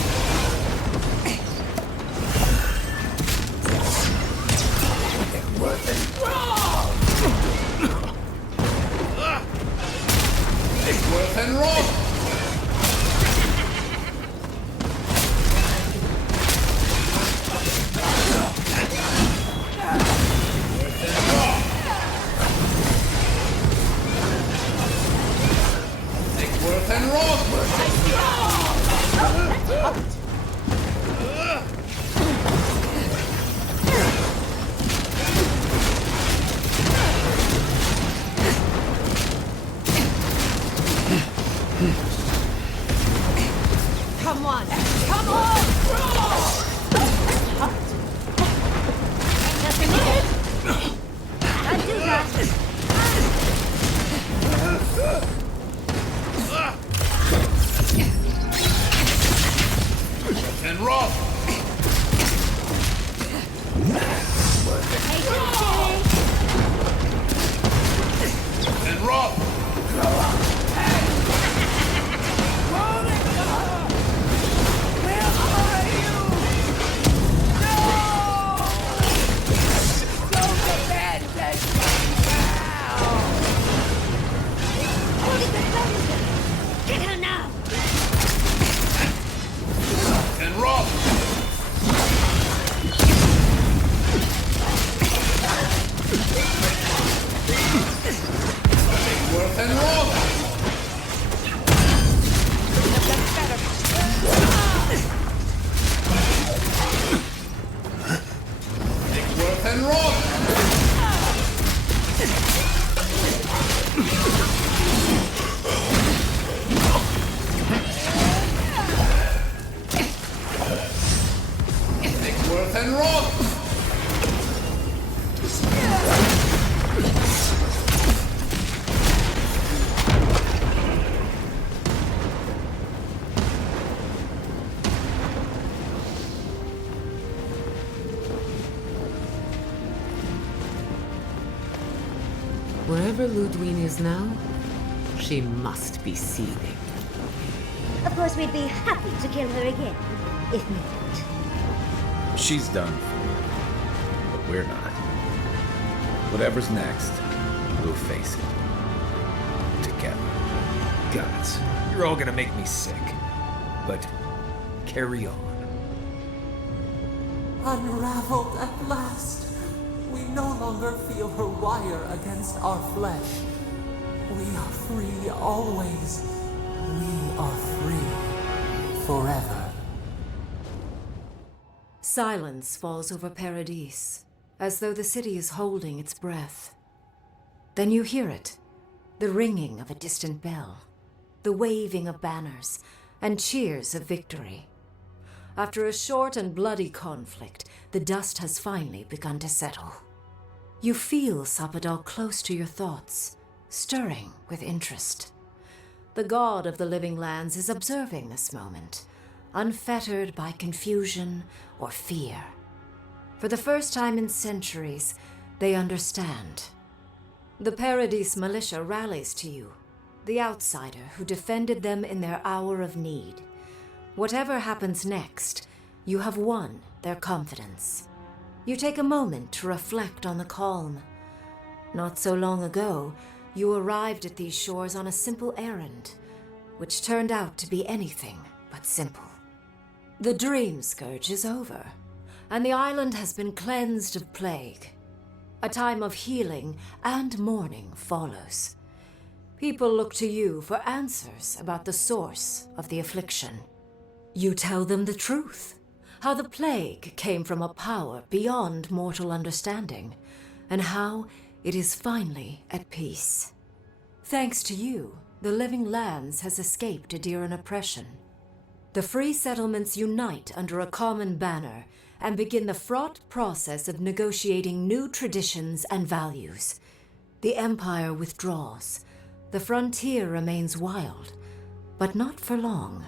Come on! Come on! Just a minute. Can't do that. And roll! And roll! Get her now. And roll! Worth and roll! Take worth and roll! Take worth and roll! Wherever Ludwine is now, she must be seething. Of course, we'd be happy to kill her again, if needed. She's done for, but we're not. Whatever's next, we'll face it. Together. Gods, you're all gonna make me sick. But carry on. Unraveled at last. We no longer feel her wire against our flesh. We are free always. We are free forever. Silence falls over Paradise, as though the city is holding its breath. Then you hear it, the ringing of a distant bell, the waving of banners, and cheers of victory. After a short and bloody conflict, the dust has finally begun to settle. You feel Sapadal close to your thoughts, stirring with interest. The god of the living lands is observing this moment, unfettered by confusion or fear. For the first time in centuries, they understand. The Paradise militia rallies to you, the outsider who defended them in their hour of need. Whatever happens next, you have won their confidence. You take a moment to reflect on the calm. Not so long ago, you arrived at these shores on a simple errand, which turned out to be anything but simple. The dream scourge is over, and the island has been cleansed of plague. A time of healing and mourning follows. People look to you for answers about the source of the affliction. You tell them the truth, how the plague came from a power beyond mortal understanding, and how it is finally at peace. Thanks to you, the living lands has escaped Adiran oppression. The free settlements unite under a common banner and begin the fraught process of negotiating new traditions and values. The Empire withdraws. The frontier remains wild, but not for long.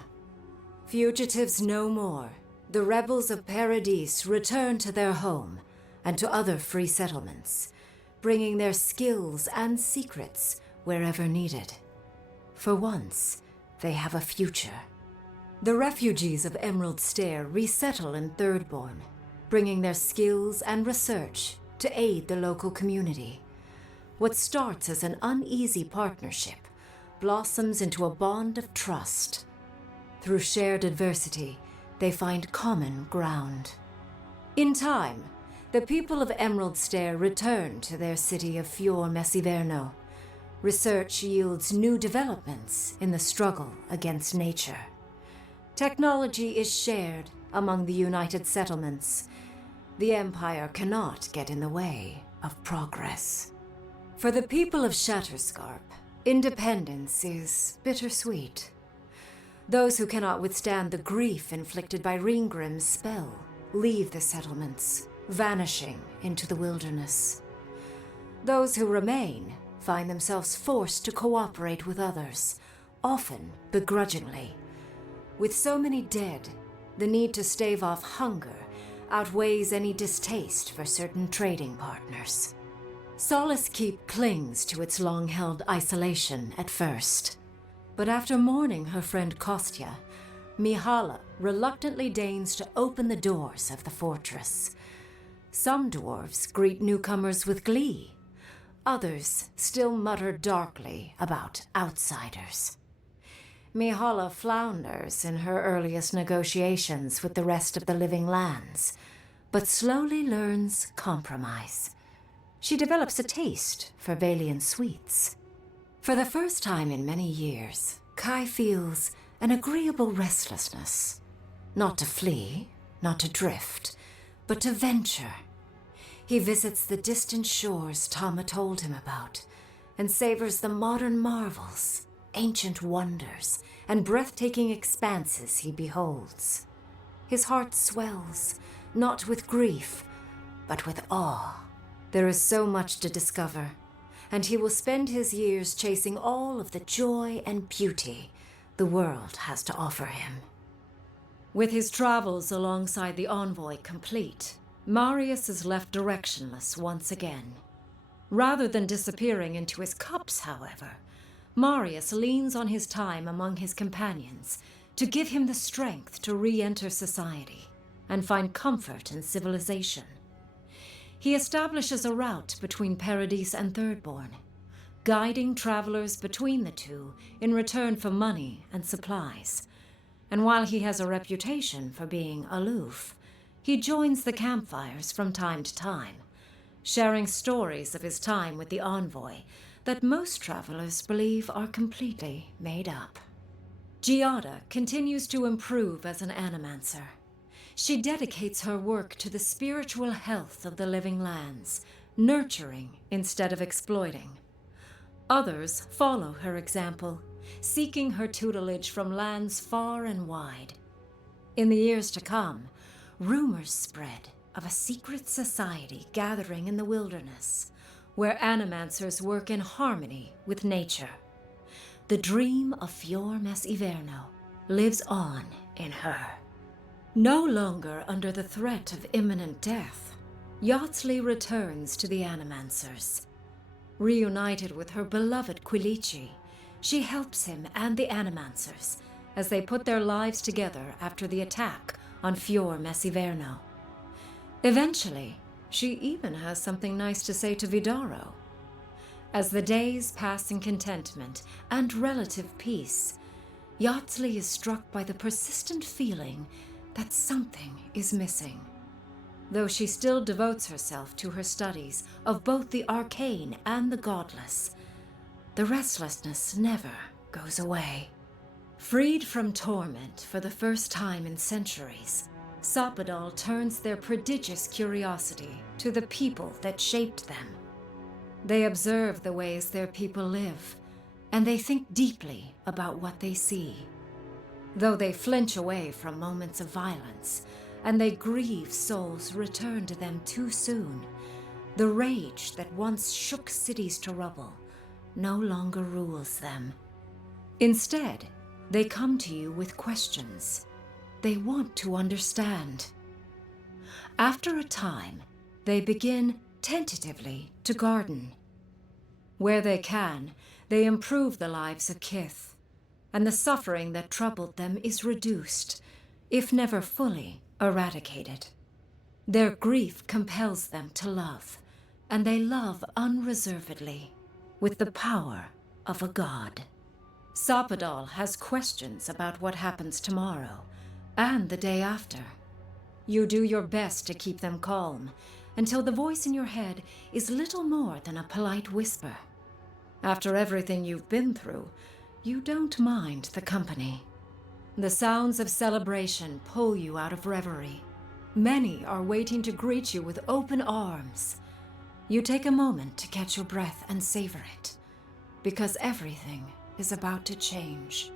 Fugitives no more. The rebels of Paradise return to their home and to other free settlements, bringing their skills and secrets wherever needed. For once, they have a future. The refugees of Emerald Stair resettle in Thirdborn, bringing their skills and research to aid the local community. What starts as an uneasy partnership blossoms into a bond of trust. Through shared adversity, they find common ground. In time, the people of Emerald Stair return to their city of Fior Messiverno. Research yields new developments in the struggle against nature. Technology is shared among the United Settlements. The Empire cannot get in the way of progress. For the people of Shatterscarp, independence is bittersweet. Those who cannot withstand the grief inflicted by Ringgrim's spell leave the settlements, vanishing into the wilderness. Those who remain find themselves forced to cooperate with others, often begrudgingly. With so many dead, the need to stave off hunger outweighs any distaste for certain trading partners. Solace Keep clings to its long-held isolation at first. But after mourning her friend Kostya, Mihala reluctantly deigns to open the doors of the fortress. Some dwarves greet newcomers with glee. Others still mutter darkly about outsiders. Mihala flounders in her earliest negotiations with the rest of the living lands, but slowly learns compromise. She develops a taste for Valian sweets. For the first time in many years, Kai feels an agreeable restlessness. Not to flee, not to drift, but to venture. He visits the distant shores Tama told him about, and savors the modern marvels, ancient wonders, and breathtaking expanses he beholds. His heart swells, not with grief, but with awe. There is so much to discover, and he will spend his years chasing all of the joy and beauty the world has to offer him. With his travels alongside the envoy complete, Marius is left directionless once again. Rather than disappearing into his cups, however, Marius leans on his time among his companions to give him the strength to re-enter society and find comfort in civilization. He establishes a route between Paradise and Thirdborn, guiding travelers between the two in return for money and supplies. And while he has a reputation for being aloof, he joins the campfires from time to time, sharing stories of his time with the envoy that most travelers believe are completely made up. Giada continues to improve as an animancer. She dedicates her work to the spiritual health of the living lands, nurturing instead of exploiting. Others follow her example, seeking her tutelage from lands far and wide. In the years to come, rumors spread of a secret society gathering in the wilderness, where animancers work in harmony with nature. The dream of Fior Mes Iverno lives on in her. No longer under the threat of imminent death, Yotsley returns to the Animancers. Reunited with her beloved Quilici, she helps him and the Animancers as they put their lives together after the attack on Fior Mes Iverno. Eventually, she even has something nice to say to Vidaro. As the days pass in contentment and relative peace, Yotsley is struck by the persistent feeling that something is missing. Though she still devotes herself to her studies of both the arcane and the godless, the restlessness never goes away. Freed from torment for the first time in centuries, Sapadal turns their prodigious curiosity to the people that shaped them. They observe the ways their people live, and they think deeply about what they see. Though they flinch away from moments of violence, and they grieve souls returned to them too soon, the rage that once shook cities to rubble no longer rules them. Instead, they come to you with questions. They want to understand. After a time, they begin tentatively to garden. Where they can, they improve the lives of Kith, and the suffering that troubled them is reduced, if never fully eradicated. Their grief compels them to love, and they love unreservedly, with the power of a god. Sapadal has questions about what happens tomorrow, and the day after. You do your best to keep them calm, until the voice in your head is little more than a polite whisper. After everything you've been through, you don't mind the company. The sounds of celebration pull you out of reverie. Many are waiting to greet you with open arms. You take a moment to catch your breath and savor it, because everything is about to change.